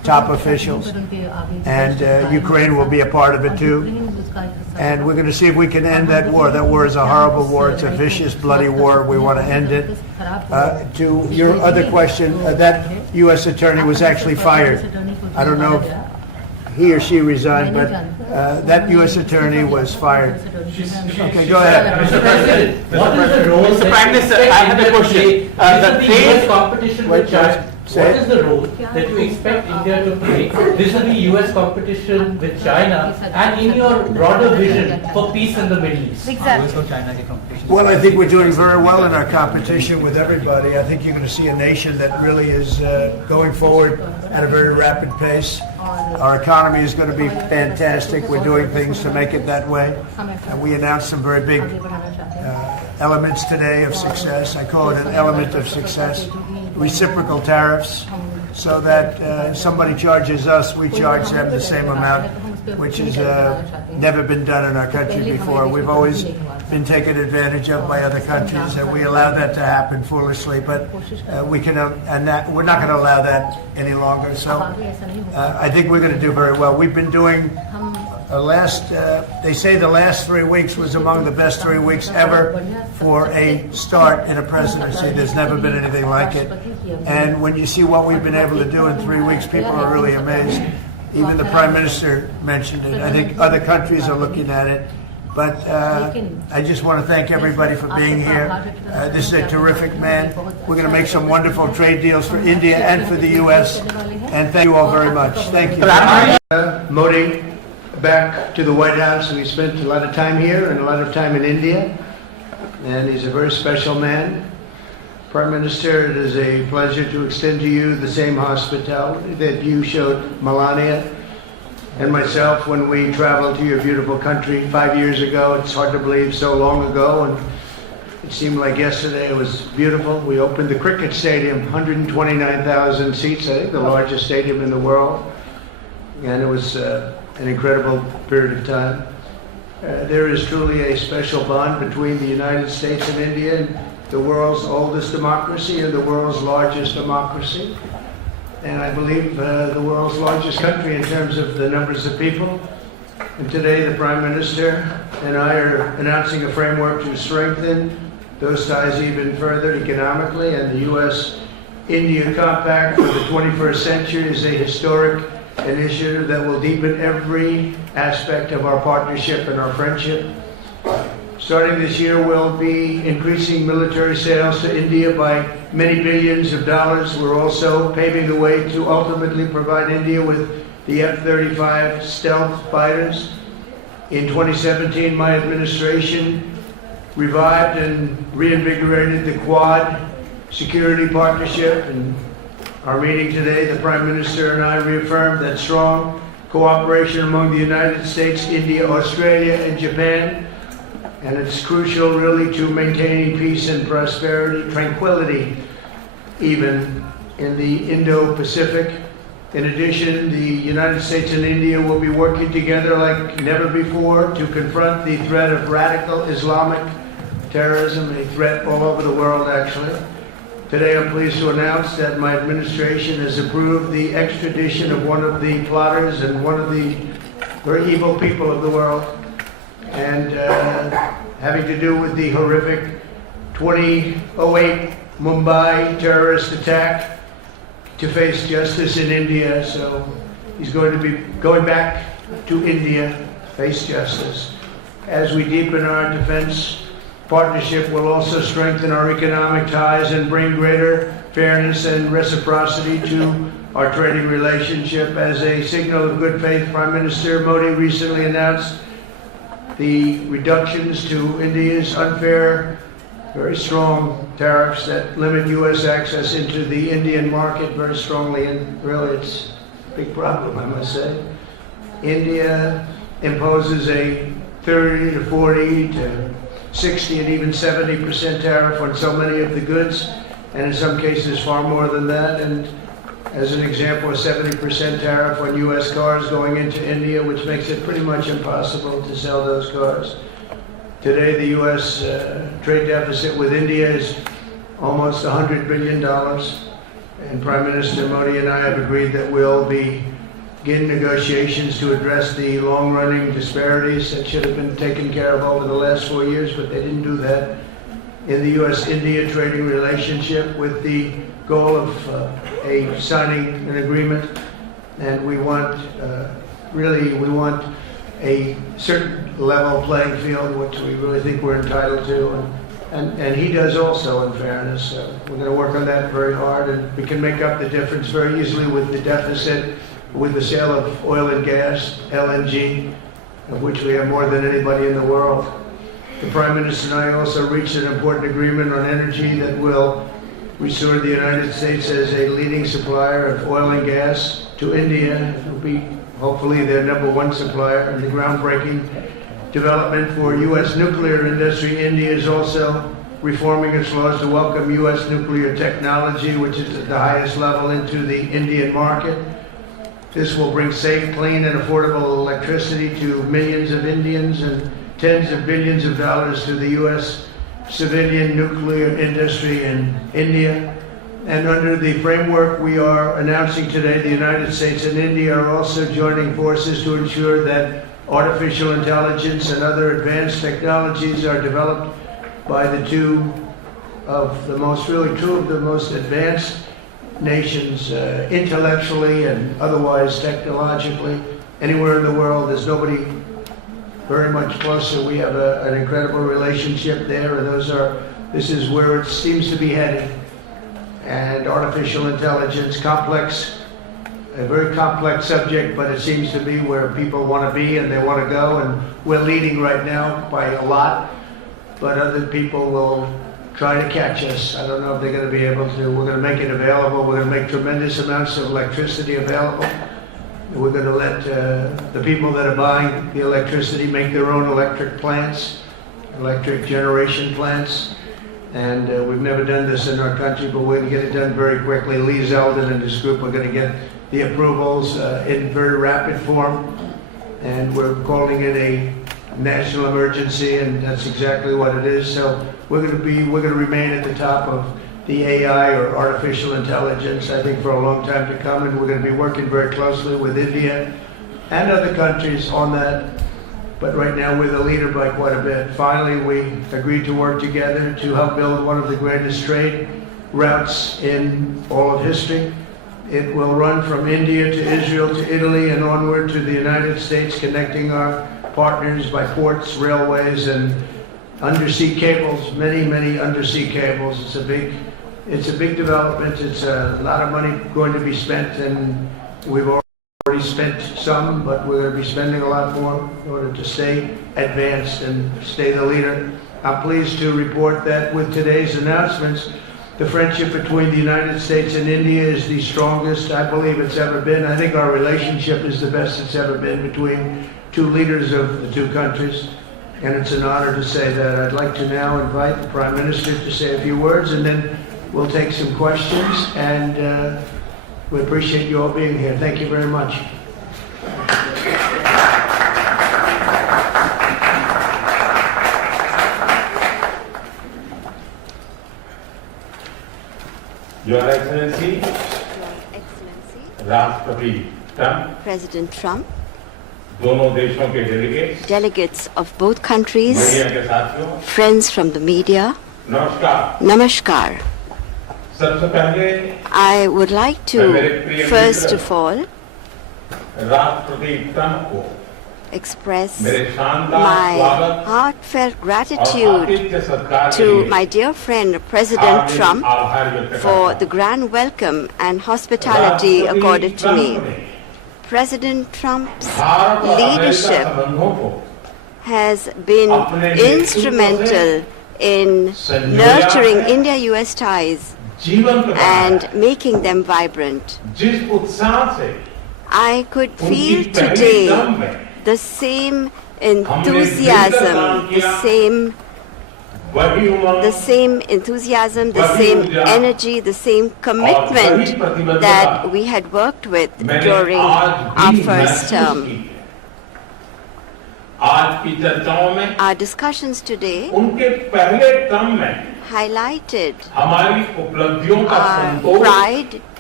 top officials, and Ukraine will be a part of it too. And we're going to see if we can end that war. That war is a horrible war. It's a vicious, bloody war. We want to end it. To your other question, that U.S. attorney was actually fired. I don't know if he or she resigned, but that U.S. attorney was fired. Okay, go ahead. Mr. President, what is the role Mr. Prime Minister, I have a question. The US competition with China. What is the role that you expect India to play vis-a-vis US competition with China and in your broader vision for peace in the Middle East? Well, I think we're doing very well in our competition with everybody. I think you're going to see a nation that really is going forward at a very rapid pace. Our economy is going to be fantastic. We're doing things to make it that way. And we announced some very big elements today of success. I call it an element of success. Reciprocal tariffs, so that somebody charges us, we charge them the same amount, which has never been done in our country before. We've always been taken advantage of by other countries, and we allow that to happen foolishly, but we're not going to allow that any longer. So I think we're going to do very well. We've been doing they say the last 3 weeks was among the best 3 weeks ever for a start in a presidency. There's never been anything like it. And when you see what we've been able to do in 3 weeks, people are really amazed. Even the Prime Minister mentioned it. I think other countries are looking at it. But I just want to thank everybody for being here. This is a terrific man. We're going to make some wonderful trade deals for India and for the U.S. And thank you all very much. Thank you. Modi, back to the White House. We spent a lot of time here and a lot of time in India. And he's a very special man. Prime Minister, it is a pleasure to extend to you the same hospitality that you showed Melania and myself when we traveled to your beautiful country 5 years ago. It's hard to believe, so long ago, and it seemed like yesterday. It was beautiful. We opened the cricket stadium, 129,000 seats, I think the largest stadium in the world, and it was an incredible period of time. There is truly a special bond between the United States and India, the world's oldest democracy and the world's largest democracy. And I believe the world's largest country in terms of the numbers of people. And today the Prime Minister and I are announcing a framework to strengthen those ties even further economically. And the U.S.-India Compact for the 21st century is a historic initiative that will deepen every aspect of our partnership and our friendship. Starting this year, we'll be increasing military sales to India by many billions of dollars. We're also paving the way to ultimately provide India with the F-35 stealth fighters. In 2017, my administration revived and reinvigorated the Quad security partnership. And our meeting today, the Prime Minister and I reaffirmed that strong cooperation among the United States, India, Australia, and Japan. And it's crucial, really, to maintaining peace and prosperity, tranquility, even in the Indo-Pacific. In addition, the United States and India will be working together like never before to confront the threat of radical Islamic terrorism, a threat all over the world, actually. Today, I'm pleased to announce that my administration has approved the extradition of one of the plotters and one of the very evil people of the world, and having to do with the horrific 2008 Mumbai terrorist attack, to face justice in India. So he's going to be going back to India, face justice. As we deepen our defense partnership, will also strengthen our economic ties and bring greater fairness and reciprocity to our trading relationship. As a signal of good faith, Prime Minister Modi recently announced the reductions to India's unfair, very strong tariffs that limit U.S. access into the Indian market very strongly, and really it's a big problem, I must say. India imposes a 30 to 40 to 60 and even 70% tariff on so many of the goods, and in some cases far more than that. And as an example, a 70% tariff on U.S. cars going into India, which makes it pretty much impossible to sell those cars. Today, the U.S. Trade deficit with India is almost $100 billion. and Prime Minister Modi and I have agreed that we'll begin negotiations to address the long-running disparities that should have been taken care of over the last 4 years, but they didn't do that in the U.S.-India trading relationship with the goal of signing an agreement. And we want, we want a certain level playing field, which we really think we're entitled to. And he does also, in fairness. We're going to work on that very hard, and we can make up the difference very easily with the deficit, with the sale of oil and gas, LNG, of which we have more than anybody in the world. The Prime Minister and I also reached an important agreement on energy that will restore the United States as a leading supplier of oil and gas to India. It will be hopefully their #1 supplier in the groundbreaking development for U.S. nuclear industry. India is also reforming its laws to welcome U.S. nuclear technology, which is at the highest level, into the Indian market. This will bring safe, clean, and affordable electricity to millions of Indians and tens of billions of dollars to the U.S. civilian nuclear industry in India. And under the framework we are announcing today, the United States and India are also joining forces to ensure that artificial intelligence and other advanced technologies are developed by two of the most advanced nations, intellectually and otherwise technologically. Anywhere in the world, there's nobody very much closer. We have an incredible relationship there, and this is where it seems to be headed. And artificial intelligence, a very complex subject, but it seems to be where people want to be and they want to go, and we're leading right now by a lot, but other people will try to catch us. I don't know if they're going to be able to. We're going to make it available. We're going to make tremendous amounts of electricity available. We're going to let the people that are buying the electricity make their own electric plants, electric generation plants. And we've never done this in our country, but we're going to get it done very quickly. Lee Zeldin and his group are going to get the approvals in very rapid form. And we're calling it a national emergency, and that's exactly what it is. So we're going to remain at the top of the AI, or artificial intelligence, I think, for a long time to come. And we're going to be working very closely with India and other countries on that. But right now, we're the leader by quite a bit. Finally, we agreed to work together to help build one of the greatest trade routes in all of history. It will run from India to Israel to Italy and onward to the United States, connecting our partners by ports, railways, and undersea cables, many undersea cables. It's a big development. It's a lot of money going to be spent, and we've already spent some, but we're going to be spending a lot more in order to stay advanced and stay the leader. I'm pleased to report that with today's announcements, the friendship between the United States and India is the strongest I believe it's ever been. I think our relationship is the best it's ever been between two leaders of the two countries, and it's an honor to say that. I'd like to now invite the Prime Minister to say a few words, and then we'll take some questions, and we appreciate you all being here. Thank you very much. Your Excellency, Rashtrapati Trump, President Trump, दोनों देशों के delegates of both countries, media के साथियों, friends from the media, नमस्कार. Namaskar. सबसे पहले I would like to, first of all, राष्ट्रपति Trump को express my heartfelt gratitude to my dear friend President Trump for the grand welcome and hospitality accorded to me. President Trump's leadership has been instrumental in nurturing India-US ties and making them vibrant. I could feel today the same enthusiasm, the same enthusiasm, the same energy, the same commitment that we had worked with during our first term. Our discussions today highlighted our pride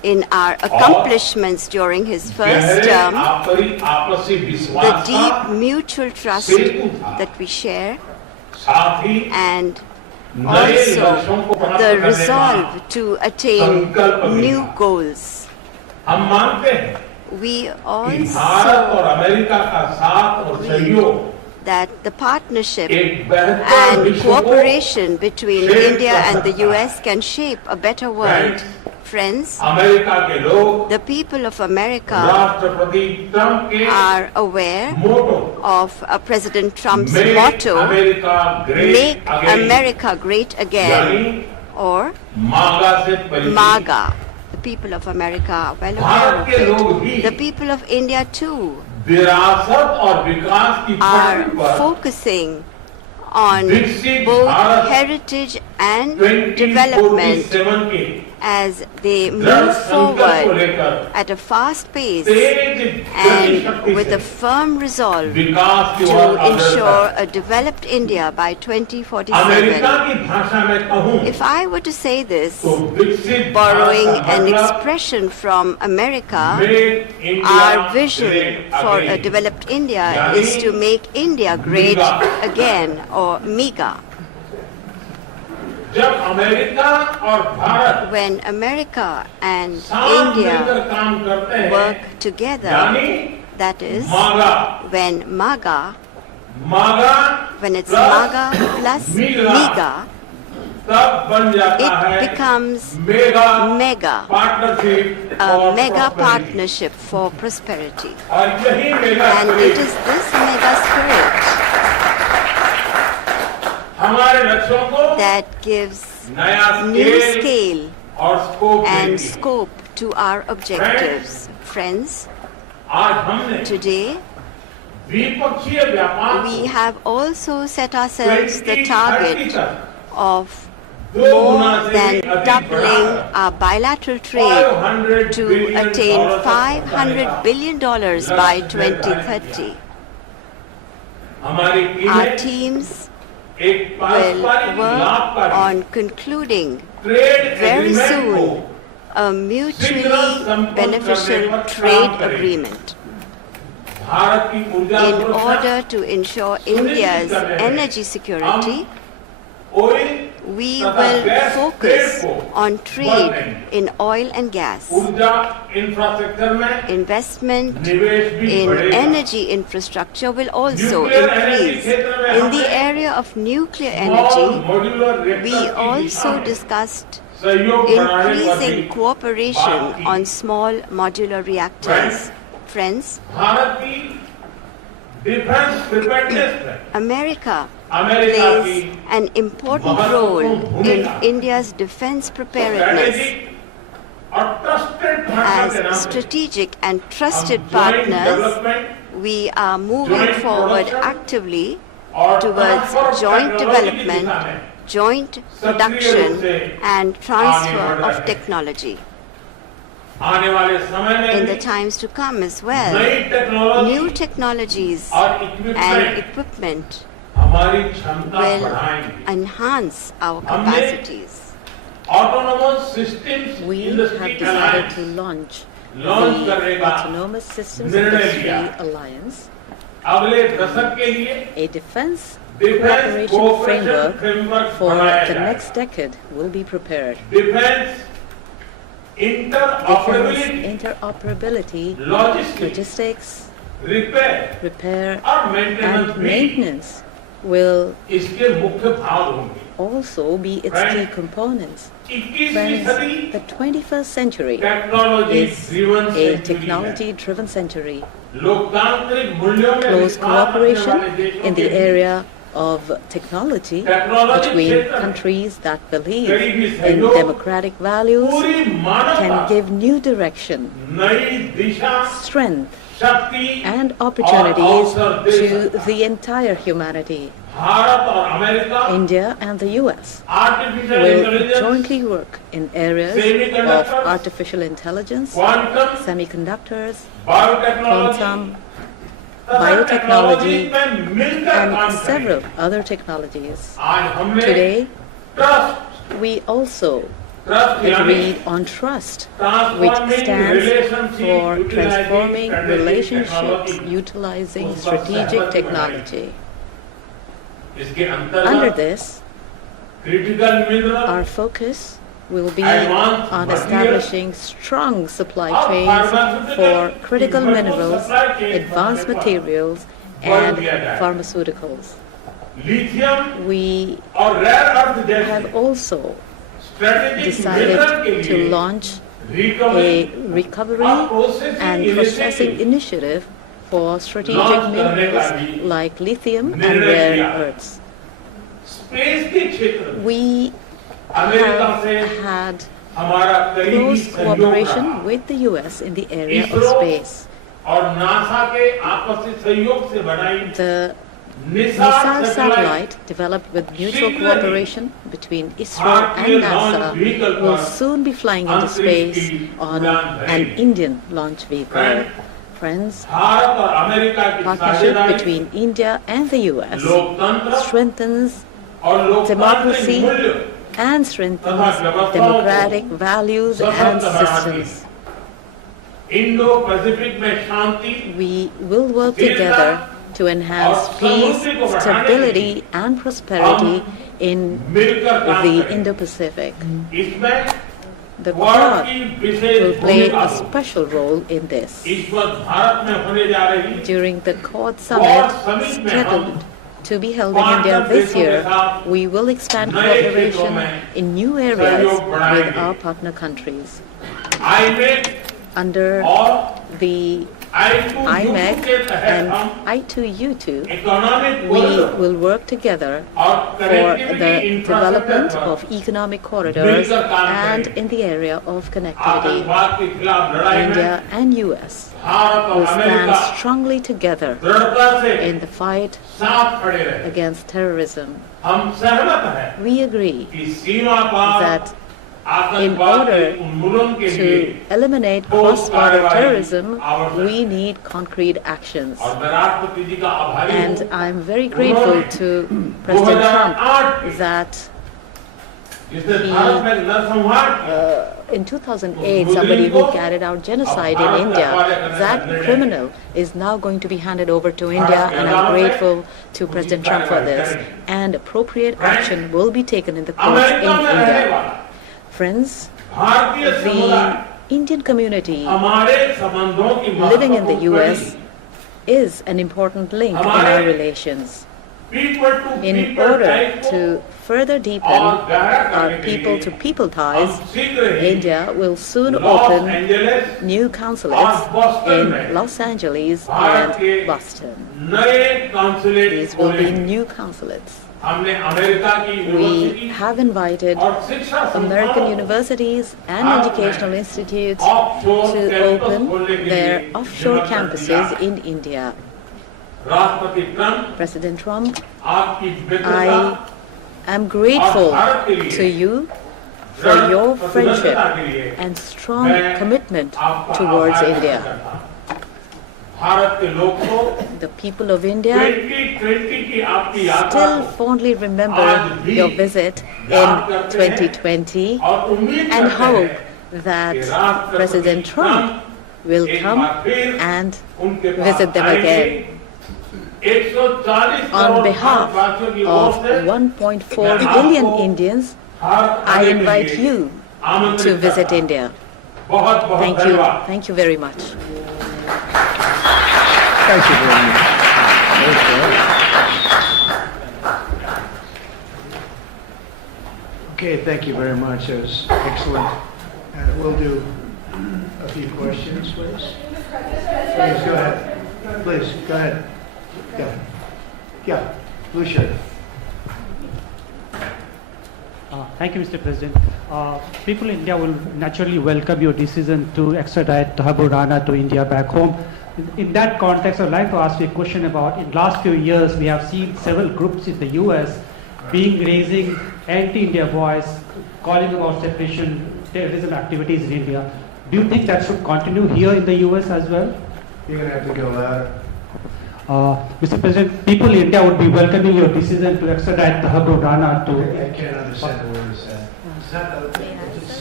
in our accomplishments during his first term, the deep mutual trust that we share, and also the resolve to attain new goals. We also believe that the partnership and cooperation between India and the US can shape a better world. Friends, the people of America are aware of President Trump's motto, "Make America Great Again," or MAGA. The people of America are well aware of it. The people of India too are focusing on both heritage and development as they move forward at a fast pace and with a firm resolve to ensure a developed India by 2047. If I were to say this, borrowing an expression from America, our vision for a developed India is to make India great again, or MEGA. When America and India work together, that is, when MAGA, when it's MAGA plus MEGA, it becomes MEGA, a mega partnership for prosperity. And it is this mega spirit that gives new scale and scope to our objectives. Friends, today we have also set ourselves the target of more than doubling our bilateral trade to attain $500 billion by 2030. Our teams will work on concluding very soon a mutually beneficial trade agreement in order to ensure India's energy security. We will focus on trade in oil and gas. Investment in energy infrastructure will also increase. In the area of nuclear energy, we also discussed increasing cooperation on small modular reactors. Friends, America plays an important role in India's defense preparedness. As strategic and trusted partners, we are moving forward actively towards joint development, joint production, and transfer of technology. In the times to come as well, new technologies and equipment will enhance our capacities. We have decided to launch the Autonomous Systems Industry Alliance, a defense cooperation framework for the next decade will be prepared. Defense interoperability, logistics, repair and maintenance will also be its key components. Friends, the 21st century is a technology-driven century. Close cooperation in the area of technology between countries that believe in democratic values can give new direction, strength, and opportunities to the entire humanity. India and the US will jointly work in areas of artificial intelligence, semiconductors, quantum, biotechnology, and several other technologies. Today, we also agreed on trust, which stands for transforming relationships utilizing strategic technology. Under this, our focus will be on establishing strong supply chains for critical minerals, advanced materials, and pharmaceuticals. We have also decided to launch a recovery and processing initiative for strategic minerals like lithium and rare earths. We have had close cooperation with the US in the area of space. The missile satellite developed with mutual cooperation between ISRO and NASA will soon be flying into space on an Indian launch vehicle. Friends, partnership between India and the US strengthens democracy and strengthens democratic values and systems. We will work together to enhance peace, stability, and prosperity in the Indo-Pacific. The Quad will play a special role in this. During the Quad Summit scheduled to be held in India this year, we will expand cooperation in new areas with our partner countries. Under the IMEC and I2U2, we will work together for the development of economic corridors and in the area of connectivity. India and US will stand strongly together in the fight against terrorism. We agree that in order to eliminate cross-border terrorism, we need concrete actions. And I'm very grateful to President Trump that in 2008, somebody who carried out genocide in India, that criminal is now going to be handed over to India, and I'm grateful to President Trump for this. And appropriate action will be taken in the courts in India. Friends, the Indian community living in the US is an important link in our relations. In order to further deepen our people-to-people ties, India will soon open new consulates in Los Angeles and Boston. These will be new consulates. We have invited American universities and educational institutes to open their offshore campuses in India. President Trump, I am grateful to you for your friendship and strong commitment towards India. The people of India still fondly remember your visit in 2020 and hope that President Trump will come and visit them again. On behalf of 1.4 billion Indians, I invite you to visit India. Thank you. Thank you very much. Thank you very much. Okay, thank you very much. That was excellent. We'll do a few questions, please. Please, go ahead. Please, go ahead. Yeah, blue shirt. Thank you, Mr. President. People in India will naturally welcome your decision to extradite Thakur Rana to India back home. In that context, I'd like to ask you a question about, in the last few years, we have seen several groups in the US raising anti-India voice, calling about separation, terrorism activities in India. Do you think that should continue here in the US as well? You're going to have to go louder. Mr. President, people in India would be welcoming your decision to extradite Thakur Rana to... I can't understand the word you said.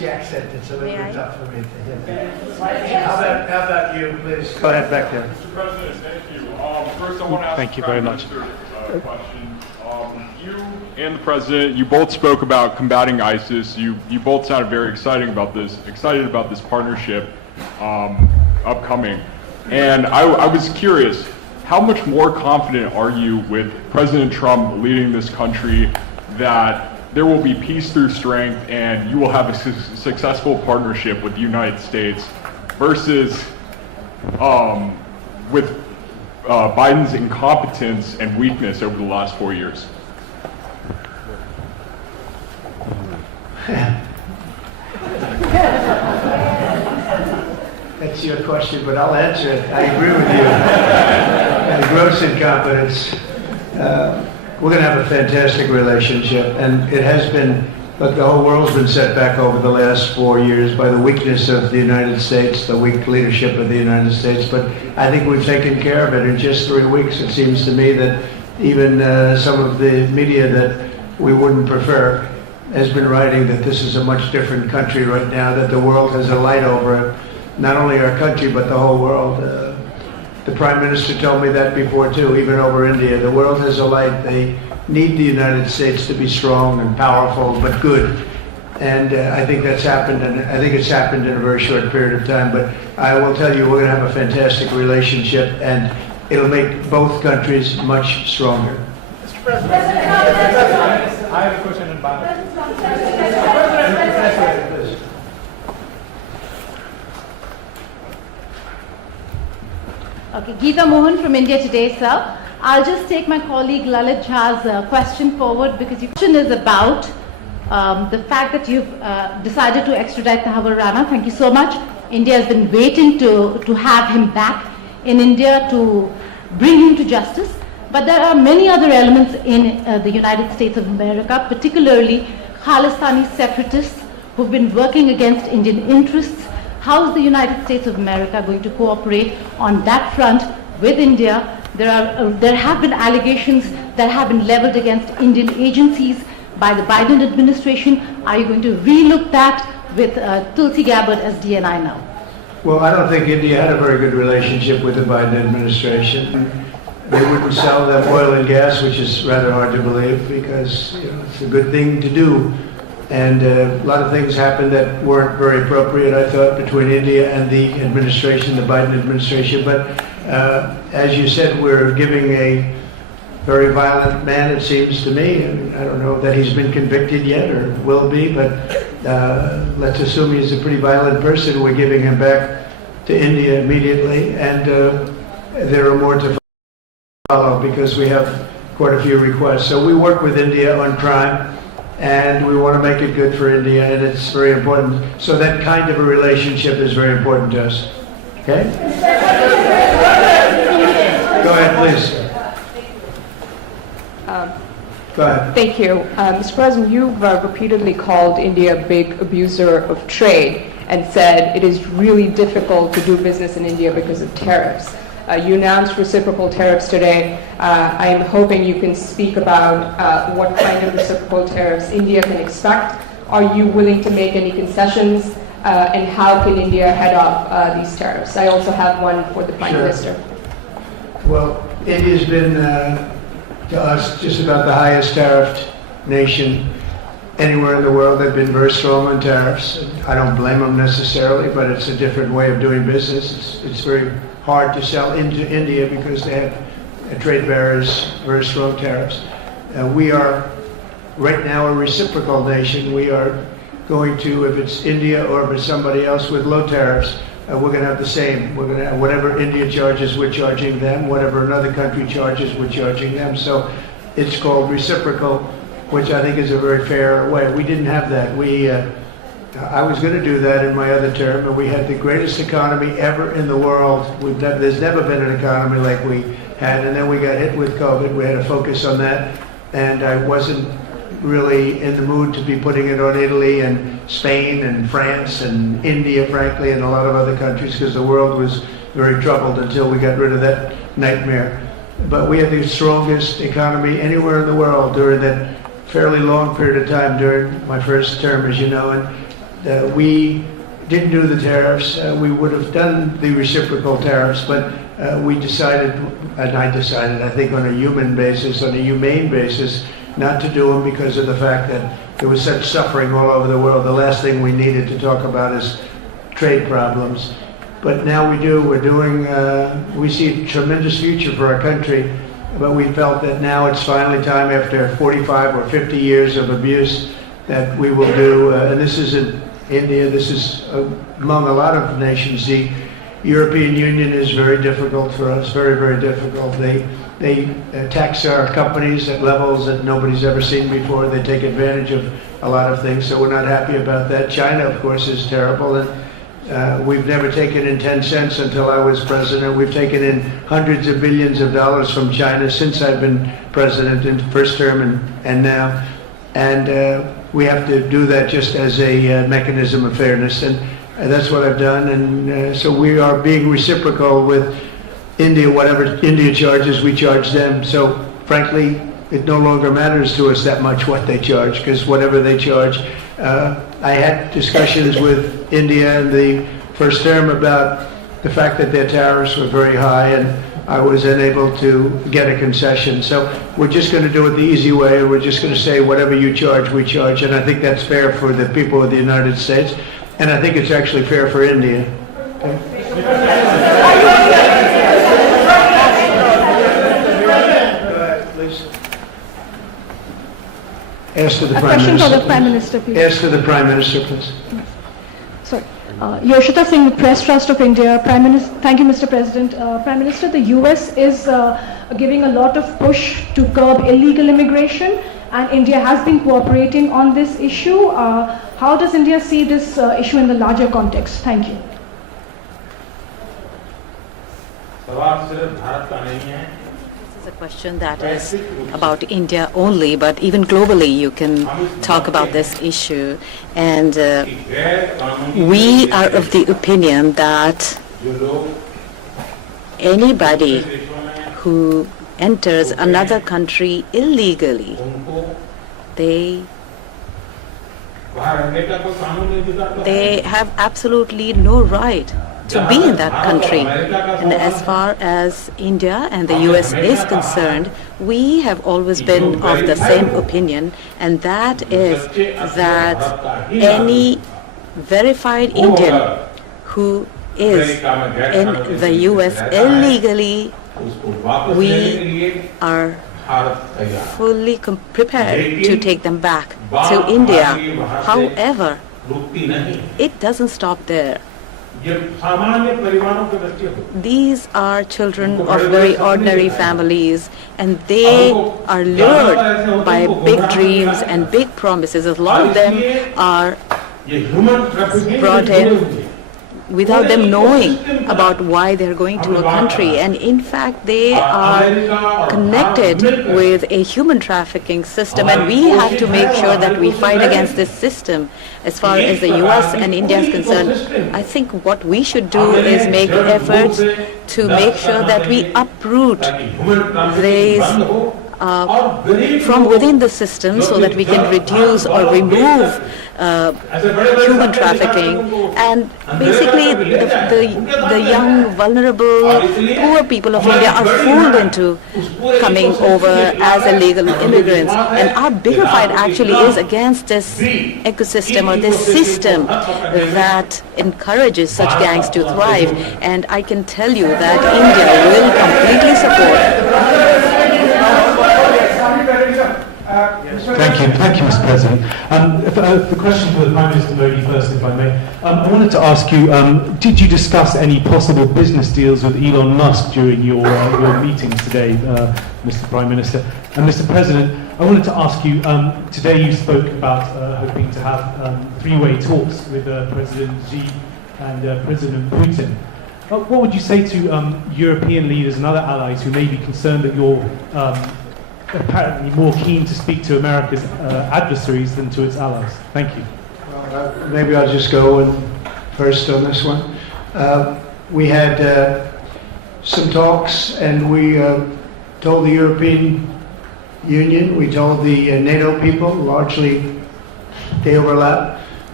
the accent. It's a little May bit I? tough for me to hit. How about you, please? Go ahead back there. Mr. President, thank you. First, I want to ask Thank you very much. a question. You and the President, you both spoke about combating ISIS. You both sounded very excited about this partnership upcoming. And I was curious, how much more confident are you with President Trump leading this country that there will be peace through strength and you will have a successful partnership with the United States versus with Biden's incompetence and weakness over the last 4 years? That's your question, but I'll answer it. I agree with you. And gross incompetence. We're going to have a fantastic relationship, and it has been, but the whole world's been set back over the last 4 years by the weakness of the United States, the weak leadership of the United States, but I think we've taken care of it in just 3 weeks. It seems to me that even some of the media that we wouldn't prefer has been writing that this is a much different country right now, that the world has a light over it. Not only our country, but the whole world. The Prime Minister told me that before too, even over India. The world has a light. They need the United States to be strong and powerful, but good. And I think that's happened, and I think it's happened in a very short period of time. But I will tell you, we're going to have a fantastic relationship, and it'll make both countries much stronger. Mr. President, I have a question in Bangladesh. Okay, Geeta Mohan from India Today, sir. I'll just take my colleague Lalit Jha's question forward because your question is about the fact that you've decided to extradite Tahabur Rana. Thank you so much. India has been waiting to have him back in India to bring him to justice. But there are many other elements in the United States of America, particularly Khalistani separatists who've been working against Indian interests. How is the United States of America going to cooperate on that front with India? There have been allegations that have been leveled against Indian agencies by the Biden administration. Are you going to relook that with Tulsi Gabbard as DNI now? Well, I don't think India had a very good relationship with the Biden administration. They wouldn't sell them oil and gas, which is rather hard to believe because it's a good thing to do. And a lot of things happened that weren't very appropriate, I thought, between India and the administration, the Biden administration. But as you said, we're giving a very violent man, it seems to me. I don't know that he's been convicted yet or will be, but let's assume he's a pretty violent person. We're giving him back to India immediately. And there are more to follow because we have quite a few requests. So we work with India on crime. And we want to make it good for India, and it's very important. So that kind of a relationship is very important to us. Okay? Go ahead, please. Go ahead. Thank you. Mr. President, you've repeatedly called India a big abuser of trade and said it is really difficult to do business in India because of tariffs. You announced reciprocal tariffs today. I am hoping you can speak about what kind of reciprocal tariffs India can expect. Are you willing to make any concessions? And how can India head off these tariffs? I also have one for the Prime Minister. Well, India's been, to us, just about the highest tariffed nation anywhere in the world. They've been very strong on tariffs. I don't blame them necessarily, but it's a different way of doing business. It's very hard to sell into India because they have trade barriers, very strong tariffs. We are right now a reciprocal nation. We are going to, if it's India or if it's somebody else with low tariffs, we're going to have the same. We're going to have whatever India charges, we're charging them. Whatever another country charges, we're charging them. So it's called reciprocal, which I think is a very fair way. We didn't have that. I was going to do that in my other term, and we had the greatest economy ever in the world. There's never been an economy like we had, and then we got hit with COVID. We had to focus on that, and I wasn't really in the mood to be putting it on Italy and Spain and France and India, frankly, and a lot of other countries, because the world was very troubled until we got rid of that nightmare. But we had the strongest economy anywhere in the world during that fairly long period of time during my first term, as you know, and we didn't do the tariffs. We would have done the reciprocal tariffs, but we decided, and I decided, I think on a human basis, on a humane basis, not to do them because of the fact that there was such suffering all over the world. The last thing we needed to talk about is trade problems. But now we do. We're doing, we see a tremendous future for our country, but we felt that now it's finally time, after 45 or 50 years of abuse, that we will do, and this isn't India, this is among a lot of nations. The European Union is very difficult for us, very, very difficult. They tax our companies at levels that nobody's ever seen before. They take advantage of a lot of things, so we're not happy about that. China, of course, is terrible, and we've never taken in 10 cents until I was president. We've taken in hundreds of billions of dollars from China since I've been president in the first term and now. And we have to do that just as a mechanism of fairness, and that's what I've done. And so we are being reciprocal with India. Whatever India charges, we charge them. So frankly, it no longer matters to us that much what they charge, because whatever they charge, I had discussions with India in the first term about the fact that their tariffs were very high, and I was unable to get a concession. So we're just going to do it the easy way, and we're just going to say whatever you charge, we charge. And I think that's fair for the people of the United States, and I think it's actually fair for India. Ask to the Prime question Minister. for the Prime Minister, please. Ask to the Prime Minister, please. Sorry. Yoshita Singh, the Press Trust of India. Prime Minister, thank you, Mr. President. Prime Minister, the US is giving a lot of push to curb illegal immigration, and India has been cooperating on this issue. How does India see this issue in the larger context? Thank you. This is a question that is about India only, but even globally you can talk about this issue. And we are of the opinion that anybody who enters another country illegally, they have absolutely no right to be in that country. And as far as India and the US is concerned, we have always been of the same opinion, and that is that any verified Indian who is in the US illegally, we are fully prepared to take them back to India. However, it doesn't stop there. These are children of very ordinary families, and they are lured by big dreams and big promises. A lot of them are brought in without them knowing about why they're going to a country, and in fact they are connected with a human trafficking system, and we have to make sure that we fight against this system. As far as the US and India is concerned, I think what we should do is make efforts to make sure that we uproot these from within the system, so that we can reduce or remove human trafficking, and basically the young, vulnerable, poor people of India are fooled into coming over as illegal immigrants. And our bigger fight actually is against this ecosystem or this system that encourages such gangs to thrive. And I can tell you that India will completely support. Thank you, Mr. President. The question for the Prime Minister Modi first, if I may. I wanted to ask you, did you discuss any possible business deals with Elon Musk during your meetings today, Mr. Prime Minister? And Mr. President, I wanted to ask you, today you spoke about hoping to have three-way talks with President Xi and President Putin. What would you say to European leaders and other allies who may be concerned that you're apparently more keen to speak to America's adversaries than to its allies? Thank you. Well, maybe I'll just go first on this one. We had some talks, and we told the European Union, we told the NATO people, largely they overlap,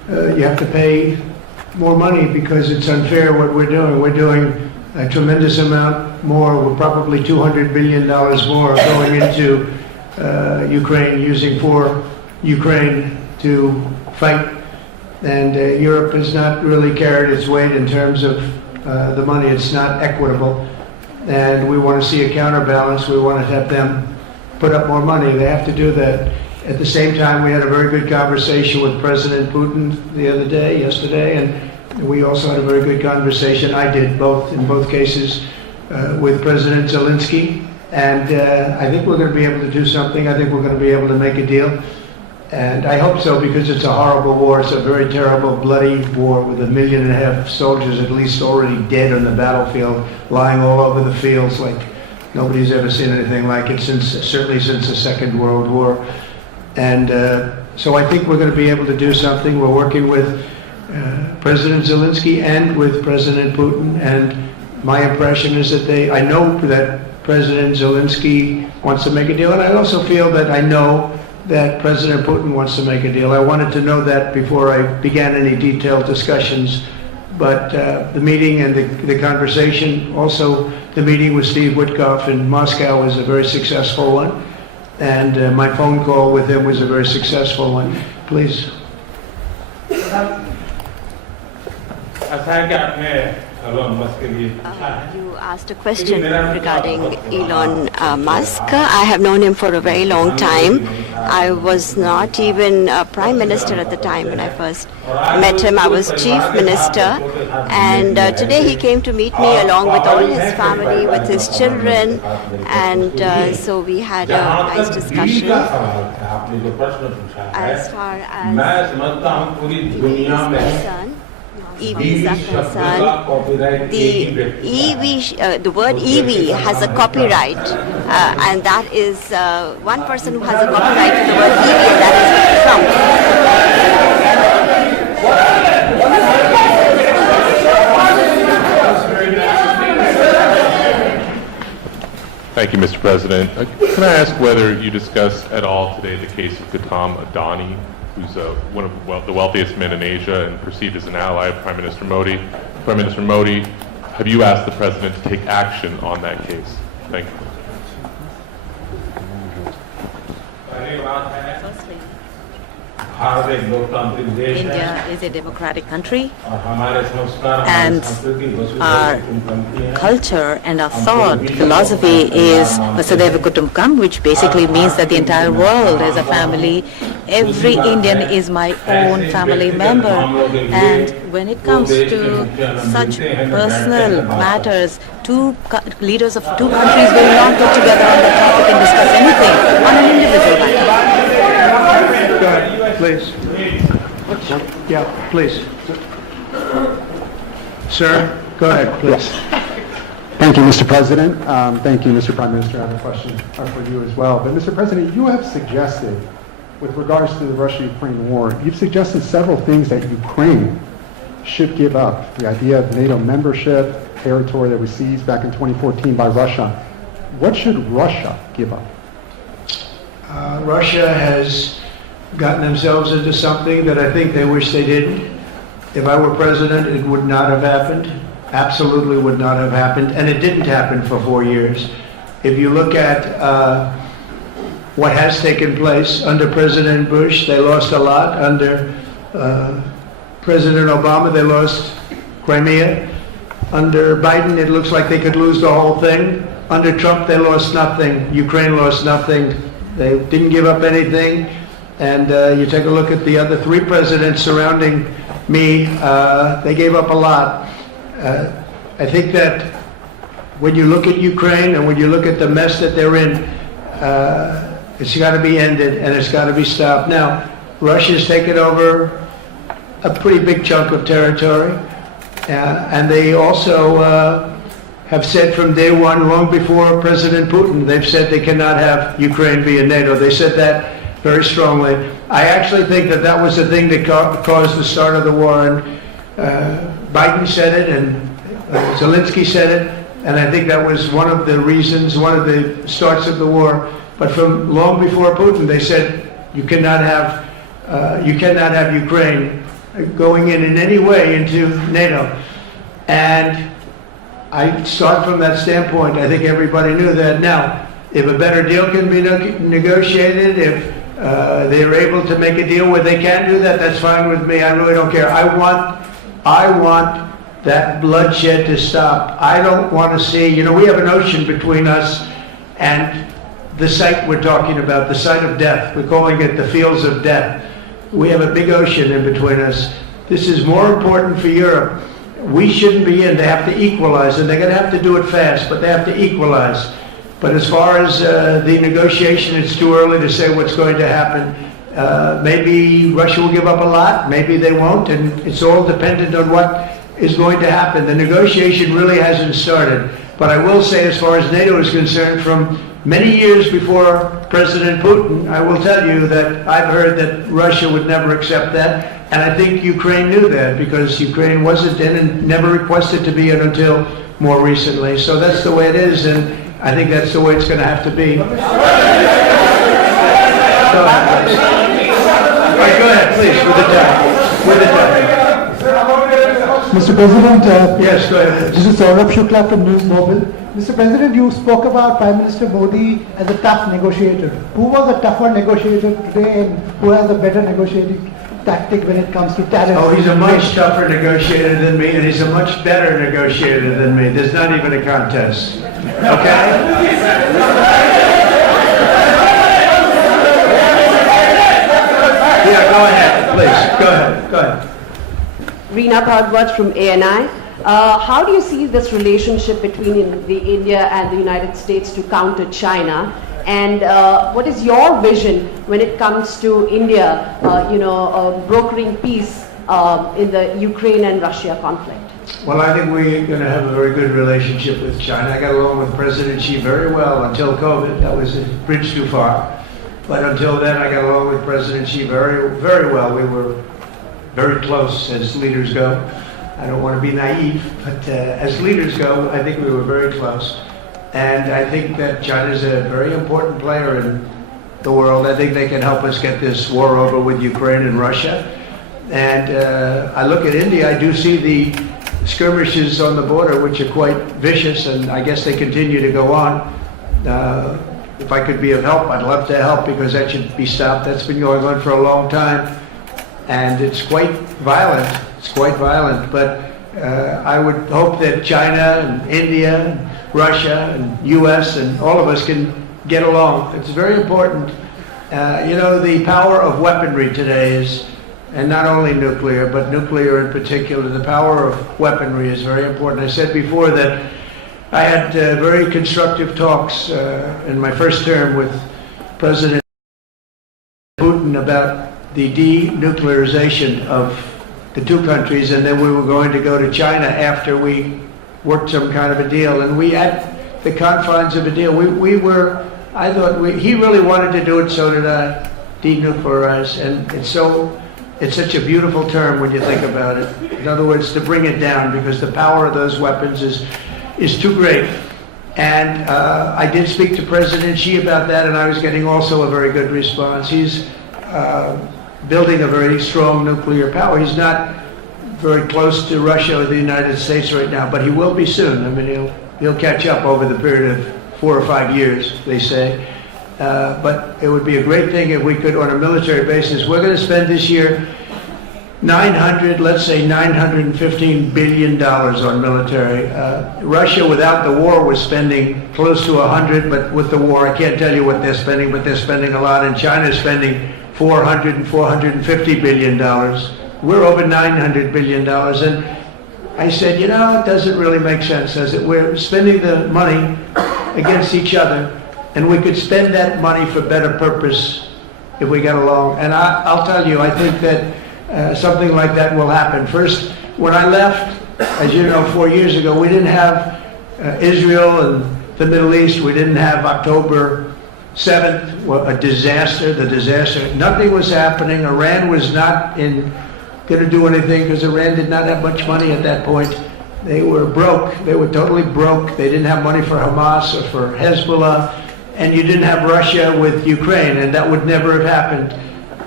you have to pay more money because it's unfair what we're doing. We're doing a tremendous amount more. We're probably $200 billion more going into Ukraine, using for Ukraine to fight. And Europe has not really carried its weight in terms of the money. It's not equitable. And we want to see a counterbalance. We want to have them put up more money. They have to do that. At the same time, we had a very good conversation with President Putin yesterday, and we also had a very good conversation. I did in both cases, with President Zelensky. And I think we're going to be able to do something. I think we're going to be able to make a deal. And I hope so, because it's a horrible war. It's a very terrible, bloody war with 1.5 million soldiers at least already dead on the battlefield, lying all over the fields like nobody's ever seen anything like it, certainly since the Second World War. And so I think we're going to be able to do something. We're working with President Zelensky and with President Putin. And my impression is that I know that President Zelensky wants to make a deal. And I also feel that I know that President Putin wants to make a deal. I wanted to know that before I began any detailed discussions. But the meeting and the conversation, also the meeting with Steve Witkoff in Moscow, was a very successful one. And my phone call with him was a very successful one. Please. You asked a question regarding Elon Musk. I have known him for a very long time. I was not even a prime minister at the time when I first met him. I was chief minister. And today he came to meet me along with all his family, with his children. And so we had a nice discussion. As far as EVs are concerned, the word EV has a copyright, and that is one person who has a copyright to the word EV, and that is Trump. Thank you, Mr. President. Can I ask whether you discussed at all today the case of Gautam Adani, who's one of the wealthiest men in Asia and perceived as an ally of Prime Minister Modi. Prime Minister Modi, have you asked the President to take action on that case? Thank you. India is a democratic country, and our culture and our thought philosophy is Vasudhaiva Kutumbakam, which basically means that the entire world is a family. Every Indian is my own family member, and when it comes to such personal matters, leaders of two countries will not get together on the topic and discuss anything on an individual matter. Go ahead, please. Yeah, please. Sir, go ahead, please. Thank you, Mr. President. Thank you, Mr. Prime Minister. I have a question for you as well. But, Mr. President, you have suggested, with regards to the Russia-Ukraine war, you've suggested several things that Ukraine should give up. The idea of NATO membership, territory that was seized back in 2014 by Russia. What should Russia give up? Russia has gotten themselves into something that I think they wish they didn't. If I were president, it would not have happened. Absolutely would not have happened. And it didn't happen for 4 years. If you look at what has taken place under President Bush, they lost a lot. Under President Obama, they lost Crimea. Under Biden, it looks like they could lose the whole thing. Under Trump, they lost nothing. Ukraine lost nothing. They didn't give up anything. And you take a look at the other 3 presidents surrounding me, they gave up a lot. I think that when you look at Ukraine and when you look at the mess that they're in, it's got to be ended and it's got to be stopped. Now, Russia's taken over a pretty big chunk of territory, and they also have said from day one, long before President Putin, they've said they cannot have Ukraine be in NATO. They said that very strongly. I actually think that that was the thing that caused the start of the war. And Biden said it, and Zelensky said it, and I think that was one of the reasons, one of the starts of the war. But from long before Putin, they said you cannot have Ukraine going in any way into NATO. And I start from that standpoint. I think everybody knew that. Now, if a better deal can be negotiated, if they're able to make a deal where they can do that, that's fine with me. I really don't care. I want that bloodshed to stop. I don't want to see, we have an ocean between us and the site we're talking about, the site of death. We're calling it the fields of death. We have a big ocean in between us. This is more important for Europe. We shouldn't be in. They have to equalize, and they're going to have to do it fast, but they have to equalize. But as far as the negotiation, it's too early to say what's going to happen. Maybe Russia will give up a lot, maybe they won't, and it's all dependent on what is going to happen. The negotiation really hasn't started. But I will say, as far as NATO is concerned, from many years before President Putin, I will tell you that I've heard that Russia would never accept that. And I think Ukraine knew that, because Ukraine wasn't in and never requested to be in until more recently. So that's the way it is, and I think that's the way it's going to have to be. Go ahead, please, with the time. Mr. President, yes, go ahead. This is Saurabh Shukla from News Mobile. Mr. President, you spoke about Prime Minister Modi as a tough negotiator. Who was a tougher negotiator today, and who has a better negotiating tactic when it comes to tariffs? Oh, he's a much tougher negotiator than me, and he's a much better negotiator than me. There's not even a contest. Okay? Yeah, go ahead, please. Go ahead. Reena Bhagwat from ANI. How do you see this relationship between the India and the United States to counter China? And what is your vision when it comes to India, brokering peace in the Ukraine and Russia conflict? Well, I think we're going to have a very good relationship with China. I got along with President Xi very well until COVID. That was a bridge too far. But until then, I got along with President Xi very, very well. We were very close as leaders go. I don't want to be naive, but as leaders go, I think we were very close. And I think that China is a very important player in the world. I think they can help us get this war over with Ukraine and Russia. And I look at India, I do see the skirmishes on the border, which are quite vicious, and I guess they continue to go on. If I could be of help, I'd love to help, because that should be stopped. That's been going on for a long time. And it's quite violent. But I would hope that China and India and Russia and U.S. and all of us can get along. It's very important. The power of weaponry today is, and not only nuclear, but nuclear in particular, the power of weaponry is very important. I said before that I had very constructive talks in my first term with President Putin about the denuclearization of the two countries, and then we were going to go to China after we worked some kind of a deal. And we had the confines of a deal. He really wanted to do it, so did I, denuclearize. And it's such a beautiful term when you think about it. In other words, to bring it down, because the power of those weapons is too great. And I did speak to President Xi about that, and I was getting also a very good response. He's building a very strong nuclear power. He's not very close to Russia or the United States right now, but he will be soon. I mean, he'll catch up over the period of 4 or 5 years, they say. But it would be a great thing if we could, on a military basis. We're going to spend this year $915 billion on military. Russia, without the war, was spending close to 100, but with the war, I can't tell you what they're spending, but they're spending a lot, and China's spending $400 and $450 billion. We're over $900 billion, and I said, it doesn't really make sense. I said, we're spending the money against each other, and we could spend that money for better purpose if we got along. And I'll tell you, I think that something like that will happen. First, when I left, as you know, 4 years ago, we didn't have Israel and the Middle East. We didn't have October 7th, a disaster, nothing was happening. Iran was not going to do anything, because Iran did not have much money at that point. They were broke. They were totally broke. They didn't have money for Hamas or for Hezbollah. And you didn't have Russia with Ukraine, and that would never have happened.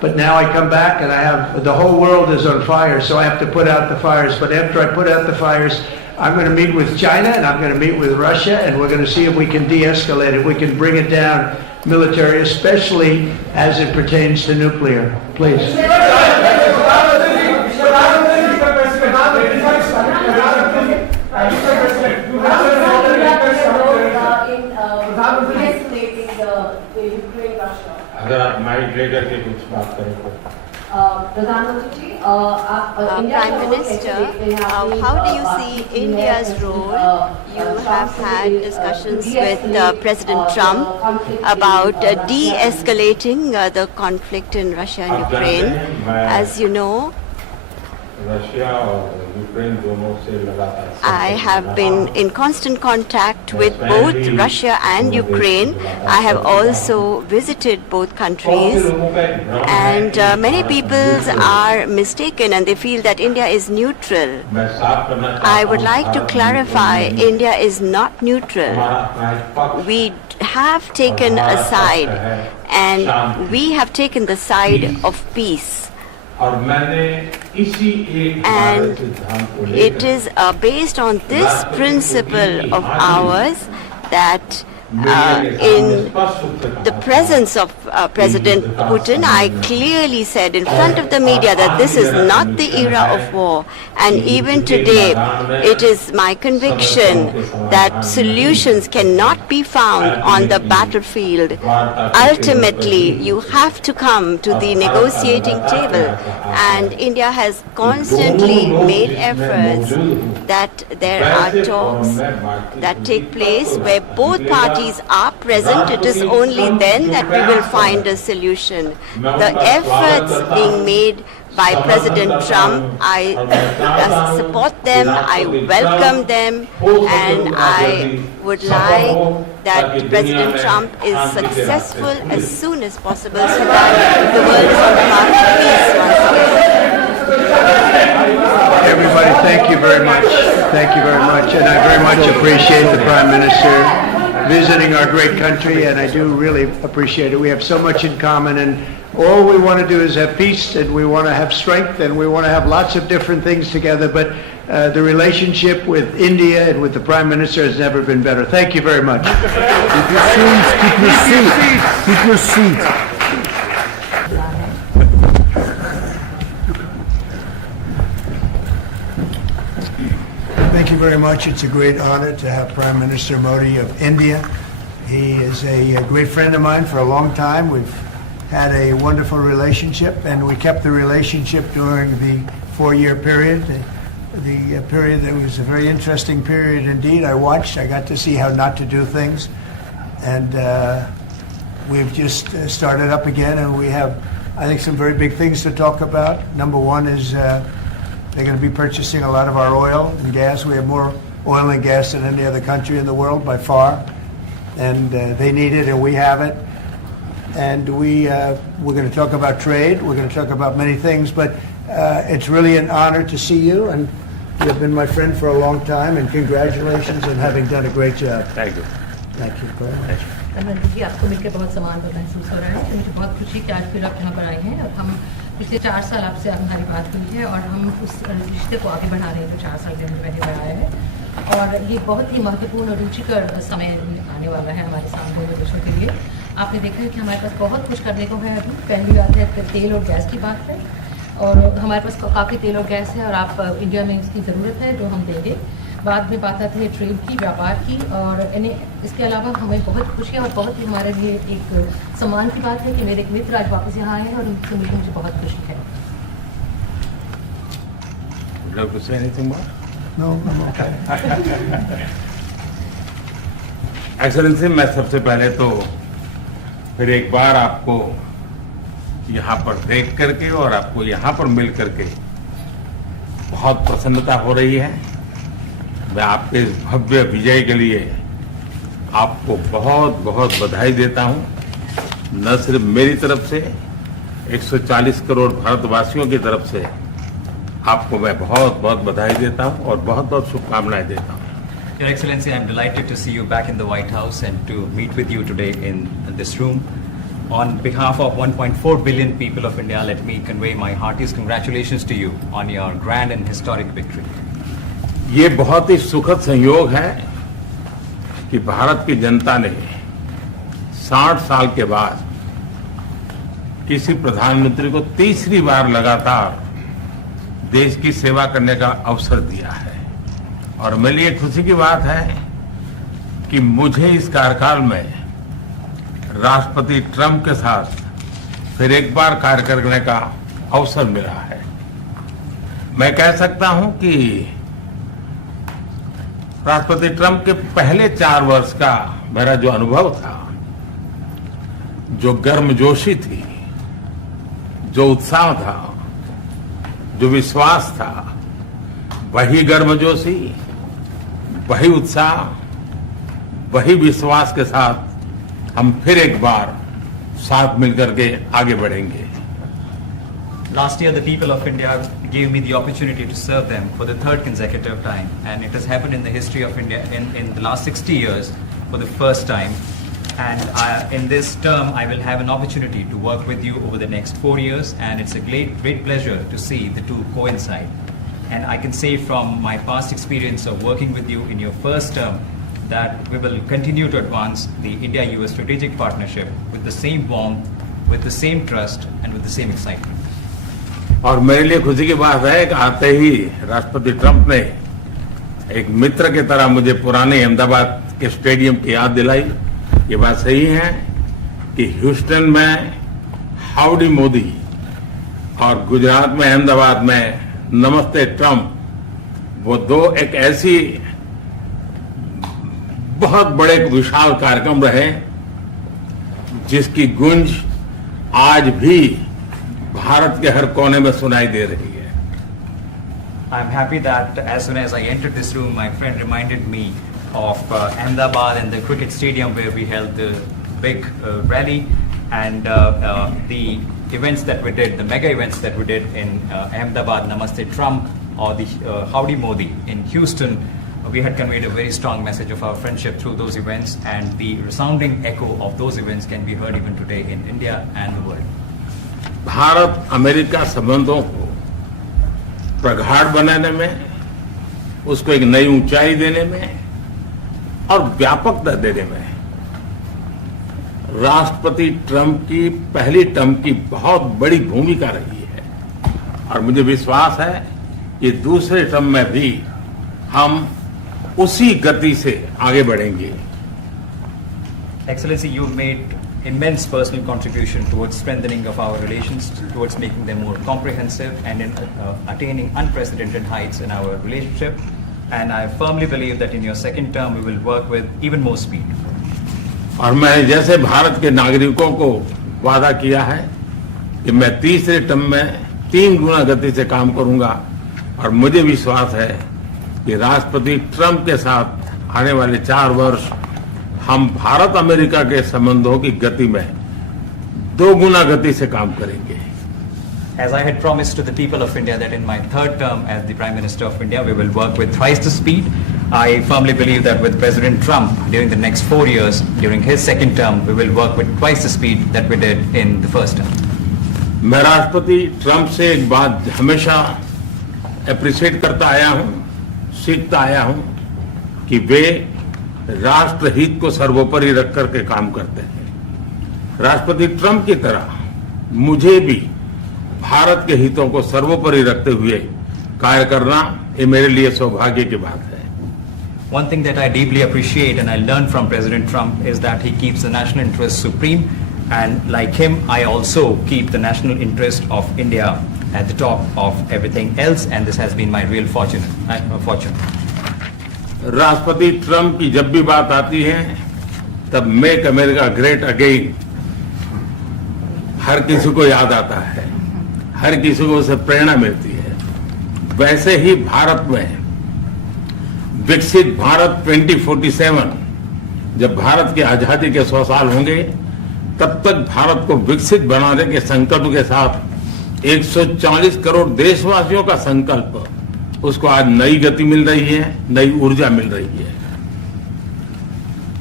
But now I come back and I have, the whole world is on fire, so I have to put out the fires. But after I put out the fires, I'm going to meet with China and I'm going to meet with Russia, and we're going to see if we can de-escalate it. We can bring it down military, especially as it pertains to nuclear. Please. अगर आप mic लेकर के कुछ बात करें तो Prime Minister, how do you see India's role? You have had discussions with President Trump about de-escalating the conflict in Russia and Ukraine. As you know, I have been in constant contact with both Russia and Ukraine. I have also visited both countries, and many people are mistaken and they feel that India is neutral. I would like to clarify, India is not neutral. We have taken a side, and we have taken the side of peace. And it is based on this principle of ours that in the presence of President Putin, I clearly said in front of the media that this is not the era of war. And even today, it is my conviction that solutions cannot be found on the battlefield. Ultimately, you have to come to the negotiating table. And India has constantly made efforts that there are talks that take place where both parties are present. It is only then that we will find a solution. The efforts being made by President Trump, I support them, I welcome them, and I would like that President Trump is successful as soon as possible so that the world is on the path to peace once again. Everybody, thank you very much. Thank you very much. And I very much appreciate the Prime Minister visiting our great country, and I do really appreciate it. We have so much in common, and all we want to do is have peace, and we want to have strength, and we want to have lots of different things together, but the relationship with India and with the Prime Minister has never been better. Thank you very much. Keep your seats, keep your seats, keep your seats. Thank you very much. It's a great honor to have Prime Minister Modi of India. He is a great friend of mine for a long time. We've had a wonderful relationship, and we kept the relationship during the 4-year period. The period that was a very interesting period indeed. I got to see how not to do things. And we've just started up again, and we have, I think, some very big things to talk about. Number one is they're going to be purchasing a lot of our oil and gas. We have more oil and gas than any other country in the world by far. And they need it, and we have it. And we're going to talk about trade. We're going to talk about many things. But it's really an honor to see you. And you've been my friend for a long time. And congratulations on having done a great job. Thank you. Thank you very much. Narendra जी, आपको मिलकर बहुत सम्मान महसूस हो रहा है। मुझे बहुत खुशी कि आज फिर आप यहाँ पर आए हैं और हम पिछले 4 साल आपसे हमारी बात हुई है और हम उस रिश्ते को आगे बढ़ा रहे हैं जो 4 साल के हमने पहले बढ़ाया है। और ये बहुत ही महत्वपूर्ण और रुचिकर समय आने वाला है हमारे साथ दोनों देशों के लिए। आपने देखा है कि हमारे पास बहुत कुछ करने को है। अभी पहली बात है तेल और गैस की बात है, और हमारे पास काफ़ी तेल और गैस है और आप इंडिया में इसकी ज़रूरत है जो हम देंगे। बाद में बात आती है ट्रेड की, व्यापार की, और इसके अलावा हमें बहुत खुशी है और बहुत ही हमारे लिए एक सम्मान की बात है कि मेरे एक मित्र आज वापस यहाँ आए हैं और उनसे मिलकर मुझे बहुत खुशी है। Would you like to say anything more? No, I'm okay. Excellency, मैं सबसे पहले तो फिर एक बार आपको यहाँ पर देख करके और आपको यहाँ पर मिल करके बहुत प्रसन्नता हो रही है। मैं आपके इस भव्य विजय के लिए आपको बहुत बहुत बधाई देता हूँ। न सिर्फ मेरी तरफ से, 140 करोड़ भारतवासियों की तरफ से आपको मैं बहुत बहुत बधाई देता हूँ और बहुत बहुत शुभकामनाएं देता हूँ। Your Excellency, I am delighted to see you back in the White House and to meet with you today in this room. On behalf of 1.4 billion people of India, let me convey my heartiest congratulations to you on your grand and historic victory. ये बहुत ही सुखद संयोग है कि भारत की जनता ने 60 साल के बाद किसी प्रधानमंत्री को तीसरी बार लगातार देश की सेवा करने का अवसर दिया है। और मेरे लिए खुशी की बात है कि मुझे इस कार्यकाल में राष्ट्रपति ट्रंप के साथ फिर एक बार कार्य करने का अवसर मिला है। मैं कह सकता हूं कि राष्ट्रपति ट्रंप के पहले 4 वर्ष का मेरा जो अनुभव था, जो गर्मजोशी थी, जो उत्साह था, जो विश्वास था, वही गर्मजोशी, वही उत्साह, वही विश्वास के साथ हम फिर एक बार साथ मिलकर के आगे बढ़ेंगे। Last year, the people of India gave me the opportunity to serve them for the 3rd consecutive time, and it has happened in the history of India in the last 60 years for the first time. And in this term, I will have an opportunity to work with you over the next 4 years, and it's a great pleasure to see the two coincide. And I can say from my past experience of working with you in your first term that we will continue to advance the India-US strategic partnership with the same warmth, with the same trust, and with the same excitement. और मेरे लिए खुशी की बात है कि आते ही राष्ट्रपति ट्रंप ने एक मित्र की तरह मुझे पुराने अहमदाबाद के स्टेडियम की याद दिलाई। ये बात सही है कि ह्यूस्टन में हाउडी मोदी और गुजरात में अहमदाबाद में नमस्ते ट्रंप, वो दो एक ऐसी बहुत बड़े विशाल कार्यक्रम रहे जिसकी गूंज आज भी भारत के हर कोने में सुनाई दे रही है। I'm happy that as soon as I entered this room, my friend reminded me of Ahmedabad and the cricket stadium where we held the big rally, and the events that we did, the mega events that we did in Ahmedabad, Namaste Trump, or the Howdy Modi in Houston. We had conveyed a very strong message of our friendship through those events, and the resounding echo of those events can be heard even today in India and the world. Bharat America संबंधों को प्रगाढ़ बनाने में, उसको एक नई ऊंचाई देने में और व्यापकता देने में राष्ट्रपति ट्रंप की पहली टर्म की बहुत बड़ी भूमिका रही है। और मुझे विश्वास है कि दूसरे टर्म में भी हम उसी गति से आगे बढ़ेंगे। Excellency, you made immense personal contribution towards strengthening of our relations, towards making them more comprehensive, and in attaining unprecedented heights in our relationship. And I firmly believe that in your second term, we will work with even more speed. और मैं जैसे भारत के नागरिकों को वादा किया है कि मैं तीसरे टर्म में 3 गुना गति से काम करूंगा, और मुझे विश्वास है कि राष्ट्रपति ट्रंप के साथ आने वाले 4 वर्ष हम भारत अमेरिका के संबंधों की गति में 2 गुना गति से काम करेंगे। As I had promised to the people of India that in my 3rd term as the Prime Minister of India, we will work with thrice the speed. I firmly believe that with President Trump during the next 4 years, during his second term, we will work with twice the speed that we did in the first term. मैं राष्ट्रपति Trump से एक बात हमेशा appreciate करता आया हूं, सीखता आया हूं कि वे राष्ट्रहित को सर्वोपरि रख करके काम करते हैं। राष्ट्रपति ट्रंप की तरह मुझे भी भारत के हितों को सर्वोपरि रखते हुए कार्य करना, ये मेरे लिए सौभाग्य की बात है। One thing that I deeply appreciate and I learned from President Trump is that he keeps the national interest supreme, and like him, I also keep the national interest of India at the top of everything else, and this has been my real fortune. राष्ट्रपति Trump की जब भी बात आती है तब make America great again हर किसी को याद आता है, हर किसी को उससे प्रेरणा मिलती है। वैसे ही भारत में विकसित भारत 2047, जब भारत की आजादी के 100 साल होंगे, तब तक भारत को विकसित बनाने के संकल्प के साथ 140 करोड़ देशवासियों का संकल्प, उसको आज नई गति मिल रही है, नई ऊर्जा मिल रही है।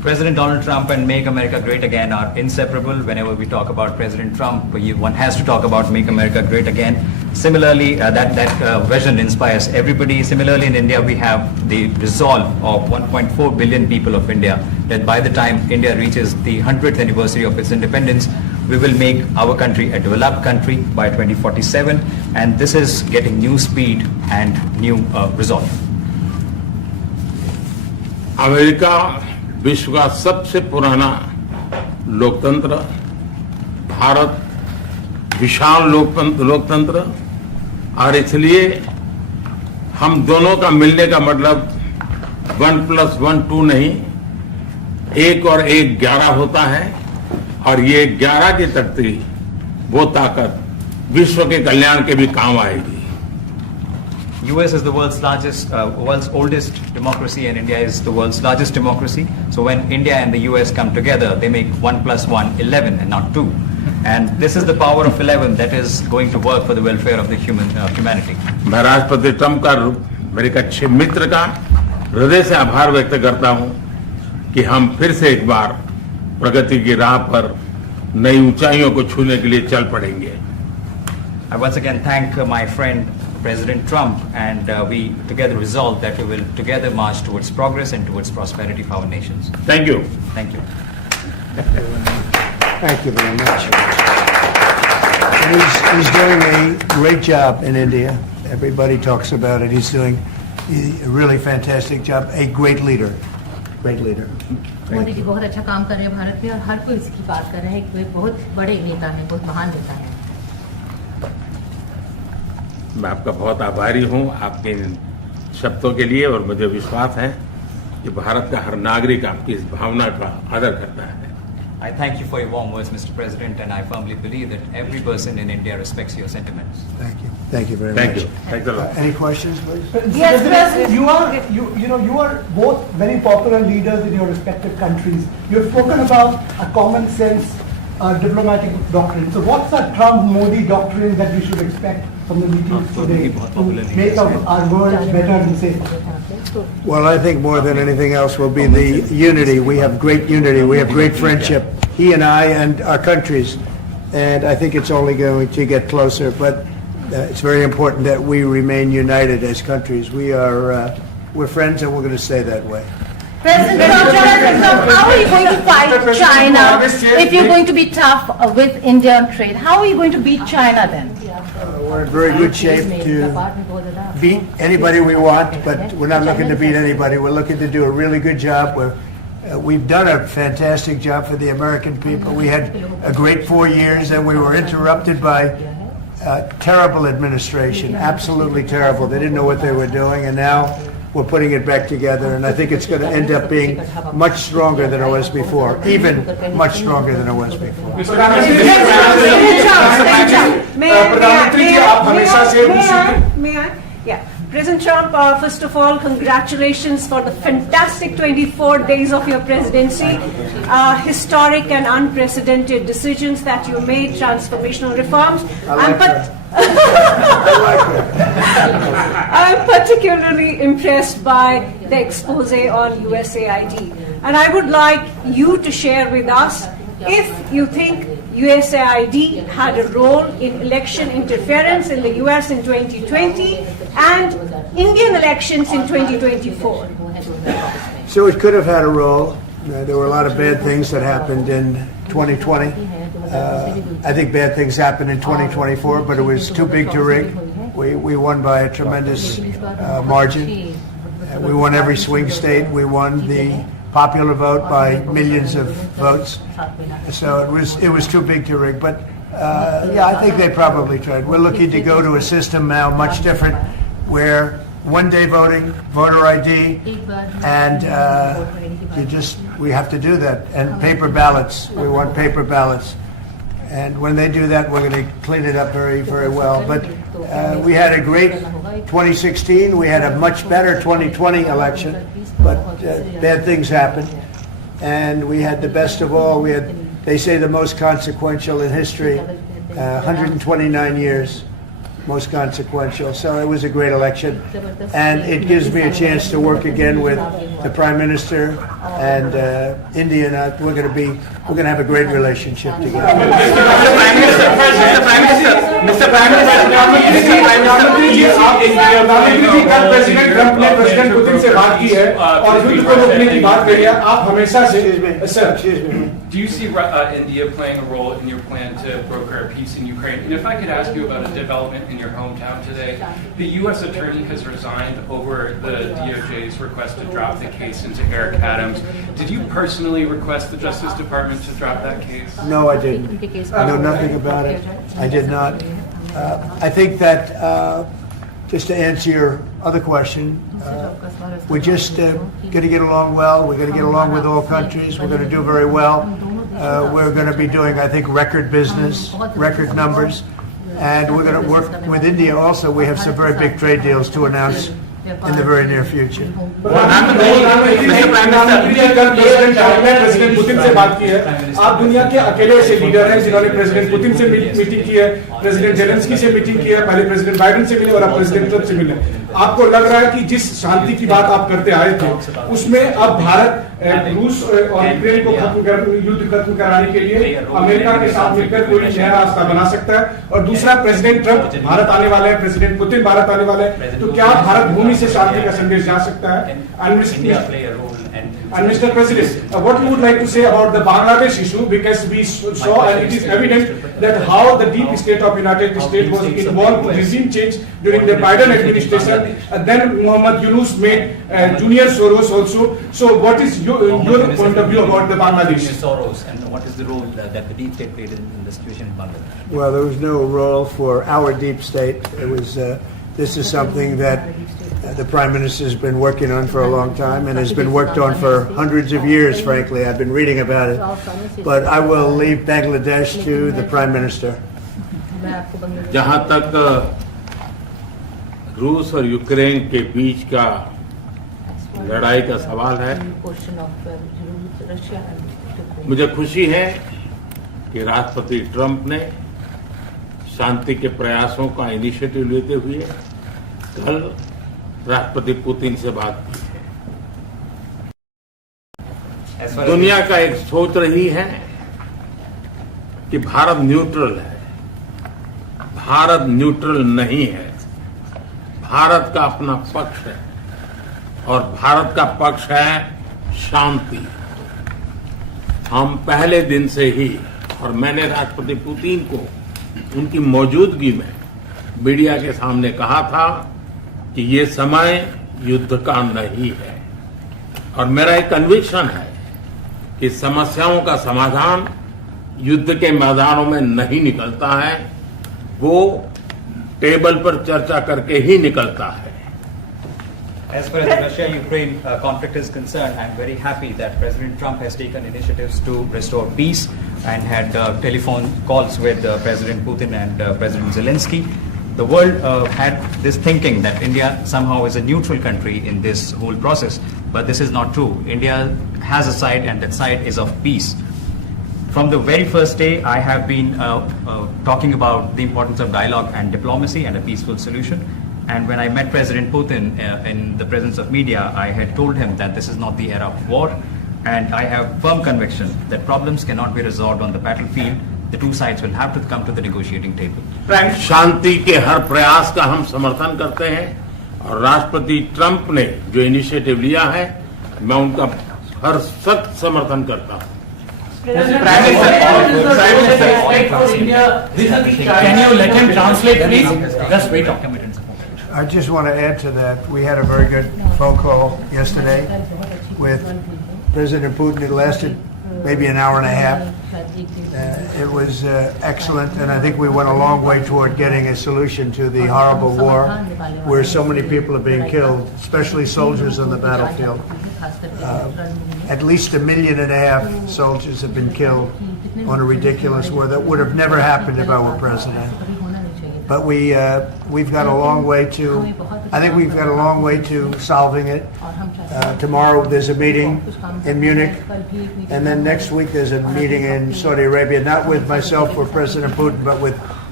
President Donald Trump and Make America Great Again are inseparable. Whenever we talk about President Trump, one has to talk about Make America Great Again. Similarly, that vision inspires everybody. Similarly, in India, we have the resolve of 1.4 billion people of India that by the time India reaches the 100th anniversary of its independence, we will make our country a developed country by 2047. And this is getting new speed and new resolve. America विश्व का सबसे पुराना लोकतंत्र, भारत विशाल लोकतंत्र, और इसलिए हम दोनों का मिलने का मतलब 1+1 2 नहीं, 1 और 1 11 होता है, और ये 11 की तख्ती वो ताकत विश्व के कल्याण के भी काम आएगी. US is the world's oldest democracy, and India is the world's largest democracy. So when India and the US come together, they make 1+1 11 and not 2. And this is the power of 11 that is going to work for the welfare of the humanity. मैं राष्ट्रपति Trump का मेरे एक अच्छे मित्र का हृदय से आभार व्यक्त करता हूं कि हम फिर से एक बार प्रगति की राह पर नई ऊंचाइयों को छूने के लिए चल पड़ेंगे. I once again thank my friend President Trump, and we together resolve that we will together march towards progress and towards prosperity for our nations. Thank you. Thank you. Thank you very much. He's doing a great job in India. Everybody talks about it. He's doing a really fantastic job. A great leader. Great leader. Modi ji बहुत अच्छा काम कर रहे हैं भारत में, और हर कोई इसकी बात कर रहा है कि वे बहुत बड़े नेता हैं, बहुत महान नेता हैं. मैं आपका बहुत आभारी हूं आपके इन शब्दों के लिए, और मुझे विश्वास है कि भारत का हर नागरिक आपकी इस भावना का आदर करता है. I thank you for your warm words, Mr. President, and I firmly believe that every person in India respects your sentiments. Thank you. Thank you very Thank much. you. Thanks a lot. Any questions, please? Yes, President. You are both very popular leaders in your respective countries. You've spoken about a common sense diplomatic doctrine. So what's the Trump-Modi doctrine that we should expect from the meetings today to make our world better and safer? Well, I think more than anything else will be the unity. We have great unity. We have great friendship, he and I and our countries. And I think it's only going to get closer. But it's very important that we remain united as countries. We're friends, and we're going to stay that way. President Trump, how are you going to fight China if you're going to be tough with India on trade? How are you going to beat China then? We're in very good shape to beat anybody we want, but we're not looking to beat anybody. We're looking to do a really good job. We've done a fantastic job for the American people. We had a great 4 years, and we were interrupted by terrible administration, absolutely terrible. They didn't know what they were doing, and now we're putting it back together, and I think it's going to end up being much stronger than it was before, even much stronger than it was before. May I? Yeah. President Trump, first of all, congratulations for the fantastic 24 days of your presidency. Historic and unprecedented decisions that you made, transformational reforms. I'm particularly impressed by the expose on USAID. And I would like you to share with us if you think USAID had a role in election interference in the US in 2020 and Indian elections in 2024. So it could have had a role. There were a lot of bad things that happened in 2020. I think bad things happened in 2024, but it was too big to rig. We won by a tremendous margin. We won every swing state. We won the popular vote by millions of votes. So it was too big to rig. But yeah, I think they probably tried. We're looking to go to a system now much different, where one-day voting, voter ID, and we have to do that. And paper ballots. We want paper ballots. And when they do that, we're going to clean it up very, very well. But we had a great 2016. We had a much better 2020 election. But bad things happened. And we had the best of all. We had, they say, the most consequential in history, 129 years. most consequential. So it was a great election, and it gives me a chance to work again with the Prime Minister and India. And we're going to have a great relationship together. Mr. Prime Minister, कल president Trump ने president Putin से बात की है और युद्ध को रोकने की बात कही है. आप हमेशा से Do you see India playing a role in your plan to broker a peace in Ukraine? And if I could ask you about a development in your hometown today, the U.S. attorney has resigned over the DOJ's request to drop the case into Eric Adams. Did you personally request the Justice Department to drop that case? No, I didn't. I know nothing about it. I did not. I think that, just to answer your other question, we're just going to get along well. We're going to get along with all countries. We're going to do very well. We're going to be doing, I think, record business, record numbers. And we're going to work with India also. We have some very big trade deals to announce in the very near future. President Putin से बात की है. आप दुनिया के अकेले ऐसे leader हैं जिन्होंने प्रेसिडेंट पुतिन से मीटिंग की है, प्रेसिडेंट जेलेंस्की से मीटिंग की है, पहले प्रेसिडेंट बाइडेन से मिले और अब प्रेसिडेंट ट्रंप से मिले. आपको लग रहा है कि जिस शांति की बात आप करते आए थे उसमें अब भारत रूस और यूक्रेन को युद्ध खत्म कराने के लिए अमेरिका के साथ मिलकर कोई नया रास्ता बना सकता है? और दूसरा, प्रेसिडेंट ट्रंप भारत आने वाले हैं, प्रेसिडेंट पुतिन भारत आने वाले हैं, तो क्या भारत भूमि से शांति का संदेश जा सकता है? And Mr. President, what you would like to say about the Bangladesh issue, because we saw and it is evident that how the deep state of United States was involved in regime change during the Biden administration, and then Mohammed Yunus made Junior Soros also. So what is your point of view about the Bangladesh? Soros, and what is the role that the deep state played in the situation in Bangladesh? Well, there was no role for our deep state. It was, this is something that the Prime Minister has been working on for a long time and has been worked on for hundreds of years, frankly. I've been reading about it. But I will leave Bangladesh to the Prime Minister. जहां तक रूस और Ukraine के बीच का लड़ाई का सवाल है, मुझे खुशी है कि राष्ट्रपति ट्रंप ने शांति के प्रयासों का इनिशिएटिव लेते हुए कल राष्ट्रपति पुतिन से बात की है. दुनिया का एक सोच रही है कि भारत न्यूट्रल है. भारत न्यूट्रल नहीं है. भारत का अपना पक्ष है और भारत का पक्ष है शांति. हम पहले दिन से ही, और मैंने राष्ट्रपति पुतिन को उनकी मौजूदगी में मीडिया के सामने कहा था कि ये समय युद्ध का नहीं है, और मेरा एक कन्विक्शन है कि समस्याओं का समाधान युद्ध के मैदानों में नहीं निकलता है, वो टेबल पर चर्चा करके ही निकलता है. As far as the Russia-Ukraine conflict is concerned, I am very happy that President Trump has taken initiatives to restore peace and had telephone calls with President Putin and President Zelensky. The world had this thinking that India somehow is a neutral country in this whole process, but this is not true. India has a side, and that side is of peace. From the very first day, I have been talking about the importance of dialogue and diplomacy and a peaceful solution. And when I met President Putin in the presence of media, I had told him that this is not the era of war, and I have firm conviction that problems cannot be resolved on the battlefield. The two sides will have to come to the negotiating table. शांति के हर प्रयास का हम समर्थन करते हैं, और राष्ट्रपति Trump ने जो इनिशिएटिव लिया है, मैं उनका हर सख्त समर्थन करता हूं. Can you let him translate, please? Just wait. I just want to add to that. We had a very good phone call yesterday with President Putin. It lasted maybe an hour and a half. It was excellent, and I think we went a long way toward getting a solution to the horrible war where so many people are being killed, especially soldiers on the battlefield. At least 1.5 million soldiers have been killed on a ridiculous war that would have never happened if I were president. But we've got a long way to, I think we've got a long way to solving it. Tomorrow there's a meeting in Munich, and then next week there's a meeting in Saudi Arabia, not with myself or President Putin, but with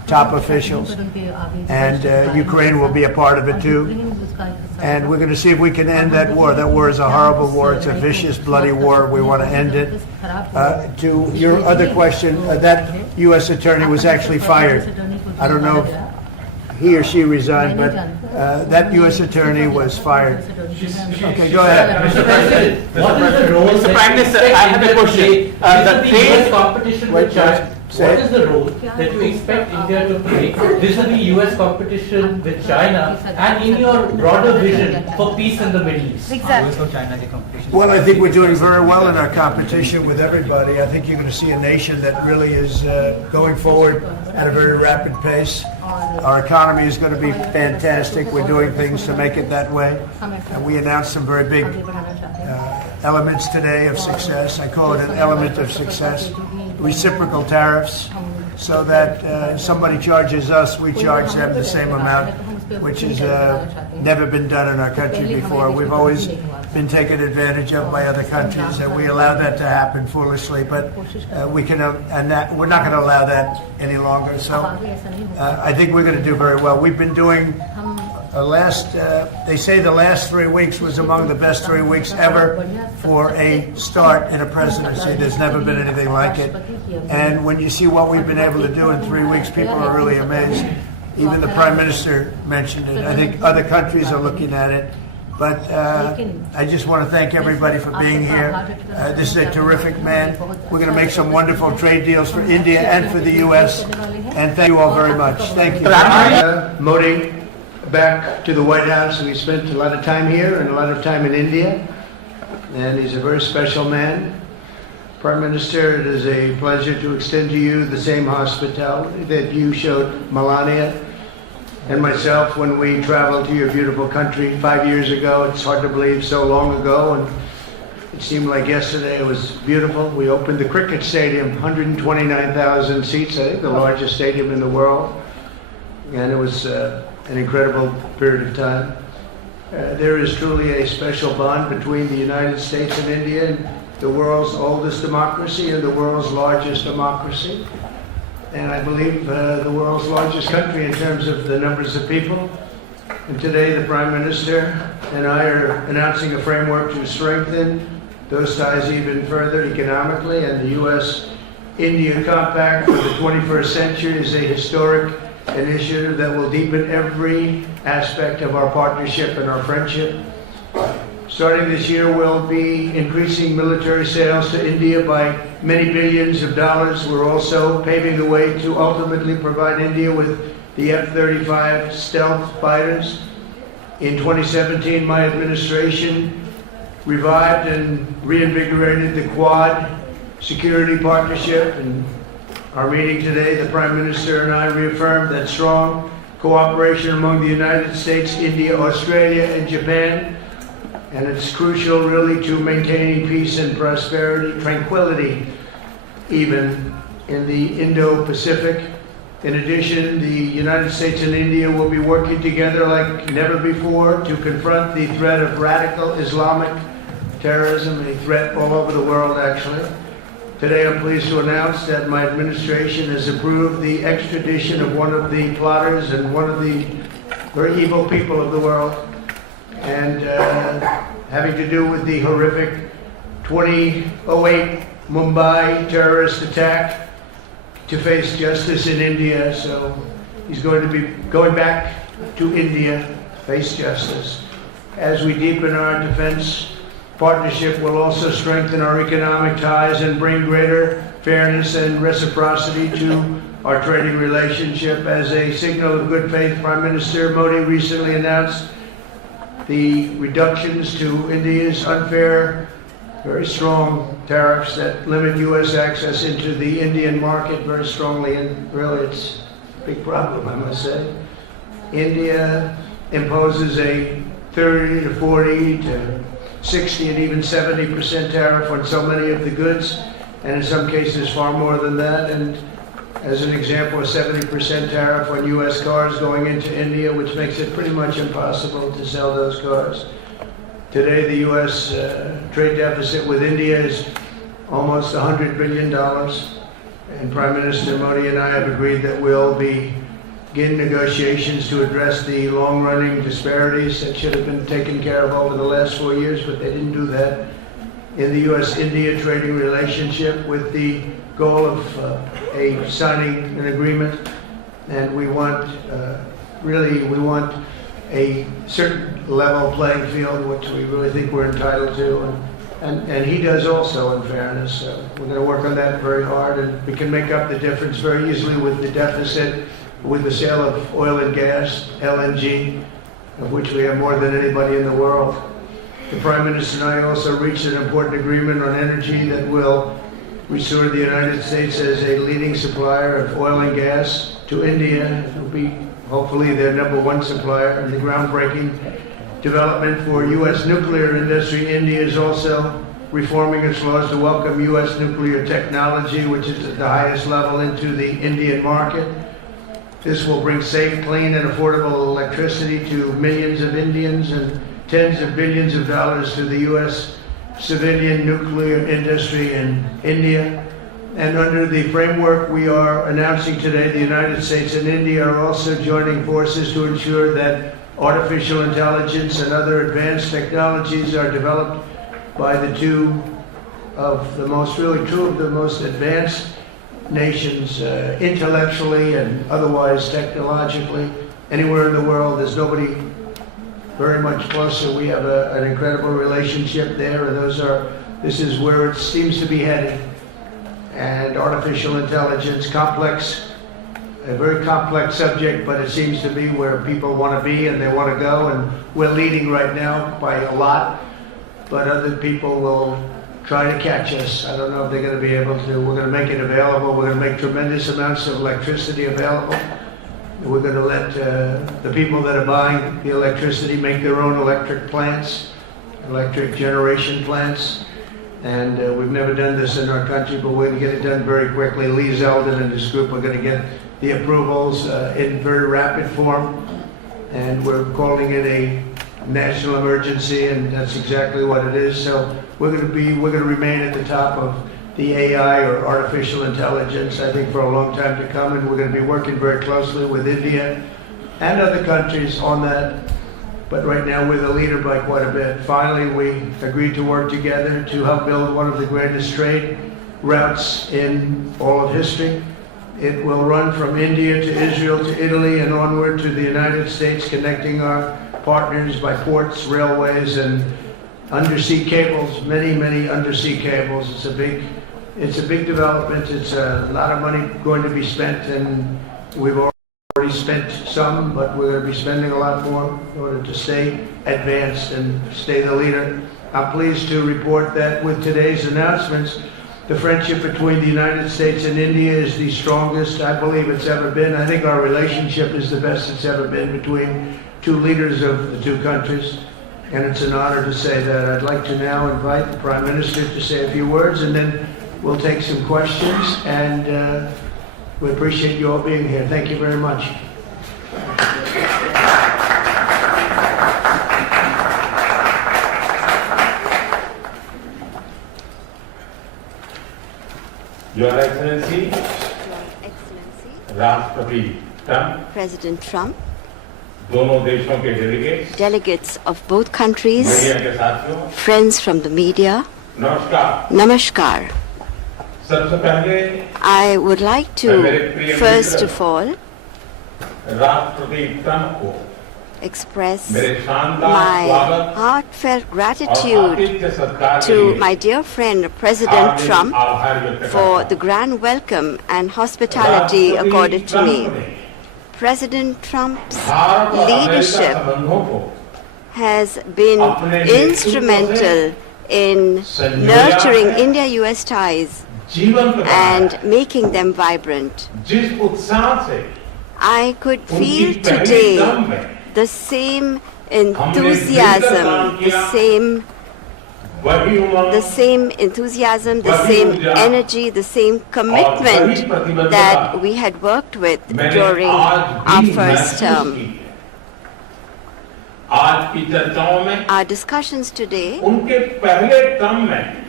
top officials, and Ukraine will be a part of it too. And we're going to see if we can end that war. That war is a horrible war. It's a vicious, bloody war. We want to end it. To your other question, that U.S. attorney was actually fired. I don't know if he or she resigned, but that U.S. attorney was fired. Okay, go ahead. Mr. President, what is the role Mr. Prime Minister, I have a question. The US competition with China. Say What it. is the role that you expect India to play vis-a-vis US competition with China and in your broader vision for peace in the Middle East? Well, I think we're doing very well in our competition with everybody. I think you're going to see a nation that really is going forward at a very rapid pace. Our economy is going to be fantastic. We're doing things to make it that way. And we announced some very big elements today of success. I call it an element of success. Reciprocal tariffs, so that somebody charges us, we charge them the same amount, which has never been done in our country before. We've always been taken advantage of by other countries, and we allow that to happen foolishly. But we can, we're not going to allow that any longer. So I think we're going to do very well. We've been doing they say the last 3 weeks was among the best 3 weeks ever for a start in a presidency. There's never been anything like it. And when you see what we've been able to do in 3 weeks, people are really amazed. Even the Prime Minister mentioned it. I think other countries are looking at it. But I just want to thank everybody for being here. This is a terrific man. We're going to make some wonderful trade deals for India and for the U.S. And thank you all very much. Thank you. Modi, back to the White House. We spent a lot of time here and a lot of time in India. And he's a very special man. Prime Minister, it is a pleasure to extend to you the same hospitality that you showed Melania and myself when we traveled to your beautiful country 5 years ago. It's hard to believe, so long ago, and it seemed like yesterday. It was beautiful. We opened the cricket stadium, 129,000 seats, I think the largest stadium in the world, and it was an incredible period of time. There is truly a special bond between the United States and India, the world's oldest democracy and the world's largest democracy. And I believe the world's largest country in terms of the numbers of people. And today the Prime Minister and I are announcing a framework to strengthen those ties even further economically. And the U.S.-India Compact for the 21st century is a historic initiative that will deepen every aspect of our partnership and our friendship. Starting this year, we'll be increasing military sales to India by many billions of dollars. We're also paving the way to ultimately provide India with the F-35 stealth fighters. In 2017, my administration revived and reinvigorated the Quad security partnership. And our meeting today, the Prime Minister and I reaffirmed that strong cooperation among the United States, India, Australia, and Japan. And it's crucial, really, to maintaining peace and prosperity, tranquility, even in the Indo-Pacific. In addition, the United States and India will be working together like never before to confront the threat of radical Islamic terrorism, a threat all over the world, actually. Today, I'm pleased to announce that my administration has approved the extradition of one of the plotters and one of the very evil people of the world, and having to do with the horrific 2008 Mumbai terrorist attack, to face justice in India. So he's going to be going back to India, face justice. As we deepen our defense partnership, we'll also strengthen our economic ties and bring greater fairness and reciprocity to our trading relationship. As a signal of good faith, Prime Minister Modi recently announced the reductions to India's unfair, very strong tariffs that limit U.S. access into the Indian market very strongly, and really it's a big problem, I must say. India imposes a 30 to 40 to 60 and even 70% tariff on so many of the goods, and in some cases far more than that. And as an example, a 70% tariff on U.S. cars going into India, which makes it pretty much impossible to sell those cars. Today, the U.S. Trade deficit with India is almost $100 billion. And Prime Minister Modi and I have agreed that we'll begin negotiations to address the long-running disparities that should have been taken care of over the last 4 years, but they didn't do that, in the U.S.-India trading relationship, with the goal of signing an agreement. And we want, we want a certain level playing field, which we really think we're entitled to. And he does also, in fairness. We're going to work on that very hard, and we can make up the difference very easily with the deficit, with the sale of oil and gas, LNG, of which we have more than anybody in the world. The Prime Minister and I also reached an important agreement on energy that will restore the United States as a leading supplier of oil and gas to India. It will be hopefully their #1 supplier, in the groundbreaking development for U.S. nuclear industry. India is also reforming its laws to welcome U.S. nuclear technology, which is at the highest level, into the Indian market. This will bring safe, clean, and affordable electricity to millions of Indians and tens of billions of dollars to the U.S. civilian nuclear industry in India. And under the framework we are announcing today, the United States and India are also joining forces to ensure that artificial intelligence and other advanced technologies are developed by two of the most advanced nations, intellectually and otherwise technologically, anywhere in the world. There's nobody very much closer. We have an incredible relationship there, and this is where it seems to be headed. And artificial intelligence, a very complex subject, but it seems to be where people want to be and they want to go, and we're leading right now by a lot, but other people will try to catch us. I don't know if they're going to be able to. We're going to make it available. We're going to make tremendous amounts of electricity available. We're going to let the people that are buying the electricity make their own electric plants, electric generation plants. And we've never done this in our country, but we're going to get it done very quickly. Lee Zeldin and his group are going to get the approvals in very rapid form. And we're calling it a national emergency, and that's exactly what it is. So we're going to remain at the top of the AI, or artificial intelligence, I think, for a long time to come, and we're going to be working very closely with India and other countries on that. But right now we're the leader by quite a bit. Finally, we agreed to work together to help build one of the greatest trade routes in all of history. It will run from India to Israel to Italy and onward to the United States, connecting our partners by ports, railways, and undersea cables, many undersea cables. It's a big development. It's a lot of money going to be spent, and we've already spent some, but we're going to be spending a lot more in order to stay advanced and stay the leader. I'm pleased to report that with today's announcements, the friendship between the United States and India is the strongest I believe it's ever been. I think our relationship is the best it's ever been between two leaders of the two countries, and it's an honor to say that. I'd like to now invite the Prime Minister to say a few words, and then we'll take some questions, and we appreciate you all being here. Thank you very much. Your Excellency, Rashtrapati Trump, President Trump, दोनों देशों के delegates of both countries, media के साथियों, friends from the media, नमस्कार। Namaskar. सबसे पहले I would like to, first of all, राष्ट्रपति Trump को express मेरे शानदार my स्वागत heartfelt और gratitude आतिथ्य सत्कार के to लिए my dear friend President Hardik Trump आभार व्यक्त करता for हूं। the grand welcome and hospitality राष्ट्रपति accorded to me. ट्रंप ने President Trump's भारत और अमेरिका leadership संबंधों को has been अपने नेतृत्व instrumental in संजोया nurturing है, India-US ties जीवंत बनाया and है। making them vibrant. जिस उत्साह से I could उनकी feel पहली today दम में the same हमने enthusiasm, काम the किया, same वही उमंग, enthusiasm, the वही same ऊर्जा energy, the same और commitment वही प्रतिबद्धता that we had worked with मैंने during आज our भी first महसूस term. की है। आज की चर्चाओं में Our discussions today उनके पहले टर्म में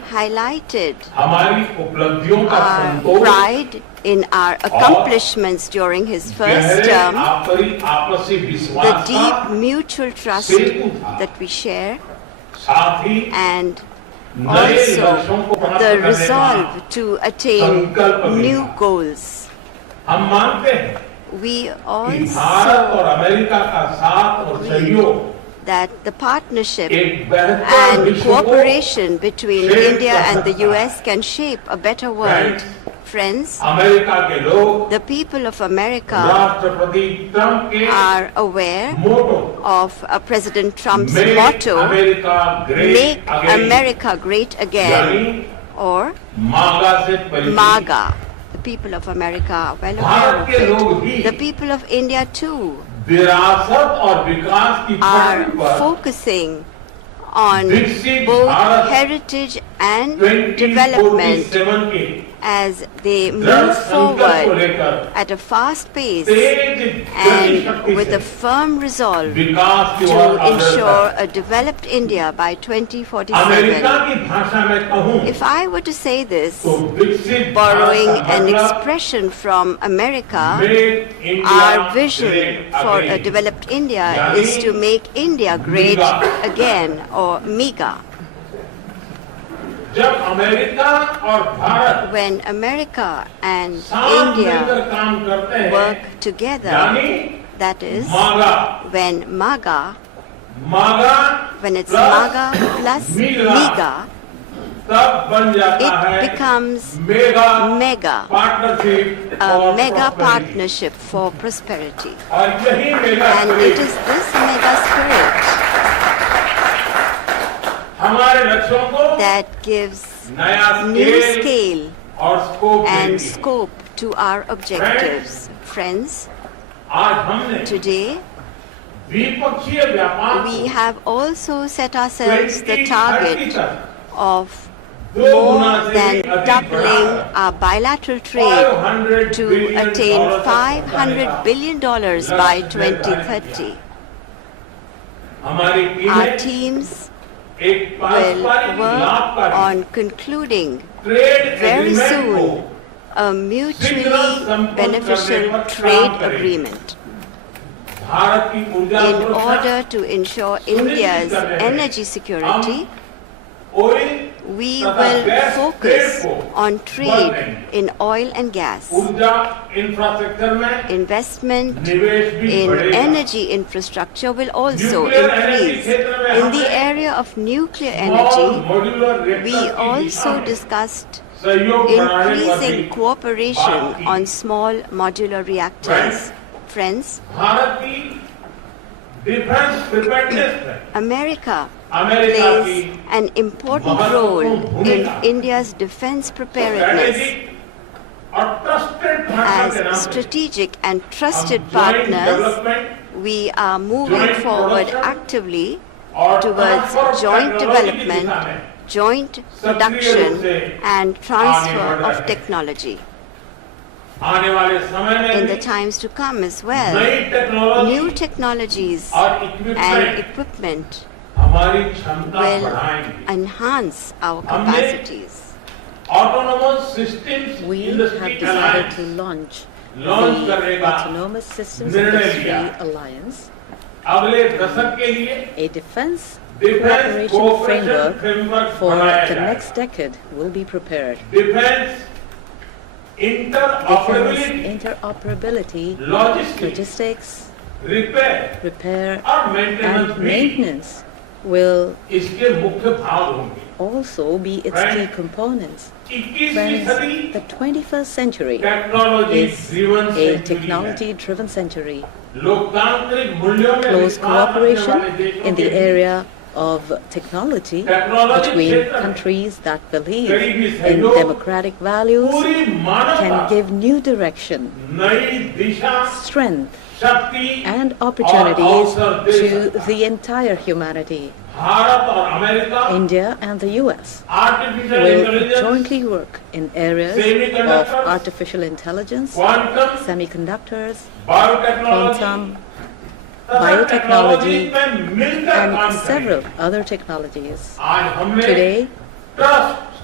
highlighted हमारी उपलब्धियों का our Santosh pride in our accomplishments during his first term, आपसी the विश्वास deep mutual trust that we share, साथ ही and also the resolve to attain new goals. हम मानते हैं We कि भारत और also अमेरिका का साथ और सहयोग that the partnership एक बेहतर and विश्व को cooperation between shape India कर and the सकता है। US can shape a better world. Friends, America के लोग the people of America राष्ट्रपति ट्रंप के are aware motto of President Trump's Make motto, America Great Make Again, America Great Again, or मागा से परिचित MAGA. The people of America are well Bharat के लोग aware of भी it. The people of India too विरासत और विकास की are पटरी पर focusing on विकसित both Bharat heritage and development 2047 के as they दृढ़ move संकल्प को forward लेकर at a fast pace Tej and गति with से a firm resolve विकास की to ओर अग्रसर ensure a developed India by America 2047. की भाषा में कहूँ If I were to say this, तो विकसित borrowing भारत का an मतलब expression from America, Make India our vision Great for a Again. developed India यानी is to make India great MEGA. again, or MEGA. जब अमेरिका और Bharat When America and साथ मिलकर India काम करते हैं work together, यानी that is, मागा when MAGA, मागा when it's plus MAGA plus MEGA, MEGA, तब बन जाता है it becomes mega mega, partnership a mega partnership for prosperity. और यही mega And it is this mega spirit हमारे लक्ष्यों को that gives नया new scale और स्कोप and देती है। scope to our objectives. Friends, आज हमने today द्विपक्षीय व्यापार we have also set ourselves the 2030 target तक of दो more गुना से than अधिक doubling बढ़ाकर our bilateral trade $500 to billion attain तक $500 billion by 2030. हमारी Our टीमें teams एक will पारस्परिक work लाभकारी on concluding trade very agreement को soon a mutually beneficial trade agreement Bharat की ऊर्जा in सुरक्षा, order to ensure India's energy security. Oil We तथा will गैस focus ट्रेड को on बढ़ trade देंगे। in oil and gas. ऊर्जा इंफ्रास्ट्रक्चर में Investment निवेश भी in बढ़ेगा। energy infrastructure will also Nuclear energy increase. क्षेत्र में In the हमने area of nuclear small energy, modular reactor we की दिशा also में discussed सहयोग बढ़ाने पर भी increasing cooperation बात की। on small modular reactors. Friends, Bharat की डिफेंस प्रिपेयर्डनेस में America अमेरिका plays की an important महत्वपूर्ण role in भूमिका India's defense preparedness. strategic और trusted partner के नाम As पे strategic and trusted joint partners, development, we are moving joint forward production actively और towards transfer of joint technology की development, दिशा में joint सक्रिय production, रूप से and आगे transfer बढ़ रहा of है। technology. आने वाले समय में In भी the times to come as well, नई टेक्नोलॉजी new technologies और and इक्विपमेंट equipment हमारी क्षमता will बढ़ाएंगे enhance our हमने capacities. Autonomous systems We industry have decided to alliance launch launch करने the का Autonomous Systems निर्णय Industry लिया। Alliance, अगले दशक के लिए a defense defence cooperation cooperation framework framework for बनाया the जाए। next decade will be prepared. Defence Defense interoperability interoperability, logistics logistics, repair repair, और मेंटेनेंस and भी maintenance will इसके मुख्य भाग होंगे। also be its key components. 21वीं Friends, सदी the 21st century technology is driven a century है। technology-driven century. लोकतांत्रिक मूल्यों में Close विश्वास रखने cooperation वाले देशों in the के area of technology technology between क्षेत्र में countries that believe करीबी in सहयोग democratic values पूरी मानवता can give new direction, नई दिशा strength, शक्ति and और opportunities अवसर दे to सकता है। the entire humanity. भारत और America India and the US artificial will intelligence jointly work in areas Semiconductors, of artificial intelligence, quantum semiconductors, biotechnology quantum, तथा biotechnology, technology में मिलकर काम and करेंगे। several other technologies. आज हमने Today, trust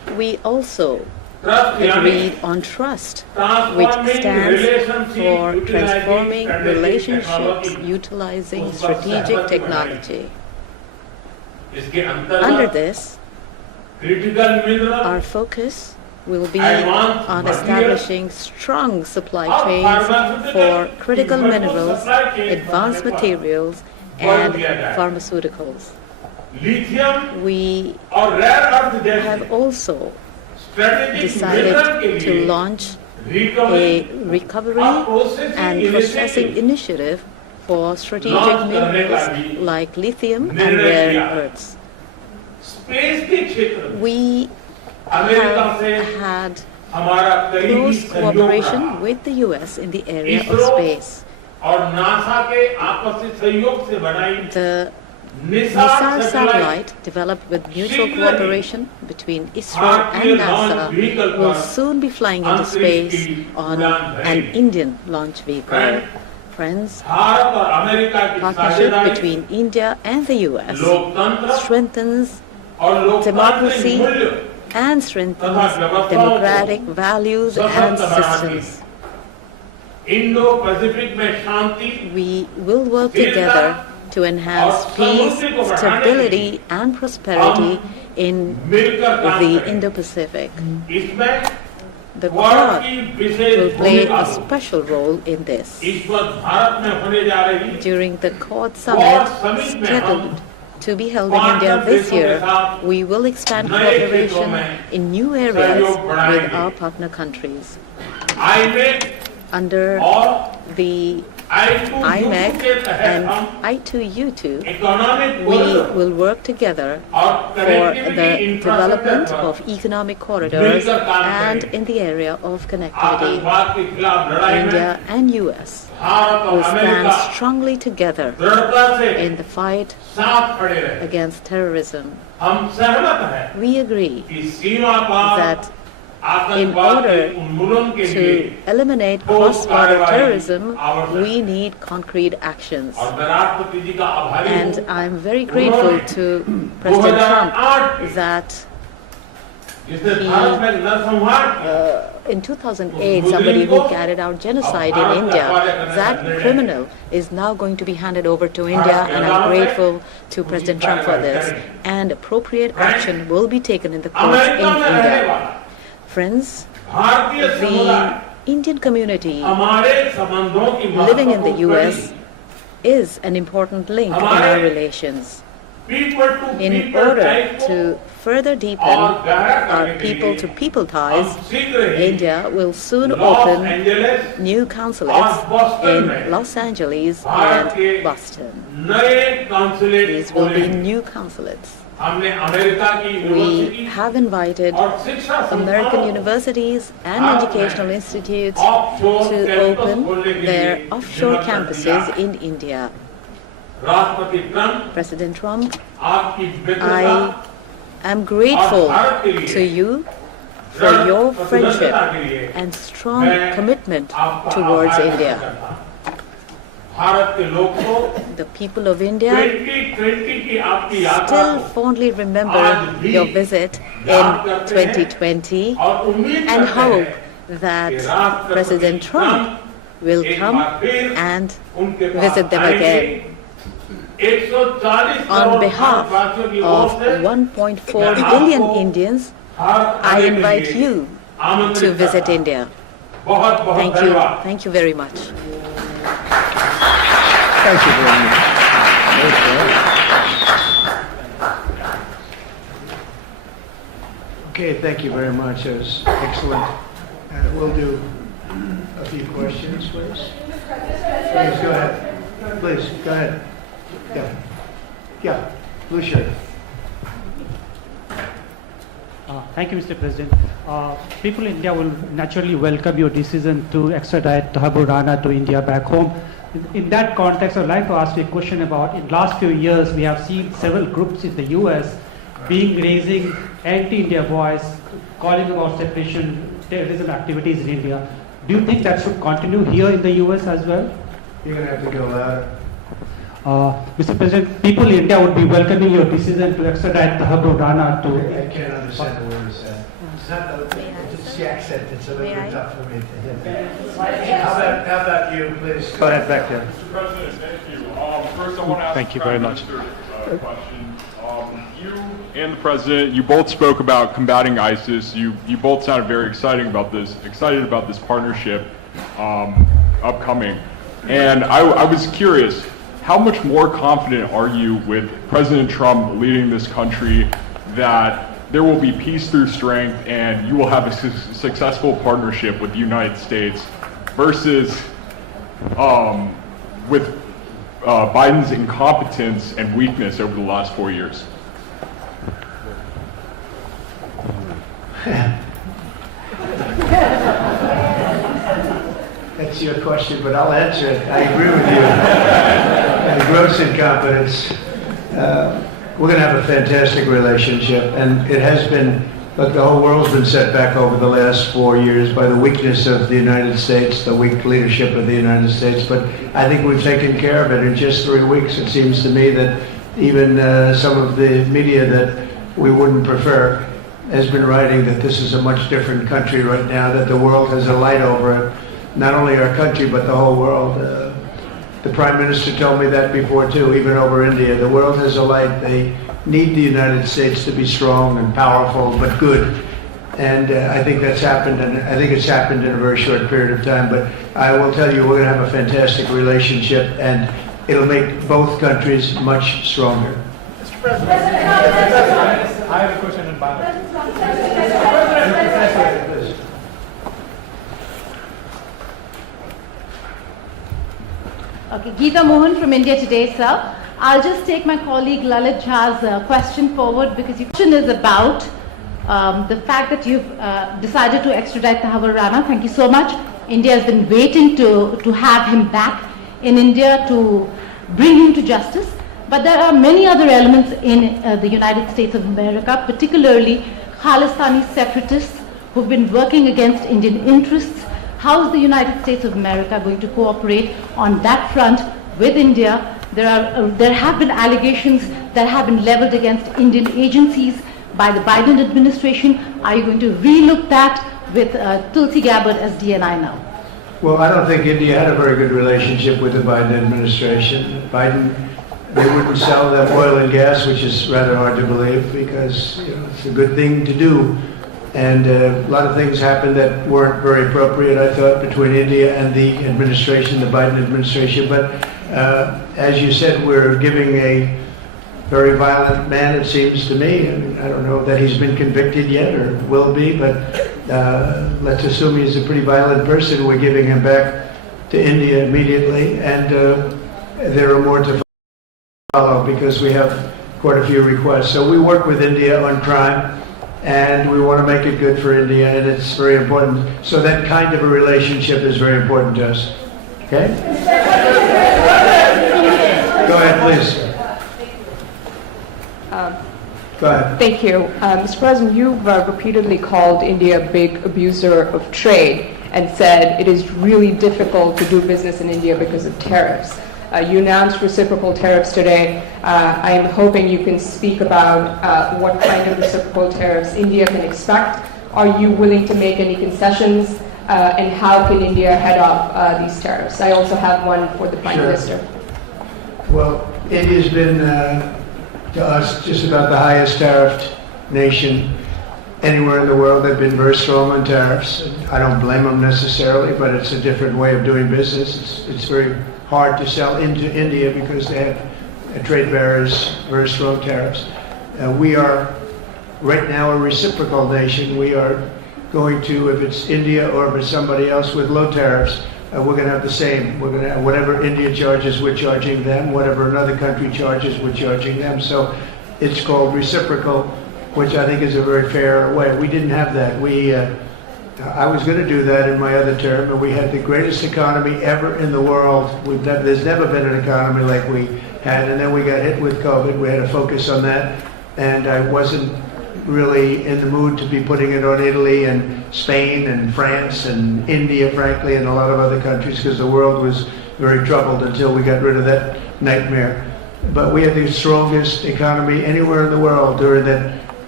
We also agreed on trust, which stands for transforming relationships utilizing strategic technology. Under this, our focus will be on establishing strong supply chains for critical minerals, advanced materials, and pharmaceuticals. We have also decided to launch a recovery and processing initiative for strategic minerals like lithium and rare earths. We have had close cooperation with the US in the area of space. The missile satellite developed with mutual cooperation between ISRO and NASA will soon be flying into space on an Indian launch vehicle. Friends, partnership between India and the US strengthens democracy and strengthens democratic values and systems. We will work together to enhance peace, stability, and prosperity in the Indo-Pacific. The Quad will play a special role in this. During the Quad Summit scheduled to be held in India this year, we will expand cooperation in new areas with our partner countries. Under the IMEC and I2U2, we will work together for the development of economic corridors and in the area of connectivity. India and US will stand strongly together in the fight against terrorism. We agree that in order to eliminate cross-border terrorism, we need concrete actions. And I'm very grateful to President Trump that in 2008, somebody who carried out genocide in India, that criminal is now going to be handed over to India, and I'm grateful to President Trump for this. And appropriate action will be taken in the courts in India. Friends, the Indian community living in the US is an important link in our relations. In order to further deepen our people-to-people ties, India will soon open new consulates in Los Angeles and Boston. These will be new consulates. We have invited American universities and educational institutes to open their offshore campuses in India. President Trump, I am grateful to you for your friendship and strong commitment towards India. The people of India still fondly remember your visit in 2020 and hope that President Trump will come and visit them again. On behalf of 1.4 billion Indians, I invite you to visit India. Thank you. Thank you very much. Thank you very much. Okay, thank you very much. That was excellent. We'll do a few questions, please. Please, go ahead. Please, go ahead. Yeah, blue shirt. Thank you, Mr. President. People in India will naturally welcome your decision to extradite Thakur Rana to India back home. In that context, I'd like to ask you a question about, in the last few years, we have seen several groups in the US raising anti-India voice, calling about separation, terrorism activities in India. Do you think that should continue here in the US as well? You're going to have to go louder. Mr. President, people in India would be welcoming your decision to extradite Thakur Rana to... I can't understand the word you said. It's the accent. It's a little bit tough for me to hear. How about you, please? Go ahead, back there. Mr. President, thank you. First, I want to ask Thank you very much. a question. You and the President, you both spoke about combating ISIS. You both sounded very excited about this partnership upcoming. And I was curious, how much more confident are you with President Trump leading this country that there will be peace through strength and you will have a successful partnership with the United States versus with Biden's incompetence and weakness over the last 4 years? That's your question, but I'll answer it. I agree with you. And gross incompetence. We're going to have a fantastic relationship, and it has been, look, the whole world's been set back over the last 4 years by the weakness of the United States, the weak leadership of the United States, but I think we've taken care of it in just 3 weeks. It seems to me that even some of the media that we wouldn't prefer has been writing that this is a much different country right now, that the world has a light over it, not only our country, but the whole world. The Prime Minister told me that before too, even over India. The world has a light. They need the United States to be strong and powerful, but good. And I think that's happened, and I think it's happened in a very short period of time. But I will tell you, we're going to have a fantastic relationship, and it'll make both countries much stronger. Mr. President, I have a question in Bangladesh. Okay, Geeta Mohan from India Today, sir. I'll just take my colleague Lalit Jha's question forward because your question is about the fact that you've decided to extradite Tahabur Rana. Thank you so much. India has been waiting to have him back in India to bring him to justice. But there are many other elements in the United States of America, particularly Khalistani separatists who've been working against Indian interests. How is the United States of America going to cooperate on that front with India? There have been allegations that have been leveled against Indian agencies by the Biden administration. Are you going to relook that with Tulsi Gabbard as DNI now? Well, I don't think India had a very good relationship with the Biden administration. They wouldn't sell them oil and gas, which is rather hard to believe because it's a good thing to do. And a lot of things happened that weren't very appropriate, I thought, between India and the administration, the Biden administration. But as you said, we're giving a very violent man, it seems to me. I mean, I don't know that he's been convicted yet or will be, but let's assume he's a pretty violent person. We're giving him back to India immediately. And there are more to follow because we have quite a few requests. So we work with India on crime. And we want to make it good for India, and it's very important. So that kind of a relationship is very important to us. Okay? Go ahead, please. Go ahead. Thank you. Mr. President, you've repeatedly called India a big abuser of trade and said it is really difficult to do business in India because of tariffs. You announced reciprocal tariffs today. I am hoping you can speak about what kind of reciprocal tariffs India can expect. Are you willing to make any concessions? And how can India head off these tariffs? I also have one for the Prime Minister. Well, India's been, to us, just about the highest tariffed nation anywhere in the world. They've been very strong on tariffs. I don't blame them necessarily, but it's a different way of doing business. It's very hard to sell into India because they have trade barriers, very strong tariffs. We are right now a reciprocal nation. We are going to, if it's India or if it's somebody else with low tariffs, we're going to have the same. We're going to have whatever India charges, we're charging them. Whatever another country charges, we're charging them. So it's called reciprocal, which I think is a very fair way. We didn't have that. I was going to do that in my other term, and we had the greatest economy ever in the world. There's never been an economy like we had, and then we got hit with COVID. We had to focus on that, and I wasn't really in the mood to be putting it on Italy and Spain and France and India, frankly, and a lot of other countries, because the world was very troubled until we got rid of that nightmare. But we had the strongest economy anywhere in the world during that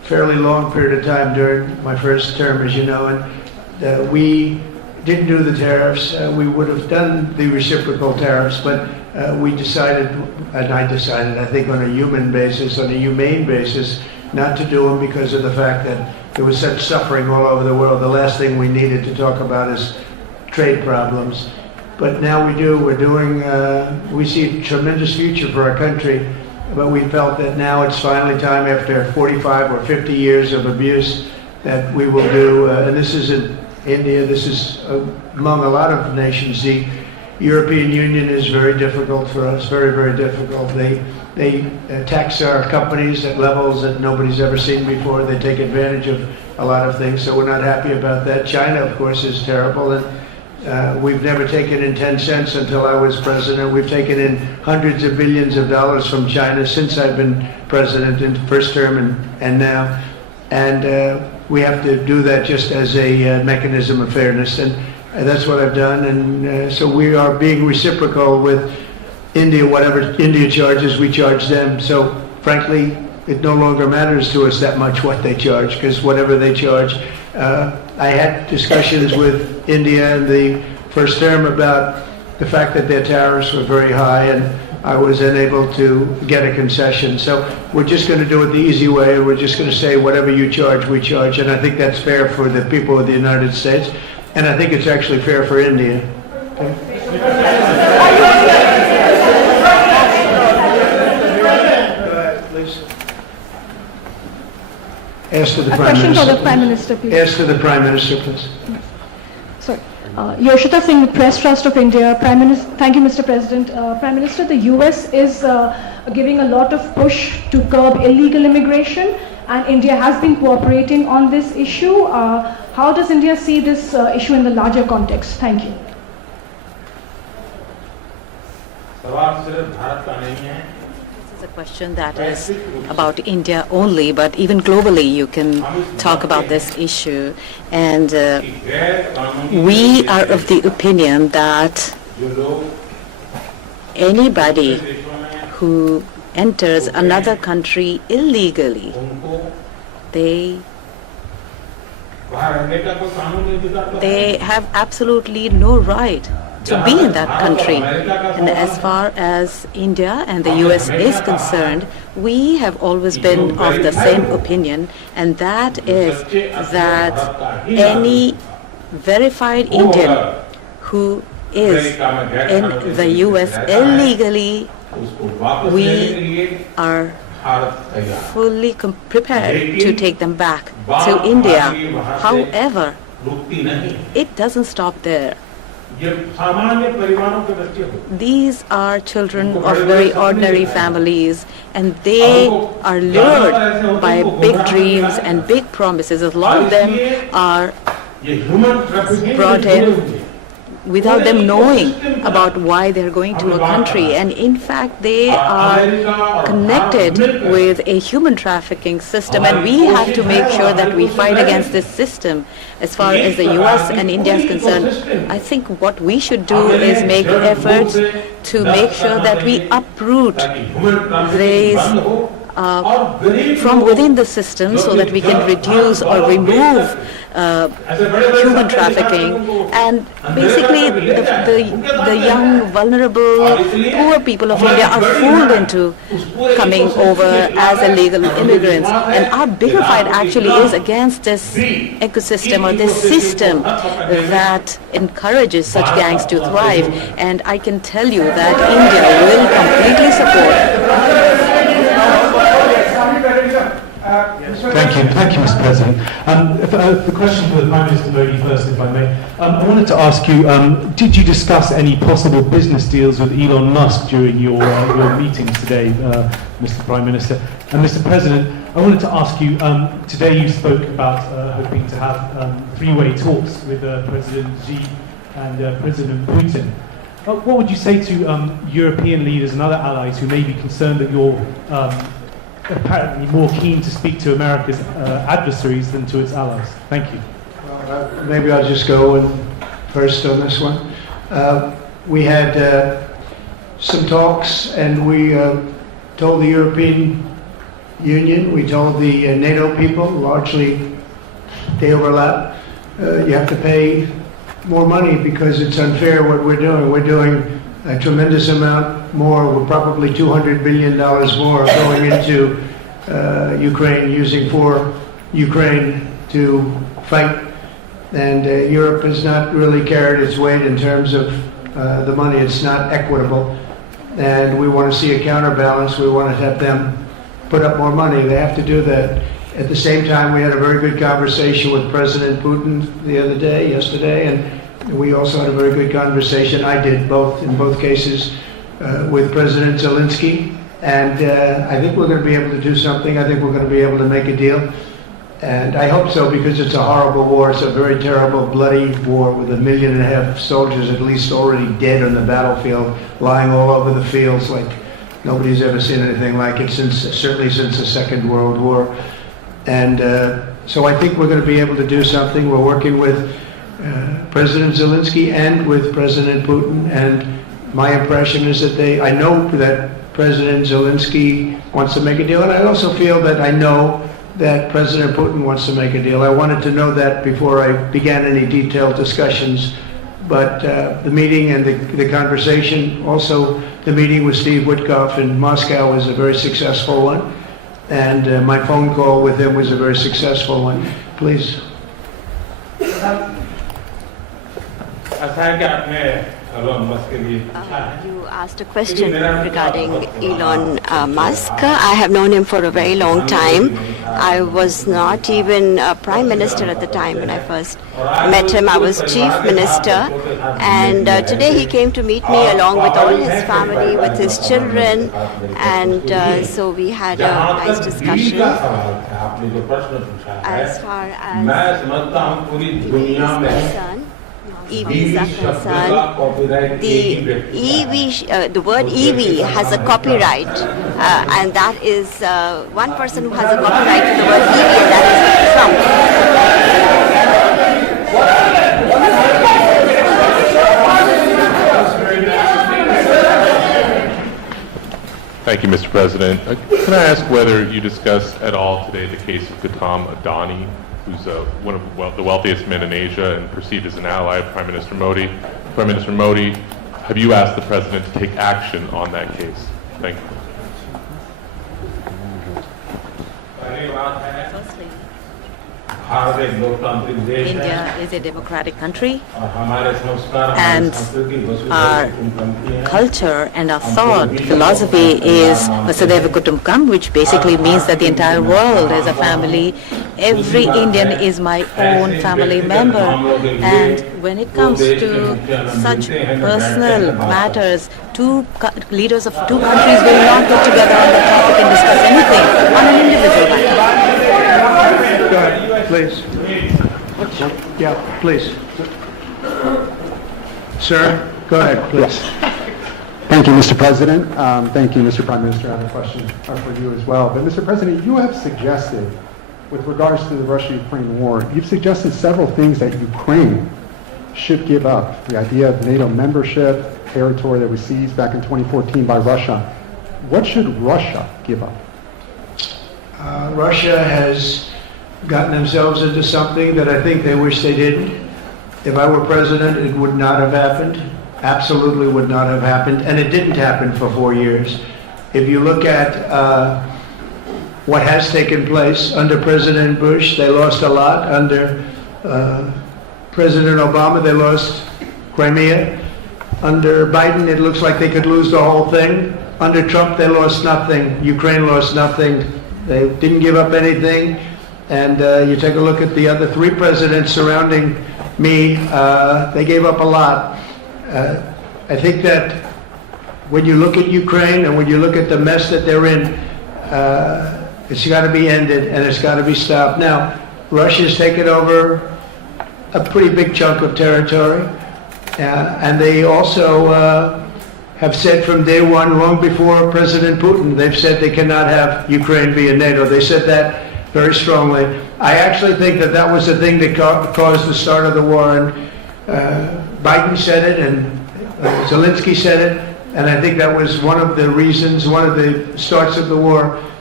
fairly long period of time during my first term, as you know, and we didn't do the tariffs. We would have done the reciprocal tariffs, but we decided, and I decided, I think on a human basis, on a humane basis, not to do them because of the fact that there was such suffering all over the world. The last thing we needed to talk about is trade problems. But now we do. We're doing, we see a tremendous future for our country, but we felt that now it's finally time, after 45 or 50 years of abuse, that we will do, and this isn't India, this is among a lot of nations. The European Union is very difficult for us, very, very difficult. They tax our companies at levels that nobody's ever seen before. They take advantage of a lot of things, so we're not happy about that. China, of course, is terrible, and we've never taken in 10 cents until I was president. We've taken in hundreds of billions of dollars from China since I've been president in the first term and now. And we have to do that just as a mechanism of fairness, and that's what I've done. And so we are being reciprocal with India. Whatever India charges, we charge them. So frankly, it no longer matters to us that much what they charge, because whatever they charge, I had discussions with India in the first term about the fact that their tariffs were very high, and I was unable to get a concession. So we're just going to do it the easy way. We're just going to say whatever you charge, we charge. And I think that's fair for the people of the United States. And I think it's actually fair for India. Ask to the Prime question Minister. for the Prime Minister, please. Ask to the Prime Minister, please. Sorry. Yoshita Singh, the Press Trust of India. Prime Minister, thank you, Mr. President. Prime Minister, the US is giving a lot of push to curb illegal immigration, and India has been cooperating on this issue. How does India see this issue in the larger context? Thank you. This is a question that is about India only, but even globally you can talk about this issue. And we are of the opinion that anybody who enters another country illegally, they have absolutely no right to be in that country. And as far as India and the US is concerned, we have always been of the same opinion, and that is that any verified Indian who is in the US illegally, we are fully prepared to take them back to India. However, it doesn't stop there. These are children of very ordinary families, and they are lured by big dreams and big promises. A lot of them are brought in without them knowing about why they're going to a country, and in fact they are connected with a human trafficking system, and we have to make sure that we fight against this system. As far as the US and India is concerned, I think what we should do is make efforts to make sure that we uproot these from within the system, so that we can reduce or remove human trafficking, and basically the young, vulnerable, poor people of India are fooled into coming over as illegal immigrants. And our bigger fight actually is against this ecosystem or this system that encourages such gangs to thrive. And I can tell you that India will completely support. Thank you, Mr. President. The question for the Prime Minister Modi first, if I may. I wanted to ask you, did you discuss any possible business deals with Elon Musk during your meetings today, Mr. Prime Minister? And Mr. President, I wanted to ask you, today you spoke about hoping to have three-way talks with President Xi and President Putin. What would you say to European leaders and other allies who may be concerned that you're apparently more keen to speak to America's adversaries than to its allies? Thank you. Well, maybe I'll just go first on this one. We had some talks, and we told the European Union. We told the NATO people, largely they overlap, you have to pay more money because it's unfair what we're doing. We're doing a tremendous amount more. We're probably $200 billion more going into Ukraine, using for Ukraine to fight. And Europe has not really carried its weight in terms of the money. It's not equitable. And we want to see a counterbalance. We want to have them put up more money. They have to do that. At the same time, we had a very good conversation with President Putin yesterday, and we also had a very good conversation. I did in both cases, with President Zelensky. And I think we're going to be able to do something. I think we're going to be able to make a deal. And I hope so, because it's a horrible war. It's a very terrible, bloody war with 1.5 million soldiers at least already dead on the battlefield, lying all over the fields like nobody's ever seen anything like it, certainly since the Second World War. And so I think we're going to be able to do something. We're working with President Zelensky and with President Putin. And my impression is that I know that President Zelensky wants to make a deal. And I also feel that I know that President Putin wants to make a deal. I wanted to know that before I began any detailed discussions. But the meeting and the conversation, also the meeting with Steve Witkoff in Moscow, was a very successful one. And my phone call with him was a very successful one. Please. You asked a question regarding Elon Musk. I have known him for a very long time. I was not even a prime minister at the time when I first met him. I was chief minister. And today he came to meet me along with all his family, with his children. And so we had a nice discussion. As far as EVs are concerned, the word EV has a copyright, and that is one person who has a copyright to the word EV, and that is Trump. Thank you, Mr. President. Can I ask whether you discussed at all today the case of Gautam Adani, who's one of the wealthiest men in Asia and perceived as an ally of Prime Minister Modi. Prime Minister Modi, have you asked the President to take action on that case? Thank you. India is a democratic country, and our culture and our thought philosophy is Vasudhaiva Kutumbakam, which basically means that the entire world is a family. Every Indian is my own family member, and when it comes to such personal matters, leaders of two countries will not get together on the topic and discuss anything on an individual matter. Go ahead, please. Yeah, please. Sir, go ahead, please. Thank you, Mr. President. Thank you, Mr. Prime Minister. I have a question for you as well. But, Mr. President, you have suggested, with regards to the Russia-Ukraine war, you've suggested several things that Ukraine should give up. The idea of NATO membership, territory that was seized back in 2014 by Russia. What should Russia give up? Russia has gotten themselves into something that I think they wish they didn't. If I were president, it would not have happened. Absolutely would not have happened. And it didn't happen for 4 years. If you look at what has taken place under President Bush, they lost a lot. Under President Obama, they lost Crimea. Under Biden, it looks like they could lose the whole thing. Under Trump, they lost nothing. Ukraine lost nothing. They didn't give up anything. And you take a look at the other 3 presidents surrounding me, they gave up a lot. I think that when you look at Ukraine and when you look at the mess that they're in, it's got to be ended and it's got to be stopped. Now, Russia's taken over a pretty big chunk of territory, and they also have said from day one, long before President Putin, they've said they cannot have Ukraine be in NATO. They said that very strongly. I actually think that that was the thing that caused the start of the war. And Biden said it, and Zelensky said it, and I think that was one of the reasons, one of the starts of the war.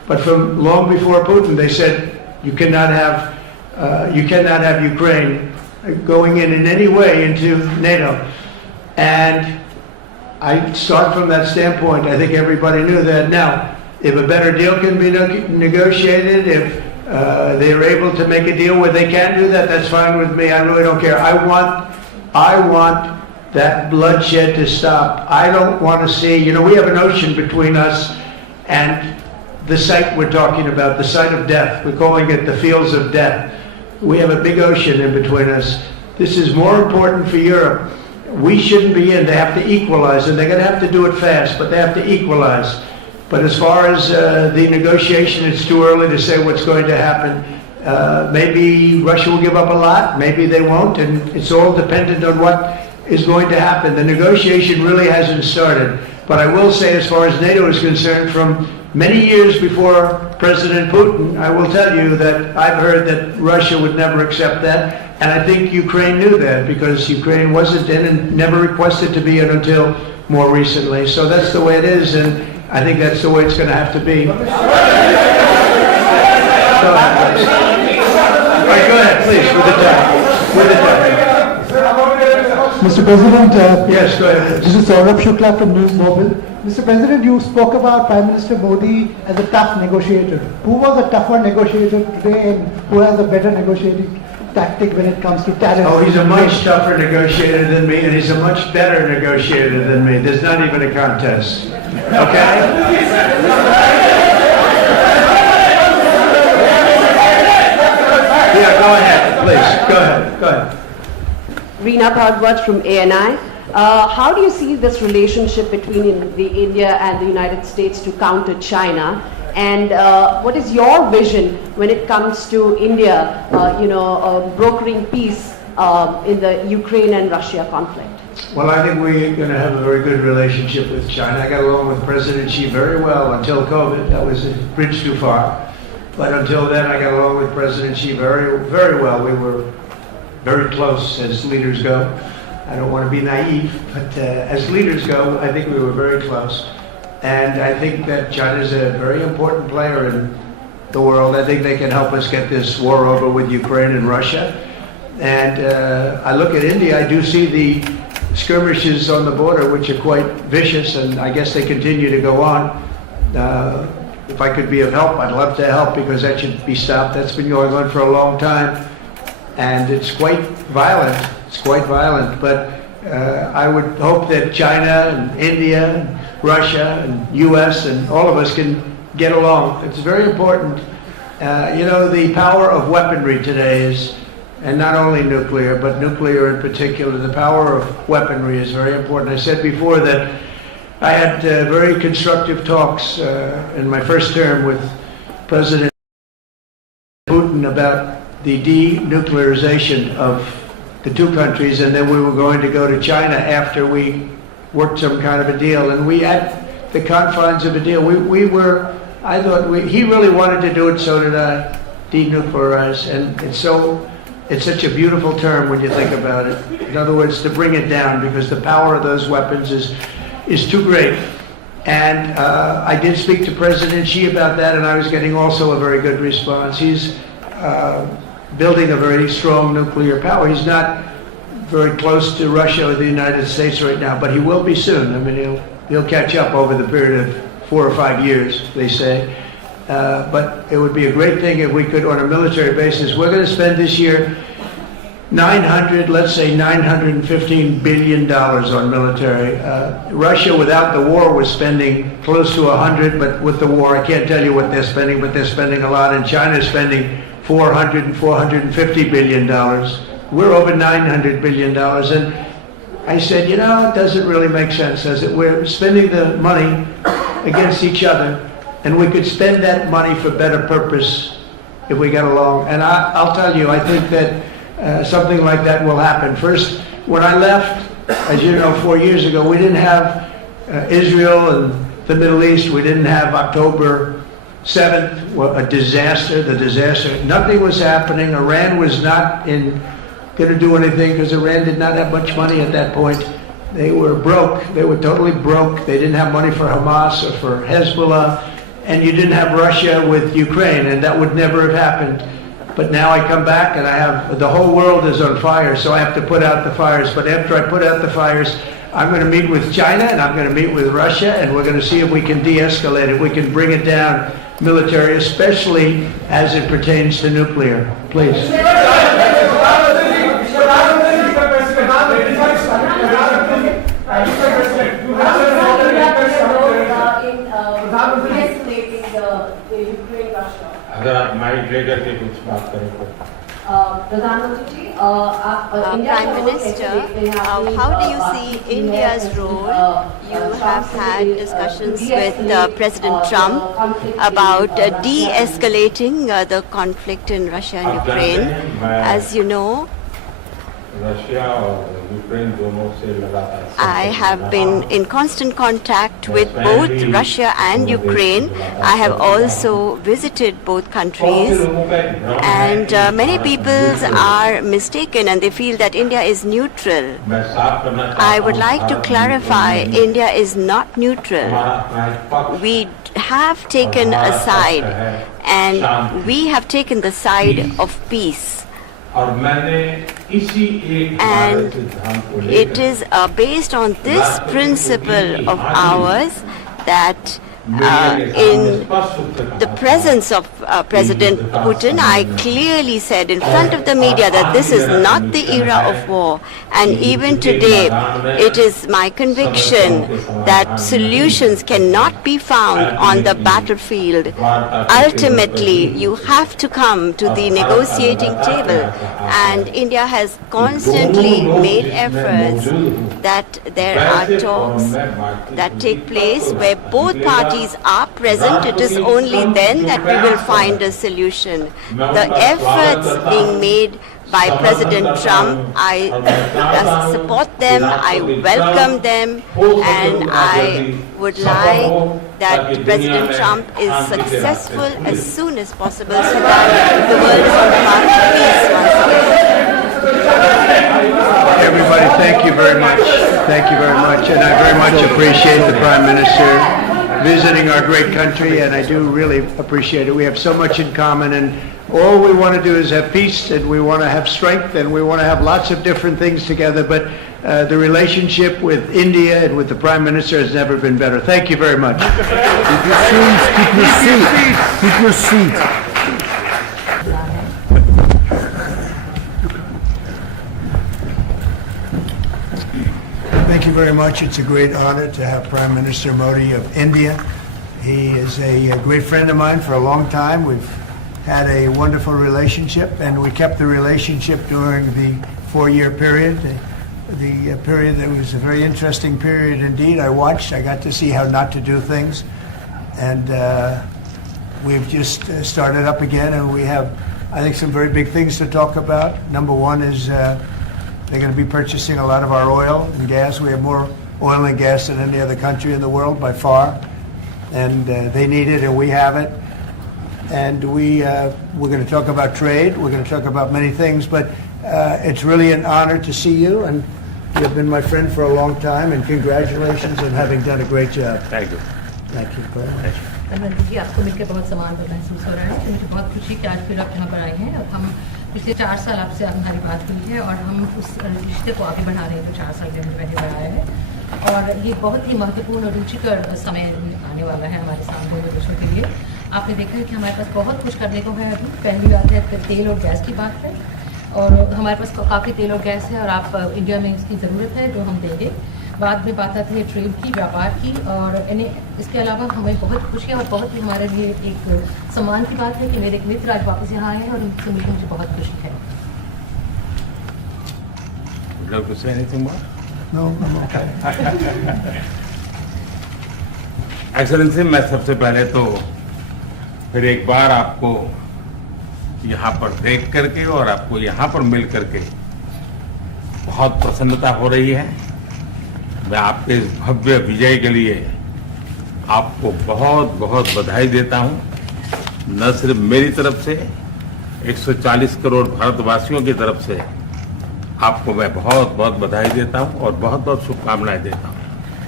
But from long before Putin, they said you cannot have Ukraine going in any way into NATO. And I start from that standpoint. I think everybody knew that. Now, if a better deal can be negotiated, if they're able to make a deal where they can do that, that's fine with me. I really don't care. I want that bloodshed to stop. I don't want to see, we have an ocean between us and the site we're talking about, the site of death. We're calling it the fields of death. We have a big ocean in between us. This is more important for Europe. We shouldn't be in. They have to equalize, and they're going to have to do it fast, but they have to equalize. But as far as the negotiation, it's too early to say what's going to happen. Maybe Russia will give up a lot, maybe they won't, and it's all dependent on what is going to happen. The negotiation really hasn't started. But I will say, as far as NATO is concerned, from many years before President Putin, I will tell you that I've heard that Russia would never accept that. And I think Ukraine knew that, because Ukraine wasn't in and never requested to be in until more recently. So that's the way it is, and I think that's the way it's going to have to be. So, all right, go ahead, please, with the time. Mr. President, yes, go ahead. This is Saurabh Shukla from News Mobile. Mr. President, you spoke about Prime Minister Modi as a tough negotiator. Who was a tougher negotiator today, and who has a better negotiating tactic when it comes to tariffs? Oh, he's a much tougher negotiator than me, and he's a much better negotiator than me. There's not even a contest. Okay? Yeah, go ahead, please. Go ahead. Reena Bhardwaj from ANI. How do you see this relationship between the India and the United States to counter China? And what is your vision when it comes to India, brokering peace in the Ukraine and Russia conflict? Well, I think we're going to have a very good relationship with China. I got along with President Xi very well until COVID. That was a bridge too far. But until then, I got along with President Xi very, very well. We were very close as leaders go. I don't want to be naive, but as leaders go, I think we were very close. And I think that China is a very important player in the world. I think they can help us get this war over with Ukraine and Russia. And I look at India, I do see the skirmishes on the border, which are quite vicious, and I guess they continue to go on. If I could be of help, I'd love to help, because that should be stopped. That's been going on for a long time. And it's quite violent. It's quite violent. But I would hope that China and India and Russia and U.S. and all of us can get along. It's very important. The power of weaponry today is, and not only nuclear, but nuclear in particular, the power of weaponry is very important. I said before that I had very constructive talks in my first term with President Putin about the denuclearization of the two countries, and then we were going to go to China after we worked some kind of a deal. And we had the confines of a deal. He really wanted to do it, so did I, denuclearize. And it's such a beautiful term when you think about it. In other words, to bring it down, because the power of those weapons is too great. And I did speak to President Xi about that, and I was getting also a very good response. He's building a very strong nuclear power. He's not very close to Russia or the United States right now, but he will be soon. I mean, he'll catch up over the period of 4 or 5 years, they say. But it would be a great thing if we could, on a military basis. We're going to spend this year $915 billion on military. Russia, without the war, was spending close to 100, but with the war, I can't tell you what they're spending, but they're spending a lot, and China's spending $400 and $450 billion. We're over $900 billion, and I said, it doesn't really make sense, does it? We're spending the money against each other, and we could spend that money for better purpose if we got along. And I'll tell you, I think that something like that will happen. First, when I left, as you know, 4 years ago, we didn't have Israel and the Middle East. We didn't have October 7th, a disaster, nothing was happening. Iran was not going to do anything, because Iran did not have much money at that point. They were broke. They were totally broke. They didn't have money for Hamas or for Hezbollah. and you didn't have Russia with Ukraine, and that would never have happened. But now I come back and I have, the whole world is on fire, so I have to put out the fires. But after I put out the fires, I'm going to meet with China and I'm going to meet with Russia, and we're going to see if we can de-escalate it. We can bring it down military, especially as it pertains to nuclear. Please. अगर आप mic लेकर के कुछ बात करें तो Prime Minister, how do you see India's role? You have had discussions with President Trump about de-escalating the conflict in Russia and Ukraine. As you know, I have been in constant contact with both Russia and Ukraine. I have also visited both countries, and many people are mistaken and they feel that India is neutral. I would like to clarify, India is not neutral. We have taken a side, and we have taken the side of peace. And it is based on this principle of ours that in the presence of President Putin, I clearly said in front of the media that this is not the era of war. And even today, it is my conviction that solutions cannot be found on the battlefield. Ultimately, you have to come to the negotiating table. And India has constantly made efforts that there are talks that take place where both parties are present. It is only then that we will find a solution. The efforts being made by President Trump, I support them, I welcome them, and I would like that President Trump is successful as soon as possible so that the world is on the path to peace once again. Everybody, thank you very much. Thank you very much, and I very much appreciate the Prime Minister visiting our great country, and I do really appreciate it. We have so much in common, and all we want to do is have peace, and we want to have strength, and we want to have lots of different things together, but the relationship with India and with the Prime Minister has never been better. Thank you very much. Keep your seat. Keep your seat. Thank you very much. It's a great honor to have Prime Minister Modi of India. He is a great friend of mine for a long time. We've had a wonderful relationship, and we kept the relationship during the 4-year period. The period that was a very interesting period indeed. I got to see how not to do things, and we've just started up again, and we have, I think, some very big things to talk about. Number one is they're going to be purchasing a lot of our oil and gas. We have more oil and gas than any other country in the world by far, and they need it, and we have it. And we're going to talk about trade. We're going to talk about many things, but it's really an honor to see you, and you've been my friend for a long time, and congratulations on having done a great job. Thank you. Thank you very much. Narendra जी, आपको मिलकर बहुत सम्मान महसूस हो रहा है। तो मुझे बहुत खुशी कि आज फिर आप यहाँ पर आए हैं। अब हम पिछले 4 साल आपसे हमारी बात हुई है, और हम उस रिश्ते को आगे बढ़ा रहे हैं जो 4 साल के हमने पहले बढ़ाया है। और ये बहुत ही महत्वपूर्ण और रुचिकर समय आने वाला है हमारे साथ दोनों देशों के लिए। आपने देखा है कि हमारे पास बहुत कुछ करने को है। अभी पहली बात है तेल और गैस की बात है, और हमारे पास काफ़ी तेल और गैस है, और आप इंडिया में इसकी ज़रूरत है जो हम देंगे। बाद में बात आती है ट्रेड की, व्यापार की, और इसके अलावा हमें बहुत खुशी है और बहुत ही हमारे लिए एक सम्मान की बात है कि मेरे एक मित्र आज वापस यहाँ आए हैं, और उनसे मिलकर मुझे बहुत खुशी है। Would you like to say anything more? No, I'm okay. Excellency, मैं सबसे पहले तो फिर एक बार आपको यहाँ पर देख करके और आपको यहाँ पर मिल करके बहुत प्रसन्नता हो रही है। मैं आपके इस भव्य विजय के लिए आपको बहुत बहुत बधाई देता हूँ। न सिर्फ मेरी तरफ से, 140 करोड़ भारतवासियों की तरफ से आपको मैं बहुत बहुत बधाई देता हूँ और बहुत बहुत शुभकामनाएं देता हूँ।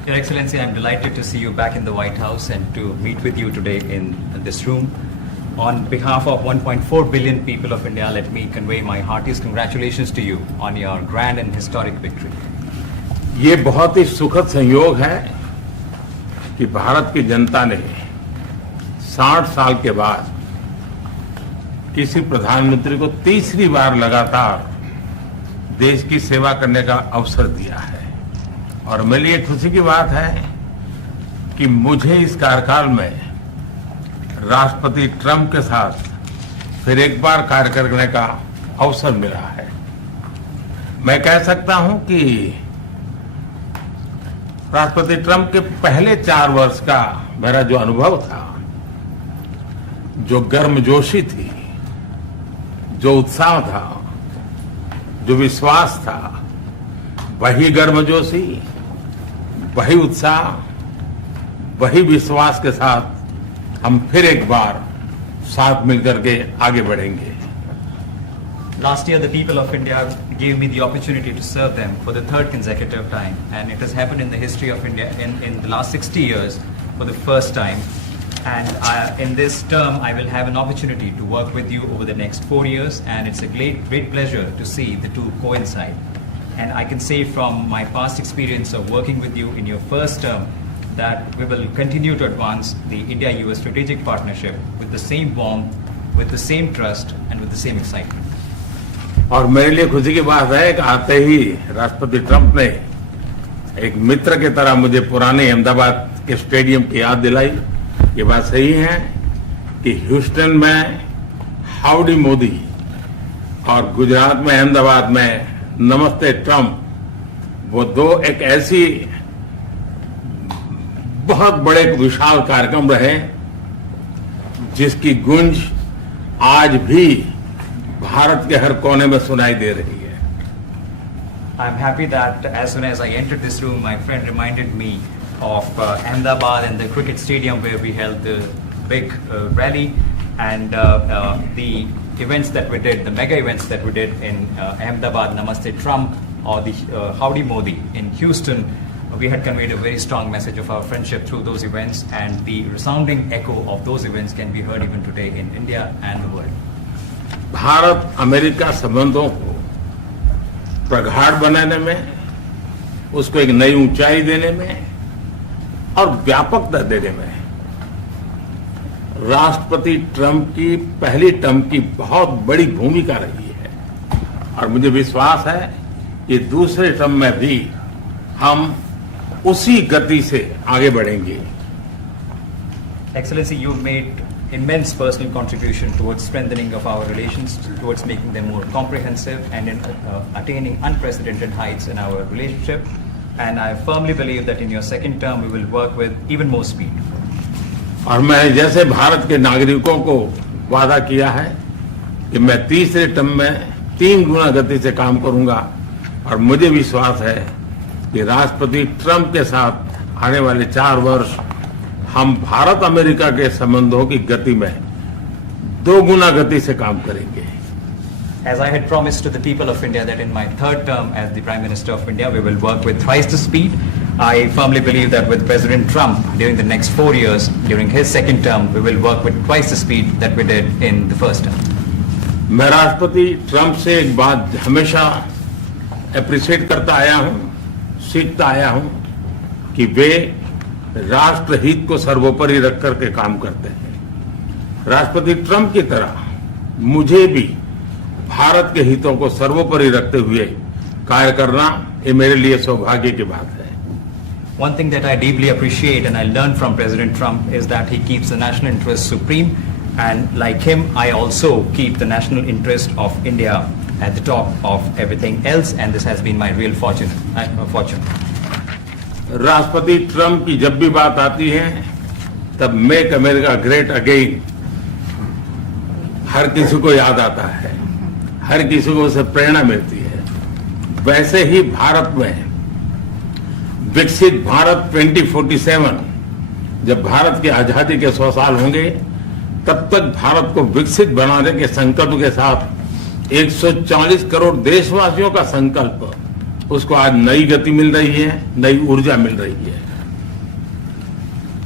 Your Excellency, I'm delighted to see you back in the White House and to meet with you today in this room. On behalf of 1.4 billion people of India, let me convey my heartiest congratulations to you on your grand and historic victory. ये बहुत ही सुखद संयोग है कि भारत की जनता ने 60 साल के बाद किसी प्रधानमंत्री को तीसरी बार लगातार देश की सेवा करने का अवसर दिया है। और मेरे लिए खुशी की बात है कि मुझे इस कार्यकाल में राष्ट्रपति ट्रंप के साथ फिर एक बार कार्य करने का अवसर मिला है। मैं कह सकता हूं कि राष्ट्रपति ट्रंप के पहले 4 वर्ष का मेरा जो अनुभव था, जो गर्मजोशी थी, जो उत्साह था, जो विश्वास था, वही गर्मजोशी, वही उत्साह, वही विश्वास के साथ हम फिर एक बार साथ मिलकर के आगे बढ़ेंगे। Last year, the people of India gave me the opportunity to serve them for the 3rd consecutive time, and it has happened in the history of India in the last 60 years for the first time. And in this term, I will have an opportunity to work with you over the next 4 years, and it's a great pleasure to see the two coincide. And I can say from my past experience of working with you in your first term that we will continue to advance the India-US strategic partnership with the same warmth, with the same trust, and with the same excitement. और मेरे लिए खुशी की बात है कि आते ही राष्ट्रपति ट्रंप ने एक मित्र की तरह मुझे पुराने अहमदाबाद के स्टेडियम की याद दिलाई। ये बात सही है कि ह्यूस्टन में हाउडी मोदी और गुजरात में अहमदाबाद में नमस्ते ट्रंप, वो दो एक ऐसी बहुत बड़े विशाल कार्यक्रम रहे जिसकी गूंज आज भी भारत के हर कोने में सुनाई दे रही है। I'm happy that as soon as I entered this room, my friend reminded me of Ahmedabad and the cricket stadium where we held the big rally, and the events that we did, the mega events that we did in Ahmedabad, Namaste Trump, or the Howdy Modi in Houston. We had conveyed a very strong message of our friendship through those events, and the resounding echo of those events can be heard even today in India and the world. Bharat America संबंधों को प्रगाढ़ बनाने में, उसको एक नई ऊंचाई देने में और व्यापकता देने में राष्ट्रपति ट्रंप की पहली टर्म की बहुत बड़ी भूमिका रही है। और मुझे विश्वास है कि दूसरे टर्म में भी हम उसी गति से आगे बढ़ेंगे। Excellency, you made immense personal contribution towards strengthening of our relations, towards making them more comprehensive, and in attaining unprecedented heights in our relationship. And I firmly believe that in your second term, we will work with even more speed. और मैं जैसे भारत के नागरिकों को वादा किया है कि मैं तीसरे टर्म में 3 गुना गति से काम करूंगा, और मुझे विश्वास है कि राष्ट्रपति ट्रंप के साथ आने वाले 4 वर्ष हम भारत अमेरिका के संबंधों की गति में 2 गुना गति से काम करेंगे। As I had promised to the people of India that in my 3rd term as the Prime Minister of India, we will work with thrice the speed. I firmly believe that with President Trump during the next 4 years, during his second term, we will work with twice the speed that we did in the first term. मैं राष्ट्रपति Trump से एक बात हमेशा appreciate करता आया हूं, सीखता आया हूं कि वे राष्ट्रहित को सर्वोपरि रख करके काम करते हैं। राष्ट्रपति ट्रंप की तरह मुझे भी भारत के हितों को सर्वोपरि रखते हुए कार्य करना, ये मेरे लिए सौभाग्य की बात है। One thing that I deeply appreciate and I learned from President Trump is that he keeps the national interest supreme, and like him, I also keep the national interest of India at the top of everything else, and this has been my real fortune. राष्ट्रपति Trump की जब भी बात आती है तब make America great again हर किसी को याद आता है, हर किसी को उससे प्रेरणा मिलती है। वैसे ही भारत में विकसित भारत 2047, जब भारत की आजादी के 100 साल होंगे, तब तक भारत को विकसित बनाने के संकल्प के साथ 140 करोड़ देशवासियों का संकल्प, उसको आज नई गति मिल रही है, नई ऊर्जा मिल रही है।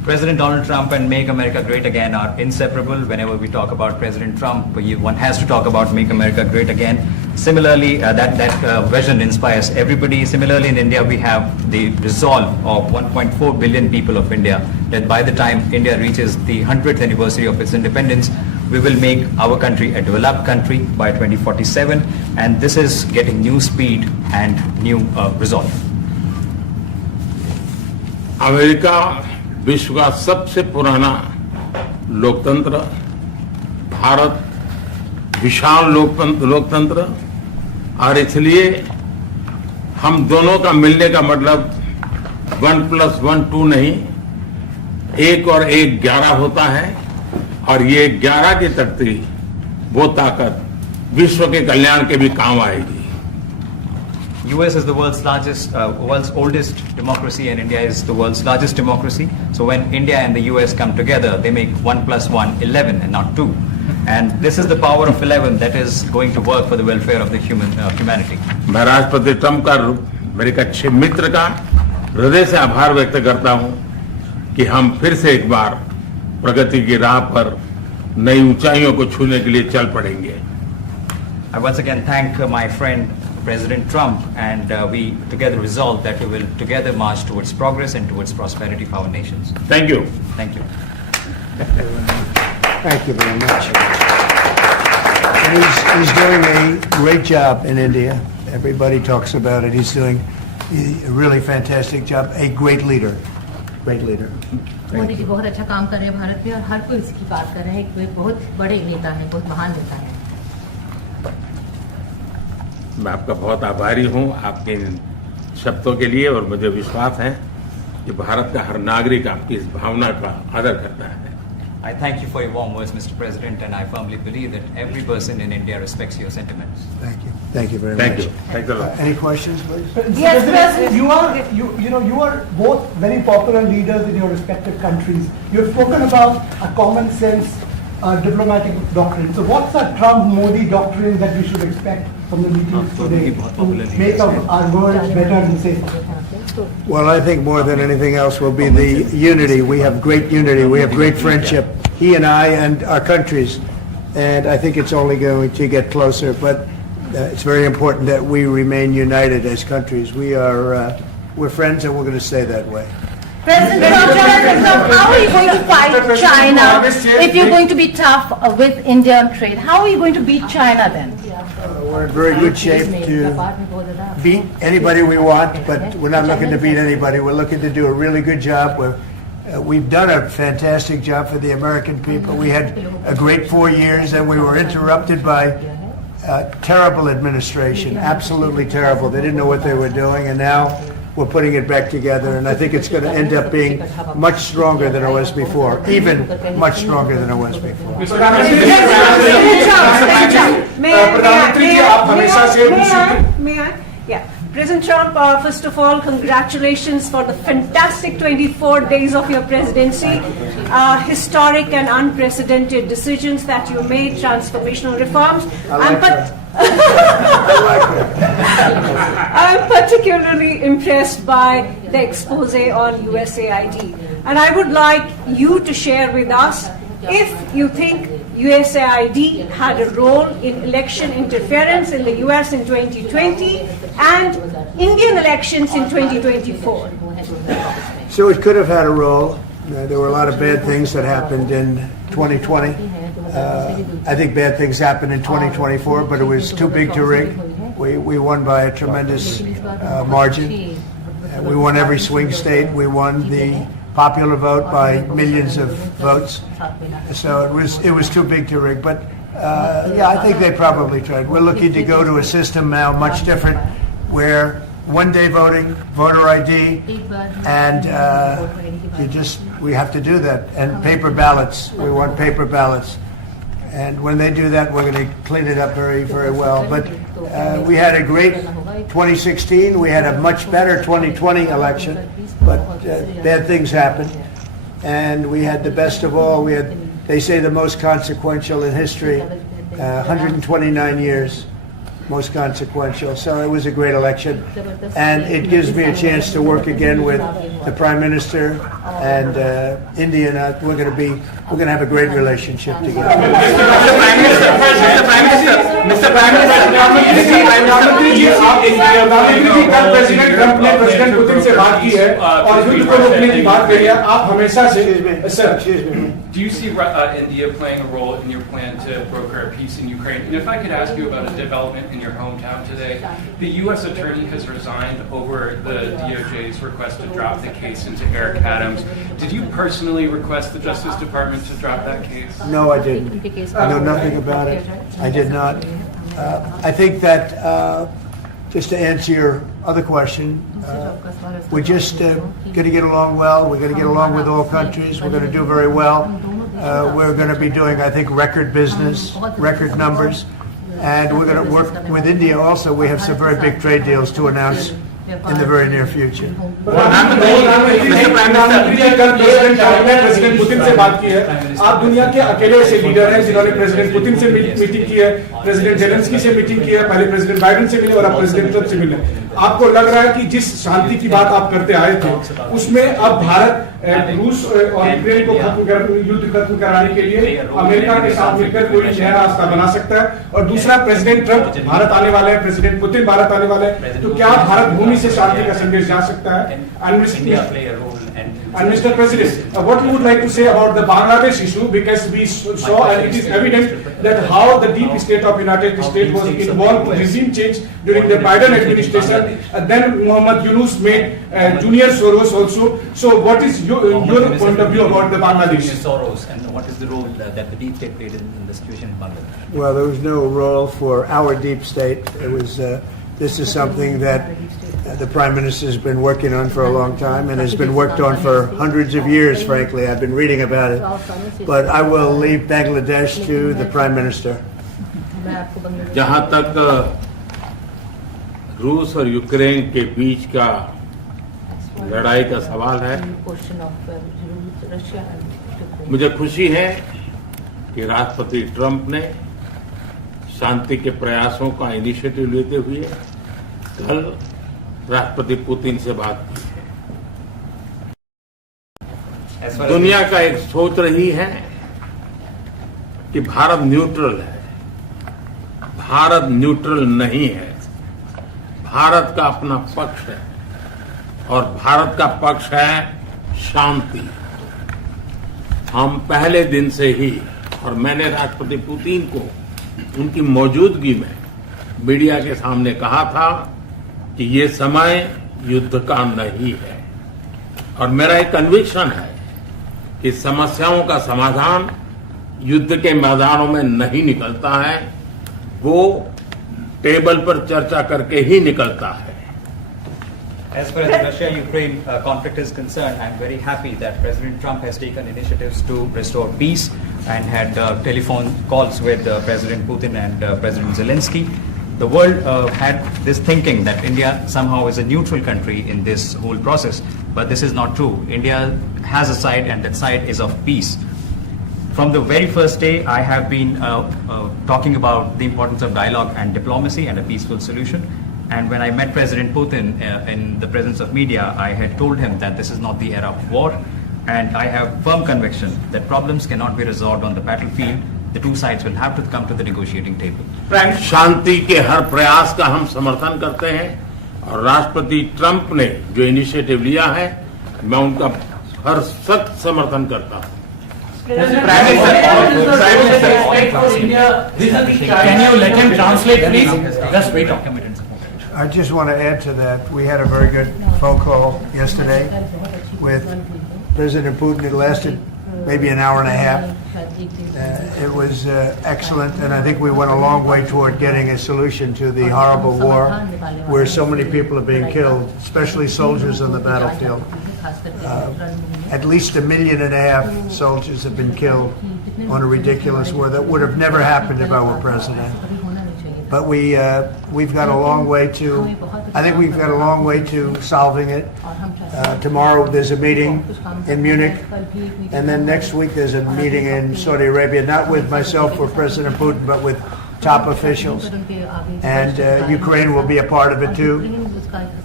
President Donald Trump and Make America Great Again are inseparable. Whenever we talk about President Trump, one has to talk about Make America Great Again. Similarly, that vision inspires everybody. Similarly, in India, we have the resolve of 1.4 billion people of India that by the time India reaches the 100th anniversary of its independence, we will make our country a developed country by 2047, and this is getting new speed and new resolve. America विश्व का सबसे पुराना लोकतंत्र, भारत विशाल लोकतंत्र, और इसलिए हम दोनों का मिलने का मतलब 1+1 2 नहीं, 1 और 1 11 होता है, और ये 11 की तख्ती वो ताकत विश्व के कल्याण के भी काम आएगी. US is the world's oldest democracy, and India is the world's largest democracy. So when India and the US come together, they make 1+1 11 and not 2. And this is the power of 11 that is going to work for the welfare of the humanity. मैं राष्ट्रपति Trump का मेरे एक अच्छे मित्र का हृदय से आभार व्यक्त करता हूं कि हम फिर से एक बार प्रगति की राह पर नई ऊंचाइयों को छूने के लिए चल पड़ेंगे. I once again thank my friend President Trump, and we together resolve that we will together march towards progress and towards prosperity for our nations. Thank you. Thank you. Thank you very much. And he's doing a great job in India. Everybody talks about it. He's doing a really fantastic job. A great leader. Great leader. Modi ji बहुत अच्छा काम कर रहे हैं भारत में, और हर कोई इसकी बात कर रहा है कि वे बहुत बड़े नेता हैं, बहुत महान नेता हैं. मैं आपका बहुत आभारी हूं आपके इन शब्दों के लिए, और मुझे विश्वास है कि भारत का हर नागरिक आपकी इस भावना का आदर करता है. I thank you for your warm words, Mr. President, and I firmly believe that every person in India respects your sentiments. Thank you. Thank you very Thank much. you. Thanks a lot. Any questions, please? Yes, President. You are both very popular leaders in your respective countries. You've spoken about a common sense diplomatic doctrine. So what's the Trump-Modi doctrine that we should expect from the meetings today to make our world better and safer? Well, I think more than anything else will be the unity. We have great unity. We have great friendship, he and I and our countries. And I think it's only going to get closer. But it's very important that we remain united as countries. We're friends, and we're going to stay that way. President Trump, how are you going to fight China if you're going to be tough with India on trade? How are you going to beat China then? We're in very good shape to beat anybody we want, but we're not looking to beat anybody. We're looking to do a really good job. We've done a fantastic job for the American people. We had a great 4 years, and we were interrupted by terrible administration, absolutely terrible. They didn't know what they were doing, and now we're putting it back together, and I think it's going to end up being much stronger than it was before, even much stronger than it was before. May I? Yeah. President Trump, first of all, congratulations for the fantastic 24 days of your presidency. Historic and unprecedented decisions that you made, transformational reforms. I'm particularly impressed by the expose on USAID. And I would like you to share with us if you think USAID had a role in election interference in the US in 2020 and Indian elections in 2024. So it could have had a role. There were a lot of bad things that happened in 2020. I think bad things happened in 2024, but it was too big to rig. We won by a tremendous margin. We won every swing state. We won the popular vote by millions of votes. So it was too big to rig. But yeah, I think they probably tried. We're looking to go to a system now much different, where one-day voting, voter ID, and we have to do that. And paper ballots. We want paper ballots. And when they do that, we're going to clean it up very, very well. But we had a great 2016. We had a much better 2020 election. But bad things happened. And we had the best of all. We had, they say, the most consequential in history, 129 years, most consequential. So it was a great election. And it gives me a chance to work again with the Prime Minister and India and us, we're going to have a great relationship together. Mr. Prime Minister जी, कल president Trump ने president Putin से बात की है और युद्ध को रोकने की बात कही है. आप हमेशा से sir. Do you see India playing a role in your plan to broker a peace in Ukraine? And if I could ask you about a development in your hometown today, the U.S. attorney has resigned over the DOJ's request to drop the case into Eric Adams. Did you personally request the Justice Department to drop that case? No, I didn't. I know nothing about it. I did not. I think that, just to answer your other question, we're just going to get along well. We're going to get along with all countries. We're going to do very well. We're going to be doing, I think, record business, record numbers. And we're going to work with India also. We have some very big trade deals to announce in the very near future. President Putin से बात की है. आप दुनिया के अकेले ऐसे leader हैं जिन्होंने प्रेसिडेंट पुतिन से मीटिंग की है, प्रेसिडेंट जेलेंस्की से मीटिंग की है, पहले प्रेसिडेंट बाइडेन से मिले और अब प्रेसिडेंट ट्रंप से मिले. आपको लग रहा है कि जिस शांति की बात आप करते आए थे उसमें अब भारत रूस और यूक्रेन को युद्ध खत्म कराने के लिए अमेरिका के साथ मिलकर कोई नया रास्ता बना सकता है. और दूसरा, प्रेसिडेंट ट्रंप भारत आने वाले हैं, प्रेसिडेंट पुतिन भारत आने वाले हैं, तो क्या भारत भूमि से शांति का संदेश जा सकता है? And Mr. President, what you would like to say about the Bangladesh issue, because we saw and it is evident that how the deep state of United States was involved in regime change during the Biden administration, and then Mohammed Yunus made Junior Soros also. So what is your point of view about the Bangladesh? Soros, and what is the role that the deep state played in the situation in Bangladesh? Well, there was no role for our deep state. It was. This is something that the Prime Minister has been working on for a long time and has been worked on for hundreds of years, frankly. I've been reading about it. But I will leave Bangladesh to the Prime Minister. जहां तक रूस और Ukraine के बीच का लड़ाई का सवाल है, मुझे खुशी है कि राष्ट्रपति ट्रंप ने शांति के प्रयासों का इनिशिएटिव लेते हुए कल राष्ट्रपति पुतिन से बात की है. दुनिया का एक सोच रही है कि भारत न्यूट्रल है. भारत न्यूट्रल नहीं है. भारत का अपना पक्ष है और भारत का पक्ष है शांति. हम पहले दिन से ही, और मैंने राष्ट्रपति पुतिन को उनकी मौजूदगी में मीडिया के सामने कहा था कि ये समय युद्ध का नहीं है. और मेरा एक कन्विक्शन है कि समस्याओं का समाधान युद्ध के मैदानों में नहीं निकलता है, वो टेबल पर चर्चा करके ही निकलता है. As far as the Russia-Ukraine conflict is concerned, I am very happy that President Trump has taken initiatives to restore peace and had telephone calls with President Putin and President Zelensky. The world had this thinking that India somehow is a neutral country in this whole process, but this is not true. India has a side, and that side is of peace. From the very first day, I have been talking about the importance of dialogue and diplomacy and a peaceful solution. And when I met President Putin in the presence of media, I had told him that this is not the era of war, and I have firm conviction that problems cannot be resolved on the battlefield. The two sides will have to come to the negotiating table. शांति के हर प्रयास का हम समर्थन करते हैं और राष्ट्रपति Trump ने जो इनिशिएटिव लिया है, मैं उनका हर सख्त समर्थन करता हूं. Can you let him translate, please? Just wait. I just want to add to that. We had a very good phone call yesterday with President Putin. It lasted maybe an hour and a half. It was excellent, and I think we went a long way toward getting a solution to the horrible war where so many people are being killed, especially soldiers on the battlefield. At least 1.5 million soldiers have been killed on a ridiculous war that would have never happened if I were president. But we've got a long way to, I think we've got a long way to solving it. Tomorrow there's a meeting in Munich, and then next week there's a meeting in Saudi Arabia, not with myself or President Putin, but with top officials. And Ukraine will be a part of it too.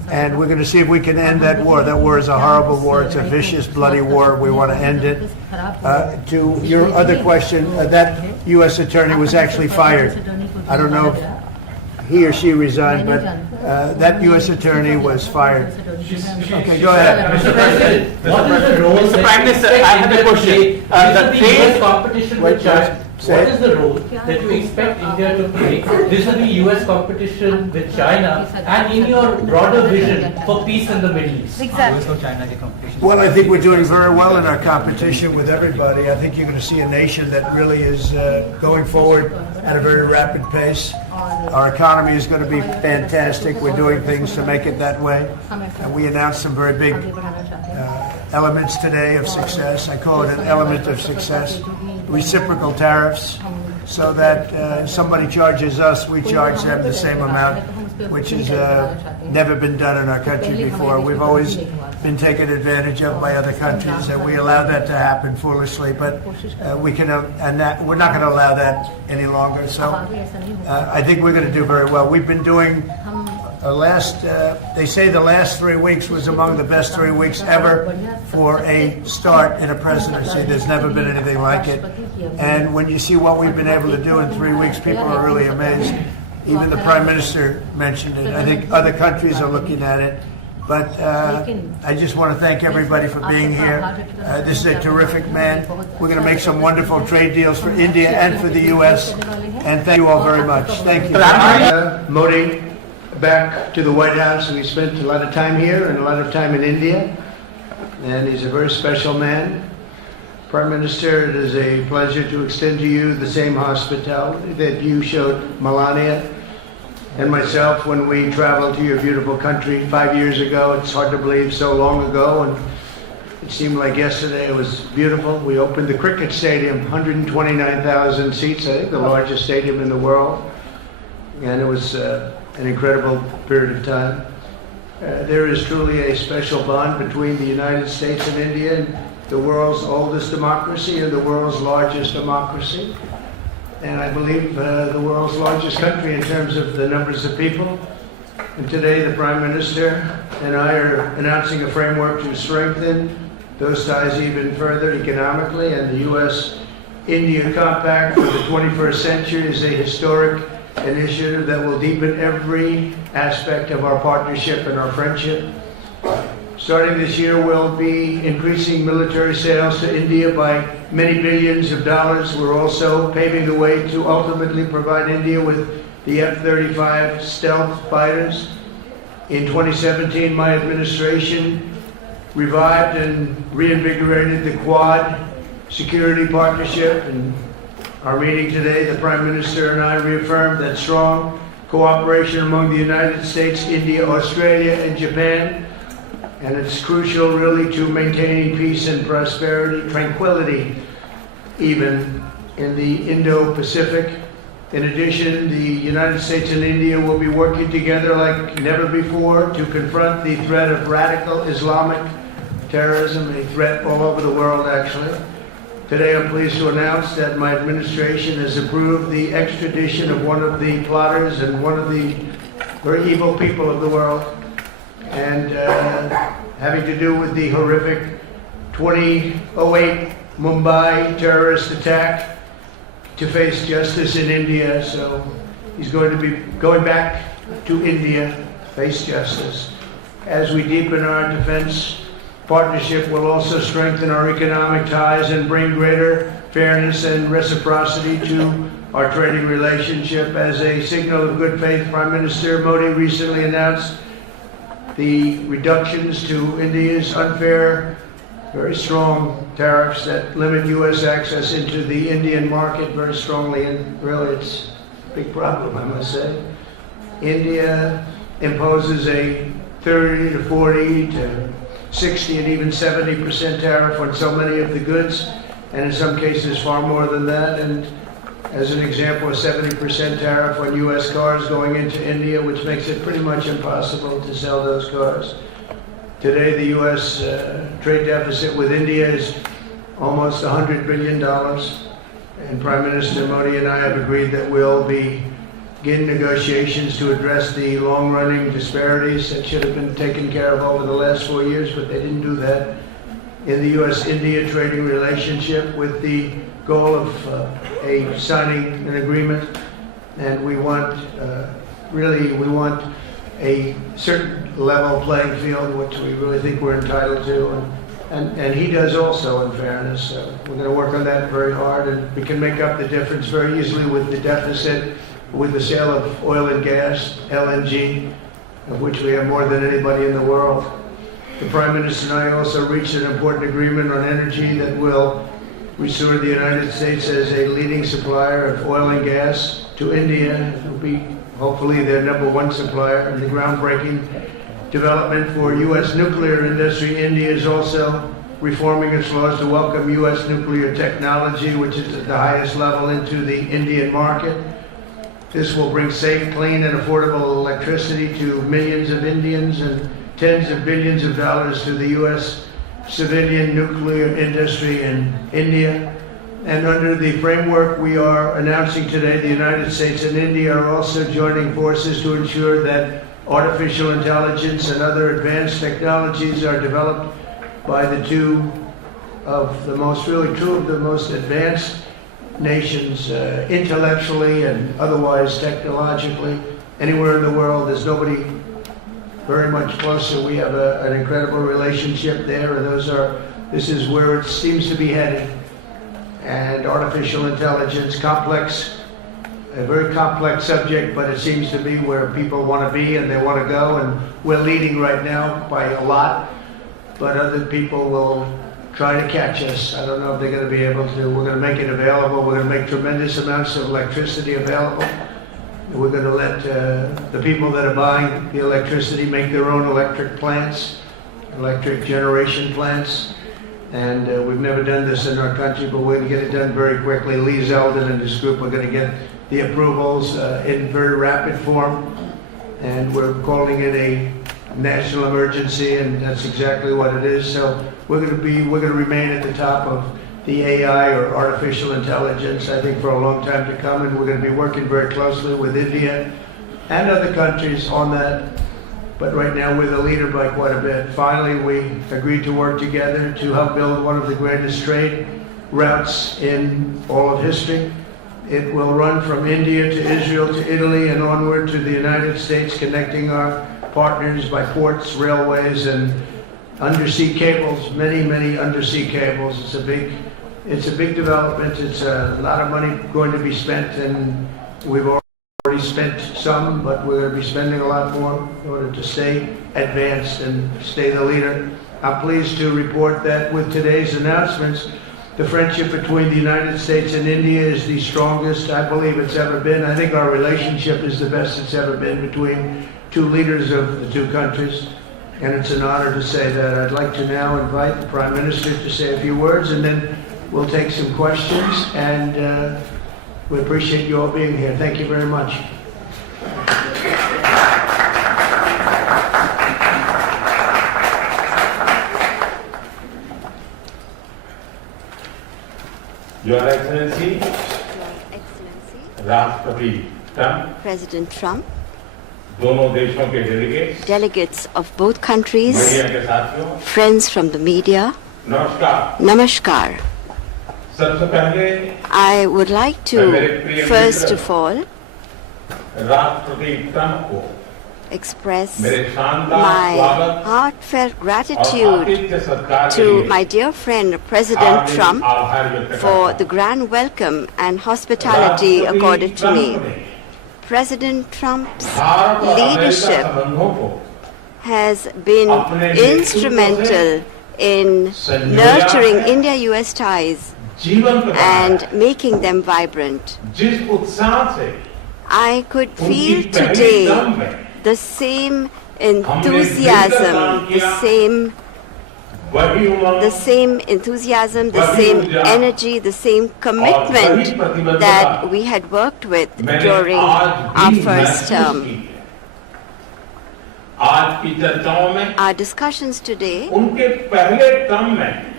and we're going to see if we can end that war. That war is a horrible war. It's a vicious, bloody war. We want to end it. To your other question, that U.S. attorney was actually fired. I don't know if he or she resigned, but that U.S. attorney was fired. Okay, go ahead. Mr. President, what is the role Mr. Prime Minister, I have a question. The US competition with China. Say What is the role that you expect India to play vis-a-vis US competition with China and in your broader vision for peace in the Middle East? Well, I think we're doing very well in our competition with everybody. I think you're going to see a nation that really is going forward at a very rapid pace. Our economy is going to be fantastic. We're doing things to make it that way. And we announced some very big elements today of success. I call it an element of success. Reciprocal tariffs, so that somebody charges us, we charge them the same amount, which has never been done in our country before. We've always been taken advantage of by other countries, and we allow that to happen foolishly. But we're not going to allow that any longer. So I think we're going to do very well. We've been doing they say the last 3 weeks was among the best 3 weeks ever for a start in a presidency. There's never been anything like it. And when you see what we've been able to do in 3 weeks, people are really amazed. Even the Prime Minister mentioned it. I think other countries are looking at it. But I just want to thank everybody for being here. This is a terrific man. We're going to make some wonderful trade deals for India and for the U.S. And thank you all very much. Thank you. Modi, back to the White House. We spent a lot of time here and a lot of time in India. And he's a very special man. Prime Minister, it is a pleasure to extend to you the same hospitality that you showed Melania and myself when we traveled to your beautiful country 5 years ago. It's hard to believe, so long ago, and it seemed like yesterday. It was beautiful. We opened the cricket stadium, 129,000 seats, I think the largest stadium in the world, and it was an incredible period of time. There is truly a special bond between the United States and India, the world's oldest democracy and the world's largest democracy. And I believe the world's largest country in terms of the numbers of people. And today the Prime Minister and I are announcing a framework to strengthen those ties even further economically. And the U.S.-India Compact for the 21st century is a historic initiative that will deepen every aspect of our partnership and our friendship. Starting this year, we'll be increasing military sales to India by many billions of dollars. We're also paving the way to ultimately provide India with the F-35 stealth fighters. In 2017, my administration revived and reinvigorated the Quad security partnership. And our meeting today, the Prime Minister and I reaffirmed that strong cooperation among the United States, India, Australia, and Japan. And it's crucial, really, to maintaining peace and prosperity, tranquility, even in the Indo-Pacific. In addition, the United States and India will be working together like never before to confront the threat of radical Islamic terrorism, a threat all over the world, actually. Today, I'm pleased to announce that my administration has approved the extradition of one of the plotters and one of the very evil people of the world, and having to do with the horrific 2008 Mumbai terrorist attack, to face justice in India. So he's going to be going back to India, face justice. As we deepen our defense partnership, we'll also strengthen our economic ties and bring greater fairness and reciprocity to our trading relationship. As a signal of good faith, Prime Minister Modi recently announced the reductions to India's unfair, very strong tariffs that limit U.S. access into the Indian market very strongly, and really it's a big problem, I must say. India imposes a 30 to 40 to 60 and even 70% tariff on so many of the goods, and in some cases far more than that. And as an example, a 70% tariff on U.S. cars going into India, which makes it pretty much impossible to sell those cars. Today, the U.S. Trade deficit with India is almost $100 billion, and Prime Minister Modi and I have agreed that we'll be begin negotiations to address the long-running disparities that should have been taken care of over the last 4 years, but they didn't do that. In the U.S.-India trading relationship with the goal of signing an agreement, and we want, we want a certain level playing field, which we really think we're entitled to, and he does also, in fairness. We're going to work on that very hard, and we can make up the difference very easily with the deficit, with the sale of oil and gas, LNG, of which we have more than anybody in the world. The Prime Minister and I also reached an important agreement on energy that will restore the United States as a leading supplier of oil and gas to India. It will be hopefully their #1 supplier in the groundbreaking development for U.S. nuclear industry. India is also reforming its laws to welcome U.S. nuclear technology, which is at the highest level, into the Indian market. This will bring safe, clean, and affordable electricity to millions of Indians and tens of billions of dollars to the U.S. civilian nuclear industry in India. And under the framework we are announcing today, the United States and India are also joining forces to ensure that artificial intelligence and other advanced technologies are developed by two of the most advanced nations, intellectually and otherwise technologically. Anywhere in the world, there's nobody very much closer. We have an incredible relationship there, and this is where it seems to be headed. And artificial intelligence, a very complex subject, but it seems to be where people want to be and they want to go, and we're leading right now by a lot, but other people will try to catch us. I don't know if they're going to be able to. We're going to make it available. We're going to make tremendous amounts of electricity available. We're going to let the people that are buying the electricity make their own electric plants, electric generation plants. And we've never done this in our country, but we're going to get it done very quickly. Lee Zeldin and his group are going to get the approvals in very rapid form. And we're calling it a national emergency, and that's exactly what it is. So we're going to remain at the top of the AI, or artificial intelligence, I think, for a long time to come, and we're going to be working very closely with India and other countries on that. But right now we're the leader by quite a bit. Finally, we agreed to work together to help build one of the greatest trade routes in all of history. It will run from India to Israel to Italy and onward to the United States, connecting our partners by ports, railways, and undersea cables, many undersea cables. It's a big development. It's a lot of money going to be spent, and we've already spent some, but we're going to be spending a lot more in order to stay advanced and stay the leader. I'm pleased to report that with today's announcements, the friendship between the United States and India is the strongest I believe it's ever been. I think our relationship is the best it's ever been between two leaders of the two countries, and it's an honor to say that. I'd like to now invite the Prime Minister to say a few words, and then we'll take some questions, and we appreciate you all being here. Thank you very much. Your Excellency, Rashtrapati Trump, President Trump, दोनों देशों के delegates of both countries, media के साथियों, friends from the media, नमस्कार. Namaskar. सबसे पहले I would like to, first of all, राष्ट्रपति Trump को express मेरे शानदार my स्वागत heartfelt और gratitude आतिथ्य सत्कार के to लिए my dear friend President Hardik Trump आभार व्यक्त करता for हूं. the grand welcome and hospitality राष्ट्रपति accorded to me. ट्रंप ने President Trump's भारत और अमेरिका leadership संबंधों को has been अपने नेतृत्व instrumental in संजोया nurturing है, India-US ties जीवंत बनाया and है. making them vibrant. जिस उत्साह से I could उनकी feel पहली today दम में the same हमने enthusiasm, मिलकर the काम same वही उमंग enthusiasm, the वही same ऊर्जा energy, the same commitment वही प्रतिबद्धता that we had worked with मैंने during आज our भी first महसूस term. की है. आज की चर्चाओं में Our discussions today उनके पहले टर्म में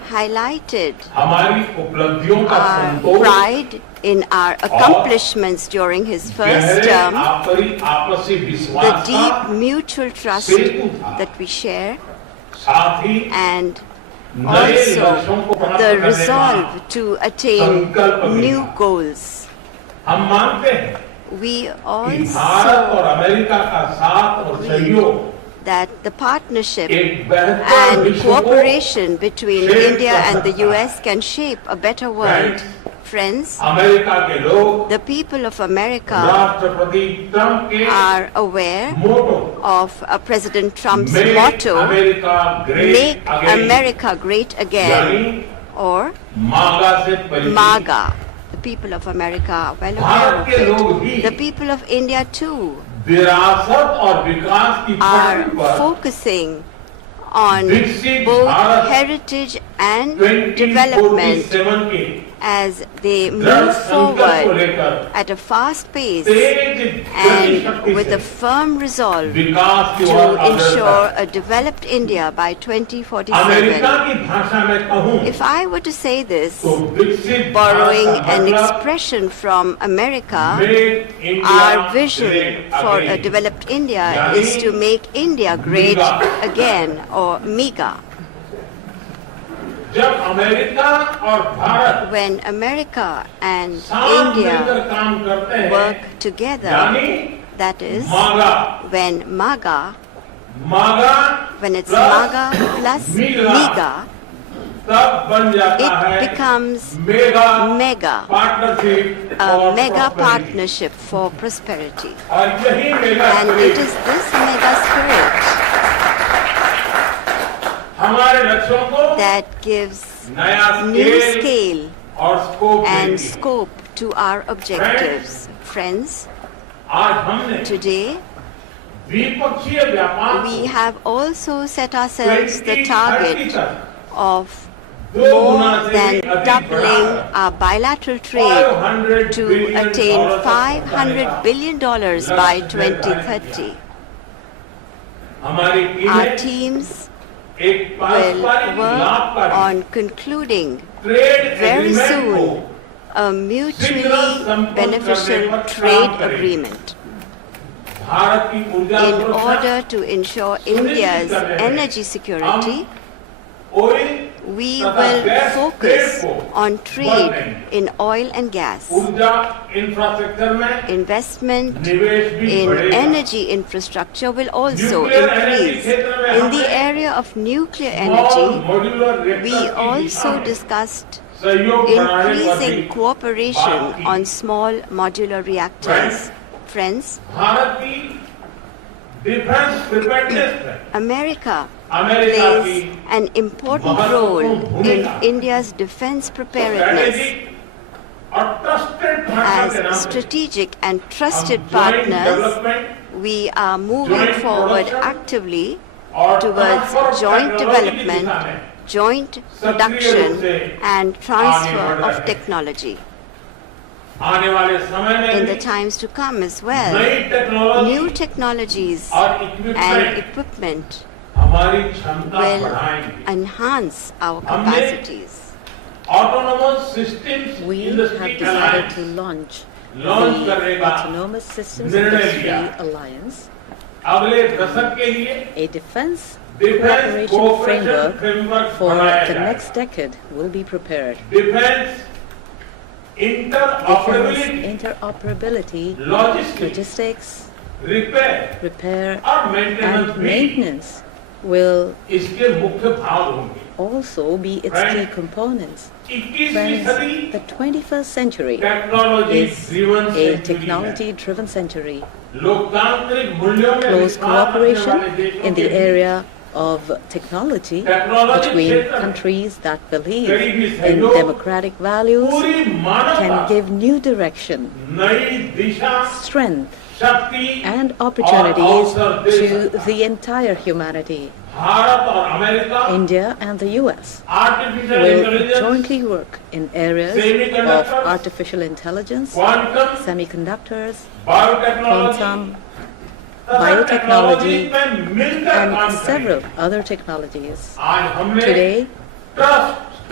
highlighted हमारी उपलब्धियों का our Santosh pride in our accomplishments during his first term, आपसी the विश्वास deep mutual trust that we share, साथ ही and नए also लक्ष्यों को प्राप्त the करने resolve to attain संकल्प भी new था। goals. हम मानते हैं We कि भारत और also अमेरिका का साथ और सहयोग that the partnership एक बेहतर and विश्व को cooperation between shape India कर and the सकता है। US can shape a better world. Friends, America के लोग the people of America राष्ट्रपति ट्रंप के are aware motto of President Trump's Make motto, America Great Make Again, America Great Again, यानी or मागा से परिचित MAGA. The people of America are well Bharat के लोग aware of भी it. The people of India too विरासत और विकास की are पटरी पर focusing on विकसित both Bharat heritage and development 2047 के as they दृढ़ move संकल्प को forward लेकर at a fast pace Tej and गति with से a firm resolve विकास की to ओर अग्रसर ensure a developed India by America 2047. की भाषा में कहूँ If I were to say this, तो विकसित borrowing भारत का an मतलब expression from America, Make India our vision Great for a Again. developed India यानी is to make India great MEGA. again, or MEGA. जब अमेरिका और Bharat When America and साथ मिलकर India काम करते हैं work together, यानी that is, मागा when MAGA, मागा when it's plus MAGA plus MEGA, MEGA, तब बन जाता it है becomes mega partnership a mega partnership for prosperity. और यही mega And it is this mega spirit हमारे लक्ष्यों को that gives नया new scale और स्कोप and देती है। scope to our objectives. Friends, आज हमने today द्विपक्षीय व्यापार we have also set ourselves the 2030 target तक of दो more गुना से than भी अधिक doubling बढ़ाकर our bilateral trade $500 to billion attain तक $500 billion by 2030. हमारी Our टीमें teams एक will पारस्परिक work लाभकारी on concluding trade very agreement को soon a mutually beneficial trade agreement Bharat की ऊर्जा in सुरक्षा order to ensure India's energy security. We will focus on trade in oil and gas. ऊर्जा infrastructure में Investment निवेश भी in बढ़ेगा। energy infrastructure will also Nuclear energy increase. क्षेत्र में In the हमने area of nuclear small energy, modular reactor we की दिशा also में discussed सहयोग बढ़ाने पर भी increasing cooperation बात की। on small modular reactors. Friends, Bharat की डिफेंस प्रिपेयर्डनेस में America अमेरिका plays की an important महत्वपूर्ण role in भूमिका India's defense preparedness. strategic और trusted partner As के नाम पे strategic and trusted हम joint partners, development we are moving joint forward production actively और towards transfer of joint technology की development, दिशा में joint सक्रिय production, रूप से and transfer आगे बढ़ रहे of हैं। technology. आने वाले समय में In the भी times to come as well, नई टेक्नोलॉजी new technologies और and इक्विपमेंट equipment हमारी क्षमता will बढ़ाएंगे enhance our हमने capacities. Autonomous systems We industry have decided to alliance launch launch the करने का Autonomous Systems निर्णय Industry लिया। Alliance, अगले दशक के लिए a defense defence cooperation cooperation framework framework for बनाया the जाए next decade will be prepared. Defence Defense interoperability interoperability, logistics logistics, repair repair, और मेंटेनेंस and भी maintenance will इसके मुख्य भाग होंगे also be its key components. 21वीं Friends, सदी the 21st century technology is driven a century है technology-driven century. लोकतांत्रिक मूल्यों में Close विश्वास रखने cooperation वाले देशों in के the beach area of technology technology between क्षेत्र में countries that believe करीबी in सहयोग democratic values पूरी मानवता can give new direction, नई दिशा strength, शक्ति and और opportunities अवसर दे to सकता है। the entire humanity. भारत और America India and the US artificial will intelligence jointly work in areas Semiconductors, of artificial intelligence, quantum semiconductors, biotechnology quantum, तथा biotechnology, technology में मिलकर and काम several करेंगे। other technologies. आज हमने Today, trust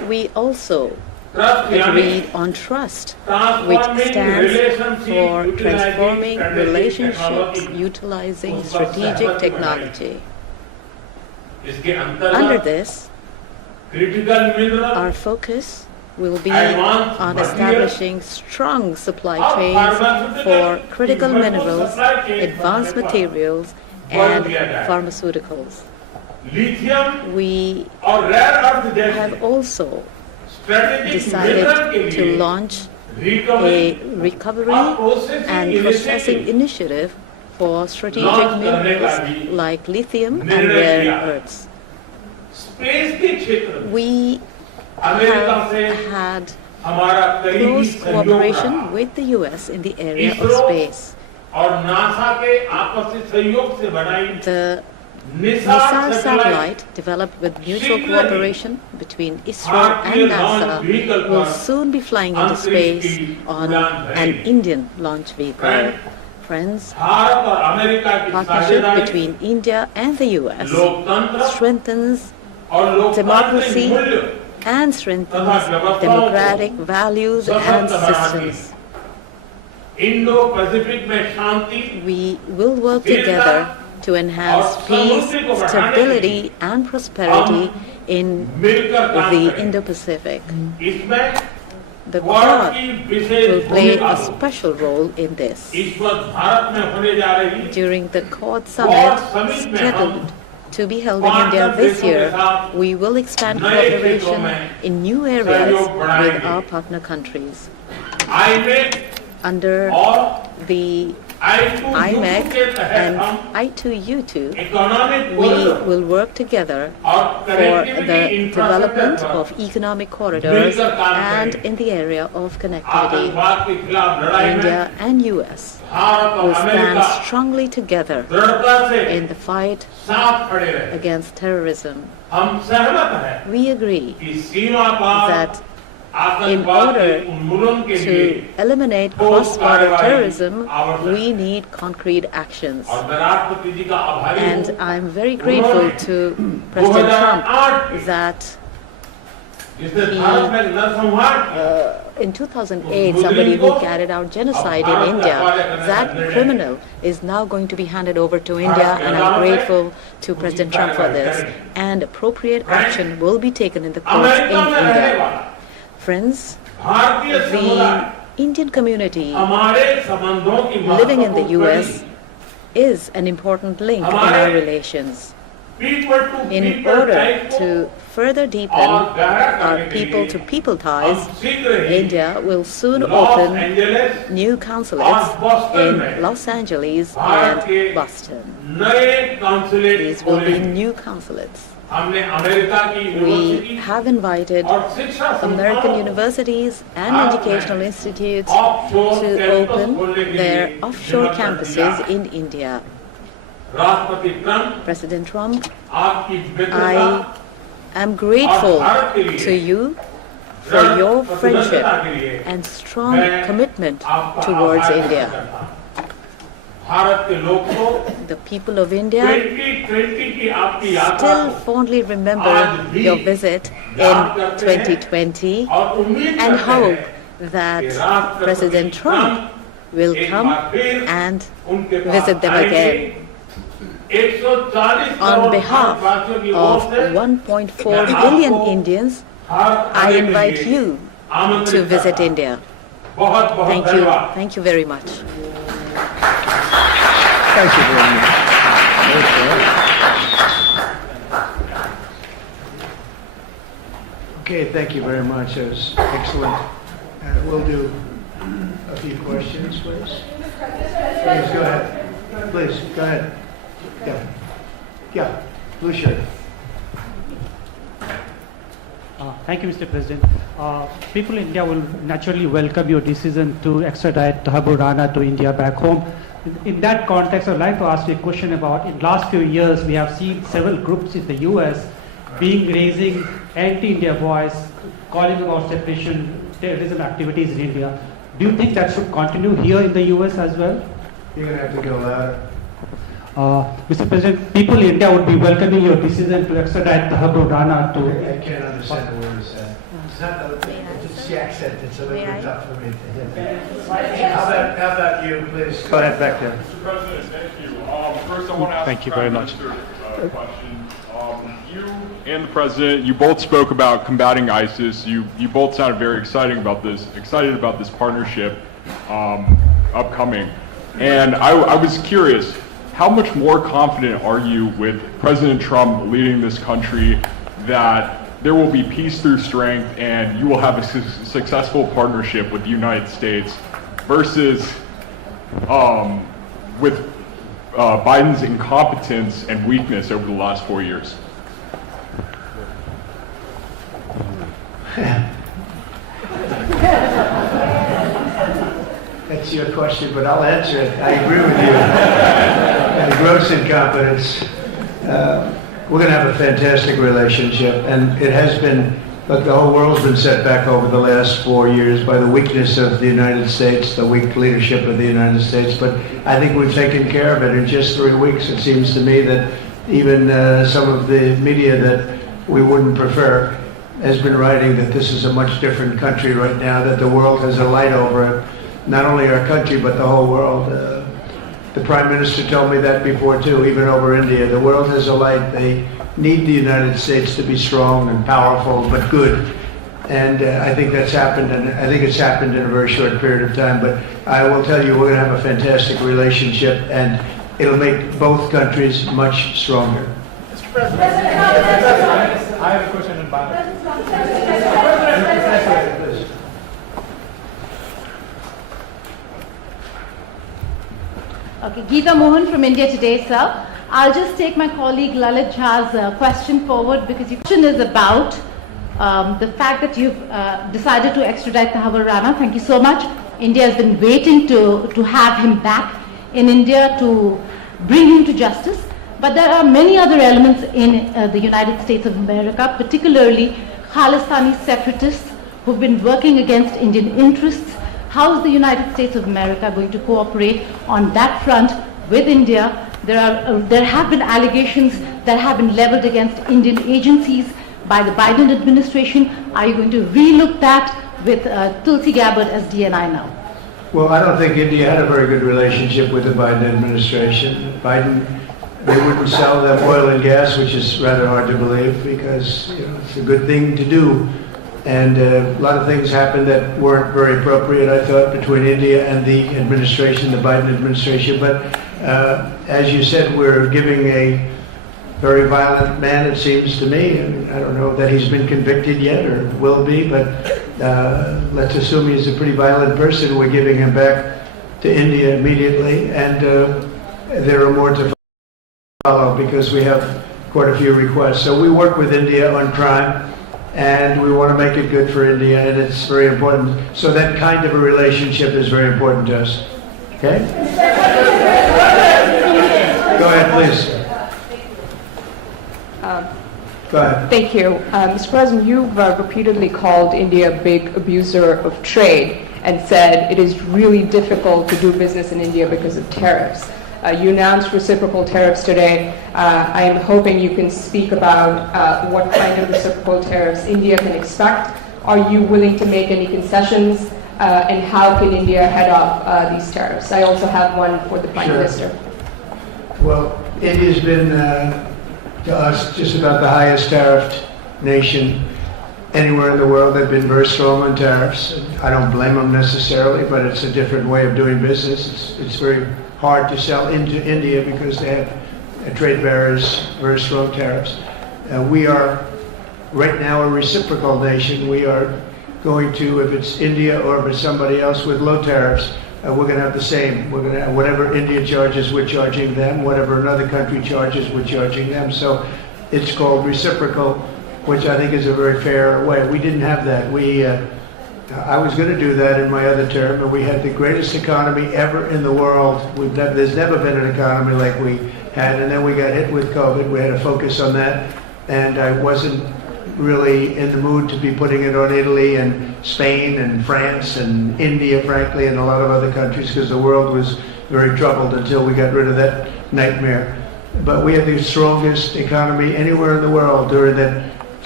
We also agreed on trust, which stands for transforming relationships utilizing strategic technology. Under this, our focus will be on establishing strong supply chains for critical minerals, advanced materials, and pharmaceuticals. We have also decided to launch a recovery and processing initiative for strategic minerals like lithium and rare earths. We have had close cooperation with the US in the area of space. The missile satellite developed with mutual cooperation between ISRO and NASA will soon be flying into space on an Indian launch vehicle. Friends, partnership between India and the US strengthens democracy and strengthens democratic values and systems. We will work together to enhance peace, stability, and prosperity in the Indo-Pacific. The Quad will play a special role in this. During the Quad Summit scheduled to be held in India this year, we will expand cooperation in new areas with our partner countries. Under the IMEC and I2U2, we will work together for the development of economic corridors and in the area of connectivity. India and US will stand strongly together in the fight against terrorism. We agree that in order to eliminate cross-border terrorism, we need concrete actions. And I'm very grateful to President Trump that in 2008, somebody who carried out genocide in India, that criminal is now going to be handed over to India, and I'm grateful to President Trump for this. And appropriate action will be taken in the courts in India. Friends, the Indian community living in the US is an important link in our relations. In order to further deepen our people-to-people ties, India will soon open new consulates in Los Angeles and Boston. These will be new consulates. We have invited American universities and educational institutes to open their offshore campuses in India. President Trump, I am grateful to you for your friendship and strong commitment towards India. The people of India still fondly remember your visit in 2020 and hope that President Trump will come and visit them again. On behalf of 1.4 billion Indians, I invite you to visit India. Thank you. Thank you very much. Thank you very much. Okay, thank you very much. That was excellent. We'll do a few questions, please. Please go ahead. Please go ahead. Yeah, blue shirt. Thank you, Mr. President. People in India will naturally welcome your decision to extradite Thakur Rana to India back home. In that context, I'd like to ask you a question about, in the last few years, we have seen several groups in the US raising anti-India voice, calling about separation, terrorism activities in India. Do you think that should continue here in the US as well? You're going to have to go louder. Mr. President, people in India would be welcoming your decision to extradite Thakur Rana to... I can't understand the word you said. It's the accent. It's a little bit tough for me to hear. How about you, please? Go ahead back there. Mr. President, thank you. First, I want to ask Thank you very much. a question. You and the President, you both spoke about combating ISIS. You both sounded very excited about this partnership upcoming. And I was curious, how much more confident are you with President Trump leading this country that there will be peace through strength and you will have a successful partnership with the United States versus with Biden's incompetence and weakness over the last 4 years? That's your question, but I'll answer it. I agree with you. And gross incompetence. We're going to have a fantastic relationship, and it has been. Look, the whole world's been set back over the last 4 years by the weakness of the United States, the weak leadership of the United States. But I think we've taken care of it in just 3 weeks. It seems to me that even some of the media that we wouldn't prefer has been writing that this is a much different country right now, that the world has a light over it. Not only our country, but the whole world. The Prime Minister told me that before, too, even over India. The world has a light. They need the United States to be strong and powerful, but good. And I think that's happened, and I think it's happened in a very short period of time. But I will tell you, we're going to have a fantastic relationship, and it'll make both countries much stronger. Mr. President, I have a question in Bangladesh. Okay, Geeta Mohan from India Today, sir. I'll just take my colleague Lalit Jha's question forward because your question is about the fact that you've decided to extradite Thakur Rana. Thank you so much. India has been waiting to have him back in India to bring him to justice. But there are many other elements in the United States of America, particularly Khalistani separatists who've been working against Indian interests. How is the United States of America going to cooperate on that front with India? There have been allegations that have been leveled against Indian agencies by the Biden administration. Are you going to relook that with Tulsi Gabbard as DNI now? Well, I don't think India had a very good relationship with the Biden administration. They wouldn't sell them oil and gas, which is rather hard to believe because it's a good thing to do. And a lot of things happened that weren't very appropriate, I thought, between India and the administration, the Biden administration. But as you said, we're giving a very violent man, it seems to me. I don't know that he's been convicted yet or will be, but let's assume he's a pretty violent person. We're giving him back to India immediately. And there are more to follow because we have quite a few requests. So we work with India on crime. And we want to make it good for India, and it's very important. So that kind of a relationship is very important to us. Okay? Go ahead, please. Go ahead. Thank you. Mr. President, you've repeatedly called India a big abuser of trade and said it is really difficult to do business in India because of tariffs. You announced reciprocal tariffs today. I am hoping you can speak about what kind of reciprocal tariffs India can expect. Are you willing to make any concessions? And how can India head off these tariffs? I also have one for the Prime Minister. Well, India's been, to us, just about the highest tariffed nation anywhere in the world. They've been very strong on tariffs. I don't blame them necessarily, but it's a different way of doing business. It's very hard to sell into India because they have trade barriers, very strong tariffs. We are right now a reciprocal nation. We are going to, if it's India or if it's somebody else with low tariffs, we're going to have the same. We're going to have whatever India charges, we're charging them. Whatever another country charges, we're charging them. So it's called reciprocal, which I think is a very fair way. We didn't have that. I was going to do that in my other term, but we had the greatest economy ever in the world. There's never been an economy like we had, and then we got hit with COVID. We had to focus on that, and I wasn't really in the mood to be putting it on Italy and Spain and France and India, frankly, and a lot of other countries, because the world was very troubled until we got rid of that nightmare. But we had the strongest economy anywhere in the world during that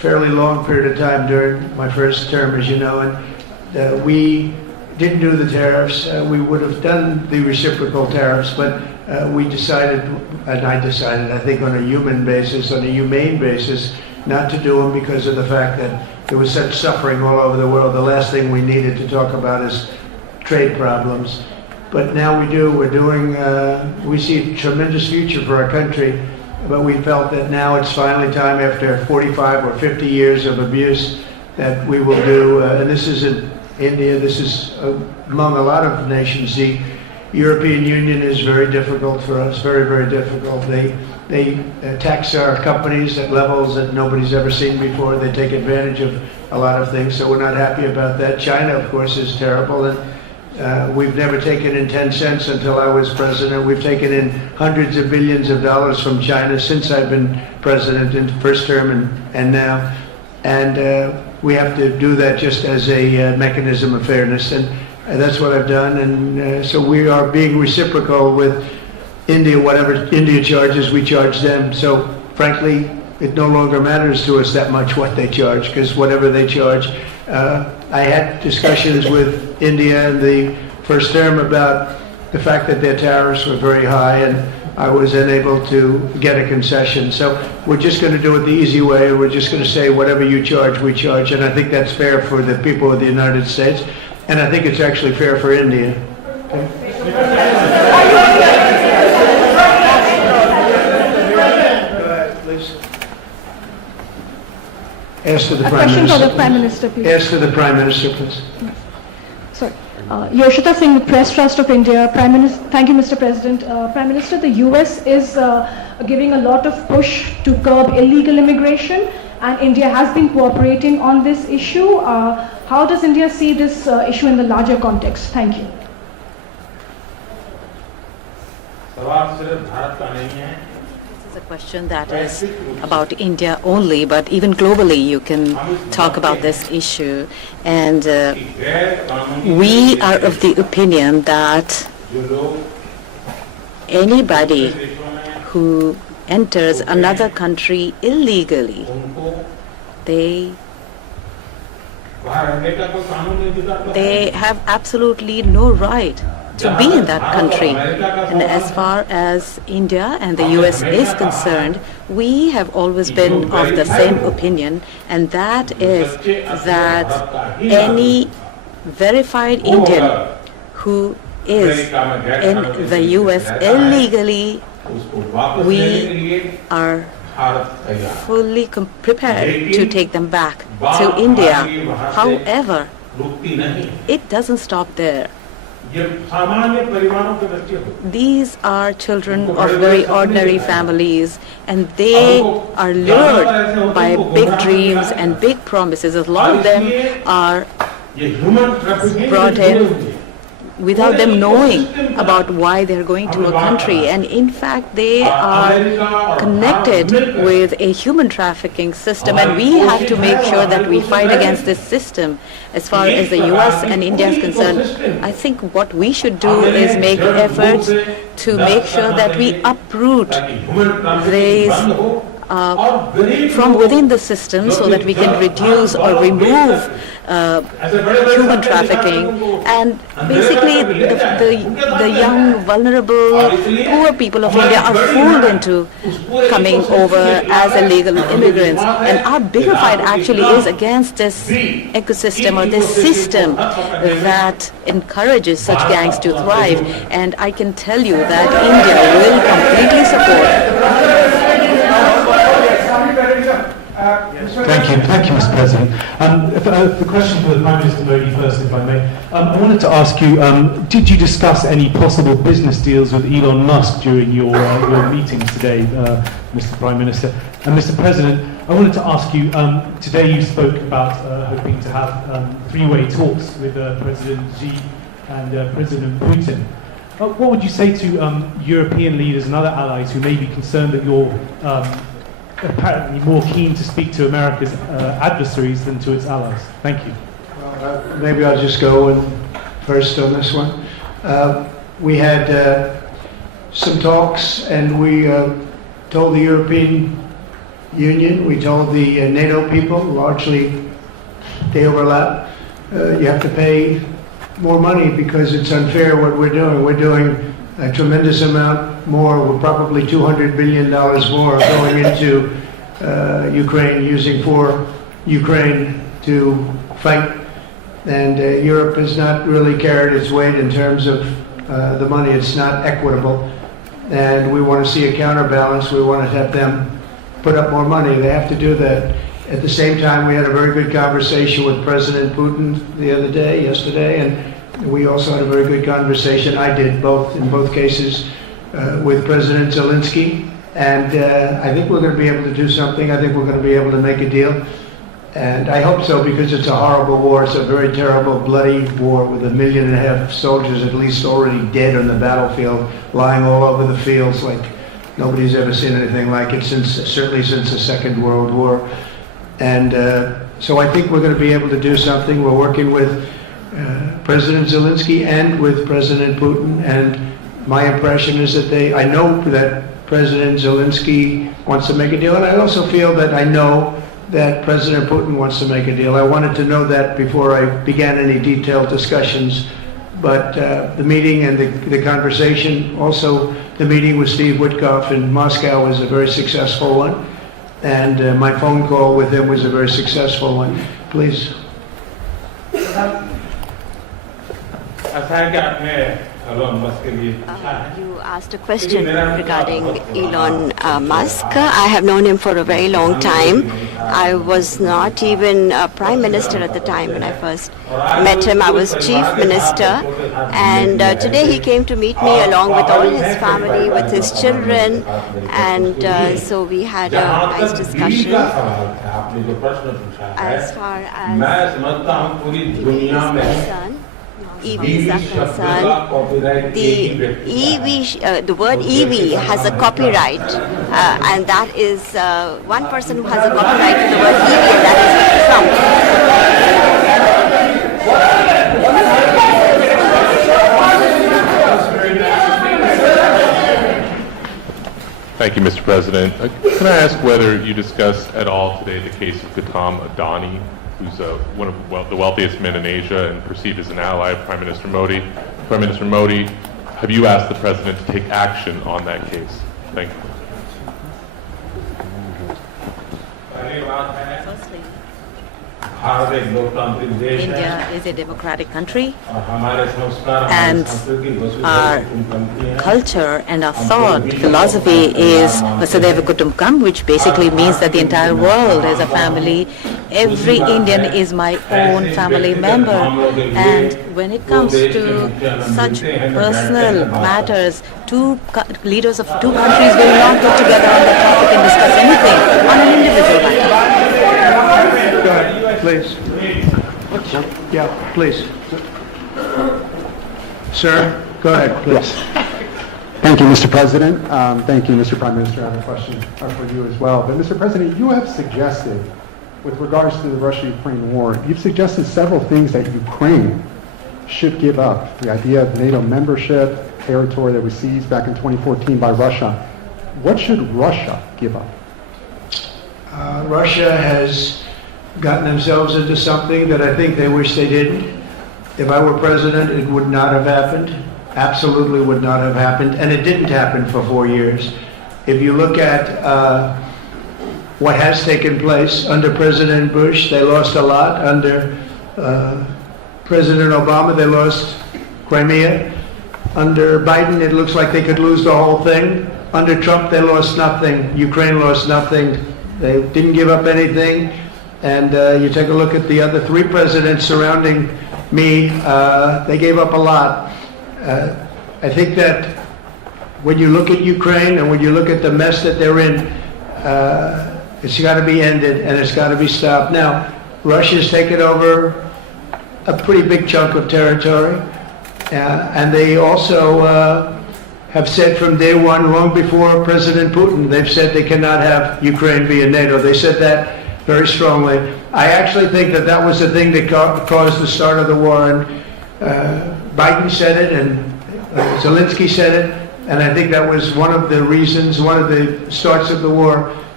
fairly long period of time during my first term, as you know, and we didn't do the tariffs. We would have done the reciprocal tariffs, but we decided, and I decided, I think on a human basis, on a humane basis, not to do them because of the fact that there was such suffering all over the world. The last thing we needed to talk about is trade problems. But now we do. We're doing, we see a tremendous future for our country, but we felt that now it's finally time, after 45 or 50 years of abuse, that we will do, and this isn't India, this is among a lot of nations. The European Union is very difficult for us, very, very difficult. They tax our companies at levels that nobody's ever seen before. They take advantage of a lot of things, so we're not happy about that. China, of course, is terrible, and we've never taken in 10 cents until I was president. We've taken in hundreds of billions of dollars from China since I've been president in the first term and now. And we have to do that just as a mechanism of fairness, and that's what I've done. And so we are being reciprocal with India. Whatever India charges, we charge them. So frankly, it no longer matters to us that much what they charge, because whatever they charge, I had discussions with India in the first term about the fact that their tariffs were very high, and I was unable to get a concession. So we're just going to do it the easy way. We're just going to say whatever you charge, we charge. And I think that's fair for the people of the United States. And I think it's actually fair for India. Ask to the Prime question Minister. for the Prime Minister, please. Ask to the Prime Minister, please. Sorry. Yoshita Singh, the Press Trust of India. Prime Minister, thank you, Mr. President. Prime Minister, the US is giving a lot of push to curb illegal immigration, and India has been cooperating on this issue. How does India see this issue in the larger context? Thank you. This is a question that is about India only, but even globally you can talk about this issue. And we are of the opinion that anybody who enters another country illegally, they have absolutely no right to be in that country. And as far as India and the US is concerned, we have always been of the same opinion, and that is that any verified Indian who is in the US illegally, we are fully prepared to take them back to India. However, it doesn't stop there. These are children of very ordinary families, and they are lured by big dreams and big promises. A lot of them are brought in without them knowing about why they're going to a country, and in fact they are connected with a human trafficking system, and we have to make sure that we fight against this system. As far as the US and India is concerned, I think what we should do is make efforts to make sure that we uproot these from within the system, so that we can reduce or remove human trafficking, and basically the young, vulnerable, poor people of India are fooled into coming over as illegal immigrants. And our bigger fight actually is against this ecosystem or this system that encourages such gangs to thrive. And I can tell you that India will completely support. Thank you, Mr. President. The question for the Prime Minister Modi first, if I may. I wanted to ask you, did you discuss any possible business deals with Elon Musk during your meetings today, Mr. Prime Minister? And Mr. President, I wanted to ask you, today you spoke about hoping to have three-way talks with President Xi and President Putin. What would you say to European leaders and other allies who may be concerned that you're apparently more keen to speak to America's adversaries than to its allies? Thank you. Well, maybe I'll just go first on this one. We had some talks, and we told the European Union. We told the NATO people, largely they overlap, you have to pay more money because it's unfair what we're doing. We're doing a tremendous amount more. We're probably $200 billion more going into Ukraine, using for Ukraine to fight. And Europe has not really carried its weight in terms of the money. It's not equitable. And we want to see a counterbalance. We want to have them put up more money. They have to do that. At the same time, we had a very good conversation with President Putin yesterday, and we also had a very good conversation. I did in both cases, with President Zelensky. And I think we're going to be able to do something. I think we're going to be able to make a deal. And I hope so, because it's a horrible war. It's a very terrible, bloody war with 1.5 million soldiers at least already dead on the battlefield, lying all over the fields like nobody's ever seen anything like it, certainly since the Second World War. And so I think we're going to be able to do something. We're working with President Zelensky and with President Putin. And my impression is that I know that President Zelensky wants to make a deal. And I also feel that I know that President Putin wants to make a deal. I wanted to know that before I began any detailed discussions. But the meeting and the conversation, also the meeting with Steve Witkoff in Moscow, was a very successful one. And my phone call with him was a very successful one. Please. You asked a question regarding Elon Musk. I have known him for a very long time. I was not even a prime minister at the time when I first met him. I was chief minister. And today he came to meet me along with all his family, with his children. And so we had a nice discussion. As far as EVs are concerned, the word EV has a copyright, and that is one person who has a copyright to the word EV, and that is Trump. Thank you, Mr. President. Can I ask whether you discussed at all today the case of Gautam Adani, who's one of the wealthiest men in Asia and perceived as an ally of Prime Minister Modi. Prime Minister Modi, have you asked the President to take action on that case? Thank you. India is a democratic country, and our culture and our thought philosophy is Vasudhaiva Kutumbakam, which basically means that the entire world is a family. Every Indian is my own family member, and when it comes to such personal matters, leaders of two countries will not get together on the topic and discuss anything on an individual matter. Go ahead, please. Yeah, please. Sir, go ahead, please. Thank you, Mr. President. Thank you, Mr. Prime Minister. I have a question for you as well. But, Mr. President, you have suggested, with regards to the Russia-Ukraine war, you've suggested several things that Ukraine should give up. The idea of NATO membership, territory that was seized back in 2014 by Russia. What should Russia give up? Russia has gotten themselves into something that I think they wish they didn't. If I were president, it would not have happened. Absolutely would not have happened. And it didn't happen for 4 years. If you look at what has taken place under President Bush, they lost a lot. Under President Obama, they lost Crimea. Under Biden, it looks like they could lose the whole thing. Under Trump, they lost nothing. Ukraine lost nothing. They didn't give up anything. And you take a look at the other 3 presidents surrounding me, they gave up a lot. I think that when you look at Ukraine and when you look at the mess that they're in, it's got to be ended and it's got to be stopped. Now, Russia's taken over a pretty big chunk of territory, and they also have said from day one, long before President Putin, they've said they cannot have Ukraine be in NATO. They said that very strongly. I actually think that that was the thing that caused the start of the war. And Biden said it, and Zelensky said it, and I think that was one of the reasons, one of the starts of the war.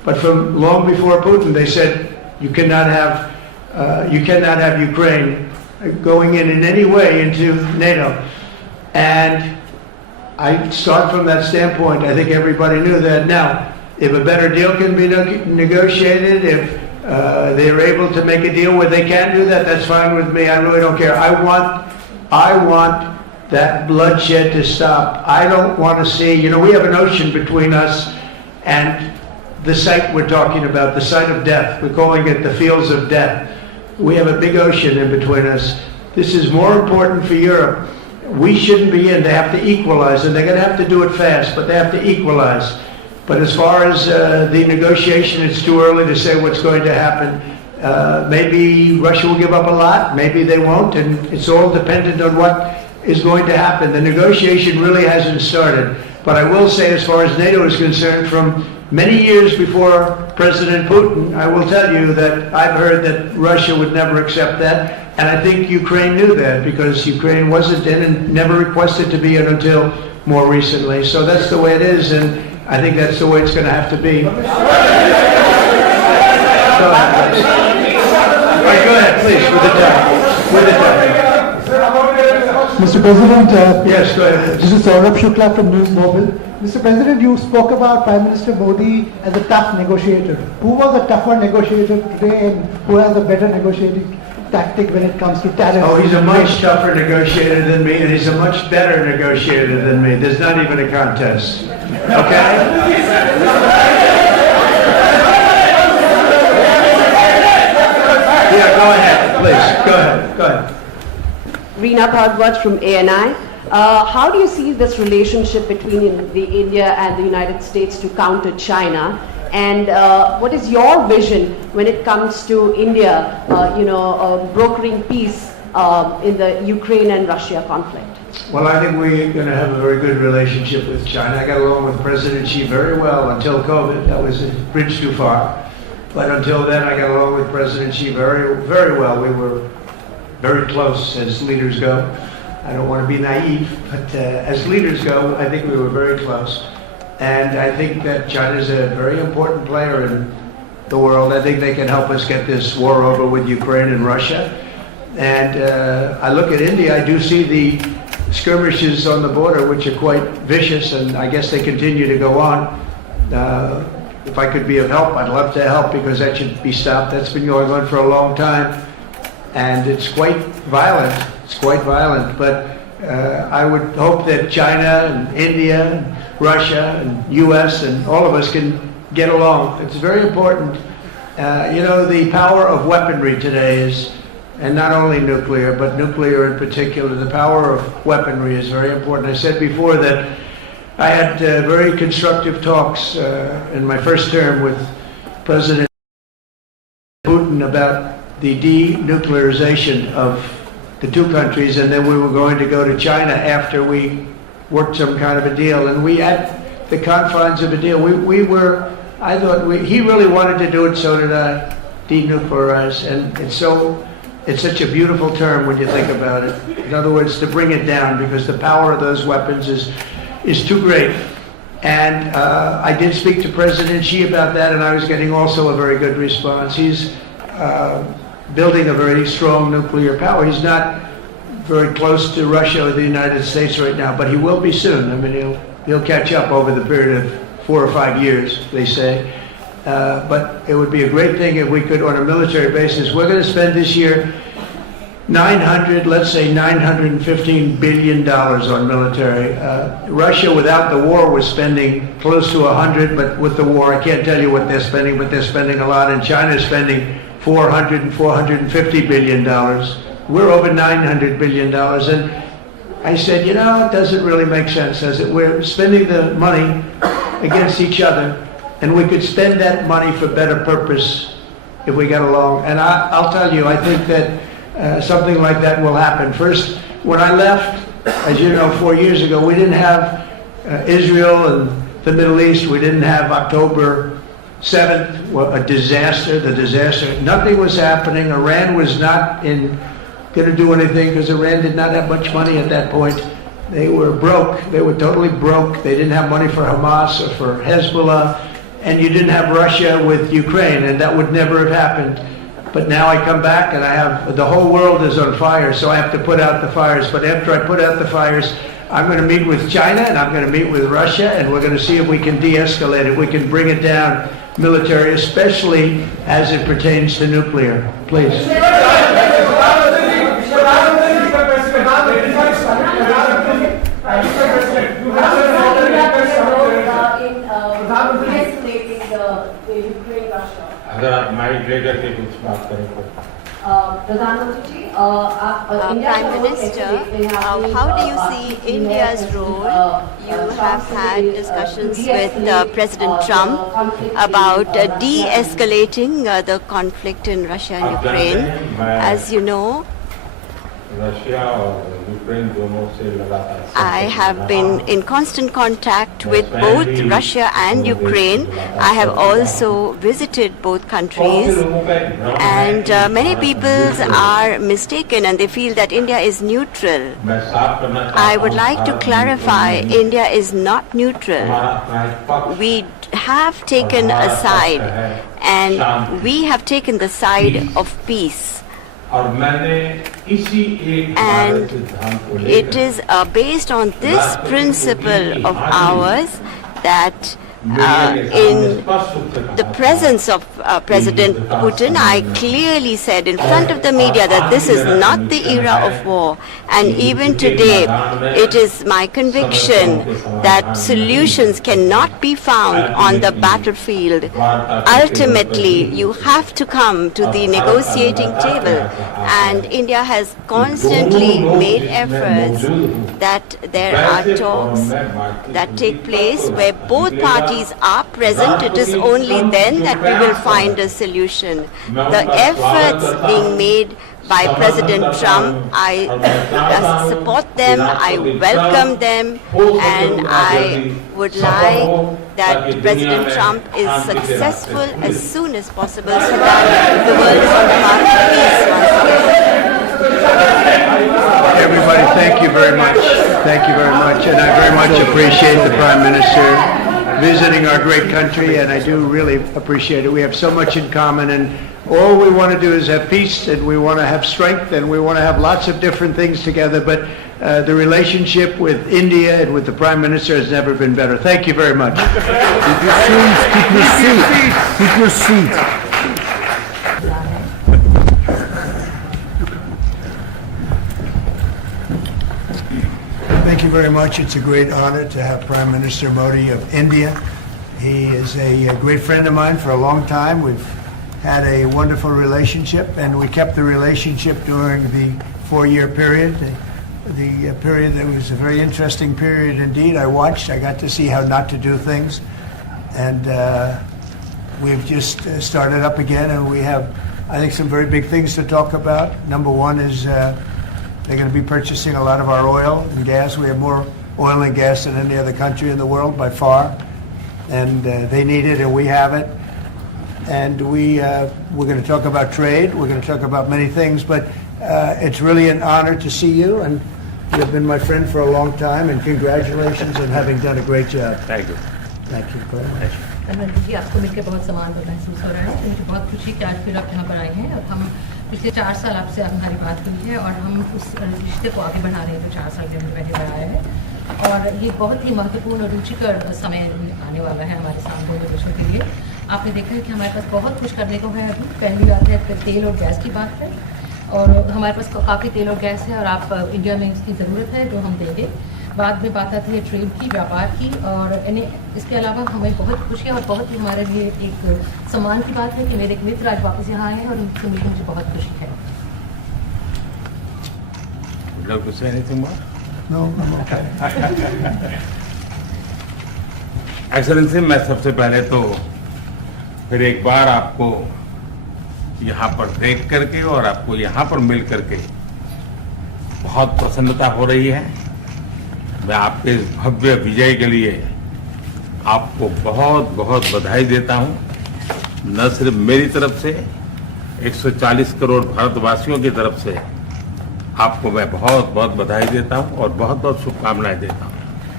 But from long before Putin, they said you cannot have Ukraine going in any way into NATO. And I start from that standpoint. I think everybody knew that. Now, if a better deal can be negotiated, if they're able to make a deal where they can do that, that's fine with me. I really don't care. I want that bloodshed to stop. I don't want to see, we have an ocean between us and the site we're talking about, the site of death. We're calling it the fields of death. We have a big ocean in between us. This is more important for Europe. We shouldn't be in. They have to equalize, and they're going to have to do it fast, but they have to equalize. But as far as the negotiation, it's too early to say what's going to happen. Maybe Russia will give up a lot, maybe they won't, and it's all dependent on what is going to happen. The negotiation really hasn't started. But I will say, as far as NATO is concerned, from many years before President Putin, I will tell you that I've heard that Russia would never accept that. And I think Ukraine knew that, because Ukraine wasn't in and never requested to be in until more recently. So that's the way it is, and I think that's the way it's going to have to be. Go ahead, please, with the time. Mr. President, yes, go ahead. This is Saurabh Shukla from News Mobile. Mr. President, you spoke about Prime Minister Modi as a tough negotiator. Who was a tougher negotiator today, and who has a better negotiating tactic when it comes to tariffs? Oh, he's a much tougher negotiator than me, and he's a much better negotiator than me. There's not even a contest. Okay? Yeah, go ahead, please. Go ahead. Reena Bhardwaj from ANI. How do you see this relationship between the India and the United States to counter China? And what is your vision when it comes to India, brokering peace in the Ukraine and Russia conflict? Well, I think we're going to have a very good relationship with China. I got along with President Xi very well until COVID. That was a bridge too far. But until then, I got along with President Xi very, very well. We were very close as leaders go. I don't want to be naive, but as leaders go, I think we were very close. And I think that China is a very important player in the world. I think they can help us get this war over with Ukraine and Russia. And I look at India, I do see the skirmishes on the border, which are quite vicious, and I guess they continue to go on. If I could be of help, I'd love to help, because that should be stopped. That's been going on for a long time. And it's quite violent. But I would hope that China and India and Russia and U.S. and all of us can get along. It's very important. The power of weaponry today is, and not only nuclear, but nuclear in particular, the power of weaponry is very important. I said before that I had very constructive talks in my first term with President Putin about the denuclearization of the two countries, and then we were going to go to China after we worked some kind of a deal. And we had the confines of a deal. He really wanted to do it, so did I, denuclearize. And it's such a beautiful term when you think about it. In other words, to bring it down, because the power of those weapons is too great. And I did speak to President Xi about that, and I was getting also a very good response. He's building a very strong nuclear power. He's not very close to Russia or the United States right now, but he will be soon. I mean, he'll catch up over the period of 4 or 5 years, they say. But it would be a great thing if we could, on a military basis. We're going to spend this year $915 billion on military. Russia, without the war, was spending close to 100, but with the war, I can't tell you what they're spending, but they're spending a lot, and China's spending $400 and $450 billion. We're over $900 billion, and I said, it doesn't really make sense, does it? We're spending the money against each other, and we could spend that money for better purpose if we got along. And I'll tell you, I think that something like that will happen. First, when I left, as you know, 4 years ago, we didn't have Israel and the Middle East. We didn't have October 7th, a disaster, nothing was happening. Iran was not going to do anything, because Iran did not have much money at that point. They were broke. They were totally broke. They didn't have money for Hamas or for Hezbollah. and you didn't have Russia with Ukraine, and that would never have happened. But now I come back and I have, the whole world is on fire, so I have to put out the fires. But after I put out the fires, I'm going to meet with China and I'm going to meet with Russia, and we're going to see if we can de-escalate it. We can bring it down military, especially as it pertains to nuclear. Please. अगर आप mic लेकर के कुछ बात करें तो Prime Minister, how do you see India's role? You have had discussions with President Trump about de-escalating the conflict in Russia and Ukraine. As you know, I have been in constant contact with both Russia and Ukraine. I have also visited both countries, and many people are mistaken and they feel that India is neutral. I would like to clarify, India is not neutral. We have taken a side, and we have taken the side of peace. And it is based on this principle of ours that in the presence of President Putin, I clearly said in front of the media that this is not the era of war. And even today, it is my conviction that solutions cannot be found on the battlefield. Ultimately, you have to come to the negotiating table. And India has constantly made efforts that there are talks that take place where both parties are present. It is only then that we will find a solution. The efforts being made by President Trump, I support them, I welcome them, and I would like that President Trump is successful as soon as possible so that the world is on the path to peace once again. Everybody, thank you very much. Thank you very much, and I very much appreciate the Prime Minister visiting our great country, and I do really appreciate it. We have so much in common, and all we want to do is have peace, and we want to have strength, and we want to have lots of different things together, but the relationship with India and with the Prime Minister has never been better. Thank you very much. Keep your seats, keep your seats, keep your seats. Thank you very much. It's a great honor to have Prime Minister Modi of India. He is a great friend of mine for a long time. We've had a wonderful relationship, and we kept the relationship during the 4-year period. The period that was a very interesting period indeed. I got to see how not to do things, and we've just started up again, and we have, I think, some very big things to talk about. Number one is they're going to be purchasing a lot of our oil and gas. We have more oil and gas than any other country in the world by far, and they need it, and we have it. And we're going to talk about trade. We're going to talk about many things, but it's really an honor to see you, and you've been my friend for a long time, and congratulations on having done a great job. Thank you. Thank you very much. Narendra जी, आपको मिलकर बहुत सम्मान महसूस हो रहा है। तो मुझे बहुत खुशी कि आज फिर आप यहाँ पर आए हैं, और हम पिछले 4 साल आपसे हमारी बात हुई है, और हम उस रिश्ते को आगे बढ़ा रहे हैं जो 4 साल के हमने पहले बढ़ाया है। और ये बहुत ही महत्वपूर्ण और रुचिकर समय आने वाला है हमारे साथ दोनों देशों के लिए। आपने देखा है कि हमारे पास बहुत कुछ करने को है। अभी पहली बात है तेल और गैस की बात है, और हमारे पास काफ़ी तेल और गैस है, और आप इंडिया में इसकी ज़रूरत है जो हम देंगे। बाद में बात आती है ट्रेड की, व्यापार की, और इसके अलावा हमें बहुत खुशी है और बहुत ही हमारे लिए एक सम्मान की बात है कि मेरे एक मित्र आज वापस यहाँ आए हैं, और उनसे मिलकर मुझे बहुत खुशी है। Would you like to say anything more? No, I'm okay. Excellency, मैं सबसे पहले तो फिर एक बार आपको यहाँ पर देख करके और आपको यहाँ पर मिल करके बहुत प्रसन्नता हो रही है। मैं आपके इस भव्य विजय के लिए आपको बहुत बहुत बधाई देता हूँ। न सिर्फ मेरी तरफ से, 140 करोड़ भारतवासियों की तरफ से आपको मैं बहुत बहुत बधाई देता हूँ और बहुत बहुत शुभकामनाएं देता हूँ।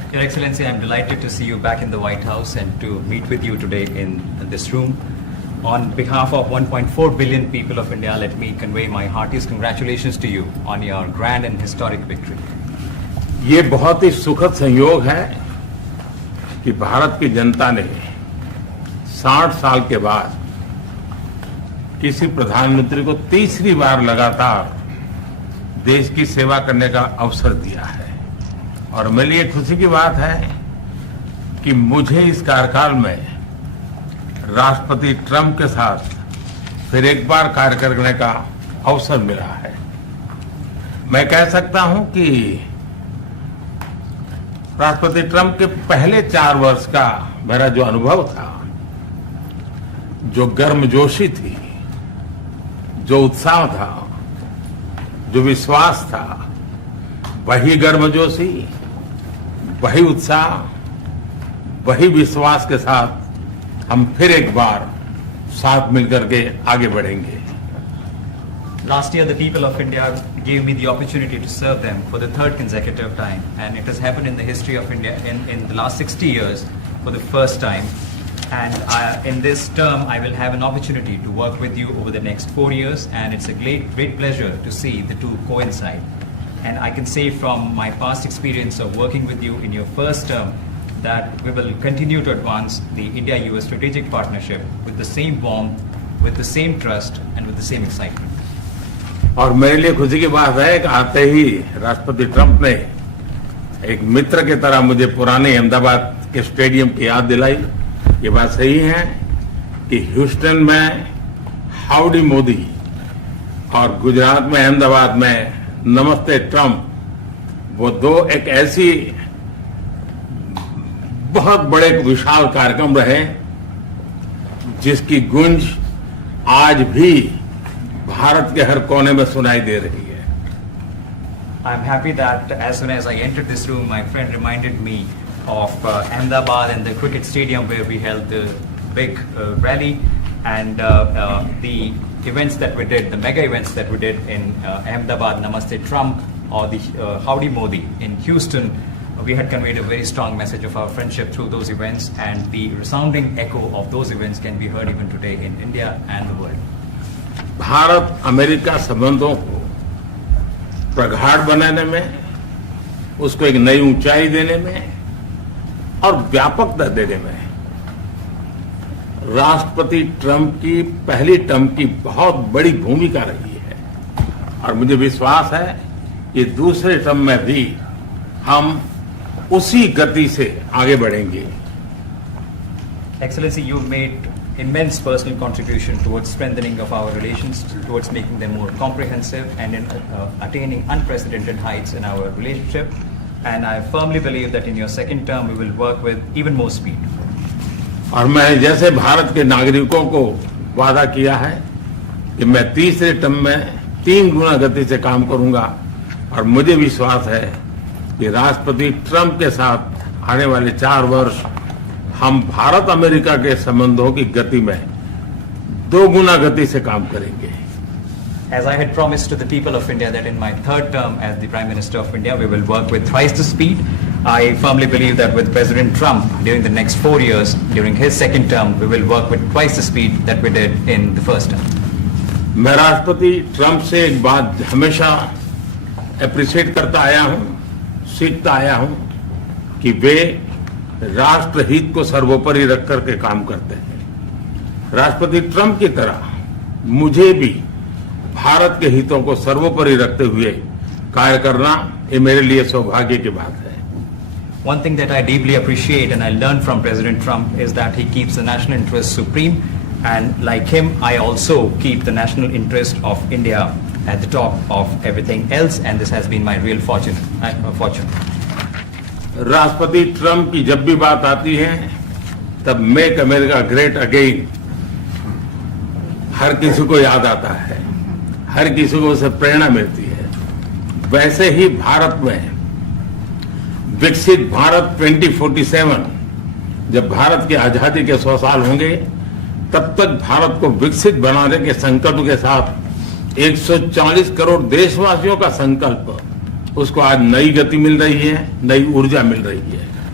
Your Excellency, I'm delighted to see you back in the White House and to meet with you today in this room. On behalf of 1.4 billion people of India, let me convey my heartiest congratulations to you on your grand and historic victory. ये बहुत ही सुखद संयोग है कि भारत की जनता ने 60 साल के बाद किसी प्रधानमंत्री को तीसरी बार लगातार देश की सेवा करने का अवसर दिया है। और मेरे लिए खुशी की बात है कि मुझे इस कार्यकाल में राष्ट्रपति ट्रंप के साथ फिर एक बार कार्य करने का अवसर मिला है। मैं कह सकता हूं कि राष्ट्रपति ट्रंप के पहले 4 वर्ष का मेरा जो अनुभव था, जो गर्मजोशी थी, जो उत्साह था, जो विश्वास था, वही गर्मजोशी, वही उत्साह, वही विश्वास के साथ हम फिर एक बार साथ मिलकर के आगे बढ़ेंगे। Last year, the people of India gave me the opportunity to serve them for the 3rd consecutive time, and it has happened in the history of India in the last 60 years for the first time. And in this term, I will have an opportunity to work with you over the next 4 years, and it's a great pleasure to see the two coincide. And I can say from my past experience of working with you in your first term that we will continue to advance the India-US strategic partnership with the same warmth, with the same trust, and with the same excitement. और मेरे लिए खुशी की बात है कि आते ही राष्ट्रपति ट्रंप ने एक मित्र की तरह मुझे पुराने अहमदाबाद के स्टेडियम की याद दिलाई। ये बात सही है कि ह्यूस्टन में हाउडी मोदी और गुजरात में अहमदाबाद में नमस्ते ट्रंप, वो दो एक ऐसी बहुत बड़े विशाल कार्यक्रम रहे जिसकी गूंज आज भी भारत के हर कोने में सुनाई दे रही है। I'm happy that as soon as I entered this room, my friend reminded me of Ahmedabad and the cricket stadium where we held the big rally, and the events that we did, the mega events that we did in Ahmedabad, Namaste Trump, or the Howdy Modi in Houston. We had conveyed a very strong message of our friendship through those events, and the resounding echo of those events can be heard even today in India and the world. Bharat America संबंधों को प्रगाढ़ बनाने में, उसको एक नई ऊंचाई देने में और व्यापकता देने में राष्ट्रपति ट्रंप की पहली टर्म की बहुत बड़ी भूमिका रही है। और मुझे विश्वास है कि दूसरे टर्म में भी हम उसी गति से आगे बढ़ेंगे। Excellency, you made immense personal contribution towards strengthening of our relations, towards making them more comprehensive, and in attaining unprecedented heights in our relationship. And I firmly believe that in your second term, we will work with even more speed. और मैं जैसे भारत के नागरिकों को वादा किया है कि मैं तीसरे टर्म में 3 गुना गति से काम करूंगा, और मुझे विश्वास है कि राष्ट्रपति ट्रंप के साथ आने वाले 4 वर्ष हम भारत अमेरिका के संबंधों की गति में 2 गुना गति से काम करेंगे। As I had promised to the people of India that in my 3rd term as the Prime Minister of India, we will work with thrice the speed. I firmly believe that with President Trump during the next 4 years, during his second term, we will work with twice the speed that we did in the first term. मैं राष्ट्रपति Trump से एक बात हमेशा appreciate करता आया हूं, सीखता आया हूं कि वे राष्ट्रहित को सर्वोपरि रख करके काम करते हैं। राष्ट्रपति ट्रंप की तरह मुझे भी भारत के हितों को सर्वोपरि रखते हुए कार्य करना, ये मेरे लिए सौभाग्य की बात है। One thing that I deeply appreciate and I learned from President Trump is that he keeps the national interest supreme, and like him, I also keep the national interest of India at the top of everything else, and this has been my real fortune. राष्ट्रपति Trump की जब भी बात आती है तब make America great again हर किसी को याद आता है, हर किसी को उससे प्रेरणा मिलती है। वैसे ही भारत में विकसित भारत 2047, जब भारत की आजादी के 100 साल होंगे, तब तक भारत को विकसित बनाने के संकल्प के साथ 140 करोड़ देशवासियों का संकल्प, उसको आज नई गति मिल रही है, नई ऊर्जा मिल रही है।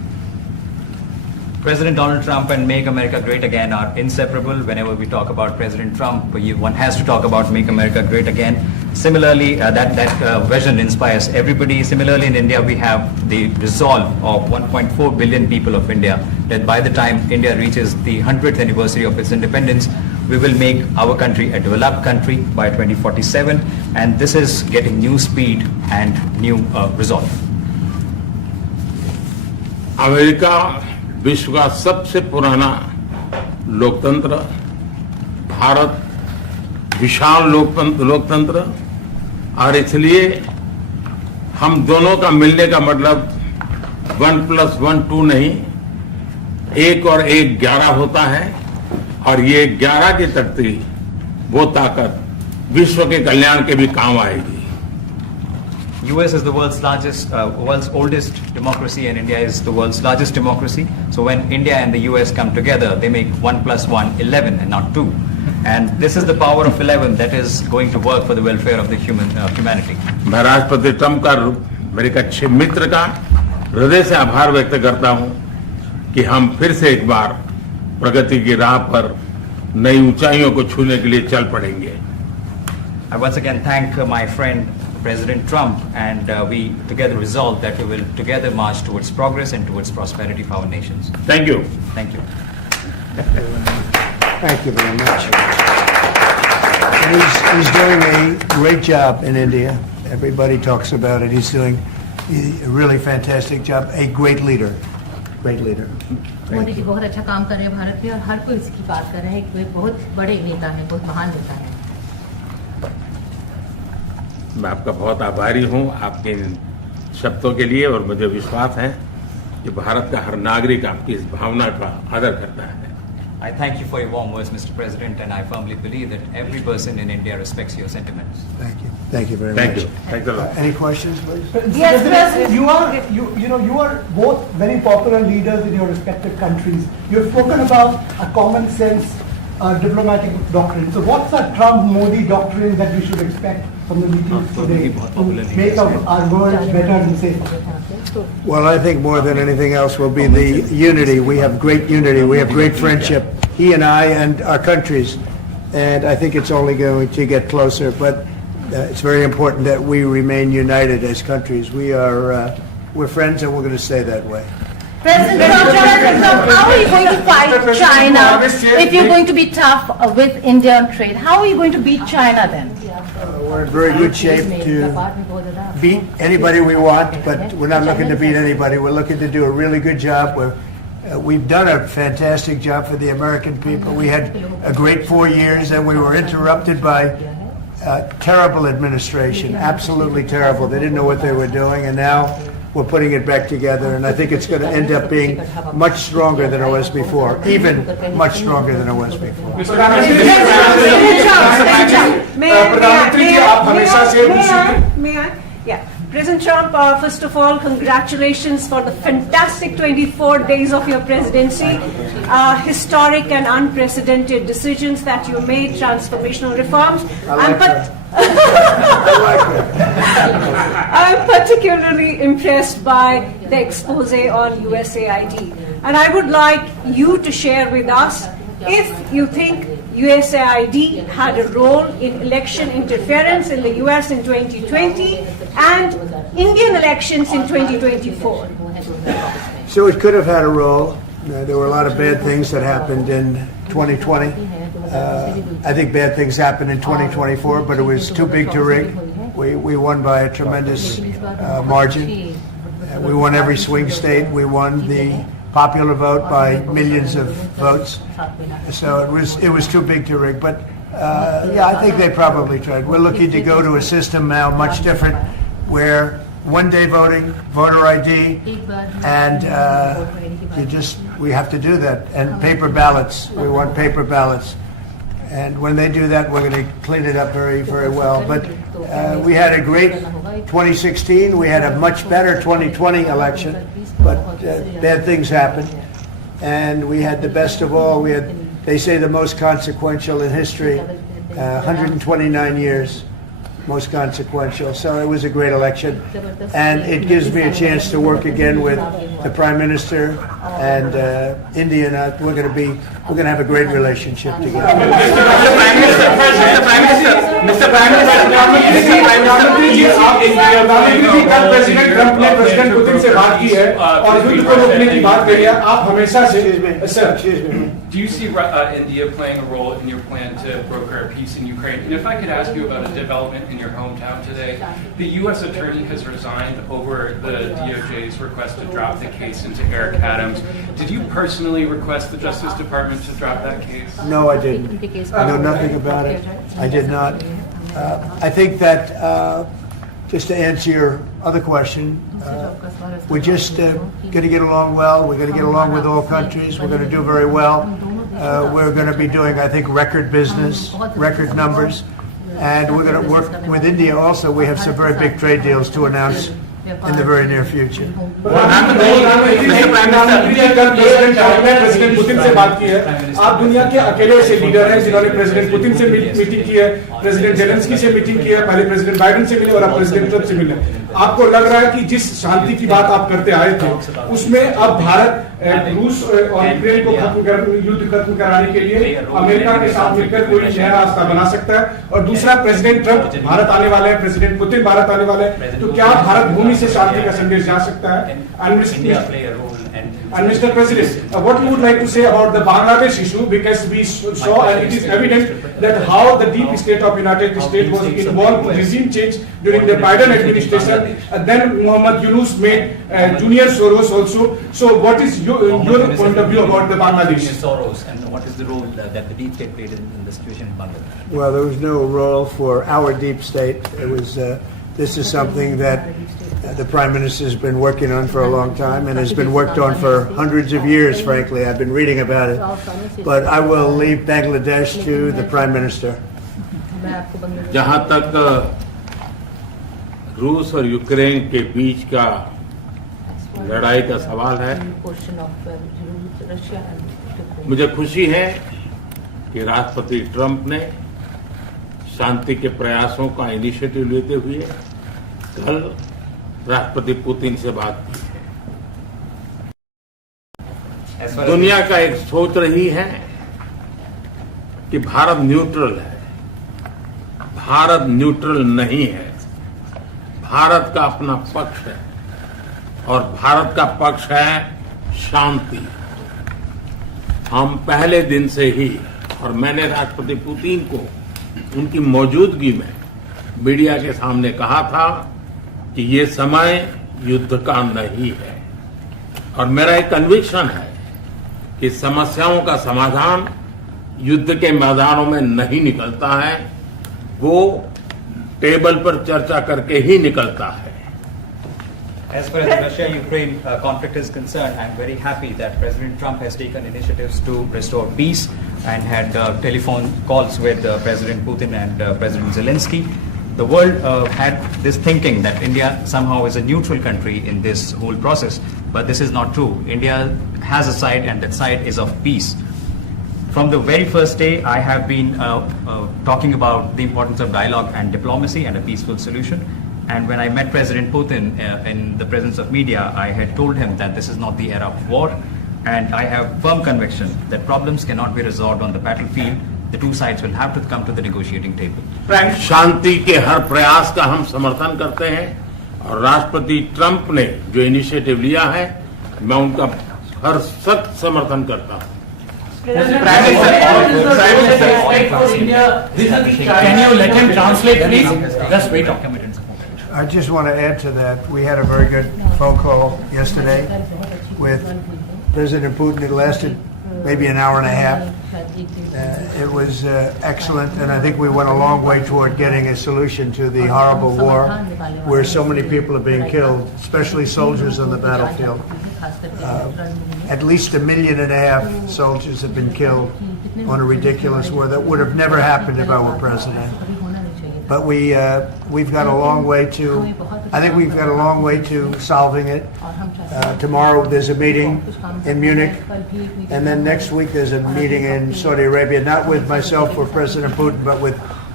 President Donald Trump and Make America Great Again are inseparable. Whenever we talk about President Trump, one has to talk about Make America Great Again. Similarly, that vision inspires everybody. Similarly, in India, we have the resolve of 1.4 billion people of India that by the time India reaches the 100th anniversary of its independence, we will make our country a developed country by 2047, and this is getting new speed and new resolve. America विश्व का सबसे पुराना लोकतंत्र, भारत विशाल लोकतंत्र, और इसलिए हम दोनों का मिलने का मतलब 1+1 2 नहीं, 1 और 1 11 होता है, और ये 11 की शक्ति, वो ताकत विश्व के कल्याण के भी काम आएगी. US is the world's oldest democracy, and India is the world's largest democracy. So when India and the US come together, they make 1+1 11 and not 2. And this is the power of 11 that is going to work for the welfare of the humanity. मैं राष्ट्रपति Trump का, मेरे एक अच्छे मित्र का हृदय से आभार व्यक्त करता हूं कि हम फिर से एक बार प्रगति की राह पर नई ऊंचाइयों को छूने के लिए चल पड़ेंगे. I once again thank my friend President Trump, and we together resolve that we will together march towards progress and towards prosperity for our nations. Thank you. Thank you. Thank you very much. And he's doing a great job in India. Everybody talks about it. He's doing a really fantastic job. A great leader. Great leader. Modi ji बहुत अच्छा काम कर रहे हैं भारत में, और हर कोई इसकी बात कर रहा है कि वे बहुत बड़े नेता हैं, बहुत महान नेता हैं. मैं आपका बहुत आभारी हूं आपके इन शब्दों के लिए, और मुझे विश्वास है कि भारत का हर नागरिक आपकी इस भावना का आदर करता है. I thank you for your warm words, Mr. President, and I firmly believe that every person in India respects your sentiments. Thank you. Thank you very Thank much. you. Thanks a lot. Any questions, please? Yes, President. You are both very popular leaders in your respective countries. You have spoken about a common sense diplomatic doctrine. So what's the Trump-Modi doctrine that we should expect from the meetings today to make our world better and safer? Well, I think more than anything else will be the unity. We have great unity. We have great friendship, he and I and our countries. And I think it's only going to get closer. But it's very important that we remain united as countries. We're friends, and we're going to stay that way. President Trump, how are you going to fight China if you're going to be tough with India on trade? How are you going to beat China then? We're in very good shape to beat anybody we want, but we're not looking to beat anybody. We're looking to do a really good job. We've done a fantastic job for the American people. We had a great 4 years, and we were interrupted by terrible administration, absolutely terrible. They didn't know what they were doing, and now we're putting it back together, and I think it's going to end up being much stronger than it was before, even much stronger than it was before. May I? Yeah. President Trump, first of all, congratulations for the fantastic 24 days of your presidency. Historic and unprecedented decisions that you made, transformational reforms. I'm particularly impressed by the expose on USAID. And I would like you to share with us if you think USAID had a role in election interference in the US in 2020 and Indian elections in 2024. So it could have had a role. There were a lot of bad things that happened in 2020. I think bad things happened in 2024, but it was too big to rig. We won by a tremendous margin. We won every swing state. We won the popular vote by millions of votes. So it was too big to rig. But yeah, I think they probably tried. We're looking to go to a system now much different, where one-day voting, voter ID, and we have to do that. And paper ballots. We want paper ballots. And when they do that, we're going to clean it up very, very well. But we had a great 2016. We had a much better 2020 election. But bad things happened. And we had the best of all. We had, they say, the most consequential in history, 129 years. most consequential. So it was a great election, and it gives me a chance to work again with the Prime Minister and India. And we're going to have a great relationship together. Mr. Prime Minister, कल president Trump ने president Putin से बात की है और युद्ध को रोकने की बात कही है. आप हमेशा से Do you see India playing a role in your plan to broker a peace in Ukraine? And if I could ask you about a development in your hometown today, the U.S. attorney has resigned over the DOJ's request to drop the case into Eric Adams. Did you personally request the Justice Department to drop that case? No, I didn't. I know nothing about it. I did not. I think that, just to answer your other question, we're just going to get along well. We're going to get along with all countries. We're going to do very well. We're going to be doing, I think, record business, record numbers. And we're going to work with India also. We have some very big trade deals to announce in the very near future. President Putin से बात की है. आप दुनिया के अकेले ऐसे leader हैं जिन्होंने प्रेसिडेंट पुतिन से मीटिंग की है, प्रेसिडेंट जेलेंस्की से मीटिंग की है, पहले प्रेसिडेंट बाइडेन से मिले और अब प्रेसिडेंट ट्रंप से मिले. आपको लग रहा है कि जिस शांति की बात आप करते आए थे उसमें अब भारत रूस और यूक्रेन को युद्ध खत्म कराने के लिए अमेरिका के साथ मिलकर कोई नया रास्ता बना सकता है? और दूसरा, प्रेसिडेंट ट्रंप भारत आने वाले हैं, प्रेसिडेंट पुतिन भारत आने वाले हैं, तो क्या भारत भूमि से शांति का संदेश जा सकता है? And Mr. President, what you would like to say about the Bangladesh issue, because we saw and it is evident that how the deep state of United States was involved in regime change during the Biden administration, and then Mohammed Yunus made Junior Soros also. So what is your point of view about the Bangladesh? Soros, and what is the role that the deep state played in the situation in Bangladesh? Well, there was no role for our deep state. It was. This is something that the Prime Minister has been working on for a long time and has been worked on for hundreds of years, frankly. I've been reading about it. But I will leave Bangladesh to the Prime Minister. जहां तक रूस और Ukraine के बीच का लड़ाई का सवाल है, मुझे खुशी है कि राष्ट्रपति ट्रंप ने शांति के प्रयासों का इनिशिएटिव लेते हुए कल राष्ट्रपति पुतिन से बात की है. दुनिया का एक सोच रही है कि भारत न्यूट्रल है. भारत न्यूट्रल नहीं है. भारत का अपना पक्ष है और भारत का पक्ष है शांति. हम पहले दिन से ही, और मैंने राष्ट्रपति पुतिन को उनकी मौजूदगी में मीडिया के सामने कहा था कि ये समय युद्ध का नहीं है, और मेरा एक कन्विक्शन है कि समस्याओं का समाधान युद्ध के मैदानों में नहीं निकलता है, वो टेबल पर चर्चा करके ही निकलता है. As far as the Russia-Ukraine conflict is concerned, I am very happy that President Trump has taken initiatives to restore peace and had telephone calls with President Putin and President Zelensky. The world had this thinking that India somehow is a neutral country in this whole process, but this is not true. India has a side, and that side is of peace. From the very first day, I have been talking about the importance of dialogue and diplomacy and a peaceful solution. And when I met President Putin in the presence of media, I had told him that this is not the era of war, and I have firm conviction that problems cannot be resolved on the battlefield. The two sides will have to come to the negotiating table. शांति के हर प्रयास का हम समर्थन करते हैं, और राष्ट्रपति Trump ने जो इनिशिएटिव लिया है, मैं उनका हर सख्त समर्थन करता हूं. Can you let him translate, please? Just wait. I just want to add to that. We had a very good phone call yesterday with President Putin. It lasted maybe an hour and a half. It was excellent, and I think we went a long way toward getting a solution to the horrible war where so many people are being killed, especially soldiers on the battlefield. At least 1.5 million soldiers have been killed on a ridiculous war that would have never happened if I were president. But we've got a long way to. I think we've got a long way to solving it. Tomorrow there's a meeting in Munich, and then next week there's a meeting in Saudi Arabia, not with myself or President Putin, but with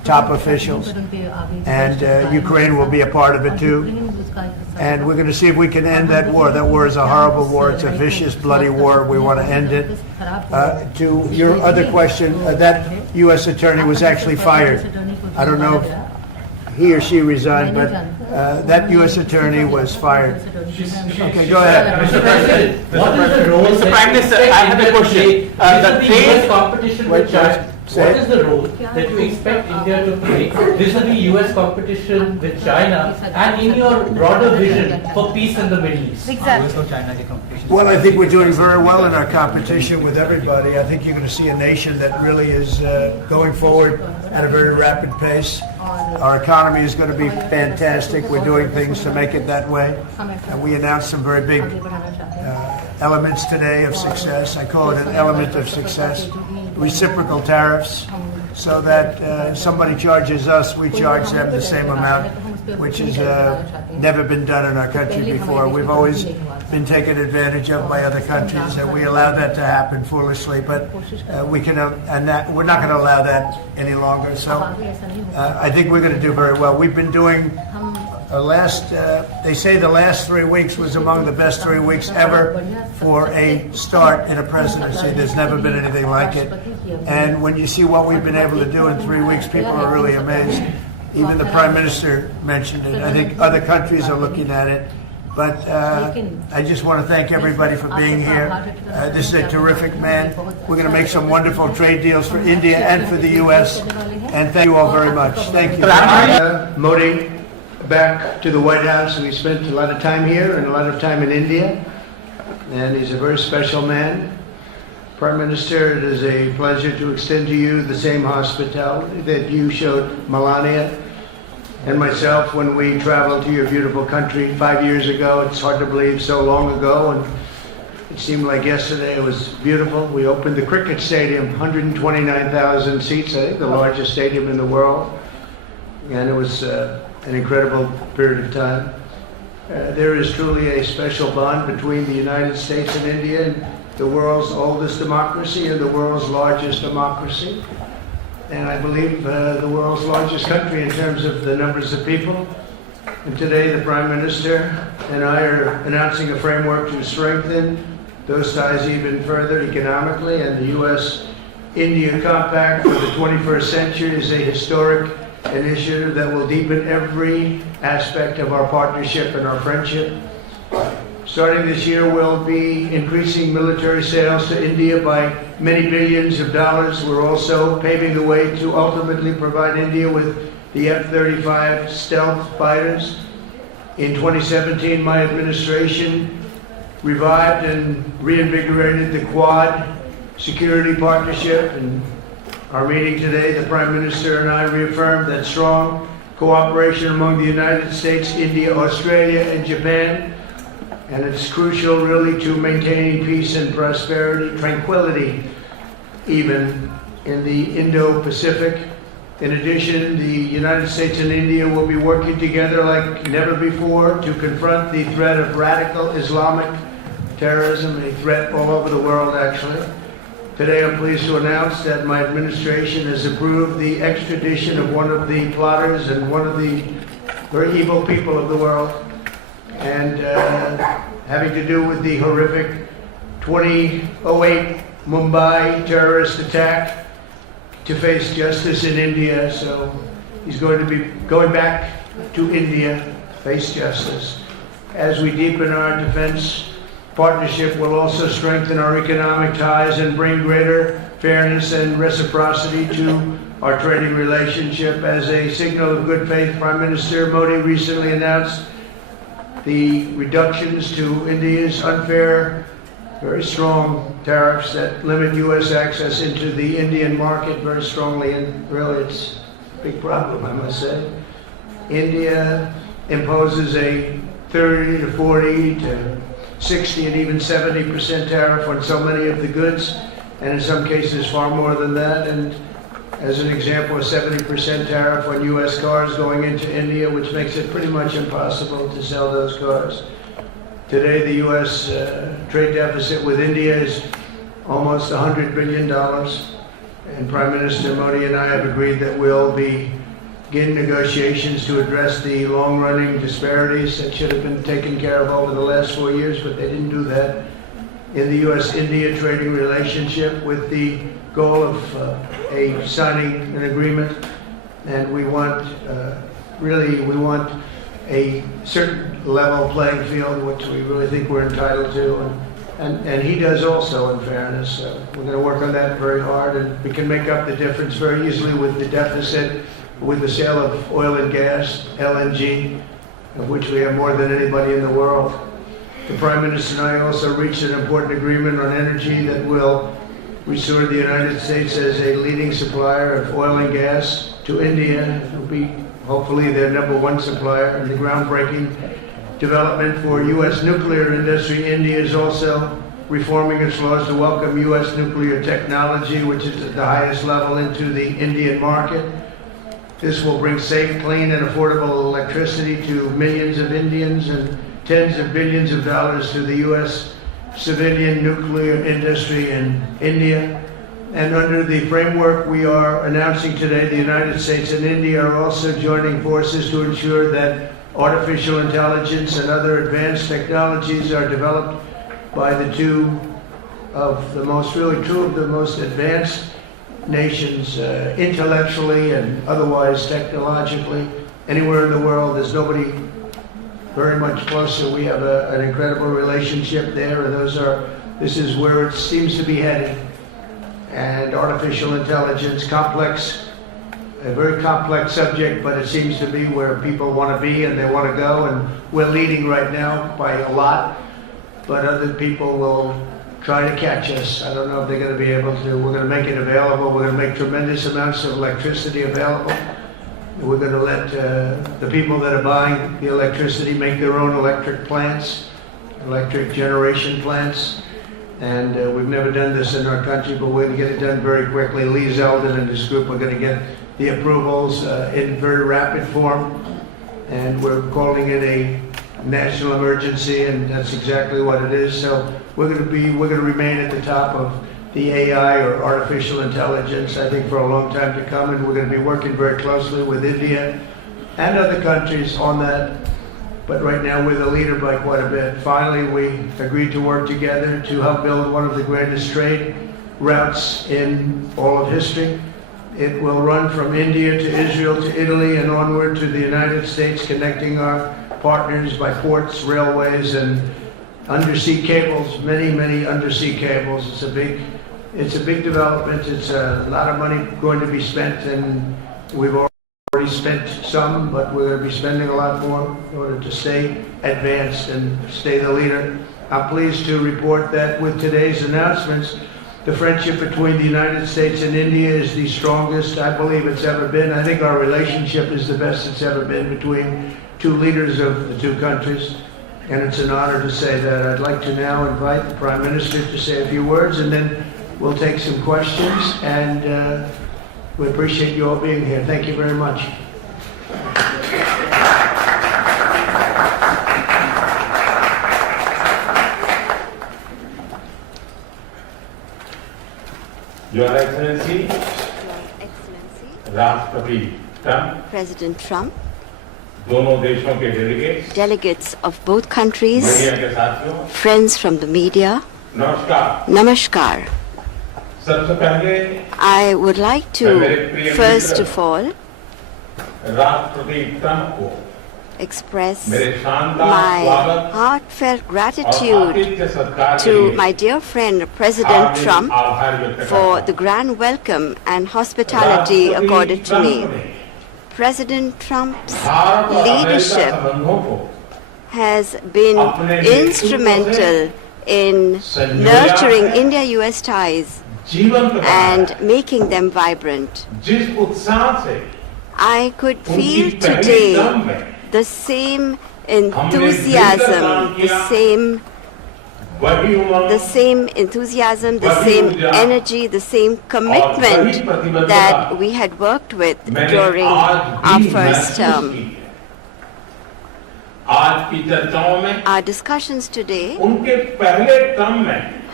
top officials, and Ukraine will be a part of it too. And we're going to see if we can end that war. That war is a horrible war. It's a vicious, bloody war. We want to end it. To your other question, that U.S. attorney was actually fired. I don't know if he or she resigned, but that U.S. attorney was fired. Okay, go ahead. Mr. President, what is the role Mr. Prime Minister, I have a question. The US competition with China. Say What is the role that you expect India to play vis-a-vis US competition with China and in your broader vision for peace in the Middle East? Well, I think we're doing very well in our competition with everybody. I think you're going to see a nation that really is going forward at a very rapid pace. Our economy is going to be fantastic. We're doing things to make it that way. And we announced some very big elements today of success. I call it an element of success. Reciprocal tariffs, so that somebody charges us, we charge them the same amount, which has never been done in our country before. We've always been taken advantage of by other countries, and we allow that to happen foolishly. But we're not going to allow that any longer. So I think we're going to do very well. We've been doing they say the last 3 weeks was among the best 3 weeks ever for a start in a presidency. There's never been anything like it. And when you see what we've been able to do in 3 weeks, people are really amazed. Even the Prime Minister mentioned it. I think other countries are looking at it. But I just want to thank everybody for being here. This is a terrific man. We're going to make some wonderful trade deals for India and for the U.S. And thank you all very much. Thank you. Modi, back to the White House. We spent a lot of time here and a lot of time in India. And he's a very special man. Prime Minister, it is a pleasure to extend to you the same hospitality that you showed Melania and myself when we traveled to your beautiful country 5 years ago. It's hard to believe, so long ago, and it seemed like yesterday. It was beautiful. We opened the cricket stadium, 129,000 seats, I think the largest stadium in the world, and it was an incredible period of time. There is truly a special bond between the United States and India, the world's oldest democracy and the world's largest democracy. And I believe the world's largest country in terms of the numbers of people. And today the Prime Minister and I are announcing a framework to strengthen those ties even further economically. And the U.S.-India Compact for the 21st century is a historic initiative that will deepen every aspect of our partnership and our friendship. Starting this year, we'll be increasing military sales to India by many billions of dollars. We're also paving the way to ultimately provide India with the F-35 stealth fighters. In 2017, my administration revived and reinvigorated the Quad security partnership. And our meeting today, the Prime Minister and I reaffirmed that strong cooperation among the United States, India, Australia, and Japan. And it's crucial, really, to maintaining peace and prosperity, tranquility, even in the Indo-Pacific. In addition, the United States and India will be working together like never before to confront the threat of radical Islamic terrorism, a threat all over the world, actually. Today, I'm pleased to announce that my administration has approved the extradition of one of the plotters and one of the very evil people of the world, and having to do with the horrific 2008 Mumbai terrorist attack, to face justice in India. So he's going to be going back to India, face justice. As we deepen our defense partnership, we'll also strengthen our economic ties and bring greater fairness and reciprocity to our trading relationship. As a signal of good faith, Prime Minister Modi recently announced the reductions to India's unfair, very strong tariffs that limit U.S. access into the Indian market very strongly, and really it's a big problem, I must say. India imposes a 30 to 40 to 60 and even 70% tariff on so many of the goods, and in some cases far more than that. And as an example, a 70% tariff on U.S. cars going into India, which makes it pretty much impossible to sell those cars. Today, the U.S. Trade deficit with India is almost $100 billion. and Prime Minister Modi and I have agreed that we'll begin negotiations to address the long-running disparities that should have been taken care of over the last 4 years, but they didn't do that, in the U.S.-India trading relationship, with the goal of signing an agreement. And we want, we want a certain level playing field, which we really think we're entitled to. And he does also, in fairness. We're going to work on that very hard, and we can make up the difference very easily with the deficit, with the sale of oil and gas, LNG, of which we have more than anybody in the world. The Prime Minister and I also reached an important agreement on energy that will restore the United States as a leading supplier of oil and gas to India. It will be hopefully their #1 supplier, in the groundbreaking development for U.S. nuclear industry. India is also reforming its laws to welcome U.S. nuclear technology, which is at the highest level, into the Indian market. This will bring safe, clean, and affordable electricity to millions of Indians and tens of billions of dollars to the U.S. civilian nuclear industry in India. And under the framework we are announcing today, the United States and India are also joining forces to ensure that artificial intelligence and other advanced technologies are developed by two of the most advanced nations, intellectually and otherwise technologically, anywhere in the world. There's nobody very much closer. We have an incredible relationship there, and this is where it seems to be headed. And artificial intelligence, a very complex subject, but it seems to be where people want to be and they want to go, and we're leading right now by a lot, but other people will try to catch us. I don't know if they're going to be able to. We're going to make it available. We're going to make tremendous amounts of electricity available. We're going to let the people that are buying the electricity make their own electric plants, electric generation plants. And we've never done this in our country, but we're going to get it done very quickly. Lee Zeldin and his group are going to get the approvals in very rapid form. And we're calling it a national emergency, and that's exactly what it is. So we're going to remain at the top of the AI, or artificial intelligence, I think, for a long time to come, and we're going to be working very closely with India and other countries on that. But right now we're the leader by quite a bit. Finally, we agreed to work together to help build one of the greatest trade routes in all of history. It will run from India to Israel to Italy and onward to the United States, connecting our partners by ports, railways, and undersea cables, many undersea cables. It's a big development. It's a lot of money going to be spent, and we've already spent some, but we're going to be spending a lot more in order to stay advanced and stay the leader. I'm pleased to report that with today's announcements, the friendship between the United States and India is the strongest I believe it's ever been. I think our relationship is the best it's ever been between two leaders of the two countries, and it's an honor to say that. I'd like to now invite the Prime Minister to say a few words, and then we'll take some questions, and we appreciate you all being here. Thank you very much. Your Excellency, Rashtrapati Trump, President Trump, दोनों देशों के delegates of both countries, media के साथियों, friends from the media, नमस्कार. Namaskar. सबसे पहले I would like to, first of all, राष्ट्रपति Trump को express मेरे शानदार my स्वागत heartfelt और gratitude आतिथ्य सत्कार के to लिए my dear friend President Hardik Trump आभार व्यक्त करता for हूं. the grand welcome and hospitality राष्ट्रपति accorded to me. ट्रंप ने President Trump's भारत और अमेरिका leadership संबंधों को has been अपने नेतृत्व instrumental in संजोया nurturing है, India-US ties जीवंत बनाया and है. making them vibrant. जिस उत्साह से I could उनकी feel पहली today टर्म में the same हमने enthusiasm, मिलकर काम the किया, same वही उमंग the same enthusiasm, the वही same ऊर्जा energy, the same और वही commitment प्रतिबद्धता that we had worked with मैंने during आज our भी first महसूस term. की है. आज की चर्चाओं में Our discussions today उनके पहले टर्म में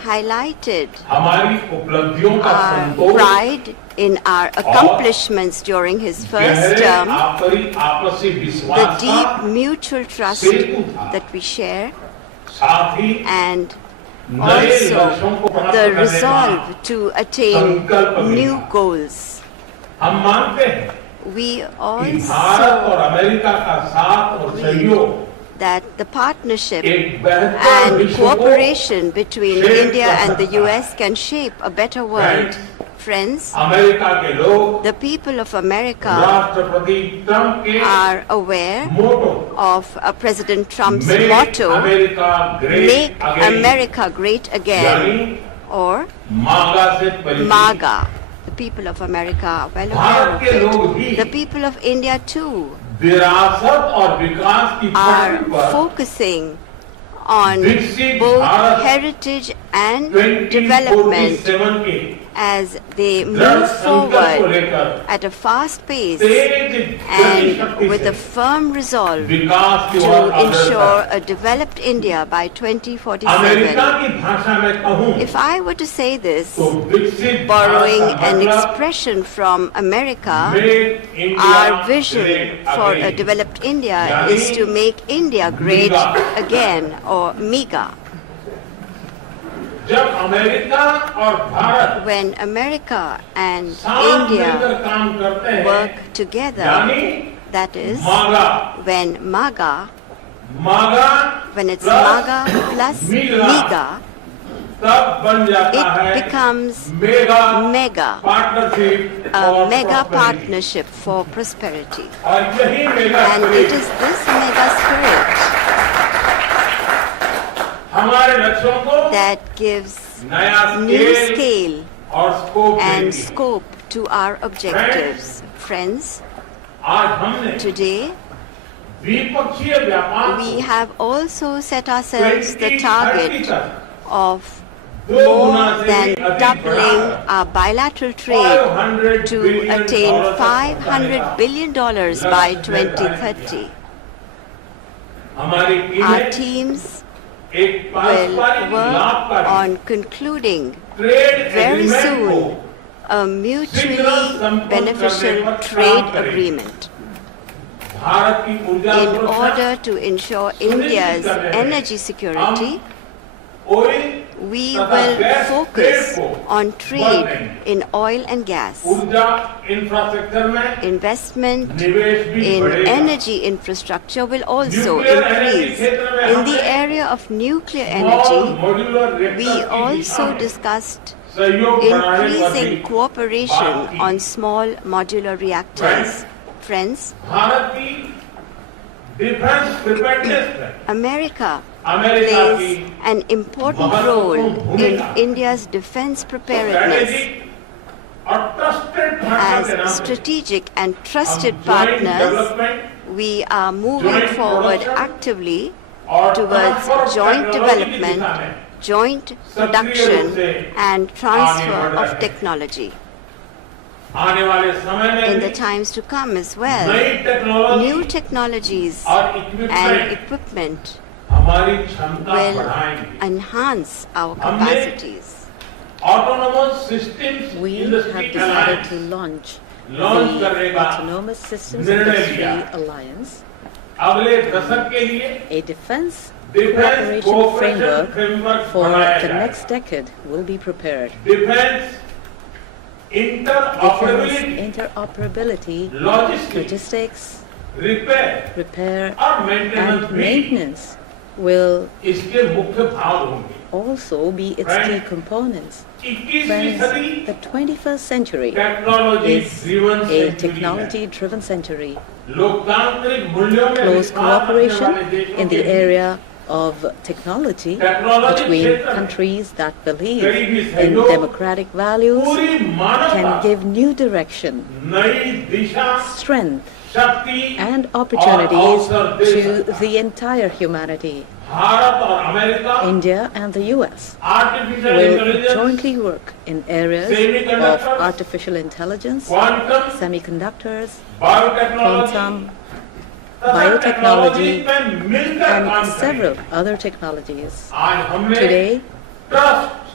highlighted हमारी उपलब्धियों का our Santosh pride in our accomplishments during his first गहरे term, आपसी the विश्वास deep का mutual trust सेतु था। that we share, साथ ही and नए लक्ष्यों को also प्राप्त the करने resolve to attain संकल्प भी new था। goals. हम मानते हैं We कि भारत और also अमेरिका का साथ और सहयोग that the partnership एक बेहतर and विश्व को cooperation between shape India कर and the सकता है। US can shape a better world. Friends, America के लोग the people of America राष्ट्रपति ट्रंप के are aware motto of President Trump's Make motto, America Great Make Again, America Great Again, यानी or मागा से परिचित। MAGA. The people of America are well Bharat के लोग aware of भी it. The people of India too विरासत और विकास की are पटरी पर focusing on विकसित both Bharat heritage and development 2047 के as they दृढ़ move संकल्प को forward लेकर at a fast pace Tej and गति with से a firm resolve विकास की to ओर अग्रसर ensure a developed India by America 2047. की भाषा में कहूँ If I were to say this, तो विकसित borrowing भारत का an मतलब expression from America, Make India our vision Great for a Again. developed India यानी is to make India great MEGA. again, or MEGA. जब अमेरिका और Bharat When America and साथ मिलकर India काम करते हैं work together, यानी that is, मागा when MAGA, मागा when it's plus MAGA plus MEGA, MEGA, तब बन जाता है it becomes mega MEGA, partnership a mega partnership for prosperity. और यही mega And it is this mega spirit हमारे लक्ष्यों को that gives नया new scale और स्कोप and देती है। scope to our objectives. Friends, आज हमने today द्विपक्षीय व्यापार we have also set ourselves the 2030 target तक of दो गुना more से than भी अधिक doubling बढ़ाकर our bilateral trade $500 to billion attain तक $500 billion by 2030. हमारी Our टीमें teams एक will पारस्परिक work लाभकारी on concluding trade very agreement को soon a mutually beneficial trade agreement Bharat की ऊर्जा in सुरक्षा, order to ensure India's energy security. oil We तथा will गैस focus ट्रेड को on बढ़ trade देंगे। in oil and gas, ऊर्जा इंफ्रास्ट्रक्चर में investment निवेश भी in बढ़ेगा। energy infrastructure will also Nuclear energy increase. क्षेत्र में In the हमने area of nuclear small energy, modular reactor we की दिशा also में discussed सहयोग बढ़ाने पर भी increasing cooperation बात की। on small modular reactors. Friends, Bharat की डिफेंस प्रिपेयर्डनेस में America अमेरिका plays की an important महत्वपूर्ण role in भूमिका India's defense preparedness. strategic और trusted partner के नाम As पे strategic and trusted joint partners, development, we are moving joint forward production actively और towards transfer of joint technology की development, दिशा में joint सक्रिय production रूप से and आगे transfer बढ़ रहे of हैं। technology. आने वाले समय में In भी the times to come as well, नई टेक्नोलॉजी new technologies और and इक्विपमेंट equipment हमारी क्षमता will बढ़ाएंगे enhance our हमने capacities. Autonomous systems We industry have decided to alliance launch launch the करने का Autonomous Systems निर्णय Industry लिया। Alliance, अगले दशक के लिए a defense defence cooperation cooperation framework framework for बनाया the जाए। next decade will be prepared. Defence Defense interoperability interoperability, logistics logistics, repair repair, और मेंटेनेंस and भी maintenance will इसके मुख्य भाग होंगे। also be its key components. 21वीं Friends, सदी the 21st century technology is driven a century है। technology-driven century. लोकतांत्रिक मूल्यों में Close विश्वास रखने cooperation वाले देशों in the के area of technology technology between क्षेत्र में countries that believe करीबी in सहयोग democratic values पूरी मानवता can give new direction, नई दिशा strength, शक्ति and और opportunities अवसर दे to सकता है। the entire humanity. भारत और America India and the US artificial will intelligence jointly work in areas Semiconductors, of artificial intelligence, quantum semiconductors, biotechnology quantum, तथा biotechnology, technology में मिलकर काम and करेंगे। several other technologies. आज हमने Today, trust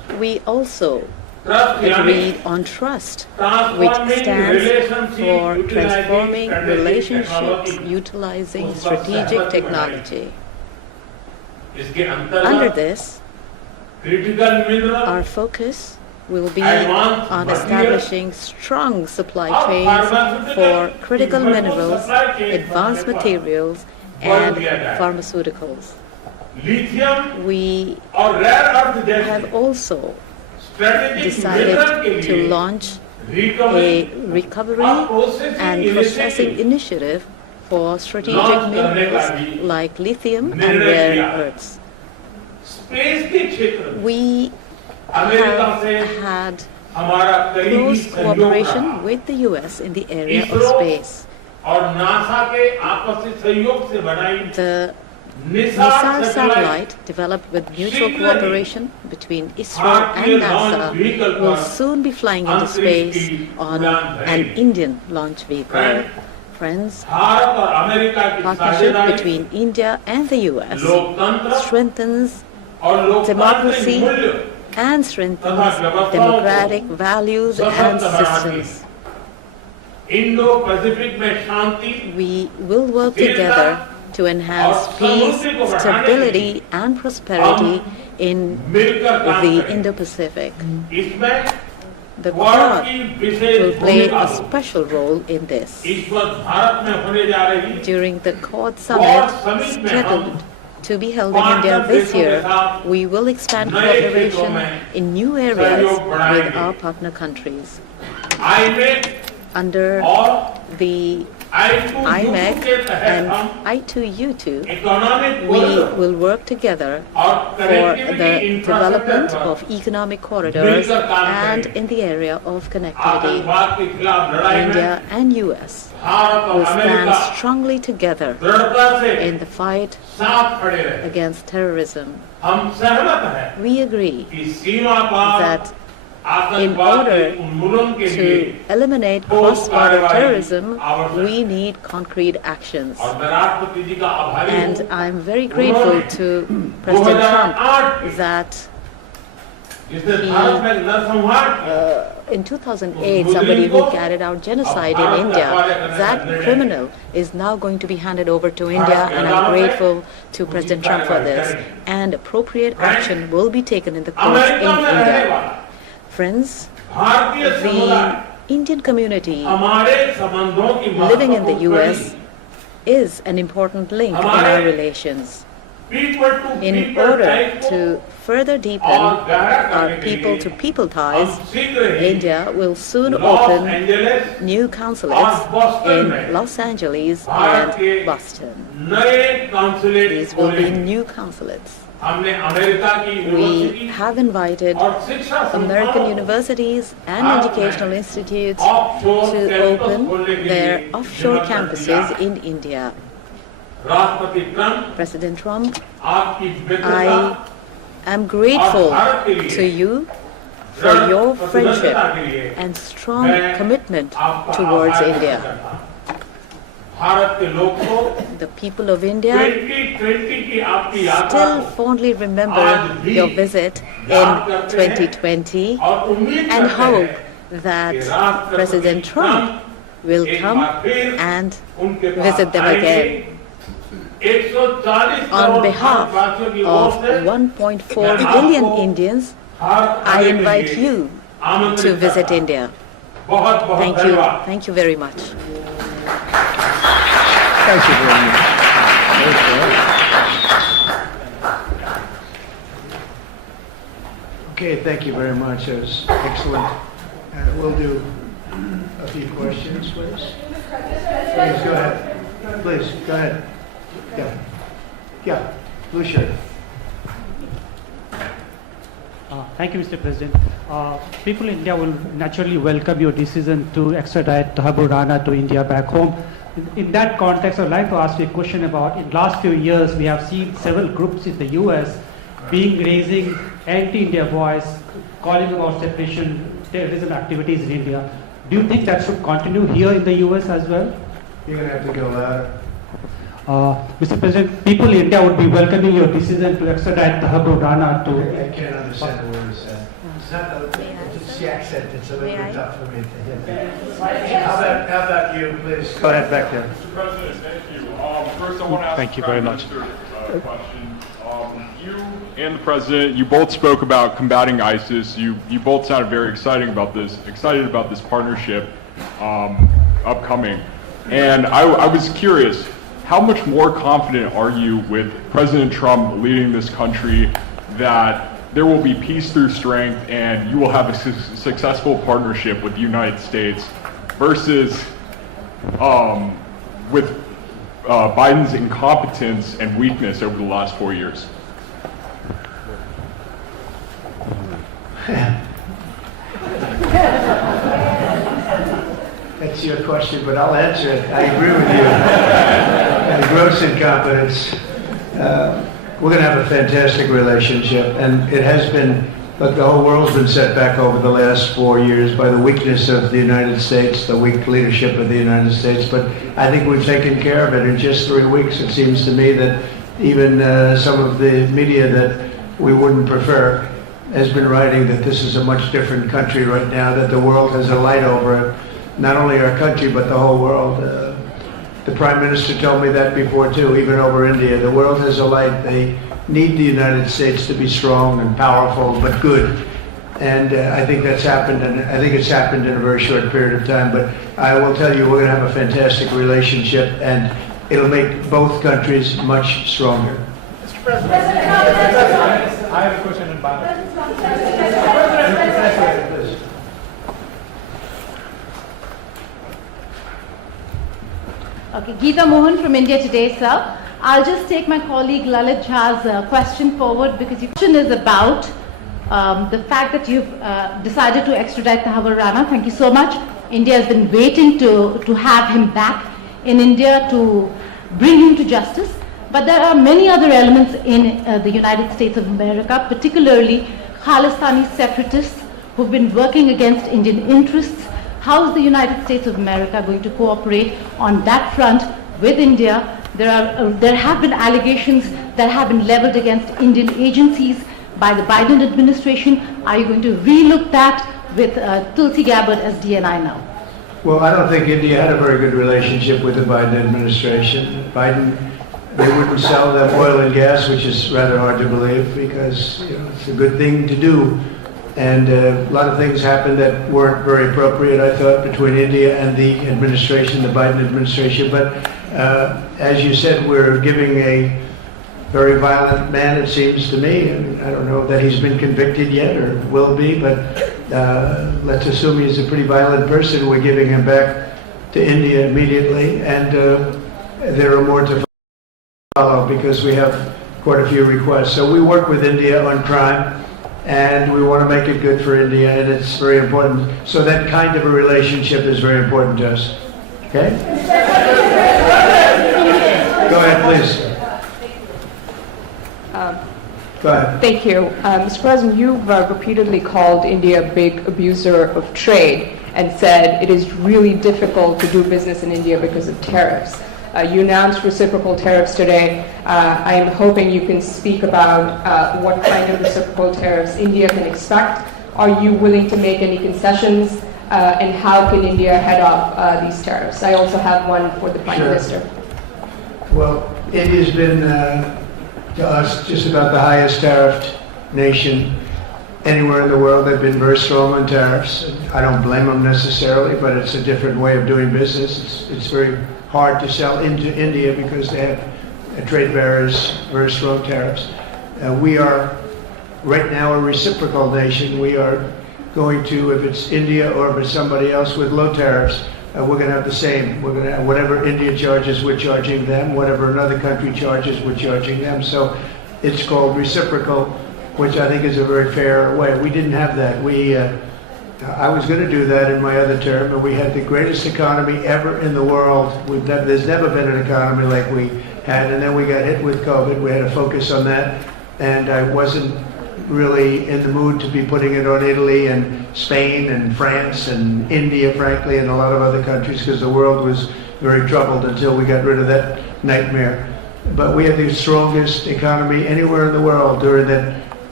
We also agreed on trust, which stands for transforming relationships utilizing strategic technology. Under this, our focus will be on establishing strong supply chains for critical minerals, advanced materials, and pharmaceuticals. We have also decided to launch a recovery and processing initiative for strategic minerals like lithium and rare earths. We have had close cooperation with the US in the area of space. The missile satellite developed with mutual cooperation between ISRO and NASA will soon be flying into space on an Indian launch vehicle. Friends, partnership between India and the US strengthens democracy and strengthens democratic values and systems. We will work together to enhance peace, stability, and prosperity in the Indo-Pacific. The Quad will play a special role in this. During the Quad Summit scheduled to be held in India this year, we will expand cooperation in new areas with our partner countries. Under the IMEC and I2U2, we will work together for the development of economic corridors and in the area of connectivity. India and US will stand strongly together in the fight against terrorism. We agree that in order to eliminate cross-border terrorism, we need concrete actions. And I'm very grateful to President Trump that in 2008, somebody who carried out genocide in India, that criminal is now going to be handed over to India, and I'm grateful to President Trump for this. And appropriate action will be taken in the courts in India. Friends, the Indian community living in the US is an important link in our relations. In order to further deepen our people-to-people ties, India will soon open new consulates in Los Angeles and Boston. These will be new consulates. We have invited American universities and educational institutes to open their offshore campuses in India. President Trump, I am grateful to you for your friendship and strong commitment towards India. The people of India still fondly remember your visit in 2020 and hope that President Trump will come and visit them again. On behalf of 1.4 billion Indians, I invite you to visit India. Thank you. Thank you very much. Thank you very much. Okay, thank you very much. That was excellent. We'll do a few questions, please. Please, go ahead. Please, go ahead. Yeah, blue shirt. Thank you, Mr. President. People in India will naturally welcome your decision to extradite Thakur Rana to India back home. In that context, I'd like to ask you a question about, in the last few years, we have seen several groups in the US raising anti-India voice, calling about separation, terrorism activities in India. Do you think that should continue here in the US as well? You're going to have to go louder. Mr. President, people in India would be welcoming your decision to extradite Thakur Rana to... I can't understand the word you said. It's the accent. It's a little bit tough for me to hear. How about you, please? Go ahead back there. Mr. President, thank you. First, I want to ask Thank you very much. a question. You and the President, you both spoke about combating ISIS. You both sounded very excited about this partnership upcoming. And I was curious, how much more confident are you with President Trump leading this country that there will be peace through strength and you will have a successful partnership with the United States versus with Biden's incompetence and weakness over the last 4 years? That's your question, but I'll answer it. I agree with you. The gross incompetence. We're going to have a fantastic relationship, and it has been. Look, the whole world's been set back over the last 4 years by the weakness of the United States, the weak leadership of the United States. But I think we've taken care of it in just 3 weeks. It seems to me that even some of the media that we wouldn't prefer has been writing that this is a much different country right now, that the world has a light over it. Not only our country, but the whole world. The Prime Minister told me that before, too, even over India. The world has a light. They need the United States to be strong and powerful, but good. And I think that's happened, and I think it's happened in a very short period of time. But I will tell you, we're going to have a fantastic relationship, and it'll make both countries much stronger. Mr. President, I have a question in Bangladesh. Okay, Geeta Mohan from India Today, sir. I'll just take my colleague Lalit Jha's question forward because your question is about the fact that you've decided to extradite Thakur Rana. Thank you so much. India has been waiting to have him back in India to bring him to justice. But there are many other elements in the United States of America, particularly Khalistani separatists who've been working against Indian interests. How is the United States of America going to cooperate on that front with India? There have been allegations that have been leveled against Indian agencies by the Biden administration. Are you going to relook that with Tulsi Gabbard as DNI now? Well, I don't think India had a very good relationship with the Biden administration. They wouldn't sell them oil and gas, which is rather hard to believe because it's a good thing to do. And a lot of things happened that weren't very appropriate, I thought, between India and the administration, the Biden administration. But as you said, we're giving a very violent man, it seems to me. I don't know that he's been convicted yet or will be, but let's assume he's a pretty violent person. We're giving him back to India immediately. And there are more to follow because we have quite a few requests. So we work with India on crime. And we want to make it good for India, and it's very important. So that kind of a relationship is very important to us. Okay? Go ahead, please. Go ahead. Thank you. Mr. President, you've repeatedly called India a big abuser of trade and said it is really difficult to do business in India because of tariffs. You announced reciprocal tariffs today. I am hoping you can speak about what kind of reciprocal tariffs India can expect. Are you willing to make any concessions? And how can India head off these tariffs? I also have one for the Prime Minister. Well, India's been, to us, just about the highest tariffed nation anywhere in the world. They've been very strong on tariffs. I don't blame them necessarily, but it's a different way of doing business. It's very hard to sell into India because they have trade barriers, very strong tariffs. We are right now a reciprocal nation. We are going to, if it's India or if it's somebody else with low tariffs, we're going to have the same. We're going to have whatever India charges, we're charging them. Whatever another country charges, we're charging them. So it's called reciprocal, which I think is a very fair way. We didn't have that. I was going to do that in my other term, and we had the greatest economy ever in the world. There's never been an economy like we had, and then we got hit with COVID. We had to focus on that, and I wasn't really in the mood to be putting it on Italy and Spain and France and India, frankly, and a lot of other countries, because the world was very troubled until we got rid of that nightmare. But we had the strongest economy anywhere in the world during that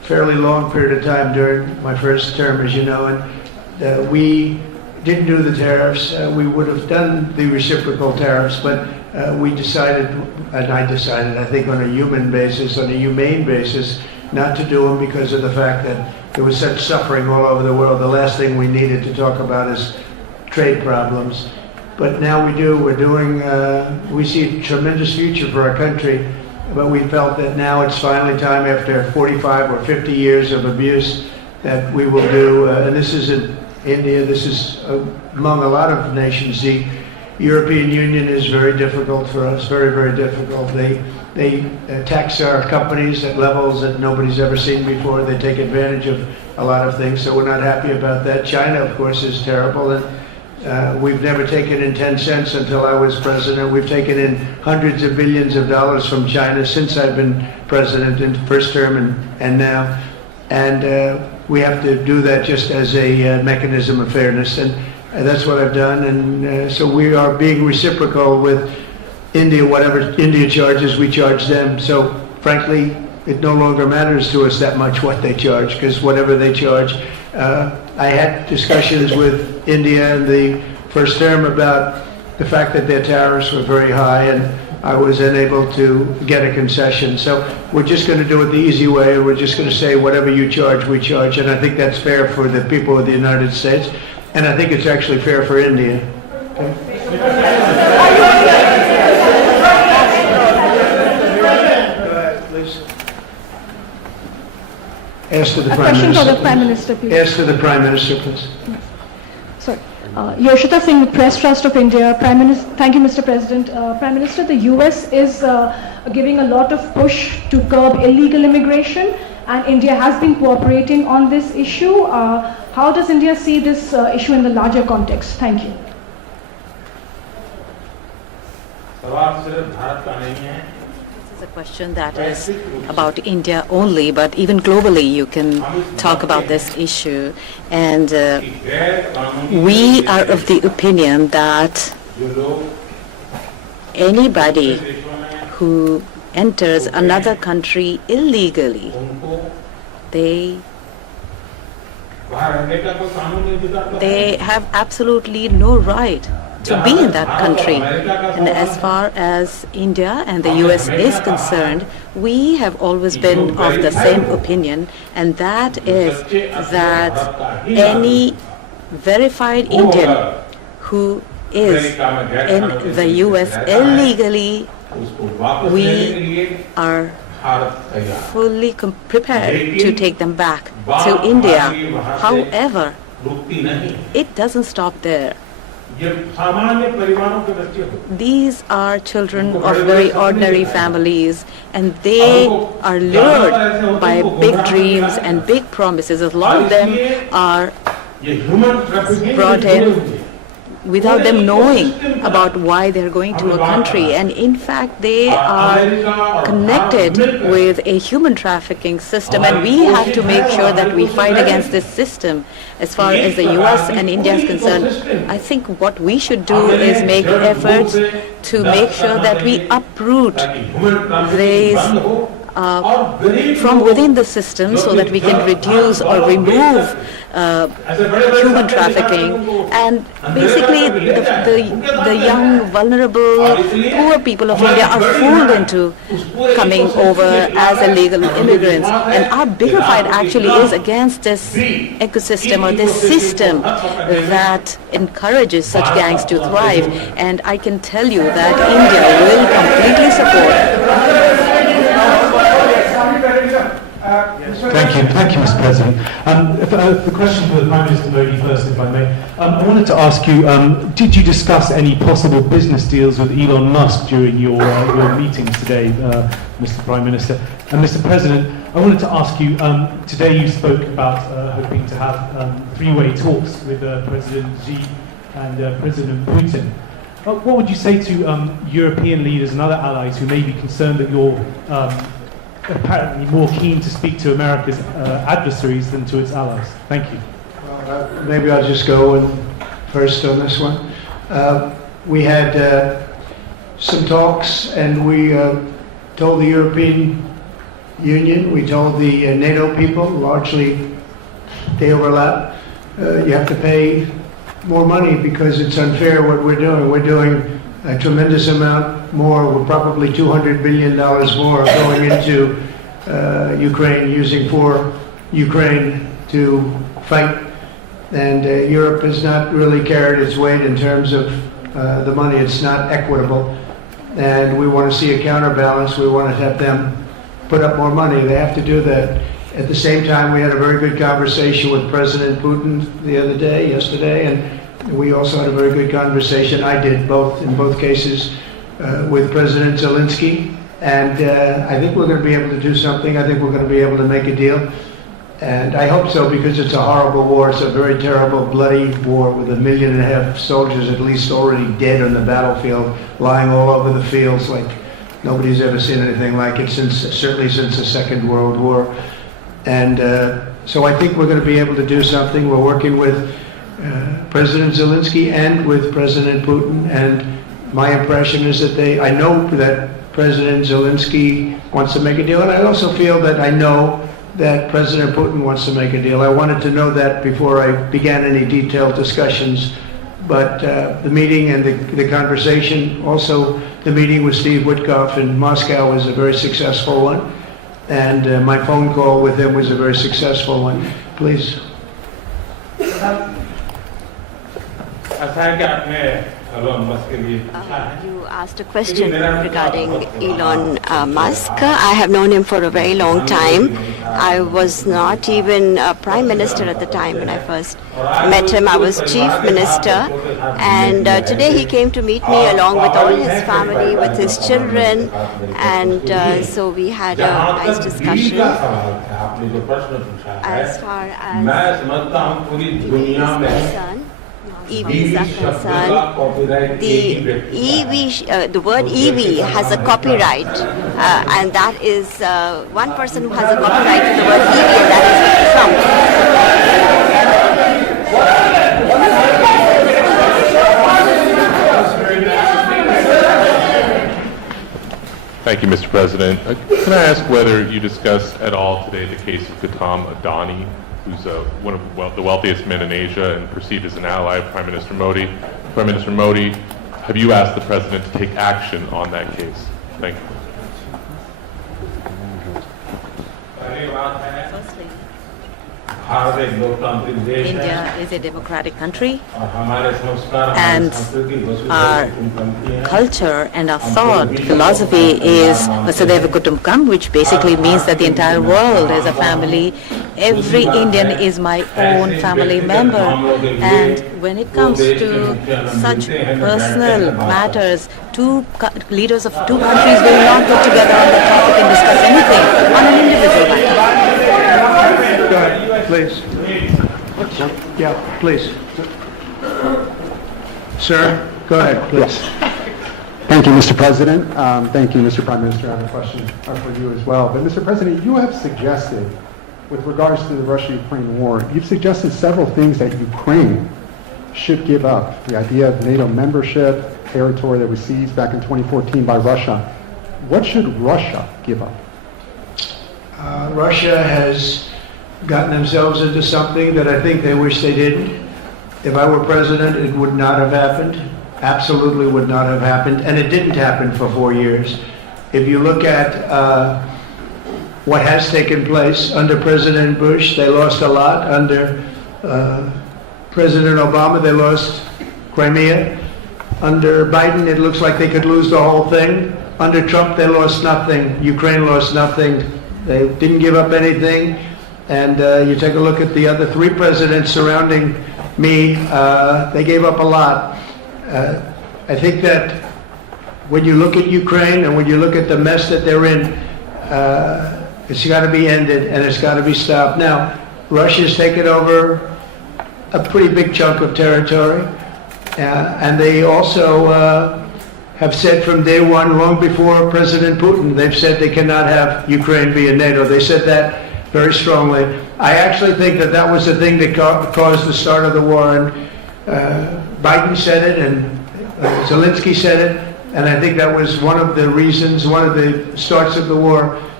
fairly long period of time during my first term, as you know, and we didn't do the tariffs. We would have done the reciprocal tariffs, but we decided, and I decided, I think on a human basis, on a humane basis, not to do them because of the fact that there was such suffering all over the world. The last thing we needed to talk about is trade problems. But now we do. We're doing, we see a tremendous future for our country, but we felt that now it's finally time, after 45 or 50 years of abuse, that we will do, and this isn't India, this is among a lot of nations. The European Union is very difficult for us, very, very difficult. They tax our companies at levels that nobody's ever seen before. They take advantage of a lot of things, so we're not happy about that. China, of course, is terrible, and we've never taken in 10 cents until I was president. We've taken in hundreds of billions of dollars from China since I've been president in the first term and now. And we have to do that just as a mechanism of fairness, and that's what I've done. And so we are being reciprocal with India. Whatever India charges, we charge them. So frankly, it no longer matters to us that much what they charge, because whatever they charge, I had discussions with India in the first term about the fact that their tariffs were very high, and I was unable to get a concession. So we're just going to do it the easy way. We're just going to say whatever you charge, we charge. And I think that's fair for the people of the United States. And I think it's actually fair for India. Please. Ask to the Prime Question Minister. for the Prime Minister, please. Ask to the Prime Minister, please. Sorry. Yoshita Singh, the Press Trust of India. Prime Minister, thank you, Mr. President. Prime Minister, the US is giving a lot of push to curb illegal immigration, and India has been cooperating on this issue. How does India see this issue in the larger context? Thank you. This is a question that is about India only, but even globally you can talk about this issue. And we are of the opinion that anybody who enters another country illegally, they have absolutely no right to be in that country. And as far as India and the US is concerned, we have always been of the same opinion, and that is that any verified Indian who is in the US illegally, we are fully prepared to take them back to India. However, it doesn't stop there. These are children of very ordinary families, and they are lured by big dreams and big promises. A lot of them are brought in without them knowing about why they're going to a country, and in fact they are connected with a human trafficking system, and we have to make sure that we fight against this system. As far as the US and India is concerned, I think what we should do is make efforts to make sure that we uproot these from within the system, so that we can reduce or remove human trafficking, and basically the young, vulnerable, poor people of India are fooled into coming over as illegal immigrants. And our bigger fight actually is against this ecosystem or this system that encourages such gangs to thrive. And I can tell you that India will completely support. Thank you, Mr. President. The question for the Prime Minister Modi first, if I may. I wanted to ask you, did you discuss any possible business deals with Elon Musk during your meetings today, Mr. Prime Minister? And Mr. President, I wanted to ask you, today you spoke about hoping to have three-way talks with President Xi and President Putin. What would you say to European leaders and other allies who may be concerned that you're apparently more keen to speak to America's adversaries than to its allies? Thank you. Well, maybe I'll just go first on this one. We had some talks, and we told the European Union. We told the NATO people, largely they overlap, you have to pay more money because it's unfair what we're doing. We're doing a tremendous amount more. We're probably $200 billion more going into Ukraine, using for Ukraine to fight. And Europe has not really carried its weight in terms of the money. It's not equitable. And we want to see a counterbalance. We want to have them put up more money. They have to do that. At the same time, we had a very good conversation with President Putin yesterday, and we also had a very good conversation. I did in both cases, with President Zelensky. And I think we're going to be able to do something. I think we're going to be able to make a deal. And I hope so, because it's a horrible war. It's a very terrible, bloody war with 1.5 million soldiers at least already dead on the battlefield, lying all over the fields like nobody's ever seen anything like it, certainly since the Second World War. And so I think we're going to be able to do something. We're working with President Zelensky and with President Putin. And my impression is that I know that President Zelensky wants to make a deal. And I also feel that I know that President Putin wants to make a deal. I wanted to know that before I began any detailed discussions. But the meeting and the conversation, also the meeting with Steve Witkoff in Moscow, was a very successful one. And my phone call with him was a very successful one. Please. You asked a question regarding Elon Musk. I have known him for a very long time. I was not even a prime minister at the time when I first met him. I was chief minister. And today he came to meet me along with all his family, with his children. And so we had a nice discussion. As far as EVs are concerned, the word EV has a copyright, and that is one person who has a copyright to the word EV, and that is Trump. Thank you, Mr. President. Can I ask whether you discussed at all today the case of Gautam Adani, who's one of the wealthiest men in Asia and perceived as an ally of Prime Minister Modi. Prime Minister Modi, have you asked the President to take action on that case? Thank you. India is a democratic country, and our culture and our thought philosophy is Vasudhaiva Kutumbakam, which basically means that the entire world is a family. Every Indian is my own family member, and when it comes to such personal matters, leaders of two countries will not get together on the topic and discuss anything on an individual matter. Go ahead, please. Yeah, please. Sir, go ahead, please. Thank you, Mr. President. Thank you, Mr. Prime Minister. I have a question for you as well. But, Mr. President, you have suggested, with regards to the Russia-Ukraine war, you've suggested several things that Ukraine should give up. The idea of NATO membership, territory that was seized back in 2014 by Russia. What should Russia give up? Russia has gotten themselves into something that I think they wish they didn't. If I were president, it would not have happened. Absolutely would not have happened. And it didn't happen for 4 years. If you look at what has taken place under President Bush, they lost a lot. Under President Obama, they lost Crimea. Under Biden, it looks like they could lose the whole thing. Under Trump, they lost nothing. Ukraine lost nothing. They didn't give up anything. And you take a look at the other 3 presidents surrounding me, they gave up a lot. I think that when you look at Ukraine and when you look at the mess that they're in, it's got to be ended and it's got to be stopped. Now, Russia's taken over a pretty big chunk of territory, and they also have said from day one, long before President Putin, they've said they cannot have Ukraine be in NATO. They said that very strongly. I actually think that that was the thing that caused the start of the war. And Biden said it, and Zelensky said it, and I think that was one of the reasons, one of the starts of the war.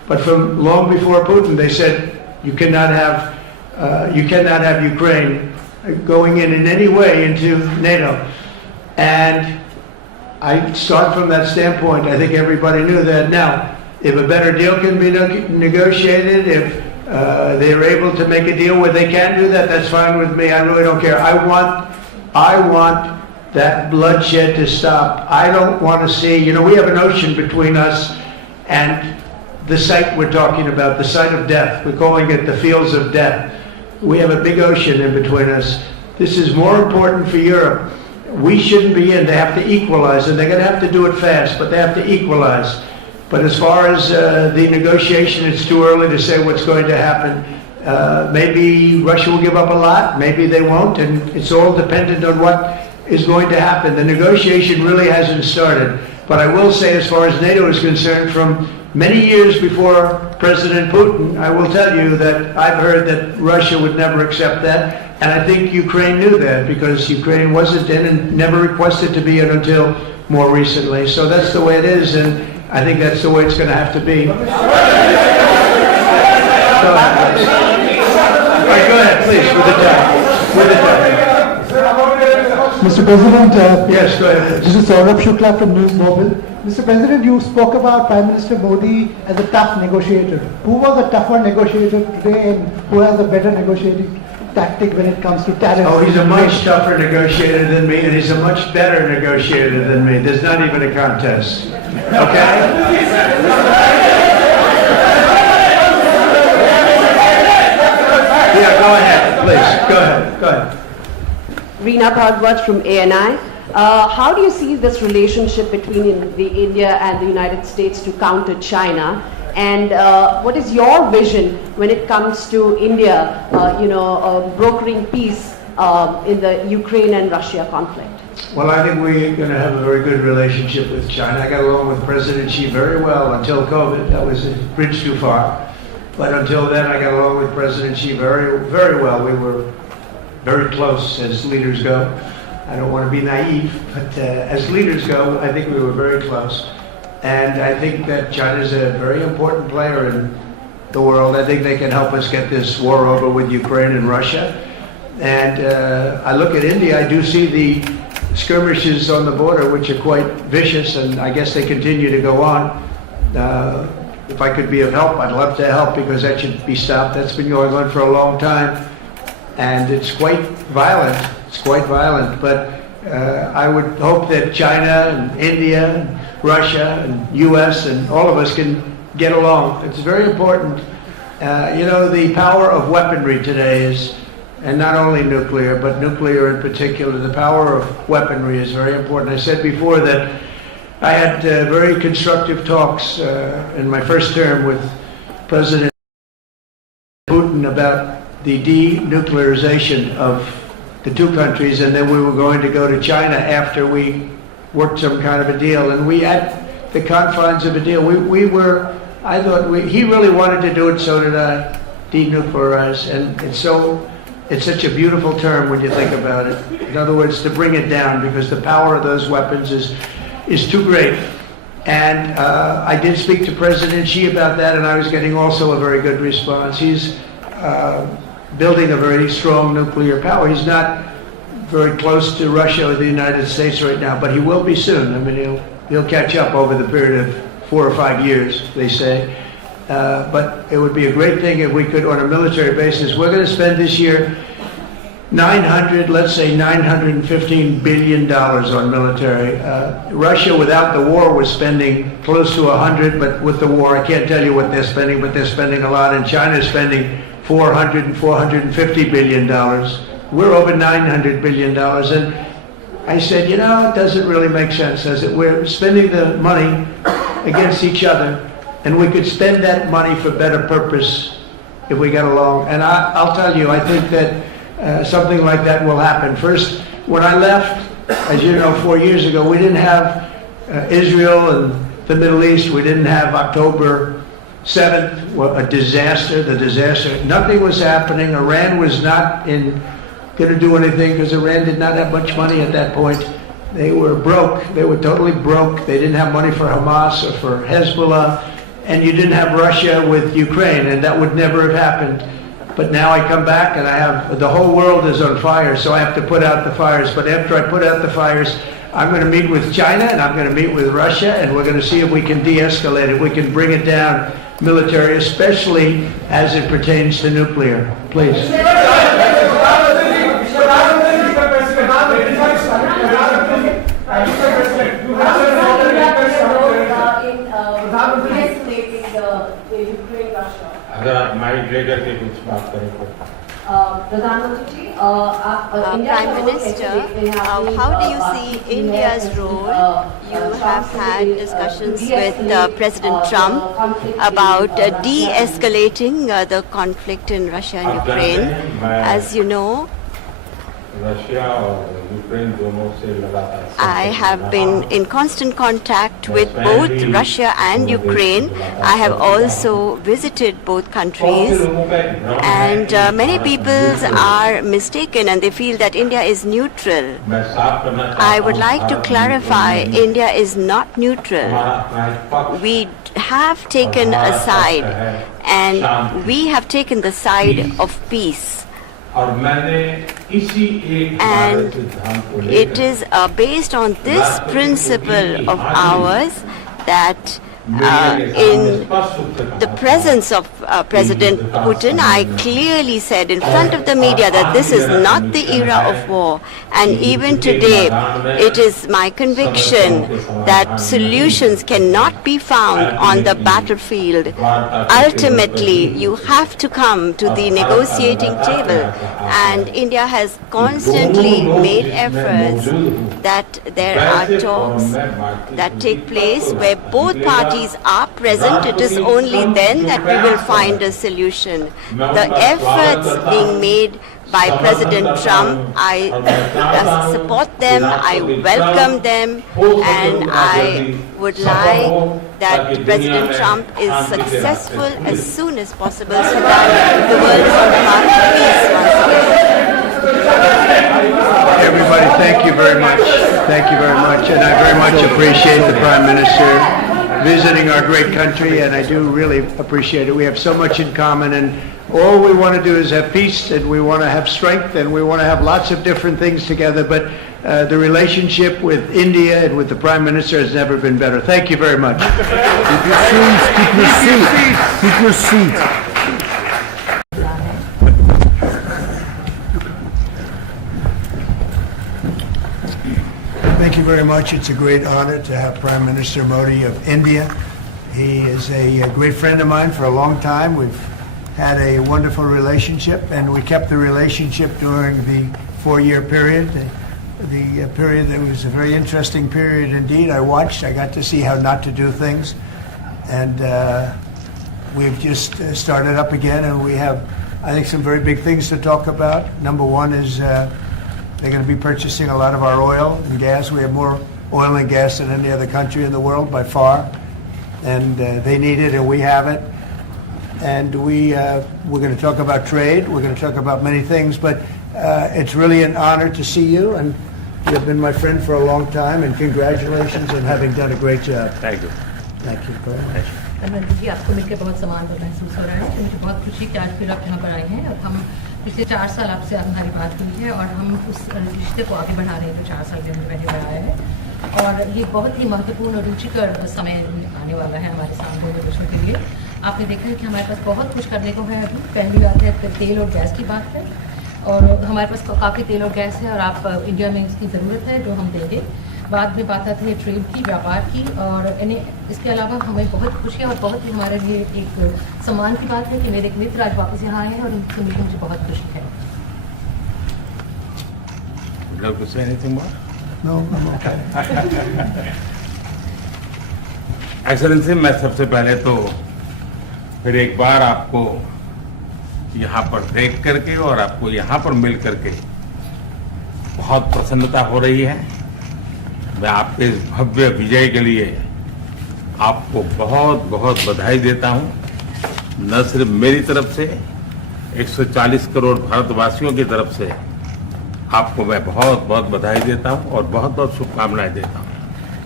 But from long before Putin, they said you cannot have Ukraine going in any way into NATO. And I start from that standpoint. I think everybody knew that. Now, if a better deal can be negotiated, if they're able to make a deal where they can do that, that's fine with me. I really don't care. I want that bloodshed to stop. I don't want to see, we have an ocean between us and the site we're talking about, the site of death. We're calling it the fields of death. We have a big ocean in between us. This is more important for Europe. We shouldn't be in. They have to equalize, and they're going to have to do it fast, but they have to equalize. But as far as the negotiation, it's too early to say what's going to happen. Maybe Russia will give up a lot, maybe they won't, and it's all dependent on what is going to happen. The negotiation really hasn't started. But I will say, as far as NATO is concerned, from many years before President Putin, I will tell you that I've heard that Russia would never accept that. And I think Ukraine knew that, because Ukraine wasn't in and never requested to be in until more recently. So that's the way it is, and I think that's the way it's going to have to be. Go ahead, please, with the time. Mr. President, yes, go ahead. This is Saurabh Shukla from News Mobile. Mr. President, you spoke about Prime Minister Modi as a tough negotiator. Who was a tougher negotiator today, and who has a better negotiating tactic when it comes to tariffs? Oh, he's a much tougher negotiator than me, and he's a much better negotiator than me. There's not even a contest. Okay? Yeah, go ahead, please. Go ahead. Reena Bhardwaj from ANI. How do you see this relationship between the India and the United States to counter China? And what is your vision when it comes to India, brokering peace in the Ukraine and Russia conflict? Well, I think we're going to have a very good relationship with China. I got along with President Xi very well until COVID. That was a bridge too far. But until then, I got along with President Xi very, very well. We were very close as leaders go. I don't want to be naive, but as leaders go, I think we were very close. And I think that China is a very important player in the world. I think they can help us get this war over with Ukraine and Russia. And I look at India, I do see the skirmishes on the border, which are quite vicious, and I guess they continue to go on. If I could be of help, I'd love to help, because that should be stopped. That's been going on for a long time. And it's quite violent. It's quite violent. But I would hope that China and India and Russia and U.S. and all of us can get along. It's very important. The power of weaponry today is, and not only nuclear, but nuclear in particular, the power of weaponry is very important. I said before that I had very constructive talks in my first term with President Putin about the denuclearization of the two countries, and then we were going to go to China after we worked some kind of a deal. And we had the confines of a deal. He really wanted to do it, so did I, denuclearize. And it's such a beautiful term when you think about it. In other words, to bring it down, because the power of those weapons is too great. And I did speak to President Xi about that, and I was getting also a very good response. He's building a very strong nuclear power. He's not very close to Russia or the United States right now, but he will be soon. I mean, he'll catch up over the period of 4 or 5 years, they say. But it would be a great thing if we could, on a military basis. We're going to spend this year $915 billion on military. Russia, without the war, was spending close to 100, but with the war, I can't tell you what they're spending, but they're spending a lot, and China's spending $400 and $450 billion. We're over $900 billion, and I said, it doesn't really make sense. I said, we're spending the money against each other, and we could spend that money for better purpose if we got along. And I'll tell you, I think that something like that will happen. First, when I left, as you know, 4 years ago, we didn't have Israel and the Middle East. We didn't have October 7th, a disaster, Nothing was happening. Iran was not going to do anything, because Iran did not have much money at that point. They were broke. They were totally broke. They didn't have money for Hamas or for Hezbollah. and you didn't have Russia with Ukraine, and that would never have happened. But now I come back and I have, the whole world is on fire, so I have to put out the fires. But after I put out the fires, I'm going to meet with China and I'm going to meet with Russia, and we're going to see if we can de-escalate it. We can bring it down military, especially as it pertains to nuclear. Please. अगर आप mic लेकर के कुछ बात करें तो Prime Minister, how do you see India's role? You have had discussions with President Trump about de-escalating the conflict in Russia and Ukraine. As you know, I have been in constant contact with both Russia and Ukraine. I have also visited both countries, and many people are mistaken and they feel that India is neutral. I would like to clarify, India is not neutral. We have taken a side, and we have taken the side of peace. And it is based on this principle of ours that in the presence of President Putin, I clearly said in front of the media that this is not the era of war. And even today, it is my conviction that solutions cannot be found on the battlefield. Ultimately, you have to come to the negotiating table. And India has constantly made efforts that there are talks that take place where both parties are present. It is only then that we will find a solution. The efforts being made by President Trump, I support them, I welcome them, and I would like that President Trump is successful as soon as possible so that the world is on the path to peace once again. Everybody, thank you very much. Thank you very much, and I very much appreciate the Prime Minister visiting our great country, and I do really appreciate it. We have so much in common, and all we want to do is have peace, and we want to have strength, and we want to have lots of different things together, but the relationship with India and with the Prime Minister has never been better. Thank you very much. Keep your seats, keep your seats, keep your seats. Thank you very much. It's a great honor to have Prime Minister Modi of India. He is a great friend of mine for a long time. We've had a wonderful relationship, and we kept the relationship during the 4-year period. The period that was a very interesting period indeed. I got to see how not to do things, and we've just started up again, and we have, I think, some very big things to talk about. Number one is they're going to be purchasing a lot of our oil and gas. We have more oil and gas than any other country in the world by far, and they need it, and we have it. And we're going to talk about trade. We're going to talk about many things, but it's really an honor to see you, and you've been my friend for a long time, and congratulations on having done a great job. Thank you. Thank you very much. Narendra जी, आपको मिलकर बहुत सम्मान महसूस हो रहा है। मुझे बहुत खुशी कि आज फिर आप यहाँ पर आए हैं और हम पिछले 4 साल आपसे हमारी बात हुई है और हम उस रिश्ते को आगे बढ़ा रहे हैं जो 4 साल के हमने पहले बढ़ाया है। और ये बहुत ही महत्वपूर्ण और रुचिकर समय आने वाला है हमारे साथ दोनों देशों के लिए। आपने देखा है कि हमारे पास बहुत कुछ करने को है। अभी पहली बात है तेल और गैस की बात है, और हमारे पास काफ़ी तेल और गैस है और आप इंडिया में इसकी ज़रूरत है जो हम देंगे। बाद में बात आती है ट्रेड की, व्यापार की, और इसके अलावा हमें बहुत खुशी है और बहुत ही हमारे लिए एक सम्मान की बात है कि मेरे एक मित्र आज वापस यहाँ आए हैं और उनसे मिलकर मुझे बहुत खुशी है। Would you like to say anything more? No, I'm okay. Excellency, मैं सबसे पहले तो फिर एक बार आपको यहाँ पर देख करके और आपको यहाँ पर मिल करके बहुत प्रसन्नता हो रही है। मैं आपके इस भव्य विजय के लिए आपको बहुत बहुत बधाई देता हूँ। न सिर्फ मेरी तरफ से, 140 करोड़ भारतवासियों की तरफ से आपको मैं बहुत बहुत बधाई देता हूँ और बहुत बहुत शुभकामनाएं देता हूँ।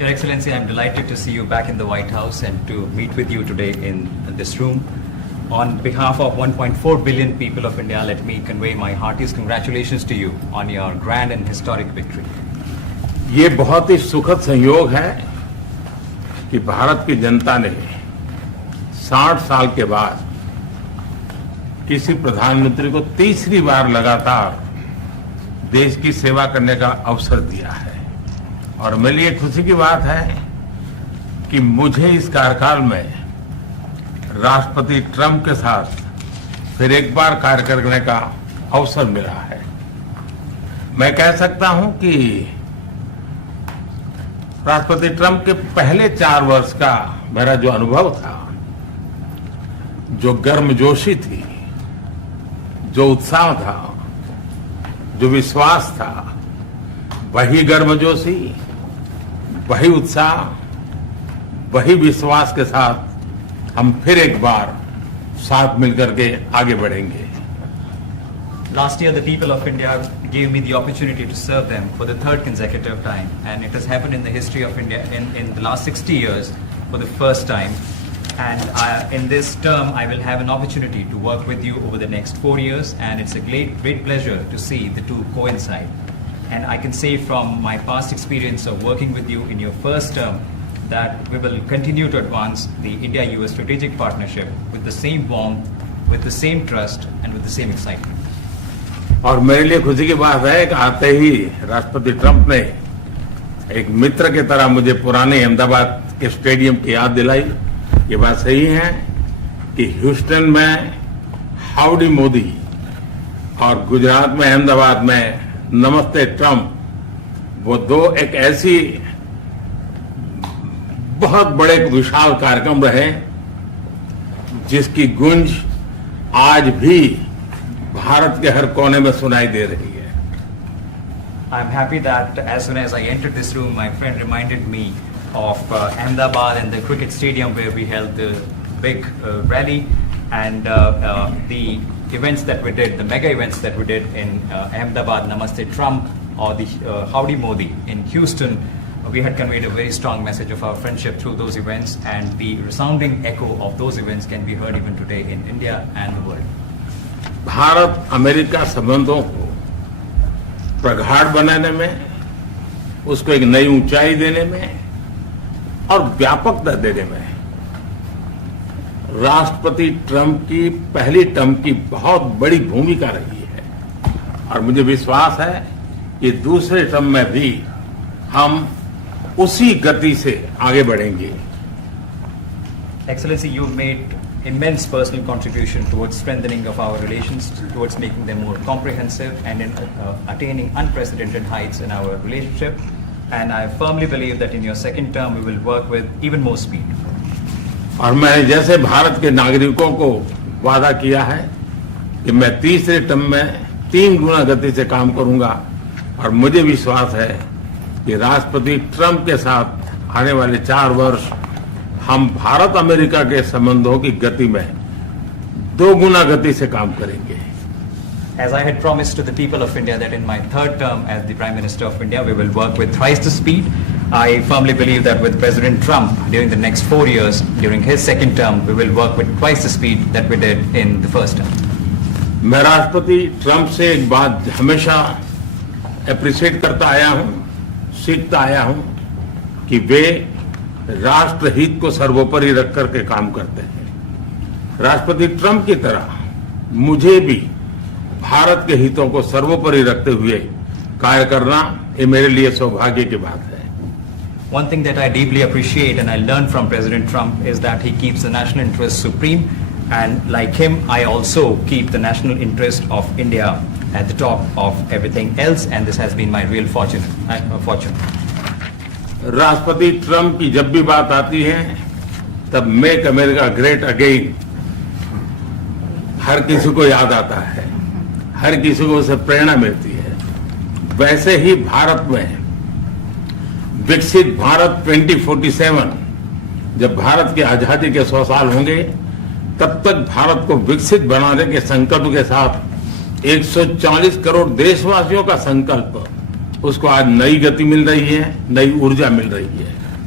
Your Excellency, I'm delighted to see you back in the White House and to meet with you today in this room. On behalf of 1.4 billion people of India, let me convey my heartiest congratulations to you on your grand and historic victory. ये बहुत ही सुखद संयोग है कि भारत की जनता ने 60 साल के बाद किसी प्रधानमंत्री को तीसरी बार लगातार देश की सेवा करने का अवसर दिया है और मेरे लिए खुशी की बात है कि मुझे इस कार्यकाल में राष्ट्रपति ट्रंप के साथ फिर एक बार कार्य करने का अवसर मिला है। मैं कह सकता हूं कि राष्ट्रपति ट्रंप के पहले 4 वर्ष का मेरा जो अनुभव था, जो गर्मजोशी थी, जो उत्साह था, जो विश्वास था, वही गर्मजोशी, वही उत्साह, वही विश्वास के साथ हम फिर एक बार साथ मिलकर के आगे बढ़ेंगे। Last year, the people of India gave me the opportunity to serve them for the 3rd consecutive time, and it has happened in the history of India in the last 60 years for the first time. And in this term, I will have an opportunity to work with you over the next 4 years, and it's a great pleasure to see the two coincide. And I can say from my past experience of working with you in your first term that we will continue to advance the India-US strategic partnership with the same warmth, with the same trust, and with the same excitement. और मेरे लिए खुशी की बात है कि आते ही राष्ट्रपति ट्रंप ने एक मित्र की तरह मुझे पुराने अहमदाबाद के स्टेडियम की याद दिलाई। ये बात सही है कि ह्यूस्टन में हाउडी मोदी और गुजरात में अहमदाबाद में नमस्ते ट्रंप, वो दो एक ऐसी बहुत बड़े विशाल कार्यक्रम रहे जिसकी गूंज आज भी भारत के हर कोने में सुनाई दे रही है। I'm happy that as soon as I entered this room, my friend reminded me of Ahmedabad and the cricket stadium where we held the big rally and the events that we did, the mega events that we did in Ahmedabad, Namaste Trump, or the Howdy Modi in Houston. We had conveyed a very strong message of our friendship through those events, and the resounding echo of those events can be heard even today in India and the world. Bharat America संबंधों को प्रगाढ़ बनाने में, उसको एक नई ऊंचाई देने में और व्यापकता देने में राष्ट्रपति ट्रंप की पहली टर्म की बहुत बड़ी भूमिका रही है और मुझे विश्वास है कि दूसरे टर्म में भी हम उसी गति से आगे बढ़ेंगे। Excellency, you made immense personal contribution towards strengthening of our relations, towards making them more comprehensive and in attaining unprecedented heights in our relationship. And I firmly believe that in your second term we will work with even more speed. और मैं जैसे भारत के नागरिकों को वादा किया है कि मैं तीसरे टर्म में 3 गुना गति से काम करूंगा और मुझे विश्वास है कि राष्ट्रपति ट्रंप के साथ आने वाले 4 वर्ष हम भारत अमेरिका के संबंधों की गति में 2 गुना गति से काम करेंगे। As I had promised to the people of India that in my 3rd term as the Prime Minister of India we will work with thrice the speed, I firmly believe that with President Trump during the next 4 years, during his second term, we will work with twice the speed that we did in the first term. मैं राष्ट्रपति Trump से एक बात हमेशा appreciate करता आया हूं, सीखता आया हूं कि वे राष्ट्रहित को सर्वोपरि रख करके काम करते हैं। राष्ट्रपति ट्रंप की तरह मुझे भी भारत के हितों को सर्वोपरि रखते हुए कार्य करना ये मेरे लिए सौभाग्य की बात है। One thing that I deeply appreciate and I learned from President Trump is that he keeps the national interest supreme, and like him, I also keep the national interest of India at the top of everything else, and this has been my real fortune. राष्ट्रपति Trump की जब भी बात आती है तब make America great again हर किसी को याद आता है, हर किसी को उससे प्रेरणा मिलती है। वैसे ही भारत में विकसित भारत 2047, जब भारत की आजादी के 100 साल होंगे तब तक भारत को विकसित बनाने के संकल्प के साथ 140 करोड़ देशवासियों का संकल्प, उसको आज नई गति मिल रही है, नई ऊर्जा मिल रही है।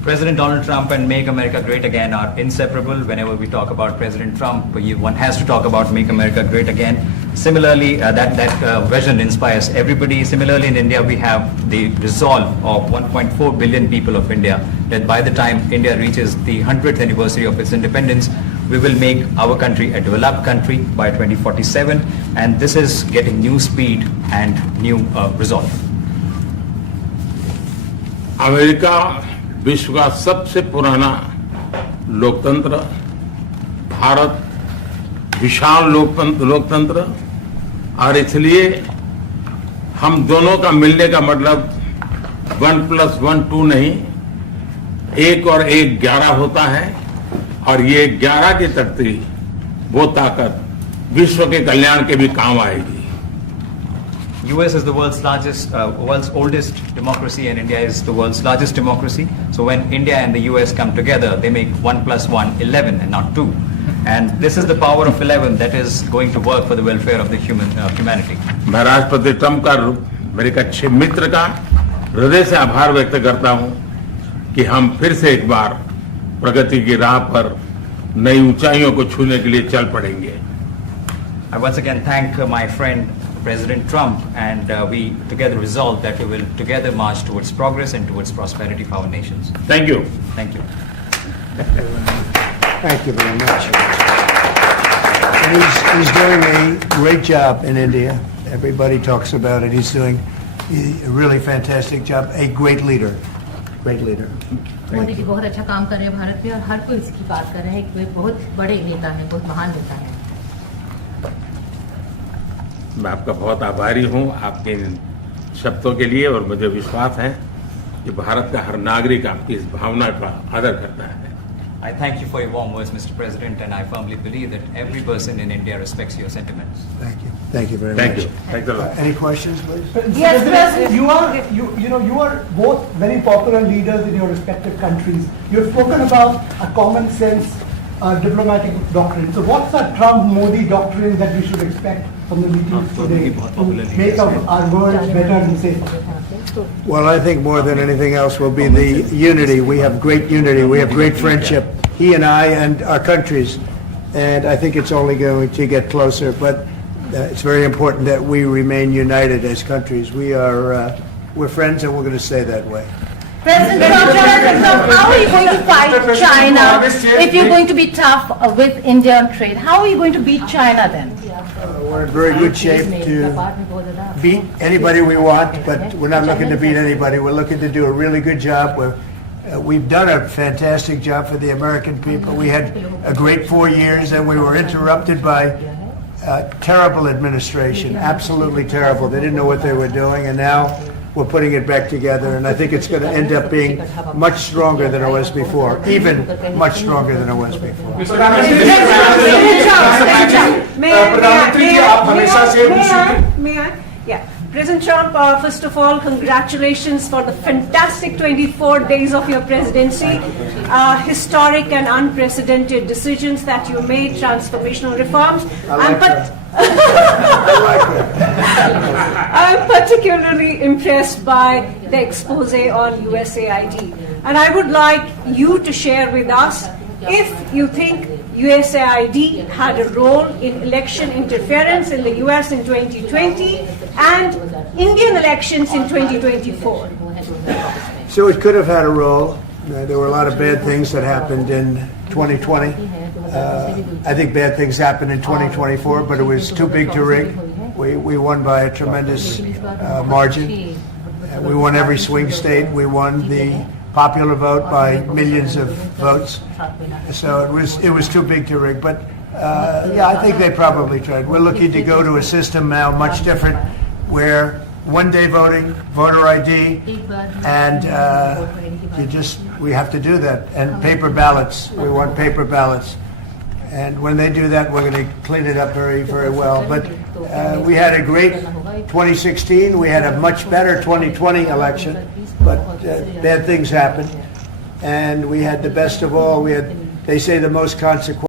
President Donald Trump and Make America Great Again are inseparable. Whenever we talk about President Trump, one has to talk about Make America Great Again. Similarly, that vision inspires everybody. Similarly, in India, we have the resolve of 1.4 billion people of India that by the time India reaches the 100th anniversary of its independence, we will make our country a developed country by 2047. And this is getting new speed and new resolve. America विश्व का सबसे पुराना लोकतंत्र, भारत विशाल लोकतंत्र, और इसलिए हम दोनों का मिलने का मतलब 1+1 2 नहीं, 1 और 1 11 होता है, और ये 11 की तख्ती वो ताकत विश्व के कल्याण के भी काम आएगी. US is the world's oldest democracy, and India is the world's largest democracy. So when India and the US come together, they make 1+1 11 and not 2. And this is the power of 11 that is going to work for the welfare of the humanity. मैं राष्ट्रपति Trump का मेरे एक अच्छे मित्र का हृदय से आभार व्यक्त करता हूं कि हम फिर से एक बार प्रगति की राह पर नई ऊंचाइयों को छूने के लिए चल पड़ेंगे. I once again thank my friend President Trump, and we together resolve that we will together march towards progress and towards prosperity for our nations. Thank you. Thank you. Thank you very much. And he's doing a great job in India. Everybody talks about it. He's doing a really fantastic job. A great leader. Great leader. Modi ji बहुत अच्छा काम कर रहे हैं भारत में, और हर कोई इसकी बात कर रहे हैं कि वे बहुत बड़े नेता हैं, बहुत महान नेता हैं. मैं आपका बहुत आभारी हूं आपके इन शब्दों के लिए, और मुझे विश्वास है कि भारत का हर नागरिक आपकी इस भावना का आदर करता है. I thank you for your warm words, Mr. President, and I firmly believe that every person in India respects your sentiments. Thank you. Thank you very Thank much. you. Thanks a lot. Any questions, please? Yes, President. You are both very popular leaders in your respective countries. You've spoken about a common sense diplomatic doctrine. So what's the Trump-Modi doctrine that we should expect from the meetings today to make our world better and safer? Well, I think more than anything else will be the unity. We have great unity. We have great friendship, he and I and our countries. And I think it's only going to get closer. But it's very important that we remain united as countries. We're friends, and we're going to stay that way. President Trump, how are you going to fight China if you're going to be tough with India on trade? How are you going to beat China then? We're in very good shape to beat anybody we want, but we're not looking to beat anybody. We're looking to do a really good job. We've done a fantastic job for the American people. We had a great 4 years, and we were interrupted by terrible administration, absolutely terrible. They didn't know what they were doing, and now we're putting it back together, and I think it's going to end up being much stronger than it was before, even much stronger than it was before. May I? Yeah. President Trump, first of all, congratulations for the fantastic 24 days of your presidency. Historic and unprecedented decisions that you made, transformational reforms. I'm particularly impressed by the expose on USAID. And I would like you to share with us if you think USAID had a role in election interference in the US in 2020 and Indian elections in 2024. So it could have had a role. There were a lot of bad things that happened in 2020. I think bad things happened in 2024, but it was too big to rig. We won by a tremendous margin. We won every swing state. We won the popular vote by millions of votes. So it was too big to rig. But yeah, I think they probably tried. We're looking to go to a system now much different, where one-day voting, voter ID, and we have to do that. And paper ballots. We want paper ballots. And when they do that, we're going to clean it up very, very well. But we had a great 2016. We had a much better 2020 election. But bad things happened. And we had the best of all. They say the most consequential.